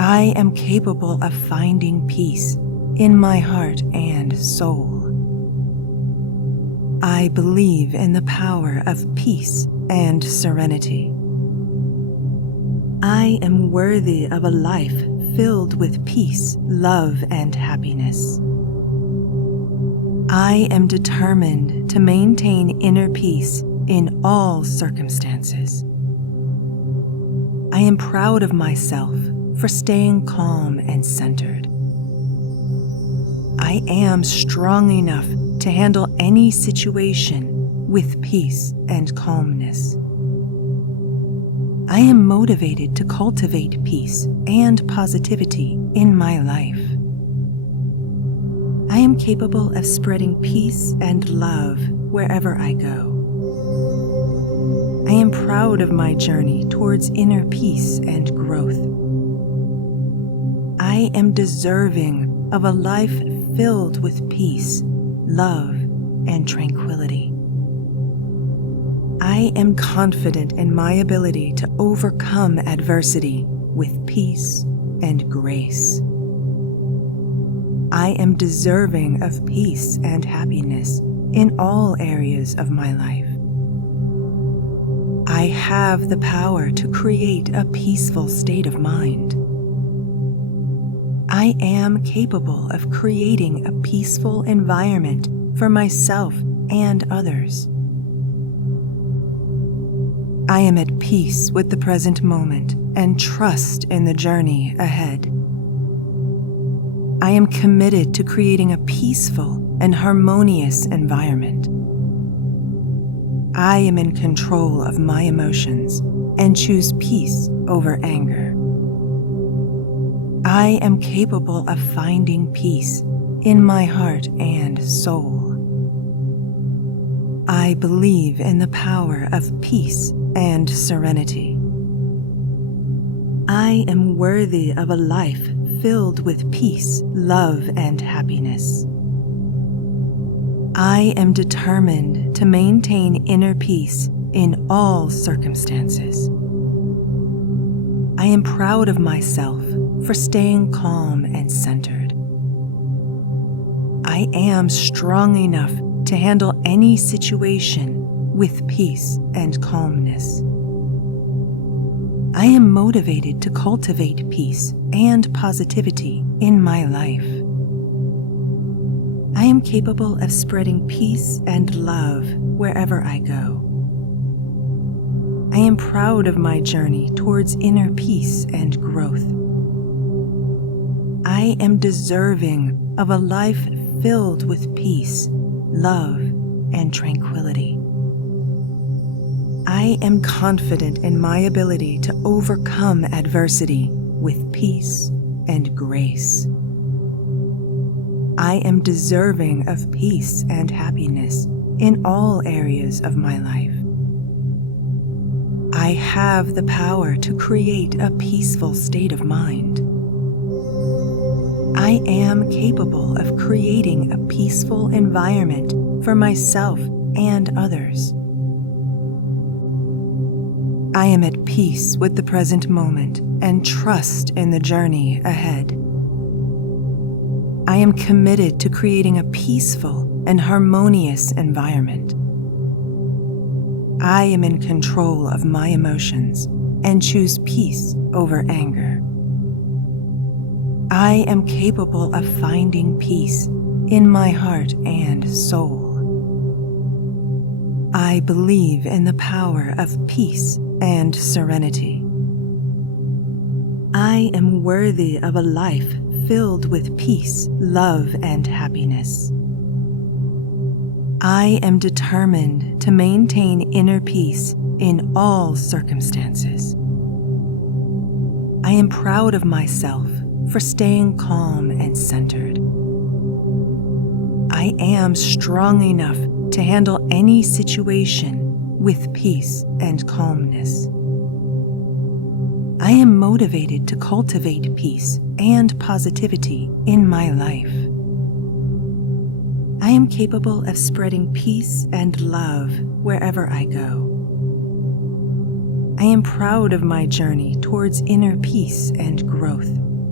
I am capable of finding peace in my heart and soul. I believe in the power of peace and serenity. I am worthy of a life filled with peace, love, and happiness. I am determined to maintain inner peace in all circumstances. I am proud of myself for staying calm and centered. I am strong enough to handle any situation with peace and calmness. I am motivated to cultivate peace and positivity in my life. I am capable of spreading peace and love wherever I go. I am proud of my journey towards inner peace and growth. I am deserving of a life filled with peace, love, and tranquility. I am confident in my ability to overcome adversity with peace and grace. I am deserving of peace and happiness in all areas of my life. I have the power to create a peaceful state of mind. I am capable of creating a peaceful environment for myself and others. I am at peace with the present moment and trust in the journey ahead. I am committed to creating a peaceful and harmonious environment. I am in control of my emotions and choose peace over anger. I am capable of finding peace in my heart and soul. I believe in the power of peace and serenity. I am worthy of a life filled with peace, love, and happiness. I am determined to maintain inner peace in all circumstances. I am proud of myself for staying calm and centered. I am strong enough to handle any situation with peace and calmness. I am motivated to cultivate peace and positivity in my life. I am capable of spreading peace and love wherever I go. I am proud of my journey towards inner peace and growth. I am deserving of a life filled with peace, love, and tranquility. I am confident in my ability to overcome adversity with peace and grace. I am deserving of peace and happiness in all areas of my life. I have the power to create a peaceful state of mind. I am capable of creating a peaceful environment for myself and others. I am at peace with the present moment and trust in the journey ahead. I am committed to creating a peaceful and harmonious environment. I am in control of my emotions and choose peace over anger. I am capable of finding peace in my heart and soul. I believe in the power of peace and serenity. I am worthy of a life filled with peace, love, and happiness. I am determined to maintain inner peace in all circumstances. I am proud of myself for staying calm and centered. I am strong enough to handle any situation with peace and calmness. I am motivated to cultivate peace and positivity in my life. I am capable of spreading peace and love wherever I go. I am proud of my journey towards inner peace and growth.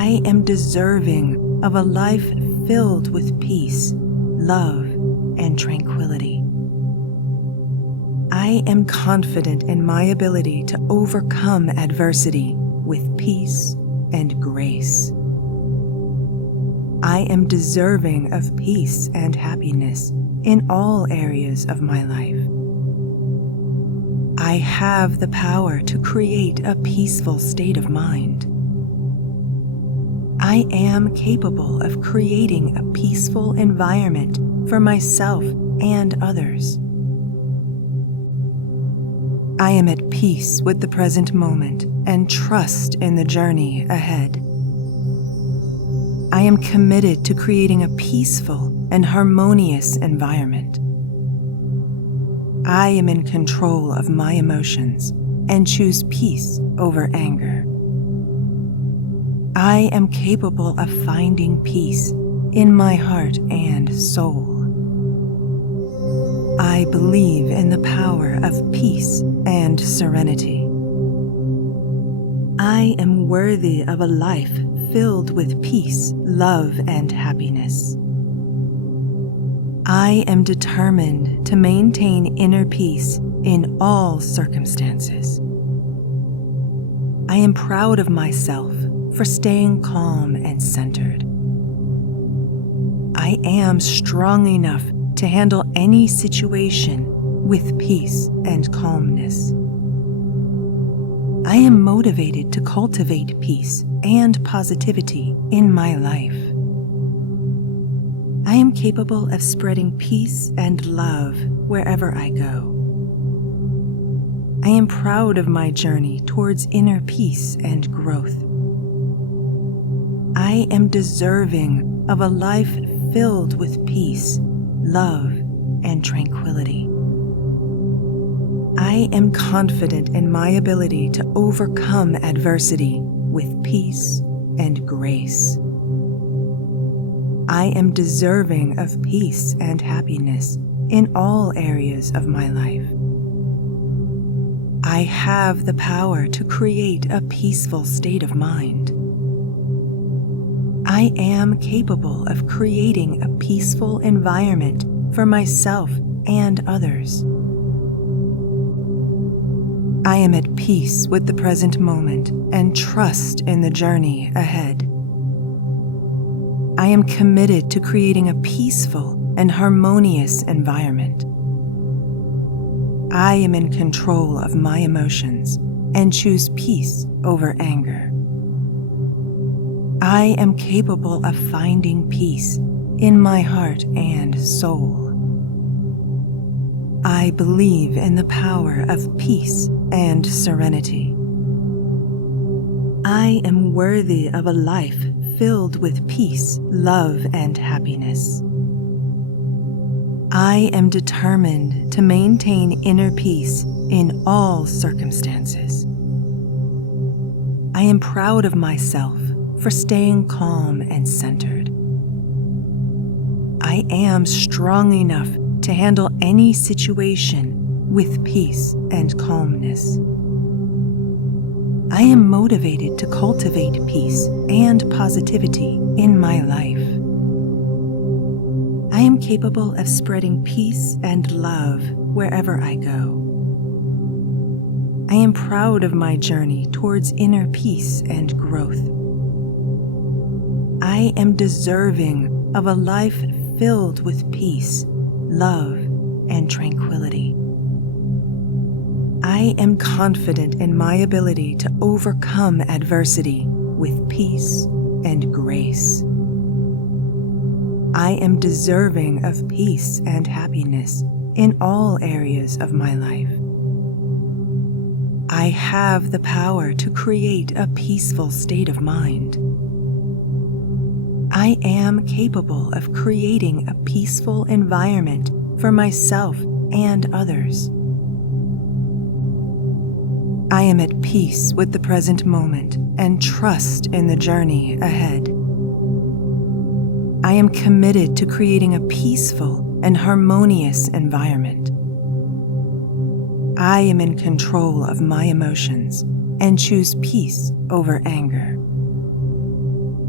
I am deserving of a life filled with peace, love, and tranquility. I am confident in my ability to overcome adversity with peace and grace. I am deserving of peace and happiness in all areas of my life. I have the power to create a peaceful state of mind. I am capable of creating a peaceful environment for myself and others. I am at peace with the present moment and trust in the journey ahead. I am committed to creating a peaceful and harmonious environment. I am in control of my emotions and choose peace over anger. I am capable of finding peace in my heart and soul. I believe in the power of peace and serenity. I am worthy of a life filled with peace, love, and happiness. I am determined to maintain inner peace in all circumstances. I am proud of myself for staying calm and centered. I am strong enough to handle any situation with peace and calmness. I am motivated to cultivate peace and positivity in my life. I am capable of spreading peace and love wherever I go. I am proud of my journey towards inner peace and growth. I am deserving of a life filled with peace, love, and tranquility. I am confident in my ability to overcome adversity with peace and grace. I am deserving of peace and happiness in all areas of my life. I have the power to create a peaceful state of mind. I am capable of creating a peaceful environment for myself and others. I am at peace with the present moment and trust in the journey ahead. I am committed to creating a peaceful and harmonious environment. I am in control of my emotions and choose peace over anger. I am capable of finding peace in my heart and soul. I believe in the power of peace and serenity. I am worthy of a life filled with peace, love, and happiness. I am determined to maintain inner peace in all circumstances. I am proud of myself for staying calm and centered. I am strong enough to handle any situation with peace and calmness. I am motivated to cultivate peace and positivity in my life. I am capable of spreading peace and love wherever I go. I am proud of my journey towards inner peace and growth. I am deserving of a life filled with peace, love, and tranquility. I am confident in my ability to overcome adversity with peace and grace. I am deserving of peace and happiness in all areas of my life. I have the power to create a peaceful state of mind. I am capable of creating a peaceful environment for myself and others. I am at peace with the present moment and trust in the journey ahead. I am committed to creating a peaceful and harmonious environment. I am in control of my emotions and choose peace over anger.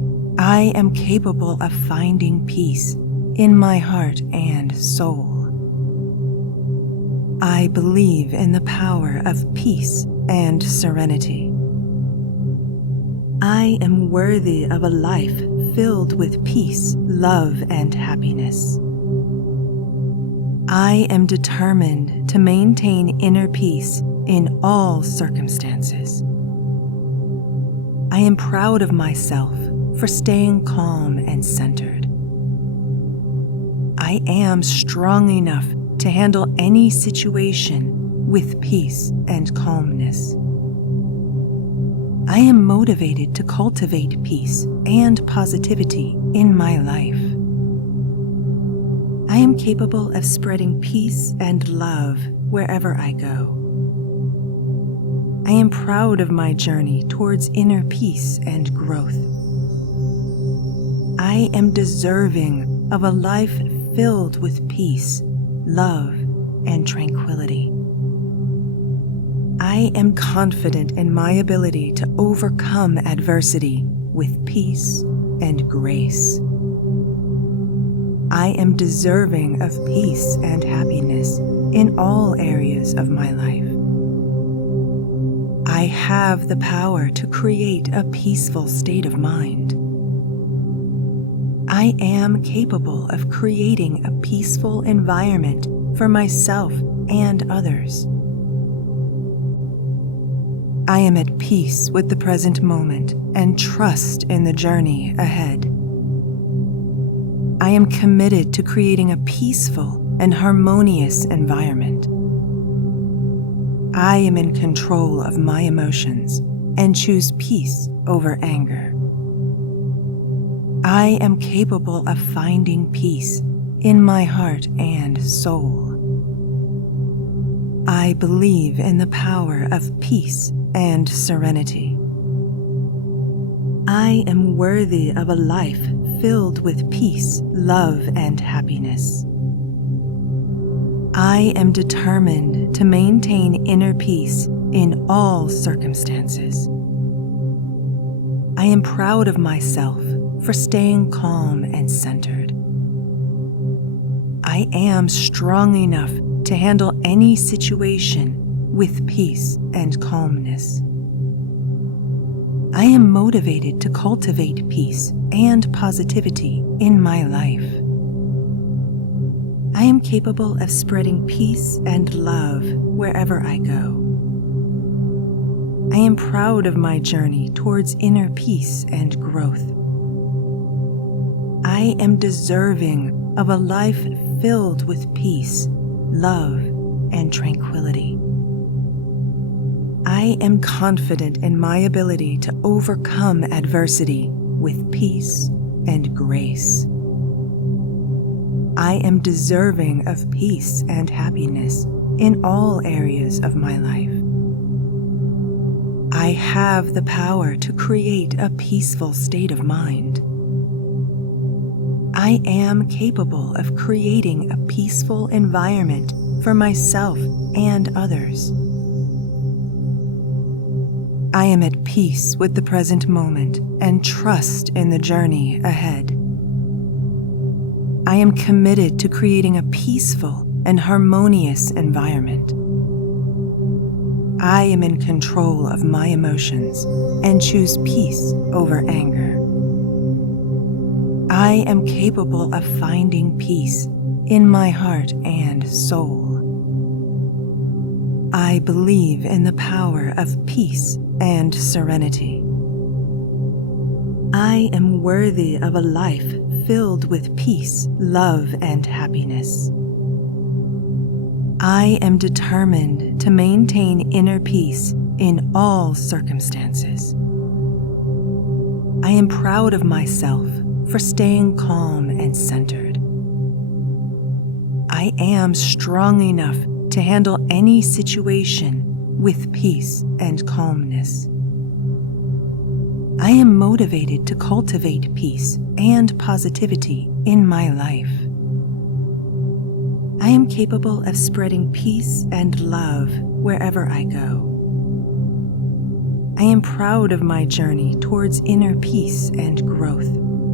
I am capable of finding peace in my heart and soul. I believe in the power of peace and serenity. I am worthy of a life filled with peace, love, and happiness. I am determined to maintain inner peace in all circumstances. I am proud of myself for staying calm and centered. I am strong enough to handle any situation with peace and calmness. I am motivated to cultivate peace and positivity in my life. I am capable of spreading peace and love wherever I go. I am proud of my journey towards inner peace and growth. I am deserving of a life filled with peace, love, and tranquility. I am confident in my ability to overcome adversity with peace and grace. I am deserving of peace and happiness in all areas of my life. I have the power to create a peaceful state of mind. I am capable of creating a peaceful environment for myself and others. I am at peace with the present moment and trust in the journey ahead. I am committed to creating a peaceful and harmonious environment. I am in control of my emotions and choose peace over anger. I am capable of finding peace in my heart and soul. I believe in the power of peace and serenity. I am worthy of a life filled with peace, love, and happiness. I am determined to maintain inner peace in all circumstances. I am proud of myself for staying calm and centered. I am strong enough to handle any situation with peace and calmness. I am motivated to cultivate peace and positivity in my life. I am capable of spreading peace and love wherever I go. I am proud of my journey towards inner peace and growth. I am deserving of a life filled with peace, love, and tranquility. I am confident in my ability to overcome adversity with peace and grace. I am deserving of peace and happiness in all areas of my life. I have the power to create a peaceful state of mind. I am capable of creating a peaceful environment for myself and others. I am at peace with the present moment and trust in the journey ahead. I am committed to creating a peaceful and harmonious environment. I am in control of my emotions and choose peace over anger. I am capable of finding peace in my heart and soul. I believe in the power of peace and serenity. I am worthy of a life filled with peace, love, and happiness. I am determined to maintain inner peace in all circumstances. I am proud of myself for staying calm and centered. I am strong enough to handle any situation with peace and calmness. I am motivated to cultivate peace and positivity in my life. I am capable of spreading peace and love wherever I go. I am proud of my journey towards inner peace and growth.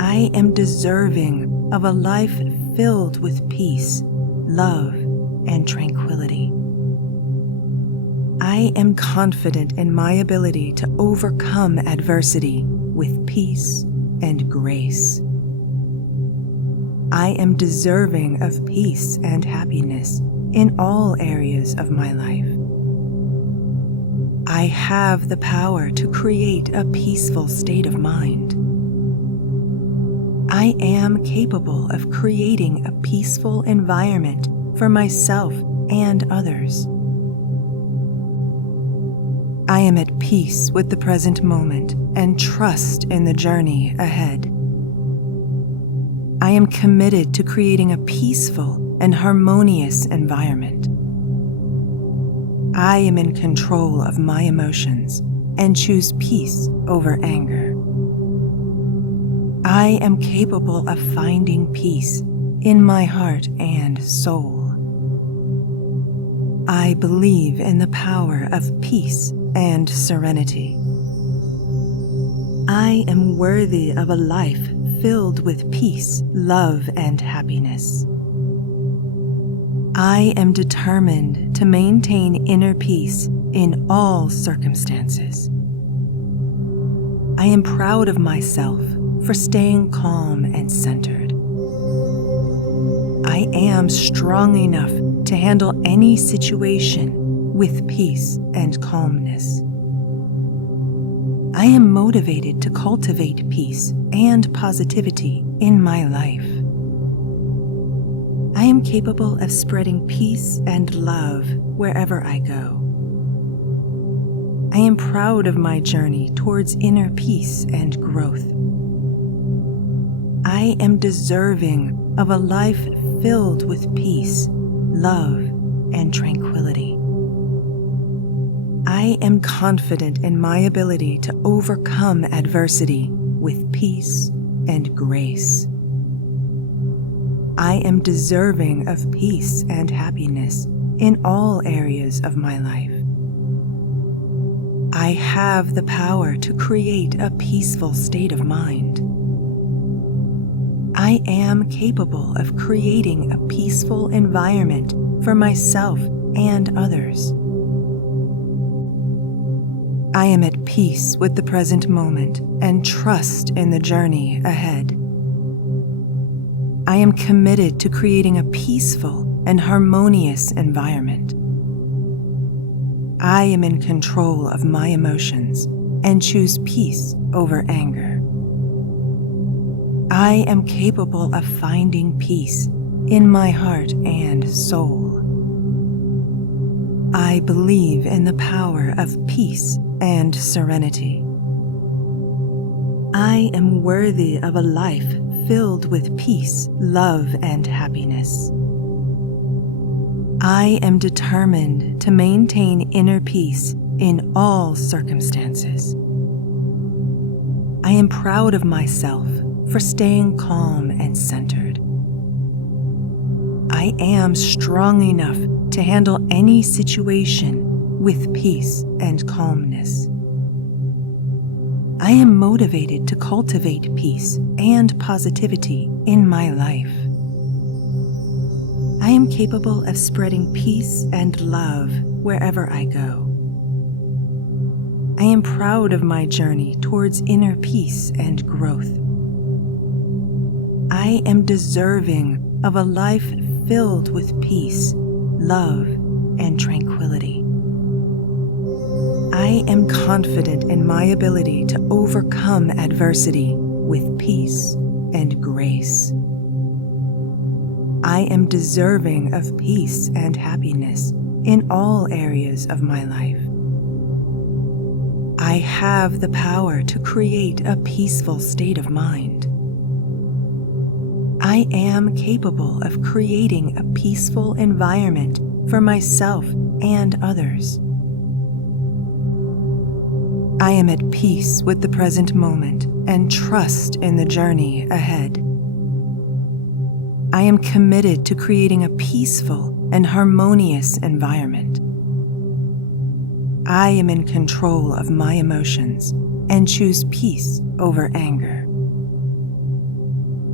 I am deserving of a life filled with peace, love, and tranquility. I am confident in my ability to overcome adversity with peace and grace. I am deserving of peace and happiness in all areas of my life. I have the power to create a peaceful state of mind. I am capable of creating a peaceful environment for myself and others. I am at peace with the present moment and trust in the journey ahead. I am committed to creating a peaceful and harmonious environment. I am in control of my emotions and choose peace over anger. I am capable of finding peace in my heart and soul. I believe in the power of peace and serenity. I am worthy of a life filled with peace, love, and happiness. I am determined to maintain inner peace in all circumstances. I am proud of myself for staying calm and centered. I am strong enough to handle any situation with peace and calmness. I am motivated to cultivate peace and positivity in my life. I am capable of spreading peace and love wherever I go. I am proud of my journey towards inner peace and growth. I am deserving of a life filled with peace, love, and tranquility. I am confident in my ability to overcome adversity with peace and grace. I am deserving of peace and happiness in all areas of my life. I have the power to create a peaceful state of mind. I am capable of creating a peaceful environment for myself and others. I am at peace with the present moment and trust in the journey ahead. I am committed to creating a peaceful and harmonious environment. I am in control of my emotions and choose peace over anger. I am capable of finding peace in my heart and soul. I believe in the power of peace and serenity. I am worthy of a life filled with peace, love, and happiness. I am determined to maintain inner peace in all circumstances. I am proud of myself for staying calm and centered. I am strong enough to handle any situation with peace and calmness. I am motivated to cultivate peace and positivity in my life. I am capable of spreading peace and love wherever I go. I am proud of my journey towards inner peace and growth. I am deserving of a life filled with peace, love, and tranquility. I am confident in my ability to overcome adversity with peace and grace. I am deserving of peace and happiness in all areas of my life. I have the power to create a peaceful state of mind. I am capable of creating a peaceful environment for myself and others. I am at peace with the present moment and trust in the journey ahead. I am committed to creating a peaceful and harmonious environment. I am in control of my emotions and choose peace over anger.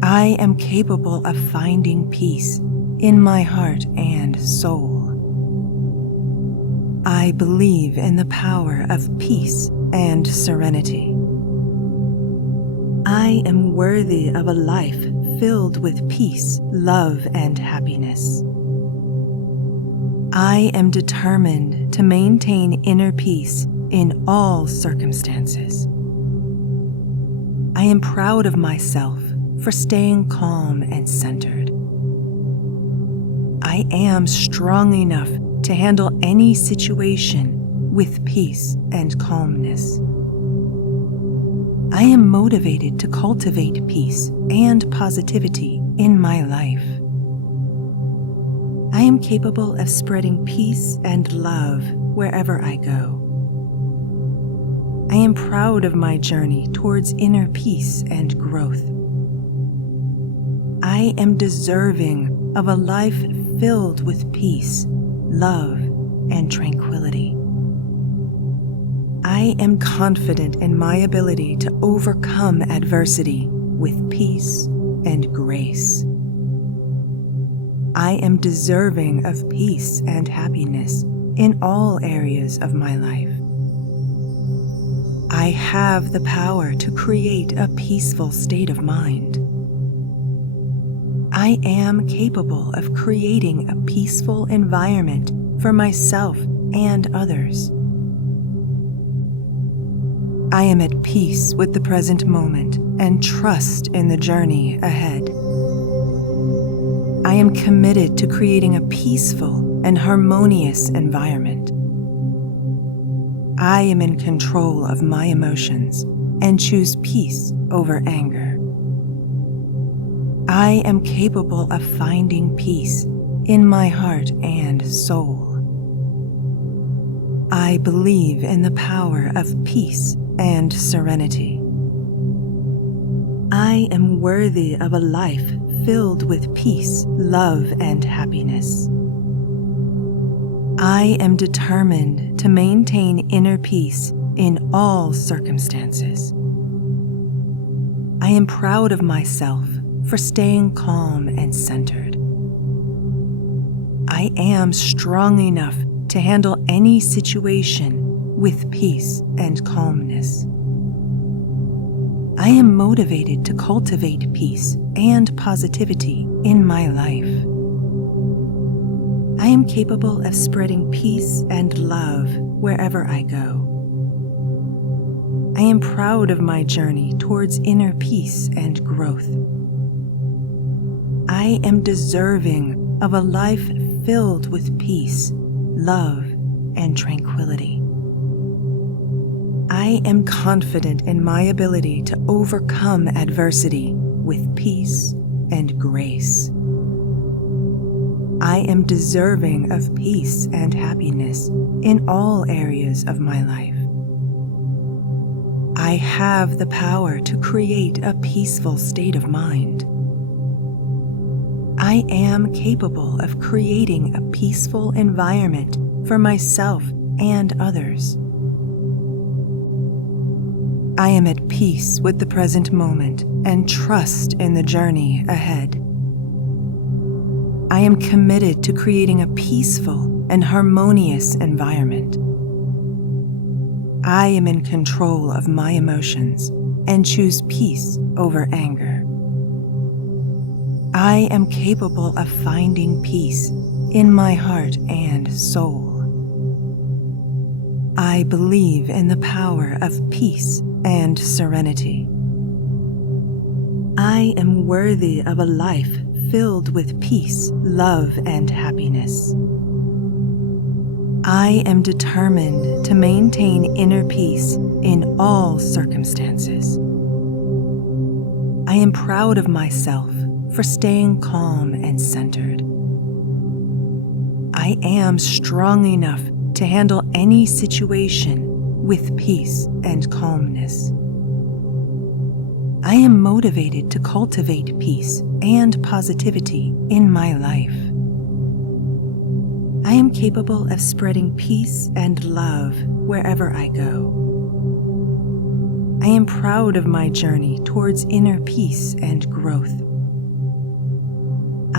I am capable of finding peace in my heart and soul. I believe in the power of peace and serenity. I am worthy of a life filled with peace, love, and happiness. I am determined to maintain inner peace in all circumstances. I am proud of myself for staying calm and centered. I am strong enough to handle any situation with peace and calmness. I am motivated to cultivate peace and positivity in my life. I am capable of spreading peace and love wherever I go. I am proud of my journey towards inner peace and growth. I am deserving of a life filled with peace, love, and tranquility. I am confident in my ability to overcome adversity with peace and grace. I am deserving of peace and happiness in all areas of my life. I have the power to create a peaceful state of mind. I am capable of creating a peaceful environment for myself and others. I am at peace with the present moment and trust in the journey ahead. I am committed to creating a peaceful and harmonious environment. I am in control of my emotions and choose peace over anger. I am capable of finding peace in my heart and soul. I believe in the power of peace and serenity. I am worthy of a life filled with peace, love, and happiness. I am determined to maintain inner peace in all circumstances. I am proud of myself for staying calm and centered. I am strong enough to handle any situation with peace and calmness. I am motivated to cultivate peace and positivity in my life. I am capable of spreading peace and love wherever I go. I am proud of my journey towards inner peace and growth. I am deserving of a life filled with peace, love, and tranquility. I am confident in my ability to overcome adversity with peace and grace. I am deserving of peace and happiness in all areas of my life. I have the power to create a peaceful state of mind. I am capable of creating a peaceful environment for myself and others. I am at peace with the present moment and trust in the journey ahead. I am committed to creating a peaceful and harmonious environment. I am in control of my emotions and choose peace over anger. I am capable of finding peace in my heart and soul. I believe in the power of peace and serenity. I am worthy of a life filled with peace, love, and happiness. I am determined to maintain inner peace in all circumstances. I am proud of myself for staying calm and centered. I am strong enough to handle any situation with peace and calmness. I am motivated to cultivate peace and positivity in my life. I am capable of spreading peace and love wherever I go. I am proud of my journey towards inner peace and growth.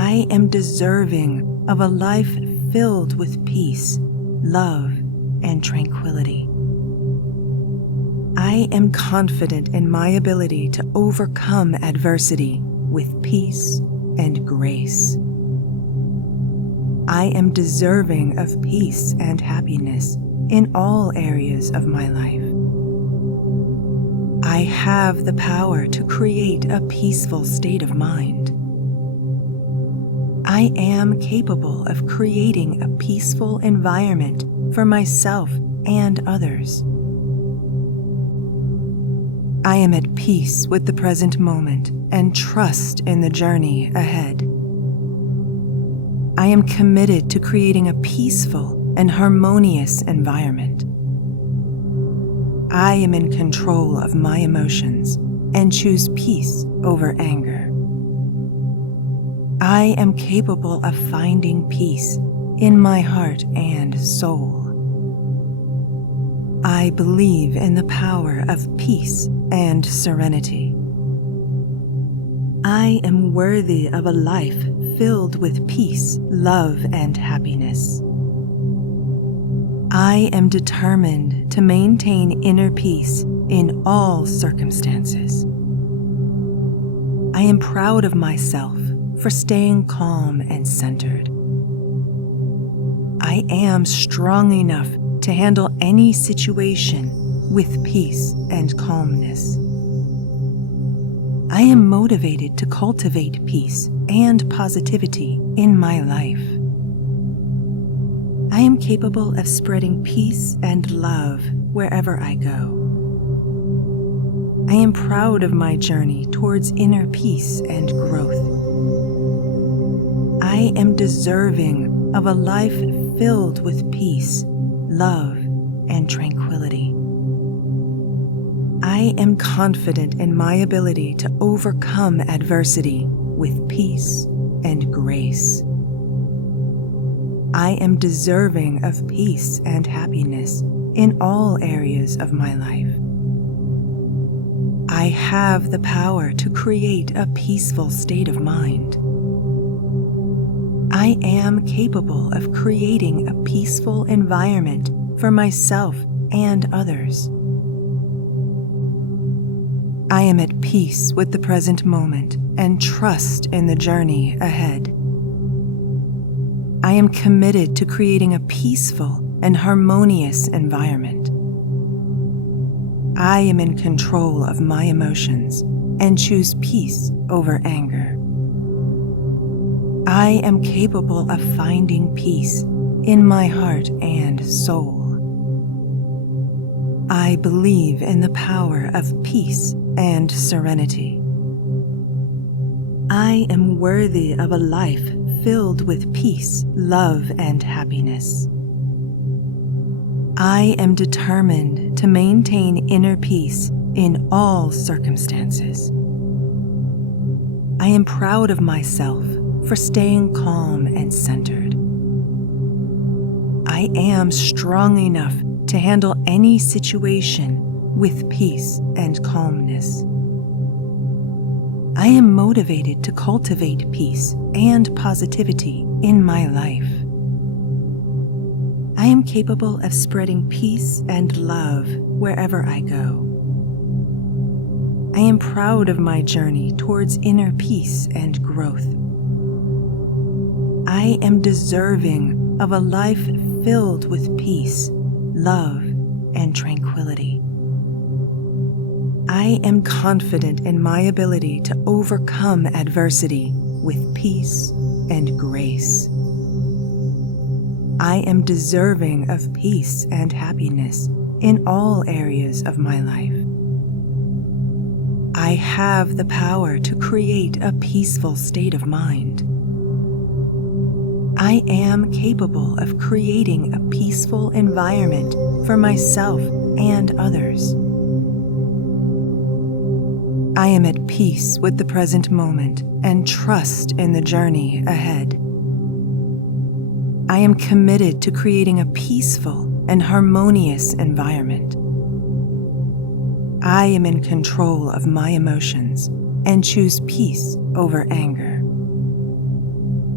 I am deserving of a life filled with peace, love, and tranquility. I am confident in my ability to overcome adversity with peace and grace. I am deserving of peace and happiness in all areas of my life. I have the power to create a peaceful state of mind. I am capable of creating a peaceful environment for myself and others. I am at peace with the present moment and trust in the journey ahead. I am committed to creating a peaceful and harmonious environment. I am in control of my emotions and choose peace over anger. I am capable of finding peace in my heart and soul. I believe in the power of peace and serenity. I am worthy of a life filled with peace, love, and happiness. I am determined to maintain inner peace in all circumstances. I am proud of myself for staying calm and centered. I am strong enough to handle any situation with peace and calmness. I am motivated to cultivate peace and positivity in my life. I am capable of spreading peace and love wherever I go. I am proud of my journey towards inner peace and growth. I am deserving of a life filled with peace, love, and tranquility. I am confident in my ability to overcome adversity with peace and grace. I am deserving of peace and happiness in all areas of my life. I have the power to create a peaceful state of mind. I am capable of creating a peaceful environment for myself and others. I am at peace with the present moment and trust in the journey ahead. I am committed to creating a peaceful and harmonious environment. I am in control of my emotions and choose peace over anger. I am capable of finding peace in my heart and soul. I believe in the power of peace and serenity. I am worthy of a life filled with peace, love, and happiness. I am determined to maintain inner peace in all circumstances. I am proud of myself for staying calm and centered. I am strong enough to handle any situation with peace and calmness. I am motivated to cultivate peace and positivity in my life. I am capable of spreading peace and love wherever I go. I am proud of my journey towards inner peace and growth. I am deserving of a life filled with peace, love, and tranquility. I am confident in my ability to overcome adversity with peace and grace. I am deserving of peace and happiness in all areas of my life. I have the power to create a peaceful state of mind. I am capable of creating a peaceful environment for myself and others. I am at peace with the present moment and trust in the journey ahead. I am committed to creating a peaceful and harmonious environment. I am in control of my emotions and choose peace over anger.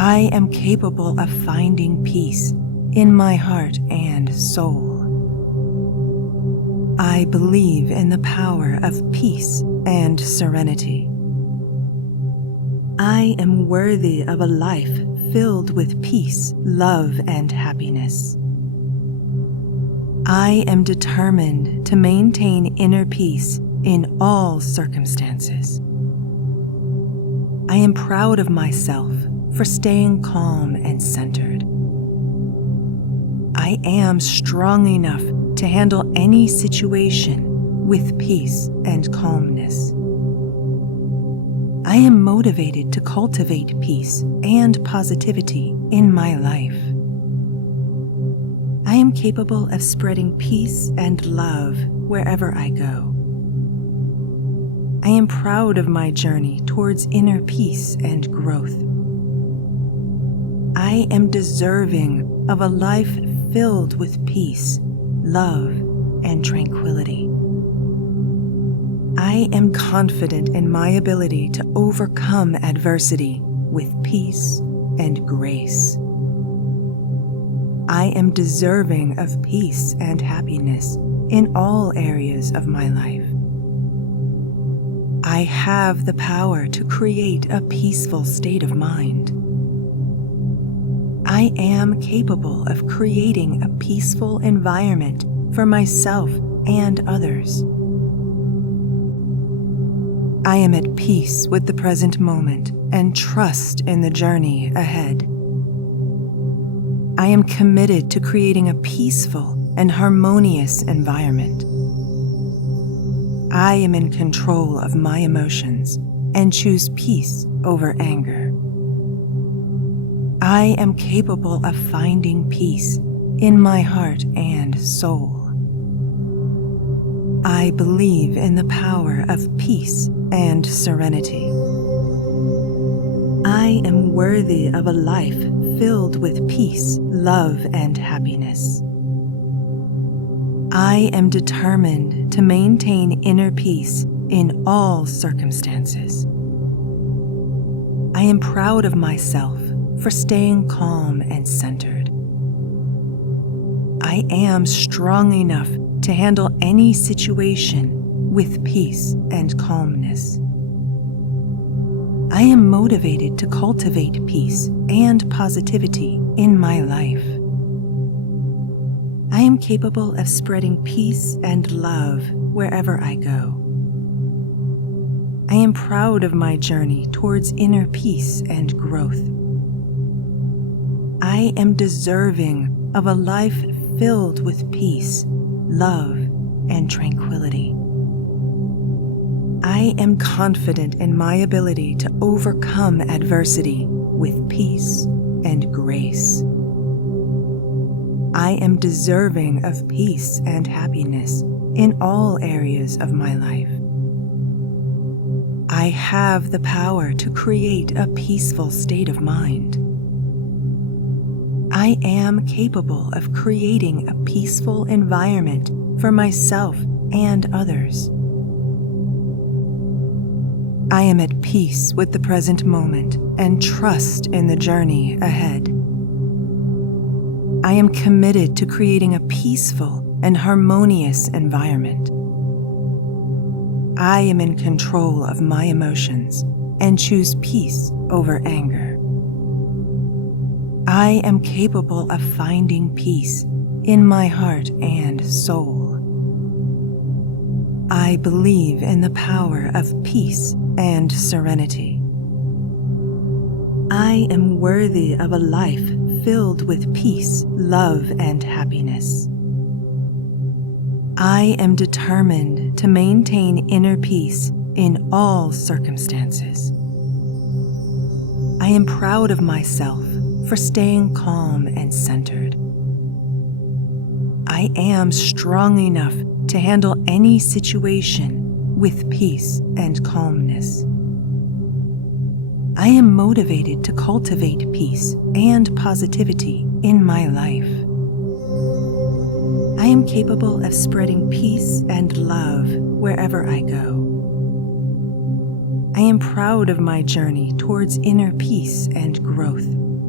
I am capable of finding peace in my heart and soul. I believe in the power of peace and serenity. I am worthy of a life filled with peace, love, and happiness. I am determined to maintain inner peace in all circumstances. I am proud of myself for staying calm and centered. I am strong enough to handle any situation with peace and calmness. I am motivated to cultivate peace and positivity in my life. I am capable of spreading peace and love wherever I go. I am proud of my journey towards inner peace and growth. I am deserving of a life filled with peace, love, and tranquility. I am confident in my ability to overcome adversity with peace and grace. I am deserving of peace and happiness in all areas of my life. I have the power to create a peaceful state of mind. I am capable of creating a peaceful environment for myself and others. I am at peace with the present moment and trust in the journey ahead. I am committed to creating a peaceful and harmonious environment. I am in control of my emotions and choose peace over anger. I am capable of finding peace in my heart and soul. I believe in the power of peace and serenity. I am worthy of a life filled with peace, love, and happiness. I am determined to maintain inner peace in all circumstances. I am proud of myself for staying calm and centered. I am strong enough to handle any situation with peace and calmness. I am motivated to cultivate peace and positivity in my life. I am capable of spreading peace and love wherever I go. I am proud of my journey towards inner peace and growth. I am deserving of a life filled with peace, love, and tranquility. I am confident in my ability to overcome adversity with peace and grace. I am deserving of peace and happiness in all areas of my life. I have the power to create a peaceful state of mind. I am capable of creating a peaceful environment for myself and others. I am at peace with the present moment and trust in the journey ahead. I am committed to creating a peaceful and harmonious environment. I am in control of my emotions and choose peace over anger. I am capable of finding peace in my heart and soul. I believe in the power of peace and serenity. I am worthy of a life filled with peace, love, and happiness. I am determined to maintain inner peace in all circumstances. I am proud of myself for staying calm and centered. I am strong enough to handle any situation with peace and calmness. I am motivated to cultivate peace and positivity in my life. I am capable of spreading peace and love wherever I go. I am proud of my journey towards inner peace and growth.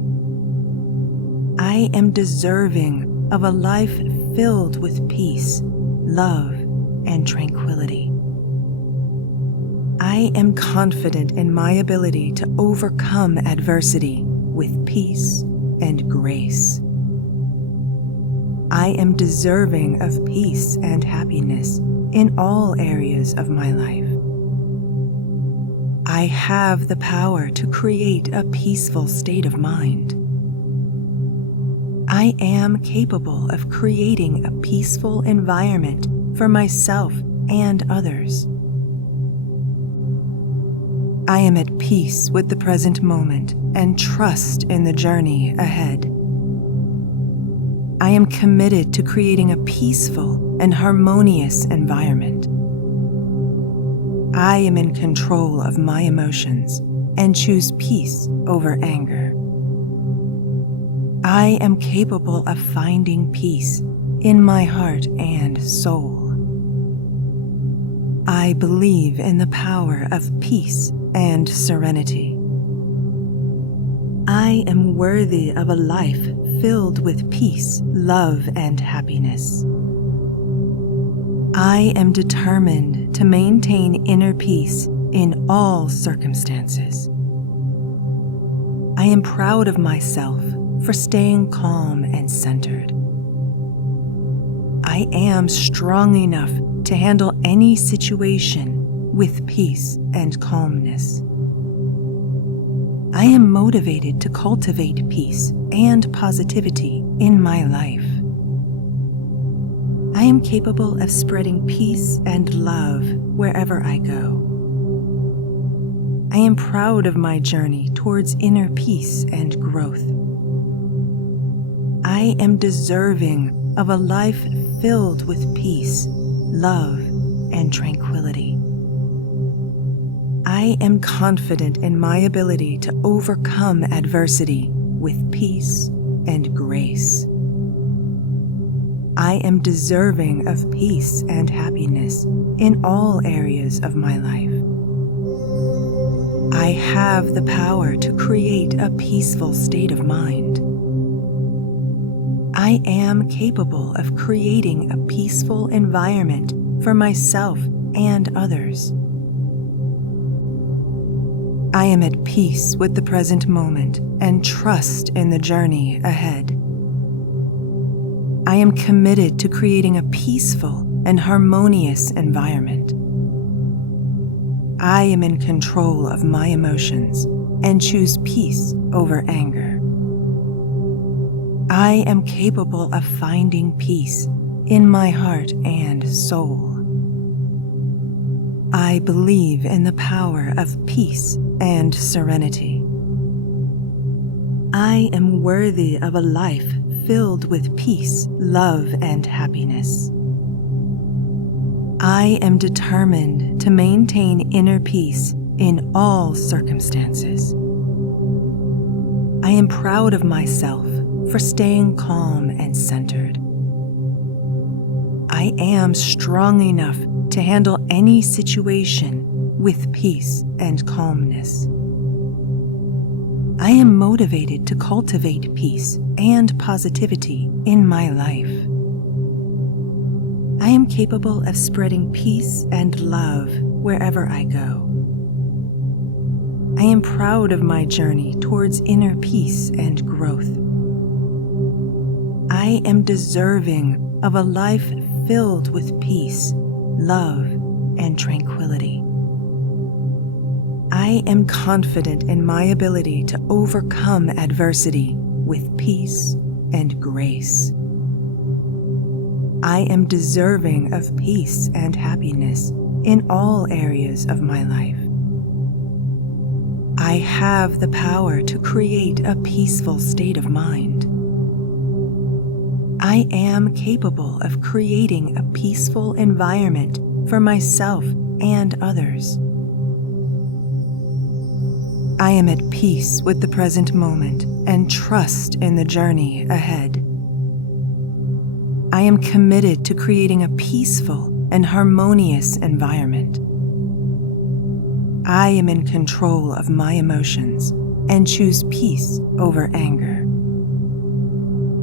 I am deserving of a life filled with peace, love, and tranquility. I am confident in my ability to overcome adversity with peace and grace. I am deserving of peace and happiness in all areas of my life. I have the power to create a peaceful state of mind. I am capable of creating a peaceful environment for myself and others. I am at peace with the present moment and trust in the journey ahead. I am committed to creating a peaceful and harmonious environment. I am in control of my emotions and choose peace over anger. I am capable of finding peace in my heart and soul. I believe in the power of peace and serenity. I am worthy of a life filled with peace, love, and happiness. I am determined to maintain inner peace in all circumstances. I am proud of myself for staying calm and centered. I am strong enough to handle any situation with peace and calmness. I am motivated to cultivate peace and positivity in my life. I am capable of spreading peace and love wherever I go. I am proud of my journey towards inner peace and growth. I am deserving of a life filled with peace, love, and tranquility. I am confident in my ability to overcome adversity with peace and grace. I am deserving of peace and happiness in all areas of my life. I have the power to create a peaceful state of mind. I am capable of creating a peaceful environment for myself and others. I am at peace with the present moment and trust in the journey ahead. I am committed to creating a peaceful and harmonious environment. I am in control of my emotions and choose peace over anger. I am capable of finding peace in my heart and soul. I believe in the power of peace and serenity. I am worthy of a life filled with peace, love, and happiness. I am determined to maintain inner peace in all circumstances. I am proud of myself for staying calm and centered. I am strong enough to handle any situation with peace and calmness. I am motivated to cultivate peace and positivity in my life. I am capable of spreading peace and love wherever I go. I am proud of my journey towards inner peace and growth. I am deserving of a life filled with peace, love, and tranquility. I am confident in my ability to overcome adversity with peace and grace. I am deserving of peace and happiness in all areas of my life. I have the power to create a peaceful state of mind. I am capable of creating a peaceful environment for myself and others. I am at peace with the present moment and trust in the journey ahead. I am committed to creating a peaceful and harmonious environment. I am in control of my emotions and choose peace over anger.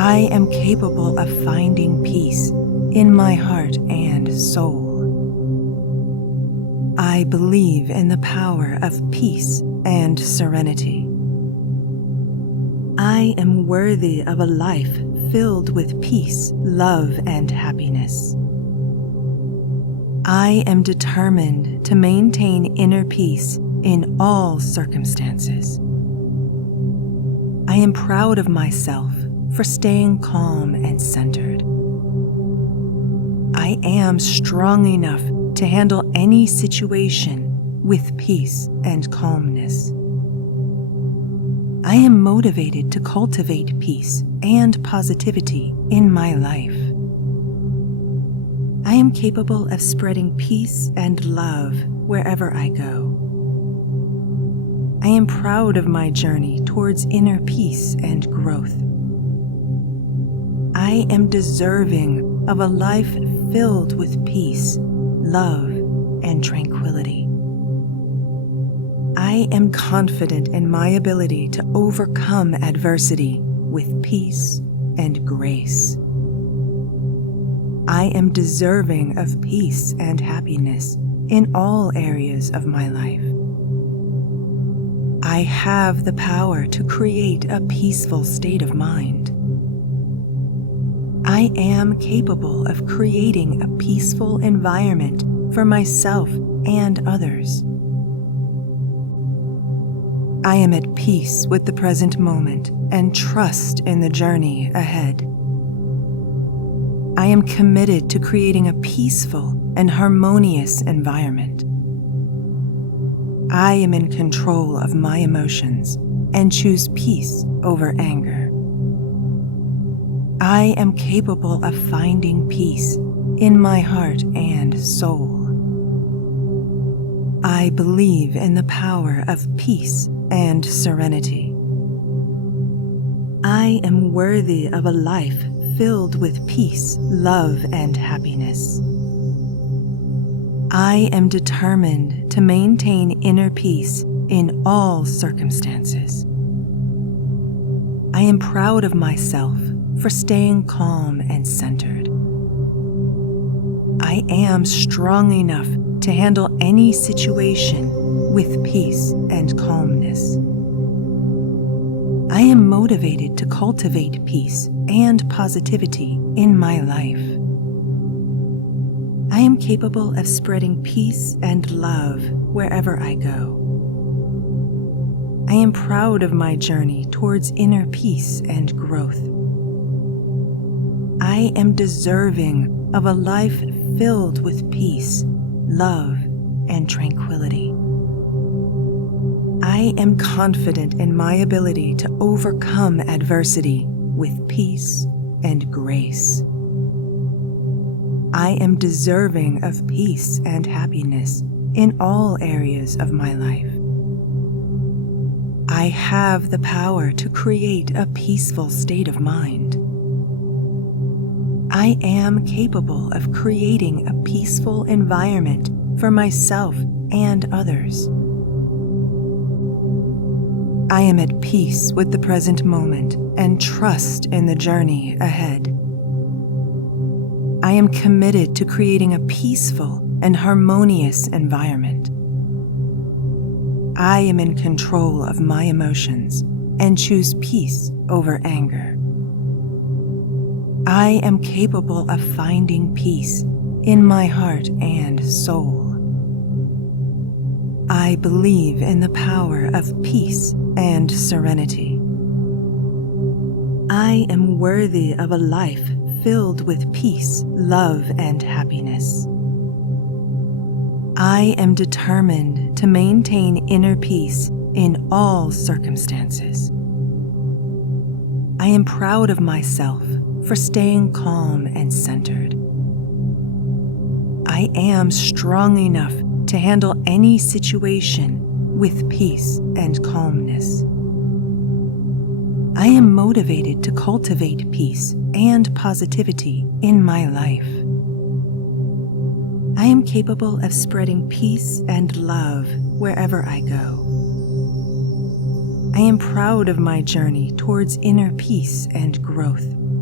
I am capable of finding peace in my heart and soul. I believe in the power of peace and serenity. I am worthy of a life filled with peace, love, and happiness. I am determined to maintain inner peace in all circumstances. I am proud of myself for staying calm and centered. I am strong enough to handle any situation with peace and calmness. I am motivated to cultivate peace and positivity in my life. I am capable of spreading peace and love wherever I go. I am proud of my journey towards inner peace and growth. I am deserving of a life filled with peace, love, and tranquility. I am confident in my ability to overcome adversity with peace and grace. I am deserving of peace and happiness in all areas of my life. I have the power to create a peaceful state of mind. I am capable of creating a peaceful environment for myself and others. I am at peace with the present moment and trust in the journey ahead. I am committed to creating a peaceful and harmonious environment. I am in control of my emotions and choose peace over anger. I am capable of finding peace in my heart and soul. I believe in the power of peace and serenity. I am worthy of a life filled with peace, love, and happiness. I am determined to maintain inner peace in all circumstances. I am proud of myself for staying calm and centered. I am strong enough to handle any situation with peace and calmness. I am motivated to cultivate peace and positivity in my life. I am capable of spreading peace and love wherever I go. I am proud of my journey towards inner peace and growth. I am deserving of a life filled with peace, love, and tranquility. I am confident in my ability to overcome adversity with peace and grace. I am deserving of peace and happiness in all areas of my life. I have the power to create a peaceful state of mind. I am capable of creating a peaceful environment for myself and others. I am at peace with the present moment and trust in the journey ahead. I am committed to creating a peaceful and harmonious environment. I am in control of my emotions and choose peace over anger. I am capable of finding peace in my heart and soul. I believe in the power of peace and serenity. I am worthy of a life filled with peace, love, and happiness. I am determined to maintain inner peace in all circumstances. I am proud of myself for staying calm and centered. I am strong enough to handle any situation with peace and calmness. I am motivated to cultivate peace and positivity in my life. I am capable of spreading peace and love wherever I go. I am proud of my journey towards inner peace and growth.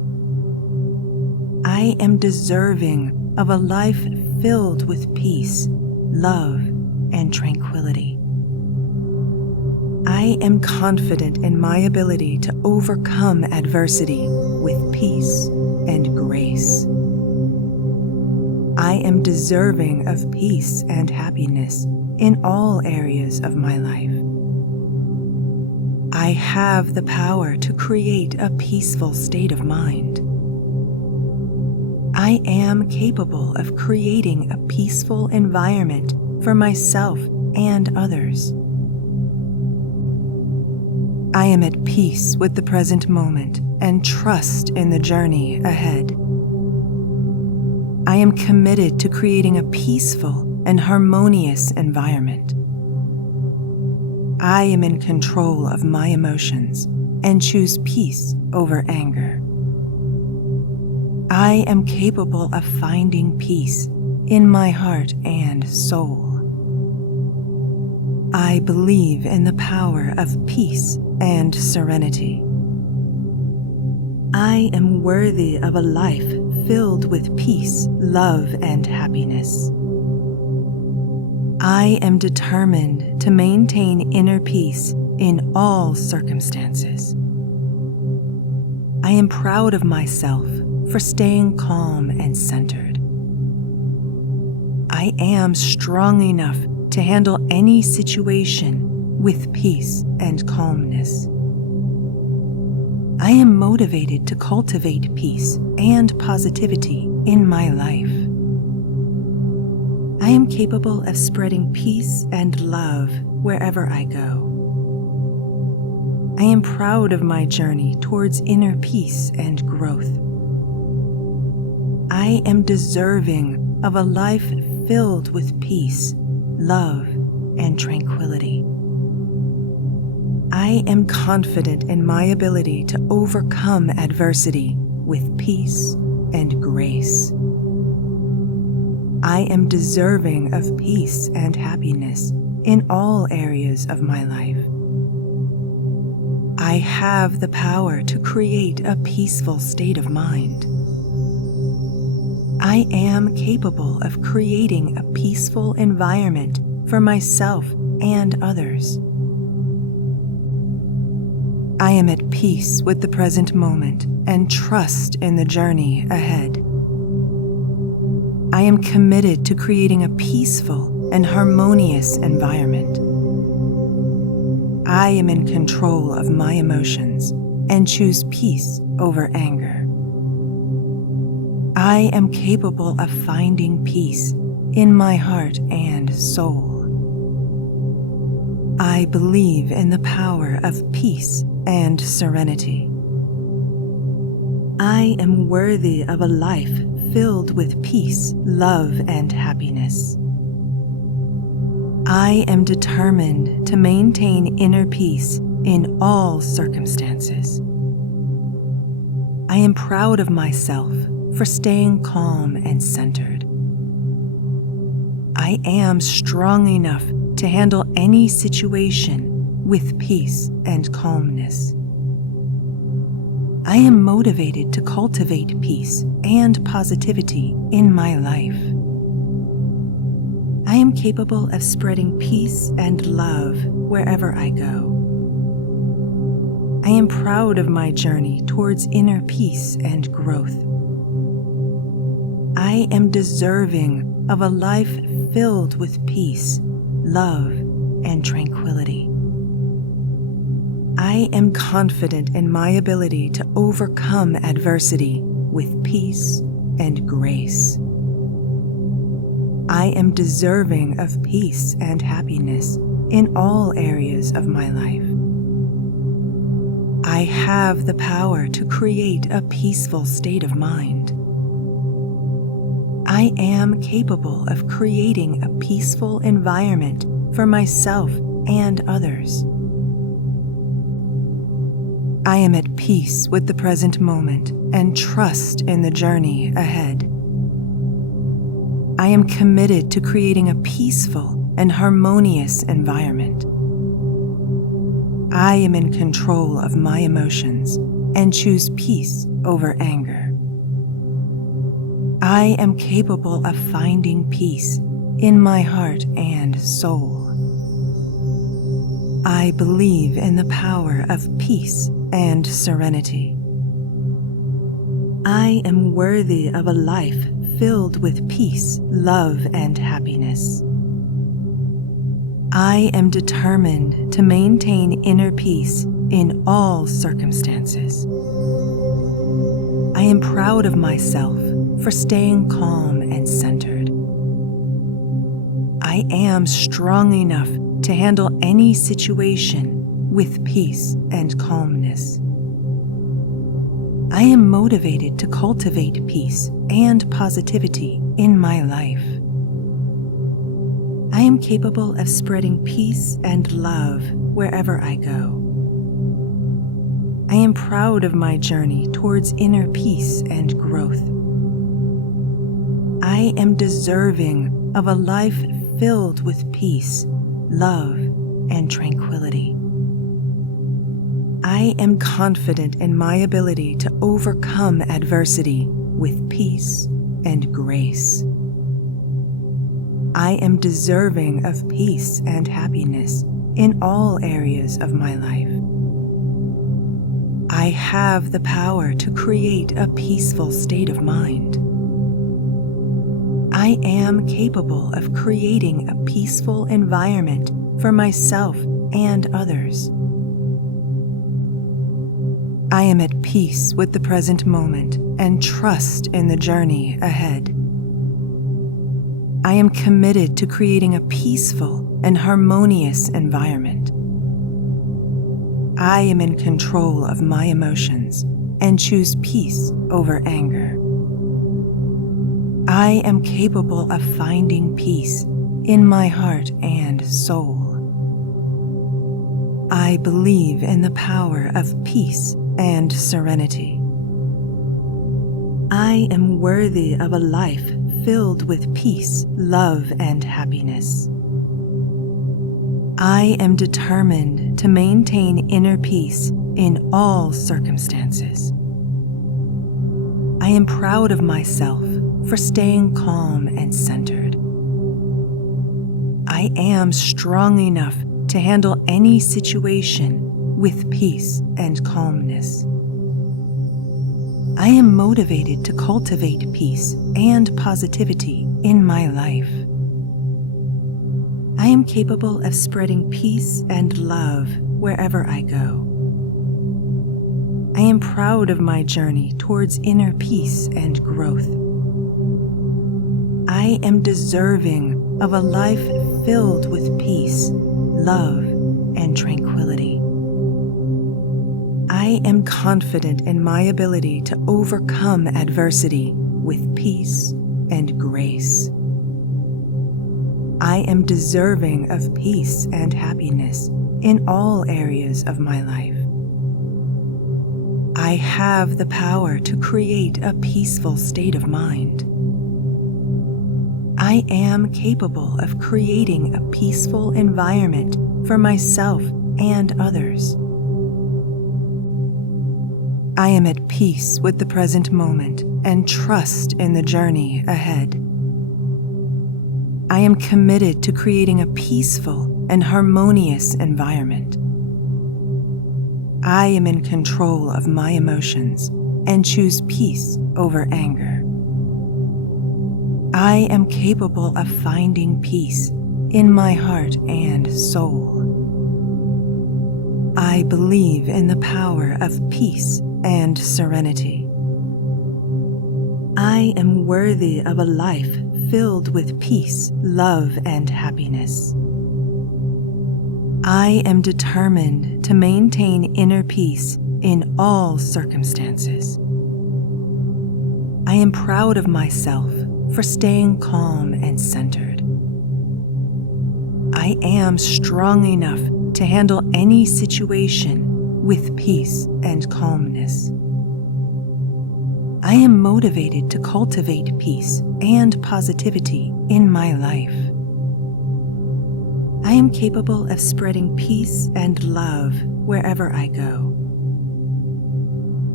I am deserving of a life filled with peace, love, and tranquility. I am confident in my ability to overcome adversity with peace and grace. I am deserving of peace and happiness in all areas of my life. I have the power to create a peaceful state of mind. I am capable of creating a peaceful environment for myself and others. I am at peace with the present moment and trust in the journey ahead. I am committed to creating a peaceful and harmonious environment. I am in control of my emotions and choose peace over anger. I am capable of finding peace in my heart and soul. I believe in the power of peace and serenity. I am worthy of a life filled with peace, love, and happiness. I am determined to maintain inner peace in all circumstances. I am proud of myself for staying calm and centered. I am strong enough to handle any situation with peace and calmness. I am motivated to cultivate peace and positivity in my life. I am capable of spreading peace and love wherever I go. I am proud of my journey towards inner peace and growth. I am deserving of a life filled with peace, love, and tranquility. I am confident in my ability to overcome adversity with peace and grace. I am deserving of peace and happiness in all areas of my life. I have the power to create a peaceful state of mind. I am capable of creating a peaceful environment for myself and others. I am at peace with the present moment and trust in the journey ahead. I am committed to creating a peaceful and harmonious environment. I am in control of my emotions and choose peace over anger. I am capable of finding peace in my heart and soul. I believe in the power of peace and serenity. I am worthy of a life filled with peace, love, and happiness. I am determined to maintain inner peace in all circumstances. I am proud of myself for staying calm and centered. I am strong enough to handle any situation with peace and calmness. I am motivated to cultivate peace and positivity in my life. I am capable of spreading peace and love wherever I go. I am proud of my journey towards inner peace and growth. I am deserving of a life filled with peace, love, and tranquility. I am confident in my ability to overcome adversity with peace and grace. I am deserving of peace and happiness in all areas of my life. I have the power to create a peaceful state of mind. I am capable of creating a peaceful environment for myself and others. I am at peace with the present moment and trust in the journey ahead. I am committed to creating a peaceful and harmonious environment. I am in control of my emotions and choose peace over anger. I am capable of finding peace in my heart and soul. I believe in the power of peace and serenity. I am worthy of a life filled with peace, love, and happiness. I am determined to maintain inner peace in all circumstances. I am proud of myself for staying calm and centered. I am strong enough to handle any situation with peace and calmness. I am motivated to cultivate peace and positivity in my life. I am capable of spreading peace and love wherever I go. I am proud of my journey towards inner peace and growth. I am deserving of a life filled with peace, love, and tranquility. I am confident in my ability to overcome adversity with peace and grace. I am deserving of peace and happiness in all areas of my life. I have the power to create a peaceful state of mind. I am capable of creating a peaceful environment for myself and others. I am at peace with the present moment and trust in the journey ahead. I am committed to creating a peaceful and harmonious environment. I am in control of my emotions and choose peace over anger. I am capable of finding peace in my heart and soul. I believe in the power of peace and serenity. I am worthy of a life filled with peace, love, and happiness. I am determined to maintain inner peace in all circumstances. I am proud of myself for staying calm and centered. I am strong enough to handle any situation with peace and calmness. I am motivated to cultivate peace and positivity in my life. I am capable of spreading peace and love wherever I go. I am proud of my journey towards inner peace and growth. I am deserving of a life filled with peace, love, and tranquility. I am confident in my ability to overcome adversity with peace and grace. I am deserving of peace and happiness in all areas of my life. I have the power to create a peaceful state of mind. I am capable of creating a peaceful environment for myself and others. I am at peace with the present moment and trust in the journey ahead. I am committed to creating a peaceful and harmonious environment. I am in control of my emotions and choose peace over anger. I am capable of finding peace in my heart and soul. I believe in the power of peace and serenity. I am worthy of a life filled with peace, love, and happiness. I am determined to maintain inner peace in all circumstances. I am proud of myself for staying calm and centered. I am strong enough to handle any situation with peace and calmness. I am motivated to cultivate peace and positivity in my life. I am capable of spreading peace and love wherever I go.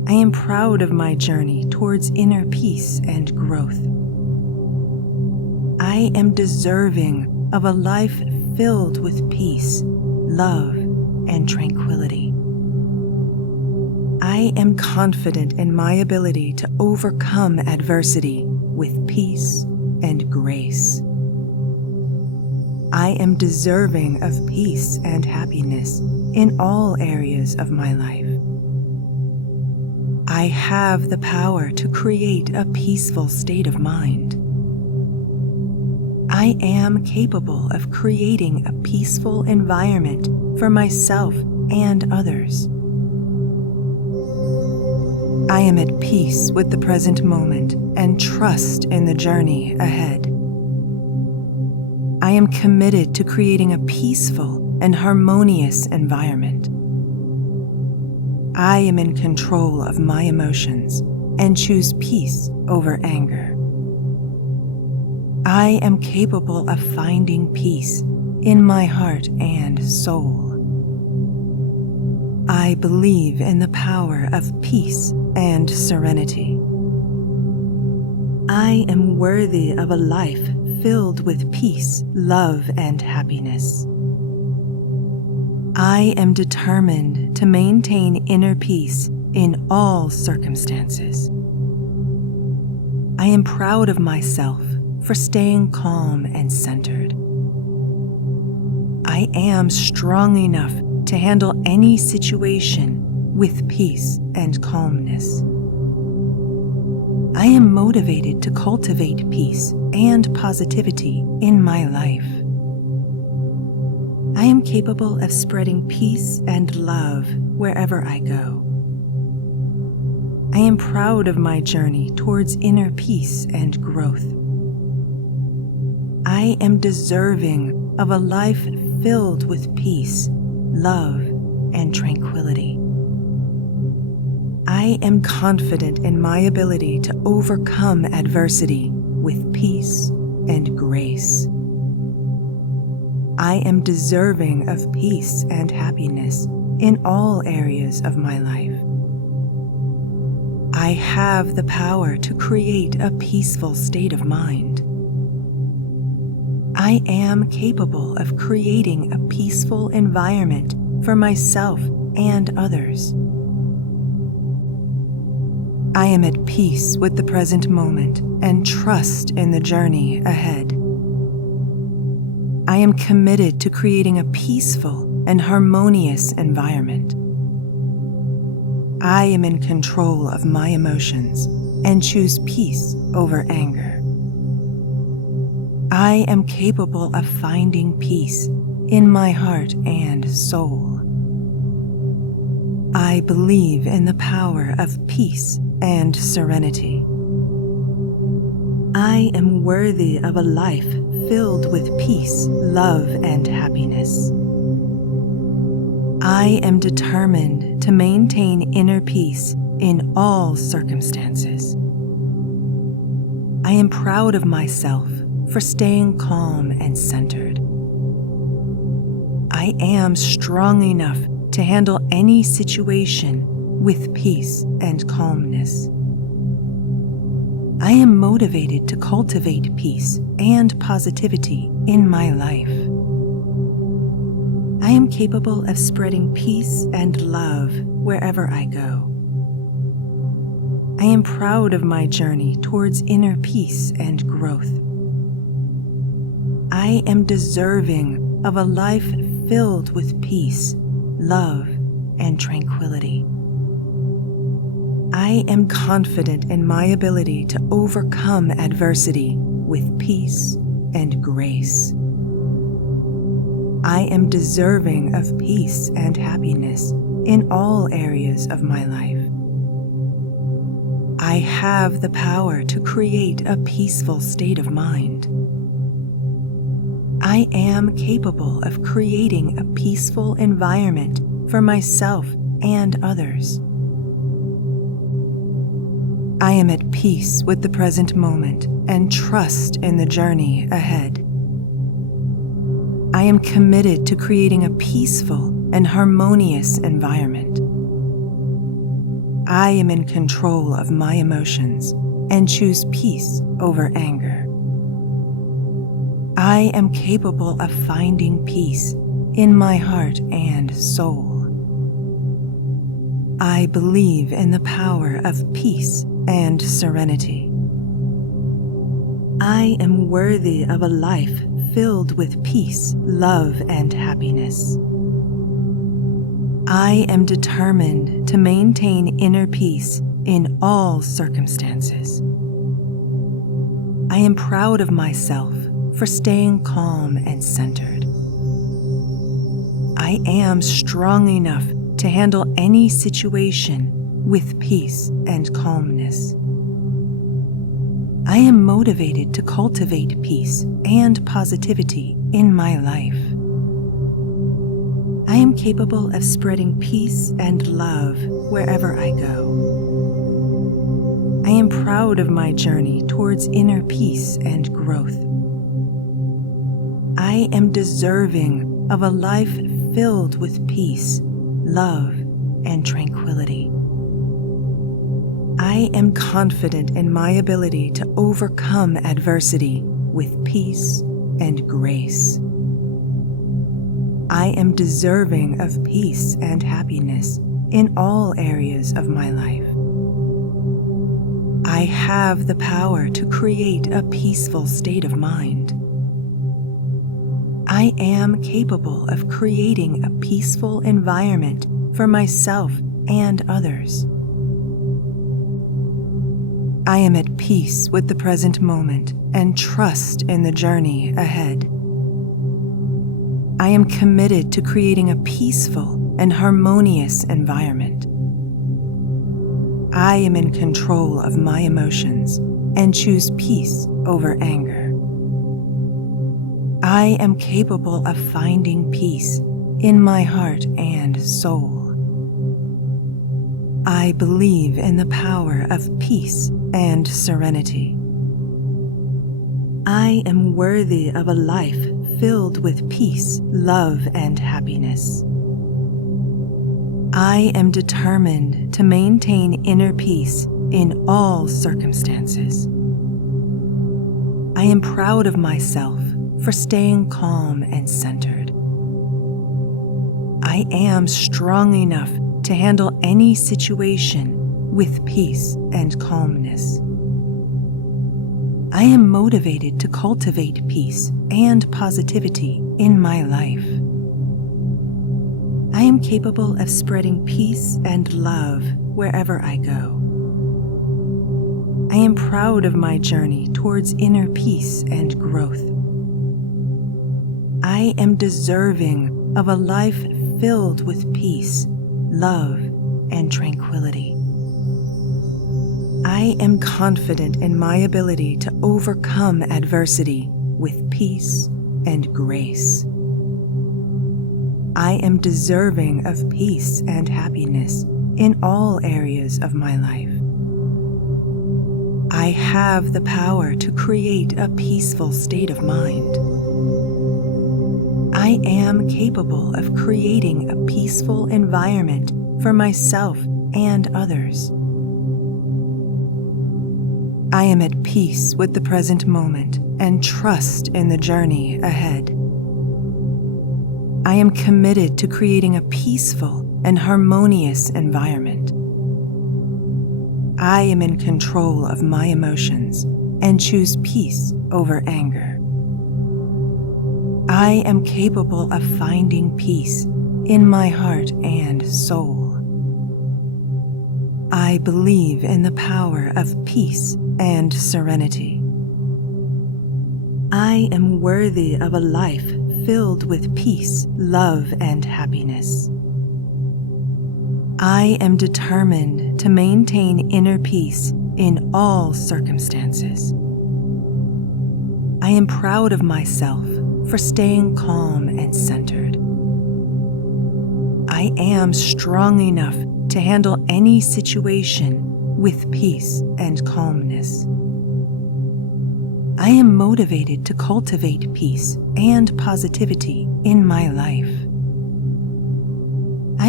I am proud of my journey towards inner peace and growth. I am deserving of a life filled with peace, love, and tranquility. I am confident in my ability to overcome adversity with peace and grace. I am deserving of peace and happiness in all areas of my life. I have the power to create a peaceful state of mind. I am capable of creating a peaceful environment for myself and others. I am at peace with the present moment and trust in the journey ahead. I am committed to creating a peaceful and harmonious environment. I am in control of my emotions and choose peace over anger. I am capable of finding peace in my heart and soul. I believe in the power of peace and serenity. I am worthy of a life filled with peace, love, and happiness. I am determined to maintain inner peace in all circumstances. I am proud of myself for staying calm and centered. I am strong enough to handle any situation with peace and calmness. I am motivated to cultivate peace and positivity in my life. I am capable of spreading peace and love wherever I go. I am proud of my journey towards inner peace and growth. I am deserving of a life filled with peace, love, and tranquility. I am confident in my ability to overcome adversity with peace and grace. I am deserving of peace and happiness in all areas of my life. I have the power to create a peaceful state of mind. I am capable of creating a peaceful environment for myself and others. I am at peace with the present moment and trust in the journey ahead. I am committed to creating a peaceful and harmonious environment. I am in control of my emotions and choose peace over anger. I am capable of finding peace in my heart and soul. I believe in the power of peace and serenity. I am worthy of a life filled with peace, love, and happiness. I am determined to maintain inner peace in all circumstances. I am proud of myself for staying calm and centered. I am strong enough to handle any situation with peace and calmness. I am motivated to cultivate peace and positivity in my life. I am capable of spreading peace and love wherever I go. I am proud of my journey towards inner peace and growth. I am deserving of a life filled with peace, love, and tranquility. I am confident in my ability to overcome adversity with peace and grace. I am deserving of peace and happiness in all areas of my life. I have the power to create a peaceful state of mind. I am capable of creating a peaceful environment for myself and others. I am at peace with the present moment and trust in the journey ahead. I am committed to creating a peaceful and harmonious environment. I am in control of my emotions and choose peace over anger. I am capable of finding peace in my heart and soul. I believe in the power of peace and serenity. I am worthy of a life filled with peace, love, and happiness. I am determined to maintain inner peace in all circumstances. I am proud of myself for staying calm and centered. I am strong enough to handle any situation with peace and calmness. I am motivated to cultivate peace and positivity in my life. I am capable of spreading peace and love wherever I go. I am proud of my journey towards inner peace and growth. I am deserving of a life filled with peace, love, and tranquility. I am confident in my ability to overcome adversity with peace and grace. I am deserving of peace and happiness in all areas of my life. I have the power to create a peaceful state of mind. I am capable of creating a peaceful environment for myself and others. I am at peace with the present moment and trust in the journey ahead. I am committed to creating a peaceful and harmonious environment. I am in control of my emotions and choose peace over anger. I am capable of finding peace in my heart and soul. I believe in the power of peace and serenity. I am worthy of a life filled with peace, love, and happiness. I am determined to maintain inner peace in all circumstances. I am proud of myself for staying calm and centered. I am strong enough to handle any situation with peace and calmness. I am motivated to cultivate peace and positivity in my life. I am capable of spreading peace and love wherever I go. I am proud of my journey towards inner peace and growth. I am deserving of a life filled with peace, love, and tranquility. I am confident in my ability to overcome adversity with peace and grace. I am deserving of peace and happiness in all areas of my life. I have the power to create a peaceful state of mind. I am capable of creating a peaceful environment for myself and others. I am at peace with the present moment and trust in the journey ahead. I am committed to creating a peaceful and harmonious environment. I am in control of my emotions and choose peace over anger. I am capable of finding peace in my heart and soul. I believe in the power of peace and serenity. I am worthy of a life filled with peace, love, and happiness. I am determined to maintain inner peace in all circumstances. I am proud of myself for staying calm and centered. I am strong enough to handle any situation with peace and calmness. I am motivated to cultivate peace and positivity in my life. I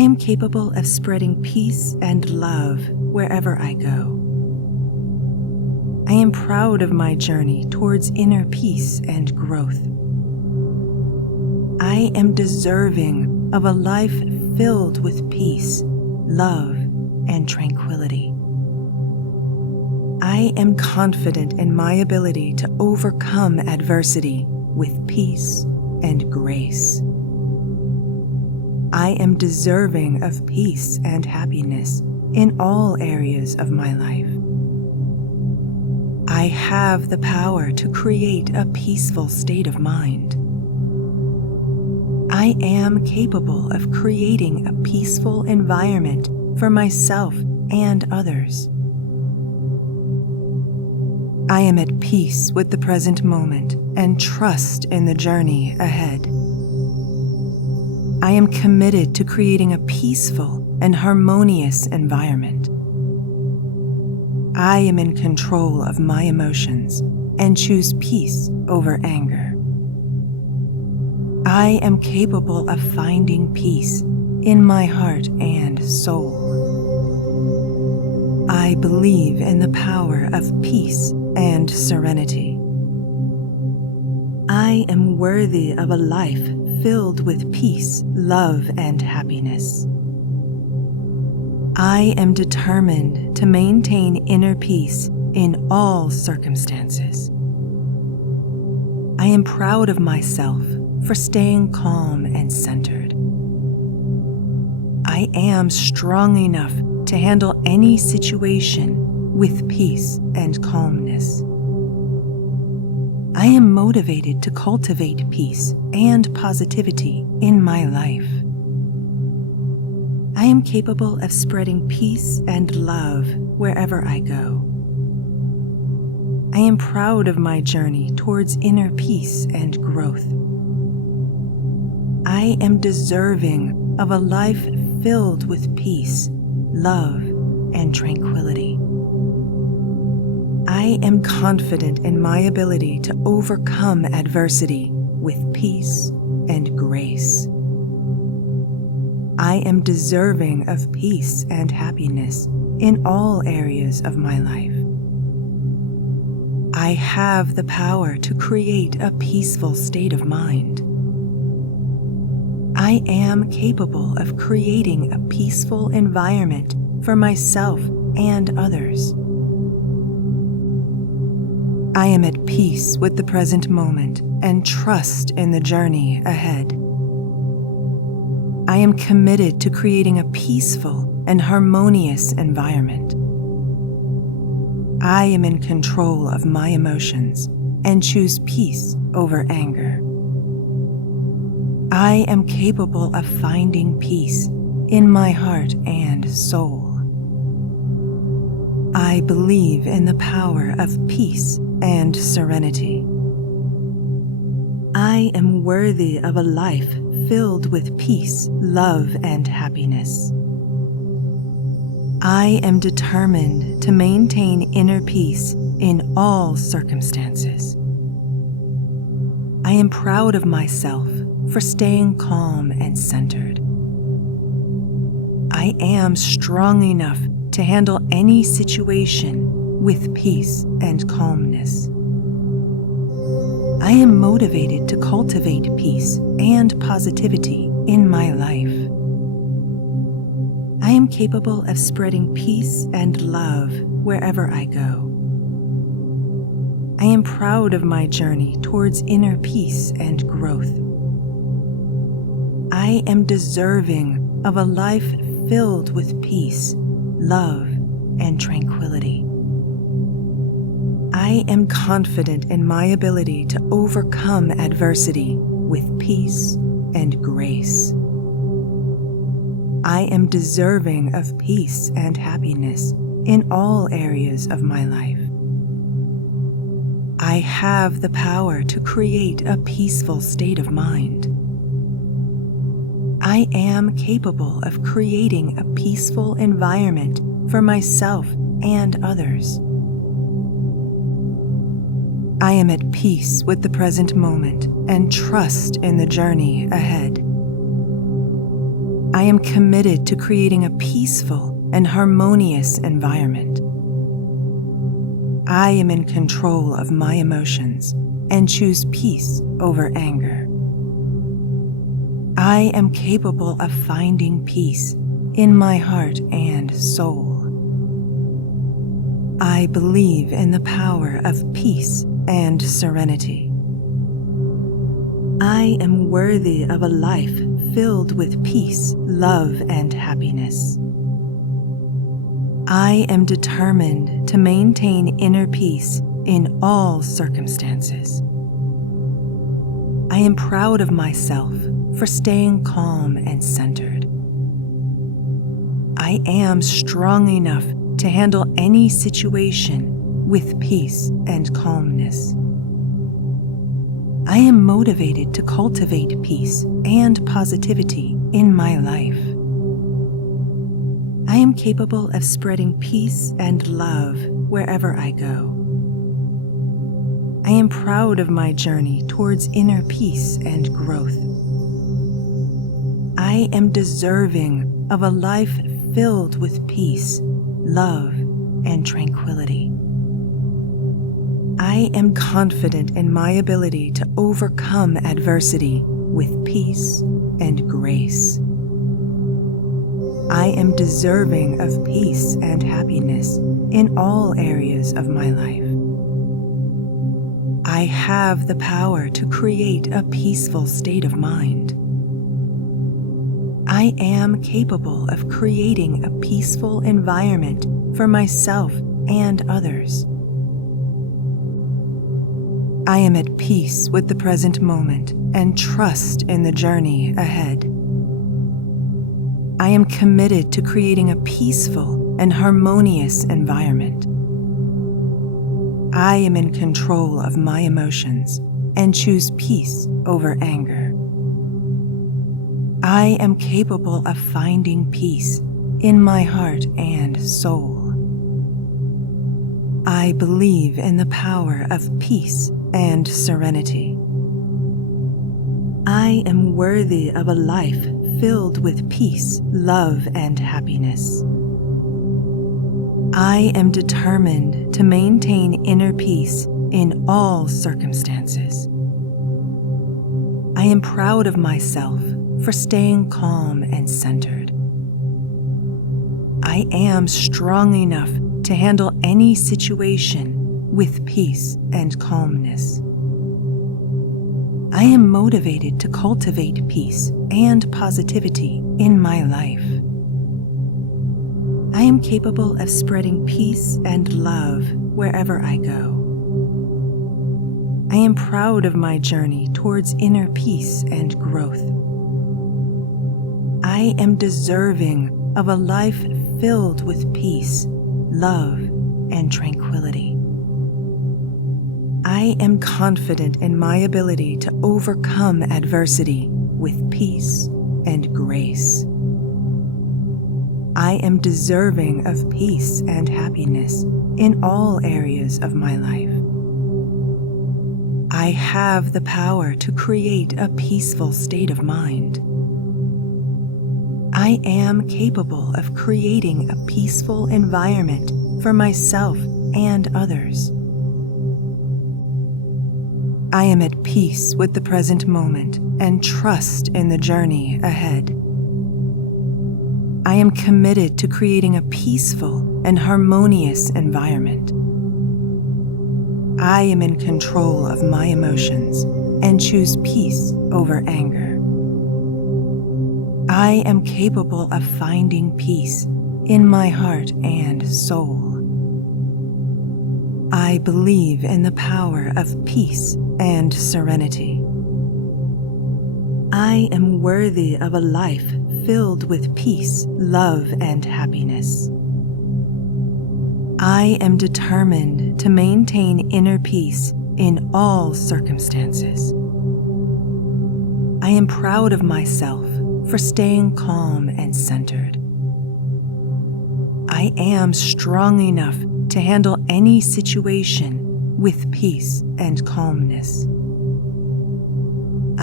am capable of spreading peace and love wherever I go. I am proud of my journey towards inner peace and growth. I am deserving of a life filled with peace, love, and tranquility. I am confident in my ability to overcome adversity with peace and grace. I am deserving of peace and happiness in all areas of my life. I have the power to create a peaceful state of mind. I am capable of creating a peaceful environment for myself and others. I am at peace with the present moment and trust in the journey ahead. I am committed to creating a peaceful and harmonious environment. I am in control of my emotions and choose peace over anger. I am capable of finding peace in my heart and soul. I believe in the power of peace and serenity. I am worthy of a life filled with peace, love, and happiness. I am determined to maintain inner peace in all circumstances. I am proud of myself for staying calm and centered. I am strong enough to handle any situation with peace and calmness. I am motivated to cultivate peace and positivity in my life. I am capable of spreading peace and love wherever I go. I am proud of my journey towards inner peace and growth. I am deserving of a life filled with peace, love, and tranquility. I am confident in my ability to overcome adversity with peace and grace. I am deserving of peace and happiness in all areas of my life. I have the power to create a peaceful state of mind. I am capable of creating a peaceful environment for myself and others. I am at peace with the present moment and trust in the journey ahead. I am committed to creating a peaceful and harmonious environment. I am in control of my emotions and choose peace over anger. I am capable of finding peace in my heart and soul. I believe in the power of peace and serenity. I am worthy of a life filled with peace, love, and happiness. I am determined to maintain inner peace in all circumstances. I am proud of myself for staying calm and centered. I am strong enough to handle any situation with peace and calmness. I am motivated to cultivate peace and positivity in my life. I am capable of spreading peace and love wherever I go. I am proud of my journey towards inner peace and growth. I am deserving of a life filled with peace, love, and tranquility. I am confident in my ability to overcome adversity with peace and grace. I am deserving of peace and happiness in all areas of my life. I have the power to create a peaceful state of mind. I am capable of creating a peaceful environment for myself and others. I am at peace with the present moment and trust in the journey ahead. I am committed to creating a peaceful and harmonious environment. I am in control of my emotions and choose peace over anger. I am capable of finding peace in my heart and soul. I believe in the power of peace and serenity. I am worthy of a life filled with peace, love, and happiness. I am determined to maintain inner peace in all circumstances. I am proud of myself for staying calm and centered. I am strong enough to handle any situation with peace and calmness. I am motivated to cultivate peace and positivity in my life. I am capable of spreading peace and love wherever I go. I am proud of my journey towards inner peace and growth. I am deserving of a life filled with peace, love, and tranquility. I am confident in my ability to overcome adversity with peace and grace. I am deserving of peace and happiness in all areas of my life. I have the power to create a peaceful state of mind. I am capable of creating a peaceful environment for myself and others. I am at peace with the present moment and trust in the journey ahead. I am committed to creating a peaceful and harmonious environment. I am in control of my emotions and choose peace over anger. I am capable of finding peace in my heart and soul. I believe in the power of peace and serenity. I am worthy of a life filled with peace, love, and happiness. I am determined to maintain inner peace in all circumstances. I am proud of myself for staying calm and centered. I am strong enough to handle any situation with peace and calmness. I am motivated to cultivate peace and positivity in my life. I am capable of spreading peace and love wherever I go. I am proud of my journey towards inner peace and growth. I am deserving of a life filled with peace, love, and tranquility. I am confident in my ability to overcome adversity with peace and grace. I am deserving of peace and happiness in all areas of my life. I have the power to create a peaceful state of mind. I am capable of creating a peaceful environment for myself and others. I am at peace with the present moment and trust in the journey ahead. I am committed to creating a peaceful and harmonious environment. I am in control of my emotions and choose peace over anger. I am capable of finding peace in my heart and soul. I believe in the power of peace and serenity. I am worthy of a life filled with peace, love, and happiness. I am determined to maintain inner peace in all circumstances. I am proud of myself for staying calm and centered. I am strong enough to handle any situation with peace and calmness. I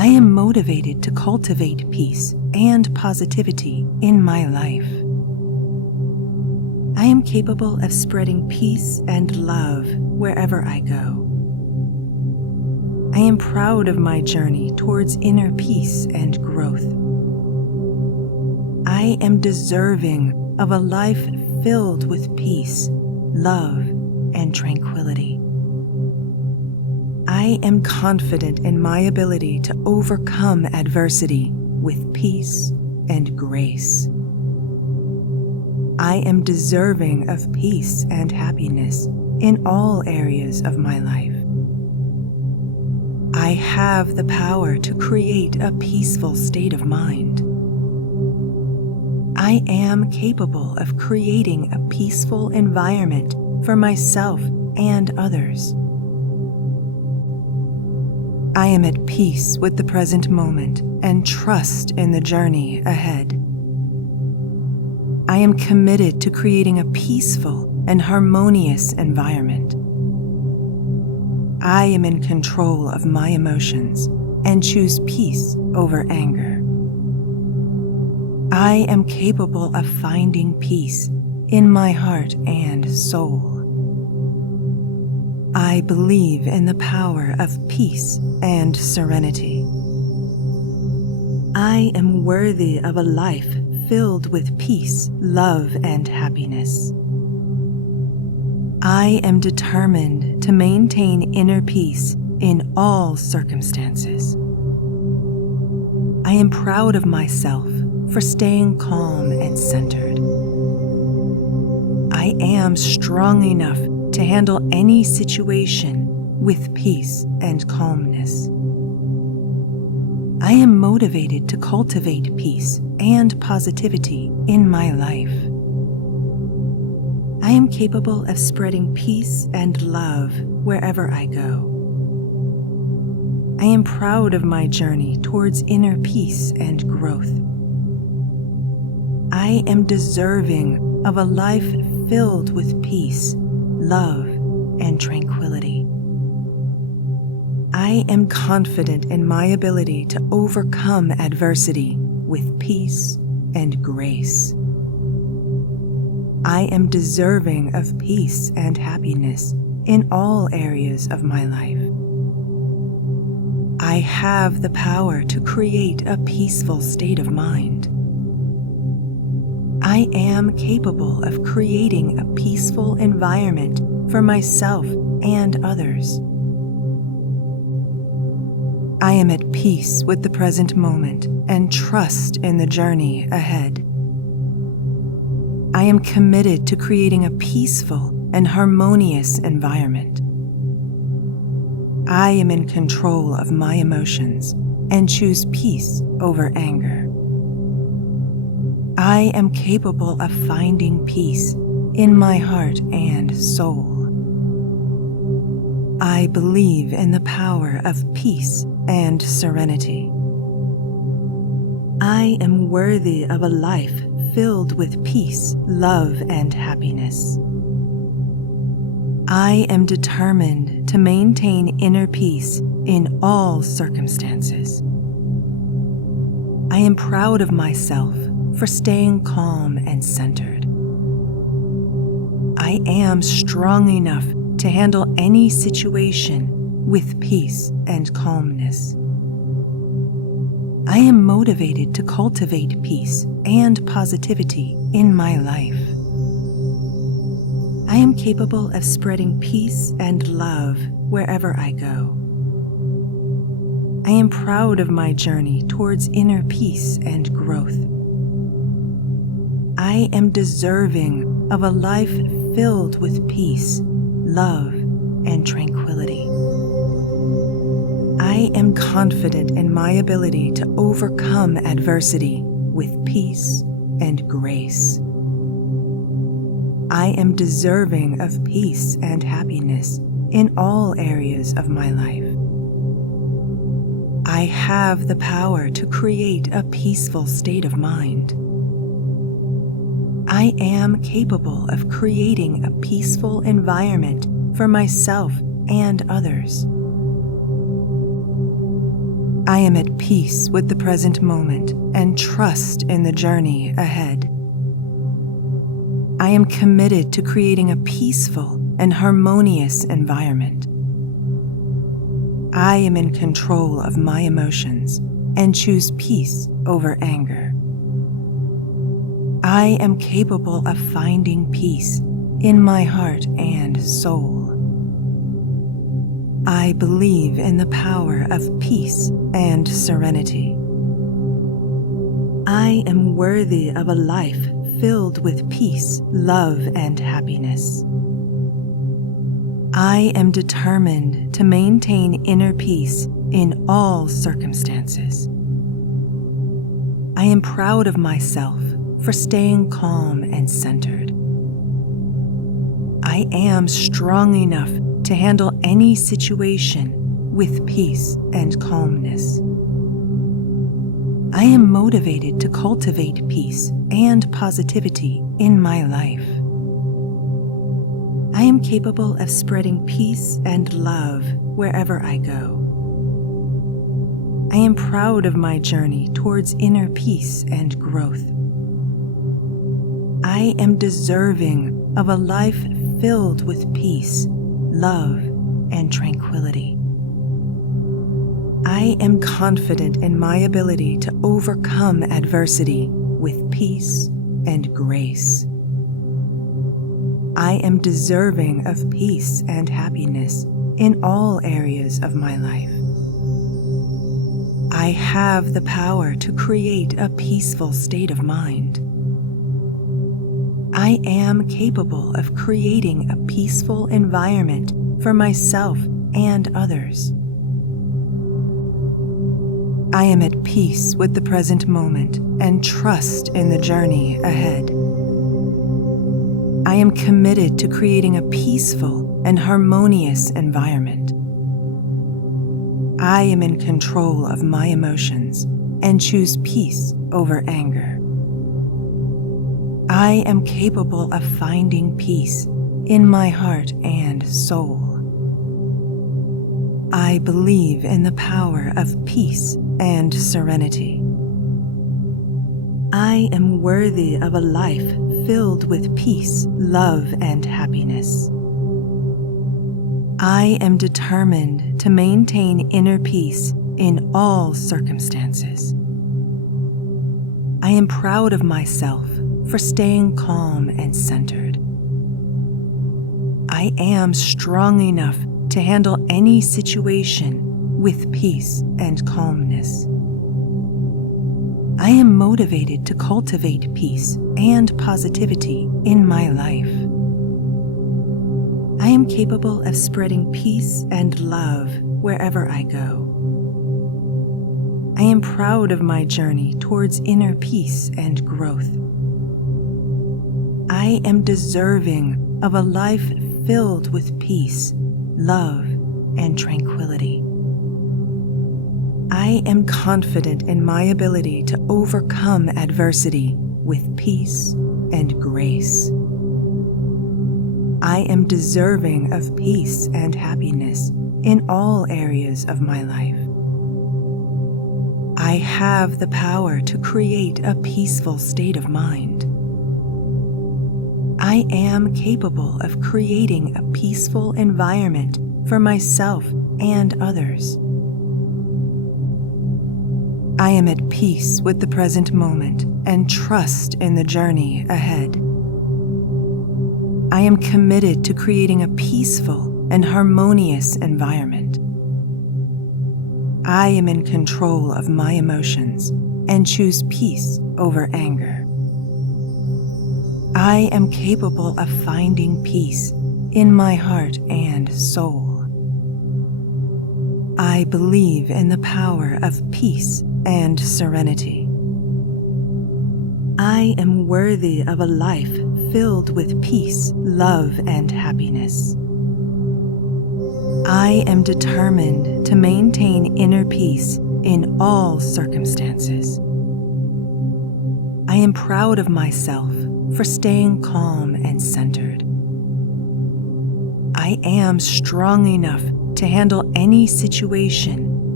I am motivated to cultivate peace and positivity in my life. I am capable of spreading peace and love wherever I go. I am proud of my journey towards inner peace and growth. I am deserving of a life filled with peace, love, and tranquility. I am confident in my ability to overcome adversity with peace and grace. I am deserving of peace and happiness in all areas of my life. I have the power to create a peaceful state of mind. I am capable of creating a peaceful environment for myself and others. I am at peace with the present moment and trust in the journey ahead. I am committed to creating a peaceful and harmonious environment. I am in control of my emotions and choose peace over anger. I am capable of finding peace in my heart and soul. I believe in the power of peace and serenity. I am worthy of a life filled with peace, love, and happiness. I am determined to maintain inner peace in all circumstances. I am proud of myself for staying calm and centered. I am strong enough to handle any situation with peace and calmness. I am motivated to cultivate peace and positivity in my life. I am capable of spreading peace and love wherever I go. I am proud of my journey towards inner peace and growth. I am deserving of a life filled with peace, love, and tranquility. I am confident in my ability to overcome adversity with peace and grace. I am deserving of peace and happiness in all areas of my life. I have the power to create a peaceful state of mind. I am capable of creating a peaceful environment for myself and others. I am at peace with the present moment and trust in the journey ahead. I am committed to creating a peaceful and harmonious environment. I am in control of my emotions and choose peace over anger. I am capable of finding peace in my heart and soul. I believe in the power of peace and serenity. I am worthy of a life filled with peace, love, and happiness. I am determined to maintain inner peace in all circumstances. I am proud of myself for staying calm and centered. I am strong enough to handle any situation with peace and calmness. I am motivated to cultivate peace and positivity in my life. I am capable of spreading peace and love wherever I go. I am proud of my journey towards inner peace and growth. I am deserving of a life filled with peace, love, and tranquility. I am confident in my ability to overcome adversity with peace and grace. I am deserving of peace and happiness in all areas of my life. I have the power to create a peaceful state of mind. I am capable of creating a peaceful environment for myself and others. I am at peace with the present moment and trust in the journey ahead. I am committed to creating a peaceful and harmonious environment. I am in control of my emotions and choose peace over anger. I am capable of finding peace in my heart and soul. I believe in the power of peace and serenity. I am worthy of a life filled with peace, love, and happiness. I am determined to maintain inner peace in all circumstances. I am proud of myself for staying calm and centered. I am strong enough to handle any situation with peace and calmness. I am motivated to cultivate peace and positivity in my life. I am capable of spreading peace and love wherever I go. I am proud of my journey towards inner peace and growth. I am deserving of a life filled with peace, love, and tranquility. I am confident in my ability to overcome adversity with peace and grace. I am deserving of peace and happiness in all areas of my life. I have the power to create a peaceful state of mind. I am capable of creating a peaceful environment for myself and others. I am at peace with the present moment and trust in the journey ahead. I am committed to creating a peaceful and harmonious environment. I am in control of my emotions and choose peace over anger. I am capable of finding peace in my heart and soul. I believe in the power of peace and serenity. I am worthy of a life filled with peace, love, and happiness. I am determined to maintain inner peace in all circumstances. I am proud of myself for staying calm and centered. I am strong enough to handle any situation with peace and calmness. I am motivated to cultivate peace and positivity in my life. I am capable of spreading peace and love wherever I go. I am proud of my journey towards inner peace and growth. I am deserving of a life filled with peace, love, and tranquility. I am confident in my ability to overcome adversity with peace and grace. I am deserving of peace and happiness in all areas of my life. I have the power to create a peaceful state of mind. I am capable of creating a peaceful environment for myself and others. I am at peace with the present moment and trust in the journey ahead. I am committed to creating a peaceful and harmonious environment. I am in control of my emotions and choose peace over anger. I am capable of finding peace in my heart and soul. I believe in the power of peace and serenity. I am worthy of a life filled with peace, love, and happiness. I am determined to maintain inner peace in all circumstances. I am proud of myself for staying calm and centered. I am strong enough to handle any situation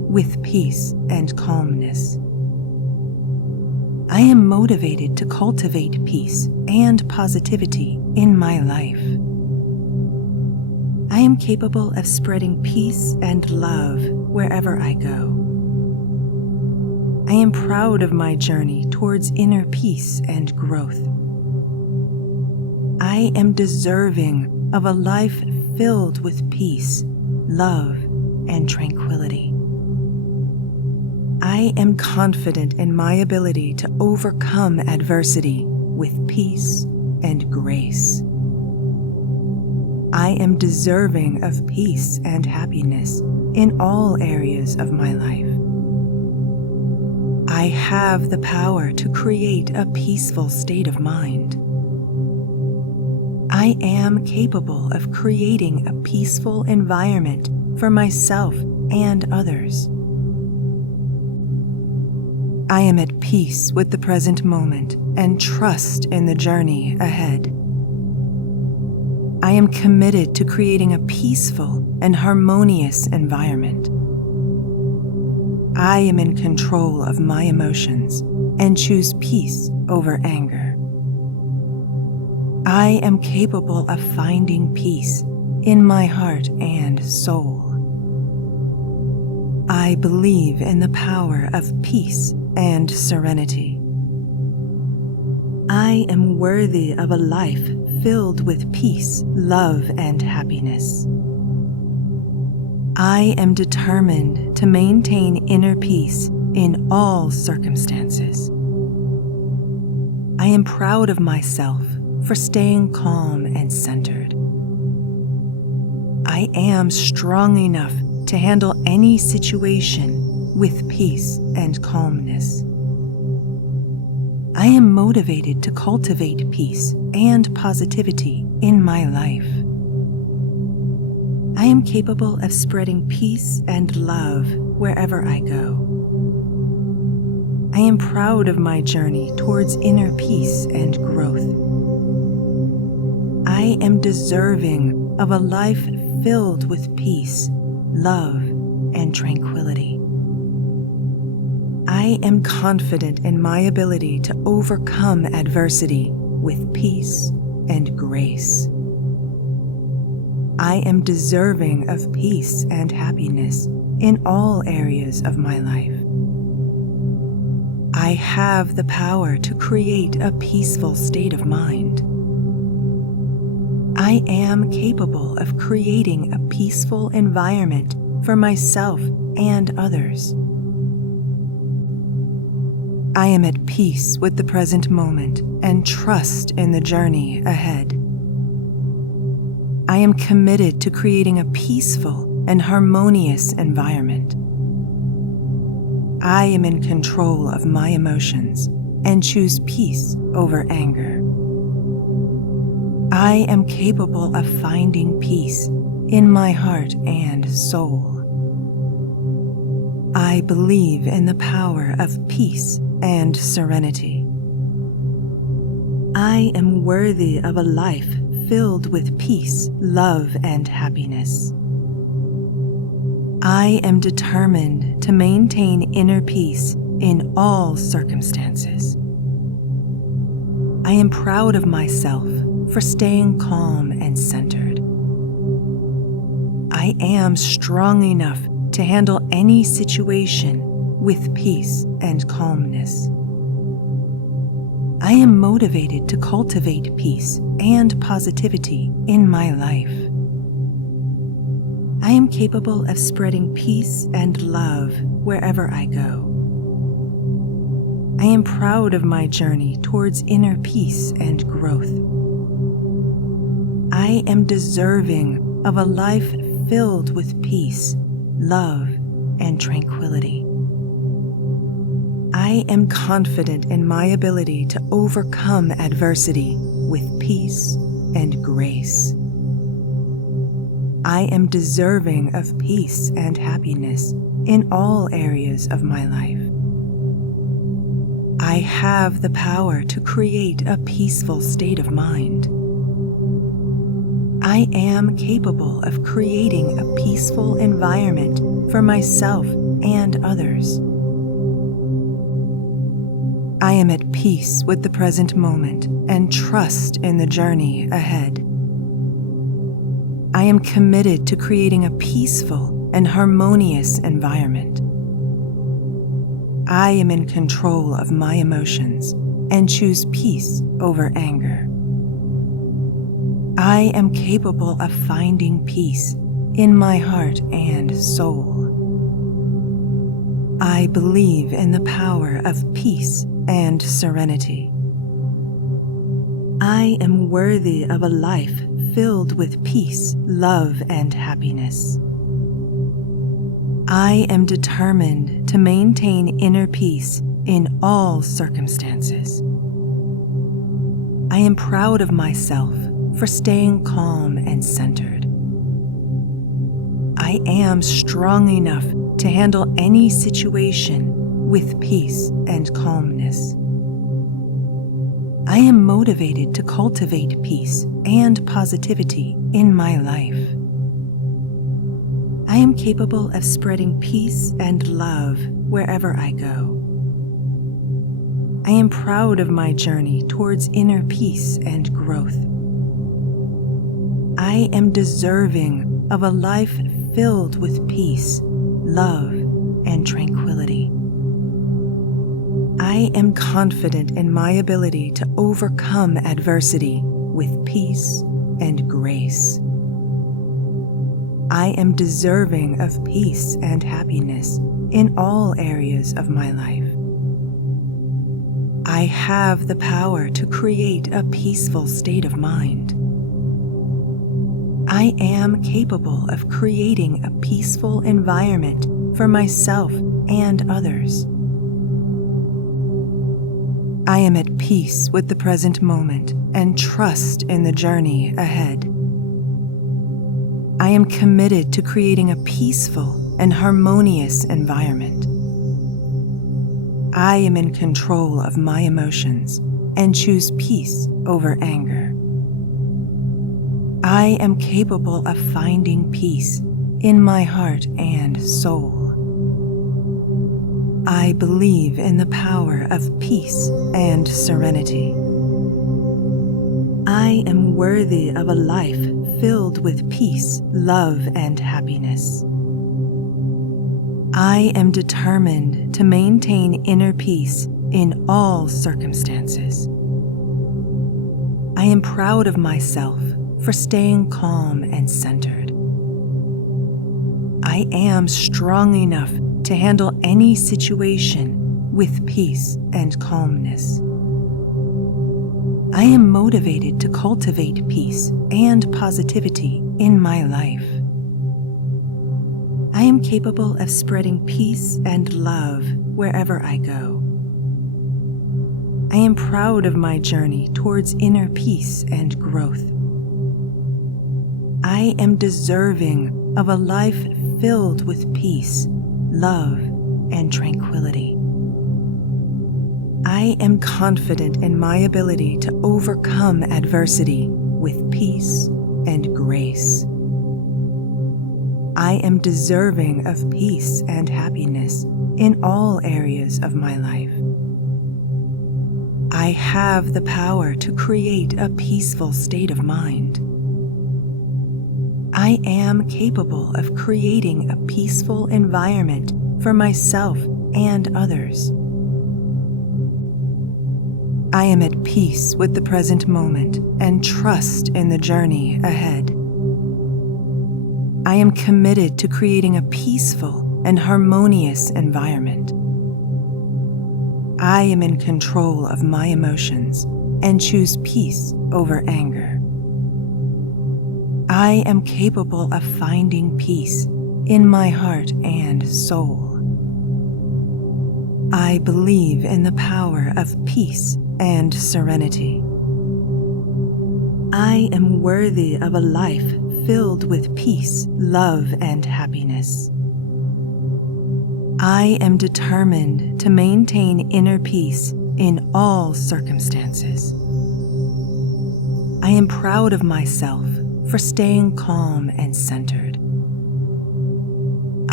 with peace and calmness. I am motivated to cultivate peace and positivity in my life. I am capable of spreading peace and love wherever I go. I am proud of my journey towards inner peace and growth. I am deserving of a life filled with peace, love, and tranquility. I am confident in my ability to overcome adversity with peace and grace. I am deserving of peace and happiness in all areas of my life. I have the power to create a peaceful state of mind. I am capable of creating a peaceful environment for myself and others. I am at peace with the present moment and trust in the journey ahead. I am committed to creating a peaceful and harmonious environment. I am in control of my emotions and choose peace over anger. I am capable of finding peace in my heart and soul. I believe in the power of peace and serenity. I am worthy of a life filled with peace, love, and happiness. I am determined to maintain inner peace in all circumstances. I am proud of myself for staying calm and centered. I am strong enough to handle any situation with peace and calmness. I am motivated to cultivate peace and positivity in my life. I am capable of spreading peace and love wherever I go. I am proud of my journey towards inner peace and growth. I am deserving of a life filled with peace, love, and tranquility. I am confident in my ability to overcome adversity with peace and grace. I am deserving of peace and happiness in all areas of my life. I have the power to create a peaceful state of mind. I am capable of creating a peaceful environment for myself and others. I am at peace with the present moment and trust in the journey ahead. I am committed to creating a peaceful and harmonious environment. I am in control of my emotions and choose peace over anger. I am capable of finding peace in my heart and soul. I believe in the power of peace and serenity. I am worthy of a life filled with peace, love, and happiness. I am determined to maintain inner peace in all circumstances. I am proud of myself for staying calm and centered. I am strong enough to handle any situation with peace and calmness. I am motivated to cultivate peace and positivity in my life. I am capable of spreading peace and love wherever I go. I am proud of my journey towards inner peace and growth. I am deserving of a life filled with peace, love, and tranquility. I am confident in my ability to overcome adversity with peace and grace. I am deserving of peace and happiness in all areas of my life. I have the power to create a peaceful state of mind. I am capable of creating a peaceful environment for myself and others. I am at peace with the present moment and trust in the journey ahead. I am committed to creating a peaceful and harmonious environment. I am in control of my emotions and choose peace over anger. I am capable of finding peace in my heart and soul. I believe in the power of peace and serenity. I am worthy of a life filled with peace, love, and happiness. I am determined to maintain inner peace in all circumstances. I am proud of myself for staying calm and centered. I am strong enough to handle any situation with peace and calmness. I am motivated to cultivate peace and positivity in my life. I am capable of spreading peace and love wherever I go. I am proud of my journey towards inner peace and growth. I am deserving of a life filled with peace, love, and tranquility. I am confident in my ability to overcome adversity with peace and grace. I am deserving of peace and happiness in all areas of my life. I have the power to create a peaceful state of mind. I am capable of creating a peaceful environment for myself and others. I am at peace with the present moment and trust in the journey ahead. I am committed to creating a peaceful and harmonious environment. I am in control of my emotions and choose peace over anger. I am capable of finding peace in my heart and soul. I believe in the power of peace and serenity. I am worthy of a life filled with peace, love, and happiness. I am determined to maintain inner peace in all circumstances. I am proud of myself for staying calm and centered. I am strong enough to handle any situation with peace and calmness. I am motivated to cultivate peace and positivity in my life. I am capable of spreading peace and love wherever I go. I am proud of my journey towards inner peace and growth. I am deserving of a life filled with peace, love, and tranquility. I am confident in my ability to overcome adversity with peace and grace. I am deserving of peace and happiness in all areas of my life. I have the power to create a peaceful state of mind. I am capable of creating a peaceful environment for myself and others. I am at peace with the present moment and trust in the journey ahead. I am committed to creating a peaceful and harmonious environment. I am in control of my emotions and choose peace over anger. I am capable of finding peace in my heart and soul. I believe in the power of peace and serenity. I am worthy of a life filled with peace, love, and happiness. I am determined to maintain inner peace in all circumstances. I am proud of myself for staying calm and centered.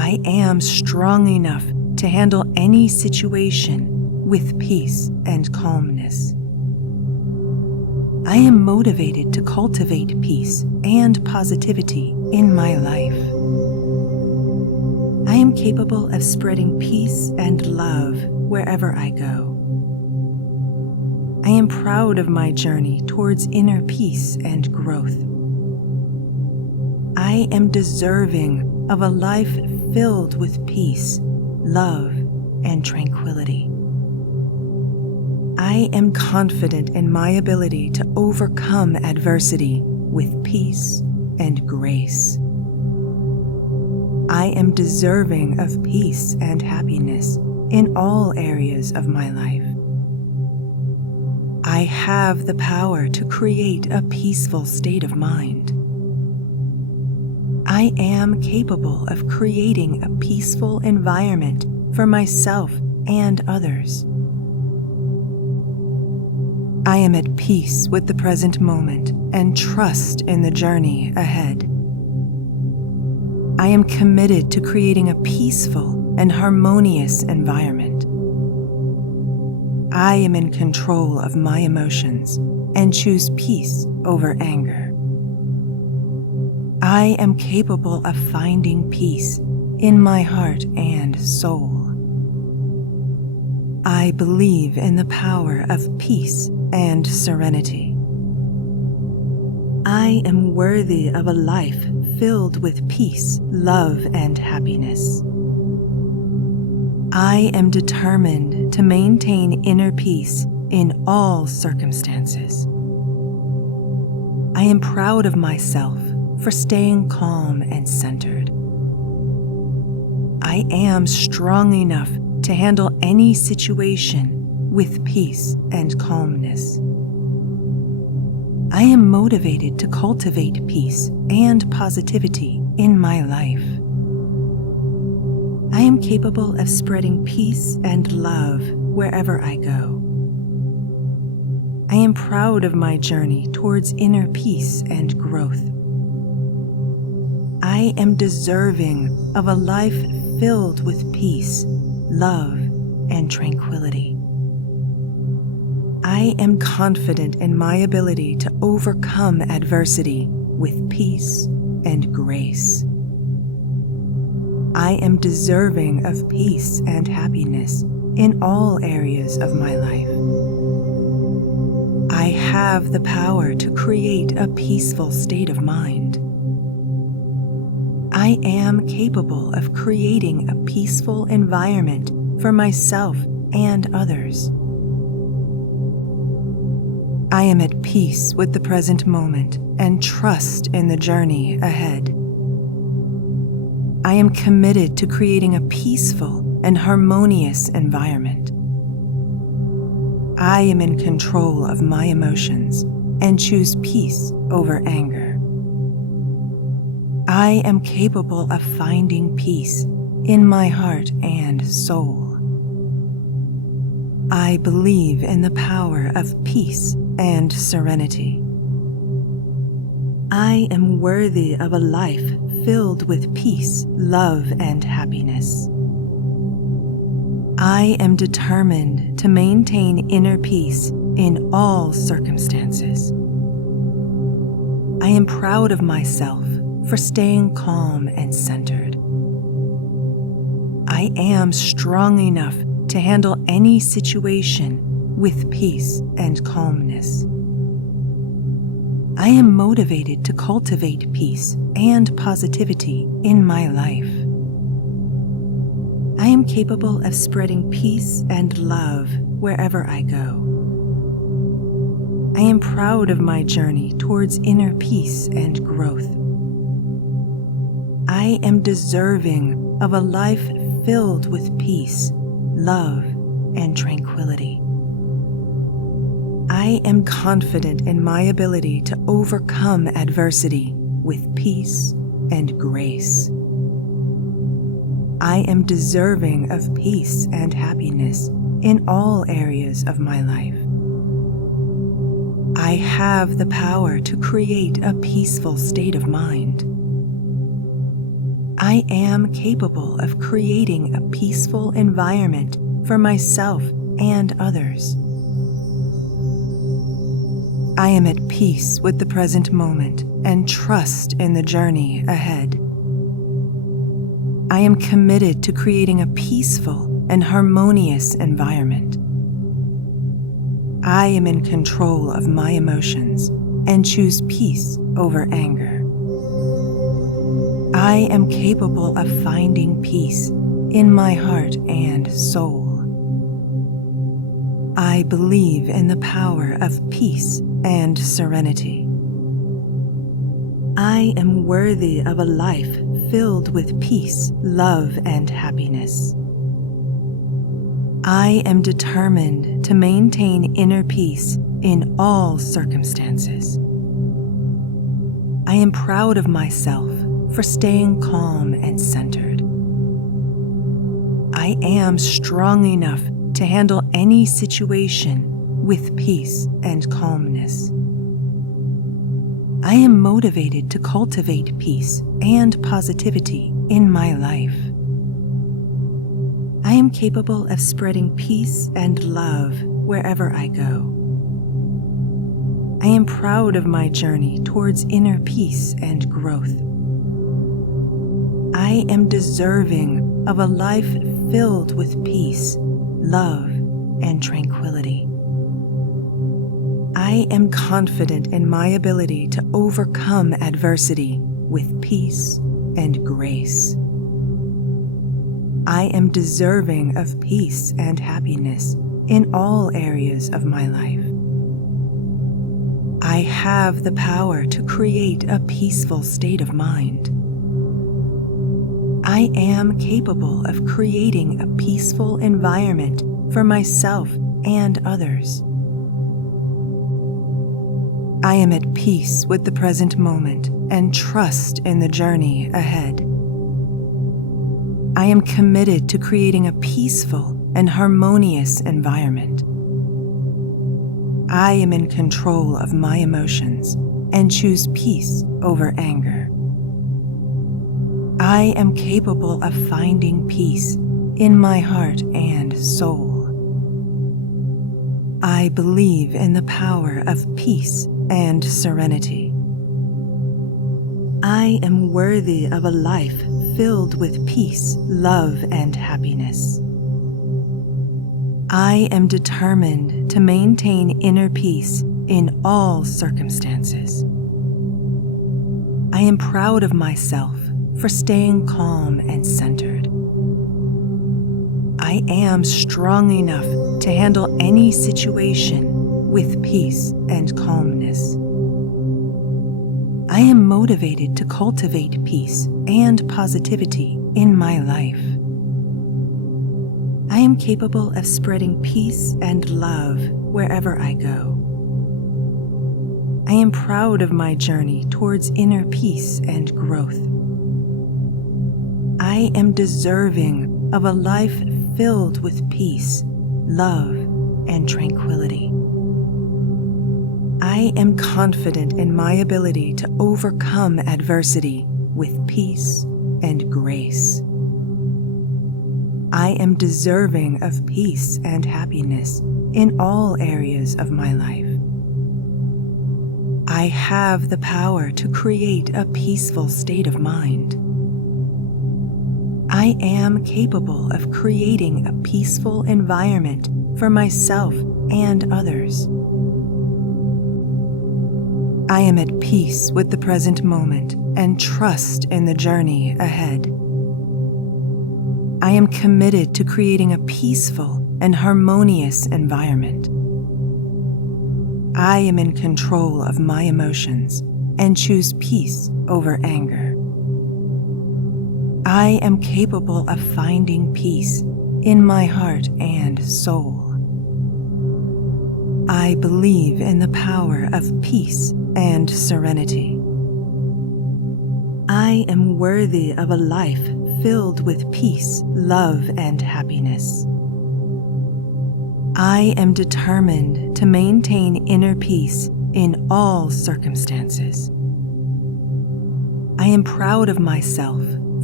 I am strong enough to handle any situation with peace and calmness. I am motivated to cultivate peace and positivity in my life. I am capable of spreading peace and love wherever I go. I am proud of my journey towards inner peace and growth. I am deserving of a life filled with peace, love, and tranquility. I am confident in my ability to overcome adversity with peace and grace. I am deserving of peace and happiness in all areas of my life. I have the power to create a peaceful state of mind. I am capable of creating a peaceful environment for myself and others. I am at peace with the present moment and trust in the journey ahead. I am committed to creating a peaceful and harmonious environment. I am in control of my emotions and choose peace over anger. I am capable of finding peace in my heart and soul. I believe in the power of peace and serenity. I am worthy of a life filled with peace, love, and happiness. I am determined to maintain inner peace in all circumstances. I am proud of myself for staying calm and centered. I am strong enough to handle any situation with peace and calmness. I am motivated to cultivate peace and positivity in my life. I am capable of spreading peace and love wherever I go. I am proud of my journey towards inner peace and growth. I am deserving of a life filled with peace, love, and tranquility. I am confident in my ability to overcome adversity with peace and grace. I am deserving of peace and happiness in all areas of my life. I have the power to create a peaceful state of mind. I am capable of creating a peaceful environment for myself and others. I am at peace with the present moment and trust in the journey ahead. I am committed to creating a peaceful and harmonious environment. I am in control of my emotions and choose peace over anger. I am capable of finding peace in my heart and soul. I believe in the power of peace and serenity. I am worthy of a life filled with peace, love, and happiness. I am determined to maintain inner peace in all circumstances. I am proud of myself for staying calm and centered. I am strong enough to handle any situation with peace and calmness. I am motivated to cultivate peace and positivity in my life. I am capable of spreading peace and love wherever I go. I am proud of my journey towards inner peace and growth. I am deserving of a life filled with peace, love, and tranquility. I am confident in my ability to overcome adversity with peace and grace. I am deserving of peace and happiness in all areas of my life. I have the power to create a peaceful state of mind. I am capable of creating a peaceful environment for myself and others. I am at peace with the present moment and trust in the journey ahead. I am committed to creating a peaceful and harmonious environment. I am in control of my emotions and choose peace over anger. I am capable of finding peace in my heart and soul. I believe in the power of peace and serenity. I am worthy of a life filled with peace, love, and happiness. I am determined to maintain inner peace in all circumstances. I am proud of myself for staying calm and centered. I am strong enough to handle any situation with peace and calmness. I am motivated to cultivate peace and positivity in my life. I am capable of spreading peace and love wherever I go. I am proud of my journey towards inner peace and growth. I am deserving of a life filled with peace, love, and tranquility. I am confident in my ability to overcome adversity with peace and grace. I am deserving of peace and happiness in all areas of my life. I have the power to create a peaceful state of mind. I am capable of creating a peaceful environment for myself and others. I am at peace with the present moment and trust in the journey ahead. I am committed to creating a peaceful and harmonious environment. I am in control of my emotions and choose peace over anger. I am capable of finding peace in my heart and soul. I believe in the power of peace and serenity. I am worthy of a life filled with peace, love, and happiness. I am determined to maintain inner peace in all circumstances. I am proud of myself for staying calm and centered. I am strong enough to handle any situation with peace and calmness. I am motivated to cultivate peace and positivity in my life. I am capable of spreading peace and love wherever I go. I am proud of my journey towards inner peace and growth. I am deserving of a life filled with peace, love, and tranquility. I am confident in my ability to overcome adversity with peace and grace. I am deserving of peace and happiness in all areas of my life. I have the power to create a peaceful state of mind. I am capable of creating a peaceful environment for myself and others. I am at peace with the present moment and trust in the journey ahead. I am committed to creating a peaceful and harmonious environment. I am in control of my emotions and choose peace over anger. I am capable of finding peace in my heart and soul. I believe in the power of peace and serenity. I am worthy of a life filled with peace, love, and happiness. I am determined to maintain inner peace in all circumstances. I am proud of myself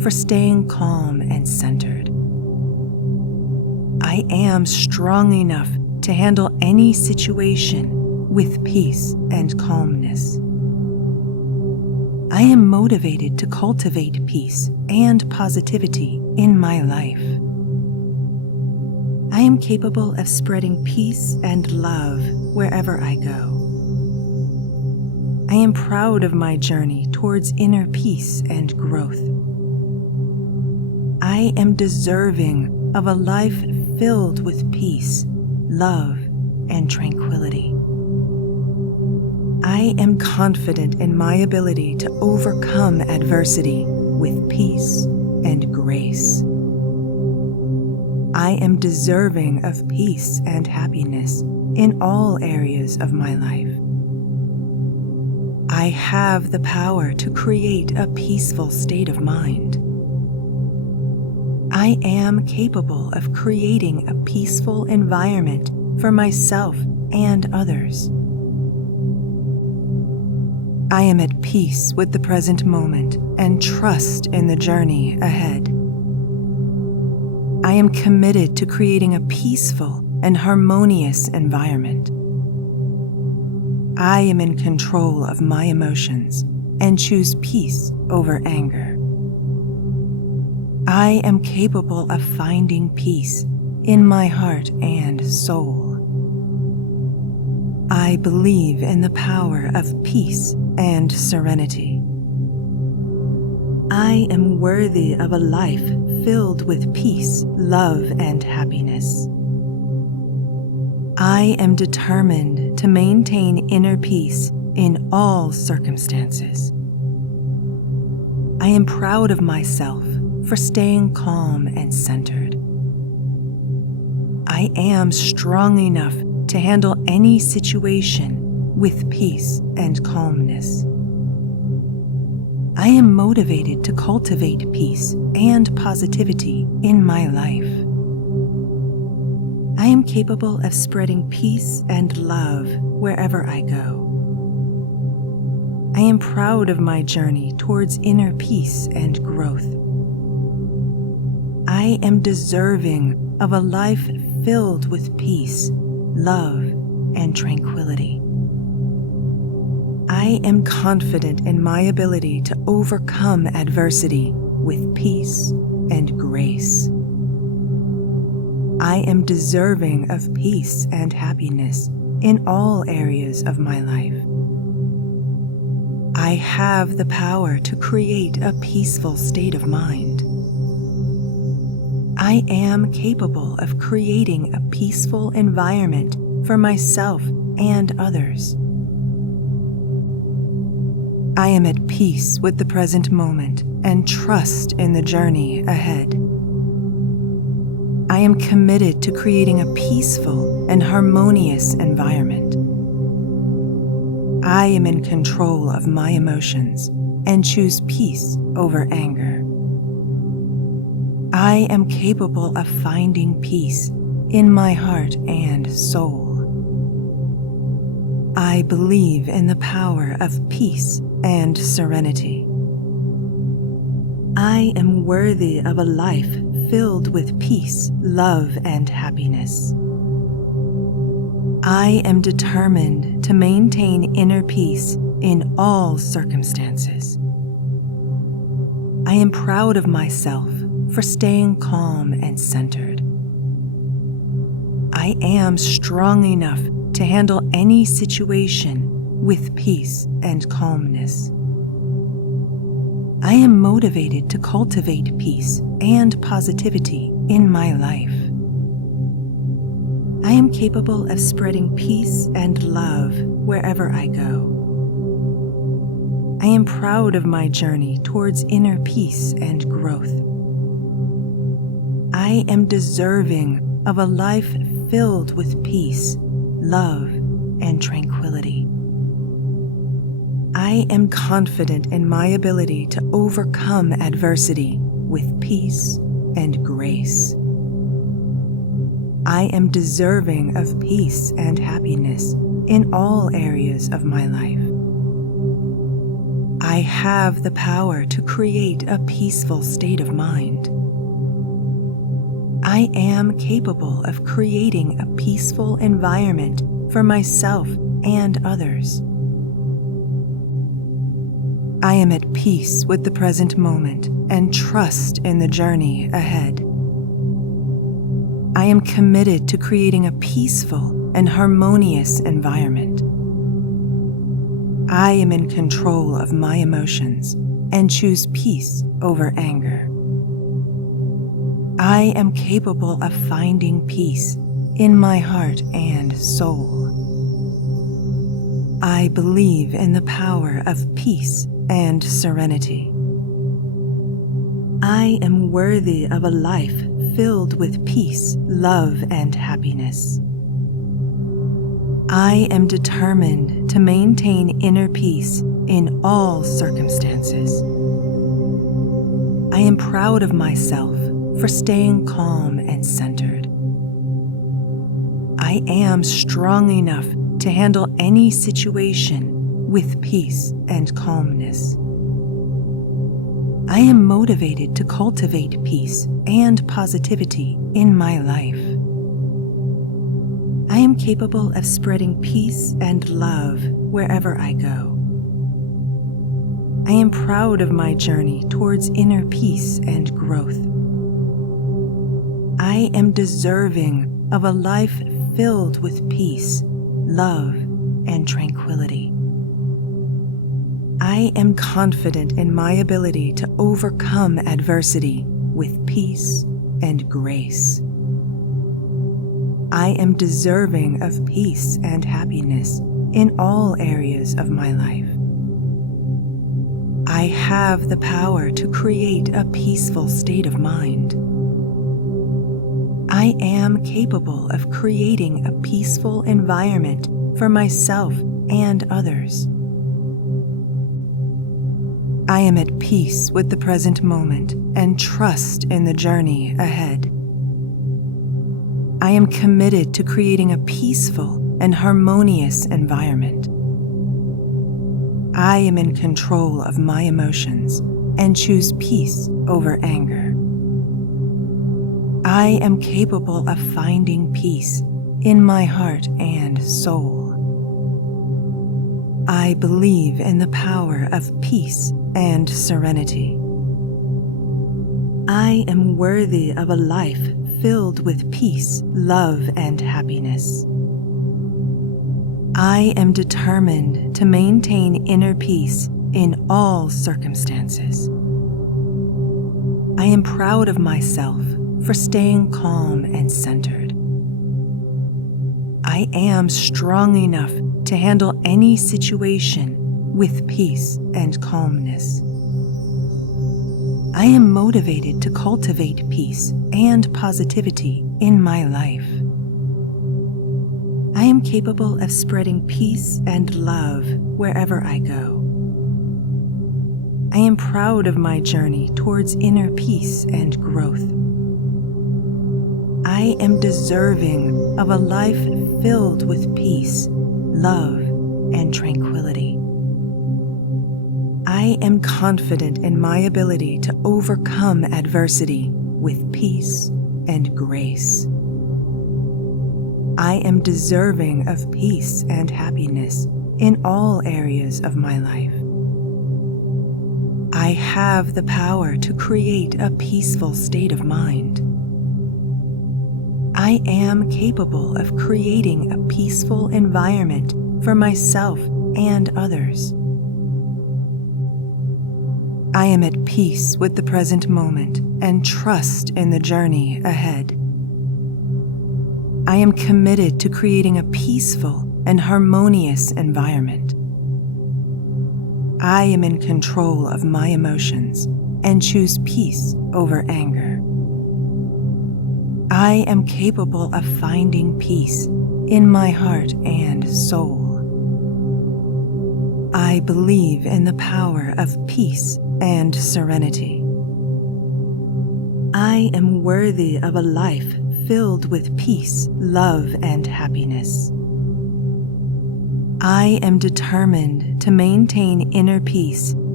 for staying calm and centered. I am strong enough to handle any situation with peace and calmness. I am motivated to cultivate peace and positivity in my life. I am capable of spreading peace and love wherever I go. I am proud of my journey towards inner peace and growth. I am deserving of a life filled with peace, love, and tranquility. I am confident in my ability to overcome adversity with peace and grace. I am deserving of peace and happiness in all areas of my life. I have the power to create a peaceful state of mind. I am capable of creating a peaceful environment for myself and others. I am at peace with the present moment and trust in the journey ahead. I am committed to creating a peaceful and harmonious environment. I am in control of my emotions and choose peace over anger. I am capable of finding peace in my heart and soul. I believe in the power of peace and serenity. I am worthy of a life filled with peace, love, and happiness. I am determined to maintain inner peace in all circumstances. I am proud of myself for staying calm and centered. I am strong enough to handle any situation with peace and calmness. I am motivated to cultivate peace and positivity in my life. I am capable of spreading peace and love wherever I go. I am proud of my journey towards inner peace and growth. I am deserving of a life filled with peace, love, and tranquility. I am confident in my ability to overcome adversity with peace and grace. I am deserving of peace and happiness in all areas of my life. I have the power to create a peaceful state of mind. I am capable of creating a peaceful environment for myself and others. I am at peace with the present moment and trust in the journey ahead. I am committed to creating a peaceful and harmonious environment. I am in control of my emotions and choose peace over anger. I am capable of finding peace in my heart and soul. I believe in the power of peace and serenity. I am worthy of a life filled with peace, love, and happiness. I am determined to maintain inner peace in all circumstances. I am proud of myself for staying calm and centered. I am strong enough to handle any situation with peace and calmness. I am motivated to cultivate peace and positivity in my life. I am capable of spreading peace and love wherever I go. I am proud of my journey towards inner peace and growth. I am deserving of a life filled with peace, love, and tranquility. I am confident in my ability to overcome adversity with peace and grace. I am deserving of peace and happiness in all areas of my life. I have the power to create a peaceful state of mind. I am capable of creating a peaceful environment for myself and others. I am at peace with the present moment and trust in the journey ahead. I am committed to creating a peaceful and harmonious environment. I am in control of my emotions and choose peace over anger. I am capable of finding peace in my heart and soul. I believe in the power of peace and serenity. I am worthy of a life filled with peace, love, and happiness. I am determined to maintain inner peace in all circumstances. I am proud of myself for staying calm and centered. I am strong enough to handle any situation with peace and calmness. I am motivated to cultivate peace and positivity in my life. I am capable of spreading peace and love wherever I go. I am proud of my journey towards inner peace and growth. I am deserving of a life filled with peace, love, and tranquility. I am confident in my ability to overcome adversity with peace and grace. I am deserving of peace and happiness in all areas of my life. I have the power to create a peaceful state of mind. I am capable of creating a peaceful environment for myself and others. I am at peace with the present moment and trust in the journey ahead. I am committed to creating a peaceful and harmonious environment. I am in control of my emotions and choose peace over anger. I am capable of finding peace in my heart and soul. I believe in the power of peace and serenity. I am worthy of a life filled with peace, love, and happiness. I am determined to maintain inner peace in all circumstances. I am proud of myself for staying calm and centered. I am strong enough to handle any situation with peace and calmness. I am motivated to cultivate peace and positivity in my life. I am capable of spreading peace and love wherever I go. I am proud of my journey towards inner peace and growth. I am deserving of a life filled with peace, love, and tranquility. I am confident in my ability to overcome adversity with peace and grace. I am deserving of peace and happiness in all areas of my life. I have the power to create a peaceful state of mind. I am capable of creating a peaceful environment for myself and others. I am at peace with the present moment and trust in the journey ahead. I am committed to creating a peaceful and harmonious environment. I am in control of my emotions and choose peace over anger. I am capable of finding peace in my heart and soul. I believe in the power of peace and serenity. I am worthy of a life filled with peace, love, and happiness. I am determined to maintain inner peace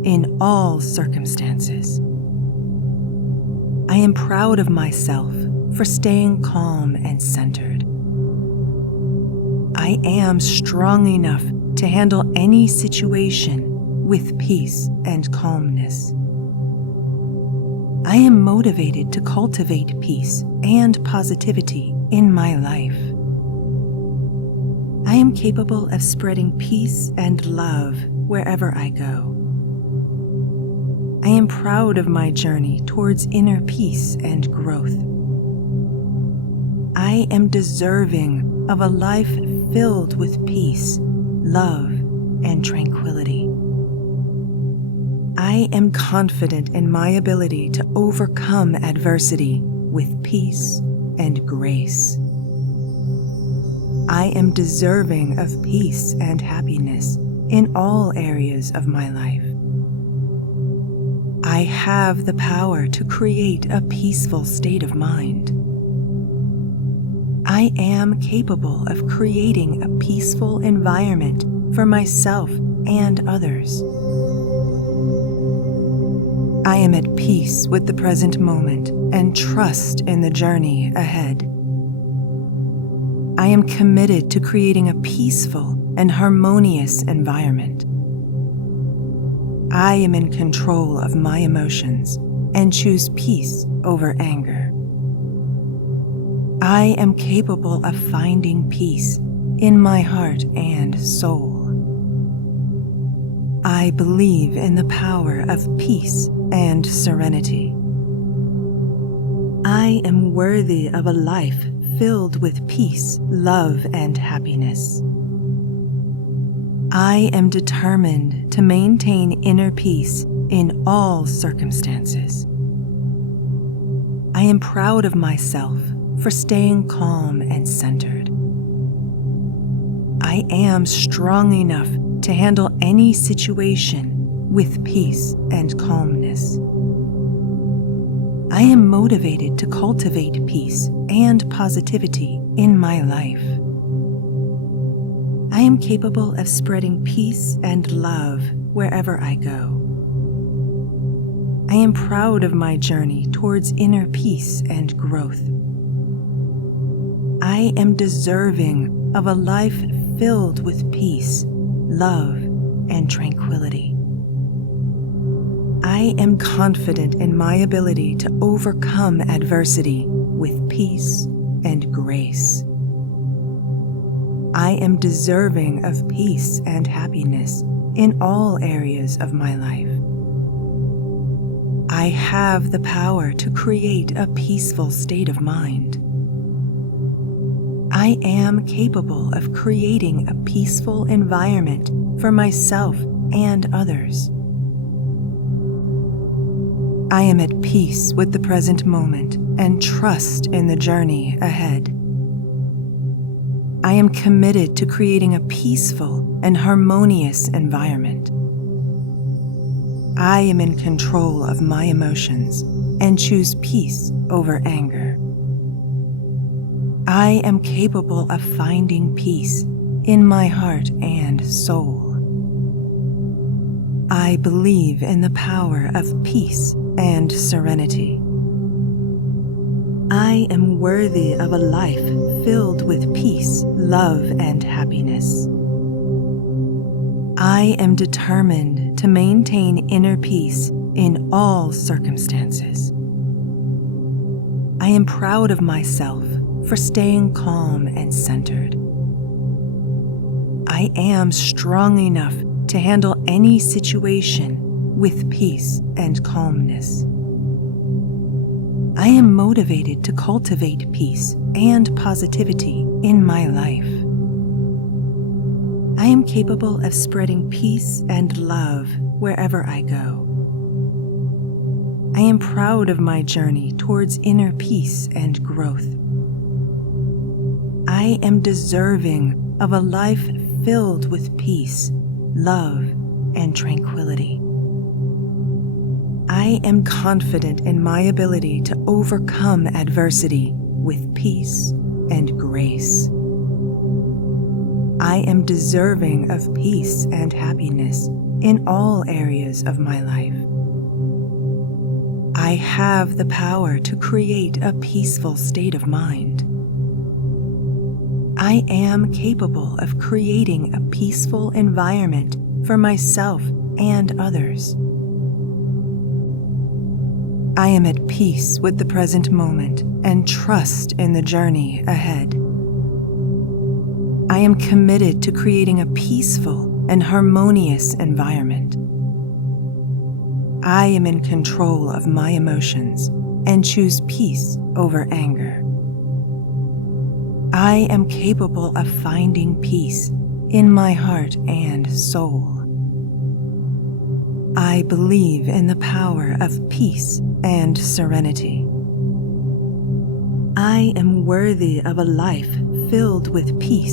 in all circumstances. I am proud of myself for staying calm and centered. I am strong enough to handle any situation with peace and calmness. I am motivated to cultivate peace and positivity in my life. I am capable of spreading peace and love wherever I go. I am proud of my journey towards inner peace and growth. I am deserving of a life filled with peace, love, and tranquility. I am confident in my ability to overcome adversity with peace and grace. I am deserving of peace and happiness in all areas of my life. I have the power to create a peaceful state of mind. I am capable of creating a peaceful environment for myself and others. I am at peace with the present moment and trust in the journey ahead. I am committed to creating a peaceful and harmonious environment. I am in control of my emotions and choose peace over anger. I am capable of finding peace in my heart and soul. I believe in the power of peace and serenity. I am worthy of a life filled with peace, love, and happiness. I am determined to maintain inner peace in all circumstances. I am proud of myself for staying calm and centered. I am strong enough to handle any situation with peace and calmness. I am motivated to cultivate peace and positivity in my life. I am capable of spreading peace and love wherever I go. I am proud of my journey towards inner peace and growth. I am deserving of a life filled with peace, love, and tranquility. I am confident in my ability to overcome adversity with peace and grace. I am deserving of peace and happiness in all areas of my life. I have the power to create a peaceful state of mind. I am capable of creating a peaceful environment for myself and others. I am at peace with the present moment and trust in the journey ahead. I am committed to creating a peaceful and harmonious environment. I am in control of my emotions and choose peace over anger. I am capable of finding peace in my heart and soul. I believe in the power of peace and serenity. I am worthy of a life filled with peace, love, and happiness. I am determined to maintain inner peace in all circumstances. I am proud of myself for staying calm and centered. I am strong enough to handle any situation with peace and calmness. I am motivated to cultivate peace and positivity in my life. I am capable of spreading peace and love wherever I go. I am proud of my journey towards inner peace and growth. I am deserving of a life filled with peace, love, and tranquility. I am confident in my ability to overcome adversity with peace and grace. I am deserving of peace and happiness in all areas of my life. I have the power to create a peaceful state of mind. I am capable of creating a peaceful environment for myself and others. I am at peace with the present moment and trust in the journey ahead. I am committed to creating a peaceful and harmonious environment. I am in control of my emotions and choose peace over anger. I am capable of finding peace in my heart and soul. I believe in the power of peace and serenity. I am worthy of a life filled with peace